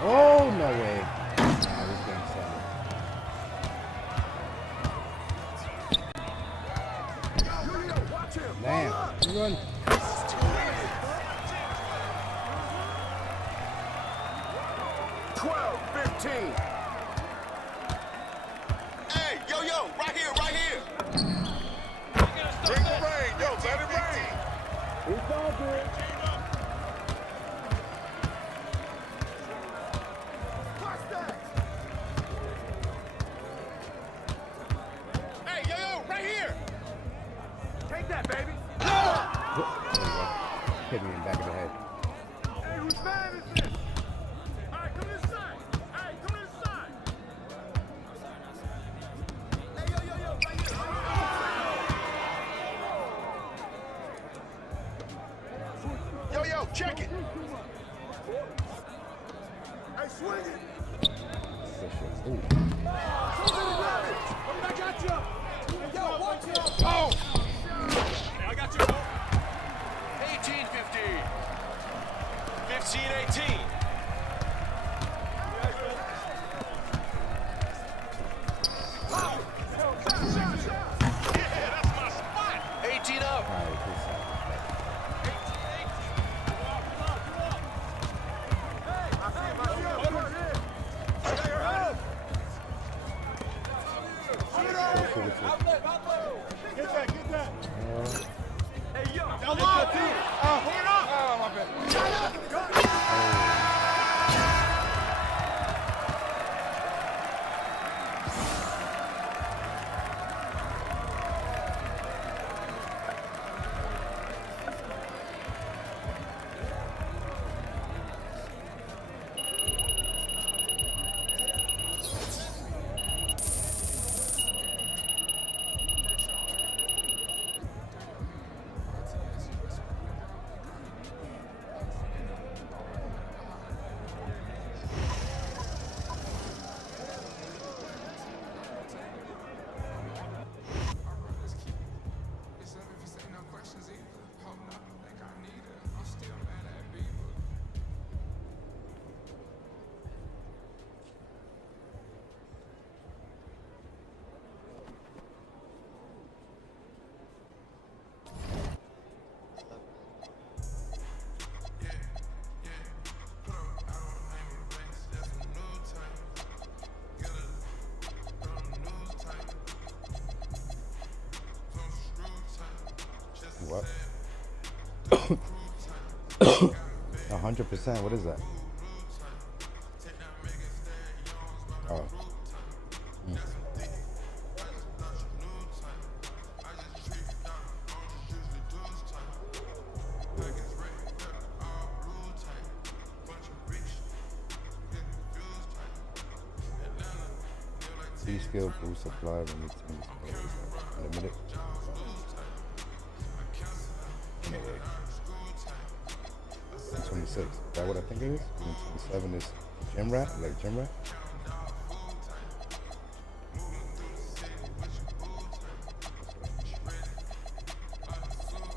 Oh, no way. Nah, this game's solid. Damn. You run. 12-15. Hey, yo, right here. Bring the rain, yo, let it rain. It's all good. Hey, yo, right here. Take that, baby. Hit me in the back of the head. Hey, whose man is this? All right, come to this side. Hey, yo, right here. Yo, check it. Hey, swing it. I got you. Yo, watch it. Oh. I got you. 18-15. 15-18. Yeah, that's my spot. 18 up. Get that. Hey, yo. Come on. Hold it up. Oh, my bad. What? 100%. What is that? Oh. Skill boost supply when you limited. Anyway, 26. Is that what I think it is? 27 is gym rat, like gym rat.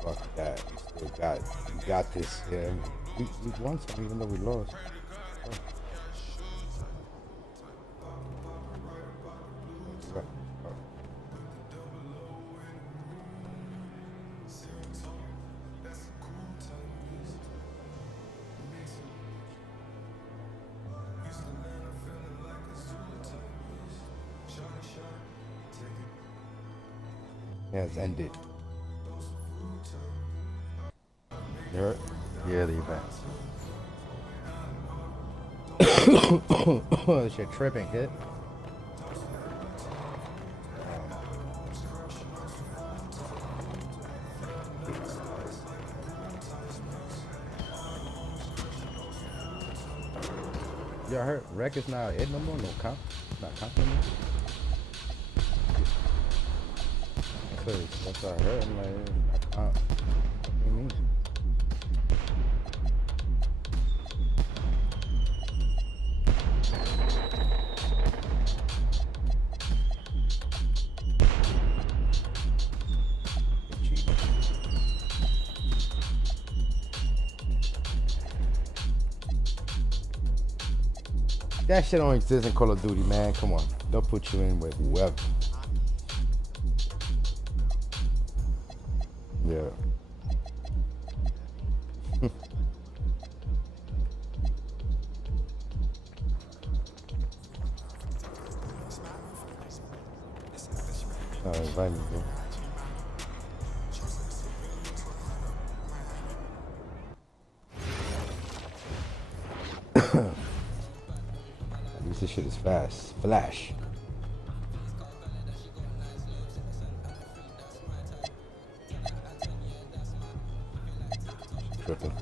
Fuck that. We still got this. Yeah, we won some even though we lost. Oh. Yeah, it's ended. You hurt? Yeah, the event. This shit tripping, kid. Y'all heard Rec is not it no more? No comp? Not comp no more? That's what I heard. I'm like, what do you mean? That shit don't exist in Call of Duty, man. Come on. They'll put you in with whoever. Yeah. Invite me, bro. At least this shit is fast. Flash. Tripping.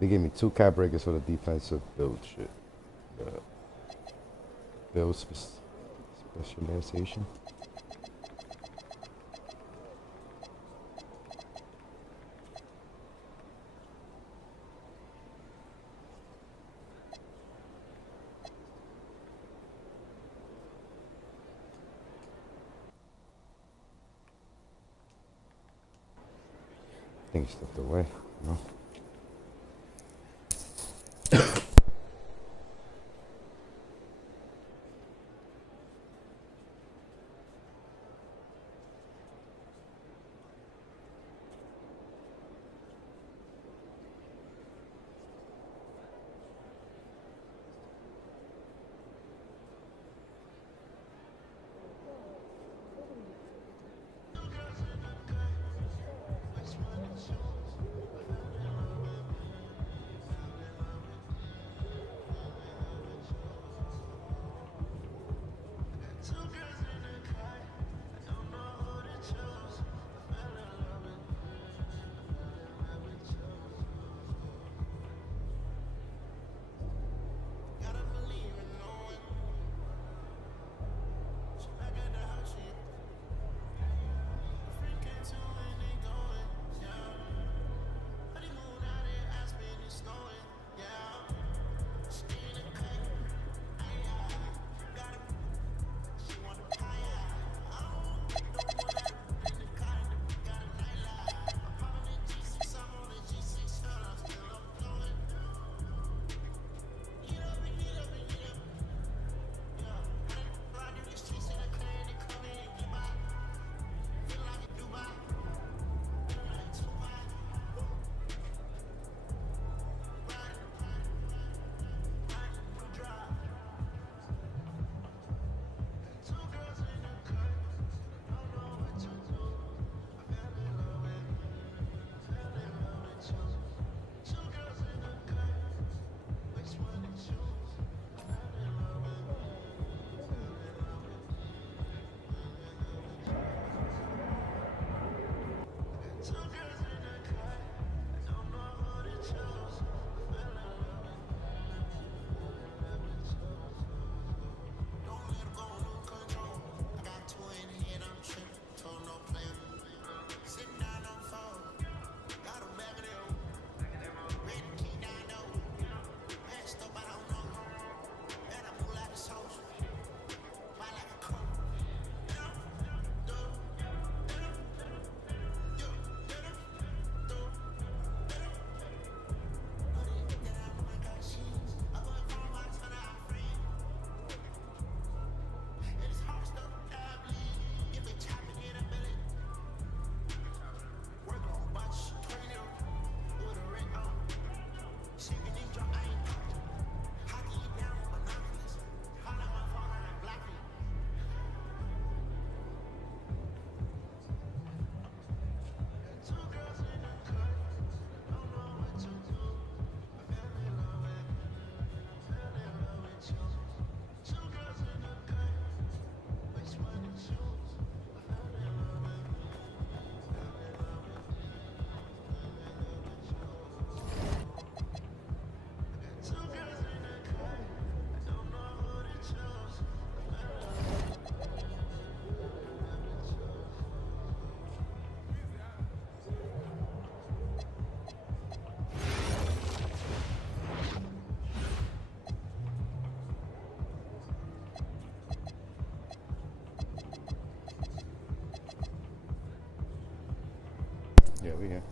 They gave me 2 cap breakers for the defensive build shit. Build specialization. I think he stepped away, no? over here.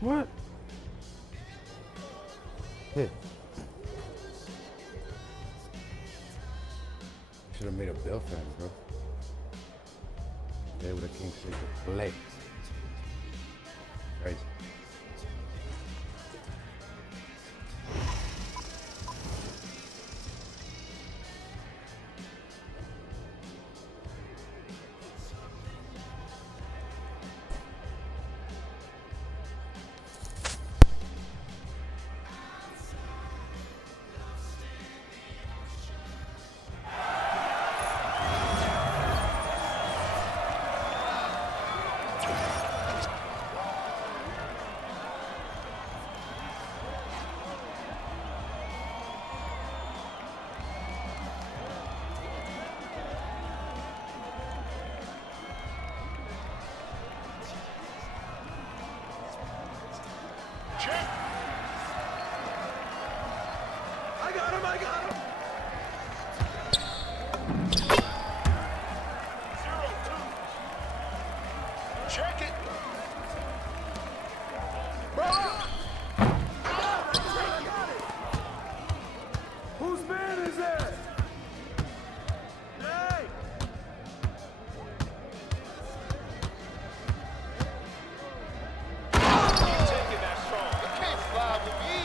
What? Hit. Should have made a Bill fan, bro. They would have King Sleeper play. Crazy. Check it. Whose man is that? Hey! Taking that strong. You can't fly with me.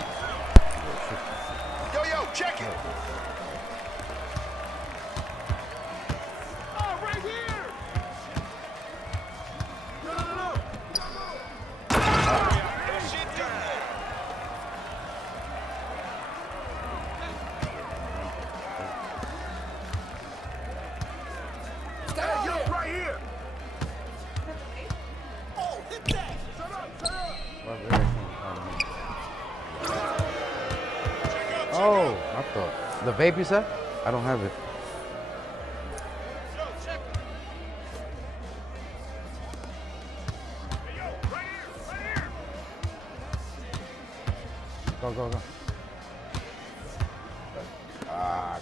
Yo, check it. Oh, right here. No. Hey, yo, right here. Oh, hit that. Shut up. Oh, I thought the vape you said? I don't have it. Go. Ah,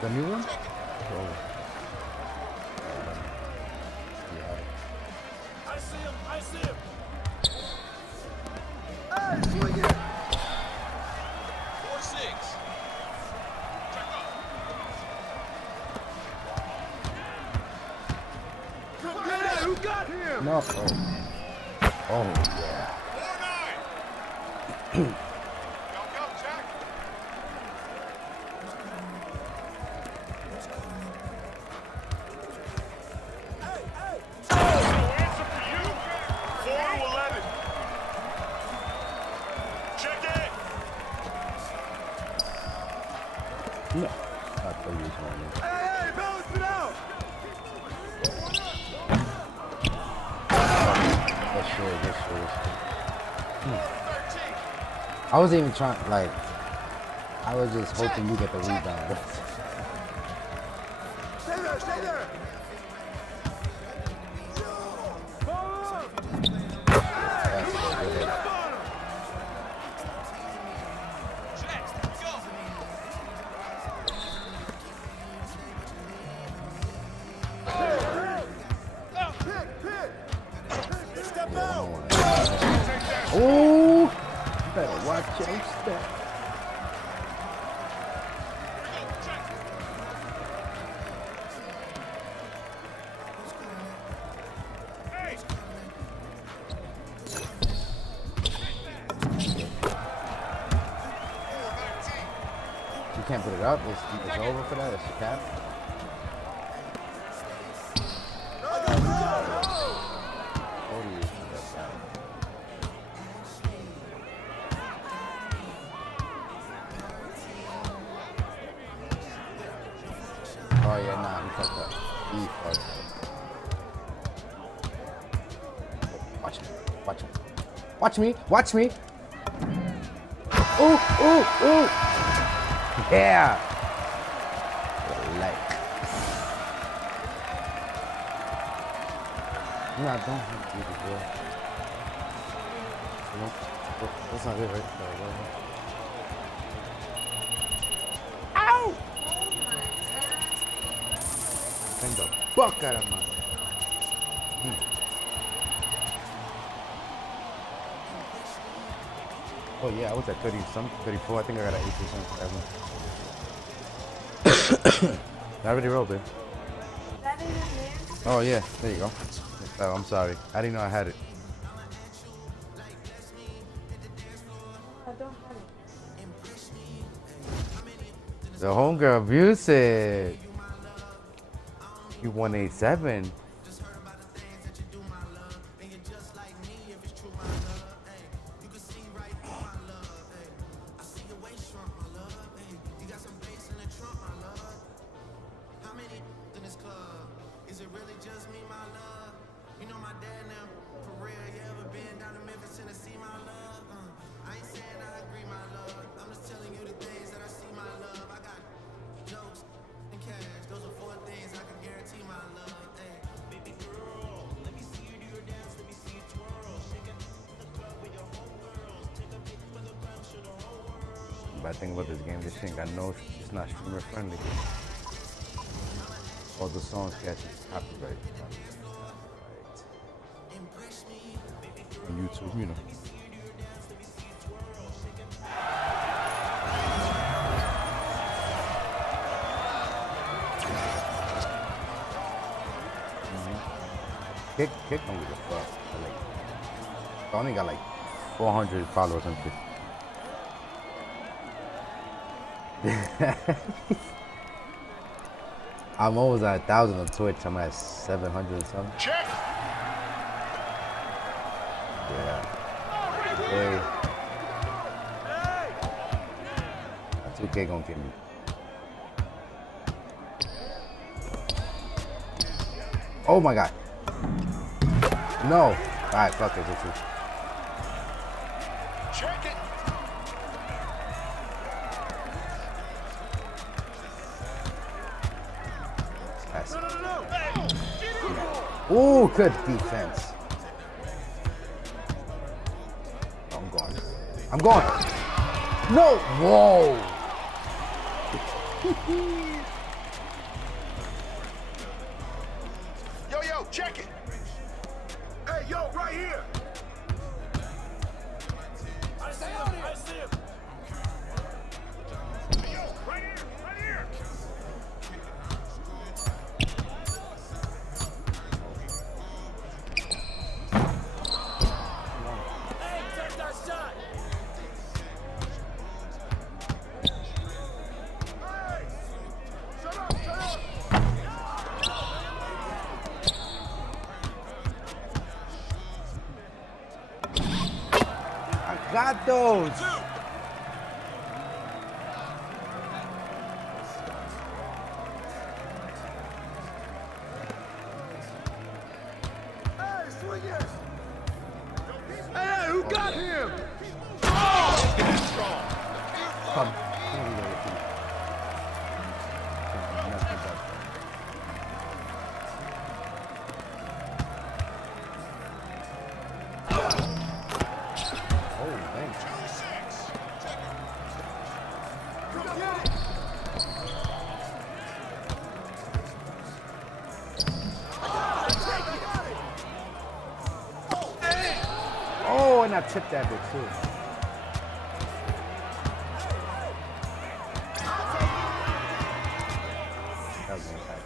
the new one? Oh. I see him. Hey, swing it. 4-6. Check up. Who got him? No. Oh yeah. 4-9. No. I thought you was going in. Hey, balance it out. That's true. I wasn't even trying, like, I was just hoping you get the rebound. Stay there. Oh, you better watch your step. You can't put it up. It's over for that. It's a cap. Oh yeah, nah, he fucked up. He fucked up. Watch me. Ooh. Yeah. Like. Nah, don't hit me, bro. That's not it right there. Ow! Bang the fuck out of my Oh yeah, I was at 30 some 34. I think I got an 8% for that one. I already rolled it. That isn't there. Oh yeah, there you go. Oh, I'm sorry. I didn't know I had it. I don't have it. The homegirl views it. You 187. Bad thing about this game, this thing got no, it's not streamer friendly. All the songs catch copyright. On YouTube, you know. Kick don't give a fuck. Like, I only got like 400 followers on TikTok. I'm almost at 1,000 on Twitch. I'm at 700 or something. Check. Yeah. Hey. 2K gonna kill me. Oh my god. No. Alright, fuck it. Check it. Ooh, good defense. I'm going. I'm going. No. Whoa. Yo, check it. Hey, yo, right here. I see him. I see him. Hey, yo, right here. Right here. Hey, take that shot. Hey, shut up, shut up. I got those. Hey, swing it. Hey, who got him? Oh, strong. Come. Oh, thanks. Oh, and I tipped that bit too. That was impact.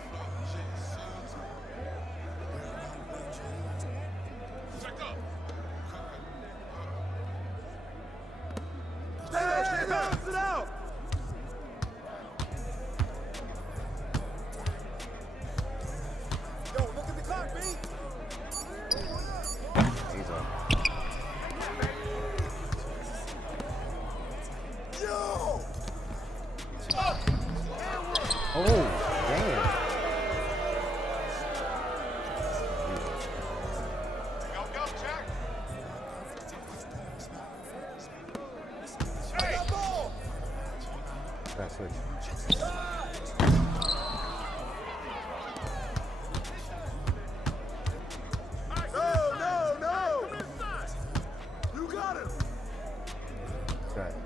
Hey, bounce it out. Yo, look at the clock, B. He's up. Yo. Oh, damn. Go, check. Hey, ball. That's switch. No. You got him. Right.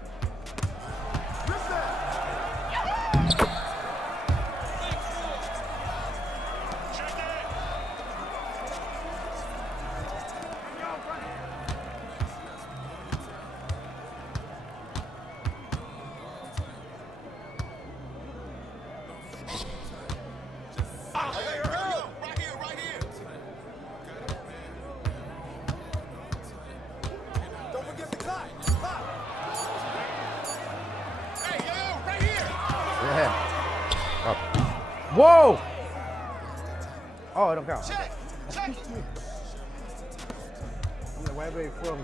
Don't forget the cut. Hey, yo, right here. Yeah. Oh. Whoa! Oh, it don't count. Check. Why are from?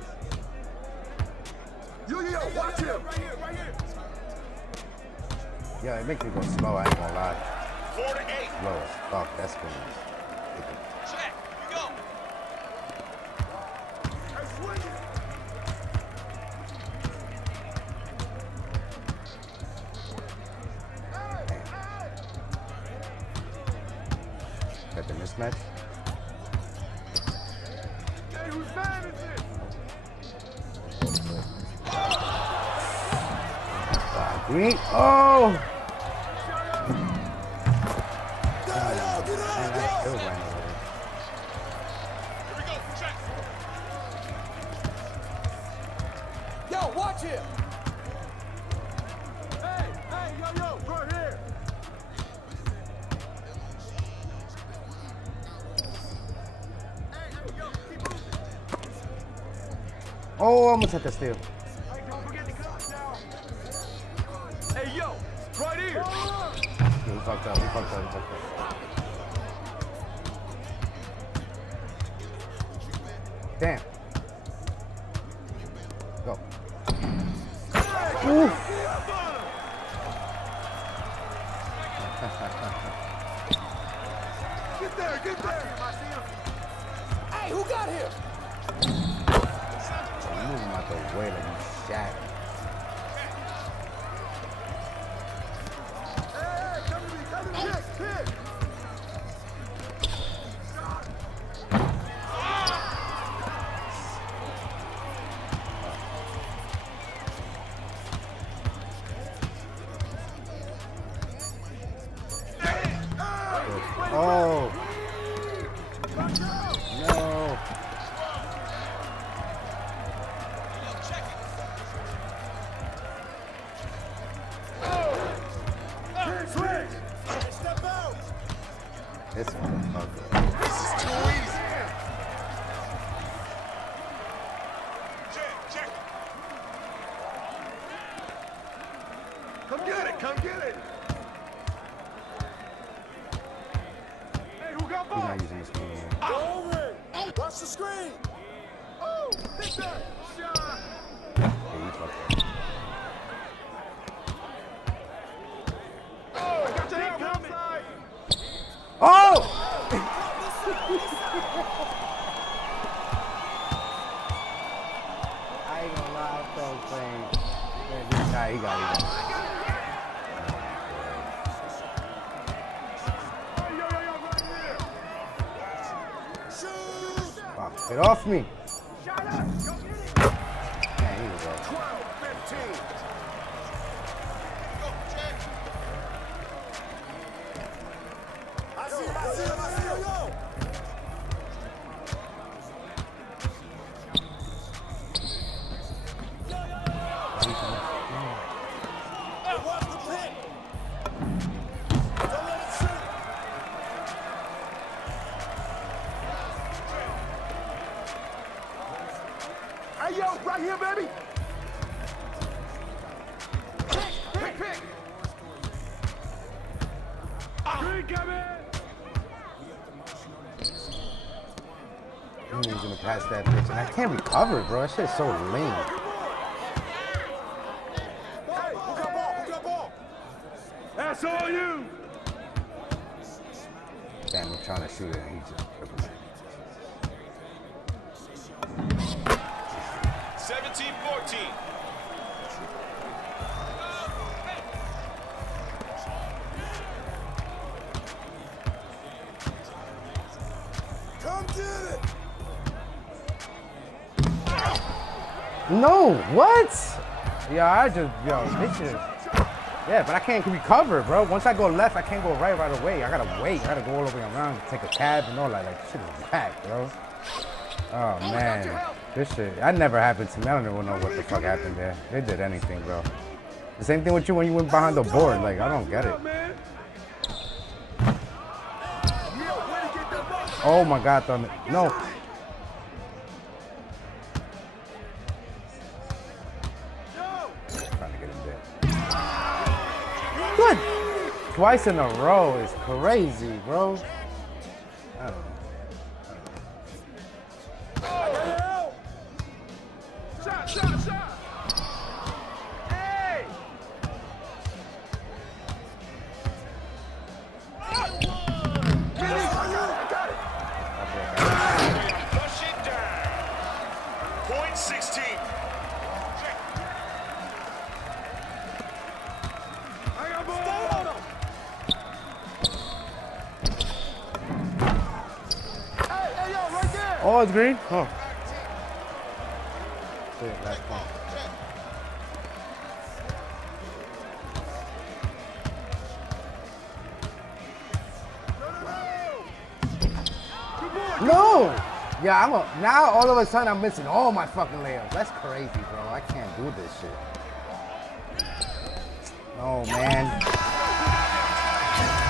Yo, watch him. Right here. Yeah, it makes me go slow, I ain't gonna lie. 4 to 8. Slow as fuck, that's cool. Check. You go. Hey, swing it. Got the mismatch. Hey, whose man is it? Green. Oh! Yo, watch him. Hey, yo, right here. Oh, almost had to steal. Hey, yo, right here. Yeah, he fucked up. Damn. Go. Oof. Get there. Hey, who got him? Move him out the way like you shot. Oh. No. Step out. This motherfucker. This is too easy. Check. Come get it. Hey, who got He's not using this game anymore. Over. Watch the screen. Oh, hit that shot. Yeah, he fucked up. Oh, I got your hand outside. Oh! I ain't gonna lie, I felt playing. Nah, he got it. Get off me. Man, he was off. 12-15. I see him. Watch the pin. Don't let it shoot. Hey, yo, right here, baby. Pick. Green coming. He's gonna pass that bitch, and I can't recover it, bro. That shit's so lame. Hey, who got ball? That's all you. Damn, I'm trying to shoot it, and he just dribbles it. 17-14. Come get it. No, what? This is. Yeah, but I can't recover, bro. Once I go left, I can't go right away. I gotta wait. I gotta go all the way around, take a cab and all that. Like, shit is whack, bro. Oh, man. This shit, that never happened to me. I don't even know what the fuck happened there. They did anything, bro. The same thing with you when you went behind the board. Like, I don't get it. Oh my God, Thunder. No. Trying to get him there. Good. Twice in a row is crazy, bro. I don't know. Oh, it's green? Oh. Last one. No! Yeah, now all of a sudden I'm missing all my fucking layups. That's crazy, bro. I can't do this shit. Oh, man.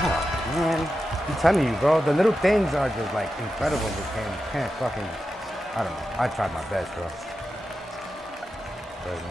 Oh, man. I'm telling you, bro, the little things are just like incredible in this game. You can't fucking, I don't know. I tried my best, bro. Crazy.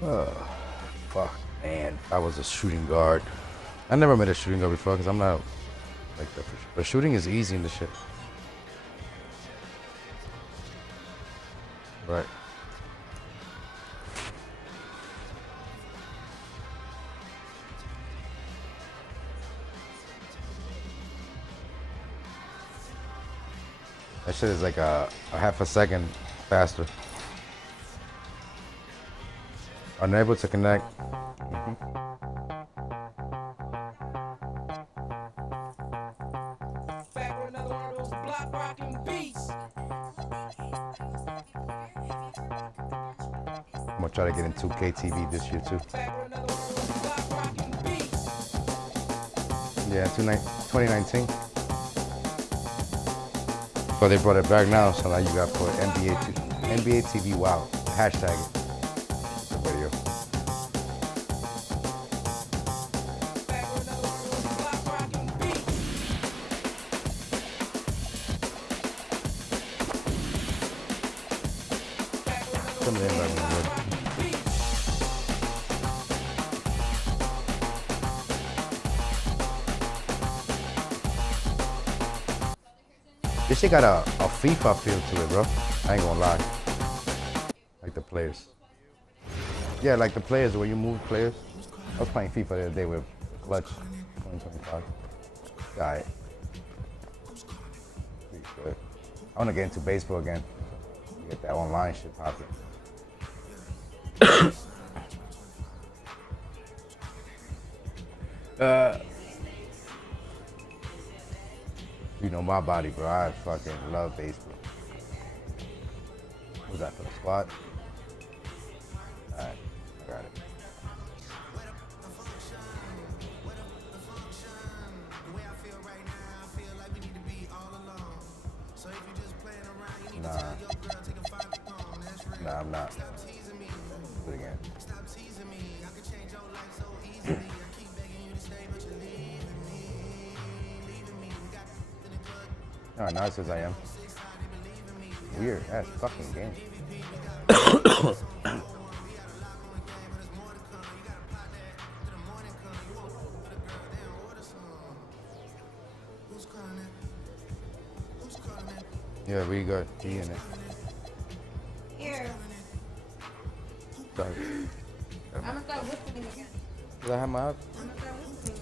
Oh, fuck, man. I was a shooting guard. I never met a shooting guard before because I'm not like that for sure. But shooting is easy in this shit. Right. That shit is like a half a second faster. Unable to connect. I'm gonna try to get in 2K TV this year too. Yeah, 2019. But they brought it back now, so now you got to put NBA TV. Wow, hashtag it. The video. Some of them are good. This shit got a FIFA feel to it, bro. I ain't gonna lie. Like the players. Yeah, like the players, where you move players. I was playing FIFA the other day with Clutch 2025. Alright. Pretty good. I wanna get into baseball again. Get that online shit popping. You know my body, bro. I fucking love baseball. Was that for the squad? Alright, I got it. Nah, I'm not. Do it again. Oh, now it says I am. Weird ass fucking game. Yeah, we got D in it. Here. Sorry. I'm gonna start whistling again. Did I have my up? I'm gonna start whistling.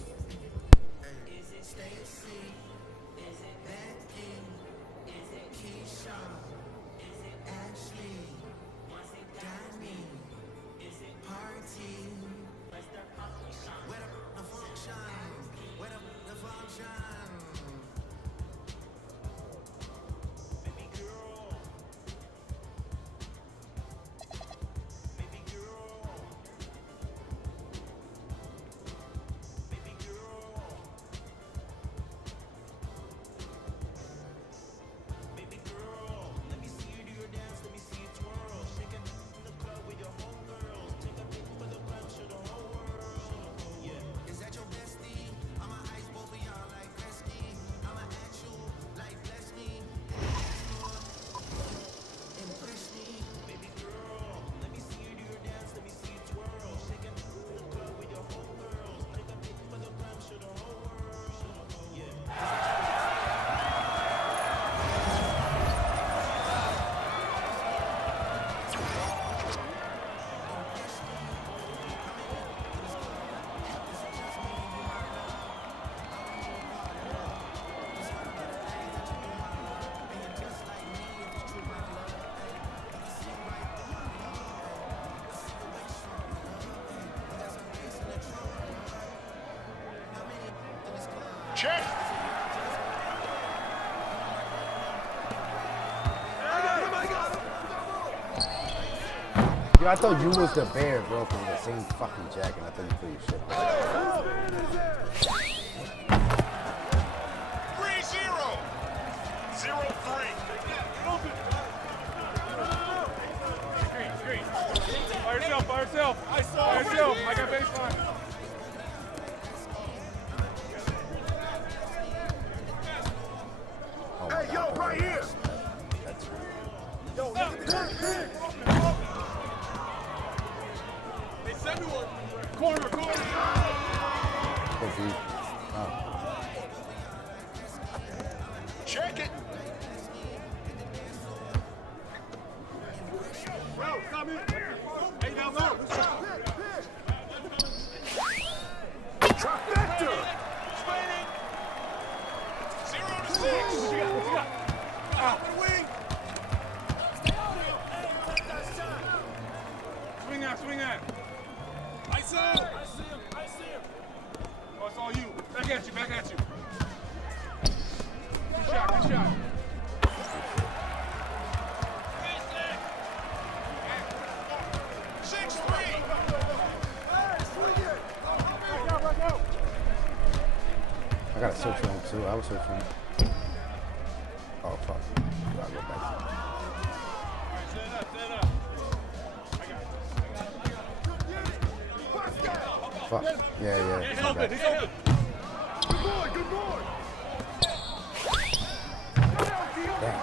Check. Yo, I thought you was the bear, bro, from the same fucking jacket. I thought you put your shit on. 3-0. 0-3. Screen. By yourself. By yourself. I got baseline. Hey, yo, right here. Yo, look at the corner. They send me one. Corner. Check it. Bro, come in. Hey, down low. Trifecta. 0-6. What you got? Out for the wing. Swing that. I see him. Oh, it's all you. Back at you. Good shot. 6-3. I gotta search for him too. I was searching for him. Oh, fuck. Gotta go back. Fuck. Yeah. He's open. Good boy. Damn.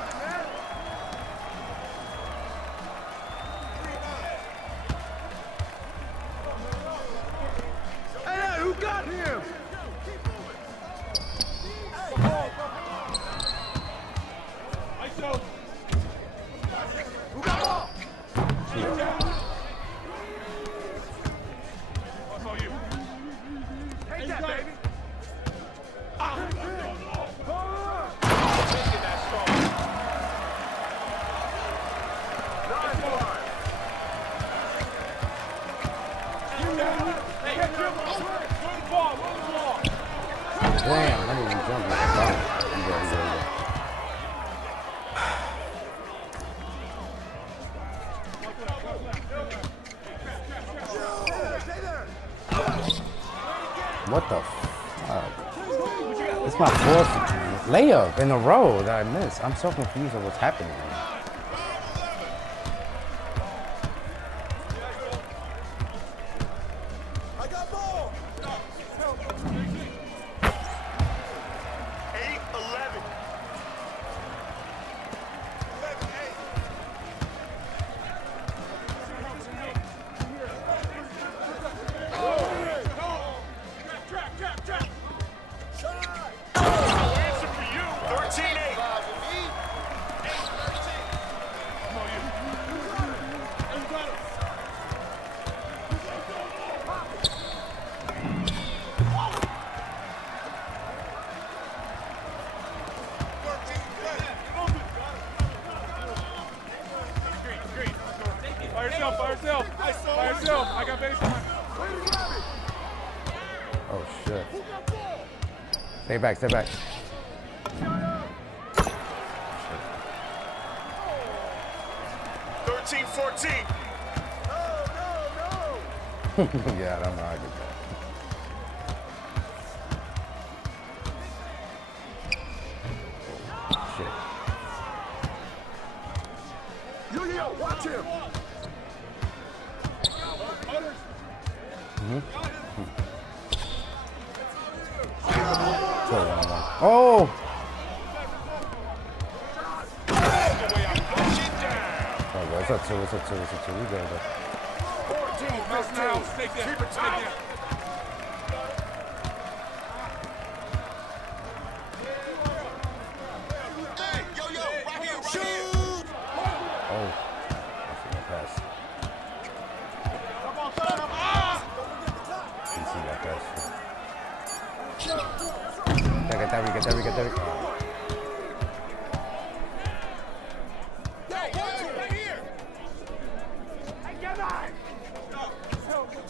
Hey, who got him? Who got ball? What's on you? Take that, baby. Taking that stall. 9-1. Hey, run the ball. Damn, I didn't even jump like a dog. I'm good. What the fuck? It's my fourth layup in a row that I missed. I'm so confused at what's happening. I got ball. 8-11. 11-8. Trap. Shot. Answer for you. 13-8. yourself. I got baseline. Oh shit. Stay back, stay back. 13-14. Yeah, I don't know how I did that. Shit. Yo, watch him. Oh! Oh, it's a two. We got it. 14, mouse now. Take that. Keep it tight. Hey, yo, right here. Shoot! Oh. That's a good pass. Come on, son. Didn't see that pass. Get that.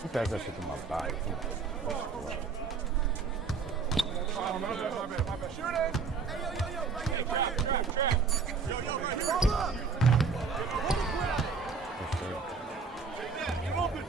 You pass that shit to my body. My bad. Shooting. Hey, yo, right here. Trap. Yo, right here. Roll up. Take that. Get open.